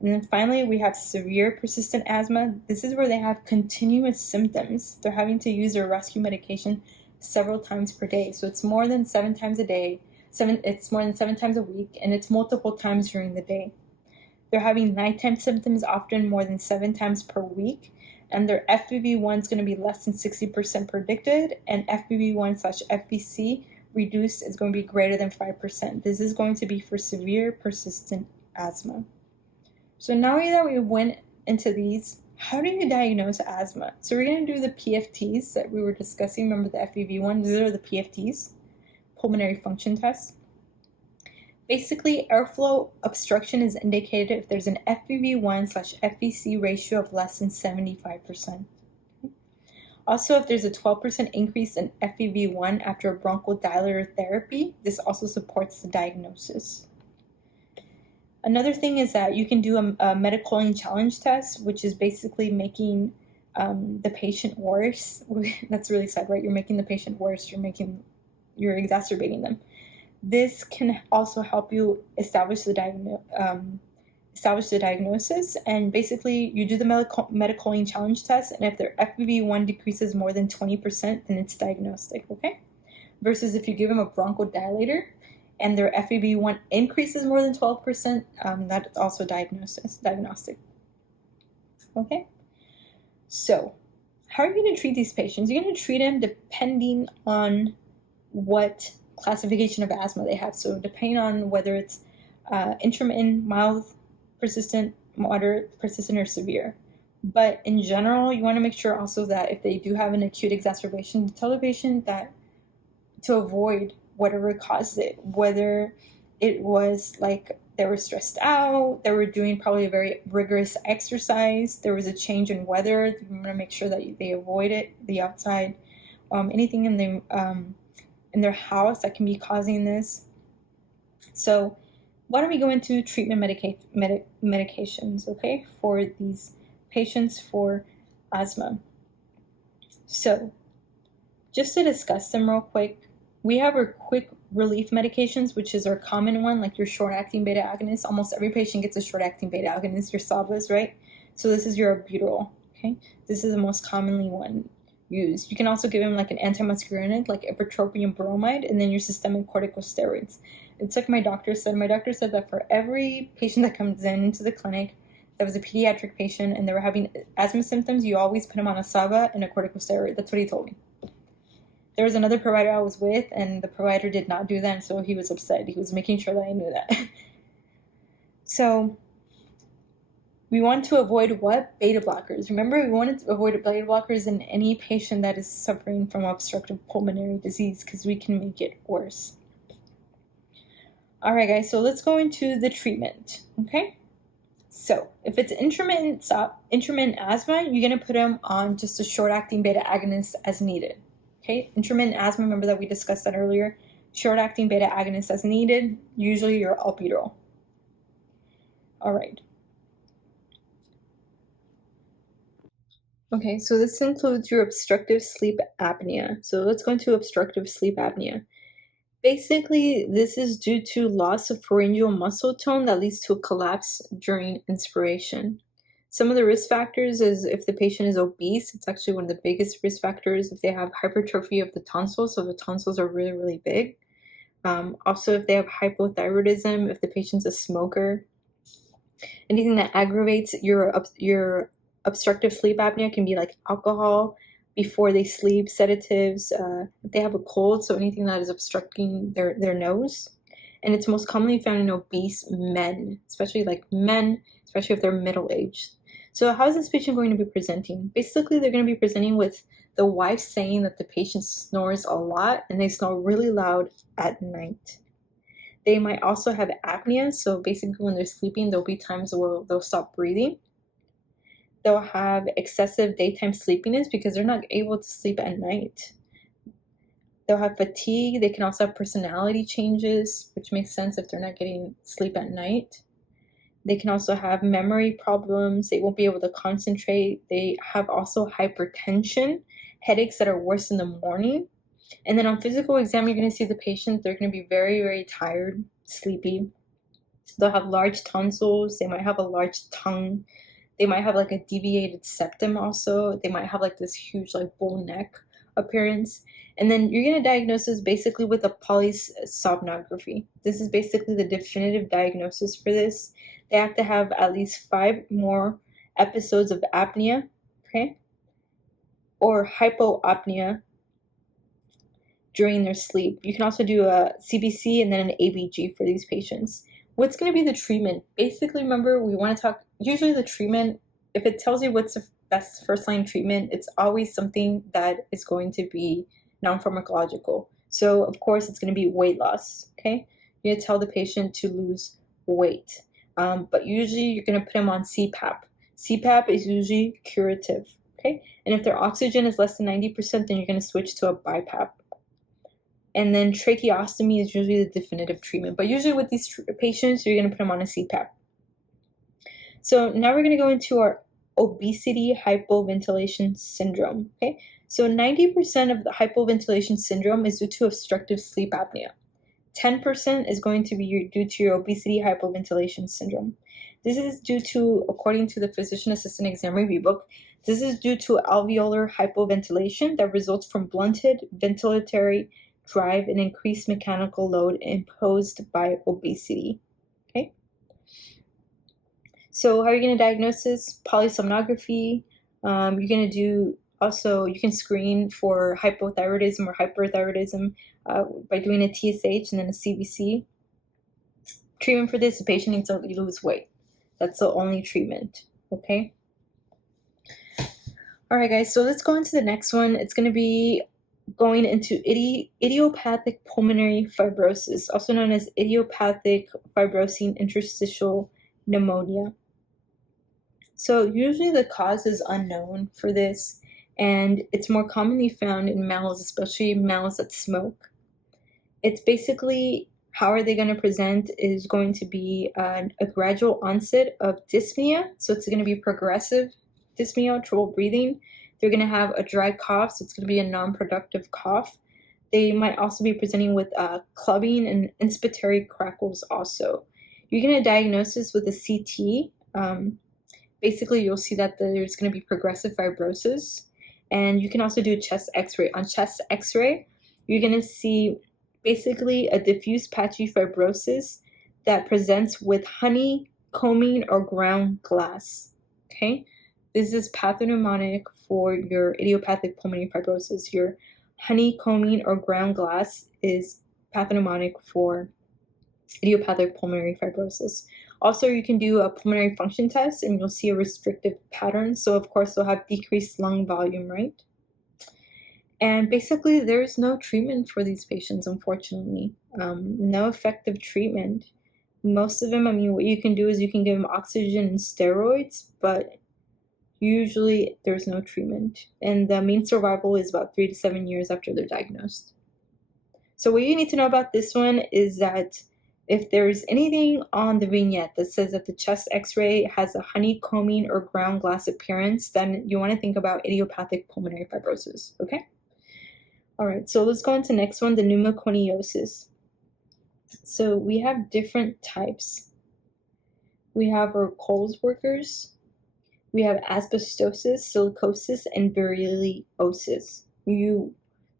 And then finally, we have severe persistent asthma. This is where they have continuous symptoms. They're having to use their rescue medication several times per day. So it's more than 7 times a day. It's more than 7 times a week, and it's multiple times during the day. They're having nighttime symptoms often more than 7 times per week, and their FEV1 is going to be less than 60% predicted, and FEV1/FVC reduced is going to be greater than 5%. This is going to be for severe persistent asthma. So now that we went into these, how do you diagnose asthma? So we're going to do the PFTs that we were discussing. Remember the FEV1? These are the PFTs, pulmonary function tests. Basically, airflow obstruction is indicated if there's an FEV1/FVC ratio of less than 75%. Also, if there's a 12% increase in FEV1 after a bronchodilator therapy, this also supports the diagnosis. Another thing is that you can do a methacholine challenge test, which is basically making the patient worse. That's really sad, right? You're making the patient worse. You're exacerbating them. This can also help you establish the diagnosis, and basically you do the methacholine challenge test, and if their FEV1 decreases more than 20%, then it's diagnostic, okay? Versus if you give them a bronchodilator and their FEV1 increases more than 12%, that's also diagnostic, okay? So how are you going to treat these patients? You're going to treat them depending on what classification of asthma they have. So depending on whether it's intermittent, mild, persistent, moderate, persistent, or severe. But in general, you want to make sure also that if they do have an acute exacerbation, tell the patient that to avoid whatever caused it, whether it was like they were stressed out, they were doing probably a very rigorous exercise, there was a change in weather, you want to make sure that they avoid it, the outside, anything in their house that can be causing this. So why don't we go into treatment medications, okay, for these patients for asthma. So just to discuss them real quick, we have our quick relief medications, which is our common one, like your short-acting beta agonist. Almost every patient gets a short-acting beta agonist, your SABAs, right? So this is your albuterol, okay? This is the most commonly one used. You can also give them like an antimuscarinic, like ipratropium bromide, and then your systemic corticosteroids. It's like my doctor said. My doctor said that for every patient that comes into the clinic that was a pediatric patient and they were having asthma symptoms, you always put them on a SABA and a corticosteroid. That's what he told me. There was another provider I was with, and the provider did not do that, and so he was upset. He was making sure that I knew that. So we want to avoid what? Beta blockers. Remember, we wanted to avoid beta blockers in any patient that is suffering from obstructive pulmonary disease because we can make it worse. All right, guys, so let's go into the treatment, okay? So if it's intermittent asthma, you're going to put them on just a short-acting beta agonist as needed. Okay, intermittent asthma, remember that we discussed that earlier. Short-acting beta agonist as needed, usually your albuterol. All right. Okay, so this includes your obstructive sleep apnea. So let's go into obstructive sleep apnea. Basically, this is due to loss of pharyngeal muscle tone that leads to a collapse during inspiration. Some of the risk factors is if the patient is obese, it's actually one of the biggest risk factors. If they have hypertrophy of the tonsils, so the tonsils are really, really big. Also, if they have hypothyroidism, if the patient's a smoker, anything that aggravates your obstructive sleep apnea can be like alcohol before they sleep, sedatives, if they have a cold, so anything that is obstructing their nose. And it's most commonly found in obese men, especially if they're middle-aged. So how is this patient going to be presenting? Basically, they're going to be presenting with the wife saying that the patient snores a lot and they snore really loud at night. They might also have apnea, so basically when they're sleeping, there'll be times where they'll stop breathing. They'll have excessive daytime sleepiness because they're not able to sleep at night. They'll have fatigue. They can also have personality changes, which makes sense if they're not getting sleep at night. They can also have memory problems. They won't be able to concentrate. They have also hypertension, headaches that are worse in the morning. And then on physical exam, you're going to see the patient. They're going to be very, very tired, sleepy. They'll have large tonsils. They might have a large tongue. They might have like a deviated septum also. They might have like this huge like bull neck appearance. And then you're going to diagnose this basically with a polysomnography. This is basically the definitive diagnosis for this. They have to have at least 5 more episodes of apnea, okay? Or hypoapnea during their sleep. You can also do a CBC and then an ABG for these patients. What's going to be the treatment? Basically, remember, we want to talk, usually the treatment, if it tells you what's the best first-line treatment, it's always something that is going to be non-pharmacological. So, of course, it's going to be weight loss, okay? you're going to tell the patient to lose weight. But usually you're going to put them on CPAP. CPAP is usually curative, okay? And if their oxygen is less than 90%, then you're going to switch to a BiPAP. And then tracheostomy is usually the definitive treatment. But usually with these patients, you're going to put them on a CPAP. So now we're going to go into our obesity hypoventilation syndrome, okay? So 90% of the hypoventilation syndrome is due to obstructive sleep apnea. 10% is going to be due to your obesity hypoventilation syndrome. This is due to, according to the physician assistant exam review book, this is due to alveolar hypoventilation that results from blunted ventilatory drive and increased mechanical load imposed by obesity. Okay. So how are you going to diagnose this? Polysomnography. You're going to do also, you can screen for hypothyroidism or hyperthyroidism by doing a TSH and then a CBC. Treatment for this, the patient needs to lose weight. That's the only treatment, okay? All right, guys, so let's go into the next one. It's going to be going into idiopathic pulmonary fibrosis, also known as idiopathic fibrosing interstitial pneumonia. So usually the cause is unknown for this, and it's more commonly found in males, especially males that smoke. It's basically, how are they going to present is going to be a gradual onset of dyspnea. So it's going to be progressive dyspnea, trouble breathing. They're going to have a dry cough, so it's going to be a non-productive cough. They might also be presenting with clubbing and inspiratory crackles also. You're going to diagnose this with a CT. Basically, you'll see that there's going to be progressive fibrosis. And you can also do a chest x-ray. On chest x-ray, you're going to see basically a diffuse patchy fibrosis that presents with honeycombing or ground glass, okay? This is pathognomonic for your idiopathic pulmonary fibrosis. Your honeycombing or ground glass is pathognomonic for idiopathic pulmonary fibrosis. Also, you can do a pulmonary function test and you'll see a restrictive pattern. So of course, they'll have decreased lung volume, right? And basically, there's no treatment for these patients, unfortunately. No effective treatment. Most of them, I mean, what you can do is you can give them oxygen and steroids, but usually there's no treatment. And the mean survival is about 3 to 7 years after they're diagnosed. So what you need to know about this one is that if there's anything on the vignette that says that the chest x-ray has a honeycombing or ground glass appearance, then you want to think about idiopathic pulmonary fibrosis, okay? All right, so let's go on to the next one, the pneumoconiosis. So we have different types. We have our Coles workers, we have asbestosis, silicosis, and berylliosis. The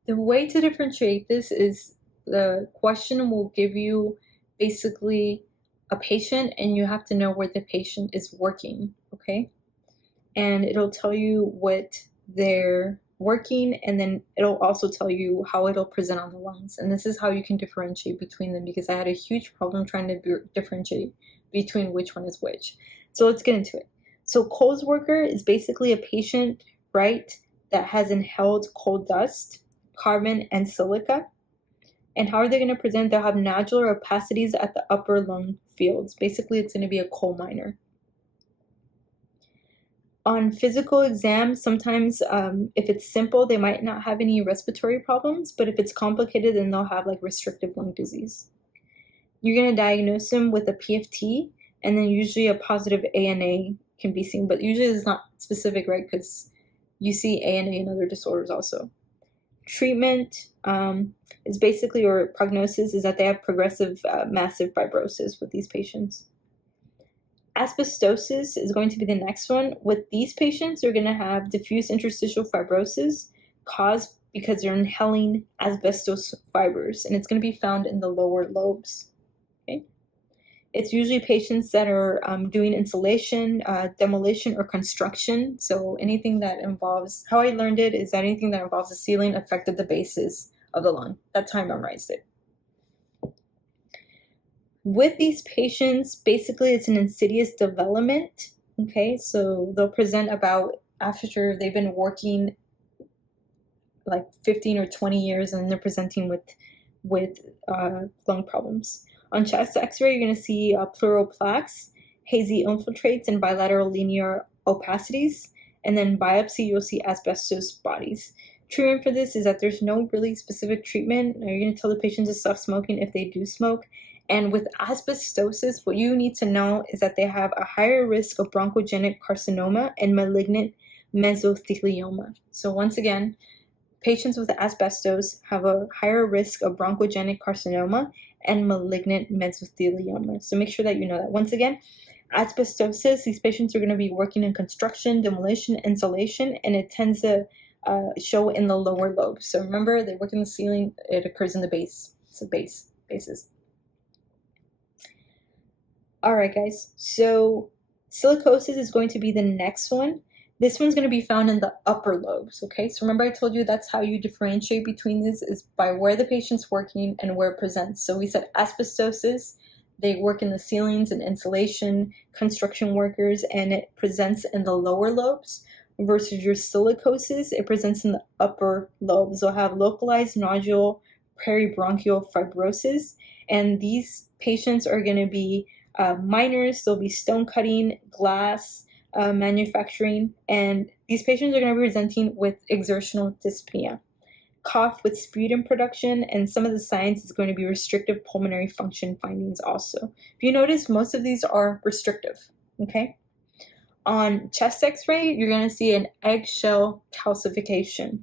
way to differentiate this is the question will give you basically a patient, and you have to know where the patient is working, okay? And it'll tell you what they're working, and then it'll also tell you how it'll present on the lungs. And this is how you can differentiate between them, because I had a huge problem trying to differentiate between which one is which. So let's get into it. So Coles worker is basically a patient, right, that has inhaled coal dust, carbon, and silica. And how are they going to present? They'll have nodular opacities at the upper lung fields. Basically, it's going to be a coal miner. On physical exam, sometimes if it's simple, they might not have any respiratory problems, but if it's complicated, then they'll have like restrictive lung disease. You're going to diagnose them with a PFT, and then usually a positive ANA can be seen, but usually it's not specific, right? Because you see ANA in other disorders also. Treatment is basically, or prognosis is that they have progressive massive fibrosis with these patients. Asbestosis is going to be the next one. With these patients, they're going to have diffuse interstitial fibrosis caused because they're inhaling asbestos fibers, and it's going to be found in the lower lobes. Okay. It's usually patients that are doing insulation, demolition, or construction. So anything that involves, how I learned it is that anything that involves the ceiling affected the bases of the lung. That's how I memorized it. With these patients, basically it's an insidious development. Okay, so they'll present about after they've been working like 15 or 20 years, and they're presenting with lung problems. On chest x-ray, you're going to see pleural plaques, hazy infiltrates, and bilateral linear opacities. And then biopsy, you'll see asbestos bodies. Treatment for this is that there's no really specific treatment. You're going to tell the patient to stop smoking if they do smoke. And with asbestosis, what you need to know is that they have a higher risk of bronchogenic carcinoma and malignant mesothelioma. So once again, patients with asbestos have a higher risk of bronchogenic carcinoma and malignant mesothelioma. So make sure that you know that. Once again, asbestosis, these patients are going to be working in construction, demolition, insulation, and it tends to show in the lower lobes. So remember, they work in the ceiling, it occurs in the base. So bases. All right, guys, so silicosis is going to be the next one. This one's going to be found in the upper lobes, okay? So remember I told you that's how you differentiate between this is by where the patient's working and where it presents. So we said asbestosis, they work in the ceilings and insulation, construction workers, and it presents in the lower lobes versus your silicosis, it presents in the upper lobes. They'll have localized nodule peribronchial fibrosis, and these patients are going to be minors, they'll be stone cutting, glass, manufacturing, and these patients are going to be presenting with exertional dyspnea, cough with sputum production, and some of the signs is going to be restrictive pulmonary function findings also. If you notice, most of these are restrictive, okay? On chest x-ray, you're going to see an eggshell calcification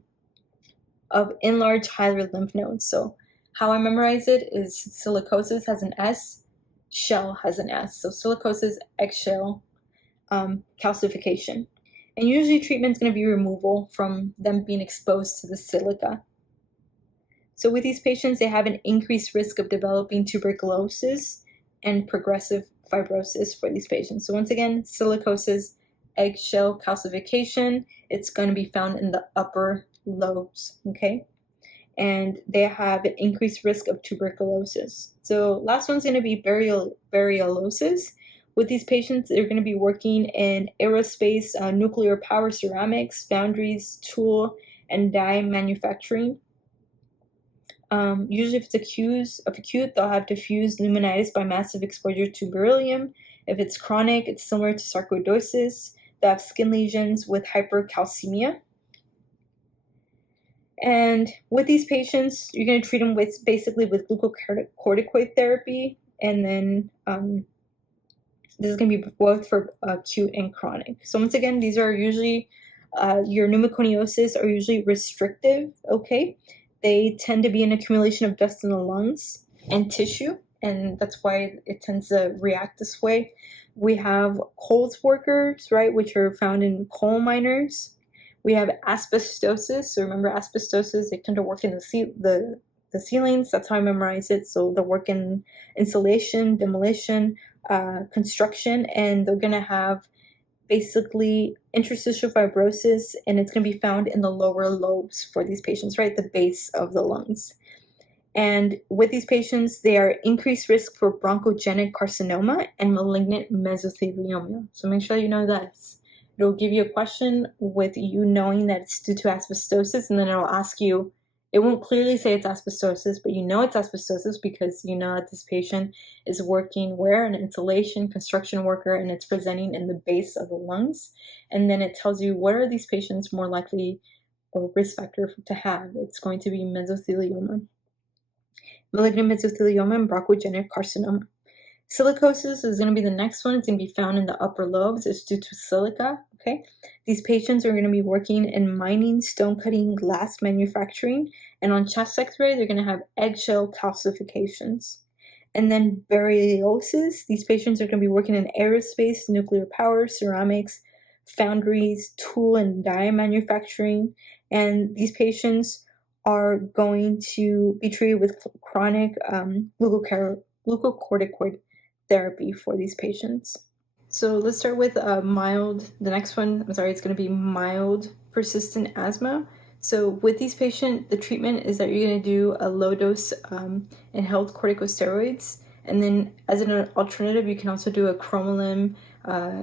of enlarged hilar lymph nodes. So how I memorize it is silicosis has an S, shell has an S. So silicosis, eggshell, calcification. And usually treatment's going to be removal from them being exposed to the silica. So with these patients, they have an increased risk of developing tuberculosis and progressive fibrosis for these patients. So once again, silicosis, eggshell calcification, it's going to be found in the upper lobes, okay? And they have an increased risk of tuberculosis. So last one's going to be variolosis. With these patients, they're going to be working in aerospace, nuclear power ceramics, foundries, tool, and die manufacturing. Usually if it's acute, they'll have diffuse pneumonitis by massive exposure to beryllium. If it's chronic, it's similar to sarcoidosis. They have skin lesions with hypercalcemia. And with these patients, you're going to treat them with basically with glucocorticoid therapy, and then this is going to be both for acute and chronic. So once again, these are usually your pneumoconiosis are usually restrictive. Okay, they tend to be an accumulation of dust in the lungs and tissue, and that's why it tends to react this way. We have cold workers, right, which are found in coal miners. We have asbestosis. So remember asbestosis, they tend to work in the ceilings. That's how I memorize it. So they work in insulation, demolition, construction, and they're going to have basically interstitial fibrosis, and it's going to be found in the lower lobes for these patients, right, the base of the lungs. And with these patients, they are increased risk for bronchogenic carcinoma and malignant mesothelioma. So make sure you know that. It'll give you a question with you knowing that it's due to asbestosis, and then it'll ask you, it won't clearly say it's asbestosis, but you know it's asbestosis because you know that this patient is working where? An insulation construction worker, and it's presenting in the base of the lungs. And then it tells you what are these patients more likely or risk factor to have. It's going to be mesothelioma, malignant mesothelioma, and bronchogenic carcinoma. Silicosis is going to be the next one. It's going to be found in the upper lobes. It's due to silica, okay? These patients are going to be working in mining, stone cutting, glass manufacturing, and on chest x-ray, they're going to have eggshell calcifications. And then variolosis, these patients are going to be working in aerospace, nuclear power, ceramics, foundries, tool and die manufacturing, and these patients are going to be treated with chronic glucocorticoid therapy for these patients. So let's start with the next one, I'm sorry, it's going to be mild persistent asthma. So with these patients, the treatment is that you're going to do a low dose inhaled corticosteroids. And then as an alternative, you can also do a cromolyn,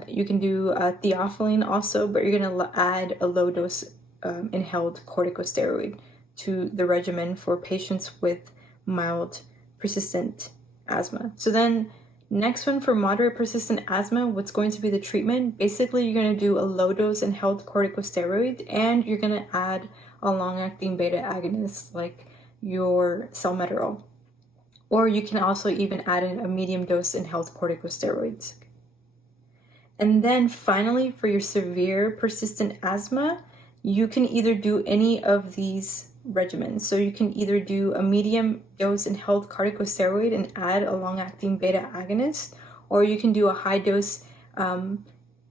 you can do theophylline also, but you're going to add a low dose inhaled corticosteroid to the regimen for patients with mild persistent asthma. So then next one for moderate persistent asthma, what's going to be the treatment? Basically, you're going to do a low dose inhaled corticosteroid, and you're going to add a long-acting beta agonist like your salmeterol. Or you can also even add in a medium dose inhaled corticosteroids. And then finally, for your severe persistent asthma, you can either do any of these regimens. So you can either do a medium dose inhaled corticosteroid and add a long-acting beta agonist, or you can do a high dose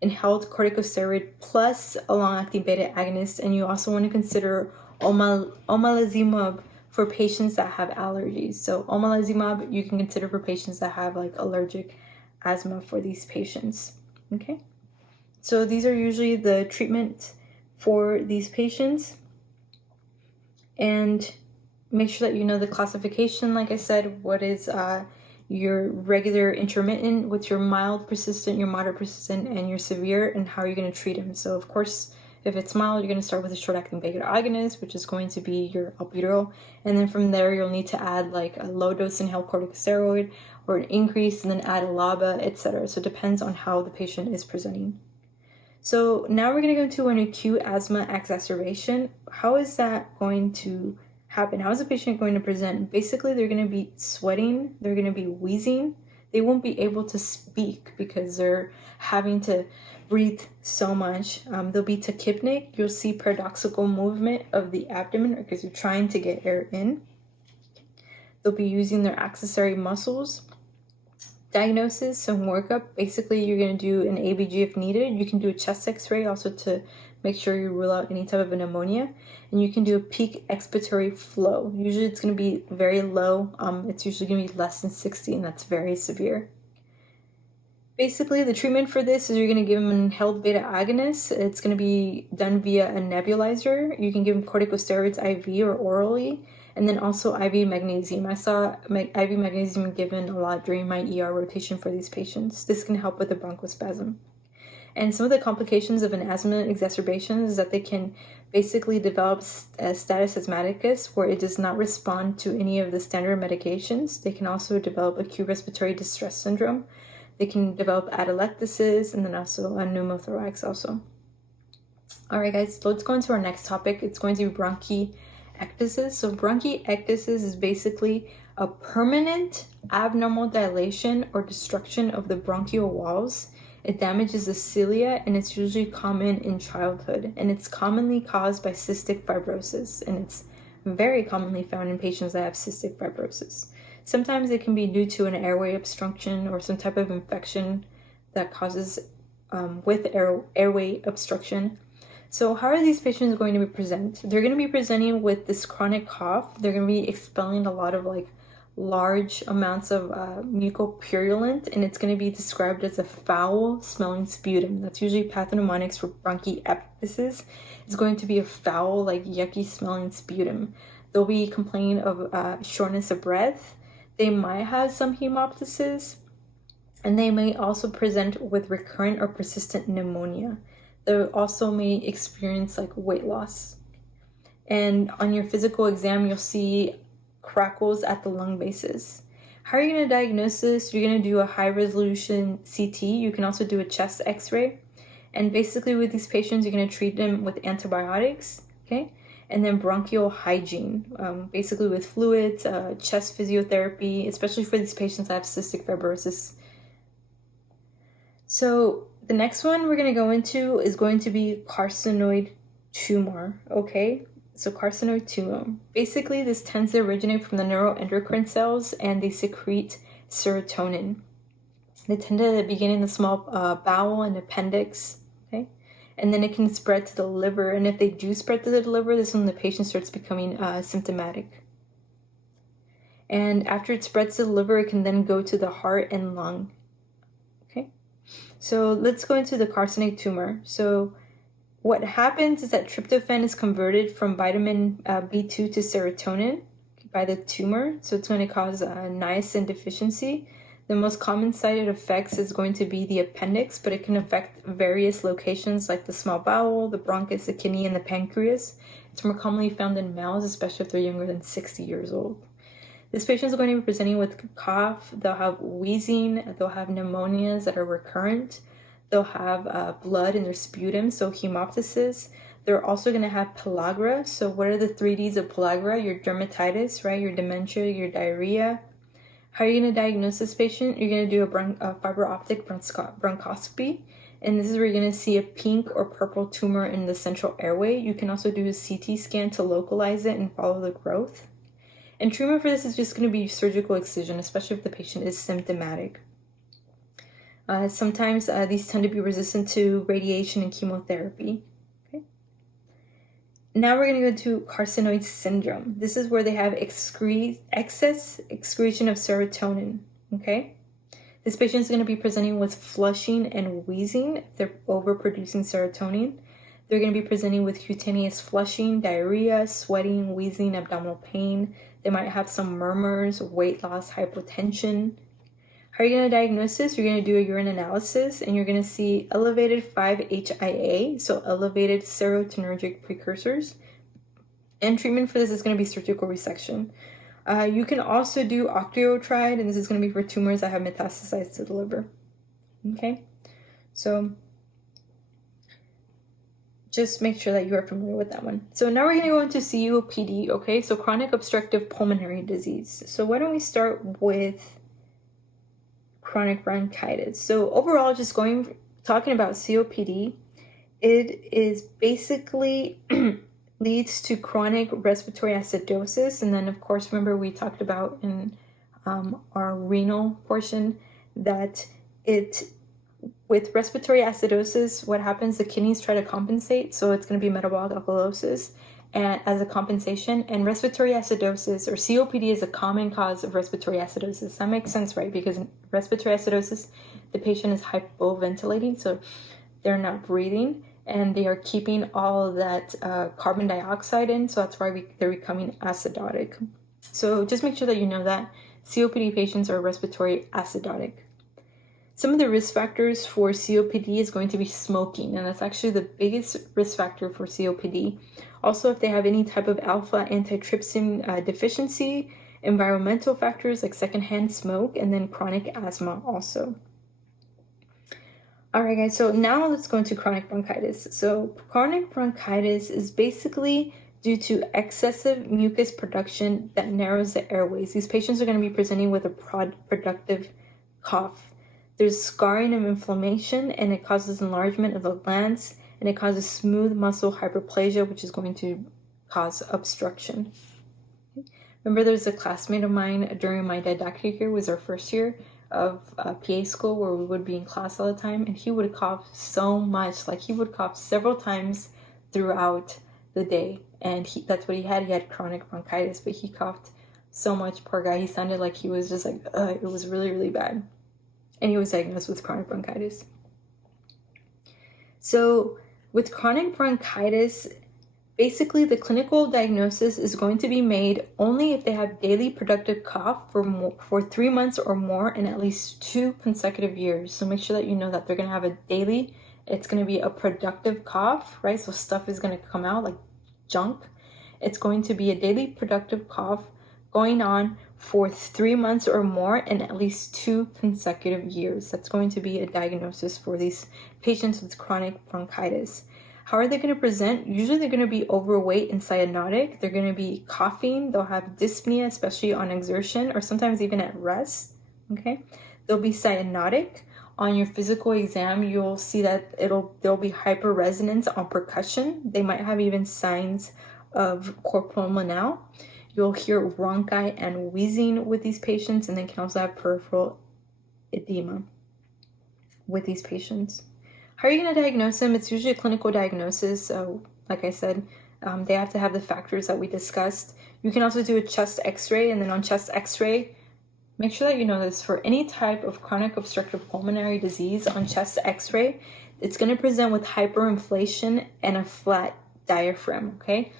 inhaled corticosteroid plus a long-acting beta agonist. And you also want to consider omalizumab for patients that have allergies. So omalizumab you can consider for patients that have like allergic asthma for these patients. Okay, so these are usually the treatment for these patients. And make sure that you know the classification. Like I said, what is your regular intermittent, what's your mild persistent, your moderate persistent, and your severe, and how are you going to treat them. So of course, if it's mild, you're going to start with a short-acting beta agonist, which is going to be your albuterol, and then from there you'll need to add like a low-dose inhaled corticosteroid or an increase, and then add a LABA, etc. So it depends on how the patient is presenting. So now we're going to go into an acute asthma exacerbation. How is that going to happen? How is the patient going to present? Basically, they're going to be sweating, they're going to be wheezing, they won't be able to speak because they're having to breathe so much. They'll be tachypnic. You'll see paradoxical movement of the abdomen because you're trying to get air in. They'll be using their accessory muscles. Diagnosis, some workup. Basically, you're going to do an ABG if needed. You can do a chest x-ray also to make sure you rule out any type of a pneumonia. And you can do a peak expiratory flow. Usually it's going to be very low. It's usually going to be less than 60, and that's very severe. Basically, the treatment for this is you're going to give them an inhaled beta agonist. It's going to be done via a nebulizer. You can give them corticosteroids IV or orally, and then also IV magnesium. I saw IV magnesium given a lot during my ER rotation for these patients. This can help with the bronchospasm. And some of the complications of an asthma exacerbation is that they can basically develop status asthmaticus, where it does not respond to any of the standard medications. They can also develop acute respiratory distress syndrome. They can develop atelectasis, and then also a pneumothorax also. All right, guys, so let's go into our next topic. It's going to be bronchiectasis. So bronchiectasis is basically a permanent abnormal dilation or destruction of the bronchial walls. It damages the cilia, and it's usually common in childhood, and it's commonly caused by cystic fibrosis, and it's very commonly found in patients that have cystic fibrosis. Sometimes it can be due to an airway obstruction or some type of infection that causes with airway obstruction. So how are these patients going to be present? They're going to be presenting with this chronic cough. They're going to be expelling a lot of like large amounts of mucopurulent, and it's going to be described as a foul smelling sputum. That's usually pathognomonics for bronchiectasis. It's going to be a foul, like yucky smelling sputum. They'll be complaining of shortness of breath. They might have some hemoptysis, and they may also present with recurrent or persistent pneumonia. They also may experience like weight loss. And on your physical exam, you'll see crackles at the lung bases. How are you going to diagnose this? You're going to do a high resolution CT. You can also do a chest x-ray. And basically with these patients, you're going to treat them with antibiotics, okay? And then bronchial hygiene, basically with fluids, chest physiotherapy, especially for these patients that have cystic fibrosis. So the next one we're going to go into is going to be carcinoid tumor, okay? So carcinoid tumor. Basically, this tends to originate from the neuroendocrine cells, and they secrete serotonin. They tend to begin in the small bowel and appendix, okay? And then it can spread to the liver. And if they do spread to the liver, this is when the patient starts becoming symptomatic. And after it spreads to the liver, it can then go to the heart and lung, okay? So let's go into the carcinoid tumor. So what happens is that tryptophan is converted from vitamin B2 to serotonin by the tumor. So it's going to cause niacin deficiency. The most common site it affects is going to be the appendix, but it can affect various locations like the small bowel, the bronchus, the kidney, and the pancreas. It's more commonly found in males, especially if they're younger than 60 years old. This patient is going to be presenting with cough. They'll have wheezing. They'll have pneumonias that are recurrent. They'll have blood in their sputum, so hemoptysis. They're also going to have pellagra. So what are the 3Ds of pellagra? Your dermatitis, right? Your dementia, your diarrhea. How are you going to diagnose this patient? You're going to do a fiber optic bronchoscopy. And this is where you're going to see a pink or purple tumor in the central airway. You can also do a CT scan to localize it and follow the growth. And treatment for this is just going to be surgical excision, especially if the patient is symptomatic. Sometimes these tend to be resistant to radiation and chemotherapy. Okay. Now we're going to go to carcinoid syndrome. This is where they have excess excretion of serotonin. Okay. This patient is going to be presenting with flushing and wheezing if they're overproducing serotonin. They're going to be presenting with cutaneous flushing, diarrhea, sweating, wheezing, abdominal pain. They might have some murmurs, weight loss, hypotension. How are you going to diagnose this? You're going to do a urine analysis, and you're going to see elevated 5-HIA, so elevated serotonergic precursors. And treatment for this is going to be surgical resection. You can also do octreotide, and this is going to be for tumors that have metastasized to the liver. Okay, so just make sure that you are familiar with that one. So now we're going to go into COPD, okay? So chronic obstructive pulmonary disease. So why don't we start with chronic bronchitis? So overall, just talking about COPD, it is basically leads to chronic respiratory acidosis. And then, of course, remember we talked about in our renal portion that with respiratory acidosis, what happens, the kidneys try to compensate. So it's going to be metabolic alkalosis and as a compensation. And respiratory acidosis, or COPD, is a common cause of respiratory acidosis. That makes sense, right? Because in respiratory acidosis, the patient is hypoventilating, so they're not breathing, and they are keeping all of that carbon dioxide in, so that's why they're becoming acidotic. So just make sure that you know that COPD patients are respiratory acidotic. Some of the risk factors for COPD is going to be smoking, and that's actually the biggest risk factor for COPD. Also, if they have any type of alpha antitrypsin deficiency, environmental factors like secondhand smoke, and then chronic asthma also. All right, guys, so now let's go into chronic bronchitis. So chronic bronchitis is basically due to excessive mucus production that narrows the airways. These patients are going to be presenting with a productive cough. There's scarring of inflammation, and it causes enlargement of the glands, and it causes smooth muscle hyperplasia, which is going to cause obstruction. Remember, there's a classmate of mine during my didactic year, was our first year of PA school, where we would be in class all the time, and he would cough so much. Like, he would cough several times throughout the day, and that's what he had. He had chronic bronchitis, but he coughed so much. Poor guy. He sounded like he was just like, it was really, really bad. And he was diagnosed with chronic bronchitis. So with chronic bronchitis, basically the clinical diagnosis is going to be made only if they have daily productive cough for 3 months or more in at least 2 consecutive years. So make sure that you know that they're going to have a daily, it's going to be a productive cough, right? So stuff is going to come out like junk. It's going to be a daily productive cough going on for 3 months or more in at least 2 consecutive years. That's going to be a diagnosis for these patients with chronic bronchitis. How are they going to present? Usually they're going to be overweight and cyanotic. They're going to be coughing. They'll have dyspnea, especially on exertion or sometimes even at rest. Okay, they'll be cyanotic. On your physical exam, you'll see that there'll be hyperresonance on percussion. They might have even signs of cor pulmonale. You'll hear rhonchi and wheezing with these patients, and then can also have peripheral edema with these patients. How are you going to diagnose them? It's usually a clinical diagnosis. So, like I said, they have to have the factors that we discussed. You can also do a chest x-ray, and then on chest x-ray, make sure that you know this. For any type of chronic obstructive pulmonary disease on chest x-ray, it's going to present with hyperinflation and a flat diaphragm, okay?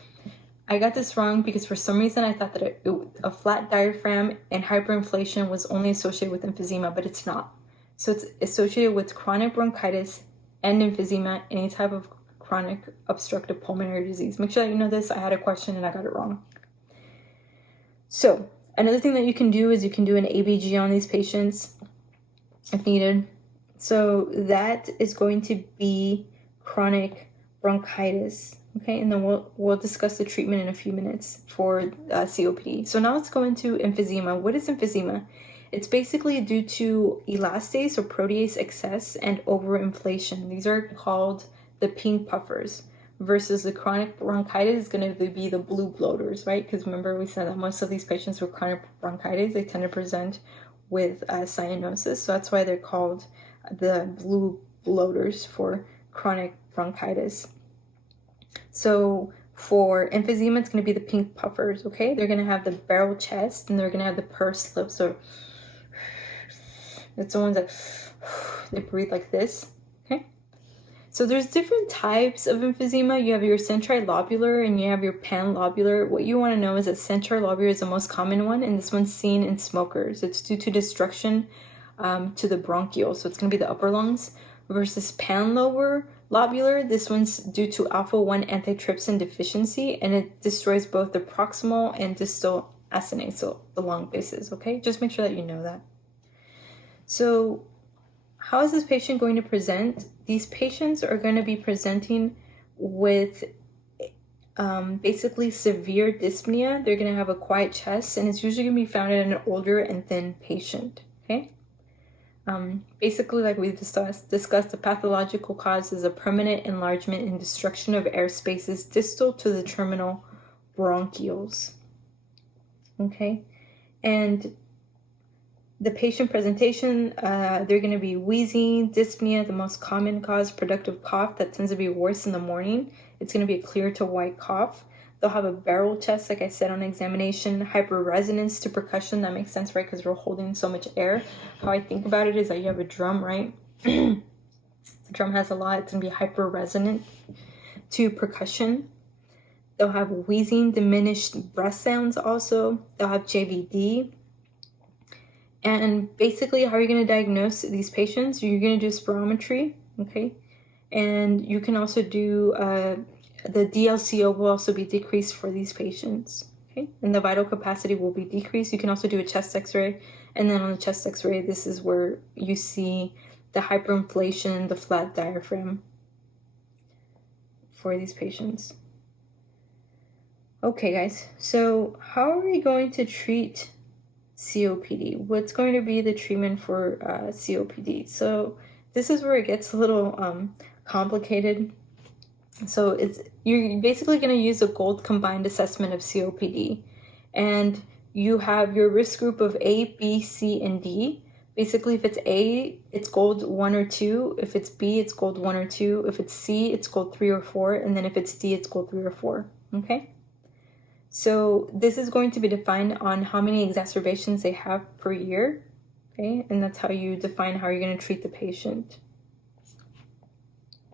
I got this wrong because for some reason I thought that a flat diaphragm and hyperinflation was only associated with emphysema, but it's not. So it's associated with chronic bronchitis and emphysema, any type of chronic obstructive pulmonary disease. Make sure that you know this. I had a question and I got it wrong. So Another thing that you can do is you can do an ABG on these patients if needed. So that is going to be chronic bronchitis. Okay, and then we'll discuss the treatment in a few minutes for COPD. So now let's go into emphysema. What is emphysema? It's basically due to elastase or protease excess and overinflation. These are called the pink puffers, versus the chronic bronchitis is going to be the blue bloaters, right? Because remember we said that most of these patients with chronic bronchitis, they tend to present with cyanosis. So that's why they're called the blue bloaters for chronic bronchitis. So for emphysema, it's going to be the pink puffers, okay? They're going to have the barrel chest and they're going to have the pursed lips. So it's the ones that they breathe like this, okay? So there's different types of emphysema. You have your centrilobular and you have your panlobular. What you want to know is that centrilobular is the most common one, and this one's seen in smokers. It's due to destruction to the bronchiole, so it's going to be the upper lungs, versus panlobular. This one's due to alpha-1 antitrypsin deficiency, and it destroys both the proximal and distal acini, so the lung bases, okay? Just make sure that you know that. So how is this patient going to present? These patients are going to be presenting with basically severe dyspnea. They're going to have a quiet chest, and it's usually going to be found in an older and thin patient, okay? Basically, like we discussed, the pathological cause is a permanent enlargement and destruction of air spaces distal to the terminal bronchioles, okay? And the patient presentation, they're going to be wheezing, dyspnea, the most common cause, productive cough that tends to be worse in the morning. It's going to be a clear to white cough. They'll have a barrel chest, like I said on examination, hyperresonance to percussion. That makes sense, right? Because we're holding so much air. How I think about it is that you have a drum, right? The drum has a lot. It's going to be hyperresonant to percussion. They'll have wheezing, diminished breath sounds also. They'll have JVD. And basically, how are you going to diagnose these patients? You're going to do spirometry, okay? And you can also do, the DLCO will also be decreased for these patients, okay? And the vital capacity will be decreased. You can also do a chest x-ray. And then on the chest x-ray, this is where you see the hyperinflation, the flat diaphragm for these patients. Okay, guys, so how are we going to treat COPD? What's going to be the treatment for COPD? So this is where it gets a little complicated. So you're basically going to use a GOLD combined assessment of COPD, and you have your risk group of A, B, C, and D. Basically, if it's A, it's GOLD 1 or 2. If it's B, it's GOLD 1 or 2. If it's C, it's GOLD 3 or 4. And then if it's D, it's GOLD 3 or 4. Okay? So this is going to be defined on how many exacerbations they have per year. Okay? And that's how you define how you're going to treat the patient.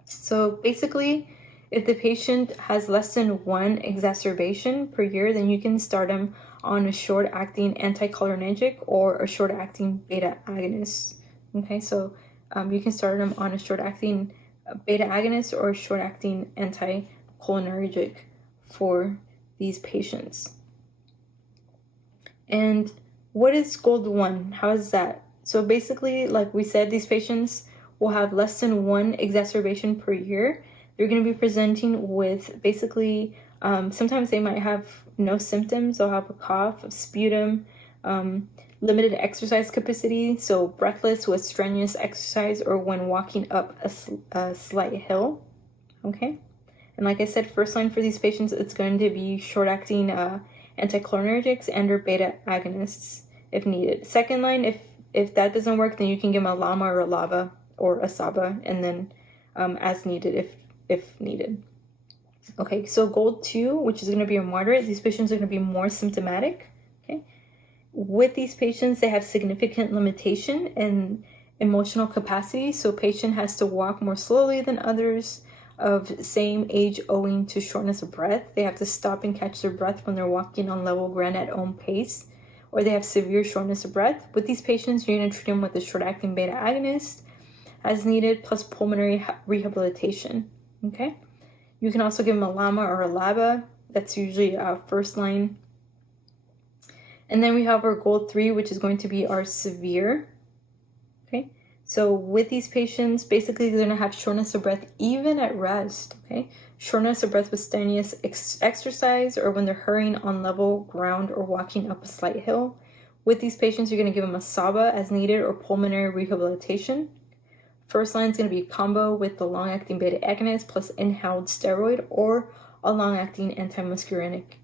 So basically, if the patient has less than 1 exacerbation per year, then you can start them on a short-acting anticholinergic or a short-acting beta agonist. Okay, so you can start them on a short-acting beta agonist or a short-acting anticholinergic for these patients. And what is GOLD 1? How is that? So basically, like we said, these patients will have less than 1 exacerbation per year. They're going to be presenting with basically, sometimes they might have no symptoms. They'll have a cough, a sputum, limited exercise capacity, so breathless with strenuous exercise or when walking up a slight hill. Okay? And like I said, first line for these patients, it's going to be short-acting anticholinergics and or beta agonists if needed. Second line, if that doesn't work, then you can give them a LAMA or a LAVA or a SABA, and then as needed if needed. Okay, so GOLD 2, which is going to be a moderate, these patients are going to be more symptomatic. Okay, with these patients, they have significant limitation in emotional capacity, so patient has to walk more slowly than others of same age owing to shortness of breath. They have to stop and catch their breath when they're walking on level ground at own pace, or they have severe shortness of breath. With these patients, you're going to treat them with a short-acting beta agonist as needed, plus pulmonary rehabilitation. Okay, you can also give them a LAMA or a LABA. That's usually first line. And then we have our goal 3, which is going to be our severe. Okay, so with these patients, basically they're going to have shortness of breath even at rest. Okay, shortness of breath with strenuous exercise or when they're hurrying on level ground or walking up a slight hill. With these patients, you're going to give them a SABA as needed or pulmonary rehabilitation. First line is going to be a combo with the long-acting beta agonist plus inhaled steroid or a long-acting antimuscarinic.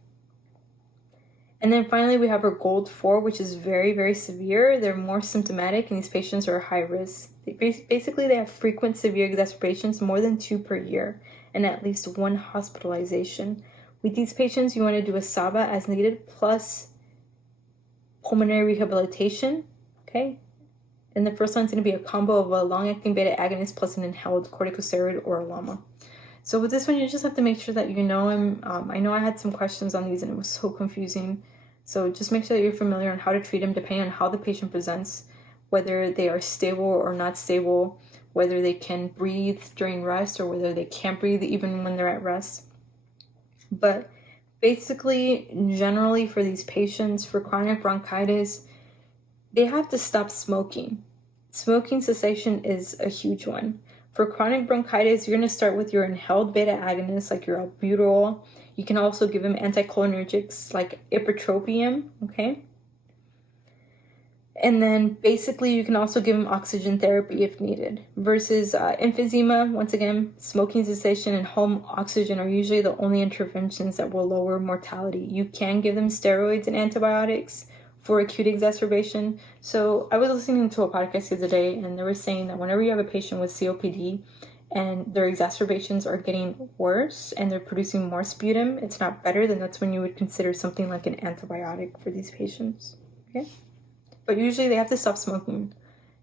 And then finally, we have our GOLD 4, which is very, very severe. They're more symptomatic, and these patients are high risk. Basically, they have frequent severe exacerbations, more than 2 per year, and at least 1 hospitalization. With these patients, you want to do a SABA as needed plus pulmonary rehabilitation, okay? And the first line is going to be a combo of a long-acting beta agonist plus an inhaled corticosteroid or a LAMA. So with this one, you just have to make sure that you know him. I know I had some questions on these and it was so confusing. So just make sure that you're familiar on how to treat them depending on how the patient presents, whether they are stable or not stable, whether they can breathe during rest or whether they can't breathe even when they're at rest. But basically, generally for these patients, for chronic bronchitis, they have to stop smoking. Smoking cessation is a huge one. For chronic bronchitis, you're going to start with your inhaled beta agonists like your albuterol. You can also give them anticholinergics like ipratropium, okay? And then basically you can also give them oxygen therapy if needed. Versus emphysema, once again, smoking cessation and home oxygen are usually the only interventions that will lower mortality. You can give them steroids and antibiotics for acute exacerbation. So I was listening to a podcast the other day and they were saying that whenever you have a patient with COPD and their exacerbations are getting worse and they're producing more sputum, it's not better, then that's when you would consider something like an antibiotic for these patients, okay? But usually they have to stop smoking.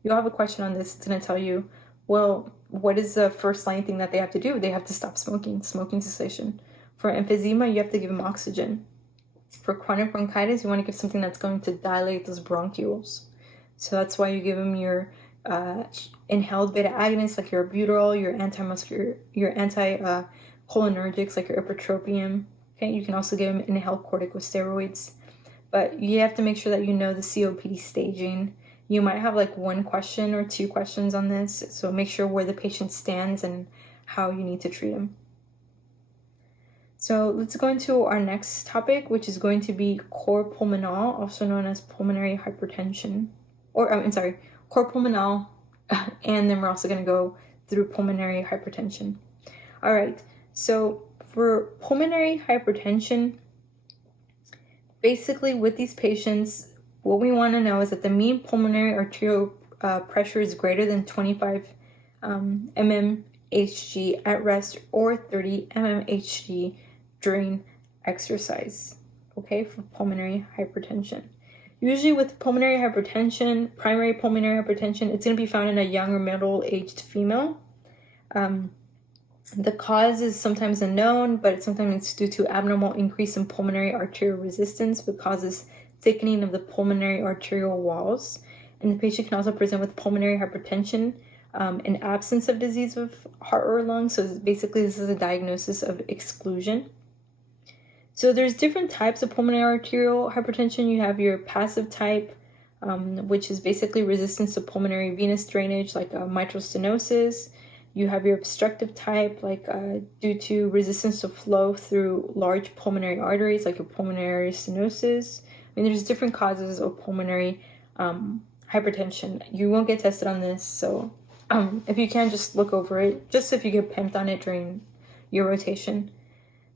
You'll have a question on this, it's going to tell you, well, what is the first line thing that they have to do? They have to stop smoking cessation. For emphysema, you have to give them oxygen. For chronic bronchitis, you want to give something that's going to dilate those bronchioles. So that's why you give them your inhaled beta agonists like your albuterol, your anticholinergics like your ipratropium. Okay, you can also give them inhaled corticosteroids. But you have to make sure that you know the COPD staging. You might have like 1 question or 2 questions on this, so make sure where the patient stands and how you need to treat them. So let's go into our next topic, which is going to be cor pulmonale, also known as pulmonary hypertension. Cor pulmonale, and then we're also going to go through pulmonary hypertension. All right, so for pulmonary hypertension, basically with these patients, what we want to know is that the mean pulmonary arterial pressure is greater than 25 mmHg at rest or 30 mmHg during exercise, okay, for pulmonary hypertension. Usually with pulmonary hypertension, primary pulmonary hypertension, it's going to be found in a young or middle-aged female. The cause is sometimes unknown, but sometimes it's due to abnormal increase in pulmonary arterial resistance, which causes thickening of the pulmonary arterial walls. And the patient can also present with pulmonary hypertension in absence of disease of heart or lungs. So basically, this is a diagnosis of exclusion. So there's different types of pulmonary arterial hypertension. You have your passive type, which is basically resistance to pulmonary venous drainage, like mitral stenosis. You have your obstructive type, like due to resistance to flow through large pulmonary arteries, like your pulmonary stenosis. I mean, there's different causes of pulmonary hypertension. You won't get tested on this, so if you can, just look over it, just if you get pimped on it during your rotation.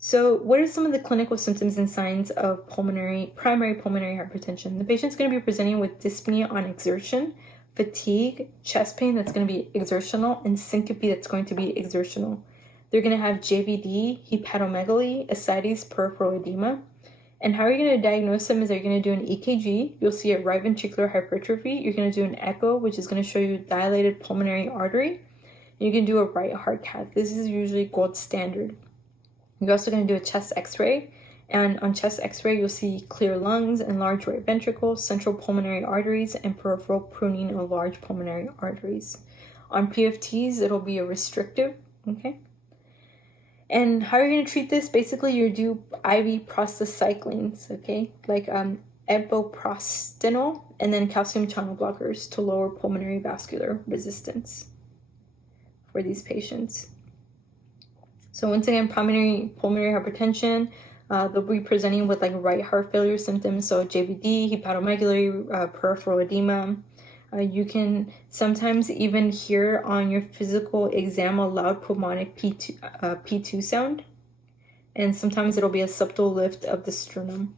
So what are some of the clinical symptoms and signs of primary pulmonary hypertension? The patient's going to be presenting with dyspnea on exertion, fatigue, chest pain that's going to be exertional, and syncope that's going to be exertional. They're going to have JVD, hepatomegaly, ascites, peripheral edema. And how are you going to diagnose them is that you're going to do an EKG, you'll see a right ventricular hypertrophy, you're going to do an echo, which is going to show you dilated pulmonary artery, and you can do a right heart cath. This is usually gold standard. You're also going to do a chest x-ray, and on chest x-ray you'll see clear lungs and large right ventricle, central pulmonary arteries, and peripheral pruning of large pulmonary arteries. On PFTs, it'll be a restrictive, okay? And how are you going to treat this? Basically, you do IV prostacyclines, okay? Like epoprostenol, and then calcium channel blockers to lower pulmonary vascular resistance for these patients. So once again, pulmonary hypertension, they'll be presenting with like right heart failure symptoms, so JVD, hepatomegaly, peripheral edema. You can sometimes even hear on your physical exam a loud pulmonic P2 sound, and sometimes it'll be a subtle lift of the sternum.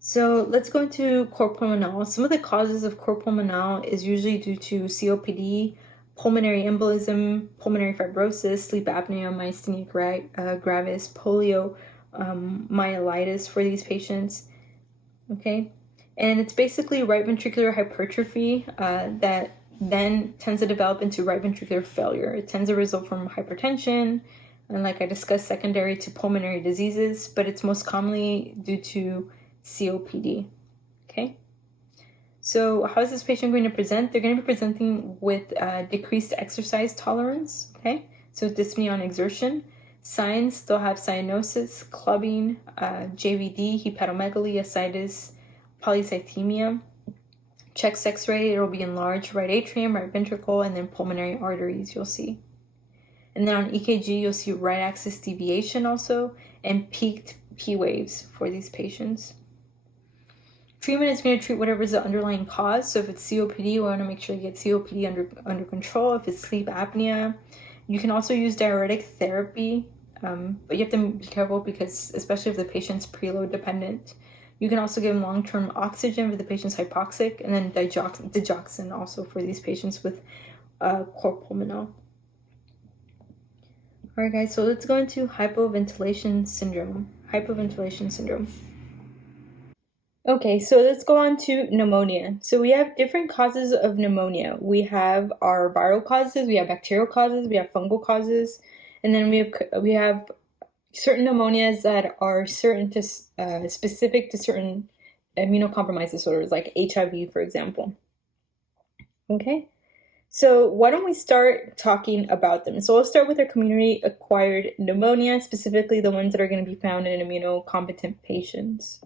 So let's go into cor pulmonale. Some of the causes of cor pulmonale is usually due to COPD, pulmonary embolism, pulmonary fibrosis, sleep apnea, myasthenia gravis, poliomyelitis for these patients. Okay, and it's basically right ventricular hypertrophy that then tends to develop into right ventricular failure. It tends to result from hypertension, and like I discussed, secondary to pulmonary diseases, but it's most commonly due to COPD. Okay, so how is this patient going to present? They're going to be presenting with decreased exercise tolerance. Okay, so dyspnea on exertion. Signs, they'll have cyanosis, clubbing, JVD, hepatomegaly, ascites, polycythemia. Chest X-ray, it'll be enlarged right atrium, right ventricle, and then pulmonary arteries you'll see. And then on EKG, you'll see right axis deviation also, and peaked P waves for these patients. Treatment is going to treat whatever is the underlying cause. So if it's COPD, we want to make sure you get COPD under control. If it's sleep apnea, you can also use diuretic therapy, but you have to be careful because especially if the patient's preload dependent. You can also give them long-term oxygen if the patient's hypoxic, and then digoxin also for these patients with cor pulmonale. All right, guys, so let's go into hypoventilation syndrome. Okay, so let's go on to pneumonia. So we have different causes of pneumonia. We have our viral causes, we have bacterial causes, we have fungal causes, and then we have certain pneumonias that are specific to certain immunocompromised disorders, like HIV, for example. Okay, so why don't we start talking about them? So we'll start with our community-acquired pneumonia, specifically the ones that are going to be found in immunocompetent patients.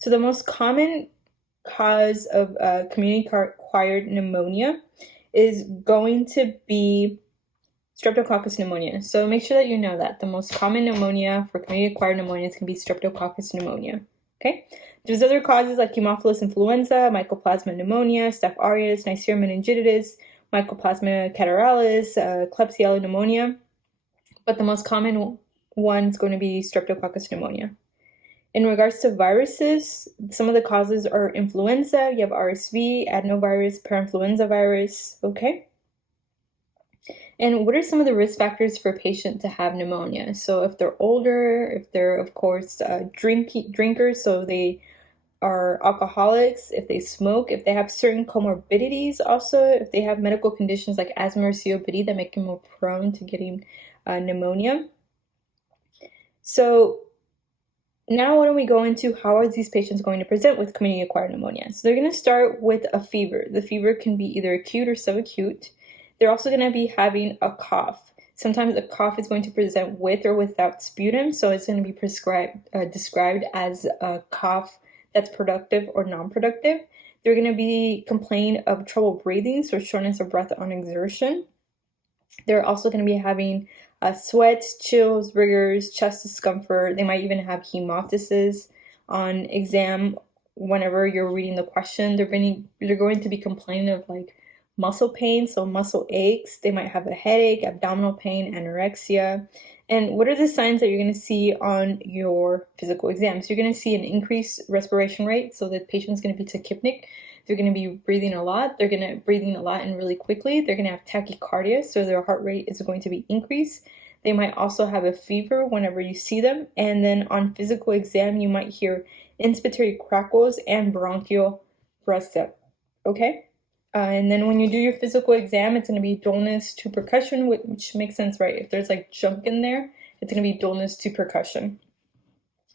So the most common cause of community-acquired pneumonia is going to be Streptococcus pneumonia. So make sure that you know that. The most common pneumonia for community-acquired pneumonia can be Streptococcus pneumonia. Okay? There's other causes like Haemophilus influenza, Mycoplasma pneumonia, Staph aureus, Neisseria meningitidis, Mycoplasma catarrhalis, Klebsiella pneumonia. But the most common one is going to be Streptococcus pneumonia. In regards to viruses, some of the causes are influenza. You have RSV, adenovirus, parainfluenza virus. Okay? And what are some of the risk factors for a patient to have pneumonia? So if they're older, if they're, of course, drinkers, so they are alcoholics, if they smoke, if they have certain comorbidities also, if they have medical conditions like asthma or COPD that make them more prone to getting pneumonia. So now why don't we go into how are these patients going to present with community-acquired pneumonia? So they're going to start with a fever. The fever can be either acute or subacute. They're also going to be having a cough. Sometimes a cough is going to present with or without sputum, so it's going to be described as a cough that's productive or non-productive. They're going to be complaining of trouble breathing, so shortness of breath on exertion. They're also going to be having sweats, chills, rigors, chest discomfort. They might even have hemoptysis on exam. Whenever you're reading the question, they're going to be complaining of like muscle pain, so muscle aches. They might have a headache, abdominal pain, anorexia. And what are the signs that you're going to see on your physical exam? So you're going to see an increased respiration rate, so the patient's going to be tachypnic. They're going to be breathing a lot. They're going to breathing a lot and really quickly. They're going to have tachycardia, so their heart rate is going to be increased. They might also have a fever whenever you see them. And then on physical exam, you might hear inspiratory crackles and bronchial breath. Okay? And then when you do your physical exam, it's going to be dullness to percussion, which makes sense, right? If there's like junk in there, it's going to be dullness to percussion.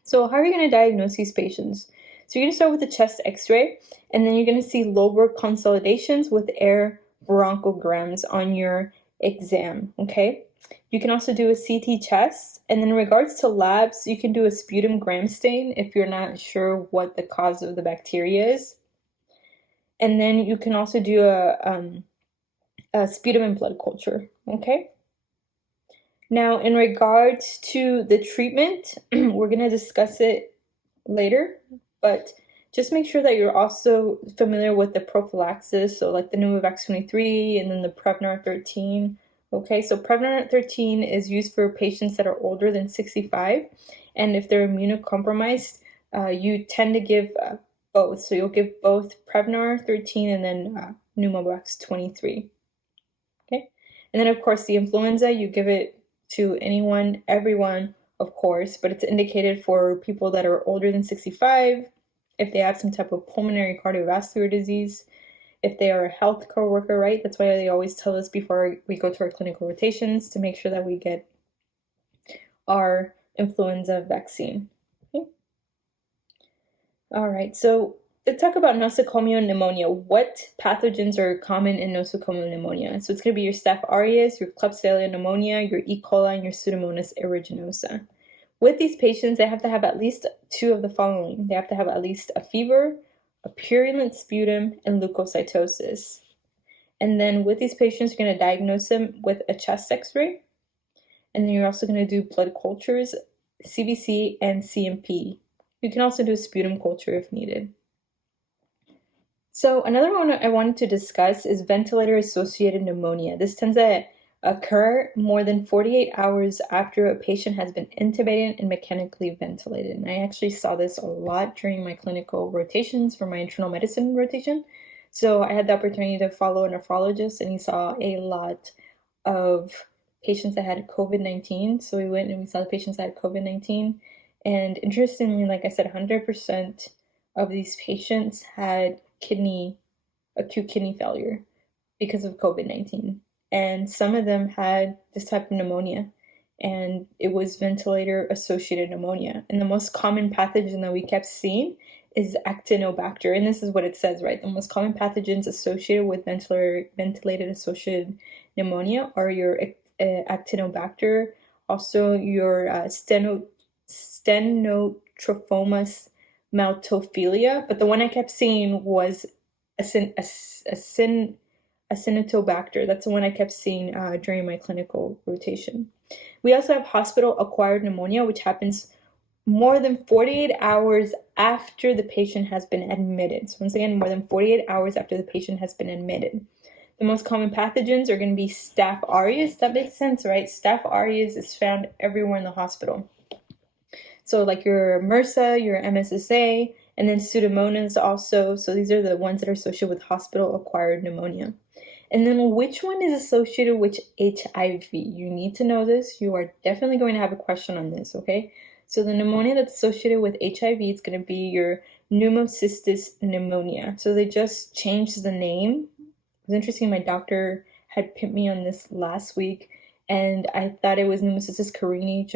So how are you going to diagnose these patients? So you're going to start with the chest x-ray, and then you're going to see lobar consolidations with air bronchograms on your exam, okay? You can also do a CT chest. And then in regards to labs, you can do a sputum gram stain if you're not sure what the cause of the bacteria is. And then you can also do a sputum and blood culture, okay? Now, in regards to the treatment, we're going to discuss it later, but just make sure that you're also familiar with the prophylaxis, so like the Pneumovax 23 and then the Prevnar 13. Okay, so Prevnar 13 is used for patients that are older than 65, and if they're immunocompromised, you tend to give both. So you'll give both Prevnar 13 and then Pneumovax 23. Okay, and then of course the influenza, you give it to anyone, everyone, of course, but it's indicated for people that are older than 65, if they have some type of pulmonary cardiovascular disease, if they are a healthcare worker, right? That's why they always tell us before we go to our clinical rotations to make sure that we get our influenza vaccine. Okay. All right, so let's talk about nosocomial pneumonia. What pathogens are common in nosocomial pneumonia? So it's going to be your Staph aureus, your Klebsiella pneumonia, your E. coli, and your Pseudomonas aeruginosa. With these patients, they have to have at least two of the following. They have to have at least a fever, a purulent sputum, and leukocytosis. And then with these patients, you're going to diagnose them with a chest x-ray. And then you're also going to do blood cultures, CBC, and CMP. You can also do a sputum culture if needed. So another one I wanted to discuss is ventilator-associated pneumonia. This tends to occur more than 48 hours after a patient has been intubated and mechanically ventilated. And I actually saw this a lot during my clinical rotations for my internal medicine rotation. So I had the opportunity to follow a nephrologist, and he saw a lot of patients that had COVID-19. So we went and we saw the patients that had COVID-19. And interestingly, like I said, 100% of these patients had acute kidney failure because of COVID-19. And some of them had this type of pneumonia, and it was ventilator-associated pneumonia. And the most common pathogen that we kept seeing is Actinobacter, and this is what it says, right? The most common pathogens associated with ventilated-associated pneumonia are your Actinobacter, also your Stenotrophomus maltophilia, but the one I kept seeing was Acinetobacter. That's the one I kept seeing during my clinical rotation. We also have hospital-acquired pneumonia, which happens more than 48 hours after the patient has been admitted. So once again, more than 48 hours after the patient has been admitted. The most common pathogens are going to be Staph aureus. That makes sense, right? Staph aureus is found everywhere in the hospital. So like your MRSA, your MSSA, and then Pseudomonas also. So these are the ones that are associated with hospital-acquired pneumonia. And then which one is associated with HIV? You need to know this. You are definitely going to have a question on this, okay? So the pneumonia that's associated with HIV is going to be your pneumocystis pneumonia. So they just changed the name. It was interesting. My doctor had pinned me on this last week, and I thought it was pneumocystis carinii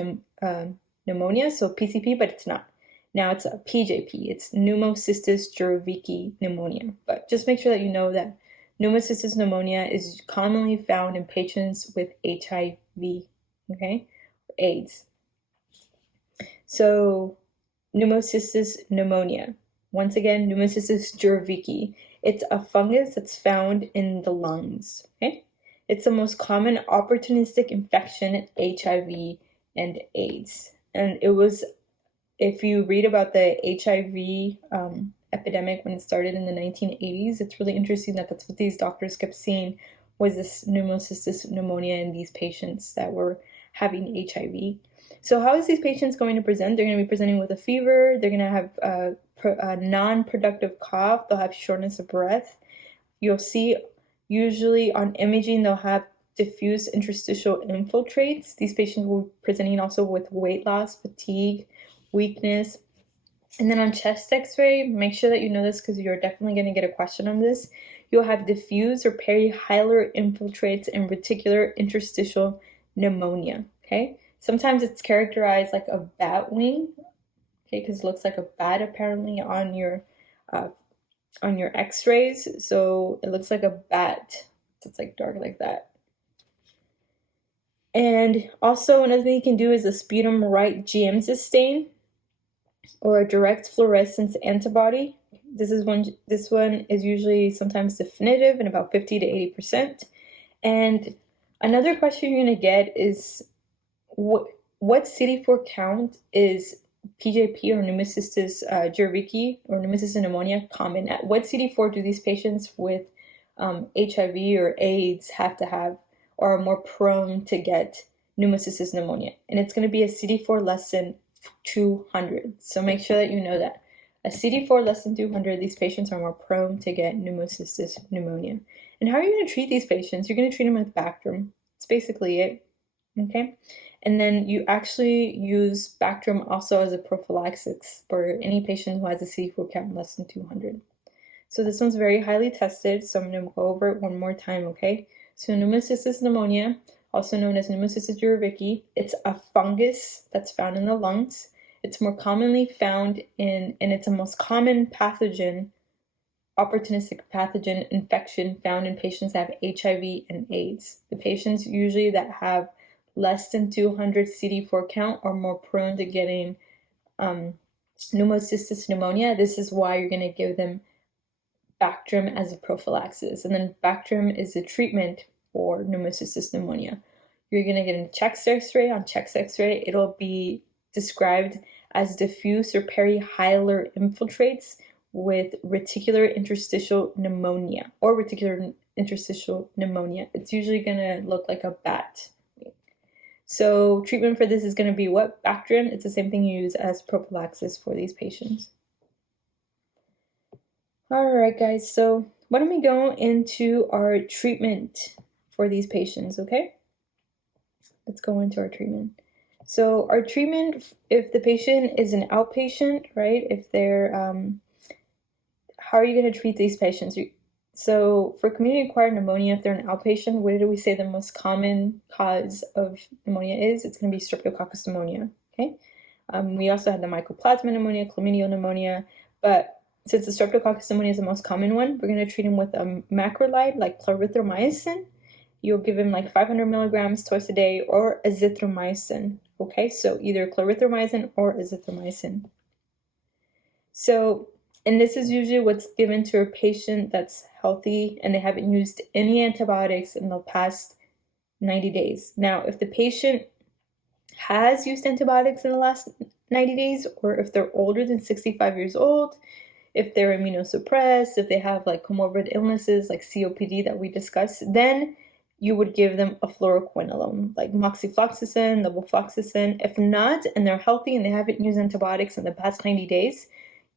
pneumonia, so PCP, but it's not. Now it's a PJP. It's pneumocystis jirovecii pneumonia. But just make sure that you know that pneumocystis pneumonia is commonly found in patients with HIV, okay, or AIDS. So pneumocystis pneumonia. Once again, pneumocystis jirovecii. It's a fungus that's found in the lungs, okay? It's the most common opportunistic infection, HIV and AIDS. And it was, if you read about the HIV epidemic when it started in the 1980s, it's really interesting that that's what these doctors kept seeing, was this pneumocystis pneumonia in these patients that were having HIV. So how is these patients going to present? They're going to be presenting with a fever. They're going to have a non-productive cough. They'll have shortness of breath. You'll see usually on imaging they'll have diffuse interstitial infiltrates. These patients will be presenting also with weight loss, fatigue, weakness. And then on chest x-ray, make sure that you know this because you're definitely going to get a question on this. You'll have diffuse or perihilar infiltrates and reticular interstitial pneumonia, okay? Sometimes it's characterized like a bat wing, okay, because it looks like a bat apparently on your x-rays. So it looks like a bat. It's like dark like that. And also another thing you can do is a sputum right GM stain or a direct fluorescence antibody. This one is usually sometimes definitive in about 50 to 80%. And another question you're going to get is what CD4 count is PJP or Pneumocystis jirovecii or Pneumocystis pneumonia common at? What CD4 do these patients with HIV or AIDS have to have or are more prone to get Pneumocystis pneumonia? And it's going to be a CD4 less than 200. So make sure that you know that. A CD4 less than 200, these patients are more prone to get Pneumocystis pneumonia. And how are you going to treat these patients? You're going to treat them with Bactrim. That's basically it. Okay? And then you actually use Bactrim also as a prophylaxis for any patient who has a CD4 count less than 200. So this one's very highly tested, so I'm going to go over it one more time, okay? So Pneumocystis pneumonia, also known as Pneumocystis jirovecii, it's a fungus that's found in the lungs. It's more commonly found and it's a most common pathogen, opportunistic pathogen infection found in patients that have HIV and AIDS. The patients usually that have less than 200 CD4 count are more prone to getting Pneumocystis pneumonia. This is why you're going to give them Bactrim as a prophylaxis. And then Bactrim is a treatment for Pneumocystis pneumonia. You're going to get a chest x-ray. On chest x-ray, it'll be described as diffuse or perihilar infiltrates with reticular interstitial pneumonia or reticular interstitial pneumonia. It's usually going to look like a bat. So treatment for this is going to be what? Bactrim. It's the same thing you use as prophylaxis for these patients. Alright guys, so why don't we go into our treatment for these patients, okay? Let's go into our treatment. So our treatment, if the patient is an outpatient, right, if they're, how are you going to treat these patients? So for community-acquired pneumonia, if they're an outpatient, what do we say the most common cause of pneumonia is? It's going to be Streptococcus pneumonia, okay? We also have the Mycoplasma pneumonia, chlamydial pneumonia, but since the Streptococcus pneumonia is the most common one, we're going to treat him with a macrolide like clarithromycin. You'll give him like 500 milligrams twice a day or azithromycin, okay? So either clarithromycin or azithromycin. So, and this is usually what's given to a patient that's healthy and they haven't used any antibiotics in the past 90 days. Now, if the patient has used antibiotics in the last 90 days, or if they're older than 65 years old, if they're immunosuppressed, if they have like comorbid illnesses like COPD that we discussed, then you would give them a fluoroquinolone, like moxifloxacin, levofloxacin. If not, and they're healthy and they haven't used antibiotics in the past 90 days,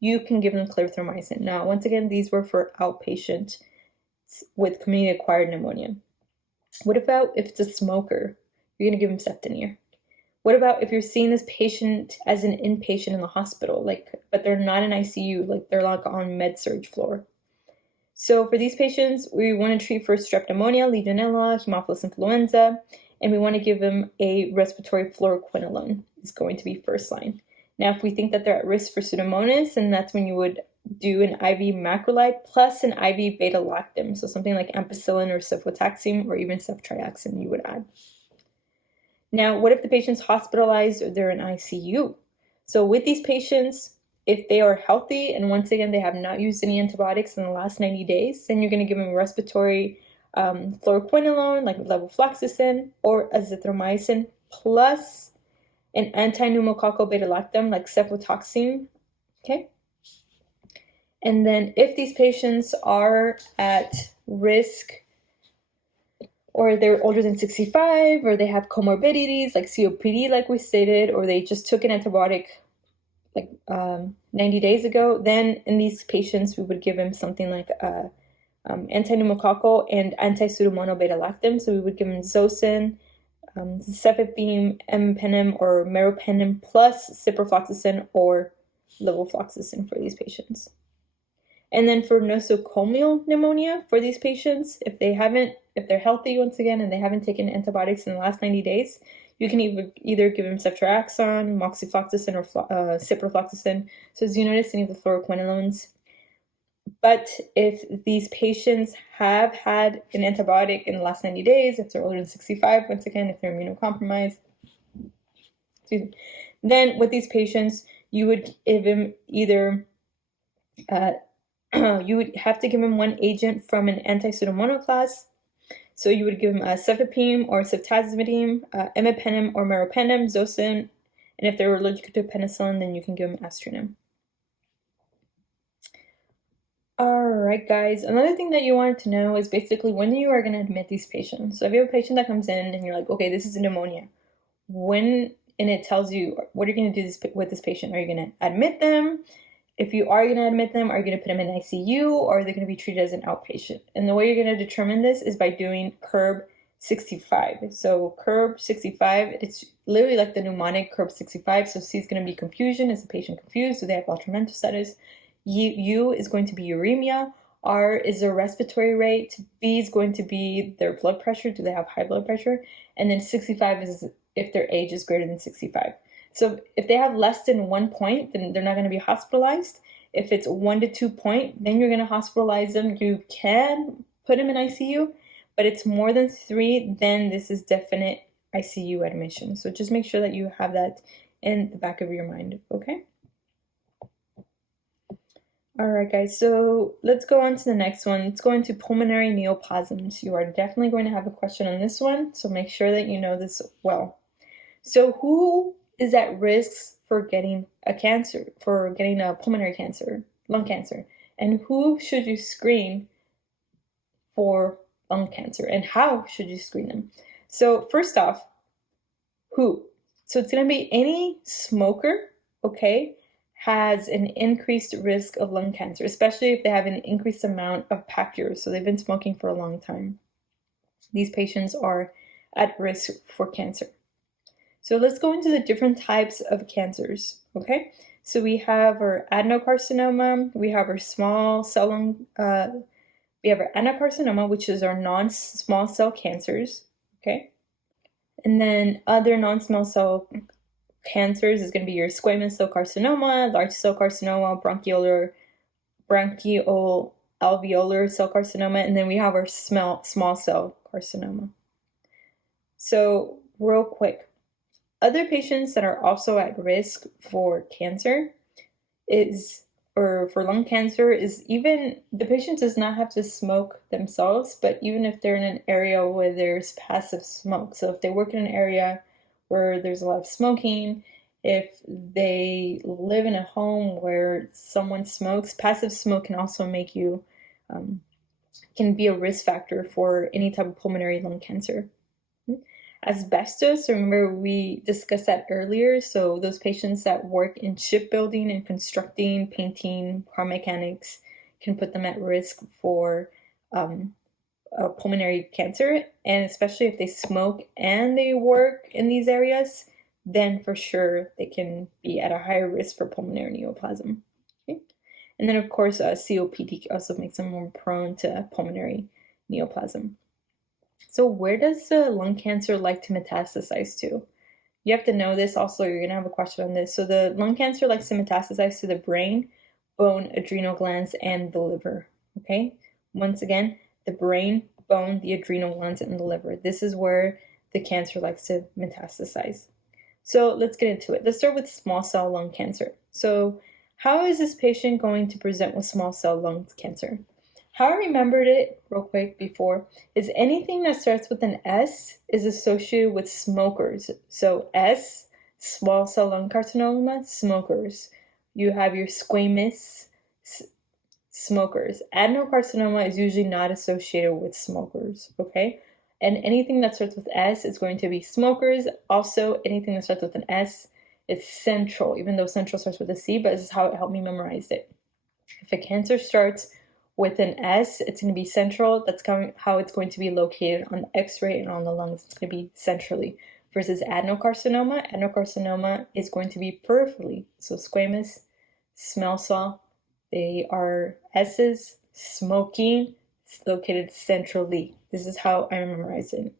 you can give them clarithromycin. Now, once again, these were for outpatient with community-acquired pneumonia. What about if it's a smoker? You're going to give them ceftonir. What about if you're seeing this patient as an inpatient in the hospital, but they're not in ICU, like they're like on med-surg floor? So for these patients, we want to treat for strep pneumonia, Legionella, Haemophilus influenza, and we want to give them a respiratory fluoroquinolone. It's going to be first line. Now, if we think that they're at risk for Pseudomonas, and that's when you would do an IV macrolide plus an IV beta-lactam, so something like ampicillin or cefotaxime or even ceftriaxone you would add. Now, what if the patient's hospitalized or they're in ICU? So with these patients, if they are healthy and once again they have not used any antibiotics in the last 90 days, then you're going to give them a respiratory fluoroquinolone like levofloxacin or azithromycin plus an anti-pneumococcal beta-lactam like cefotaxime, okay? And then if these patients are at risk or they're older than 65 or they have comorbidities like COPD like we stated, or they just took an antibiotic like 90 days ago, then in these patients we would give them something like anti-pneumococcal and anti-pseudomonal beta-lactam. So we would give them Zosyn, cefepime, imipenem, or meropenem plus ciprofloxacin or levofloxacin for these patients. And then for nosocomial pneumonia for these patients, if they're healthy once again and they haven't taken antibiotics in the last 90 days, you can either give them ceftriaxone, moxifloxacin, or ciprofloxacin. So as you notice, any of the fluoroquinolones, But if these patients have had an antibiotic in the last 90 days, if they're older than 65, once again, if they're immunocompromised, then with these patients, you would give them either, you would have to give them one agent from an anti-pseudomonas class. So you would give them cefepime or ceftazidime, imipenem or meropenem, Zosyn, and if they're allergic to penicillin, then you can give them astronam. Alright guys, another thing that you wanted to know is basically when you are going to admit these patients. So if you have a patient that comes in and you're like, okay, this is a pneumonia, and it tells you what are you going to do with this patient. Are you going to admit them? If you are going to admit them, are you going to put them in ICU, or are they going to be treated as an outpatient? And the way you're going to determine this is by doing CURB 65. So CURB 65, it's literally like the mnemonic CURB 65. So C is going to be confusion. Is the patient confused? Do they have altered mental status? U is going to be uremia. R is their respiratory rate. B is going to be their blood pressure. Do they have high blood pressure? And then 65 is if their age is greater than 65. So if they have less than 1 point, then they're not going to be hospitalized. If it's 1 to 2 point, then you're going to hospitalize them. You can put them in ICU, but it's more than 3, then this is definite ICU admission. So just make sure that you have that in the back of your mind, okay? Alright guys, so let's go on to the next one. Let's go into pulmonary neoplasms. You are definitely going to have a question on this one, so make sure that you know this well. So who is at risk for getting a cancer, for getting a pulmonary cancer, lung cancer? And who should you screen for lung cancer? And how should you screen them? So first off, who? So it's going to be any smoker, okay, has an increased risk of lung cancer, especially if they have an increased amount of pack years. So they've been smoking for a long time. These patients are at risk for cancer. So let's go into the different types of cancers, okay? So we have our adenocarcinoma, we have our small cell lung, we have our adenocarcinoma, which is our non-small cell cancers, okay? And then other non-small cell cancers is going to be your squamous cell carcinoma, large cell carcinoma, bronchial alveolar cell carcinoma, and then we have our small cell carcinoma. So real quick, other patients that are also at risk for cancer for lung cancer is even, the patient does not have to smoke themselves, but even if they're in an area where there's passive smoke. So if they work in an area where there's a lot of smoking, if they live in a home where someone smokes, passive smoke can also make you, can be a risk factor for any type of pulmonary lung cancer. Asbestos, remember we discussed that earlier, so those patients that work in shipbuilding and constructing, painting, car mechanics can put them at risk for pulmonary cancer, and especially if they smoke and they work in these areas, then for sure they can be at a higher risk for pulmonary neoplasm. Okay? And then of course COPD also makes them more prone to pulmonary neoplasm. So where does the lung cancer like to metastasize to? You have to know this also, you're going to have a question on this. So the lung cancer likes to metastasize to the brain, bone, adrenal glands, and the liver, okay? Once again, the brain, bone, the adrenal glands, and the liver. This is where the cancer likes to metastasize. So let's get into it. Let's start with small cell lung cancer. So how is this patient going to present with small cell lung cancer? How I remembered it real quick before is anything that starts with an S is associated with smokers. So S, small cell lung carcinoma, smokers. You have your squamous, smokers. Adenocarcinoma is usually not associated with smokers, okay? And anything that starts with S is going to be smokers. Also, anything that starts with an S is central, even though central starts with a C, but this is how it helped me memorize it. If a cancer starts with an S, it's going to be central. That's how it's going to be located on the X-ray and on the lungs. It's going to be centrally. Versus adenocarcinoma, adenocarcinoma is going to be peripherally. So squamous, small cell, they are S's, smoking, it's located centrally. This is how I memorize it.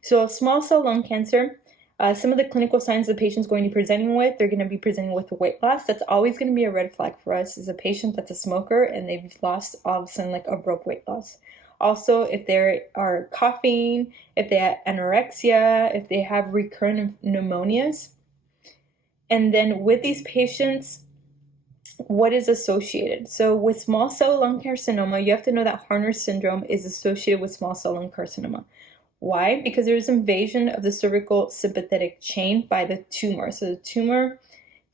So small cell lung cancer, Some of the clinical signs the patient's going to be presenting with, they're going to be presenting with weight loss. That's always going to be a red flag for us, is a patient that's a smoker and they've lost all of a sudden like abrupt weight loss. Also, if they are coughing, if they have anorexia, if they have recurrent pneumonias. And then with these patients, what is associated? So with small cell lung carcinoma, you have to know that Horner syndrome is associated with small cell lung carcinoma. Why? Because there's invasion of the cervical sympathetic chain by the tumor. So the tumor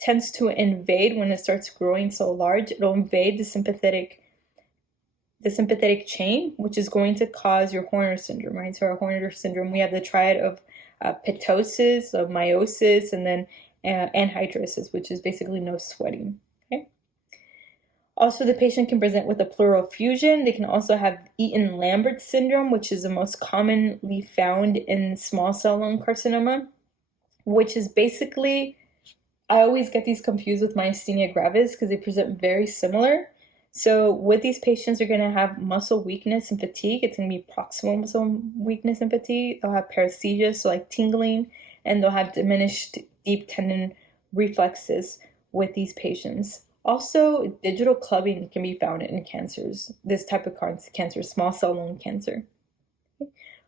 tends to invade when it starts growing so large. It'll invade the sympathetic chain, which is going to cause your Horner syndrome, right? So our Horner syndrome, we have the triad of ptosis, of meiosis, and then anhidrosis, which is basically no sweating. Okay. Also, the patient can present with a pleural effusion. They can also have Eaton-Lambert syndrome, which is the most commonly found in small cell lung carcinoma, which is basically, I always get these confused with myasthenia gravis because they present very similar. So with these patients, you're going to have muscle weakness and fatigue. It's going to be proximal muscle weakness and fatigue. They'll have paresthesia, so like tingling, and they'll have diminished deep tendon reflexes with these patients. Also, digital clubbing can be found in cancers, this type of cancer, small cell lung cancer.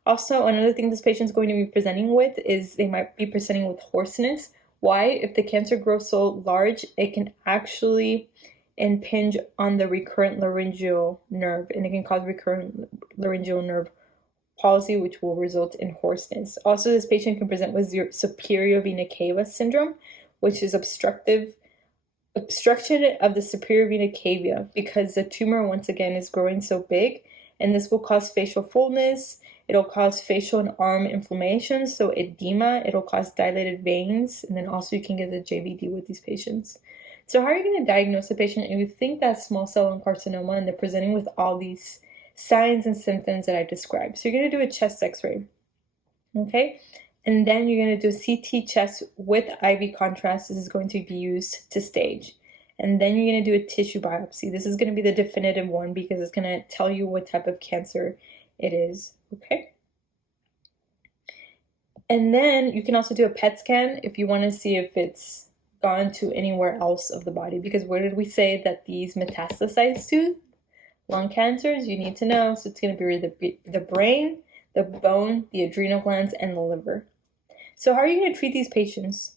Also, another thing this patient is going to be presenting with is they might be presenting with hoarseness. Why? If the cancer grows so large, it can actually impinge on the recurrent laryngeal nerve, and it can cause recurrent laryngeal nerve palsy, which will result in hoarseness. Also, this patient can present with superior vena cava syndrome, which is obstruction of the superior vena cava because the tumor, once again, is growing so big, and this will cause facial fullness. It'll cause facial and arm inflammation, so edema. It'll cause dilated veins, and then also you can get the JVD with these patients. So how are you going to diagnose a patient if you think that's small cell lung carcinoma and they're presenting with all these signs and symptoms that I described? So you're going to do a chest x-ray, okay? And then you're going to do a CT chest with IV contrast. This is going to be used to stage. And then you're going to do a tissue biopsy. This is going to be the definitive one because it's going to tell you what type of cancer it is, okay? And then you can also do a PET scan if you want to see if it's gone to anywhere else of the body, because where did we say that these metastasize to? Lung cancers, you need to know. So it's going to be the brain, the bone, the adrenal glands, and the liver. So how are you going to treat these patients?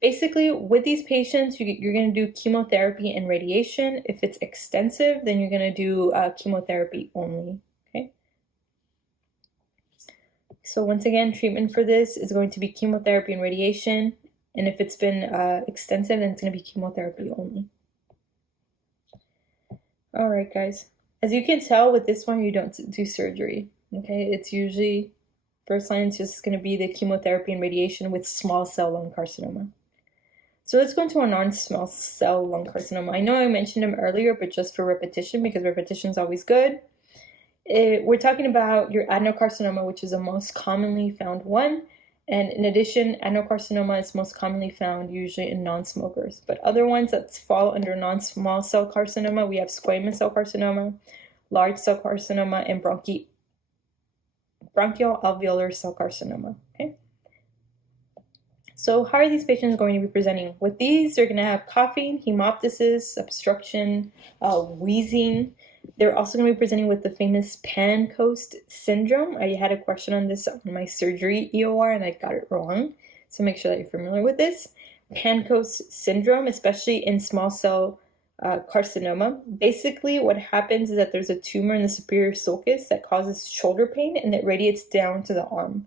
Basically, with these patients, you're going to do chemotherapy and radiation. If it's extensive, then you're going to do chemotherapy only. Okay. So once again, treatment for this is going to be chemotherapy and radiation. And if it's been extensive, then it's going to be chemotherapy only. All right, guys. As you can tell, with this one, you don't do surgery. Okay, it's usually first line is just going to be the chemotherapy and radiation with small cell lung carcinoma. So let's go into a non-small cell lung carcinoma. I know I mentioned them earlier, but just for repetition, because repetition is always good. We're talking about your adenocarcinoma, which is the most commonly found one. And in addition, adenocarcinoma is most commonly found usually in non-smokers. But other ones that fall under non-small cell carcinoma, we have squamous cell carcinoma, large cell carcinoma, and bronchial alveolar cell carcinoma. Okay. So how are these patients going to be presenting? With these, they're going to have coughing, hemoptysis, obstruction, wheezing. They're also going to be presenting with the famous Pancoast syndrome. I had a question on this on my surgery EOR and I got it wrong. So make sure that you're familiar with this. Pancoast syndrome, especially in small cell carcinoma. Basically, what happens is that there's a tumor in the superior sulcus that causes shoulder pain and it radiates down to the arm.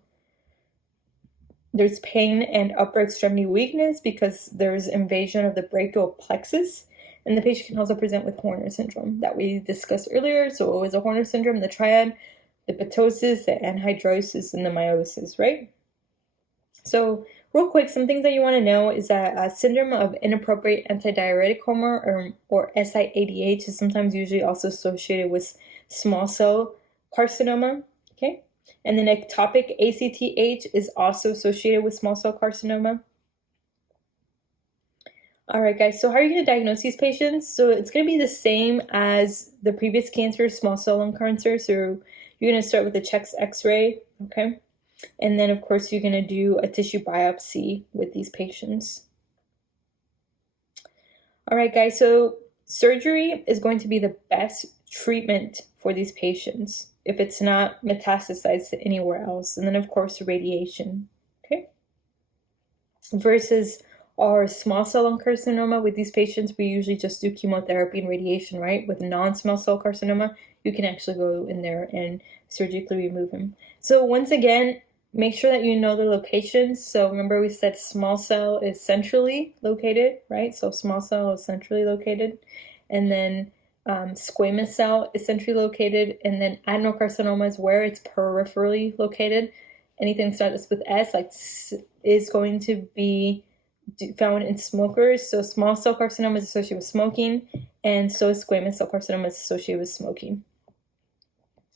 There's pain and upper extremity weakness because there's invasion of the brachial plexus. And the patient can also present with Horner syndrome that we discussed earlier. So it was a Horner syndrome, the triad, the ptosis, the anhidrosis, and the meiosis, right? So real quick, some things that you want to know is that a syndrome of inappropriate antidiuretic hormone, or SIADH, is sometimes usually also associated with small cell carcinoma, okay? And then ectopic ACTH is also associated with small cell carcinoma. All right, guys, so how are you going to diagnose these patients? So it's going to be the same as the previous cancer, small cell lung cancer. So you're going to start with the chest x-ray, okay? And then, of course, you're going to do a tissue biopsy with these patients. All right, guys, so surgery is going to be the best treatment for these patients if it's not metastasized to anywhere else. And then, of course, radiation, okay? Versus our small cell lung carcinoma, with these patients, we usually just do chemotherapy and radiation, right? With non-small cell carcinoma, you can actually go in there and surgically remove them. So once again, make sure that you know the locations. So remember we said small cell is centrally located, right? So small cell is centrally located. And then squamous cell is centrally located. And then adenocarcinoma is where it's peripherally located. Anything that starts with S, like is going to be found in smokers. So small cell carcinoma is associated with smoking, and so is squamous cell carcinoma is associated with smoking.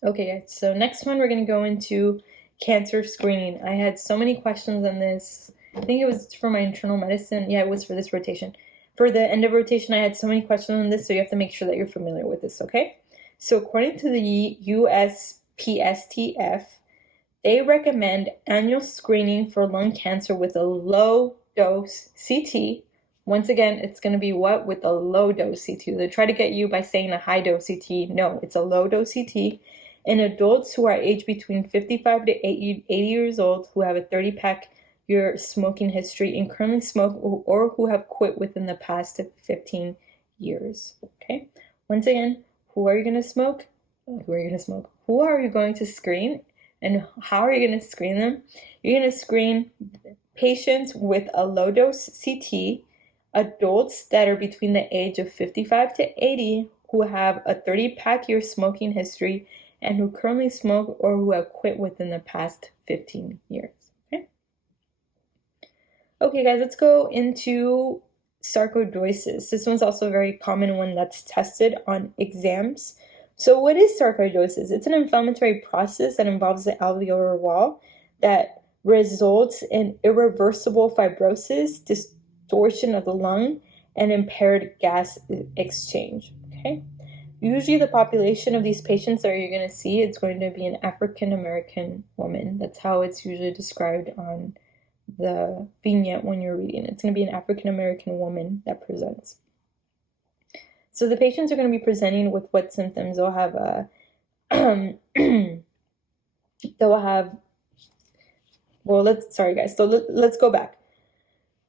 Okay, guys, so next one we're going to go into cancer screening. I had so many questions on this. I think it was for my internal medicine. Yeah, it was for this rotation. For the end of rotation, I had so many questions on this, so you have to make sure that you're familiar with this, okay? So according to the USPSTF, they recommend annual screening for lung cancer with a low-dose CT. Once again, it's going to be what? With a low-dose CT. They try to get you by saying a high-dose CT. No, it's a low-dose CT. In adults who are aged between 55 to 80 years old, who have a 30-pack year smoking history and currently smoke, or who have quit within the past 15 years. Okay? Once again, who are you going to smoke? Who are you going to smoke? Who are you going to screen? And how are you going to screen them? You're going to screen patients with a low-dose CT, adults that are between the age of 55 to 80 who have a 30-pack year smoking history and who currently smoke or who have quit within the past 15 years. Okay, guys, let's go into sarcoidosis. This one's also a very common one that's tested on exams. So what is sarcoidosis? It's an inflammatory process that involves the alveolar wall that results in irreversible fibrosis, distortion of the lung, and impaired gas exchange, okay? Usually the population of these patients that you're going to see, it's going to be an African-American woman. That's how it's usually described on the vignette when you're reading. It's going to be an African-American woman that presents. So the patients are going to be presenting with what symptoms? They'll have let's go back.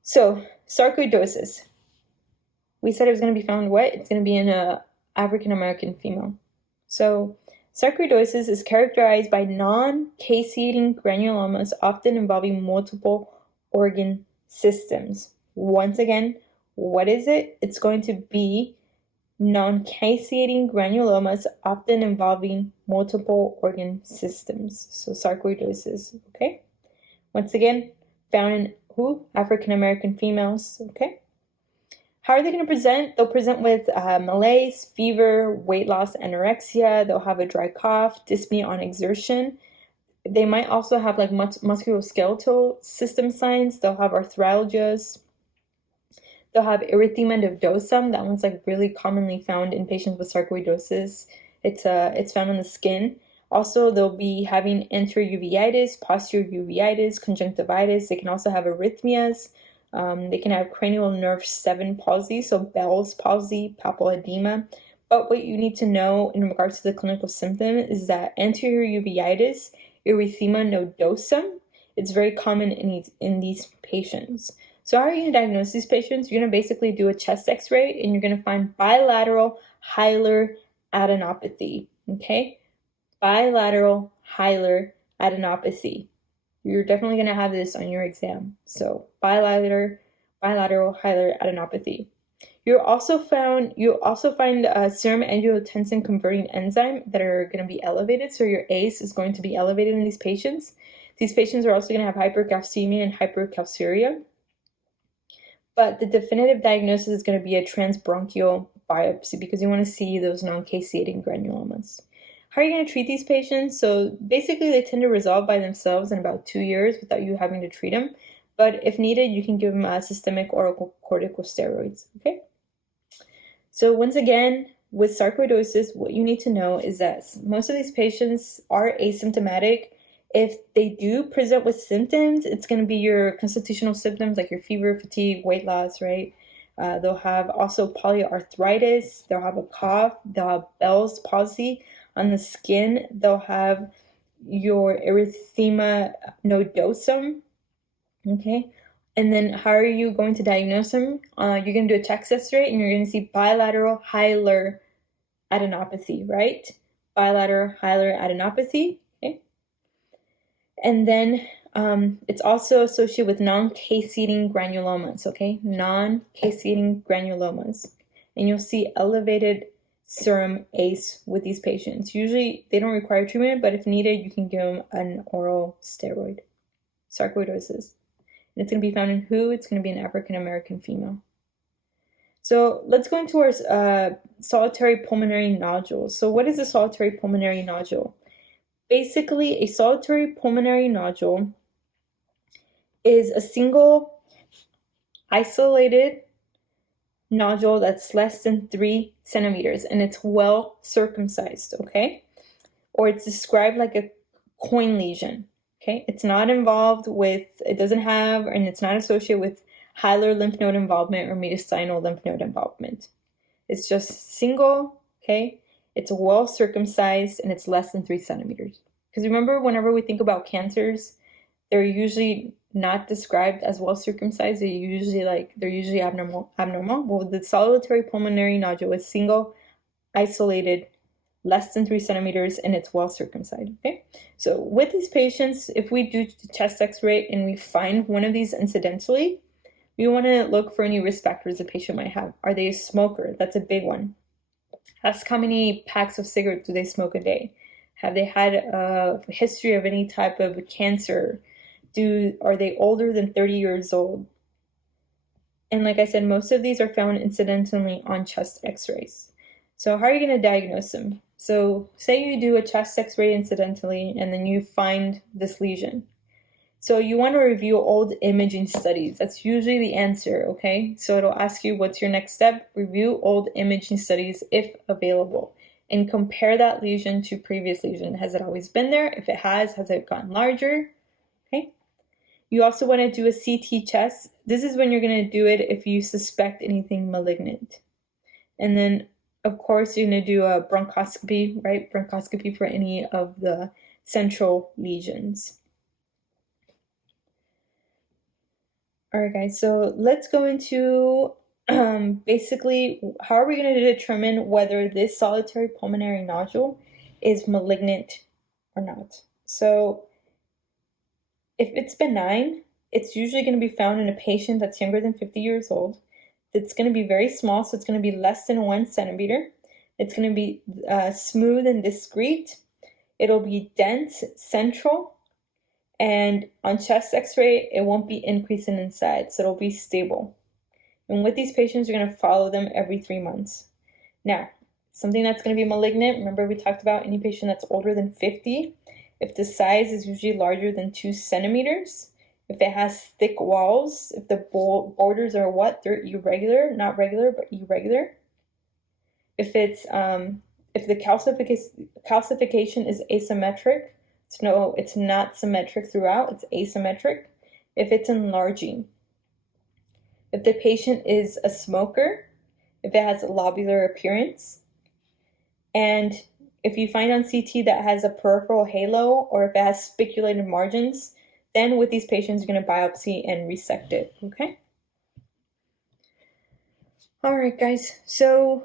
So sarcoidosis. We said it was going to be found what? It's going to be in a African-American female. So sarcoidosis is characterized by non-caseating granulomas, often involving multiple organ systems. Once again, what is it? It's going to be non-caseating granulomas, often involving multiple organ systems. So sarcoidosis, okay? Once again, found in who? African-American females, okay? How are they going to present? They'll present with malaise, fever, weight loss, anorexia. They'll have a dry cough, dyspnea on exertion. They might also have like musculoskeletal system signs. They'll have arthralgias. They'll have erythema nodosum. That one's like really commonly found in patients with sarcoidosis. It's found in the skin. Also, they'll be having anterior uveitis, posterior uveitis, conjunctivitis. They can also have arrhythmias. They can have cranial nerve 7 palsy, so Bell's palsy, papilledema. But what you need to know in regards to the clinical symptom is that anterior uveitis, erythema nodosum, it's very common in these patients. So how are you going to diagnose these patients? You're going to basically do a chest x-ray and you're going to find bilateral hilar adenopathy, okay? Bilateral hilar adenopathy. You're definitely going to have this on your exam. So bilateral hilar adenopathy. You'll also find serum angiotensin converting enzyme that are going to be elevated. So your ACE is going to be elevated in these patients. These patients are also going to have hypercalcemia and hypercalciuria. But the definitive diagnosis is going to be a transbronchial biopsy because you want to see those non-caseating granulomas. How are you going to treat these patients? So basically they tend to resolve by themselves in about 2 years without you having to treat them. But if needed, you can give them systemic oral corticosteroids, okay? So once again, with sarcoidosis, what you need to know is that most of these patients are asymptomatic If they do present with symptoms, it's going to be your constitutional symptoms like your fever, fatigue, weight loss, right? They'll have also polyarthritis, they'll have a cough, they'll have Bell's palsy on the skin, they'll have your erythema nodosum, okay? And then how are you going to diagnose them? You're going to do a chest x-ray and you're going to see bilateral hilar adenopathy, right? Bilateral hilar adenopathy, okay? And then it's also associated with non-caseating granulomas, okay? Non-caseating granulomas. And you'll see elevated serum ACE with these patients. Usually they don't require treatment, but if needed, you can give them an oral steroid, sarcoidosis. And it's going to be found in who? It's going to be an African-American female. So let's go into our solitary pulmonary nodule. So what is a solitary pulmonary nodule? Basically, a solitary pulmonary nodule is a single isolated nodule that's less than 3 centimeters and it's well circumcised, okay? Or it's described like a coin lesion, okay? It's not involved with, it doesn't have, and it's not associated with hilar lymph node involvement or mediastinal lymph node involvement. It's just single, okay? It's well circumcised and it's less than 3 centimeters. Because remember, whenever we think about cancers, they're usually not described as well circumcised. They're usually abnormal. Well, the solitary pulmonary nodule is single, isolated, less than 3 centimeters, and it's well circumcised. Okay. So with these patients, if we do the chest X-ray and we find one of these incidentally, we want to look for any risk factors the patient might have. Are they a smoker? That's a big one. Ask how many packs of cigarettes do they smoke a day? Have they had a history of any type of cancer? Are they older than 30 years old? And like I said, most of these are found incidentally on chest x-rays. So how are you going to diagnose them? So say you do a chest x-ray incidentally and then you find this lesion. So you want to review old imaging studies. That's usually the answer, okay? So it'll ask you what's your next step. Review old imaging studies if available and compare that lesion to previous lesion. Has it always been there? If it has it gotten larger? Okay. You also want to do a CT chest. This is when you're going to do it if you suspect anything malignant. And then, of course, you're going to do a bronchoscopy, right? Bronchoscopy for any of the central lesions. All right, guys, so let's go into basically how are we going to determine whether this solitary pulmonary nodule is malignant or not. So if it's benign, it's usually going to be found in a patient that's younger than 50 years old. It's going to be very small, so it's going to be less than 1 centimeter. It's going to be smooth and discrete. It'll be dense, central. And on chest x-ray, it won't be increasing in size, so it'll be stable. And with these patients, you're going to follow them every 3 months. Now, something that's going to be malignant, remember we talked about any patient that's older than 50, if the size is usually larger than 2 centimeters, if it has thick walls, if the borders are what? They're irregular, not regular, but irregular. If it's if the calcification is asymmetric, no, it's not symmetric throughout, it's asymmetric. If it's enlarging. If the patient is a smoker, if it has a lobular appearance, and if you find on CT that has a peripheral halo or if it has spiculated margins, then with these patients, you're going to biopsy and resect it, okay? All right, guys, so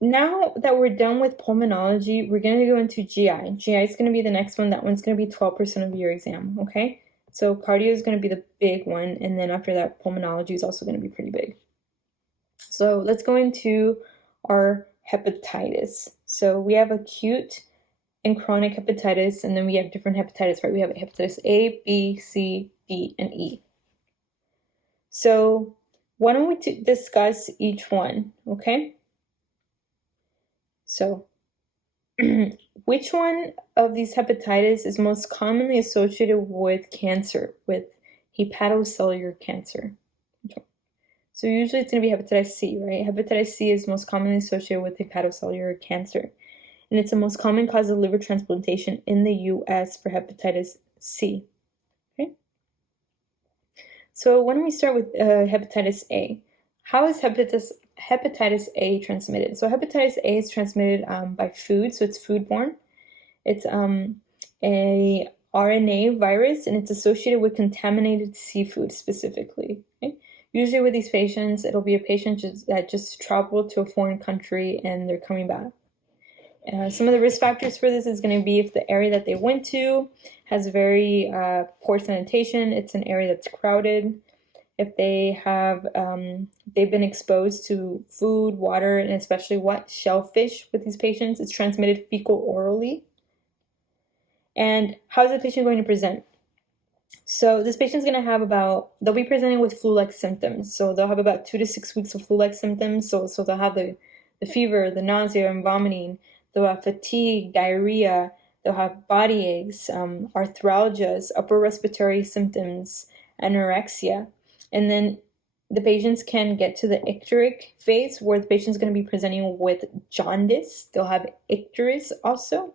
now that we're done with pulmonology, we're going to go into GI. GI is going to be the next one. That one's going to be 12% of your exam, okay? So cardio is going to be the big one, and then after that, pulmonology is also going to be pretty big. So let's go into our hepatitis. So we have acute and chronic hepatitis, and then we have different hepatitis, right? We have hepatitis A, B, C, D, and E. So why don't we discuss each one, okay? So, which one of these hepatitis is most commonly associated with cancer, with hepatocellular cancer? So usually it's going to be hepatitis C, right? Hepatitis C is most commonly associated with hepatocellular cancer. And it's the most common cause of liver transplantation in the U.S. for hepatitis C. Okay. So why don't we start with hepatitis A? How is hepatitis A transmitted? So hepatitis A is transmitted by food, so it's foodborne. It's a RNA virus, and it's associated with contaminated seafood specifically. Okay? Usually with these patients, it'll be a patient that just traveled to a foreign country and they're coming back. Some of the risk factors for this is going to be if the area that they went to has very poor sanitation, it's an area that's crowded, if they have they've been exposed to food, water, and especially wet shellfish with these patients. It's transmitted fecal-orally. And how is the patient going to present? So this patient's going to have they'll be presenting with flu-like symptoms. So they'll have about 2 to 6 weeks of flu-like symptoms. So they'll have the fever, the nausea and vomiting. They'll have fatigue, diarrhea. They'll have body aches, arthralgias, upper respiratory symptoms, anorexia. And then the patients can get to the icteric phase where the patient's going to be presenting with jaundice. They'll have icterus also.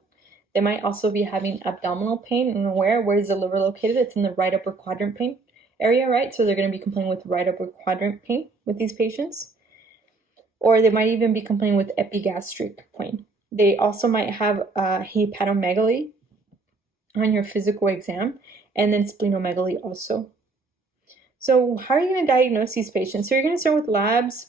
They might also be having abdominal pain. And where is the liver located? It's in the right upper quadrant pain area, right? So they're going to be complaining with right upper quadrant pain with these patients. Or they might even be complaining with epigastric pain. They also might have hepatomegaly on your physical exam, and then splenomegaly also. So how are you going to diagnose these patients? So you're going to start with labs.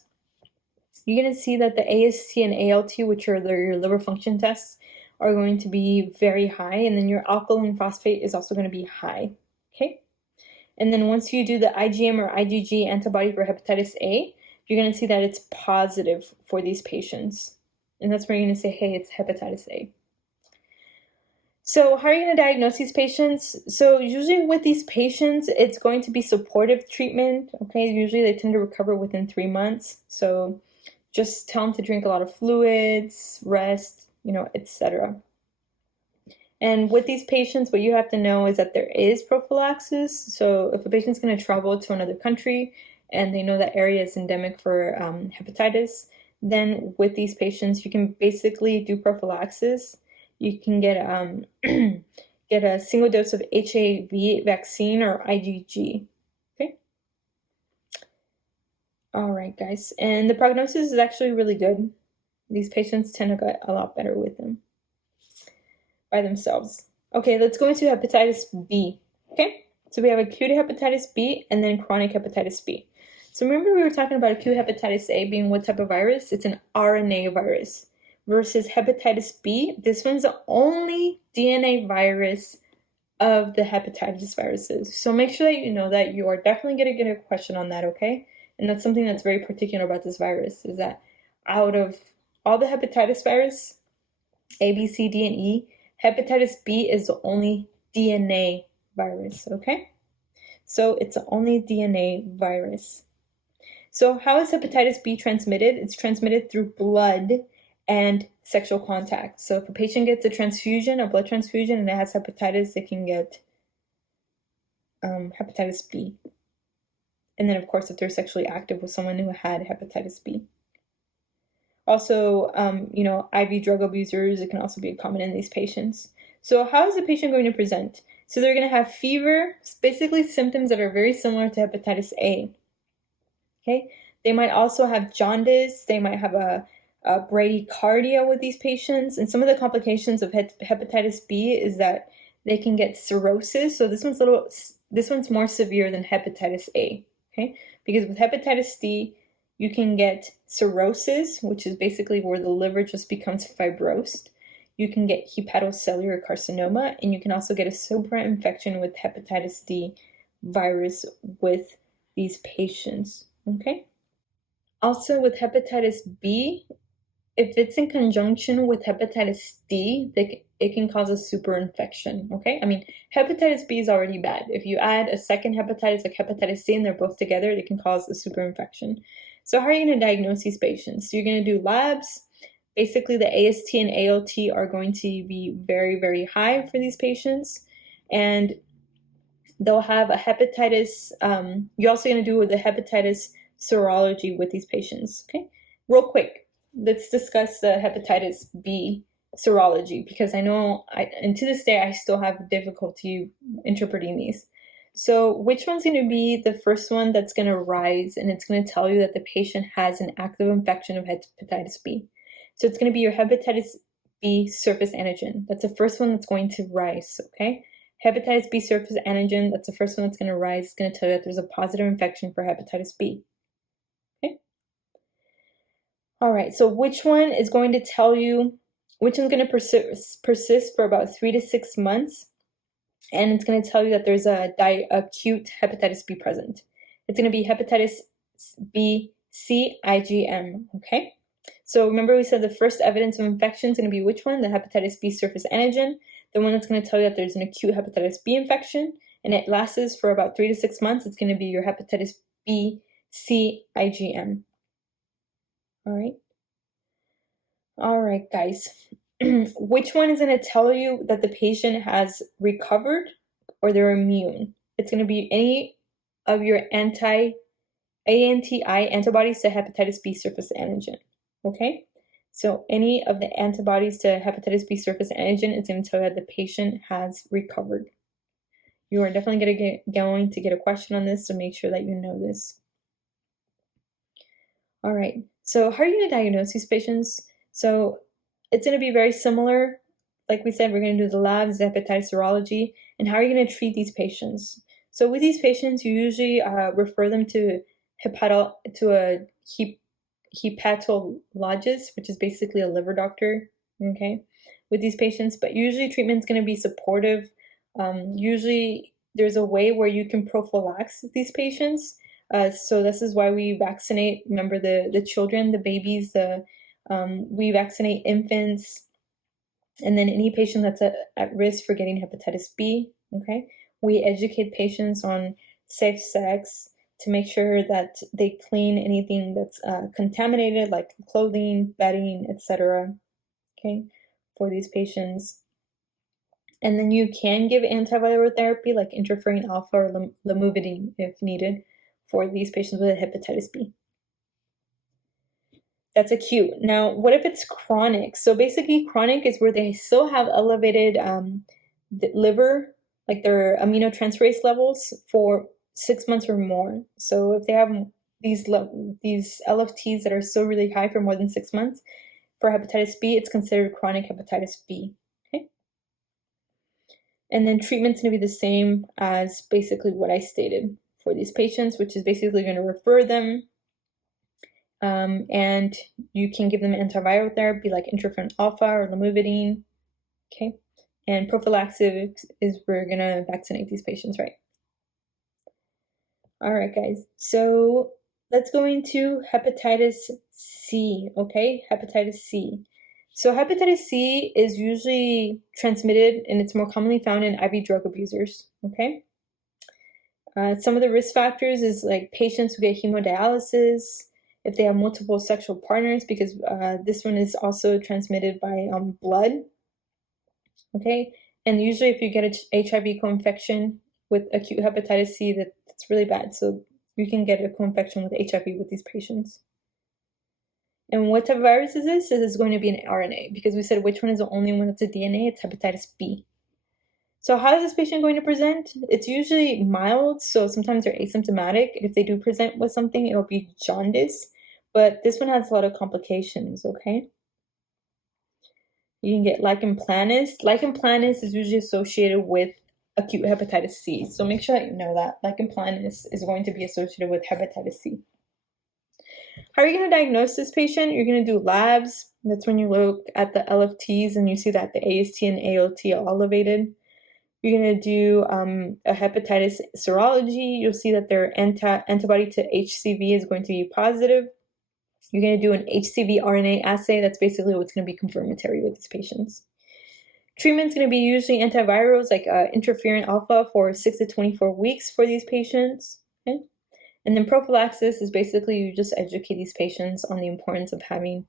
You're going to see that the AST and ALT, which are your liver function tests, are going to be very high, and then your alkaline phosphate is also going to be high, okay? And then once you do the IgM or IgG antibody for hepatitis A, you're going to see that it's positive for these patients. And that's where you're going to say, hey, it's hepatitis A. So how are you going to diagnose these patients? So usually with these patients, it's going to be supportive treatment, okay? Usually they tend to recover within 3 months. So just tell them to drink a lot of fluids, rest, etc. And with these patients, what you have to know is that there is prophylaxis. So if a patient's going to travel to another country and they know that area is endemic for hepatitis, then with these patients, you can basically do prophylaxis. You can get get a single dose of HAV vaccine or IgG. Okay. All right, guys. And the prognosis is actually really good. These patients tend to get a lot better with them by themselves. Okay, let's go into hepatitis B. Okay, so we have acute hepatitis B and then chronic hepatitis B. So remember we were talking about acute hepatitis A being what type of virus? It's an RNA virus. Versus hepatitis B, this one's the only DNA virus of the hepatitis viruses. So make sure that you know that you are definitely going to get a question on that, okay? And that's something that's very particular about this virus, is that out of all the hepatitis virus, A, B, C, D, and E, hepatitis B is the only DNA virus, okay? So it's the only DNA virus. So how is hepatitis B transmitted? It's transmitted through blood and sexual contact. So if a patient gets a transfusion, a blood transfusion, and it has hepatitis, they can get hepatitis B. And then, of course, if they're sexually active with someone who had hepatitis B. Also, IV drug abusers, it can also be common in these patients. So how is the patient going to present? So they're going to have fever, basically symptoms that are very similar to hepatitis A. Okay, they might also have jaundice. They might have a bradycardia with these patients. And some of the complications of hepatitis B is that they can get cirrhosis. So this one's more severe than hepatitis A, okay? Because with hepatitis D, you can get cirrhosis, which is basically where the liver just becomes fibrosed. You can get hepatocellular carcinoma, and you can also get a superinfection with hepatitis D virus with these patients, okay? Also with hepatitis B, if it's in conjunction with hepatitis D, it can cause a superinfection, okay? I mean, hepatitis B is already bad. If you add a second hepatitis, like hepatitis C, and they're both together, they can cause a superinfection. So how are you going to diagnose these patients? So you're going to do labs. Basically, the AST and ALT are going to be very, very high for these patients. And they'll have a hepatitis, you're also going to do the hepatitis serology with these patients, okay? Real quick. Let's discuss the hepatitis B serology, because I know and to this day I still have difficulty interpreting these. So which one's going to be the first one that's going to rise, and it's going to tell you that the patient has an active infection of hepatitis B? So it's going to be your hepatitis B surface antigen. That's the first one that's going to rise, okay? Hepatitis B surface antigen, that's the first one that's going to rise. It's going to tell you that there's a positive infection for hepatitis B. Okay? All right, so which one is going to tell you, which one's going to persist for about 3 to 6 months? And it's going to tell you that there's a acute hepatitis B present. It's going to be hepatitis B C IgM, okay? So remember we said the first evidence of infection is going to be which one? The hepatitis B surface antigen, the one that's going to tell you that there's an acute hepatitis B infection, and it lasts for about 3 to 6 months. It's going to be your hepatitis B C IgM. All right, guys. Which one is going to tell you that the patient has recovered or they're immune? It's going to be any of your ANTI antibodies to hepatitis B surface antigen. Okay? So any of the antibodies to hepatitis B surface antigen is going to tell you that the patient has recovered. You are definitely going to get a question on this, so make sure that you know this. All right. So how are you going to diagnose these patients? So it's going to be very similar. Like we said, we're going to do the labs, the hepatitis serology, and how are you going to treat these patients? So with these patients, you usually refer them to a hepatologist, which is basically a liver doctor, okay, with these patients. But usually treatment's going to be supportive. Usually there's a way where you can prophylax these patients. So this is why we vaccinate, remember the children, the babies, we vaccinate infants, and then any patient that's at risk for getting hepatitis B, okay? We educate patients on safe sex to make sure that they clean anything that's contaminated, like clothing, bedding, etc., okay, for these patients. And then you can give antiviral therapy like interferon alpha or lamivudine if needed for these patients with hepatitis B. That's acute. Now, what if it's chronic? So basically, chronic is where they still have elevated the liver, like their aminotransferase levels for 6 months or more. So if they have these LFTs that are still really high for more than 6 months, for hepatitis B, it's considered chronic hepatitis B. Okay. And then treatment's going to be the same as basically what I stated for these patients, which is basically going to refer them. And you can give them antiviral therapy like interferon alpha or lamivudine, okay? And prophylaxis is we're gonna vaccinate these patients, right? All right, guys. So let's go into hepatitis C, okay? Hepatitis C. So hepatitis C is usually transmitted, and it's more commonly found in IV drug abusers, okay? Some of the risk factors is like patients who get hemodialysis, if they have multiple sexual partners, because this one is also transmitted by blood, okay? And usually if you get a HIV co-infection with acute hepatitis C, that's really bad. So you can get a co-infection with HIV with these patients. And what type of virus is this? This is going to be an RNA, because we said which one is the only one that's a DNA? It's hepatitis B. So how is this patient going to present? It's usually mild, so sometimes they're asymptomatic. If they do present with something, it'll be jaundice. But this one has a lot of complications, okay? You can get lichen planus. Lichen planus is usually associated with acute hepatitis C. So make sure that you know that. Lichen planus is going to be associated with hepatitis C. How are you going to diagnose this patient? You're going to do labs. That's when you look at the LFTs and you see that the AST and ALT are elevated. You're going to do a hepatitis serology. You'll see that their antibody to HCV is going to be positive. You're going to do an HCV RNA assay. That's basically what's going to be confirmatory with these patients. Treatment's going to be usually antivirals like interferon alpha for 6 to 24 weeks for these patients. Okay? And then prophylaxis is basically you just educate these patients on the importance of having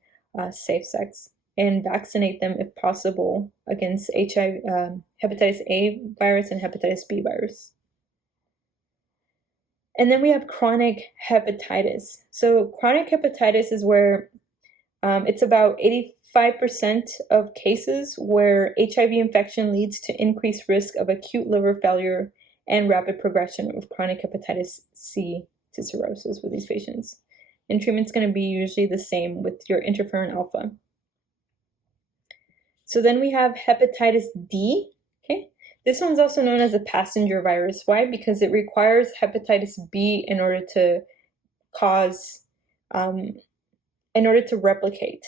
safe sex and vaccinate them if possible against hepatitis A virus and hepatitis B virus. And then we have chronic hepatitis. So chronic hepatitis is where it's about 5% of cases where HIV infection leads to increased risk of acute liver failure and rapid progression of chronic hepatitis C to cirrhosis with these patients. And treatment's going to be usually the same with your interferon alpha. So then we have hepatitis D. Okay, this one's also known as a passenger virus. Why? Because it requires hepatitis B in order to replicate.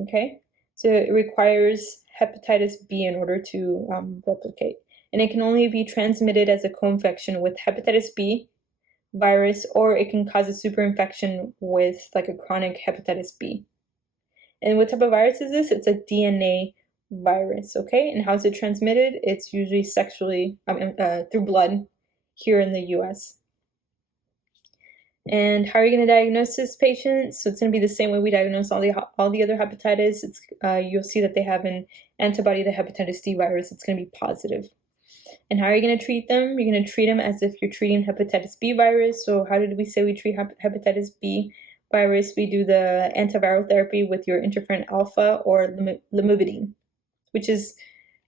Okay, so it requires hepatitis B in order to replicate, and it can only be transmitted as a co-infection with hepatitis B virus, or it can cause a superinfection with like a chronic hepatitis B. And what type of virus is this? It's a DNA virus. Okay, and how is it transmitted? It's usually sexually through blood here in the U.S. And how are you going to diagnose this patient? So it's going to be the same way we diagnose all the other hepatitis. It's you'll see that they have an antibody to hepatitis D virus. It's going to be positive. And how are you going to treat them? You're going to treat them as if you're treating hepatitis B virus. So how did we say we treat hepatitis B virus? We do the antiviral therapy with your interferon alpha or lamivudine, which is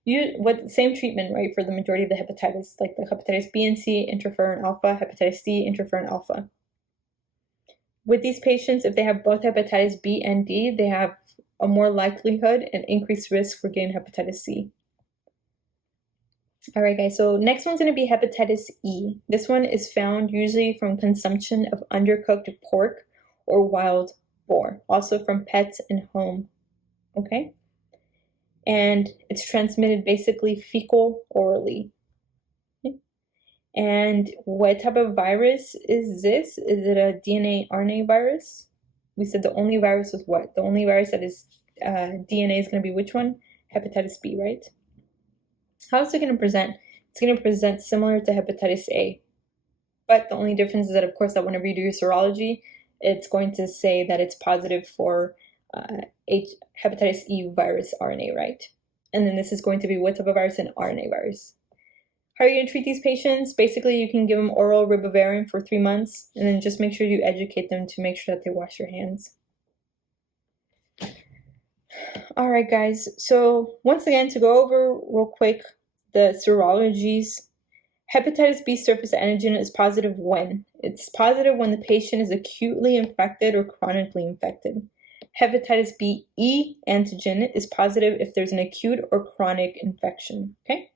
same treatment, right, for the majority of the hepatitis, like the hepatitis B and C, interferon alpha, hepatitis D, interferon alpha. With these patients, if they have both hepatitis B and D, they have a more likelihood and increased risk for getting hepatitis C. All right, guys, so next one's going to be hepatitis E. This one is found usually from consumption of undercooked pork or wild boar, also from pets and home, okay? And it's transmitted basically fecal orally. And what type of virus is this? Is it a DNA RNA virus? We said the only virus was what? The only virus that is DNA is going to be which one? Hepatitis B, right? How is it going to present? It's going to present similar to hepatitis A. But the only difference is that, of course, that whenever you do your serology, it's going to say that it's positive for hepatitis E virus RNA, right? And then this is going to be what type of virus? An RNA virus. How are you going to treat these patients? Basically, you can give them oral ribavirin for 3 months, and then just make sure you educate them to make sure that they wash their hands. All right, guys. So once again, to go over real quick the serologies, hepatitis B surface antigen is positive when? It's positive when the patient is acutely infected or chronically infected. Hepatitis B E antigen is positive if there's an acute or chronic infection, okay?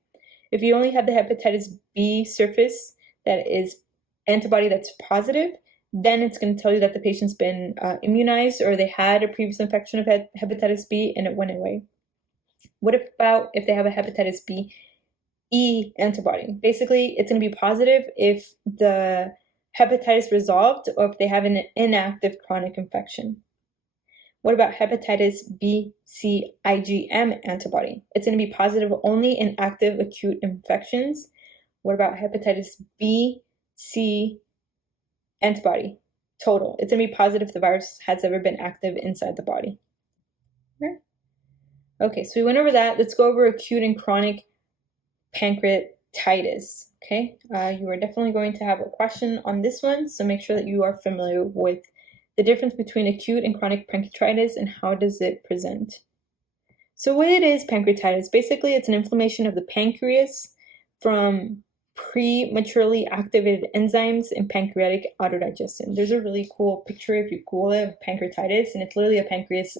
If you only have the hepatitis B surface that is antibody that's positive, then it's going to tell you that the patient's been immunized or they had a previous infection of hepatitis B and it went away. What about if they have a hepatitis B E antibody? Basically, it's going to be positive if the hepatitis resolved or if they have an inactive chronic infection. What about hepatitis B, C, IgM antibody? It's going to be positive only in active acute infections. What about hepatitis B, C antibody? Total. It's going to be positive if the virus has ever been active inside the body. Okay, so we went over that. Let's go over acute and chronic pancreatitis. Okay, you are definitely going to have a question on this one, so make sure that you are familiar with the difference between acute and chronic pancreatitis and how does it present. So what it is, pancreatitis, basically it's an inflammation of the pancreas from prematurely activated enzymes in pancreatic autodigestion. There's a really cool picture if you Google it of pancreatitis, and it's literally a pancreas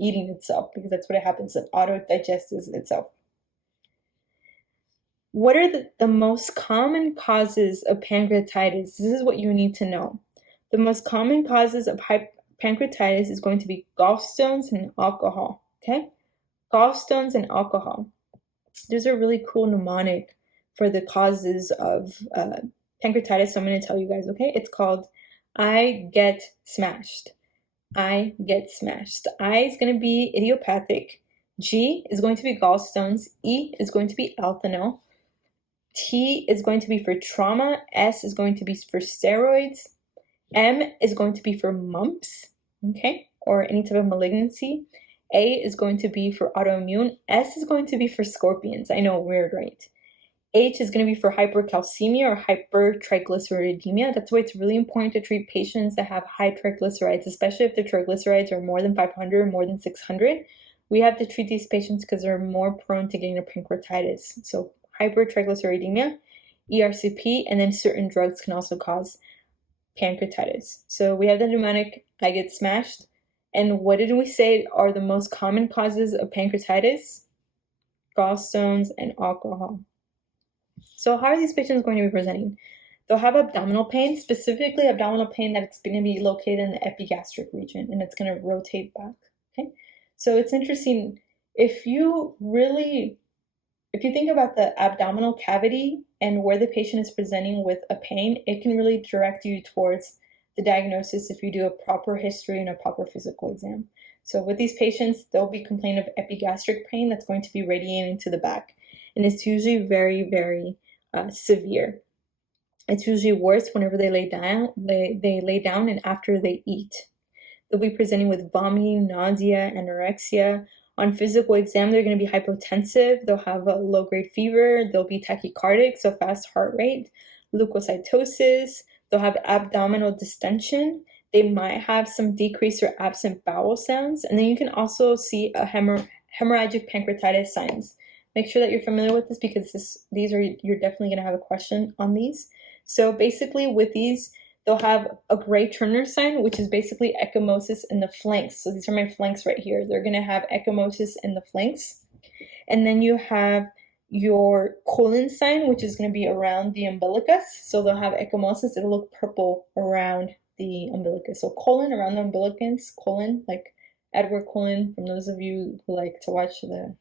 eating itself because that's what it happens, it autodigests itself. What are the most common causes of pancreatitis? This is what you need to know. The most common causes of pancreatitis is going to be gallstones and alcohol, okay? Gallstones and alcohol. There's a really cool mnemonic for the causes of pancreatitis, so I'm going to tell you guys, okay? It's called I get smashed. I get smashed. I is going to be idiopathic. G is going to be gallstones. E is going to be ethanol. T is going to be for trauma. S is going to be for steroids. M is going to be for mumps, okay, or any type of malignancy. A is going to be for autoimmune. S is going to be for scorpions. I know, weird, right? H is going to be for hypercalcemia or hypertriglyceridemia. That's why it's really important to treat patients that have high triglycerides, especially if their triglycerides are more than 500, more than 600. we have to treat these patients because they're more prone to getting a pancreatitis. So hypertriglyceridemia, ERCP, and then certain drugs can also cause pancreatitis. So we have the mnemonic, I get smashed. And what did we say are the most common causes of pancreatitis? Gallstones and alcohol. So how are these patients going to be presenting? They'll have abdominal pain, specifically abdominal pain that's going to be located in the epigastric region, and it's going to rotate back. Okay, so it's interesting if you think about the abdominal cavity and where the patient is presenting with a pain, it can really direct you towards the diagnosis if you do a proper history and a proper physical exam. So with these patients, they'll be complaining of epigastric pain that's going to be radiating to the back, and it's usually very, very severe. It's usually worse whenever they lay down. They lay down and after they eat. They'll be presenting with vomiting, nausea, anorexia. On physical exam, they're going to be hypotensive. They'll have a low-grade fever. They'll be tachycardic, so fast heart rate, leukocytosis. They'll have abdominal distension. They might have some decreased or absent bowel sounds. And then you can also see a hemorrhagic pancreatitis signs. Make sure that you're familiar with this because you're definitely going to have a question on these. So basically with these, they'll have a gray Turner sign, which is basically ecchymosis in the flanks. So these are my flanks right here. They're going to have ecchymosis in the flanks. And then you have your colon sign, which is going to be around the umbilicus. So they'll have ecchymosis. It'll look purple around the umbilicus. So colon around the umbilicus, colon, like Edward Cullen, from those of you who like to watch the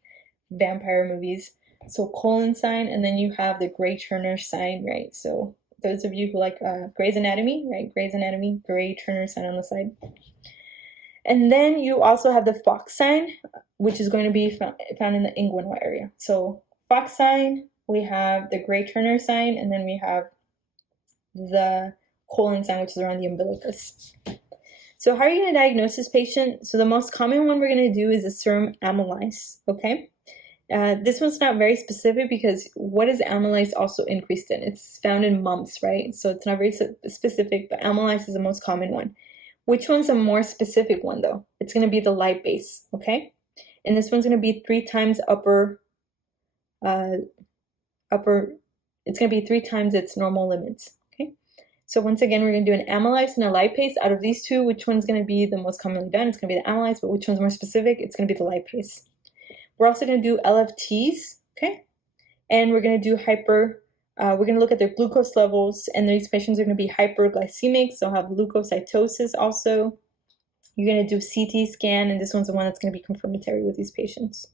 vampire movies. So colon sign, and then you have the gray Turner sign, right? So those of you who like Grey's Anatomy, right? Grey's Anatomy, gray Turner sign on the side. And then you also have the Fox sign, which is going to be found in the inguinal area. So Fox sign, we have the gray Turner sign, and then we have the colon sign, which is around the umbilicus. So how are you going to diagnose this patient? So the most common one we're going to do is the serum amylase, okay? This one's not very specific because what is amylase also increased in? It's found in mumps, right? So it's not very specific, but amylase is the most common one. Which one's a more specific one though? It's going to be the lipase, okay? And this one's going to be 3 times it's going to be 3 times its normal limits, okay? So once again, we're going to do an amylase and a lipase. Out of these two, which one's going to be the most commonly done? It's going to be the amylase, but which one's more specific? It's going to be the lipase. We're also going to do LFTs, okay? And we're going to do we're going to look at their glucose levels, and these patients are going to be hyperglycemic, so have leukocytosis also. You're going to do CT scan, and this one's the one that's going to be confirmatory with these patients.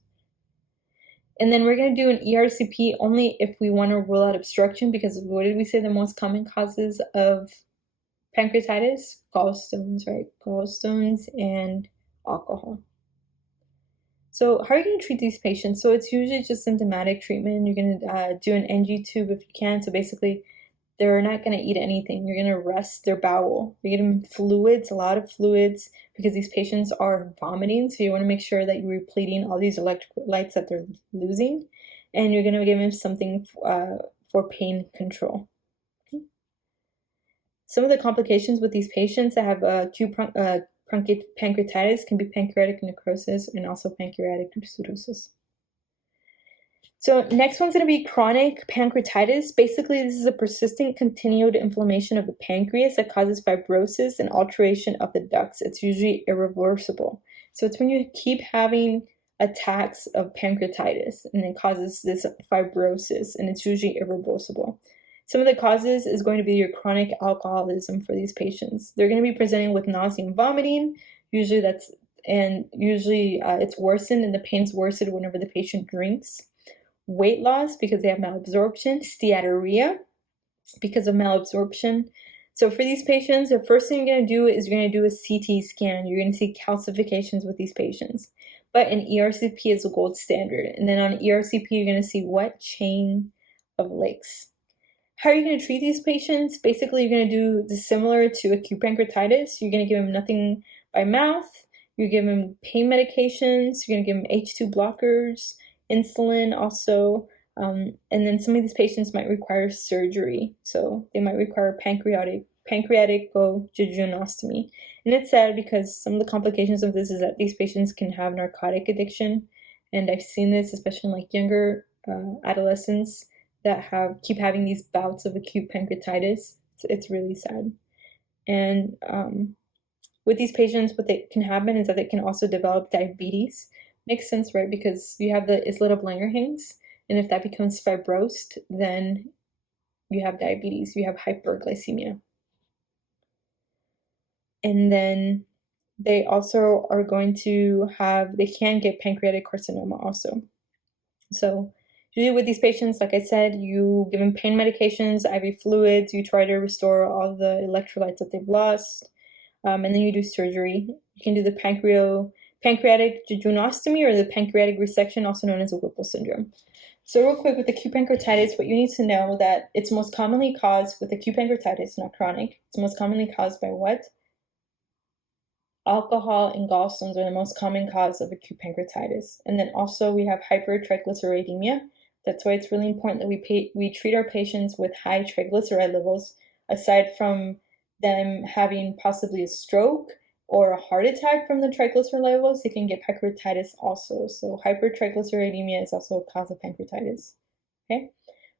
And then we're going to do an ERCP only if we want to rule out obstruction, because what did we say the most common causes of pancreatitis? Gallstones, right? Gallstones and alcohol. So how are you going to treat these patients? So it's usually just symptomatic treatment. You're going to do an NG tube if you can. So basically, they're not going to eat anything. You're going to rest their bowel. You get them fluids, a lot of fluids, because these patients are vomiting. So you want to make sure that you're repleting all these electrolytes that they're losing. And you're going to give them something for pain control. Okay. Some of the complications with these patients that have acute pancreatitis can be pancreatic necrosis and also pancreatic cirrhosis. So next one's going to be chronic pancreatitis. Basically, this is a persistent continued inflammation of the pancreas that causes fibrosis and alteration of the ducts. It's usually irreversible. So it's when you keep having attacks of pancreatitis and it causes this fibrosis, and it's usually irreversible. Some of the causes is going to be your chronic alcoholism for these patients. They're going to be presenting with nausea and vomiting. Usually it's worsened, and the pain's worsened whenever the patient drinks. Weight loss because they have malabsorption. Steatorrhea because of malabsorption. So for these patients, the first thing you're going to do is you're going to do a CT scan. You're going to see calcifications with these patients. But an ERCP is a gold standard. And then on ERCP, you're going to see what chain of lakes. How are you going to treat these patients? Basically, you're going to do this similar to acute pancreatitis. You're going to give them nothing by mouth. You give them pain medications. You're going to give them H2 blockers, insulin also. And then some of these patients might require surgery. So they might require pancreatic pancreaticojejunostomy. And it's sad because some of the complications of this is that these patients can have narcotic addiction. And I've seen this, especially in like younger adolescents that keep having these bouts of acute pancreatitis. It's really sad. And with these patients, what can happen is that they can also develop diabetes. Makes sense, right? Because you have the islet of Langerhans, and if that becomes fibrosed, then you have diabetes, you have hyperglycemia. And then they also are going to they can get pancreatic carcinoma also. So usually with these patients, like I said, you give them pain medications, IV fluids, you try to restore all the electrolytes that they've lost, and then you do surgery. You can do the pancreatic jejunostomy or the pancreatic resection, also known as a Whipple syndrome. So real quick, with acute pancreatitis, what you need to know that it's most commonly caused with acute pancreatitis, not chronic. It's most commonly caused by what? Alcohol and gallstones are the most common cause of acute pancreatitis. And then also we have hypertriglyceridemia. That's why it's really important that we treat our patients with high triglyceride levels, aside from them having possibly a stroke or a heart attack from the triglyceride levels, they can get pancreatitis also. So hypertriglyceridemia is also a cause of pancreatitis. Okay.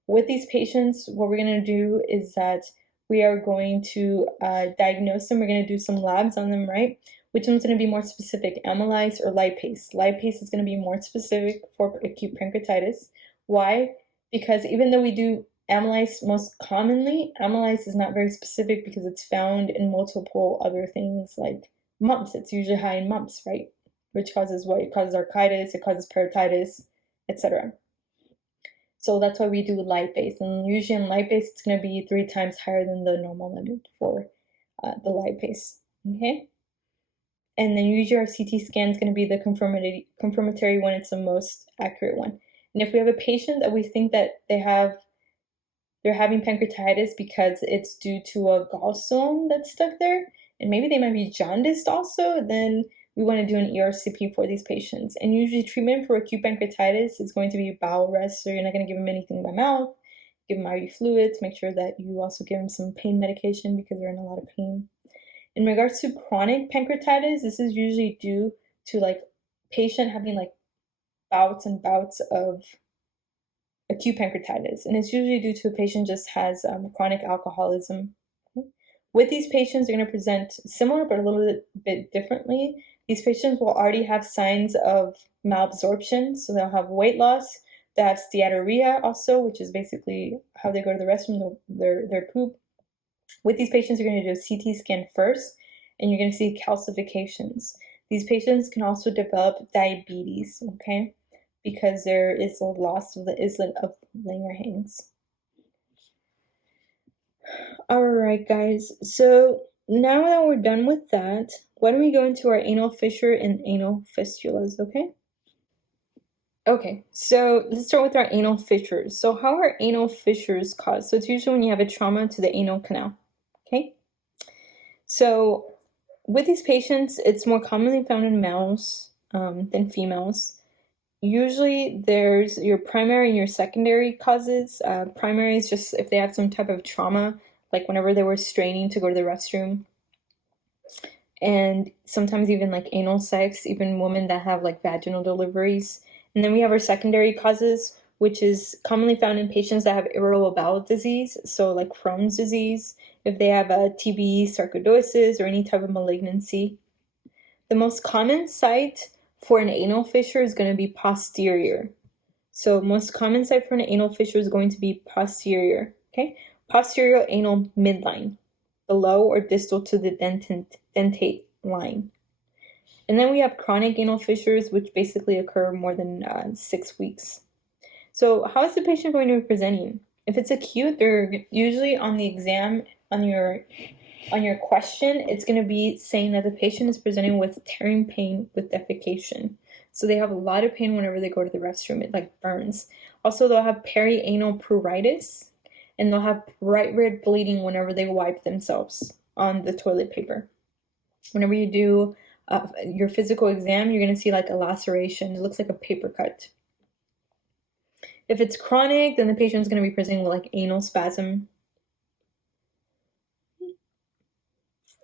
With these patients, what we're going to do is that we are going to diagnose them. We're going to do some labs on them, right? Which one's going to be more specific, amylase or lipase? Lipase is going to be more specific for acute pancreatitis. Why? Because even though we do amylase most commonly, amylase is not very specific because it's found in multiple other things like mumps. It's usually high in mumps, right? Which causes what? It causes architis, it causes parotitis, etc. So that's why we do lipase. And usually in lipase, it's going to be 3 times higher than the normal limit for the lipase. Okay? And then usually our CT scan is going to be the confirmatory one. It's the most accurate one. And if we have a patient that we think that they're having pancreatitis because it's due to a gallstone that's stuck there, and maybe they might be jaundiced also, then we want to do an ERCP for these patients. And usually treatment for acute pancreatitis is going to be bowel rest, so you're not going to give them anything by mouth. Give them IV fluids. Make sure that you also give them some pain medication because they're in a lot of pain. In regards to chronic pancreatitis, this is usually due to like patient having like bouts and bouts of acute pancreatitis, and it's usually due to a patient just has chronic alcoholism. Okay? With these patients, they're going to present similar but a little bit differently. These patients will already have signs of malabsorption, so they'll have weight loss. They have steatorrhea also, which is basically how they go to the restroom, their poop. With these patients, you're going to do a CT scan first, and you're going to see calcifications. These patients can also develop diabetes, okay, because there is a loss of the islet of Langerhans. All right, guys. So now that we're done with that, why don't we go into our anal fissure and anal fistulas, okay? Okay, so let's start with our anal fissures. So how are anal fissures caused? So it's usually when you have a trauma to the anal canal, okay? So with these patients, it's more commonly found in males than females. Usually there's your primary and your secondary causes. Primary is just if they have some type of trauma, like whenever they were straining to go to the restroom. And sometimes even like anal sex, even women that have like vaginal deliveries. And then we have our secondary causes, which is commonly found in patients that have irritable bowel disease, so like Crohn's disease, if they have a TB, sarcoidosis, or any type of malignancy. The most common site for an anal fissure is going to be posterior. So most common site for an anal fissure is going to be posterior, okay? Posterior anal midline, below or distal to the dentate line. And then we have chronic anal fissures, which basically occur more than 6 weeks. So how is the patient going to be presenting? If it's acute, they're usually on the exam, on your question, it's going to be saying that the patient is presenting with tearing pain with defecation. So they have a lot of pain whenever they go to the restroom. It like burns. Also, they'll have perianal pruritus, and they'll have bright red bleeding whenever they wipe themselves on the toilet paper. Whenever you do your physical exam, you're going to see like a laceration. It looks like a paper cut. If it's chronic, then the patient's going to be presenting with like anal spasm.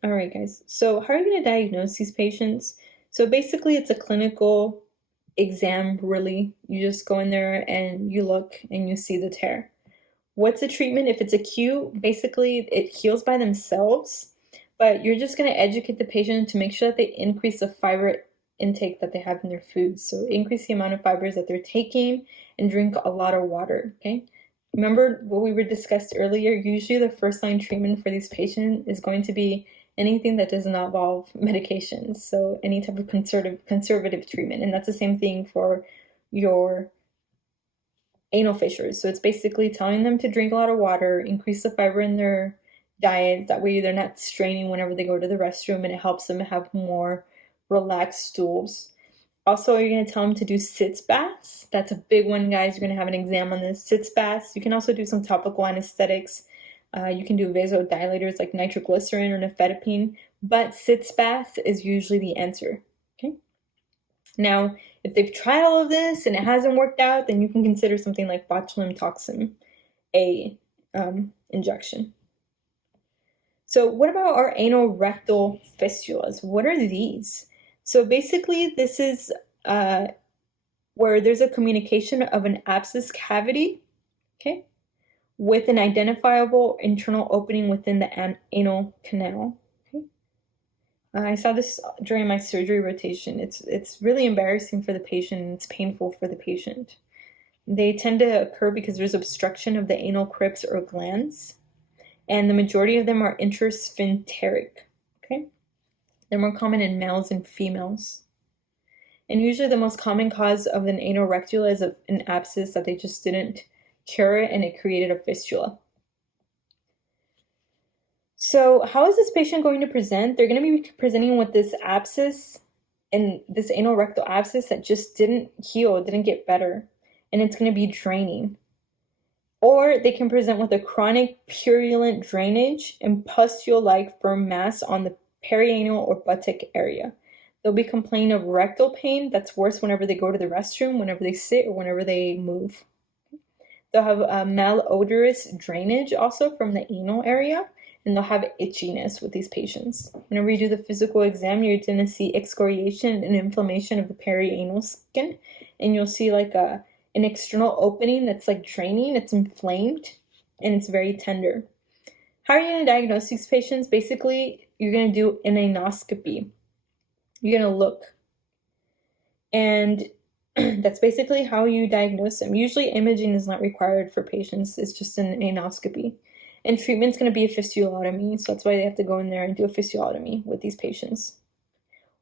All right, guys. So how are you going to diagnose these patients? So basically, it's a clinical exam, really. You just go in there and you look and you see the tear. What's the treatment? If it's acute, basically it heals by themselves, but you're just going to educate the patient to make sure that they increase the fiber intake that they have in their food. So increase the amount of fibers that they're taking and drink a lot of water, okay? Remember what we were discussed earlier, usually the first line treatment for these patients is going to be anything that does not involve medications. So any type of conservative treatment. And that's the same thing for your anal fissures. So it's basically telling them to drink a lot of water, increase the fiber in their diet. That way they're not straining whenever they go to the restroom, and it helps them have more relaxed stools. Also, you're going to tell them to do sitz baths. That's a big one, guys. You're going to have an exam on this. Sitz baths. You can also do some topical anesthetics. You can do vasodilators like nitroglycerin or nifedipine, but sitz bath is usually the answer. Okay. Now, if they've tried all of this and it hasn't worked out, then you can consider something like botulinum toxin A injection. So what about our anal rectal fistulas? What are these? So basically, this is where there's a communication of an abscess cavity, okay, with an identifiable internal opening within the anal canal. Okay? I saw this during my surgery rotation. It's really embarrassing for the patient, and it's painful for the patient. They tend to occur because there's obstruction of the anal crypts or glands, and the majority of them are intrasphincteric. Okay, they're more common in males and females. And usually the most common cause of an anal rectula is an abscess that they just didn't cure it, and it created a fistula. So how is this patient going to present? They're going to be presenting with this abscess, and this anal rectal abscess that just didn't heal, didn't get better, and it's going to be draining. Or they can present with a chronic purulent drainage and pustule-like firm mass on the perianal or buttock area. They'll be complaining of rectal pain that's worse whenever they go to the restroom, whenever they sit, or whenever they move. They'll have a malodorous drainage also from the anal area, and they'll have itchiness with these patients. Whenever you do the physical exam, you're going to see excoriation and inflammation of the perianal skin, and you'll see like an external opening that's like draining, it's inflamed, and it's very tender. How are you going to diagnose these patients? Basically, you're going to do an anoscopy. You're going to look. And that's basically how you diagnose them. Usually imaging is not required for patients. It's just an anoscopy. And treatment's going to be a fistulotomy. So that's why they have to go in there and do a fistulotomy with these patients.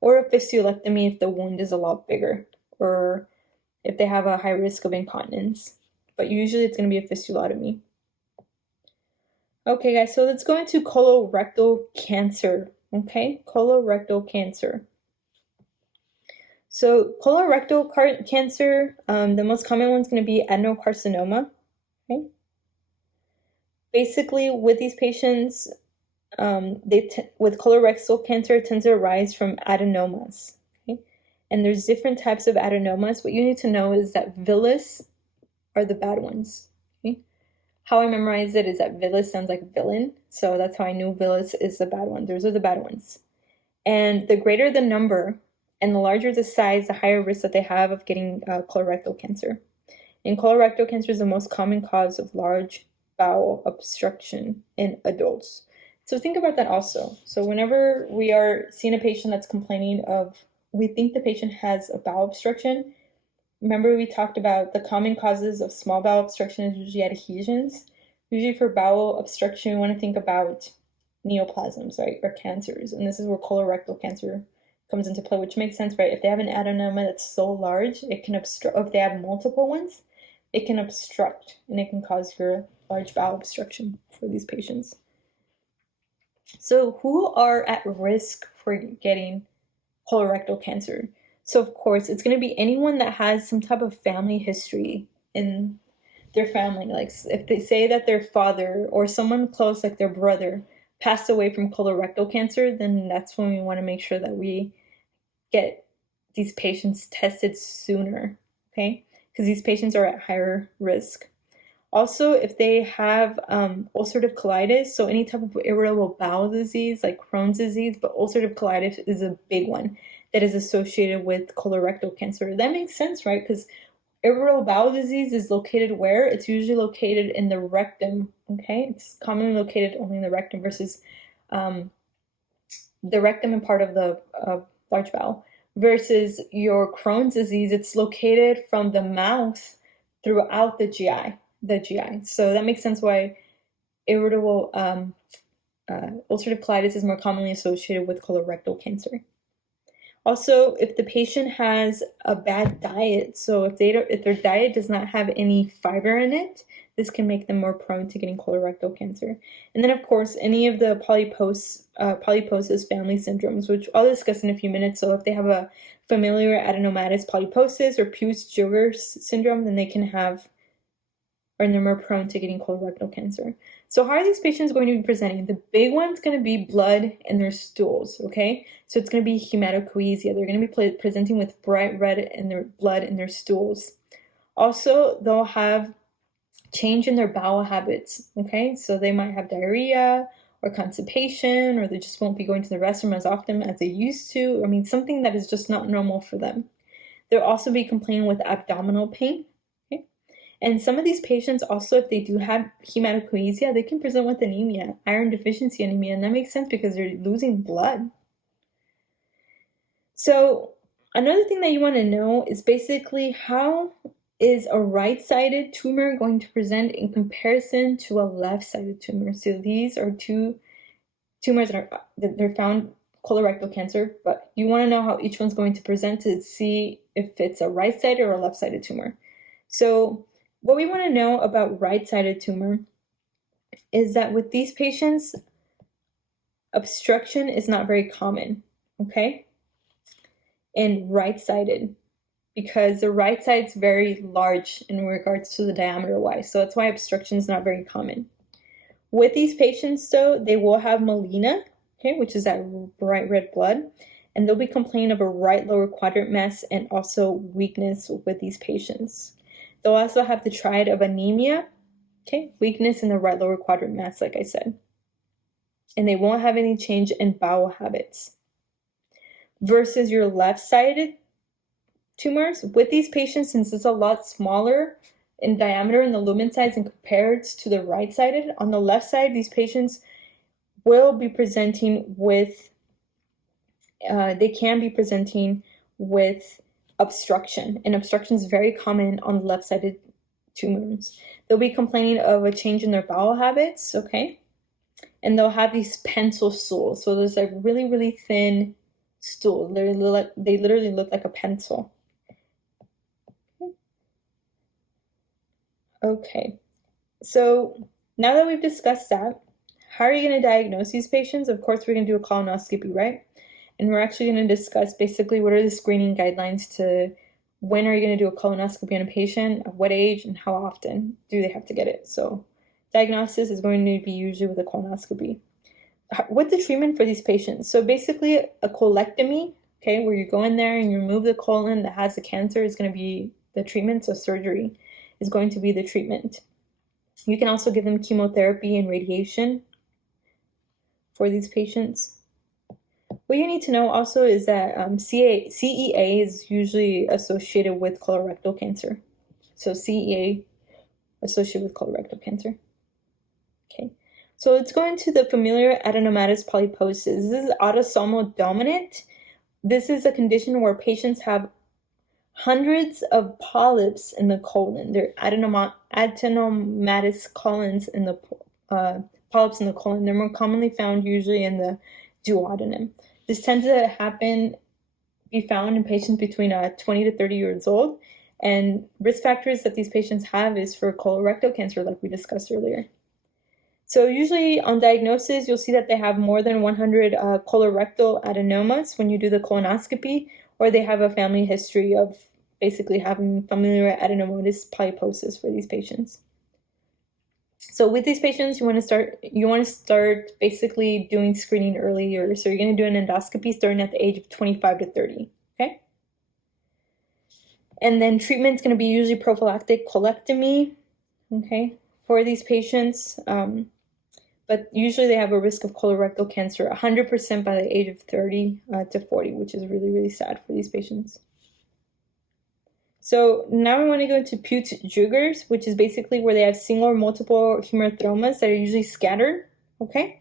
Or a fistulectomy if the wound is a lot bigger, or if they have a high risk of incontinence. But usually it's going to be a fistulotomy. Okay, guys, so let's go into colorectal cancer. Okay, colorectal cancer. So colorectal cancer, the most common one is going to be adenocarcinoma. Okay. Basically, with these patients, with colorectal cancer, it tends to arise from adenomas. Okay? And there's different types of adenomas. What you need to know is that villus are the bad ones. Okay? How I memorized it is that villus sounds like villain, so that's how I knew villus is the bad one. Those are the bad ones. And the greater the number and the larger the size, the higher risk that they have of getting colorectal cancer. And colorectal cancer is the most common cause of large bowel obstruction in adults. So think about that also. So whenever we are seeing a patient that's complaining of, we think the patient has a bowel obstruction, remember we talked about the common causes of small bowel obstruction is usually adhesions. Usually for bowel obstruction, we want to think about neoplasms, right, or cancers. And this is where colorectal cancer comes into play, which makes sense, right? If they have an adenoma that's so large, it can obstruct. If they have multiple ones, it can obstruct, and it can cause your large bowel obstruction for these patients. So who are at risk for getting colorectal cancer? So of course, it's going to be anyone that has some type of family history in their family. Like if they say that their father or someone close, like their brother, passed away from colorectal cancer, then that's when we want to make sure that we get these patients tested sooner, okay? Because these patients are at higher risk. Also, if they have ulcerative colitis, so any type of irritable bowel disease like Crohn's disease, but ulcerative colitis is a big one that is associated with colorectal cancer. That makes sense, right? Because irritable bowel disease is located where? It's usually located in the rectum, okay? It's commonly located only in the rectum versus the rectum and part of the large bowel. Versus your Crohn's disease, it's located from the mouth throughout the GI. So that makes sense why irritable ulcerative colitis is more commonly associated with colorectal cancer. Also, if the patient has a bad diet, so if their diet does not have any fiber in it, this can make them more prone to getting colorectal cancer. And then, of course, any of the polyposis family syndromes, which I'll discuss in a few minutes. So if they have a familiar adenomatous polyposis or Peutz-Jeghers syndrome, then they can have, or they're more prone to getting colorectal cancer. So how are these patients going to be presenting? The big one's going to be blood in their stools, okay? So it's going to be hematochezia. They're going to be presenting with bright red in their blood in their stools. Also, they'll have change in their bowel habits, okay? So they might have diarrhea or constipation, or they just won't be going to the restroom as often as they used to. I mean, something that is just not normal for them. They'll also be complaining with abdominal pain. And some of these patients also, if they do have hematochezia, they can present with anemia, iron deficiency anemia, and that makes sense because they're losing blood. So another thing that you want to know is basically how is a right-sided tumor going to present in comparison to a left-sided tumor. So these are two tumors that they're found colorectal cancer, but you want to know how each one's going to present to see if it's a right-sided or a left-sided tumor. So what we want to know about right-sided tumor is that with these patients, obstruction is not very common, okay? And right-sided, because the right side's very large in regards to the diameter-wise, so that's why obstruction is not very common. With these patients, though, they will have melena, okay, which is that bright red blood, and they'll be complaining of a right lower quadrant mass and also weakness with these patients. They'll also have the triad of anemia, okay, weakness in the right lower quadrant mass, like I said. And they won't have any change in bowel habits. Versus your left-sided tumors, with these patients, since it's a lot smaller in diameter in the lumen size and compared to the right-sided, on the left side, these patients will be presenting with, they can be presenting with obstruction, and obstruction is very common on the left-sided tumors. They'll be complaining of a change in their bowel habits, okay? And they'll have these pencil stools. So there's like really, really thin stool. They literally look like a pencil. Okay, so now that we've discussed that, how are you going to diagnose these patients? Of course, we're going to do a colonoscopy, right? And we're actually going to discuss basically what are the screening guidelines to when are you going to do a colonoscopy on a patient, at what age, and how often do they have to get it. So diagnosis is going to be usually with a colonoscopy. What's the treatment for these patients? So basically a colectomy, okay, where you go in there and you remove the colon that has the cancer is going to be the treatment. So surgery is going to be the treatment. You can also give them chemotherapy and radiation for these patients. What you need to know also is that CEA is usually associated with colorectal cancer. So CEA associated with colorectal cancer. Okay, so let's go into the familiar adenomatous polyposis. This is autosomal dominant. This is a condition where patients have hundreds of polyps in the colon. They're adenomatous colons in the polyps in the colon. They're more commonly found usually in the duodenum. This tends to be found in patients between 20 to 30 years old. And risk factors that these patients have is for colorectal cancer, like we discussed earlier. So usually on diagnosis, you'll see that they have more than 100 colorectal adenomas when you do the colonoscopy, or they have a family history of basically having familial adenomatous polyposis for these patients. So with these patients, you want to start basically doing screening earlier. So you're going to do an endoscopy starting at the age of 25 to 30, okay? And then treatment's going to be usually prophylactic colectomy, okay? for these patients, but usually they have a risk of colorectal cancer 100% by the age of 30 to 40, which is really, really sad for these patients. So now I want to go into Peutz-Jeghers, which is basically where they have single or multiple hemangiomas that are usually scattered, okay?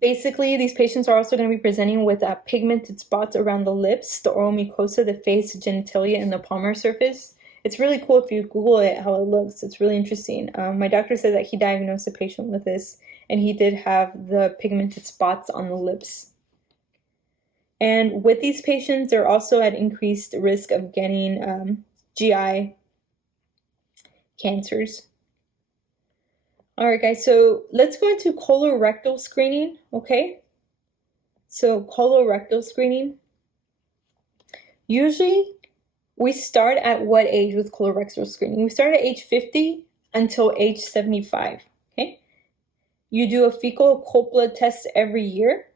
Basically, these patients are also going to be presenting with pigmented spots around the lips, the oral mucosa, the face, genitalia, and the palmar surface. It's really cool if you Google it, how it looks. It's really interesting. My doctor said that he diagnosed a patient with this, and he did have the pigmented spots on the lips. And with these patients, they're also at increased risk of getting GI cancers. All right, guys, so let's go into colorectal screening, okay? So colorectal screening. Usually, we start at what age with colorectal screening? We start at age 50 until age 75, okay? You do a fecal occult blood test every year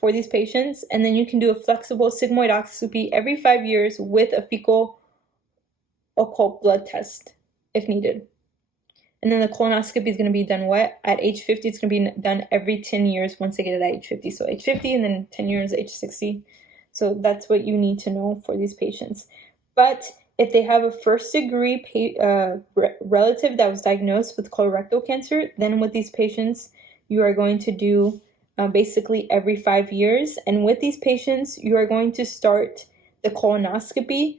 for these patients, and then you can do a flexible sigmoidoscopy every 5 years with a fecal occult blood test if needed. And then the colonoscopy is going to be done what? At age 50, it's going to be done every 10 years once they get it at age 50. So age 50 and then 10 years, age 60. So that's what you need to know for these patients. But if they have a first-degree relative that was diagnosed with colorectal cancer, then with these patients, you are going to do basically every 5 years. And with these patients, you are going to start the colonoscopy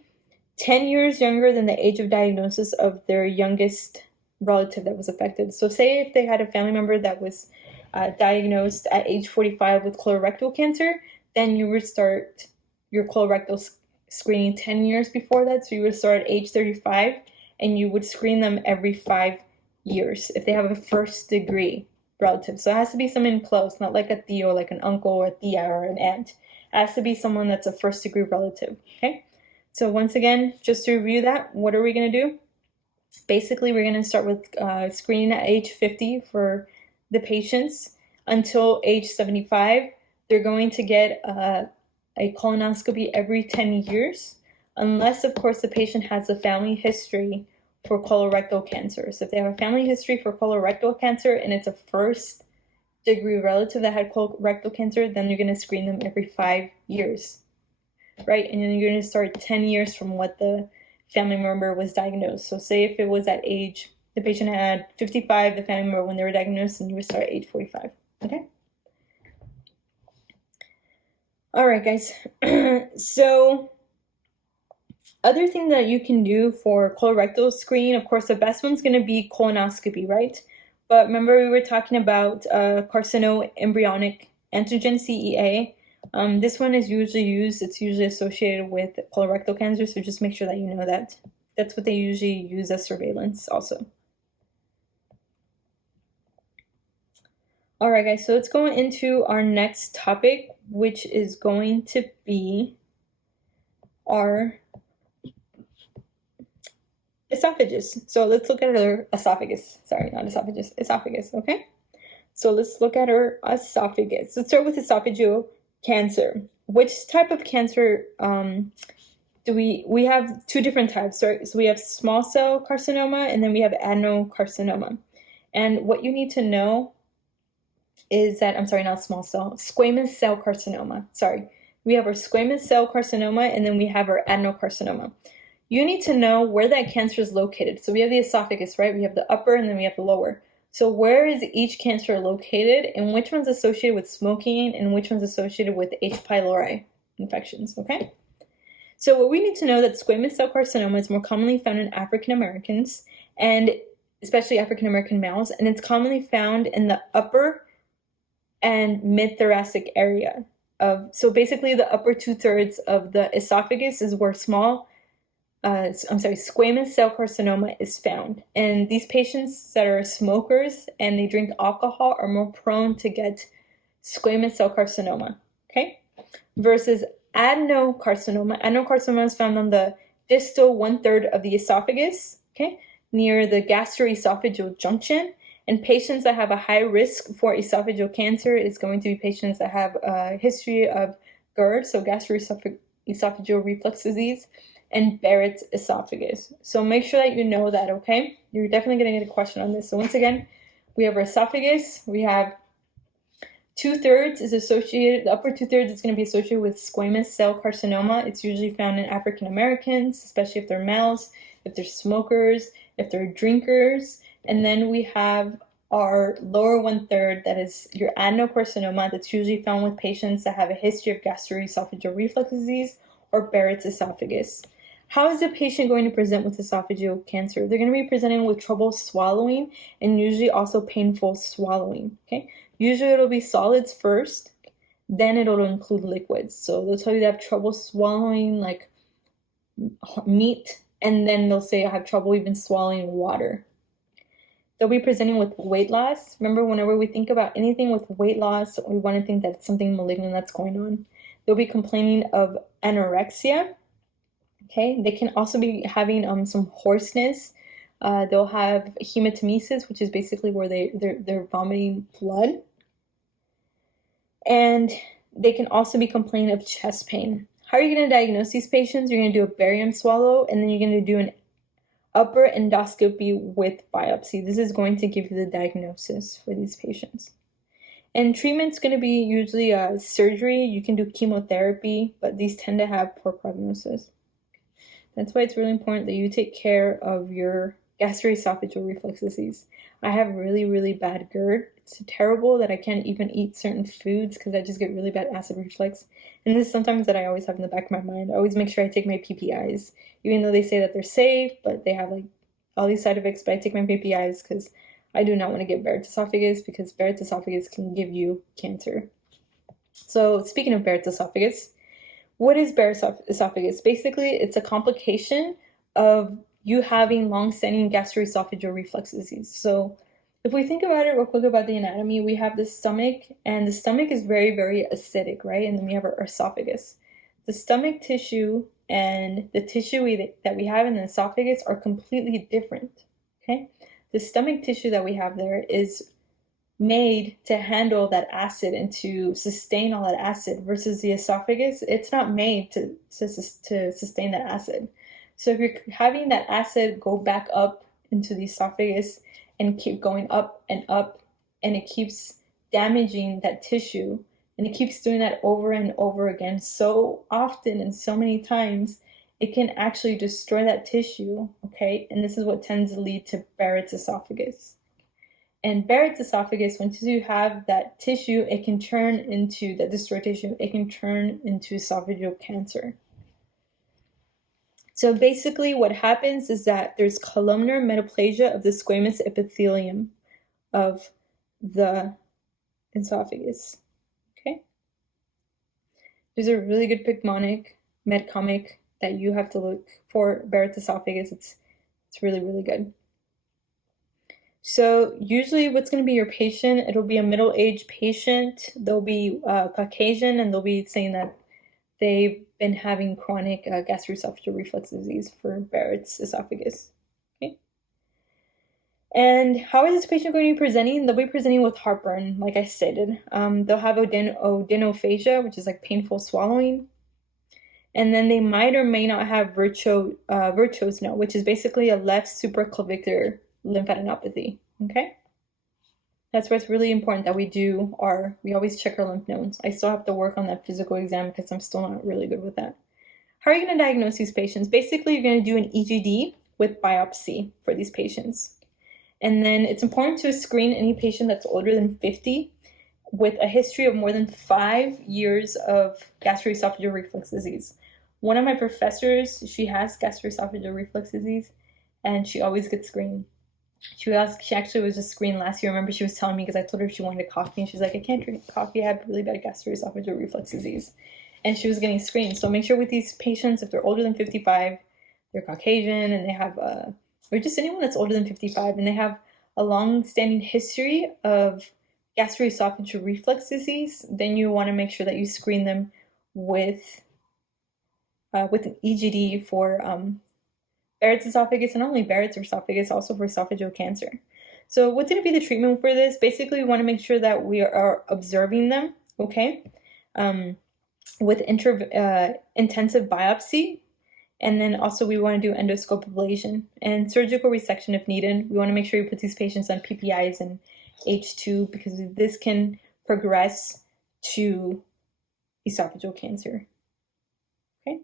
10 years younger than the age of diagnosis of their youngest relative that was affected. So say if they had a family member that was diagnosed at age 45 with colorectal cancer, then you would start your colorectal screening 10 years before that. So you would start at age 35 and you would screen them every 5 years if they have a first degree relative. So it has to be someone close, not like a tío, like an uncle or a tía or an aunt. It has to be someone that's a first degree relative, okay? So once again, just to review that, what are we going to do? Basically, we're going to start with screening at age 50 for the patients until age 75. They're going to get a colonoscopy every 10 years, unless, of course, the patient has a family history for colorectal cancer. So if they have a family history for colorectal cancer and it's a first degree relative that had colorectal cancer, then you're going to screen them every 5 years, right? And then you're going to start 10 years from what the family member was diagnosed. So say if it was at age, the patient had 55, the family member when they were diagnosed, and you would start at age 45, okay? All right, guys. So other thing that you can do for colorectal screening, of course, the best one's going to be colonoscopy, right? But remember we were talking about carcinoembryonic antigen, CEA. This one is usually used, it's usually associated with colorectal cancer, so just make sure that you know that. That's what they usually use as surveillance also. All right, guys, so let's go into our next topic, which is going to be our esophagus. So let's look at our esophagus. Sorry, not esophagus, esophagus, okay? So let's look at our esophagus. Let's start with esophageal cancer. Which type of cancer do we have two different types, right? So we have small cell carcinoma and then we have adenocarcinoma. And what you need to know is that, I'm sorry, not small cell, squamous cell carcinoma. Sorry. We have our squamous cell carcinoma and then we have our adenocarcinoma. You need to know where that cancer is located. So we have the esophagus, right? We have the upper and then we have the lower. So where is each cancer located and which one's associated with smoking and which one's associated with H. pylori infections, okay? So what we need to know that squamous cell carcinoma is more commonly found in African Americans and especially African American males, and it's commonly found in the upper and mid-thoracic area so basically the upper 2/3 of the esophagus is where squamous cell carcinoma is found. And these patients that are smokers and they drink alcohol are more prone to get squamous cell carcinoma, okay? Versus adenocarcinoma. Adenocarcinoma is found on the distal 1/3 of the esophagus, okay? Near the gastroesophageal junction. And patients that have a high risk for esophageal cancer is going to be patients that have a history of GERD, so gastroesophageal reflux disease, and Barrett's esophagus. So make sure that you know that, okay? You're definitely going to get a question on this. So once again, we have our esophagus. We have 2/3 is associated, the upper 2/3 is going to be associated with squamous cell carcinoma. It's usually found in African Americans, especially if they're males, if they're smokers, if they're drinkers. And then we have our lower 1/3, that is your adenocarcinoma, that's usually found with patients that have a history of gastroesophageal reflux disease or Barrett's esophagus. How is the patient going to present with esophageal cancer? They're going to be presenting with trouble swallowing and usually also painful swallowing, okay? Usually it'll be solids first, then it'll include liquids. So they'll tell you they have trouble swallowing like meat, and then they'll say I have trouble even swallowing water. They'll be presenting with weight loss. Remember, whenever we think about anything with weight loss, we want to think that it's something malignant that's going on. They'll be complaining of anorexia. Okay, they can also be having some hoarseness. They'll have hematemesis, which is basically where they're vomiting blood. And they can also be complaining of chest pain. How are you going to diagnose these patients? You're going to do a barium swallow, and then you're going to do an upper endoscopy with biopsy. This is going to give you the diagnosis for these patients. And treatment's going to be usually surgery. You can do chemotherapy, but these tend to have poor prognosis. That's why it's really important that you take care of your gastroesophageal reflux disease. I have really, really bad GERD. It's terrible that I can't even eat certain foods because I just get really bad acid reflux. And this is sometimes that I always have in the back of my mind. I always make sure I take my PPIs, even though they say that they're safe, but they have like all these side effects. But I take my PPIs because I do not want to get Barrett's esophagus, because Barrett's esophagus can give you cancer. So speaking of Barrett's esophagus, what is Barrett's esophagus? Basically, it's a complication of you having long-standing gastroesophageal reflux disease. So if we think about it real quick about the anatomy, we have the stomach, and the stomach is very, very acidic, right? And then we have our esophagus. The stomach tissue and the tissue that we have in the esophagus are completely different, okay? The stomach tissue that we have there is made to handle that acid and to sustain all that acid, versus the esophagus, it's not made to sustain that acid. So if you're having that acid go back up into the esophagus and keep going up, and it keeps damaging that tissue, and it keeps doing that over and over again so often and so many times, it can actually destroy that tissue, okay? And this is what tends to lead to Barrett's esophagus. And Barrett's esophagus, once you have that tissue, it can turn into, that destroyed tissue, it can turn into esophageal cancer. So basically what happens is that there's columnar metaplasia of the squamous epithelium of the esophagus, okay? There's a really good Picmonic medcomic that you have to look for Barrett's esophagus. It's really, really good. So usually what's going to be your patient, it'll be a middle-aged patient. They'll be Caucasian, and they'll be saying that they've been having chronic gastroesophageal reflux disease for Barrett's esophagus. Okay. And how is this patient going to be presenting? They'll be presenting with heartburn, like I stated. They'll have odynophagia, which is like painful swallowing. And then they might or may not have virchoes note, which is basically a left supraclavicular lymphadenopathy, okay? That's why it's really important that we always check our lymph nodes. I still have to work on that physical exam because I'm still not really good with that. How are you going to diagnose these patients? Basically, you're going to do an EGD with biopsy for these patients. And then it's important to screen any patient that's older than 50 with a history of more than 5 years of gastroesophageal reflux disease. One of my professors, she has gastroesophageal reflux disease, and she always gets screened. She actually was just screened last year. I remember she was telling me, because I told her if she wanted coffee, and she's like, I can't drink coffee, I have really bad gastroesophageal reflux disease. And she was getting screened. So make sure with these patients, if they're older than 55, they're Caucasian, and they have, or just anyone that's older than 55, and they have a long-standing history of gastroesophageal reflux disease, then you want to make sure that you screen them with an EGD for Barrett's esophagus, and not only Barrett's esophagus, also for esophageal cancer. So what's going to be the treatment for this? Basically, we want to make sure that we are observing them, okay, with intensive biopsy. And then also we want to do endoscope ablation and surgical resection if needed. We want to make sure we put these patients on PPIs and H2 because this can progress to esophageal cancer. Okay.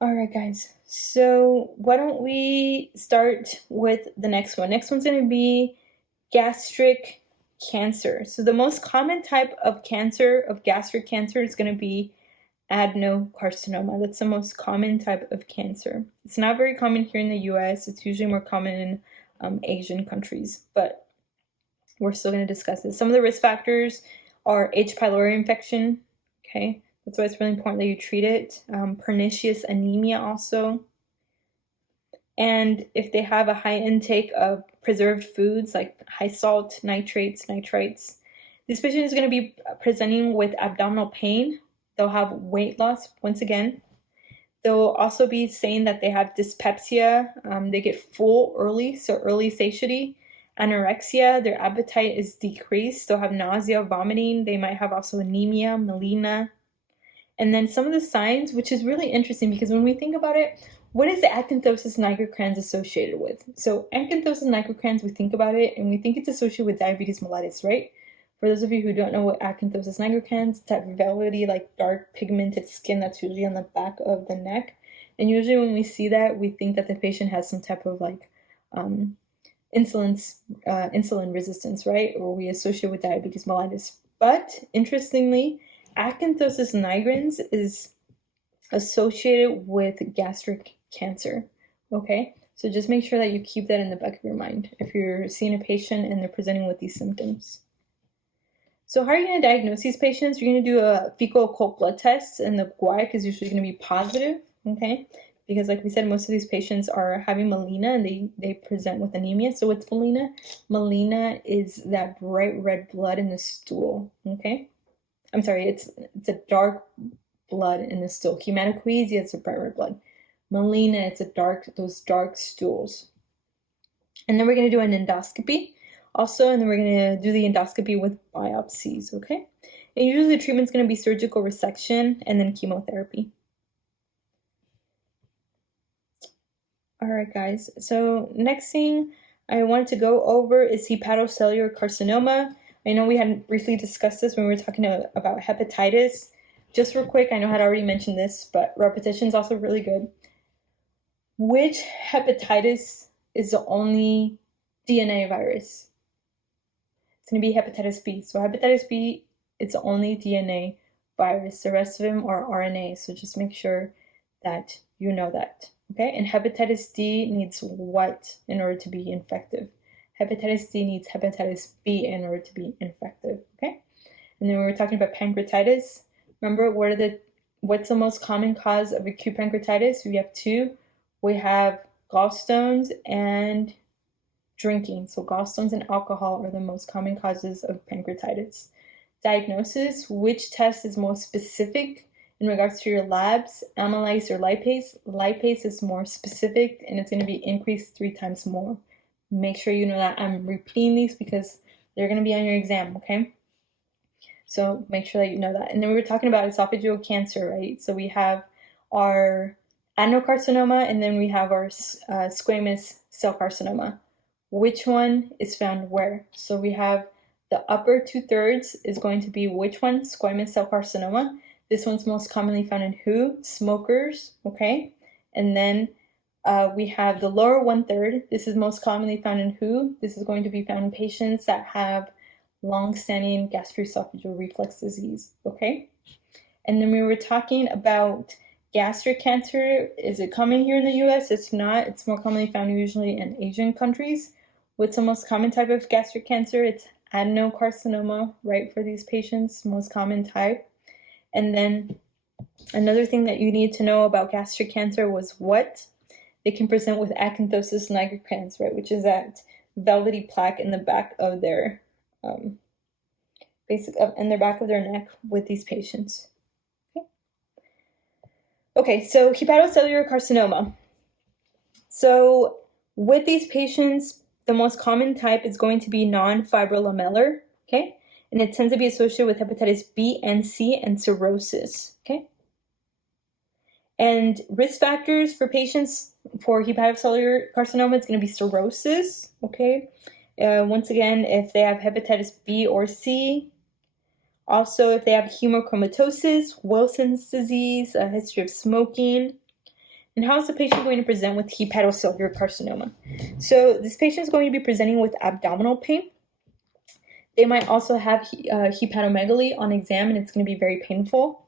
All right, guys. So why don't we start with the next one? Next one's going to be gastric cancer. So the most common type of cancer, of gastric cancer, is going to be adenocarcinoma. That's the most common type of cancer. It's not very common here in the US. It's usually more common in Asian countries, but we're still going to discuss this. Some of the risk factors are H. pylori infection. Okay, that's why it's really important that you treat it. Pernicious anemia also. And if they have a high intake of preserved foods like high salt, nitrates, nitrites, this patient is going to be presenting with abdominal pain. They'll have weight loss once again. They'll also be saying that they have dyspepsia. They get full early, so early satiety. Anorexia, their appetite is decreased. They'll have nausea, vomiting. They might have also anemia, melena. And then some of the signs, which is really interesting because when we think about it, what is the acanthosis nigricans associated with? So acanthosis nigricans, we think about it and we think it's associated with diabetes mellitus, right? For those of you who don't know what acanthosis nigricans, it's that velvety, like dark pigmented skin that's usually on the back of the neck. And usually when we see that, we think that the patient has some type of like insulin resistance, right? Or we associate with diabetes mellitus. But interestingly, acanthosis nigricans is associated with gastric cancer, okay? So just make sure that you keep that in the back of your mind if you're seeing a patient and they're presenting with these symptoms. So how are you going to diagnose these patients? You're going to do a fecal occult blood test, and the guaic is usually going to be positive, okay? Because like we said, most of these patients are having melena and they present with anemia. So what's melena? Melena is that bright red blood in the stool, okay? I'm sorry, it's a dark blood in the stool. Hematochezia is a bright red blood. Melena, it's those dark stools. And then we're going to do an endoscopy also, and then we're going to do the endoscopy with biopsies, okay? And usually the treatment's going to be surgical resection and then chemotherapy. All right, guys. So next thing I wanted to go over is hepatocellular carcinoma. I know we had briefly discussed this when we were talking about hepatitis. Just real quick, I know I had already mentioned this, but repetition is also really good. Which hepatitis is the only DNA virus? It's going to be hepatitis B. So hepatitis B, it's the only DNA virus. The rest of them are RNA. So just make sure that you know that. Okay? And hepatitis D needs what in order to be infective? Hepatitis D needs hepatitis B in order to be infective. Okay? And then we were talking about pancreatitis. Remember, what's the most common cause of acute pancreatitis? We have two. We have gallstones and drinking. So gallstones and alcohol are the most common causes of pancreatitis. Diagnosis, which test is most specific in regards to your labs? Amylase or lipase? Lipase is more specific and it's going to be increased 3 times more. Make sure you know that. I'm repeating these because they're going to be on your exam, okay? So make sure that you know that. And then we were talking about esophageal cancer, right? So we have our adenocarcinoma and then we have our squamous cell carcinoma. Which one is found where? So we have the upper 2/3 is going to be which one? Squamous cell carcinoma. This one's most commonly found in who? Smokers, okay? And then we have the lower 1/3. This is most commonly found in who? This is going to be found in patients that have long-standing gastroesophageal reflux disease, okay? And then we were talking about gastric cancer. Is it common here in the US? It's not. It's more commonly found usually in Asian countries. What's the most common type of gastric cancer? It's adenocarcinoma, right, for these patients, most common type. And then another thing that you need to know about gastric cancer was what? They can present with acanthosis nigricans, right, which is that velvety plaque in the back of their in the back of their neck with these patients. Okay, so hepatocellular carcinoma. So with these patients, the most common type is going to be non-fibrolamellar, okay? And it tends to be associated with hepatitis B and C and cirrhosis, okay? And risk factors for patients for hepatocellular carcinoma, it's going to be cirrhosis, okay? Once again, if they have hepatitis B or C. Also, if they have hemochromatosis, Wilson's disease, a history of smoking. And how is the patient going to present with hepatocellular carcinoma? So this patient is going to be presenting with abdominal pain. They might also have hepatomegaly on exam, and it's going to be very painful.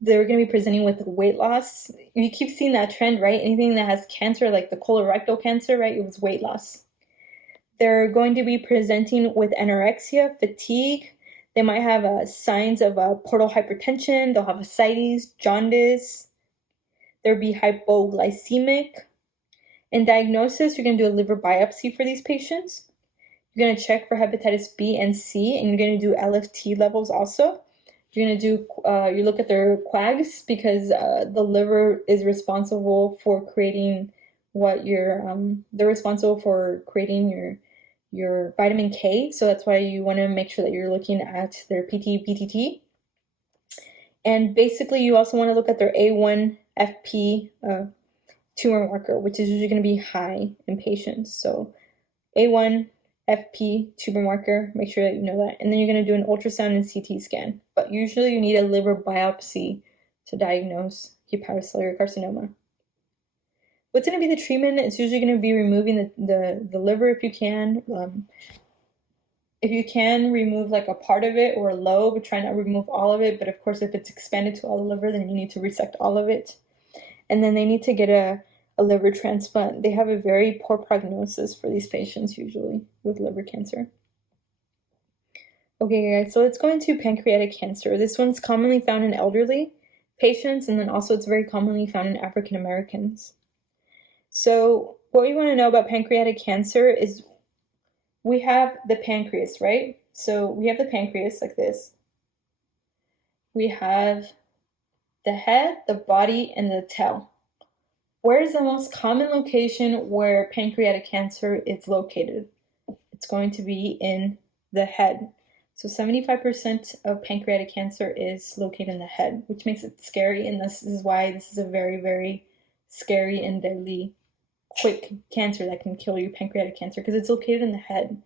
They're going to be presenting with weight loss. You keep seeing that trend, right? Anything that has cancer, like the colorectal cancer, right? It was weight loss. They're going to be presenting with anorexia, fatigue. They might have signs of portal hypertension. They'll have ascites, jaundice. There'll be hypoglycemic. In diagnosis, you're going to do a liver biopsy for these patients. You're going to check for hepatitis B and C, and you're going to do LFT levels also. You're going to do, you look at their quags, because the liver is responsible for creating they're responsible for creating your vitamin K. So that's why you want to make sure that you're looking at their PT, PTT. And basically, you also want to look at their A1FP tumor marker, which is usually going to be high in patients. So A1FP tumor marker, make sure that you know that. And then you're going to do an ultrasound and CT scan. But usually you need a liver biopsy to diagnose hepatocellular carcinoma. What's going to be the treatment? It's usually going to be removing the liver if you can. If you can remove like a part of it or a lobe, try not to remove all of it. But of course, if it's expanded to all the liver, then you need to resect all of it. And then they need to get a liver transplant. They have a very poor prognosis for these patients usually with liver cancer. Okay, guys, so let's go into pancreatic cancer. This one's commonly found in elderly patients, and then also it's very commonly found in African Americans. So what we want to know about pancreatic cancer is we have the pancreas, right? So we have the pancreas like this. We have the head, the body, and the tail. Where is the most common location where pancreatic cancer is located? It's going to be in the head. So 75% of pancreatic cancer is located in the head, which makes it scary, and this is why this is a very, very scary and deadly quick cancer that can kill you, pancreatic cancer, because it's located in the head.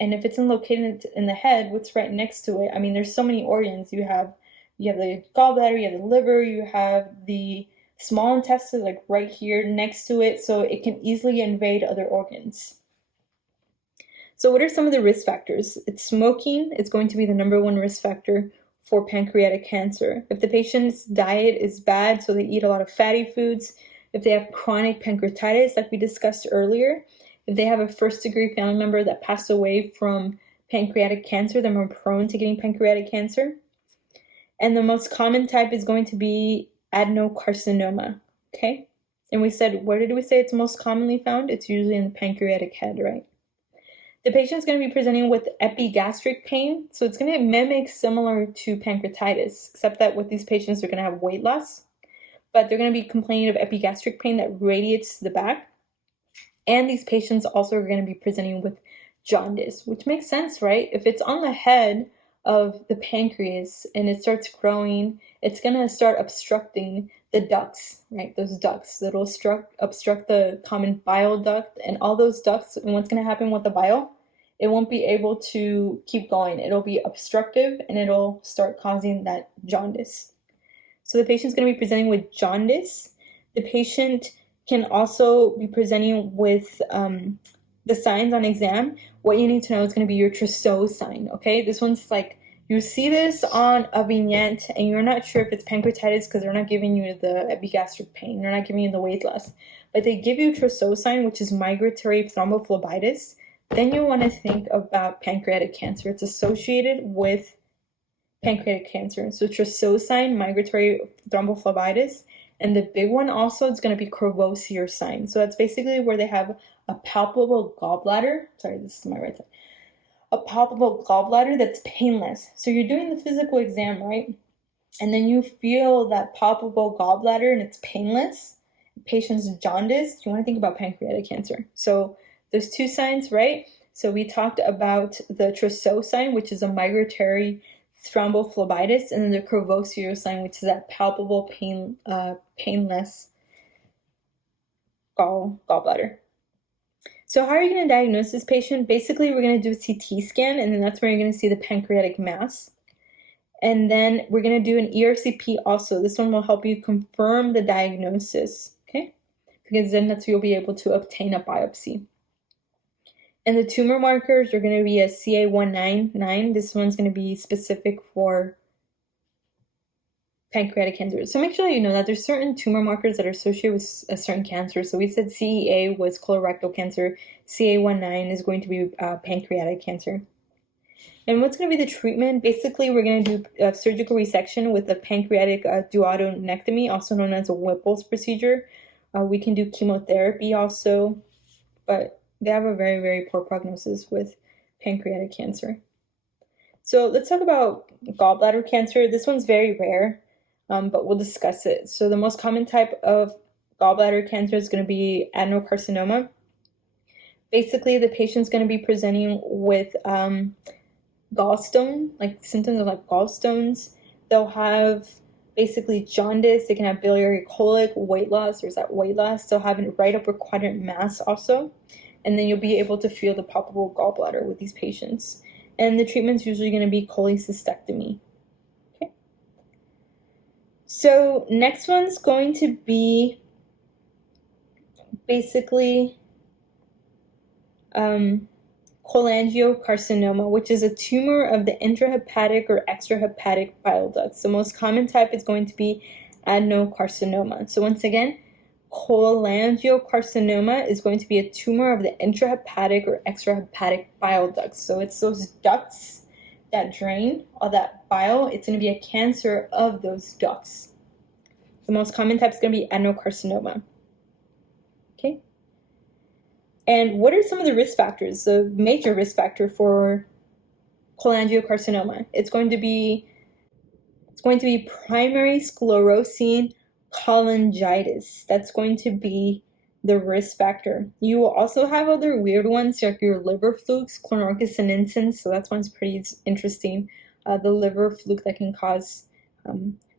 And if it's located in the head, what's right next to it? I mean, there's so many organs. You have the gallbladder, you have the liver, you have the small intestine, like right here next to it, so it can easily invade other organs. So what are some of the risk factors? It's smoking is going to be the #1 risk factor for pancreatic cancer. If the patient's diet is bad, so they eat a lot of fatty foods, if they have chronic pancreatitis, like we discussed earlier, if they have a first-degree family member that passed away from pancreatic cancer, they're more prone to getting pancreatic cancer. And the most common type is going to be adenocarcinoma, okay? And we said, where did we say it's most commonly found? It's usually in the pancreatic head, right? The patient's going to be presenting with epigastric pain, so it's going to mimic similar to pancreatitis, except that with these patients, they're going to have weight loss, but they're going to be complaining of epigastric pain that radiates to the back. And these patients also are going to be presenting with jaundice, which makes sense, right? If it's on the head of the pancreas and it starts growing, it's going to start obstructing the ducts, right? Those ducts that'll obstruct the common bile duct, and all those ducts, and what's going to happen with the bile? It won't be able to keep going. It'll be obstructive, and it'll start causing that jaundice. So the patient's going to be presenting with jaundice. The patient can also be presenting with the signs on exam. What you need to know is going to be your Trousseau sign, okay? This one's like, you see this on a vignette, and you're not sure if it's pancreatitis because they're not giving you the epigastric pain. They're not giving you the weight loss. But they give you Trousseau sign, which is migratory thrombophlebitis. Then you want to think about pancreatic cancer. It's associated with pancreatic cancer. So Trousseau sign, migratory thrombophlebitis. And the big one also is going to be Courvoisier sign. So that's basically where they have a palpable gallbladder. Sorry, this is my right side. A palpable gallbladder that's painless. So you're doing the physical exam, right? And then you feel that palpable gallbladder and it's painless. The patient's jaundice. You want to think about pancreatic cancer. So there's two signs, right? So we talked about the Trousseau sign, which is a migratory thrombophlebitis, and then the Courvoisier sign, which is that palpable painless gallbladder. So how are you going to diagnose this patient? Basically, we're going to do a CT scan, and then that's where you're going to see the pancreatic mass. And then we're going to do an ERCP also. This one will help you confirm the diagnosis, okay? Because then that's where you'll be able to obtain a biopsy. And the tumor markers are going to be a CA199. This one's going to be specific for pancreatic cancer. So make sure you know that there's certain tumor markers that are associated with a certain cancer. So we said CEA was colorectal cancer. CA19 is going to be pancreatic cancer. And what's going to be the treatment? Basically, we're going to do a surgical resection with a pancreatic duodenectomy, also known as a Whipple's procedure. We can do chemotherapy also, but they have a very, very poor prognosis with pancreatic cancer. So let's talk about gallbladder cancer. This one's very rare, but we'll discuss it. So the most common type of gallbladder cancer is going to be adenocarcinoma. Basically, the patient's going to be presenting with gallstone, like symptoms of like gallstones. They'll have basically jaundice. They can have biliary colic, weight loss. There's that weight loss. They'll have a right upper quadrant mass also. And then you'll be able to feel the palpable gallbladder with these patients. And the treatment's usually going to be cholecystectomy. Okay. So next one's going to be basically cholangiocarcinoma, which is a tumor of the intrahepatic or extrahepatic bile ducts. The most common type is going to be adenocarcinoma. So once again, cholangiocarcinoma is going to be a tumor of the intrahepatic or extrahepatic bile ducts. So it's those ducts that drain all that bile. It's going to be a cancer of those ducts. The most common type is going to be adenocarcinoma. Okay. And what are some of the risk factors? The major risk factor for cholangiocarcinoma, it's going to be primary sclerosing cholangitis. That's going to be the risk factor. You will also have other weird ones like your liver flukes, Clonorchis sinensis. So that one's pretty interesting. The liver fluke that can cause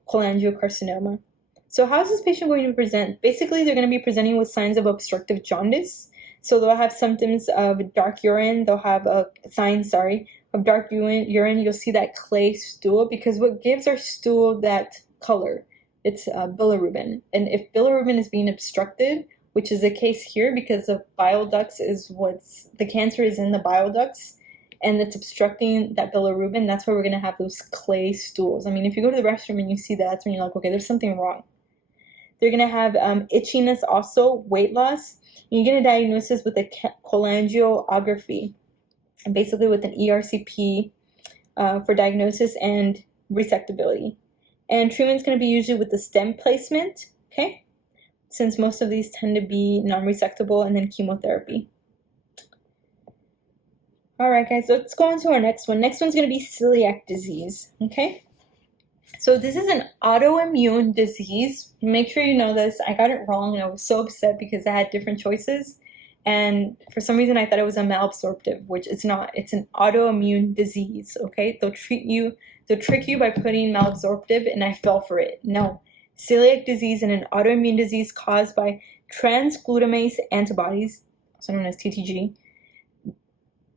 cholangiocarcinoma. So how is this patient going to present? Basically, they're going to be presenting with signs of obstructive jaundice. So they'll have symptoms of dark urine. They'll have signs, of dark urine. You'll see that clay stool, because what gives our stool that color? It's bilirubin. And if bilirubin is being obstructed, which is the case here because the bile ducts is the cancer is in the bile ducts, and it's obstructing that bilirubin, that's where we're going to have those clay stools. I mean, if you go to the restroom and you see that, that's when you're like, okay, there's something wrong. They're going to have itchiness also, weight loss. You get a diagnosis with a cholangiography, and basically with an ERCP for diagnosis and resectability. And treatment's going to be usually with the stent placement, okay? Since most of these tend to be non-resectable, and then chemotherapy. All right, guys, let's go on to our next one. Next one's going to be celiac disease, okay? So this is an autoimmune disease. Make sure you know this. I got it wrong, and I was so upset because I had different choices. And for some reason, I thought it was a malabsorptive, which it's not. It's an autoimmune disease, okay? They'll trick you by putting malabsorptive, and I fell for it. No. Celiac disease is an autoimmune disease caused by transglutamase antibodies, also known as TTG,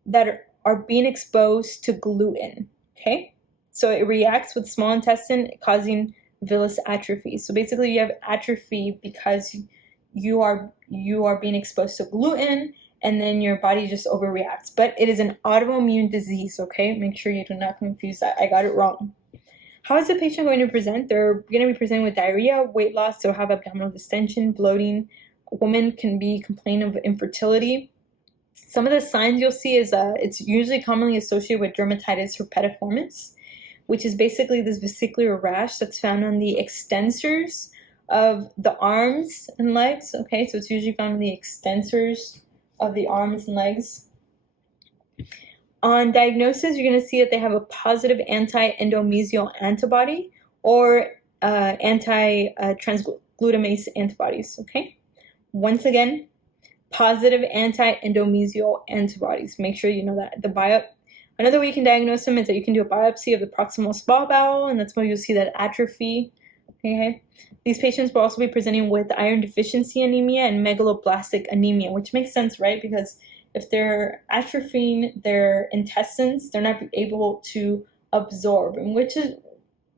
that are being exposed to gluten, okay? So it reacts with small intestine, causing villus atrophy. So basically, you have atrophy because you are being exposed to gluten, and then your body just overreacts. But it is an autoimmune disease, okay? Make sure you do not confuse that. I got it wrong. How is the patient going to present? They're going to be presenting with diarrhea, weight loss. They'll have abdominal distension, bloating. A woman can be complaining of infertility. Some of the signs you'll see is it's usually commonly associated with dermatitis herpetiformis, which is basically this vesicular rash that's found on the extensors of the arms and legs, okay? So it's usually found in the extensors of the arms and legs. On diagnosis, you're going to see that they have a positive anti-endomysial antibody or anti-transglutamase antibodies, okay? Once again, positive anti-endomysial antibodies. Make sure you know that. Another way you can diagnose them is that you can do a biopsy of the proximal small bowel, and that's when you'll see that atrophy. Okay. These patients will also be presenting with iron deficiency anemia and megaloblastic anemia, which makes sense, right? Because if they're atrophying their intestines, they're not able to absorb, and which is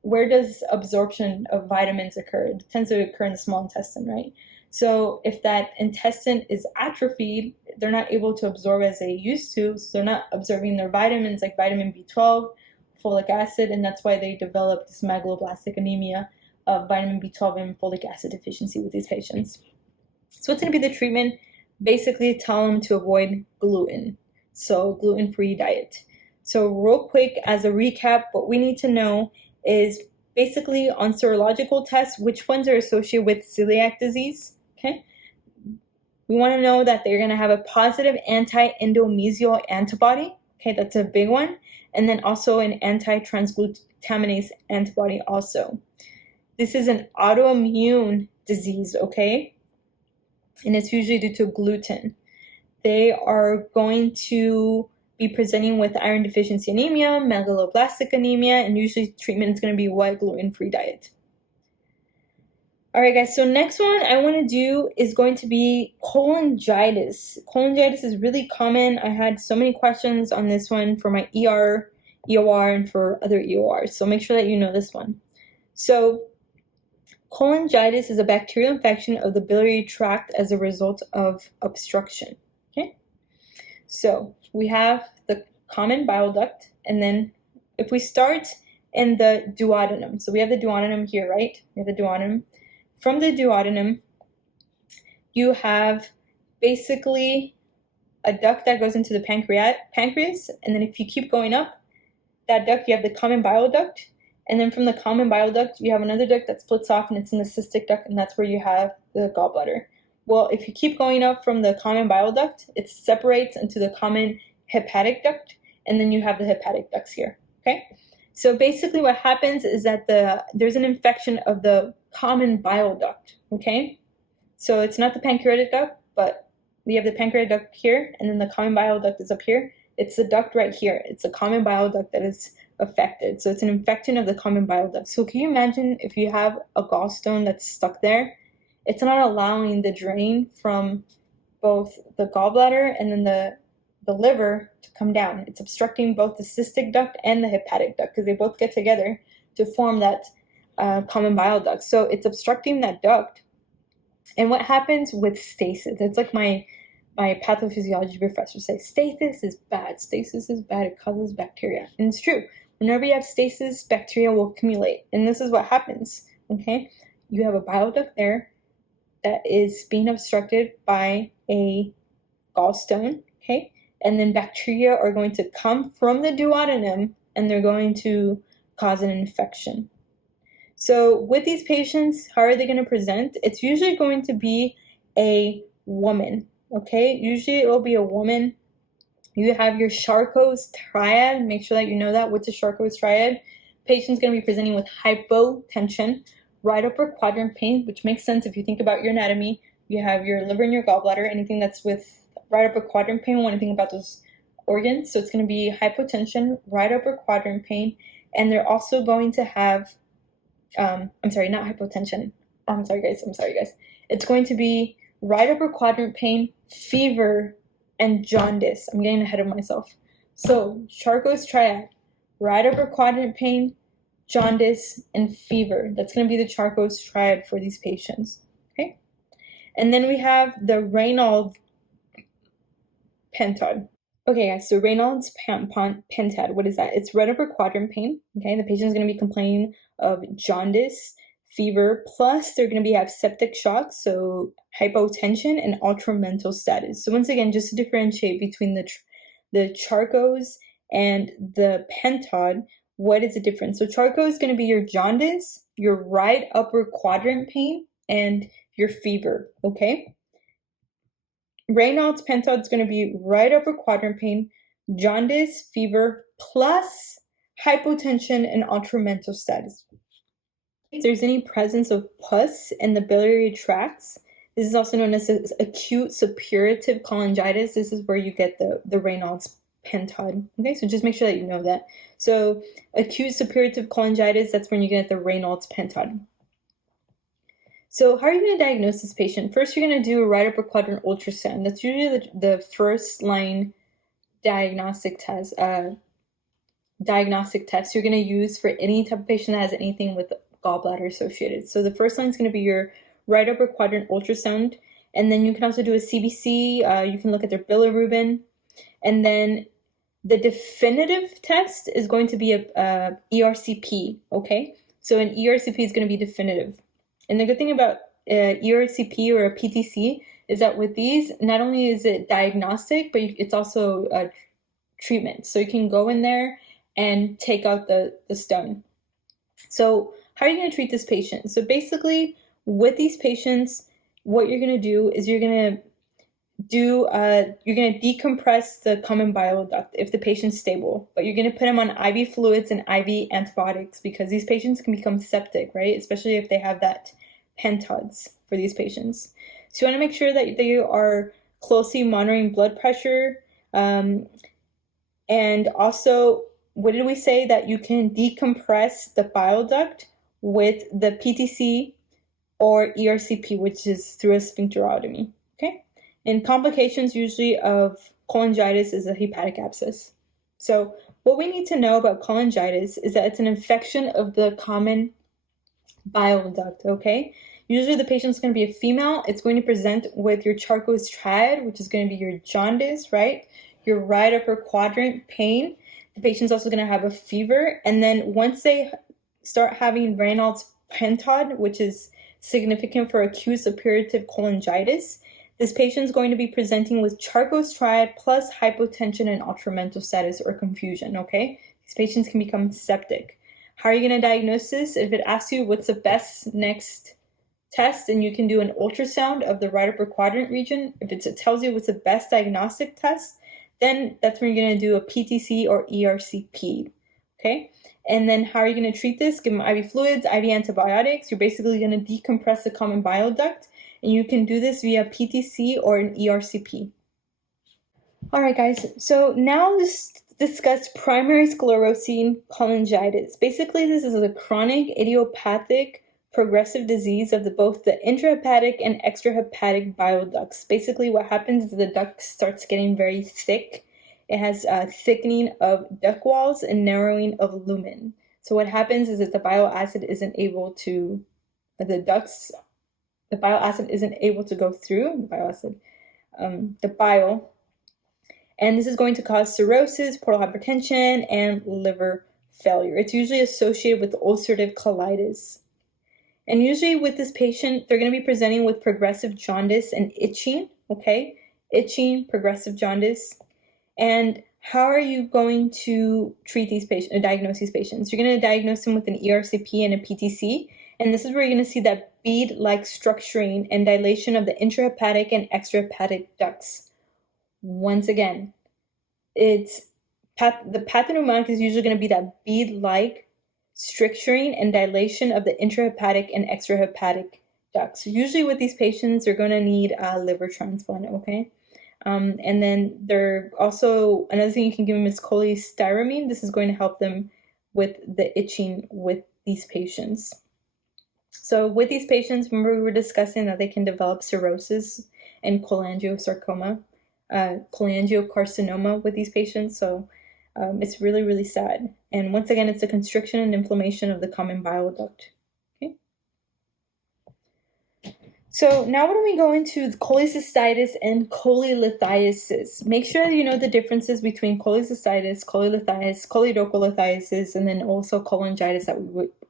where does absorption of vitamins occur? It tends to occur in the small intestine, right? So if that intestine is atrophied, they're not able to absorb as they used to, so they're not absorbing their vitamins like vitamin B12, folic acid, and that's why they develop this megaloblastic anemia of vitamin B12 and folic acid deficiency with these patients. So what's going to be the treatment? Basically tell them to avoid gluten, so gluten-free diet. So real quick, as a recap, what we need to know is basically on serological tests, which ones are associated with celiac disease, okay? We want to know that they're going to have a positive anti-endomysial antibody, okay, that's a big one, and then also an anti-transglutaminase antibody also. This is an autoimmune disease, okay? And it's usually due to gluten. They are going to be presenting with iron deficiency anemia, megaloblastic anemia, and usually treatment is going to be what? Gluten-free diet. All right, guys, so next one I want to do is going to be cholangitis. Cholangitis is really common. I had so many questions on this one for my EOR, and for other EORs, so make sure that you know this one. So cholangitis is a bacterial infection of the biliary tract as a result of obstruction, okay? So we have the common bile duct, and then if we start in the duodenum, so we have the duodenum here, right? We have the duodenum. From the duodenum, you have basically a duct that goes into the pancreas, and then if you keep going up that duct, you have the common bile duct, and then from the common bile duct, you have another duct that splits off, and it's in the cystic duct, and that's where you have the gallbladder. Well, if you keep going up from the common bile duct, it separates into the common hepatic duct, and then you have the hepatic ducts here, okay? So basically what happens is that there's an infection of the common bile duct, okay? So it's not the pancreatic duct, but we have the pancreatic duct here, and then the common bile duct is up here. It's the duct right here. It's the common bile duct that is affected. So it's an infection of the common bile duct. So can you imagine if you have a gallstone that's stuck there? It's not allowing the drain from both the gallbladder and then the liver to come down. It's obstructing both the cystic duct and the hepatic duct because they both get together to form that common bile duct. So it's obstructing that duct. And what happens with stasis? It's like my pathophysiology professor says, stasis is bad. Stasis is bad. It causes bacteria. And it's true. Whenever you have stasis, bacteria will accumulate. And this is what happens, okay? You have a bile duct there that is being obstructed by a gallstone, okay? And then bacteria are going to come from the duodenum and they're going to cause an infection. So with these patients, how are they going to present? It's usually going to be a woman, okay? Usually it will be a woman. You have your Charcot's triad. Make sure that you know that. What's a Charcot's triad? Patient's going to be presenting with hypotension, right upper quadrant pain, which makes sense if you think about your anatomy. You have your liver and your gallbladder. Anything that's with right upper quadrant pain, want to think about those organs. So it's going to be hypotension, right upper quadrant pain, and they're also going to have, I'm sorry, not hypotension. I'm sorry, guys. It's going to be right upper quadrant pain, fever, and jaundice. I'm getting ahead of myself. So Charcot's triad, right upper quadrant pain, jaundice, and fever. That's going to be the Charcot's triad for these patients. Okay, and then we have the Renal pentad. Okay, guys, so Raynaud's pentad, what is that? It's right upper quadrant pain. Okay, the patient is going to be complaining of jaundice, fever, plus they're going to have septic shock, so hypotension and ultramental status. So once again, just to differentiate between the Charcot's and the pentad, what is the difference? So Charcot is going to be your jaundice, your right upper quadrant pain, and your fever, okay? Raynaud's pentad is going to be right upper quadrant pain, jaundice, fever, plus hypotension and ultramental status. If there's any presence of pus in the biliary tracts, this is also known as acute suppurative cholangitis. This is where you get the Raynaud's pentod. Okay, so just make sure that you know that. So acute suppurative cholangitis, that's when you get the Raynaud's pentod. So how are you going to diagnose this patient? First, you're going to do a right upper quadrant ultrasound. That's usually the first line diagnostic test. You're going to use for any type of patient that has anything with gallbladder associated. So the first line is going to be your right upper quadrant ultrasound, and then you can also do a CBC. You can look at their bilirubin, and then the definitive test is going to be a ERCP. Okay, so an ERCP is going to be definitive. And the good thing about ERCP or a PTC is that with these, not only is it diagnostic, but it's also a treatment. So you can go in there and take out the stone. So how are you going to treat this patient? So basically, with these patients, what you're going to do is you're going to decompress the common bile duct if the patient's stable, but you're going to put them on IV fluids and IV antibiotics because these patients can become septic, right? Especially if they have that pentods for these patients. So you want to make sure that they are closely monitoring blood pressure. And also, what did we say? That you can decompress the bile duct with the PTC or ERCP, which is through a sphincterotomy, okay? And complications usually of cholangitis is a hepatic abscess. So what we need to know about cholangitis is that it's an infection of the common bile duct, okay? Usually the patient's going to be a female. It's going to present with your Charcot's triad, which is going to be your jaundice, right? Your right upper quadrant pain. The patient's also going to have a fever. And then once they start having Raynaud's pentod, which is significant for acute suppurative cholangitis, this patient's going to be presenting with Charcot's triad plus hypotension and ultramental status or confusion, okay? These patients can become septic. How are you going to diagnose this? If it asks you what's the best next test, and you can do an ultrasound of the right upper quadrant region. If it tells you what's the best diagnostic test, then that's when you're going to do a PTC or ERCP, okay? And then how are you going to treat this? Give them IV fluids, IV antibiotics. You're basically going to decompress the common bile duct, and you can do this via PTC or an ERCP. All right, guys, so now let's discuss primary sclerosing cholangitis. Basically, this is a chronic idiopathic progressive disease of both the intrahepatic and extrahepatic bile ducts. Basically, what happens is the duct starts getting very thick. It has a thickening of duct walls and narrowing of lumen. So what happens is that the bile acid isn't able to go through the bile, and this is going to cause cirrhosis, portal hypertension, and liver failure. It's usually associated with ulcerative colitis. And usually with this patient, they're going to be presenting with progressive jaundice and itching, okay? Itching, progressive jaundice. And how are you going to treat these patients, or diagnose these patients? You're going to diagnose them with an ERCP and a PTC. And this is where you're going to see that bead-like structuring and dilation of the intrahepatic and extrahepatic ducts. Once again, the pathognomonic is usually going to be that bead-like stricturing and dilation of the intrahepatic and extrahepatic ducts. Usually with these patients, they're going to need a liver transplant, okay? And then they're also, another thing you can give them is cholestyramine. This is going to help them with the itching with these patients. So with these patients, remember we were discussing that they can develop cirrhosis and cholangiocarcinoma with these patients. So it's really, really sad. And once again, it's a constriction and inflammation of the common bile duct. Okay. So now when we go into cholecystitis and cholelithiasis, make sure that you know the differences between cholecystitis, cholelithiasis, choledocholithiasis, and then also cholangitis that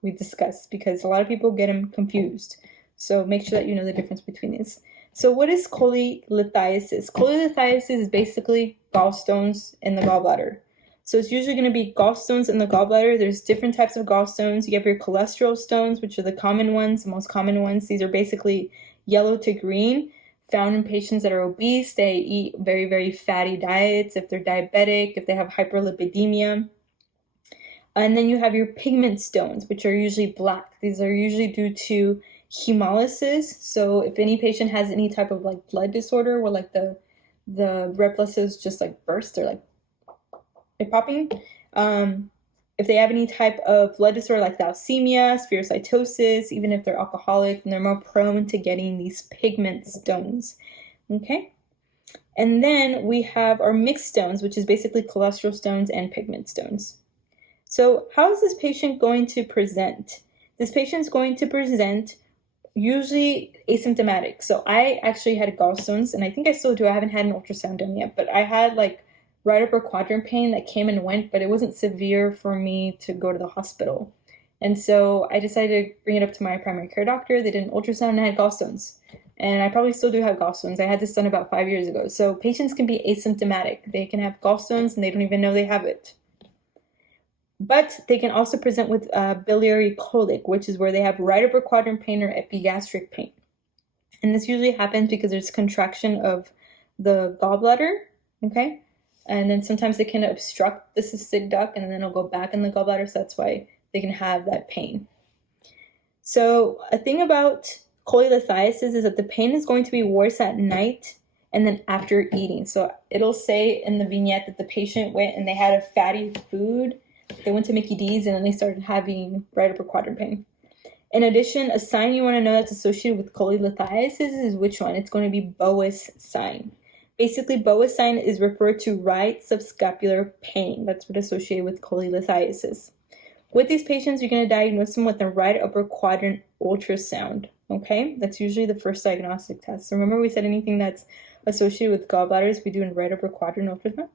we discussed, because a lot of people get them confused. So make sure that you know the difference between these. So what is cholelithiasis? Cholelithiasis is basically gallstones in the gallbladder. So it's usually going to be gallstones in the gallbladder. There's different types of gallstones. You have your cholesterol stones, which are the common ones, the most common ones. These are basically yellow to green, found in patients that are obese. They eat very, very fatty diets, if they're diabetic, if they have hyperlipidemia. And then you have your pigment stones, which are usually black. These are usually due to hemolysis. So if any patient has any type of like blood disorder where like the red blood cells just like burst, they're like they're popping. If they have any type of blood disorder like thalassemia, spherocytosis, even if they're alcoholic, then they're more prone to getting these pigment stones. Okay? And then we have our mixed stones, which is basically cholesterol stones and pigment stones. So how is this patient going to present? This patient's going to present usually asymptomatic. So I actually had gallstones, and I think I still do. I haven't had an ultrasound done yet, but I had like right upper quadrant pain that came and went, but it wasn't severe for me to go to the hospital. And so I decided to bring it up to my primary care doctor. They did an ultrasound and I had gallstones. And I probably still do have gallstones. I had this done about 5 years ago. So patients can be asymptomatic. They can have gallstones and they don't even know they have it. But they can also present with biliary colic, which is where they have right upper quadrant pain or epigastric pain. And this usually happens because there's contraction of the gallbladder, okay? And then sometimes they can obstruct the cystic duct and then it'll go back in the gallbladder, so that's why they can have that pain. So a thing about cholelithiasis is that the pain is going to be worse at night and then after eating. So it'll say in the vignette that the patient went and they had a fatty food, they went to Mickey D's and then they started having right upper quadrant pain. In addition, a sign you want to know that's associated with cholelithiasis is which one? It's going to be Boas sign. Basically, Boas sign is referred to right subscapular pain. That's what is associated with cholelithiasis. With these patients, you're going to diagnose them with a right upper quadrant ultrasound, okay? That's usually the first diagnostic test. So remember we said anything that's associated with gallbladders, we do in right upper quadrant ultrasound?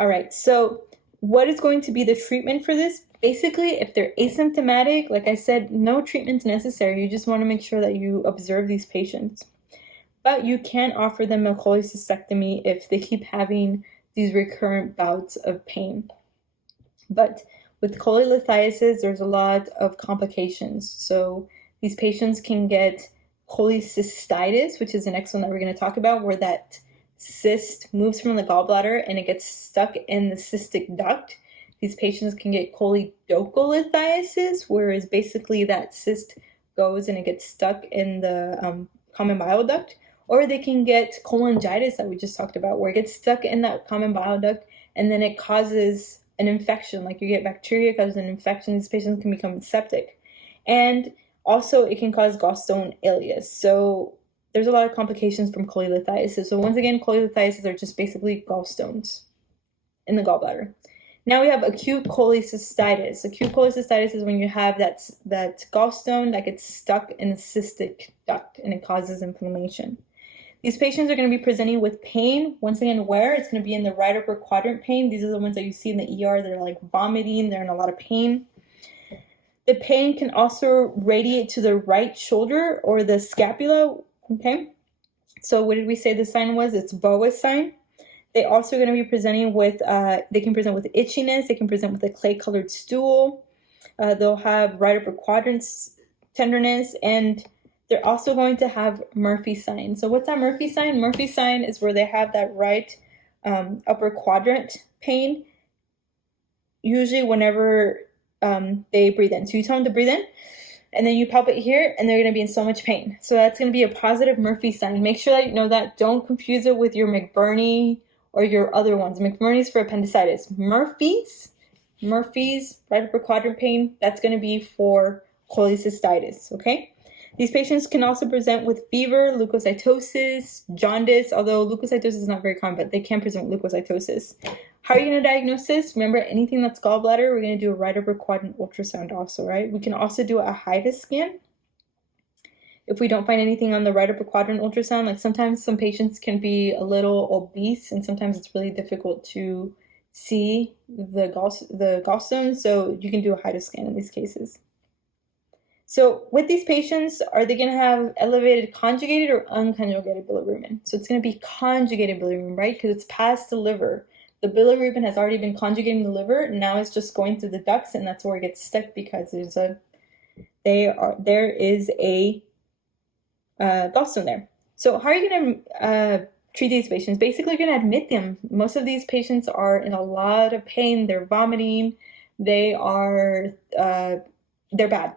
All right, so what is going to be the treatment for this? Basically, if they're asymptomatic, like I said, no treatment's necessary. You just want to make sure that you observe these patients. But you can offer them a cholecystectomy if they keep having these recurrent bouts of pain. But with cholelithiasis, there's a lot of complications. So these patients can get cholecystitis, which is the next one that we're going to talk about, where that cyst moves from the gallbladder and it gets stuck in the cystic duct. These patients can get choledocholithiasis, whereas basically that cyst goes and it gets stuck in the common bile duct. Or they can get cholangitis that we just talked about, where it gets stuck in that common bile duct and then it causes an infection. Like you get bacteria, causes an infection, these patients can become septic. And also it can cause gallstone ileus. So there's a lot of complications from cholelithiasis. So once again, cholelithiasis are just basically gallstones in the gallbladder. Now we have acute cholecystitis. Acute cholecystitis is when you have that gallstone that gets stuck in the cystic duct and it causes inflammation. These patients are going to be presenting with pain. Once again, where? It's going to be in the right upper quadrant pain. These are the ones that you see in the ER. They're like vomiting. They're in a lot of pain. The pain can also radiate to the right shoulder or the scapula. Okay. So what did we say the sign was? It's Boas sign. They also are going to be presenting with, they can present with itchiness. They can present with a clay-colored stool. They'll have right upper quadrant tenderness, and they're also going to have Murphy sign. So what's that Murphy sign? Murphy sign is where they have that right upper quadrant pain, usually whenever they breathe in. So you tell them to breathe in, and then you palpate here, and they're going to be in so much pain. So that's going to be a positive Murphy sign. Make sure that you know that. Don't confuse it with your McBurney or your other ones. McBurney's for appendicitis. Murphy's, right upper quadrant pain, that's going to be for cholecystitis, okay? These patients can also present with fever, leukocytosis, jaundice, although leukocytosis is not very common, but they can present with leukocytosis. How are you going to diagnose this? Remember, anything that's gallbladder, we're going to do a right upper quadrant ultrasound also, right? We can also do a HIDA scan. If we don't find anything on the right upper quadrant ultrasound, like sometimes some patients can be a little obese and sometimes it's really difficult to see the gallstones, so you can do a HIDA scan in these cases. So with these patients, are they going to have elevated conjugated or unconjugated bilirubin? So it's going to be conjugated bilirubin, right? Because it's past the liver. The bilirubin has already been conjugating the liver, and now it's just going through the ducts, and that's where it gets stuck because there is a gallstone there. So how are you going to treat these patients? Basically, you're going to admit them. Most of these patients are in a lot of pain. They're vomiting. They're bad.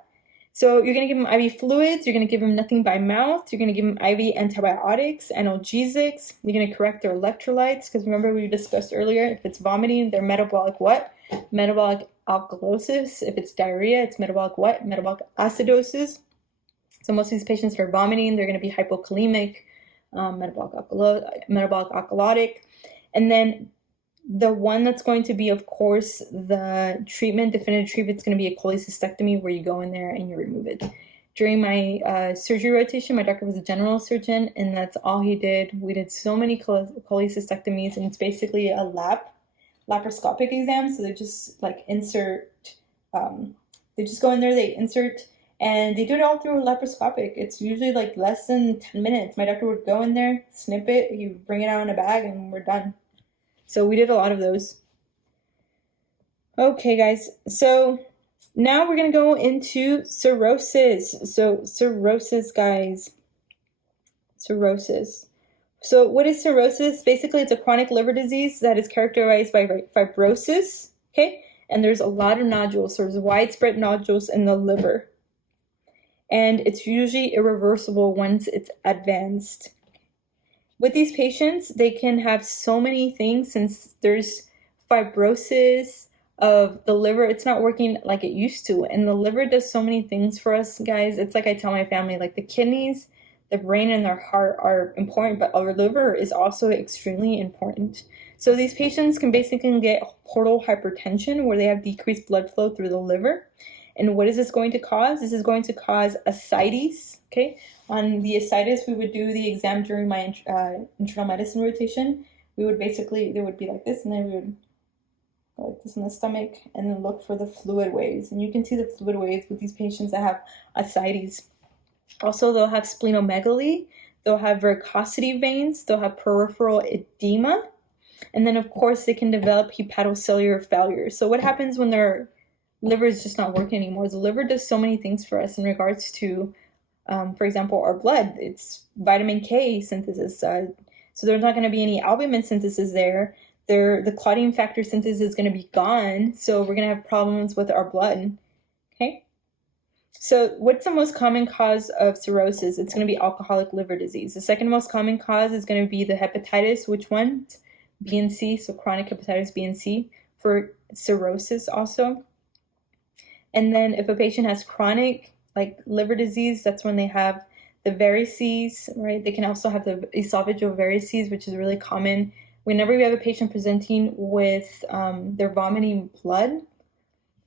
So you're going to give them IV fluids, you're going to give them nothing by mouth, you're going to give them IV antibiotics, analgesics, you're going to correct their electrolytes, because remember we discussed earlier, if it's vomiting, they're metabolic what? Metabolic alkalosis. If it's diarrhea, it's metabolic what? Metabolic acidosis. So most of these patients are vomiting, they're going to be hypokalemic, metabolic alkalotic. And then the one that's going to be, of course, the definitive treatment is going to be a cholecystectomy, where you go in there and you remove it. During my surgery rotation, my doctor was a general surgeon, and that's all he did. We did so many cholecystectomies, and it's basically a laparoscopic exam. So they just like insert, they just go in there, they insert, and they do it all through laparoscopic. It's usually like less than 10 minutes. My doctor would go in there, snip it, he would bring it out in a bag, and we're done. So we did a lot of those. Okay, guys. So now we're going to go into cirrhosis. So cirrhosis, guys. Cirrhosis. So what is cirrhosis? Basically, it's a chronic liver disease that is characterized by fibrosis, okay? And there's a lot of nodules. So there's widespread nodules in the liver. And it's usually irreversible once it's advanced. With these patients, they can have so many things, since there's fibrosis of the liver. It's not working like it used to. And the liver does so many things for us, guys. It's like I tell my family, like the kidneys, the brain, and their heart are important, but our liver is also extremely important. So these patients can basically get portal hypertension, where they have decreased blood flow through the liver. And what is this going to cause? This is going to cause ascites, okay? On the ascites, we would do the exam during my internal medicine rotation. We would basically, they would be like this, and then we would go like this in the stomach, and then look for the fluid waves. And you can see the fluid waves with these patients that have ascites. Also, they'll have splenomegaly, they'll have varicosity veins, they'll have peripheral edema, and then of course they can develop hepatocellular failure. So what happens when their liver is just not working anymore? The liver does so many things for us in regards to, for example, our blood. It's vitamin K synthesis. So there's not going to be any albumin synthesis there. The clotting factor synthesis is going to be gone. So we're going to have problems with our blood. Okay. So what's the most common cause of cirrhosis? It's going to be alcoholic liver disease. The second most common cause is going to be the hepatitis. Which one? B and C. So chronic hepatitis B and C for cirrhosis also. And then if a patient has chronic like liver disease, that's when they have the varices, right? They can also have the esophageal varices, which is really common. Whenever we have a patient presenting with their vomiting blood,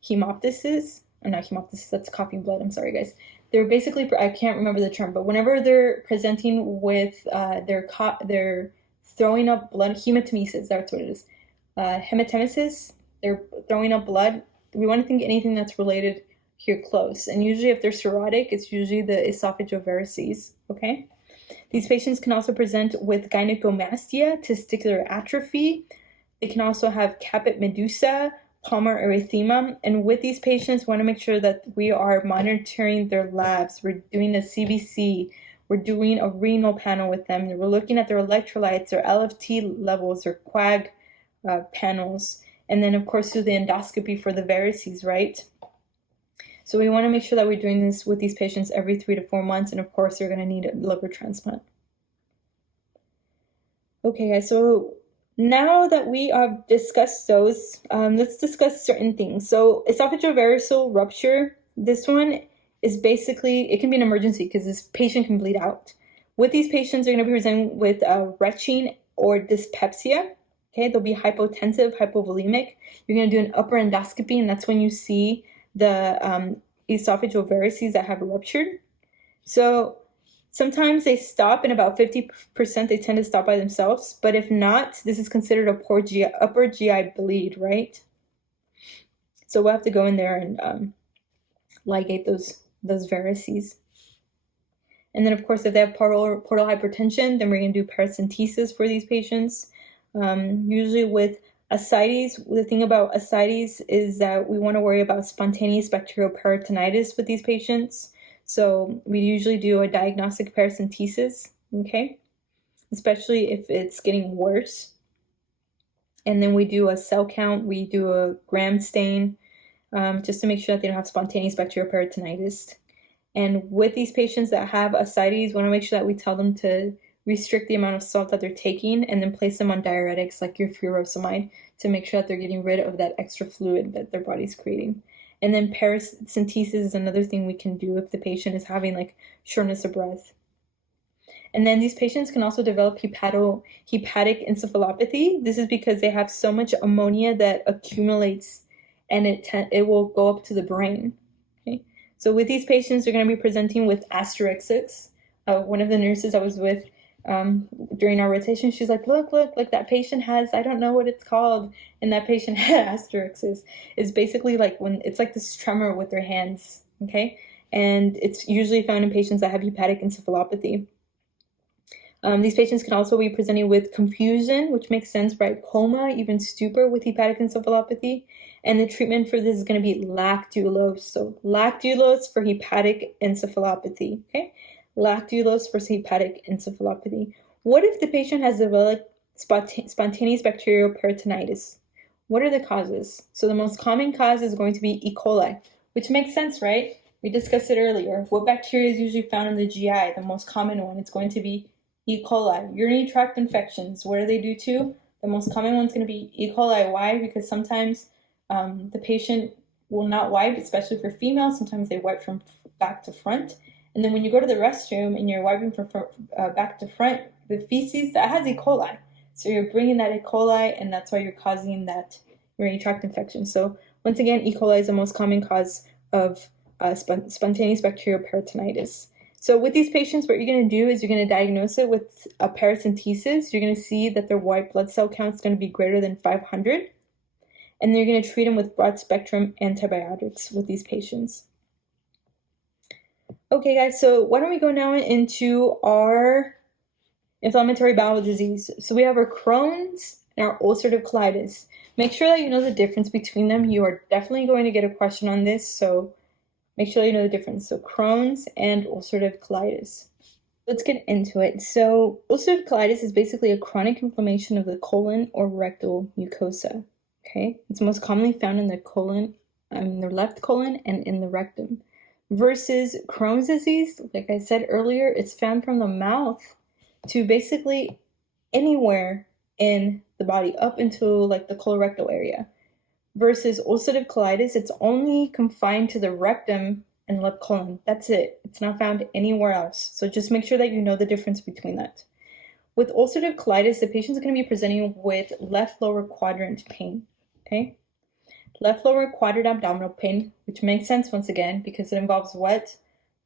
hemoptysis, or not hemoptysis, that's coughing blood, I'm sorry guys. They're basically, I can't remember the term, but whenever they're presenting with they're throwing up blood, hematemesis, that's what it is. Hematemesis, they're throwing up blood. We want to think anything that's related here close. And usually if they're cirrhotic, it's usually the esophageal varices, okay? These patients can also present with gynecomastia, testicular atrophy. They can also have caput medusa, palmar erythema. And with these patients, we want to make sure that we are monitoring their labs. We're doing a CBC. We're doing a renal panel with them. We're looking at their electrolytes, their LFT levels, their QUAG panels. And then, of course, do the endoscopy for the varices, right? So we want to make sure that we're doing this with these patients every 3 to 4 months. And, of course, they're going to need a liver transplant. Okay, guys, so now that we have discussed those, let's discuss certain things. So esophageal variceal rupture, this one is basically, it can be an emergency because this patient can bleed out. With these patients, they're going to be presenting with retching or dyspepsia. Okay, they'll be hypotensive, hypovolemic. You're going to do an upper endoscopy, and that's when you see the esophageal varices that have ruptured. So sometimes they stop, in about 50% they tend to stop by themselves. But if not, this is considered a poor upper GI bleed, right? So we'll have to go in there and ligate those varices. And then, of course, if they have portal hypertension, then we're going to do paracentesis for these patients. Usually with ascites, the thing about ascites is that we want to worry about spontaneous bacterial peritonitis with these patients. So we usually do a diagnostic paracentesis, okay? Especially if it's getting worse. And then we do a cell count, we do a gram stain, just to make sure that they don't have spontaneous bacterial peritonitis. And with these patients that have ascites, we want to make sure that we tell them to restrict the amount of salt that they're taking and then place them on diuretics like your furosemide to make sure that they're getting rid of that extra fluid that their body's creating. And then paracentesis is another thing we can do if the patient is having like shortness of breath. And then these patients can also develop hepatic encephalopathy. This is because they have so much ammonia that accumulates and it will go up to the brain. Okay? So with these patients, they're going to be presenting with asterixis. One of the nurses I was with during our rotation, she's like, look, that patient has, I don't know what it's called, and that patient had asterixis. It's basically like when it's like this tremor with their hands, okay? And it's usually found in patients that have hepatic encephalopathy. These patients can also be presenting with confusion, which makes sense, right? Coma, even stupor with hepatic encephalopathy. And the treatment for this is going to be lactulose. So lactulose for hepatic encephalopathy, okay? Lactulose for hepatic encephalopathy. What if the patient has developed spontaneous bacterial peritonitis? What are the causes? So the most common cause is going to be E. coli, which makes sense, right? We discussed it earlier. What bacteria is usually found in the GI? The most common one, it's going to be E. coli. Urinary tract infections, what do they do too? The most common one is going to be E. coli. Why? Because sometimes the patient will not wipe, especially for females. Sometimes they wipe from back to front. And then when you go to the restroom and you're wiping from back to front, the feces, that has E. coli. So you're bringing that E. coli, and that's why you're causing that urinary tract infection. So once again, E. coli is the most common cause of spontaneous bacterial peritonitis. So with these patients, what you're going to do is you're going to diagnose it with a paracentesis. You're going to see that their white blood cell count is going to be greater than 500. And then you're going to treat them with broad-spectrum antibiotics with these patients. Okay, guys, so why don't we go now into our inflammatory bowel disease. So we have our Crohn's and our ulcerative colitis. Make sure that you know the difference between them. You are definitely going to get a question on this, so make sure you know the difference. So Crohn's and ulcerative colitis. Let's get into it. So ulcerative colitis is basically a chronic inflammation of the colon or rectal mucosa. Okay, it's most commonly found in the colon, the left colon, and in the rectum. Versus Crohn's disease, like I said earlier, it's found from the mouth to basically anywhere in the body, up until like the colorectal area. Versus ulcerative colitis, it's only confined to the rectum and left colon. That's it. It's not found anywhere else. So just make sure that you know the difference between that. With ulcerative colitis, the patient is going to be presenting with left lower quadrant pain. Okay? Left lower quadrant abdominal pain, which makes sense once again because it involves what?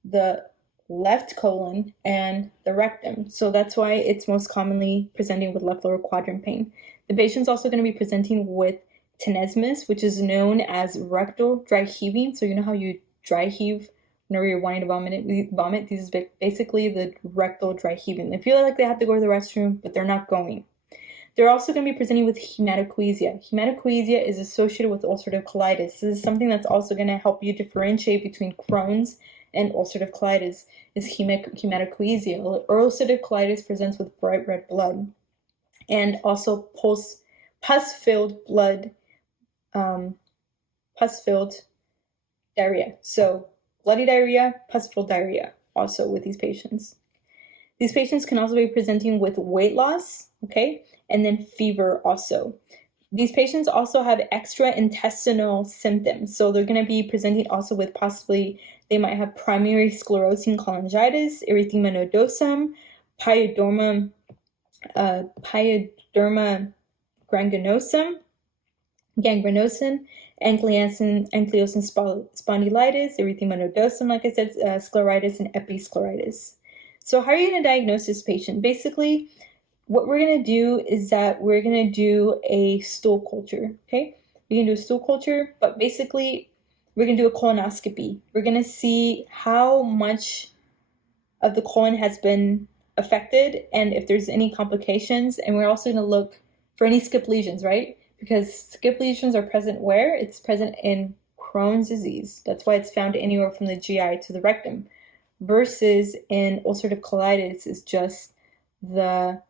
The left colon and the rectum. So that's why it's most commonly presenting with left lower quadrant pain. The patient's also going to be presenting with tenesmus, which is known as rectal dry heaving. So you know how you dry heave whenever you're wanting to vomit? This is basically the rectal dry heaving. They feel like they have to go to the restroom, but they're not going. They're also going to be presenting with hematochezia. Hematochezia is associated with ulcerative colitis. This is something that's also going to help you differentiate between Crohn's and ulcerative colitis, is hematochezia. Ulcerative colitis presents with bright red blood and also pus-filled blood, pus-filled diarrhea. So bloody diarrhea, pus-filled diarrhea also with these patients. These patients can also be presenting with weight loss, okay, and then fever also. These patients also have extraintestinal symptoms. So they're going to be presenting also with possibly, they might have primary sclerosing cholangitis, erythema nodosum, pyoderma gangrenosum, ankylosing spondylitis, erythema nodosum, like I said, scleritis, and episcleritis. So how are you going to diagnose this patient? Basically, what we're going to do is that we're going to do a stool culture, okay? We can do a stool culture, but basically, we're going to do a colonoscopy. We're going to see how much of the colon has been affected and if there's any complications. And we're also going to look for any skip lesions, right? Because skip lesions are present where? It's present in Crohn's disease. That's why it's found anywhere from the GI to the rectum. Versus in ulcerative colitis is just the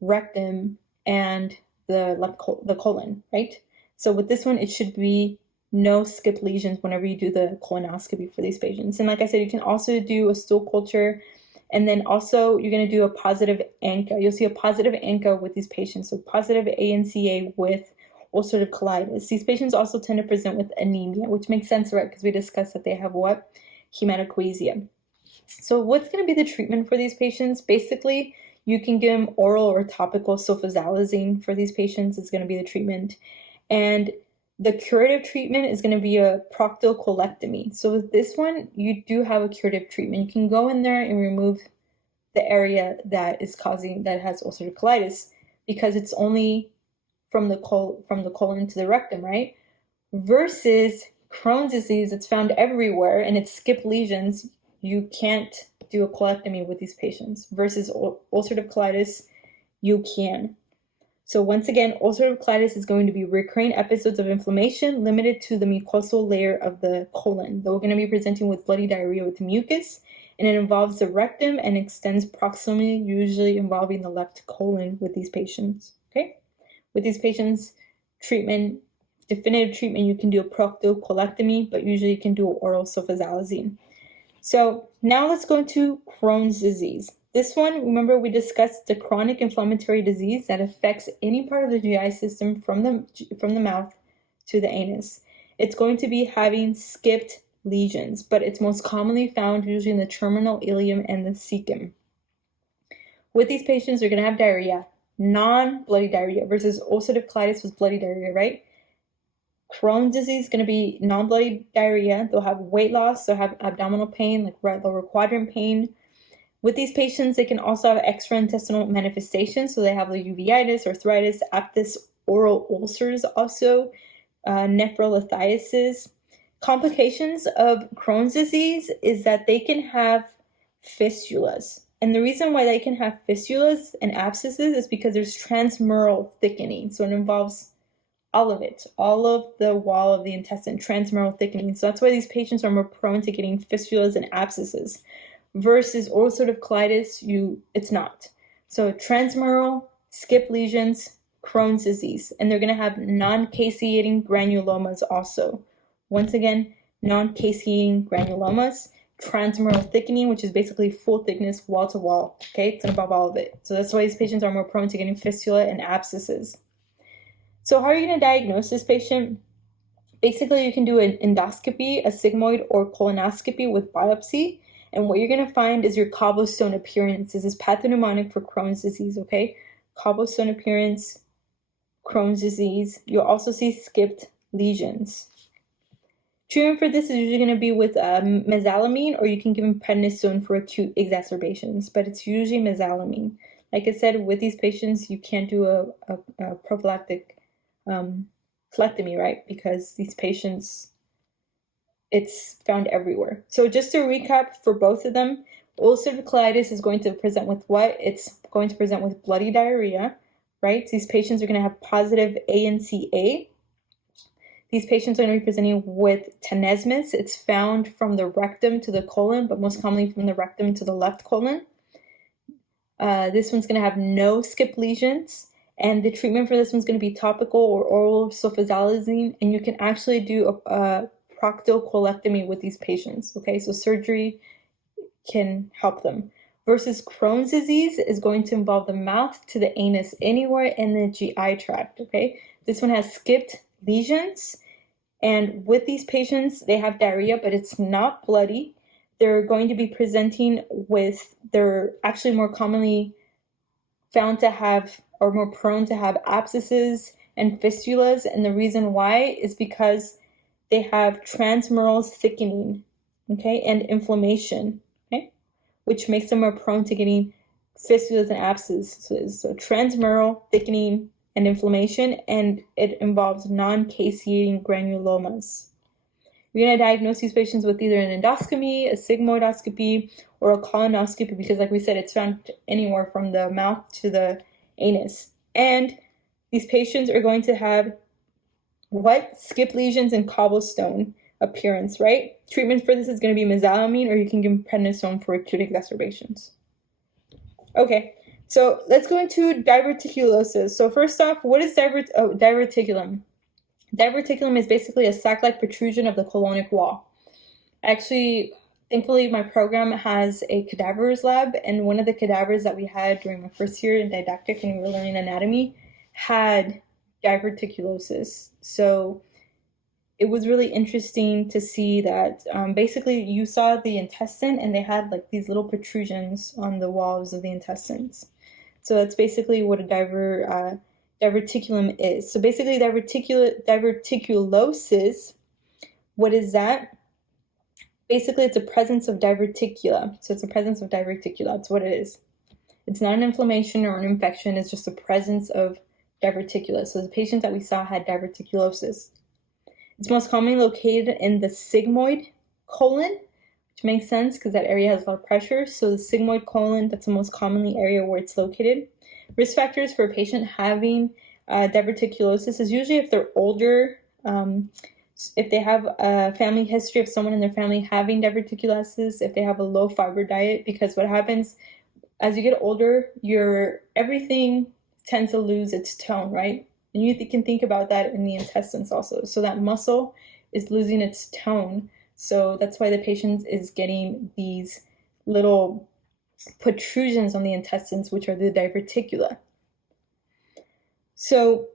rectum and the colon, right? So with this one, it should be no skip lesions whenever you do the colonoscopy for these patients. And like I said, you can also do a stool culture, and then also you're going to do a positive ANCA. You'll see a positive ANCA with these patients, so positive ANCA with ulcerative colitis. These patients also tend to present with anemia, which makes sense, right? Because we discussed that they have what? Hematochezia. So what's going to be the treatment for these patients? Basically, you can give them oral or topical sulfasalazine for these patients. It's going to be the treatment. And the curative treatment is going to be a proctocolectomy. So with this one, you do have a curative treatment. You can go in there and remove the area that has ulcerative colitis, because it's only from the colon to the rectum, right? Versus Crohn's disease, it's found everywhere and it's skip lesions. You can't do a colectomy with these patients. Versus ulcerative colitis, you can. So once again, ulcerative colitis is going to be recurring episodes of inflammation limited to the mucosal layer of the colon. They're going to be presenting with bloody diarrhea with mucus, and it involves the rectum and extends proximally, usually involving the left colon with these patients. Okay, with these patients, definitive treatment, you can do a proctocolectomy, but usually you can do oral sulfasalazine. So now let's go into Crohn's disease. This one, remember we discussed the chronic inflammatory disease that affects any part of the GI system from the mouth to the anus. It's going to be having skipped lesions, but it's most commonly found usually in the terminal ileum and the cecum. With these patients, they're going to have diarrhea, non-bloody diarrhea, versus ulcerative colitis with bloody diarrhea, right? Crohn's disease is going to be non-bloody diarrhea. They'll have weight loss, they'll have abdominal pain, like right lower quadrant pain. With these patients, they can also have extraintestinal manifestations, so they have the uveitis, arthritis, aphthous oral ulcers, also nephrolithiasis. Complications of Crohn's disease is that they can have fistulas. And the reason why they can have fistulas and abscesses is because there's transmural thickening. So it involves all of it, all of the wall of the intestine, transmural thickening. So that's why these patients are more prone to getting fistulas and abscesses. Versus ulcerative colitis, it's not. So transmural, skip lesions, Crohn's disease, and they're going to have non-caseating granulomas also. Once again, non-caseating granulomas, transmural thickening, which is basically full thickness, wall to wall. Okay, it's above all of it. So that's why these patients are more prone to getting fistula and abscesses. So how are you going to diagnose this patient? Basically, you can do an endoscopy, a sigmoid, or colonoscopy with biopsy. And what you're going to find is your cobblestone appearance. This is pathognomonic for Crohn's disease, okay? Cobblestone appearance, Crohn's disease. You'll also see skipped lesions. Treatment for this is usually going to be with mesalamine, or you can give them prednisone for acute exacerbations, but it's usually mesalamine. Like I said, with these patients, you can't do a prophylactic colectomy, right? Because these patients, it's found everywhere. So just to recap for both of them, ulcerative colitis is going to present with what? It's going to present with bloody diarrhea, right? These patients are going to have positive ANCA. These patients are going to be presenting with tenesmus. It's found from the rectum to the colon, but most commonly from the rectum to the left colon. This one's going to have no skip lesions. And the treatment for this one's going to be topical or oral sulfasalazine. And you can actually do a proctocolectomy with these patients, okay? So surgery can help them. Versus Crohn's disease is going to involve the mouth to the anus, anywhere in the GI tract, okay? This one has skipped lesions, and with these patients, they have diarrhea, but it's not bloody. They're going to be presenting with, they're actually more commonly found to have, or more prone to have, abscesses and fistulas, and the reason why is because they have transmural thickening, okay, and inflammation, okay, which makes them more prone to getting fistulas and abscesses. So transmural thickening and inflammation, and it involves non-caseating granulomas. You're going to diagnose these patients with either an endoscopy, a sigmoidoscopy, or a colonoscopy, because like we said, it's found anywhere from the mouth to the anus. And these patients are going to have what? Skip lesions and cobblestone appearance, right? Treatment for this is going to be mesalamine, or you can give prednisone for acute exacerbations. Okay, so let's go into diverticulosis. So first off, what is diverticulum? Diverticulum is basically a sac-like protrusion of the colonic wall. Actually, thankfully, my program has a cadavers lab, and one of the cadavers that we had during my first year in didactic when we were learning anatomy had diverticulosis. So it was really interesting to see that basically you saw the intestine and they had like these little protrusions on the walls of the intestines. So that's basically what a diverticulum is. So basically diverticulosis, what is that? Basically, it's a presence of diverticula. So it's a presence of diverticula. That's what it is. It's not an inflammation or an infection. It's just a presence of diverticula. So the patient that we saw had diverticulosis. It's most commonly located in the sigmoid colon, which makes sense because that area has a lot of pressure. So the sigmoid colon, that's the most commonly area where it's located. Risk factors for a patient having diverticulosis is usually if they're older, if they have a family history of someone in their family having diverticulosis, if they have a low fiber diet, because what happens as you get older, everything tends to lose its tone, right? And you can think about that in the intestines also. So that muscle is losing its tone. So that's why the patient is getting these little protrusions on the intestines, which are the diverticula. So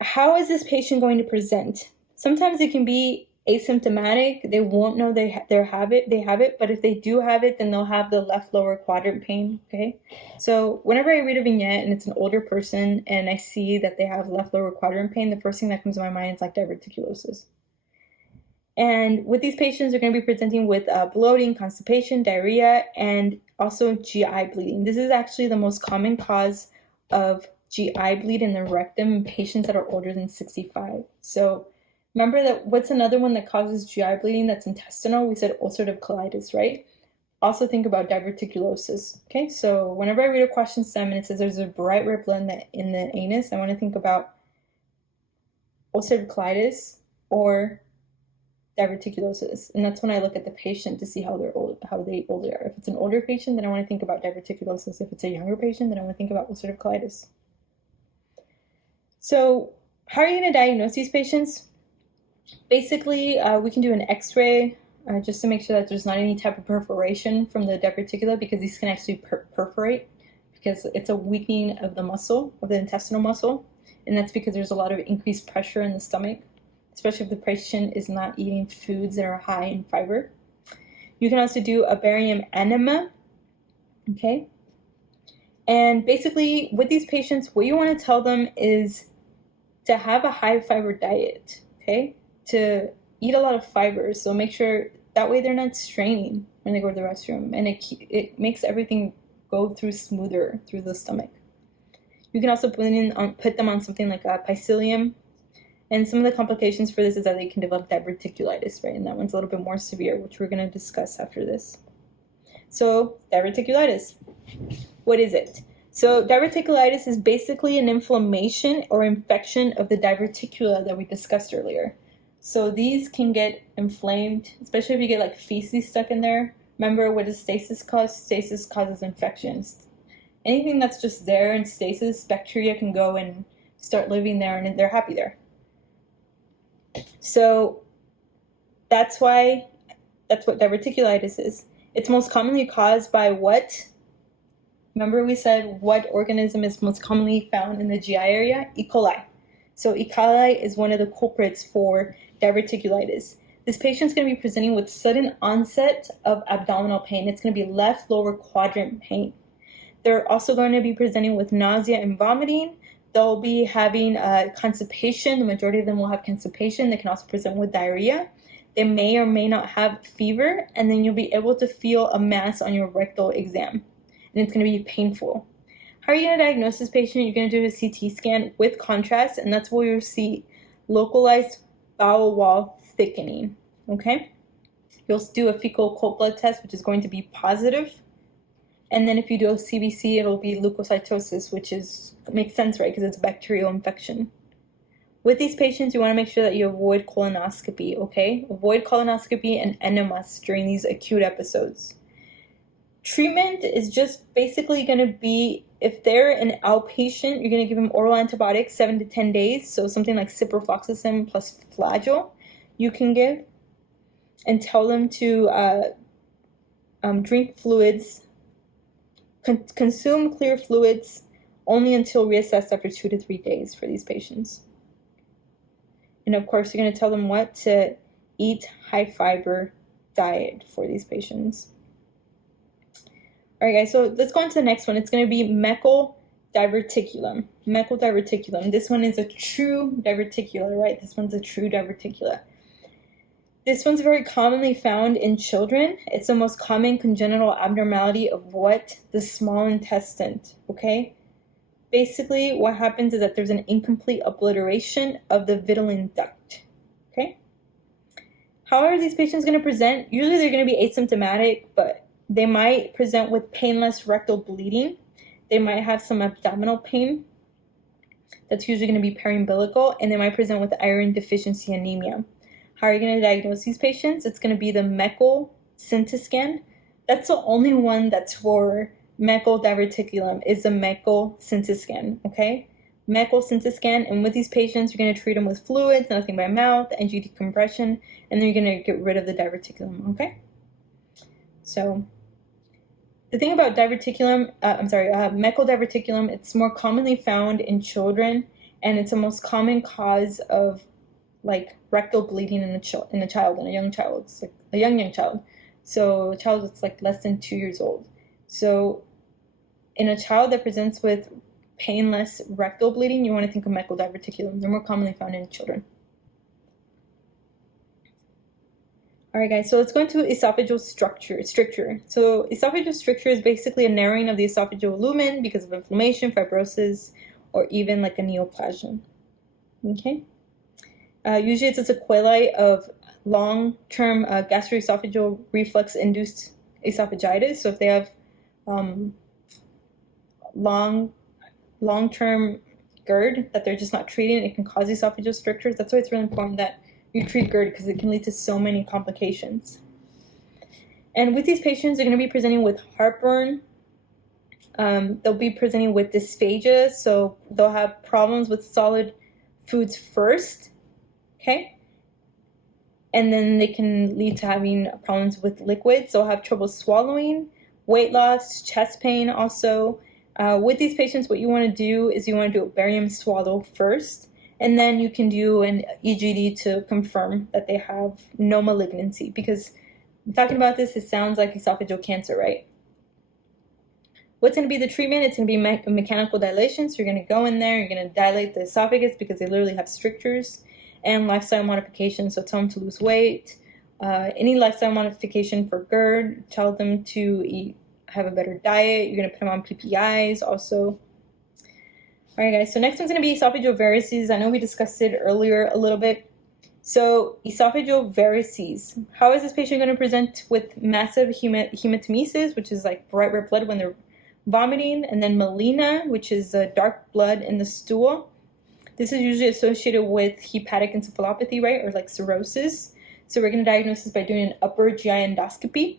how is this patient going to present? Sometimes it can be asymptomatic. They won't know they have it, but if they do have it, then they'll have the left lower quadrant pain, okay? So whenever I read a vignette and it's an older person and I see that they have left lower quadrant pain, the first thing that comes to my mind is like diverticulosis. And with these patients, they're going to be presenting with bloating, constipation, diarrhea, and also GI bleeding. This is actually the most common cause of GI bleed in the rectum in patients that are older than 65. So remember that what's another one that causes GI bleeding that's intestinal? We said ulcerative colitis, right? Also think about diverticulosis, okay? So whenever I read a question stem and it says there's a bright ripple in the anus, I want to think about ulcerative colitis or diverticulosis, and that's when I look at the patient to see how older are. If it's an older patient, then I want to think about diverticulosis. If it's a younger patient, then I want to think about ulcerative colitis. So how are you going to diagnose these patients? Basically, we can do an x-ray just to make sure that there's not any type of perforation from the diverticula, because these can actually perforate because it's a weakening of the muscle, of the intestinal muscle, and that's because there's a lot of increased pressure in the stomach, especially if the patient is not eating foods that are high in fiber. You can also do a barium enema, okay? And basically, with these patients, what you want to tell them is to have a high fiber diet, okay? To eat a lot of fiber, so make sure that way they're not straining when they go to the restroom, and it makes everything go through smoother through the stomach. You can also put them on something like a psyllium. And some of the complications for this is that they can develop diverticulitis, right? And that one's a little bit more severe, which we're going to discuss after this. So diverticulitis, what is it? So diverticulitis is basically an inflammation or infection of the diverticula that we discussed earlier. So these can get inflamed, especially if you get like feces stuck in there. Remember, what does stasis cause? Stasis causes infections. Anything that's just there in stasis, bacteria can go and start living there, and they're happy there. So that's what diverticulitis is. It's most commonly caused by what? Remember we said what organism is most commonly found in the GI area? E. coli. So E. coli is one of the culprits for diverticulitis. This patient's going to be presenting with sudden onset of abdominal pain. It's going to be left lower quadrant pain. They're also going to be presenting with nausea and vomiting. They'll be having constipation. The majority of them will have constipation. They can also present with diarrhea. They may or may not have fever, and then you'll be able to feel a mass on your rectal exam, and it's going to be painful. How are you going to diagnose this patient? You're going to do a CT scan with contrast, and that's where you'll see localized bowel wall thickening, okay? You'll do a fecal occult blood test, which is going to be positive. And then if you do a CBC, it'll be leukocytosis, which makes sense, right? Because it's a bacterial infection. With these patients, you want to make sure that you avoid colonoscopy, okay? Avoid colonoscopy and enemas during these acute episodes. Treatment is just basically going to be, if they're an outpatient, you're going to give them oral antibiotics 7 to 10 days. So something like ciprofloxacin plus flagyl you can give, and tell them to drink fluids, consume clear fluids only until reassessed after 2 to 3 days for these patients. And of course, you're going to tell them what to eat, high fiber diet for these patients. All right, guys, so let's go on to the next one. It's going to be meckel diverticulum. Meckel diverticulum. This one is a true diverticula, right? This one's a true diverticula. This one's very commonly found in children. It's the most common congenital abnormality of what? The small intestine, okay? Basically, what happens is that there's an incomplete obliteration of the vitelline duct, okay? How are these patients going to present? Usually they're going to be asymptomatic, but they might present with painless rectal bleeding. They might have some abdominal pain. That's usually going to be periumbilical, and they might present with iron deficiency anemia. How are you going to diagnose these patients? It's going to be the Meckel scan. That's the only one that's for Meckel diverticulum, is the Meckel scan, okay? Meckel scan, and with these patients, you're going to treat them with fluids, nothing by mouth, NG decompression, and then you're going to get rid of the diverticulum, okay? So the thing about Meckel diverticulum, it's more commonly found in children, and it's the most common cause of like rectal bleeding in a child, in a young child. It's like a young child. So a child that's like less than 2 years old. So in a child that presents with painless rectal bleeding, you want to think of Meckel diverticulum. They're more commonly found in children. All right, guys, so let's go into esophageal stricture. So esophageal stricture is basically a narrowing of the esophageal lumen because of inflammation, fibrosis, or even like a neoplasm. Okay? Usually it's a sequelae of long-term gastroesophageal reflux-induced esophagitis. So if they have long-term GERD that they're just not treating, it can cause esophageal strictures. That's why it's really important that you treat GERD, because it can lead to so many complications. And with these patients, they're going to be presenting with heartburn. They'll be presenting with dysphagia, so they'll have problems with solid foods first, okay? And then they can lead to having problems with liquids. They'll have trouble swallowing, weight loss, chest pain also. With these patients, what you want to do is you want to do a barium swallow first, and then you can do an EGD to confirm that they have no malignancy, because talking about this, it sounds like esophageal cancer, right? What's going to be the treatment? It's going to be mechanical dilation. So you're going to go in there, you're going to dilate the esophagus because they literally have strictures, and lifestyle modification. So tell them to lose weight. Any lifestyle modification for GERD, tell them to have a better diet. You're going to put them on PPIs also. All right, guys. So next one's going to be esophageal varices. I know we discussed it earlier a little bit. So esophageal varices. How is this patient going to present with massive hematemesis, which is like bright red blood when they're vomiting, and then melena, which is dark blood in the stool. This is usually associated with hepatic encephalopathy, right, or like cirrhosis. So we're going to diagnose this by doing an upper GI endoscopy,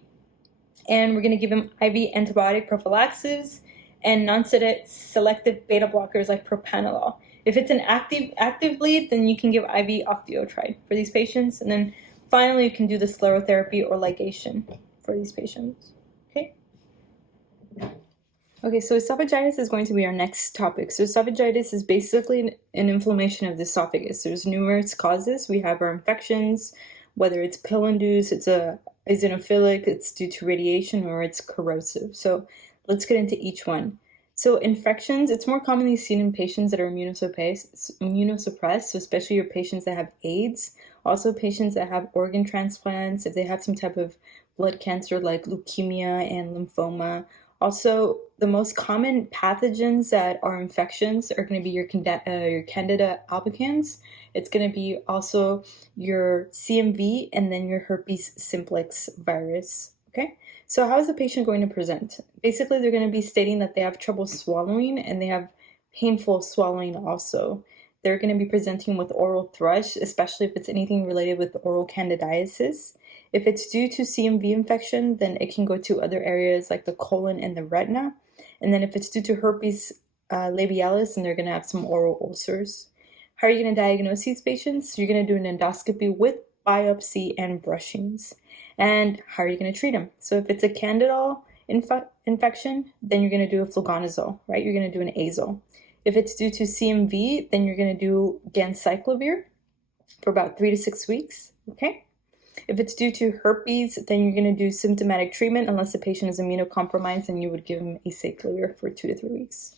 and we're going to give them IV antibiotic prophylaxis and non-selective beta blockers like propranolol. If it's an active bleed, then you can give IV octreotide for these patients, and then finally you can do the sclerotherapy or ligation for these patients. Okay, so esophagitis is going to be our next topic. So esophagitis is basically an inflammation of the esophagus. There's numerous causes. We have our infections, whether it's pill-induced, it's eosinophilic, it's due to radiation, or it's corrosive. So let's get into each one. So infections, it's more commonly seen in patients that are immunosuppressed, so especially your patients that have AIDS, also patients that have organ transplants, if they have some type of blood cancer like leukemia and lymphoma. Also, the most common pathogens that are infections are going to be your Candida albicans. It's going to be also your CMV and then your herpes simplex virus. Okay, so how is the patient going to present? Basically, they're going to be stating that they have trouble swallowing and they have painful swallowing also. They're going to be presenting with oral thrush, especially if it's anything related with oral candidiasis. If it's due to CMV infection, then it can go to other areas like the colon and the retina. And then if it's due to herpes labialis, then they're going to have some oral ulcers. How are you going to diagnose these patients? You're going to do an endoscopy with biopsy and brushings. And how are you going to treat them? So if it's a candidal infection, then you're going to do a fluconazole, right? You're going to do an azole. If it's due to CMV, then you're going to do ganciclovir for about 3 to 6 weeks, okay? If it's due to herpes, then you're going to do symptomatic treatment. Unless the patient is immunocompromised, then you would give them acyclovir for 2 to 3 weeks.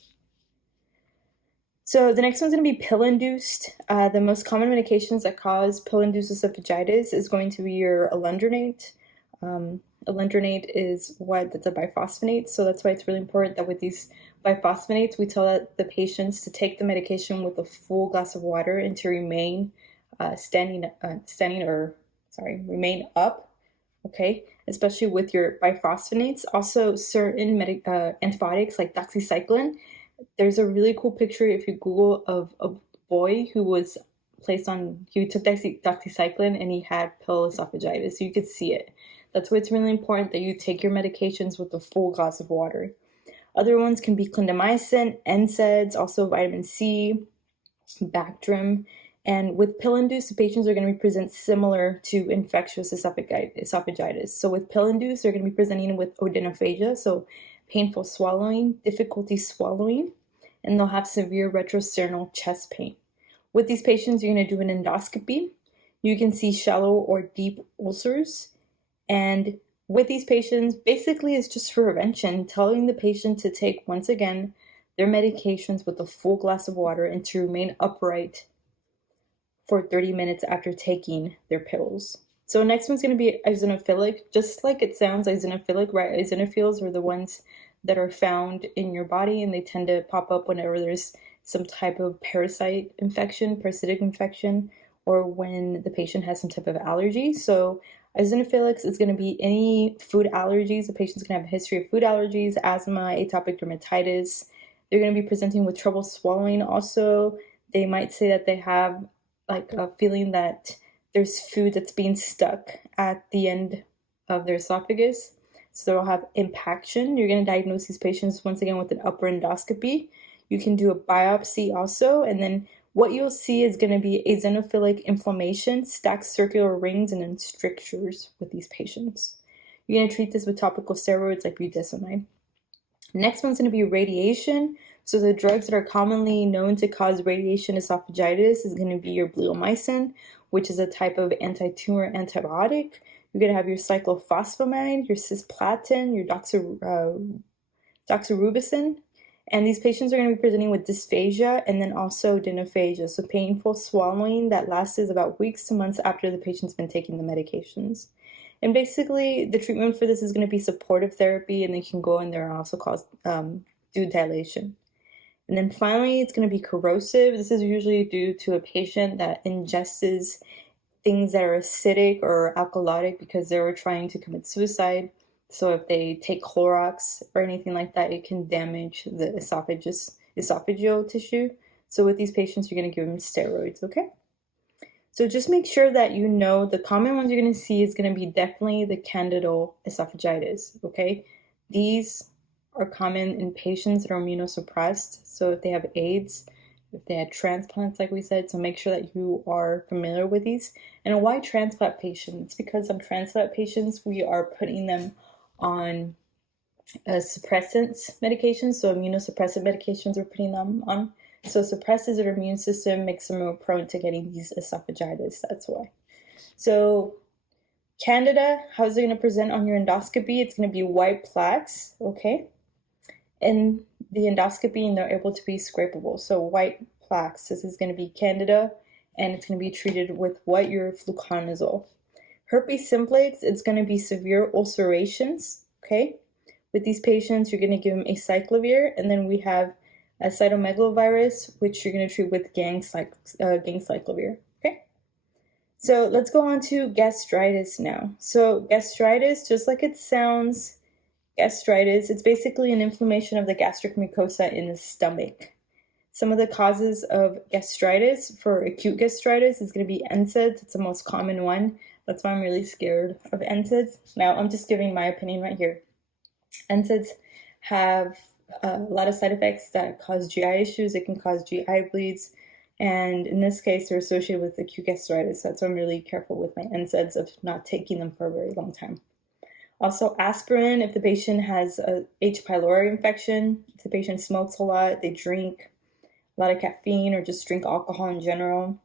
So the next one's going to be pill-induced. The most common medications that cause pill-induced esophagitis is going to be your alendronate. Alendronate is that's a biphosphonate, so that's why it's really important that with these biphosphonates, we tell the patients to take the medication with a full glass of water and to remain remain up, okay? Especially with your biphosphonates. Also, certain antibiotics like doxycycline. There's a really cool picture if you Google of a boy who was he took doxycycline and he had pill esophagitis. So you could see it. That's why it's really important that you take your medications with a full glass of water. Other ones can be clindamycin, NSAIDs, also vitamin C, Bactrim. And with pill-induced, the patients are going to be present similar to infectious esophagitis. So with pill-induced, they're going to be presenting with odynophagia, so painful swallowing, difficulty swallowing, and they'll have severe retrosternal chest pain. With these patients, you're going to do an endoscopy. You can see shallow or deep ulcers. And with these patients, basically it's just prevention, telling the patient to take, once again, their medications with a full glass of water and to remain upright for 30 minutes after taking their pills. So next one's going to be eosinophilic. Just like it sounds, eosinophilic, right? Eosinophils are the ones that are found in your body, and they tend to pop up whenever there's some type of parasitic infection, or when the patient has some type of allergy. So eosinophilics is going to be any food allergies. The patient's going to have a history of food allergies, asthma, atopic dermatitis. They're going to be presenting with trouble swallowing. Also, they might say that they have like a feeling that there's food that's being stuck at the end of their esophagus. So they'll have impaction. You're going to diagnose these patients once again with an upper endoscopy. You can do a biopsy also, and then what you'll see is going to be eosinophilic inflammation, stacked circular rings, and then strictures with these patients. You're going to treat this with topical steroids like budesonide. Next one's going to be radiation. So the drugs that are commonly known to cause radiation esophagitis is going to be your bleomycin, which is a type of anti-tumor antibiotic. You're going to have your cyclophosphamide, your cisplatin, your doxorubicin. And these patients are going to be presenting with dysphagia and then also odynophagia, so painful swallowing that lasts about weeks to months after the patient's been taking the medications. And basically, the treatment for this is going to be supportive therapy, and they can go in there and also cause do dilation. And then finally, it's going to be corrosive. This is usually due to a patient that ingests things that are acidic or alkalotic because they were trying to commit suicide. So if they take Clorox or anything like that, it can damage the esophageal tissue. So with these patients, you're going to give them steroids, okay? So just make sure that you know the common ones you're going to see is going to be definitely the candidal esophagitis, okay? These are common in patients that are immunosuppressed. So if they have AIDS, if they had transplants, like we said, so make sure that you are familiar with these. And why transplant patients? Because some transplant patients, we are putting them on suppressants medications, so immunosuppressant medications we're putting them on. So suppresses their immune system, makes them more prone to getting these esophagitis, that's why. So Candida, how's it going to present on your endoscopy? It's going to be white plaques, okay? And the endoscopy, and they're able to be scrapable. So white plaques, this is going to be Candida, and it's going to be treated with what? Your fluconazole. Herpes simplex, it's going to be severe ulcerations, okay? With these patients, you're going to give them acyclovir, and then we have a cytomegalovirus, which you're going to treat with ganciclovir, okay? So let's go on to gastritis now. So gastritis, just like it sounds, gastritis, it's basically an inflammation of the gastric mucosa in the stomach. Some of the causes of gastritis for acute gastritis is going to be NSAIDs. It's the most common one. That's why I'm really scared of NSAIDs. Now, I'm just giving my opinion right here. NSAIDs have a lot of side effects that cause GI issues. It can cause GI bleeds, and in this case, they're associated with acute gastritis. So that's why I'm really careful with my NSAIDs of not taking them for a very long time. Also, aspirin, if the patient has a H. pylori infection, if the patient smokes a lot, they drink a lot of caffeine, or just drink alcohol in general.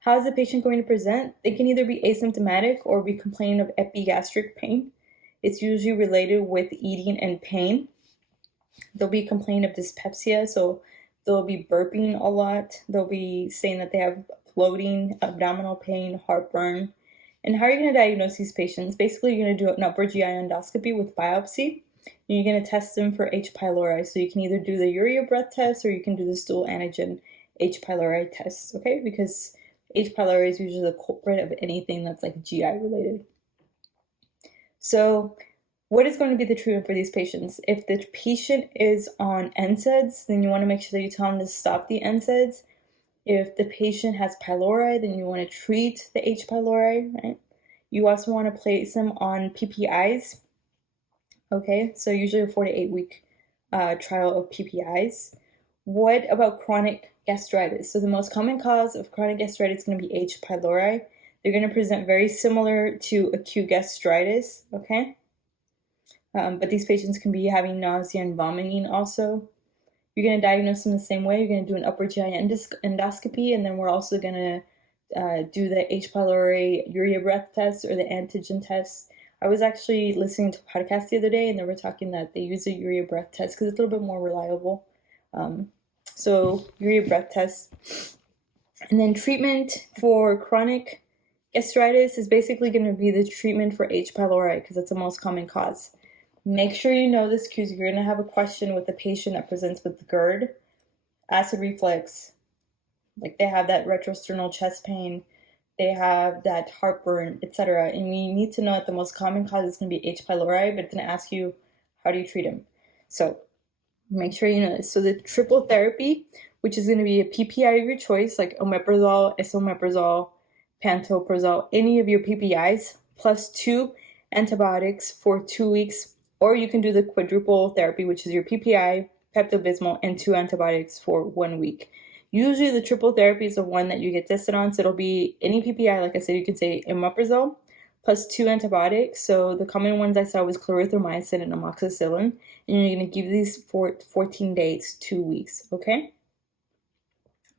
How is the patient going to present? They can either be asymptomatic or be complaining of epigastric pain. It's usually related with eating and pain. They'll be complaining of dyspepsia, so they'll be burping a lot. They'll be saying that they have bloating, abdominal pain, heartburn. And how are you going to diagnose these patients? Basically, you're going to do an upper GI endoscopy with biopsy. And you're going to test them for H. pylori. So you can either do the urea breath test or you can do the stool antigen H. pylori test, okay? Because H. pylori is usually the culprit of anything that's like GI related. So what is going to be the treatment for these patients? If the patient is on NSAIDs, then you want to make sure that you tell them to stop the NSAIDs. If the patient has pylori, then you want to treat the H. pylori, right? You also want to place them on PPIs. Okay, so usually a 4 to 8 week trial of PPIs. What about chronic gastritis? So the most common cause of chronic gastritis is going to be H. pylori. They're going to present very similar to acute gastritis, okay? But these patients can be having nausea and vomiting also. You're going to diagnose them the same way. You're going to do an upper GI endoscopy, and then we're also going to do the H. pylori urea breath test or the antigen test. I was actually listening to a podcast the other day, and they were talking that they use a urea breath test because it's a little bit more reliable. So urea breath test. And then treatment for chronic gastritis is basically going to be the treatment for H. pylori because it's the most common cause. Make sure you know this because you're going to have a question with the patient that presents with GERD, acid reflux, like they have that retrosternal chest pain, they have that heartburn, etc. And we need to know that the most common cause is going to be H. pylori, but it's going to ask you, how do you treat them? So make sure you know this. So the triple therapy, which is going to be a PPI of your choice, like omeprazole, esomeprazole, pantoprazole, any of your PPIs, plus 2 antibiotics for 2 weeks. Or you can do the quadruple therapy, which is your PPI, Pepto-Bismol, and 2 antibiotics for 1 week. Usually the triple therapy is the one that you get tested on. So it'll be any PPI, like I said, you can say omeprazole, plus 2 antibiotics. So the common ones I saw was clarithromycin and amoxicillin. And you're going to give these for 14 days, 2 weeks, okay?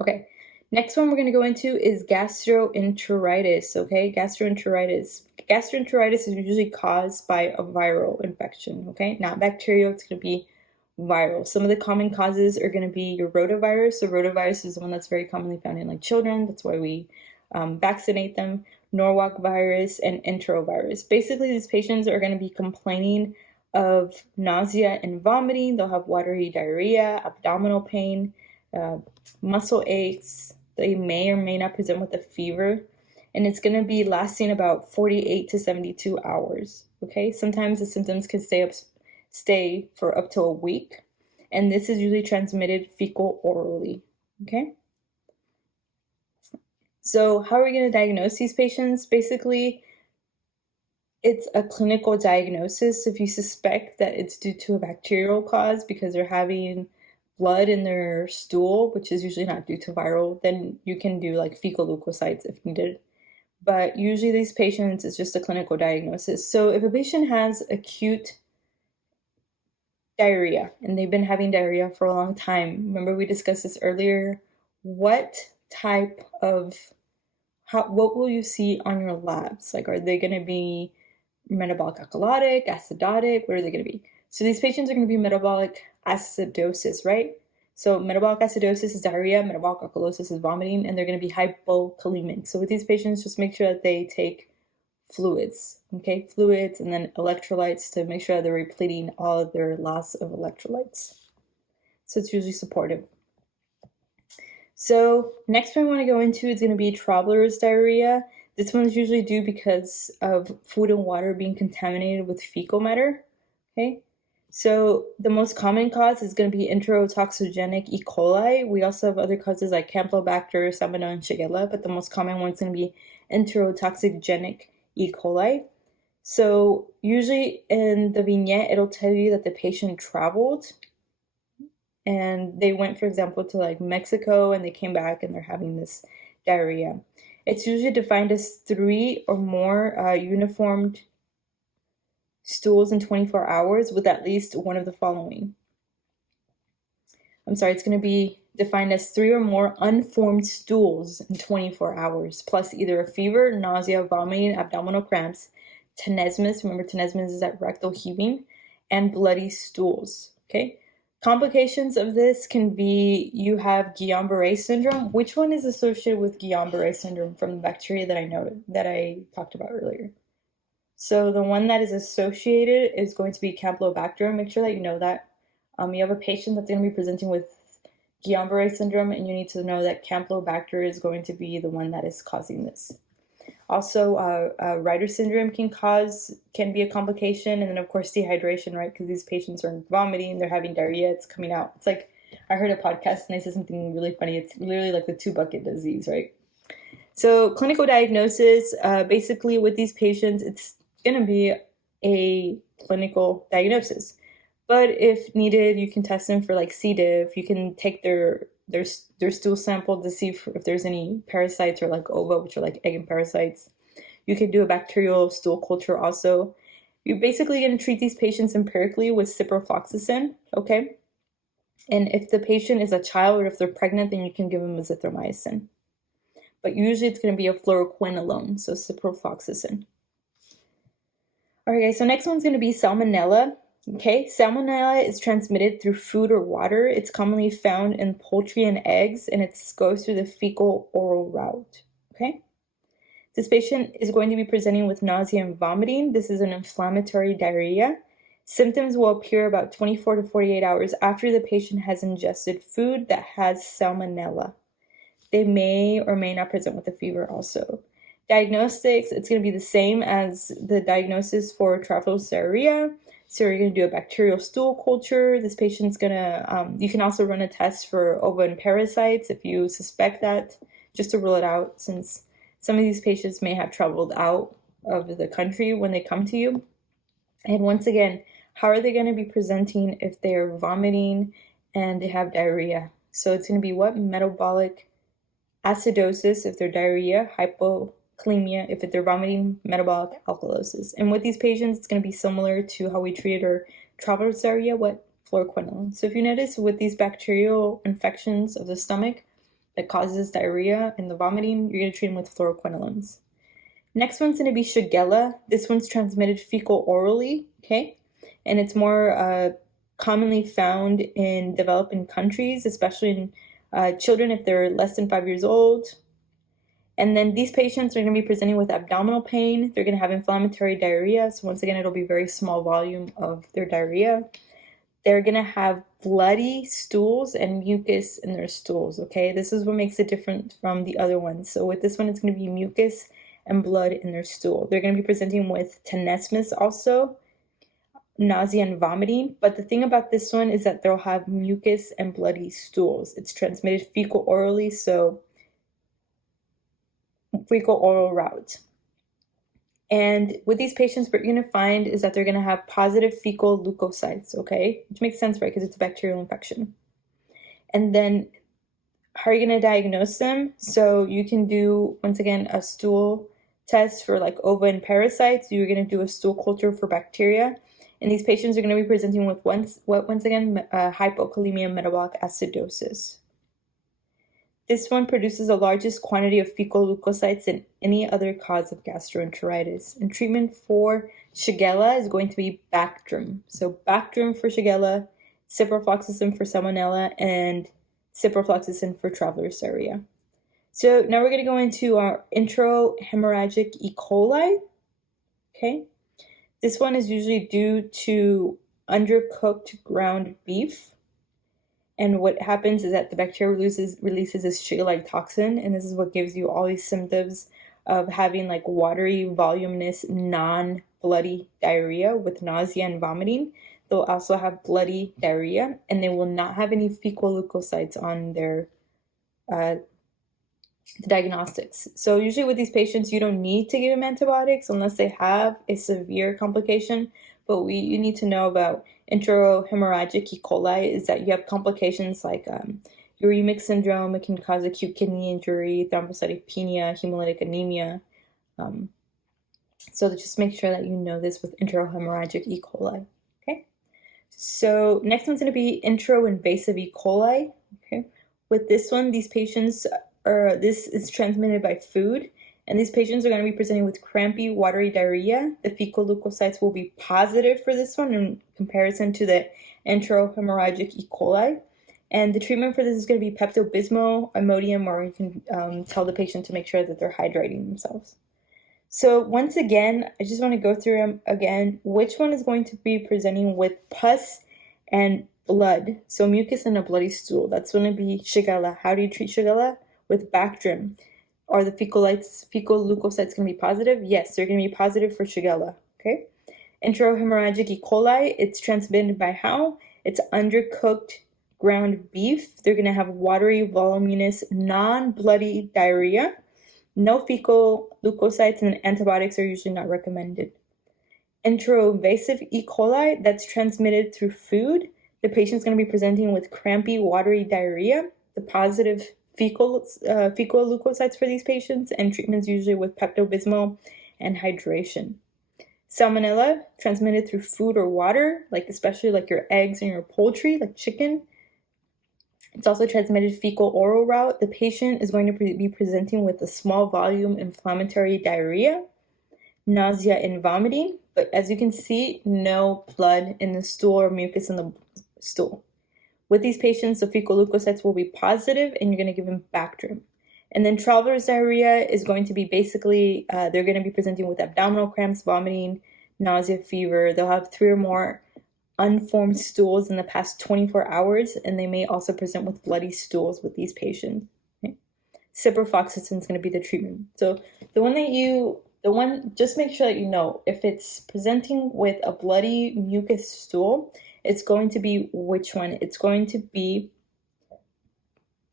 Okay, next one we're going to go into is gastroenteritis, okay? Gastroenteritis. Gastroenteritis is usually caused by a viral infection, okay? Not bacterial, it's going to be viral. Some of the common causes are going to be your rotavirus. So rotavirus is the one that's very commonly found in like children. That's why we vaccinate them. Norwalk virus and enterovirus. Basically, these patients are going to be complaining of nausea and vomiting. They'll have watery diarrhea, abdominal pain, muscle aches. They may or may not present with a fever, and it's going to be lasting about 48 to 72 hours. Okay, sometimes the symptoms can stay for up to a week, and this is usually transmitted fecal orally. Okay, so how are we going to diagnose these patients? Basically, it's a clinical diagnosis. If you suspect that it's due to a bacterial cause because they're having blood in their stool, which is usually not due to viral, then you can do like fecal leukocytes if needed. But usually these patients, it's just a clinical diagnosis. So if a patient has acute diarrhea and they've been having diarrhea for a long time, remember we discussed this earlier, what will you see on your labs? Like, are they going to be metabolic alkalotic, acidotic? What are they going to be? So these patients are going to be metabolic acidosis, right? So metabolic acidosis is diarrhea, metabolic alkalosis is vomiting, and they're going to be hypokalemic. So with these patients, just make sure that they take fluids, okay? Fluids and then electrolytes to make sure that they're repleting all of their loss of electrolytes. So it's usually supportive. So next one I want to go into is going to be traveler's diarrhea. This one is usually due because of food and water being contaminated with fecal matter, okay? So the most common cause is going to be enterotoxigenic E. coli. We also have other causes like Campylobacter, Salmonella, and Shigella, but the most common one is going to be enterotoxigenic E. coli. So usually in the vignette, it'll tell you that the patient traveled and they went, for example, to like Mexico and they came back and they're having this diarrhea. It's usually defined as 3 or more uniformed stools in 24 hours with at least one of the following. It's going to be defined as 3 or more unformed stools in 24 hours, plus either a fever, nausea, vomiting, abdominal cramps, tenesmus, remember tenesmus is that rectal heaving, and bloody stools, okay? Complications of this can be you have Guillain-Barré syndrome. Which one is associated with Guillain-Barré syndrome from the bacteria that I talked about earlier? So the one that is associated is going to be Campylobacter. Make sure that you know that. You have a patient that's going to be presenting with Guillain-Barré syndrome, and you need to know that Campylobacter is going to be the one that is causing this. Also, Reiter syndrome can be a complication, and then of course dehydration, right? Because these patients are vomiting, they're having diarrhea, it's coming out. It's like I heard a podcast and they said something really funny. It's literally like the 2-bucket disease, right? So clinical diagnosis, basically with these patients, it's going to be a clinical diagnosis. But if needed, you can test them for like C. diff. You can take their stool sample to see if there's any parasites or like ova, which are like egg and parasites. You can do a bacterial stool culture also. You're basically going to treat these patients empirically with ciprofloxacin, okay? And if the patient is a child or if they're pregnant, then you can give them azithromycin. But usually it's going to be a fluoroquinolone, so ciprofloxacin. All right, guys, so next one's going to be salmonella. Okay, salmonella is transmitted through food or water. It's commonly found in poultry and eggs, and it goes through the fecal-oral route. Okay, this patient is going to be presenting with nausea and vomiting. This is an inflammatory diarrhea. Symptoms will appear about 24 to 48 hours after the patient has ingested food that has salmonella. They may or may not present with a fever also. Diagnostics, it's going to be the same as the diagnosis for traveler's diarrhea. So you're going to do a bacterial stool culture. This patient's going to, you can also run a test for ova and parasites if you suspect that, just to rule it out, since some of these patients may have traveled out of the country when they come to you. And once again, how are they going to be presenting if they're vomiting and they have diarrhea? So it's going to be what? Metabolic acidosis if they're diarrhea, hypokalemia if they're vomiting, metabolic alkalosis. And with these patients, it's going to be similar to how we treated our traveler's diarrhea, what? Fluoroquinolone. So if you notice with these bacterial infections of the stomach that causes diarrhea and the vomiting, you're going to treat them with fluoroquinolones. Next one's going to be Shigella. This one's transmitted fecal-orally, okay? And it's more commonly found in developing countries, especially in children if they're less than 5 years old. And then these patients are going to be presenting with abdominal pain. They're going to have inflammatory diarrhea. So once again, it'll be very small volume of their diarrhea. They're going to have bloody stools and mucus in their stools, okay? This is what makes it different from the other ones. So with this one, it's going to be mucus and blood in their stool. They're going to be presenting with tenesmus also, nausea and vomiting. But the thing about this one is that they'll have mucus and bloody stools. It's transmitted fecal-orally, so fecal-oral route. And with these patients, what you're going to find is that they're going to have positive fecal leukocytes, okay? Which makes sense, right? Because it's a bacterial infection. And then how are you going to diagnose them? So you can do, once again, a stool test for like ova and parasites. You're going to do a stool culture for bacteria. And these patients are going to be presenting with, once again, hypokalemia metabolic acidosis. This one produces the largest quantity of fecal leukocytes than any other cause of gastroenteritis. And treatment for Shigella is going to be Bactrim. So Bactrim for Shigella, ciprofloxacin for salmonella, and ciprofloxacin for traveler's diarrhea. So now we're going to go into our intrahemorrhagic E. coli. Okay. This one is usually due to undercooked ground beef. And what happens is that the bacteria releases this Shiga-like toxin, and this is what gives you all these symptoms of having like watery, voluminous, non-bloody diarrhea with nausea and vomiting. they'll also have bloody diarrhea, and they will not have any fecal leukocytes on their diagnostics. So usually with these patients, you don't need to give them antibiotics unless they have a severe complication. But you need to know about enterohemorrhagic E. coli is that you have complications like uremic syndrome. It can cause acute kidney injury, thrombocytopenia, hemolytic anemia. So just make sure that you know this with enterohemorrhagic E. coli. Okay. So next one's going to be enteroinvasive E. coli. Okay. With this one, these patients this is transmitted by food, and these patients are going to be presenting with crampy, watery diarrhea. The fecal leukocytes will be positive for this one in comparison to the enterohemorrhagic E. coli. And the treatment for this is going to be Pepto-Bismol, Imodium, or you can tell the patient to make sure that they're hydrating themselves. So once again, I just want to go through them again. Which one is going to be presenting with pus and blood? So mucus and a bloody stool. That's going to be Shigella. How do you treat Shigella? With Bactrim. Are the fecal leukocytes going to be positive? Yes, they're going to be positive for Shigella. Okay. Enterohemorrhagic E. coli, it's transmitted by how? It's undercooked ground beef. They're going to have watery, voluminous, non-bloody diarrhea. No fecal leukocytes, and antibiotics are usually not recommended. Enteroinvasive E. coli, that's transmitted through food. The patient's going to be presenting with crampy, watery diarrhea. The positive fecal leukocytes for these patients, and treatments usually with Pepto-Bismol and hydration. Salmonella, transmitted through food or water, like especially like your eggs and your poultry, like chicken. It's also transmitted fecal oral route. The patient is going to be presenting with a small volume inflammatory diarrhea, nausea and vomiting, but as you can see, no blood in the stool or mucus in the stool. With these patients, the fecal leukocytes will be positive, and you're going to give them Bactrim. And then traveler's diarrhea is going to be basically, they're going to be presenting with abdominal cramps, vomiting, nausea, fever. They'll have 3 or more unformed stools in the past 24 hours, and they may also present with bloody stools with these patients. Okay. Ciprofloxacin is going to be the treatment. So just make sure that you know if it's presenting with a bloody mucus stool, it's going to be which one? It's going to be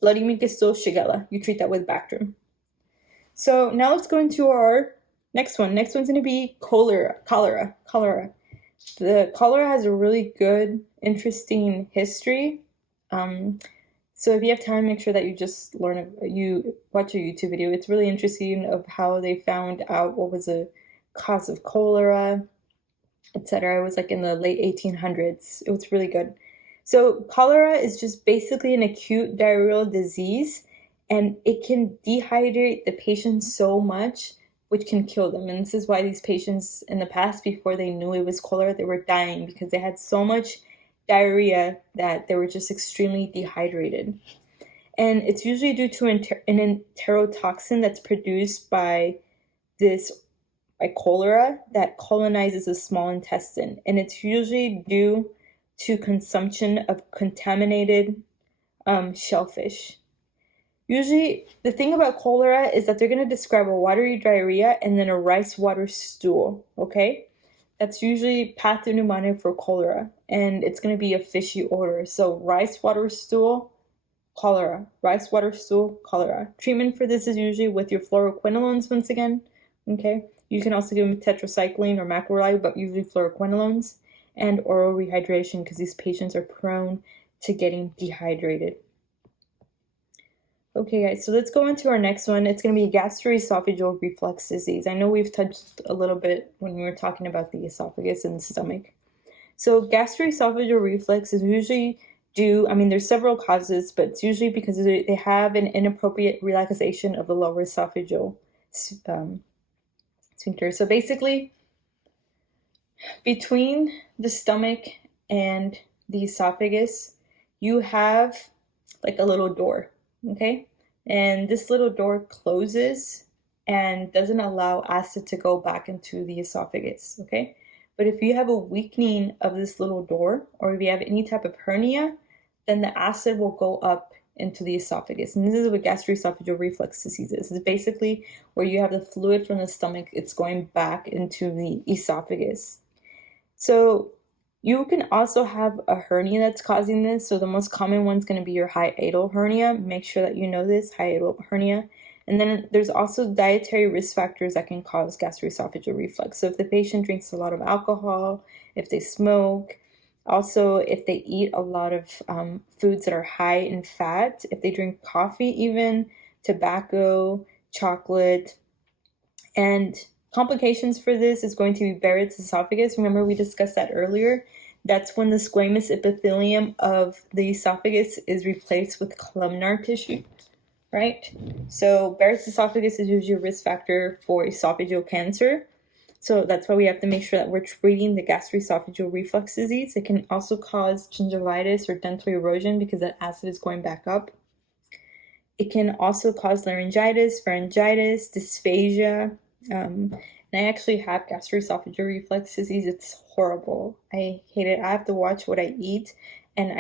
bloody mucus stool, Shigella. You treat that with Bactrim. So now let's go into our next one. Next one's going to be cholera. The cholera has a really good, interesting history. So if you have time, make sure that you just you watch a YouTube video. It's really interesting of how they found out what was the cause of cholera, etc. It was like in the late 1800s. It was really good. So cholera is just basically an acute diarrheal disease, and it can dehydrate the patient so much, which can kill them. And this is why these patients in the past, before they knew it was cholera, they were dying because they had so much diarrhea that they were just extremely dehydrated. And it's usually due to an enterotoxin that's produced by cholera that colonizes the small intestine. And it's usually due to consumption of contaminated shellfish. Usually, the thing about cholera is that they're going to describe a watery diarrhea and then a rice water stool, okay? That's usually pathognomonic for cholera, and it's going to be a fishy odor. So rice water stool, cholera. Rice water stool, cholera. Treatment for this is usually with your fluoroquinolones once again, okay? You can also give them tetracycline or macrolide, but usually fluoroquinolones, and oral rehydration because these patients are prone to getting dehydrated. Okay, guys, so let's go on to our next one. It's going to be gastroesophageal reflux disease. I know we've touched a little bit when we were talking about the esophagus and the stomach. So gastroesophageal reflux is usually there's several causes, but it's usually because they have an inappropriate relaxation of the lower esophageal sphincter. So basically, between the stomach and the esophagus, you have like a little door, okay? And this little door closes and doesn't allow acid to go back into the esophagus, okay? But if you have a weakening of this little door, or if you have any type of hernia, then the acid will go up into the esophagus. And this is what gastroesophageal reflux disease is. It's basically where you have the fluid from the stomach, it's going back into the esophagus. So You can also have a hernia that's causing this. So the most common one's going to be your hiatal hernia. Make sure that you know this, hiatal hernia. And then there's also dietary risk factors that can cause gastroesophageal reflux. So if the patient drinks a lot of alcohol, if they smoke, also if they eat a lot of foods that are high in fat, if they drink coffee even, tobacco, chocolate, and complications for this is going to be Barrett's esophagus. Remember we discussed that earlier. That's when the squamous epithelium of the esophagus is replaced with columnar tissue, right? So Barrett's esophagus is usually a risk factor for esophageal cancer. So that's why we have to make sure that we're treating the gastroesophageal reflux disease. It can also cause gingivitis or dental erosion because that acid is going back up. It can also cause laryngitis, pharyngitis, dysphagia. And I actually have gastroesophageal reflux disease. It's horrible. I hate it. I have to watch what I eat. And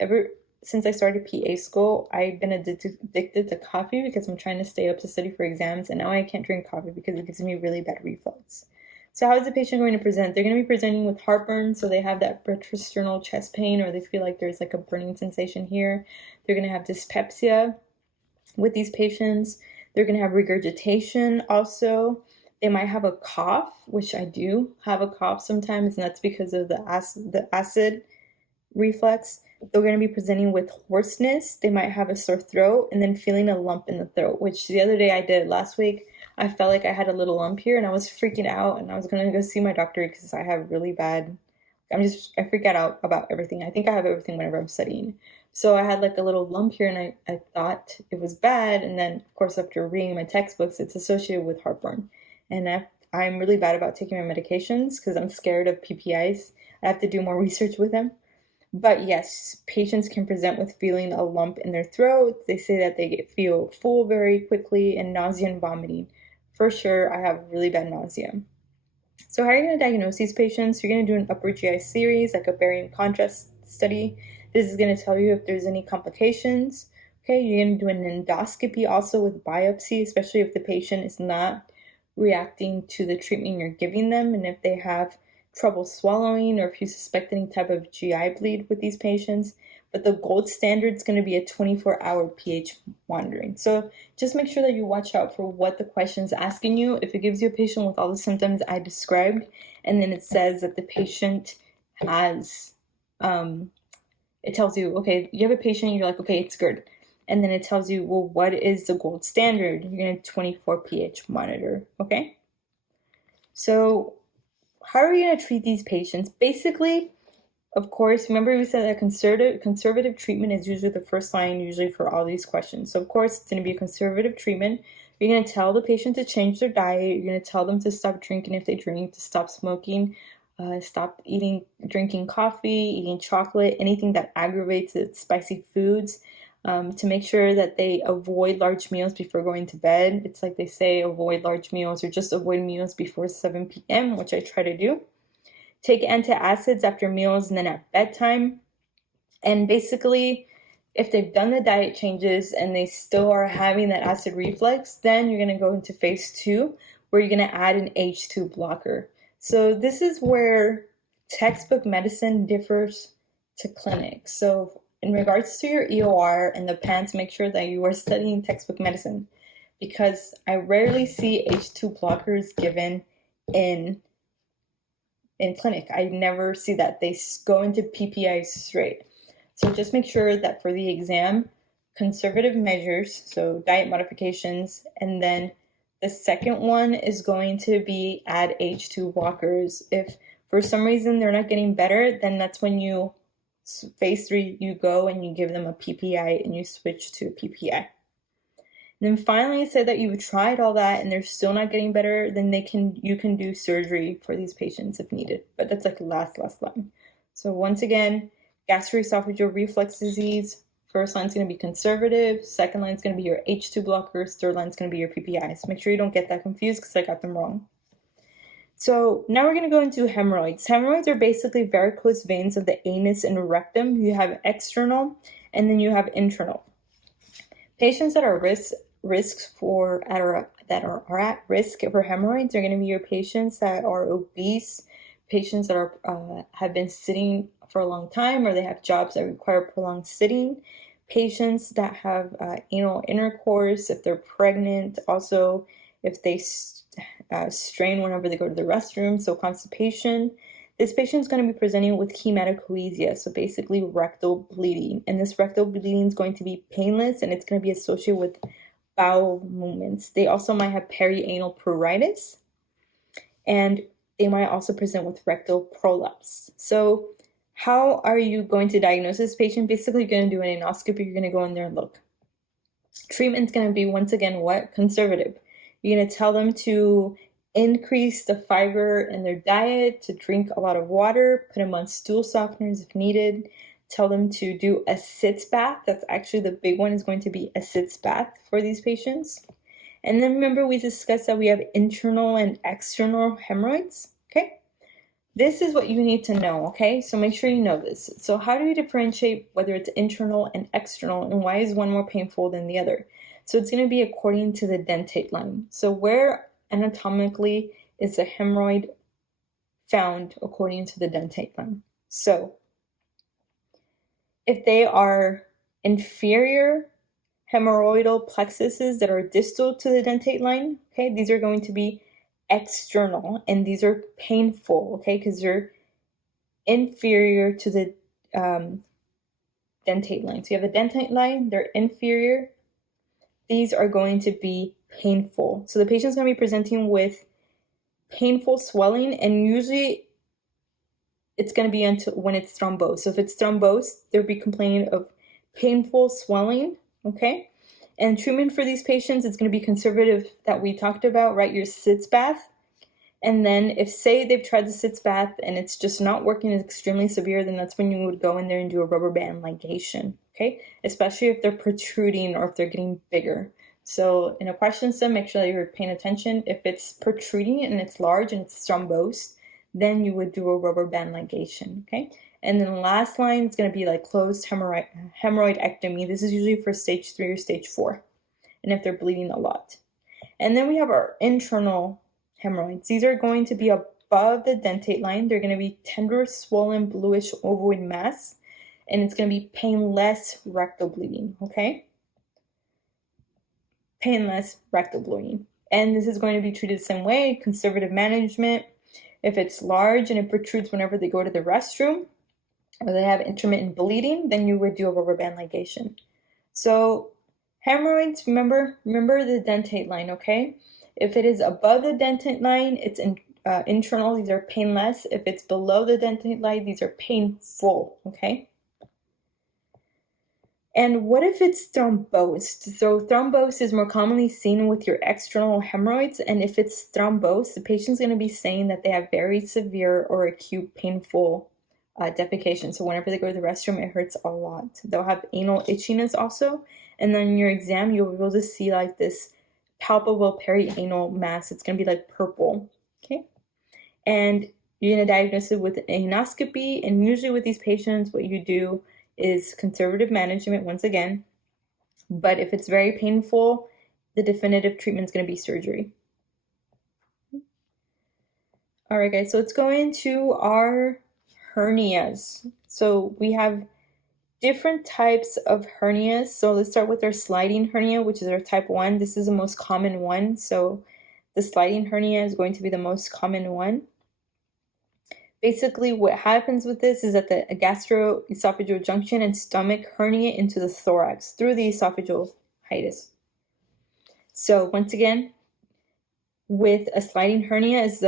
ever since I started PA school, I've been addicted to coffee because I'm trying to stay up to study for exams. And now I can't drink coffee because it gives me really bad reflux. So how is the patient going to present? They're going to be presenting with heartburn. So they have that retrosternal chest pain, or they feel like there's like a burning sensation here. They're going to have dyspepsia. With these patients, they're going to have regurgitation also. They might have a cough, which I do have a cough sometimes, and that's because of the acid reflux. They're going to be presenting with hoarseness. They might have a sore throat and then feeling a lump in the throat, which the other day I did last week. I felt like I had a little lump here and I was freaking out, and I was going to go see my doctor because I have really bad, I freak out about everything. I think I have everything whenever I'm studying. So I had like a little lump here and I thought it was bad. And then, of course, after reading my textbooks, it's associated with heartburn. And I'm really bad about taking my medications because I'm scared of PPIs. I have to do more research with them. But yes, patients can present with feeling a lump in their throat. They say that they feel full very quickly and nausea and vomiting. For sure, I have really bad nausea. So how are you going to diagnose these patients? You're going to do an upper GI series, like a barium contrast study. This is going to tell you if there's any complications. Okay, you're going to do an endoscopy also with biopsy, especially if the patient is not reacting to the treatment you're giving them, and if they have trouble swallowing, or if you suspect any type of GI bleed with these patients. But the gold standard is going to be a 24-hour pH monitoring. So just make sure that you watch out for what the question is asking you. If it gives you a patient with all the symptoms I described, and then it says that the patient has, it tells you, okay, you have a patient, you're like, okay, it's good. And then it tells you, well, what is the gold standard? You're going to 24 pH monitor, okay? So how are you going to treat these patients? Basically, of course, remember we said that conservative treatment is usually the first line, usually for all these questions. So of course, it's going to be a conservative treatment. You're going to tell the patient to change their diet. You're going to tell them to stop drinking if they drink, to stop smoking, stop drinking coffee, eating chocolate, anything that aggravates it, spicy foods, to make sure that they avoid large meals before going to bed. It's like they say, avoid large meals, or just avoid meals before 7 p.m., which I try to do. Take antacids after meals and then at bedtime. And basically, if they've done the diet changes and they still are having that acid reflux, then you're going to go into phase 2, where you're going to add an H2 blocker. So this is where textbook medicine differs to clinic. So in regards to your EOR and the PANS, make sure that you are studying textbook medicine, because I rarely see H2 blockers given in clinic. I never see that. They go into PPI straight. So just make sure that for the exam, conservative measures, so diet modifications, and then the second one is going to be add H2 blockers. If for some reason they're not getting better, then that's when you, phase 3, you go and you give them a PPI and you switch to a PPI. And then finally, say that you've tried all that and they're still not getting better, then you can do surgery for these patients if needed. But that's like last line. So once again, gastroesophageal reflux disease, first line is going to be conservative, second line is going to be your H2 blockers, third line is going to be your PPIs. Make sure you don't get that confused because I got them wrong. So now we're going to go into hemorrhoids. Hemorrhoids are basically varicose veins of the anus and rectum. You have external and then you have internal. Patients that are at risk for hemorrhoids are going to be your patients that are obese, patients that are have been sitting for a long time, or they have jobs that require prolonged sitting. Patients that have anal intercourse, if they're pregnant, also if they strain whenever they go to the restroom, so constipation. This patient is going to be presenting with hematochezia, so basically rectal bleeding. And this rectal bleeding is going to be painless, and it's going to be associated with bowel movements. They also might have perianal pruritus, and they might also present with rectal prolapse. So how are you going to diagnose this patient? Basically, you're going to do an endoscopy. You're going to go in there and look. Treatment's going to be, once again, what? Conservative. You're going to tell them to increase the fiber in their diet, to drink a lot of water, put them on stool softeners if needed. Tell them to do a sitz bath. That's actually the big one, is going to be a sitz bath for these patients. And then remember, we discussed that we have internal and external hemorrhoids, okay? This is what you need to know, okay? So make sure you know this. So how do you differentiate whether it's internal and external, and why is one more painful than the other? So it's going to be according to the dentate line. So where anatomically is the hemorrhoid found according to the dentate line? So if they are inferior hemorrhoidal plexuses that are distal to the dentate line, okay, these are going to be external, and these are painful, okay, because they're inferior to the dentate line. So you have the dentate line, they're inferior. These are going to be painful. So the patient's going to be presenting with painful swelling, and usually it's going to be until when it's thrombosed. So if it's thrombosed, they'll be complaining of painful swelling, okay? And treatment for these patients is going to be conservative that we talked about, right? Your sitz bath. And then if, say, they've tried the sitz bath and it's just not working, it's extremely severe, then that's when you would go in there and do a rubber band ligation, okay? Especially if they're protruding or if they're getting bigger. So in a question stem, make sure that you're paying attention. If it's protruding and it's large and it's thrombosed, then you would do a rubber band ligation, okay? And then the last line is going to be like closed hemorrhoidectomy. This is usually for stage 3 or stage 4, and if they're bleeding a lot. And then we have our internal hemorrhoids. These are going to be above the dentate line. They're going to be tender, swollen, bluish ovoid mass, and it's going to be painless rectal bleeding, okay? Painless rectal bleeding. And this is going to be treated the same way, conservative management. If it's large and it protrudes whenever they go to the restroom, or they have intermittent bleeding, then you would do a rubber band ligation. So hemorrhoids, remember the dentate line, okay? If it is above the dentate line, it's internal. These are painless. If it's below the dentate line, these are painful, okay? And what if it's thrombosed? So thrombose is more commonly seen with your external hemorrhoids, and if it's thrombosed, the patient's going to be saying that they have very severe or acute painful defecation. So whenever they go to the restroom, it hurts a lot. They'll have anal itchiness also, and then in your exam, you'll be able to see like this palpable perianal mass. It's going to be like purple, okay? And you're going to diagnose it with an endoscopy, and usually with these patients, what you do is conservative management once again, but if it's very painful, the definitive treatment is going to be surgery. All right, guys, so let's go into our hernias. So we have different types of hernias. So let's start with our sliding hernia, which is our type 1. This is the most common one. So the sliding hernia is going to be the most common one. Basically, what happens with this is that the gastroesophageal junction and stomach herniate into the thorax through the esophageal hiatus. So once again, with a sliding hernia is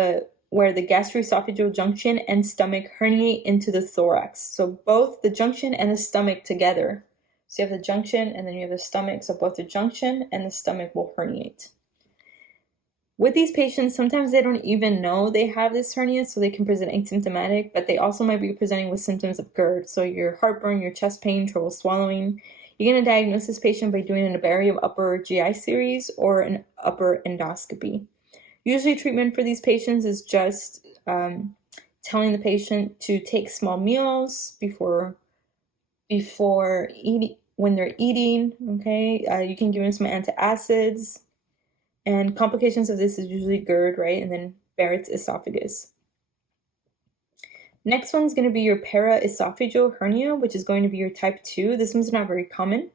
where the gastroesophageal junction and stomach herniate into the thorax. So both the junction and the stomach together. So you have the junction and then you have the stomach. So both the junction and the stomach will herniate. With these patients, sometimes they don't even know they have this hernia, so they can present asymptomatic, but they also might be presenting with symptoms of GERD. So your heartburn, your chest pain, trouble swallowing. You're going to diagnose this patient by doing an aberrative upper GI series or an upper endoscopy. Usually treatment for these patients is just telling the patient to take small meals before eating, when they're eating, okay? You can give them some antacids. And complications of this is usually GERD, right? And then Barrett's esophagus. Next one's going to be your paraesophageal hernia, which is going to be your type 2. This one's not very common.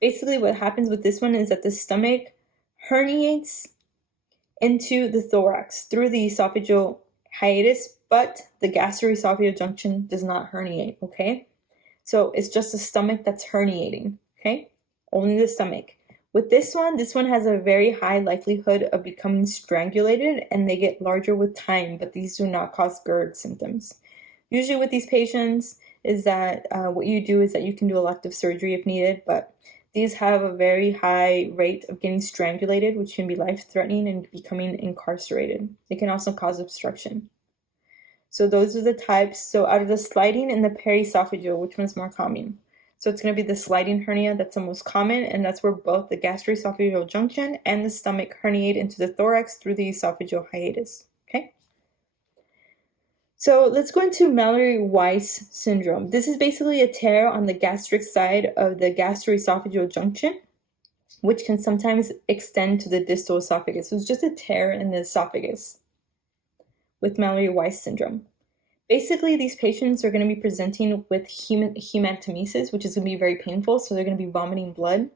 Basically, what happens with this one is that the stomach herniates into the thorax through the esophageal hiatus, but the gastroesophageal junction does not herniate, okay? So it's just the stomach that's herniating, okay? Only the stomach. With this one has a very high likelihood of becoming strangulated, and they get larger with time, but these do not cause GERD symptoms. Usually with these patients is that what you do is that you can do elective surgery if needed, but these have a very high rate of getting strangulated, which can be life-threatening and becoming incarcerated. It can also cause obstruction. So those are the types. So out of the sliding and the periesophageal, which one's more common? So it's going to be the sliding hernia that's the most common, and that's where both the gastroesophageal junction and the stomach herniate into the thorax through the esophageal hiatus, okay? So let's go into Mallory-Weiss syndrome. This is basically a tear on the gastric side of the gastroesophageal junction, which can sometimes extend to the distal esophagus. So it's just a tear in the esophagus with Mallory-Weiss syndrome. Basically, these patients are going to be presenting with hematemesis, which is going to be very painful, so they're going to be vomiting blood.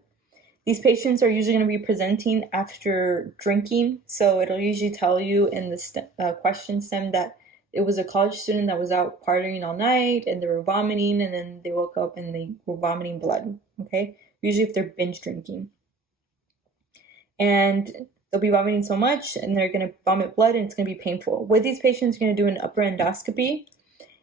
These patients are usually going to be presenting after drinking, so it'll usually tell you in the question stem that it was a college student that was out partying all night and they were vomiting, and then they woke up and they were vomiting blood, okay? Usually if they're binge drinking. And they'll be vomiting so much and they're going to vomit blood and it's going to be painful. With these patients, you're going to do an upper endoscopy,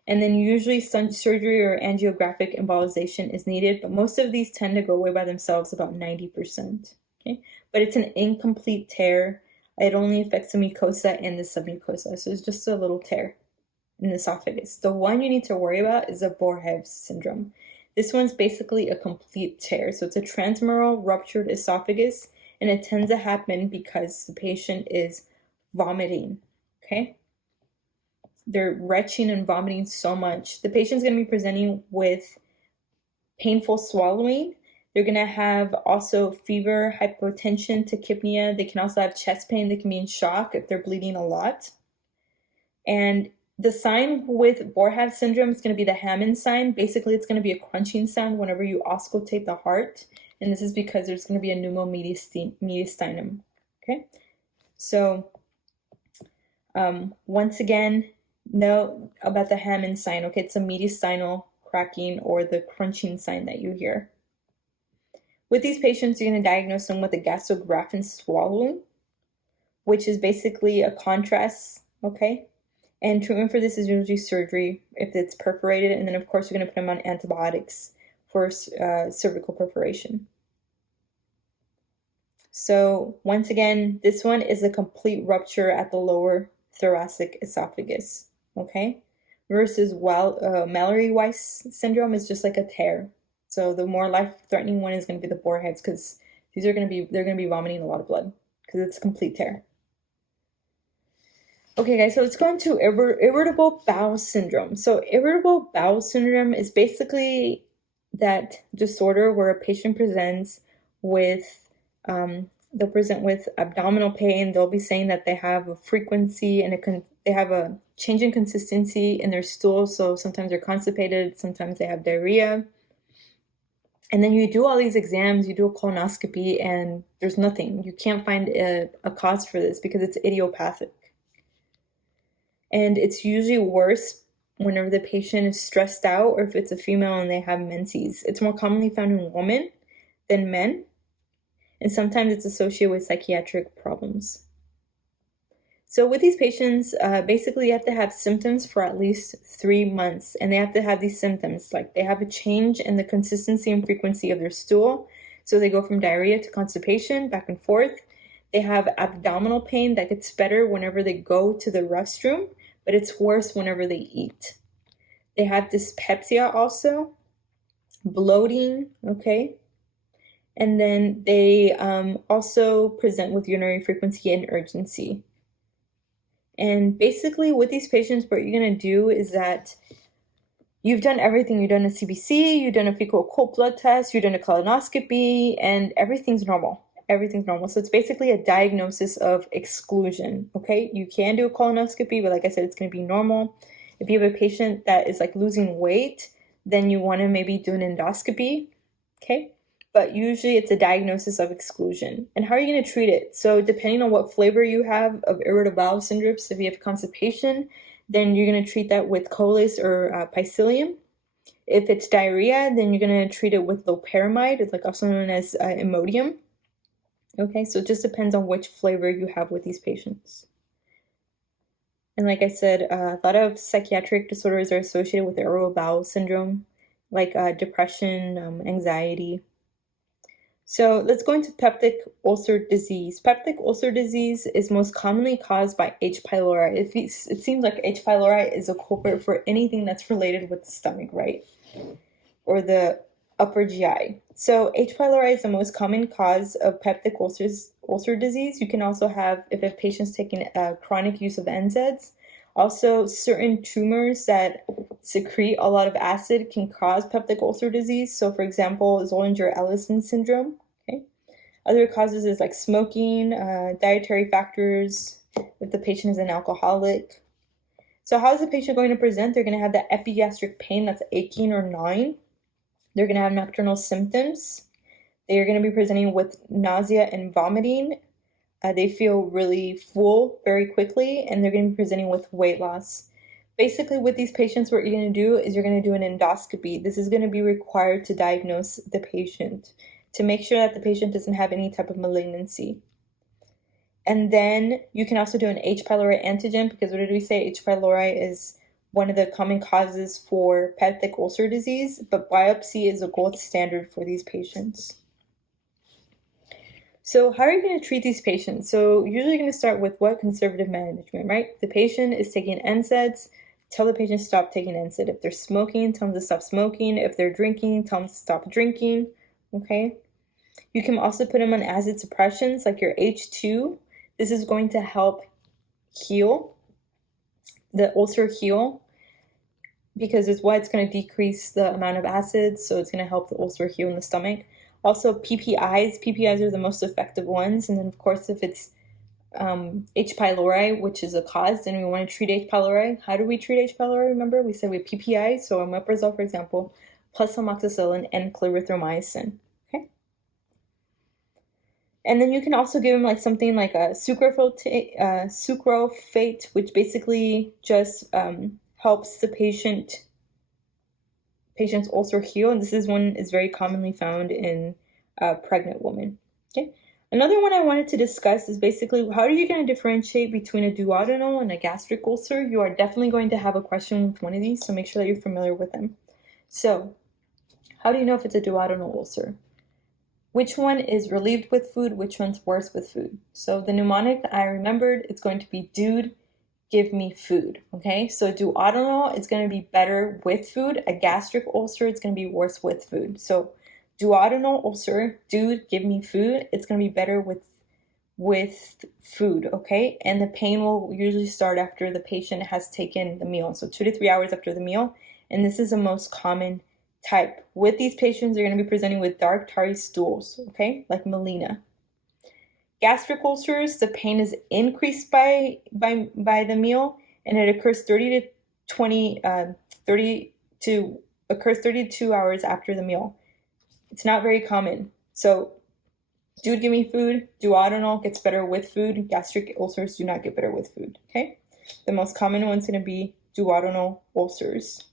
and then usually some surgery or angiographic embolization is needed, but most of these tend to go away by themselves, about 90%, okay? But it's an incomplete tear. It only affects the mucosa and the submucosa, so it's just a little tear in the esophagus. The one you need to worry about is the Borjev syndrome. This one's basically a complete tear. So it's a transmural ruptured esophagus, and it tends to happen because the patient is vomiting, okay? They're retching and vomiting so much. The patient's going to be presenting with painful swallowing. They're going to have also fever, hypotension, tachypnea. They can also have chest pain. They can be in shock if they're bleeding a lot. And the sign with Borjev syndrome is going to be the Hammond sign. Basically, it's going to be a crunching sound whenever you auscultate the heart. And this is because there's going to be a pneumomediastinum. Okay? So, once again, know about the Hammond sign. Okay, it's a mediastinal cracking or the crunching sign that you hear. With these patients, you're going to diagnose them with a gastrographin swallowing, which is basically a contrast, okay? And treatment for this is usually surgery if it's perforated, and then of course you're going to put them on antibiotics for cervical perforation. So once again, this one is a complete rupture at the lower thoracic esophagus, okay? Versus Mallory-Weiss syndrome is just like a tear. So the more life-threatening one is going to be the Borjev's, because they're going to be vomiting a lot of blood because it's a complete tear. Okay, guys, so let's go into irritable bowel syndrome. So irritable bowel syndrome is basically that disorder where a patient presents with, they'll present with abdominal pain. They'll be saying that they have a frequency and they have a change in consistency in their stool. So sometimes they're constipated, sometimes they have diarrhea. And then you do all these exams, you do a colonoscopy, and there's nothing. You can't find a cause for this because it's idiopathic. And it's usually worse whenever the patient is stressed out or if it's a female and they have menses. It's more commonly found in women than men. And sometimes it's associated with psychiatric problems. So with these patients, basically you have to have symptoms for at least 3 months, and they have to have these symptoms, like they have a change in the consistency and frequency of their stool. So they go from diarrhea to constipation, back and forth. They have abdominal pain that gets better whenever they go to the restroom, but it's worse whenever they eat. They have dyspepsia also, bloating, okay? And then they also present with urinary frequency and urgency. And basically with these patients, what you're going to do is that you've done everything. You've done a CBC, you've done a fecal occult blood test, you've done a colonoscopy, and everything's normal. Everything's normal. So it's basically a diagnosis of exclusion, okay? You can do a colonoscopy, but like I said, it's going to be normal. If you have a patient that is like losing weight, then you want to maybe do an endoscopy, okay? But usually it's a diagnosis of exclusion. And how are you going to treat it? So depending on what flavor you have of irritable bowel syndrome, so if you have constipation, then you're going to treat that with Colis or Penicillium. If it's diarrhea, then you're going to treat it with loperamide, it's like also known as Imodium. Okay, so it just depends on which flavor you have with these patients. And like I said, a lot of psychiatric disorders are associated with irritable bowel syndrome, like depression, anxiety. So let's go into peptic ulcer disease. Peptic ulcer disease is most commonly caused by H. pylori. It seems like H. pylori is a culprit for anything that's related with the stomach, right? Or the upper GI. So H. pylori is the most common cause of peptic ulcer disease. You can also have, if a patient's taking chronic use of NSAIDs, also certain tumors that secrete a lot of acid can cause peptic ulcer disease. So for example, Zollinger-Ellison syndrome. Okay. Other causes is like smoking, dietary factors, if the patient is an alcoholic. So how is the patient going to present? They're going to have that epigastric pain that's aching or gnawing. They're going to have nocturnal symptoms. They are going to be presenting with nausea and vomiting. They feel really full very quickly, and they're going to be presenting with weight loss. Basically, with these patients, what you're going to do is you're going to do an endoscopy. This is going to be required to diagnose the patient, to make sure that the patient doesn't have any type of malignancy. And then you can also do an H. pylori antigen, because what did we say? H. pylori is one of the common causes for peptic ulcer disease, but biopsy is a gold standard for these patients. So how are you going to treat these patients? So usually you're going to start with what? Conservative management, right? The patient is taking NSAIDs, tell the patient to stop taking NSAID. If they're smoking, tell them to stop smoking. If they're drinking, tell them to stop drinking, okay? You can also put them on acid suppressions like your H2. This is going to help heal, the ulcer heal, because it's going to decrease the amount of acid, so it's going to help the ulcer heal in the stomach. Also PPIs are the most effective ones, and then of course if it's H. pylori, which is a cause, then we want to treat H. pylori. How do we treat H. pylori? Remember, we said we have PPI, so omeprazole, for example, plus amoxicillin and clarithromycin. Okay. And then you can also give them like something like a sucralfate, which basically just helps the patient's ulcer heal, and this one is very commonly found in pregnant women. Okay. Another one I wanted to discuss is basically how are you going to differentiate between a duodenal and a gastric ulcer? You are definitely going to have a question with one of these, so make sure that you're familiar with them. So, how do you know if it's a duodenal ulcer? Which one is relieved with food? Which one's worse with food? So the mnemonic I remembered, it's going to be dude, give me food, okay? So duodenal is going to be better with food. A gastric ulcer, it's going to be worse with food. So duodenal ulcer, dude, give me food. It's going to be better with food, okay? And the pain will usually start after the patient has taken the meal. So 2 to 3 hours after the meal. And this is the most common type. With these patients, you're going to be presenting with dark tarry stools, okay? Like melena. Gastric ulcers, the pain is increased by the meal, and it occurs 32 hours after the meal. It's not very common. So, dude, give me food. Duodenal gets better with food. Gastric ulcers do not get better with food. Okay, the most common one's going to be duodenal ulcers.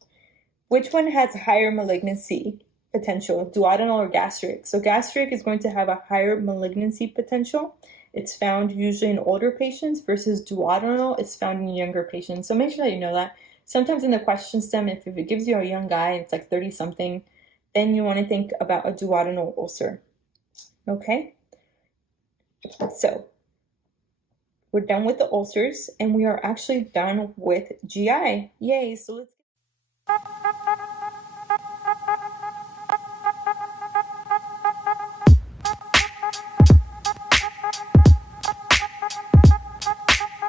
Which one has higher malignancy potential, duodenal or gastric? So gastric is going to have a higher malignancy potential. It's found usually in older patients versus duodenal, it's found in younger patients. So make sure that you know that. Sometimes in the question stem, if it gives you a young guy, it's like 30 something, then you want to think about a duodenal ulcer. Okay? So we're done with the ulcers and we are actually done with GI. Yay! So let's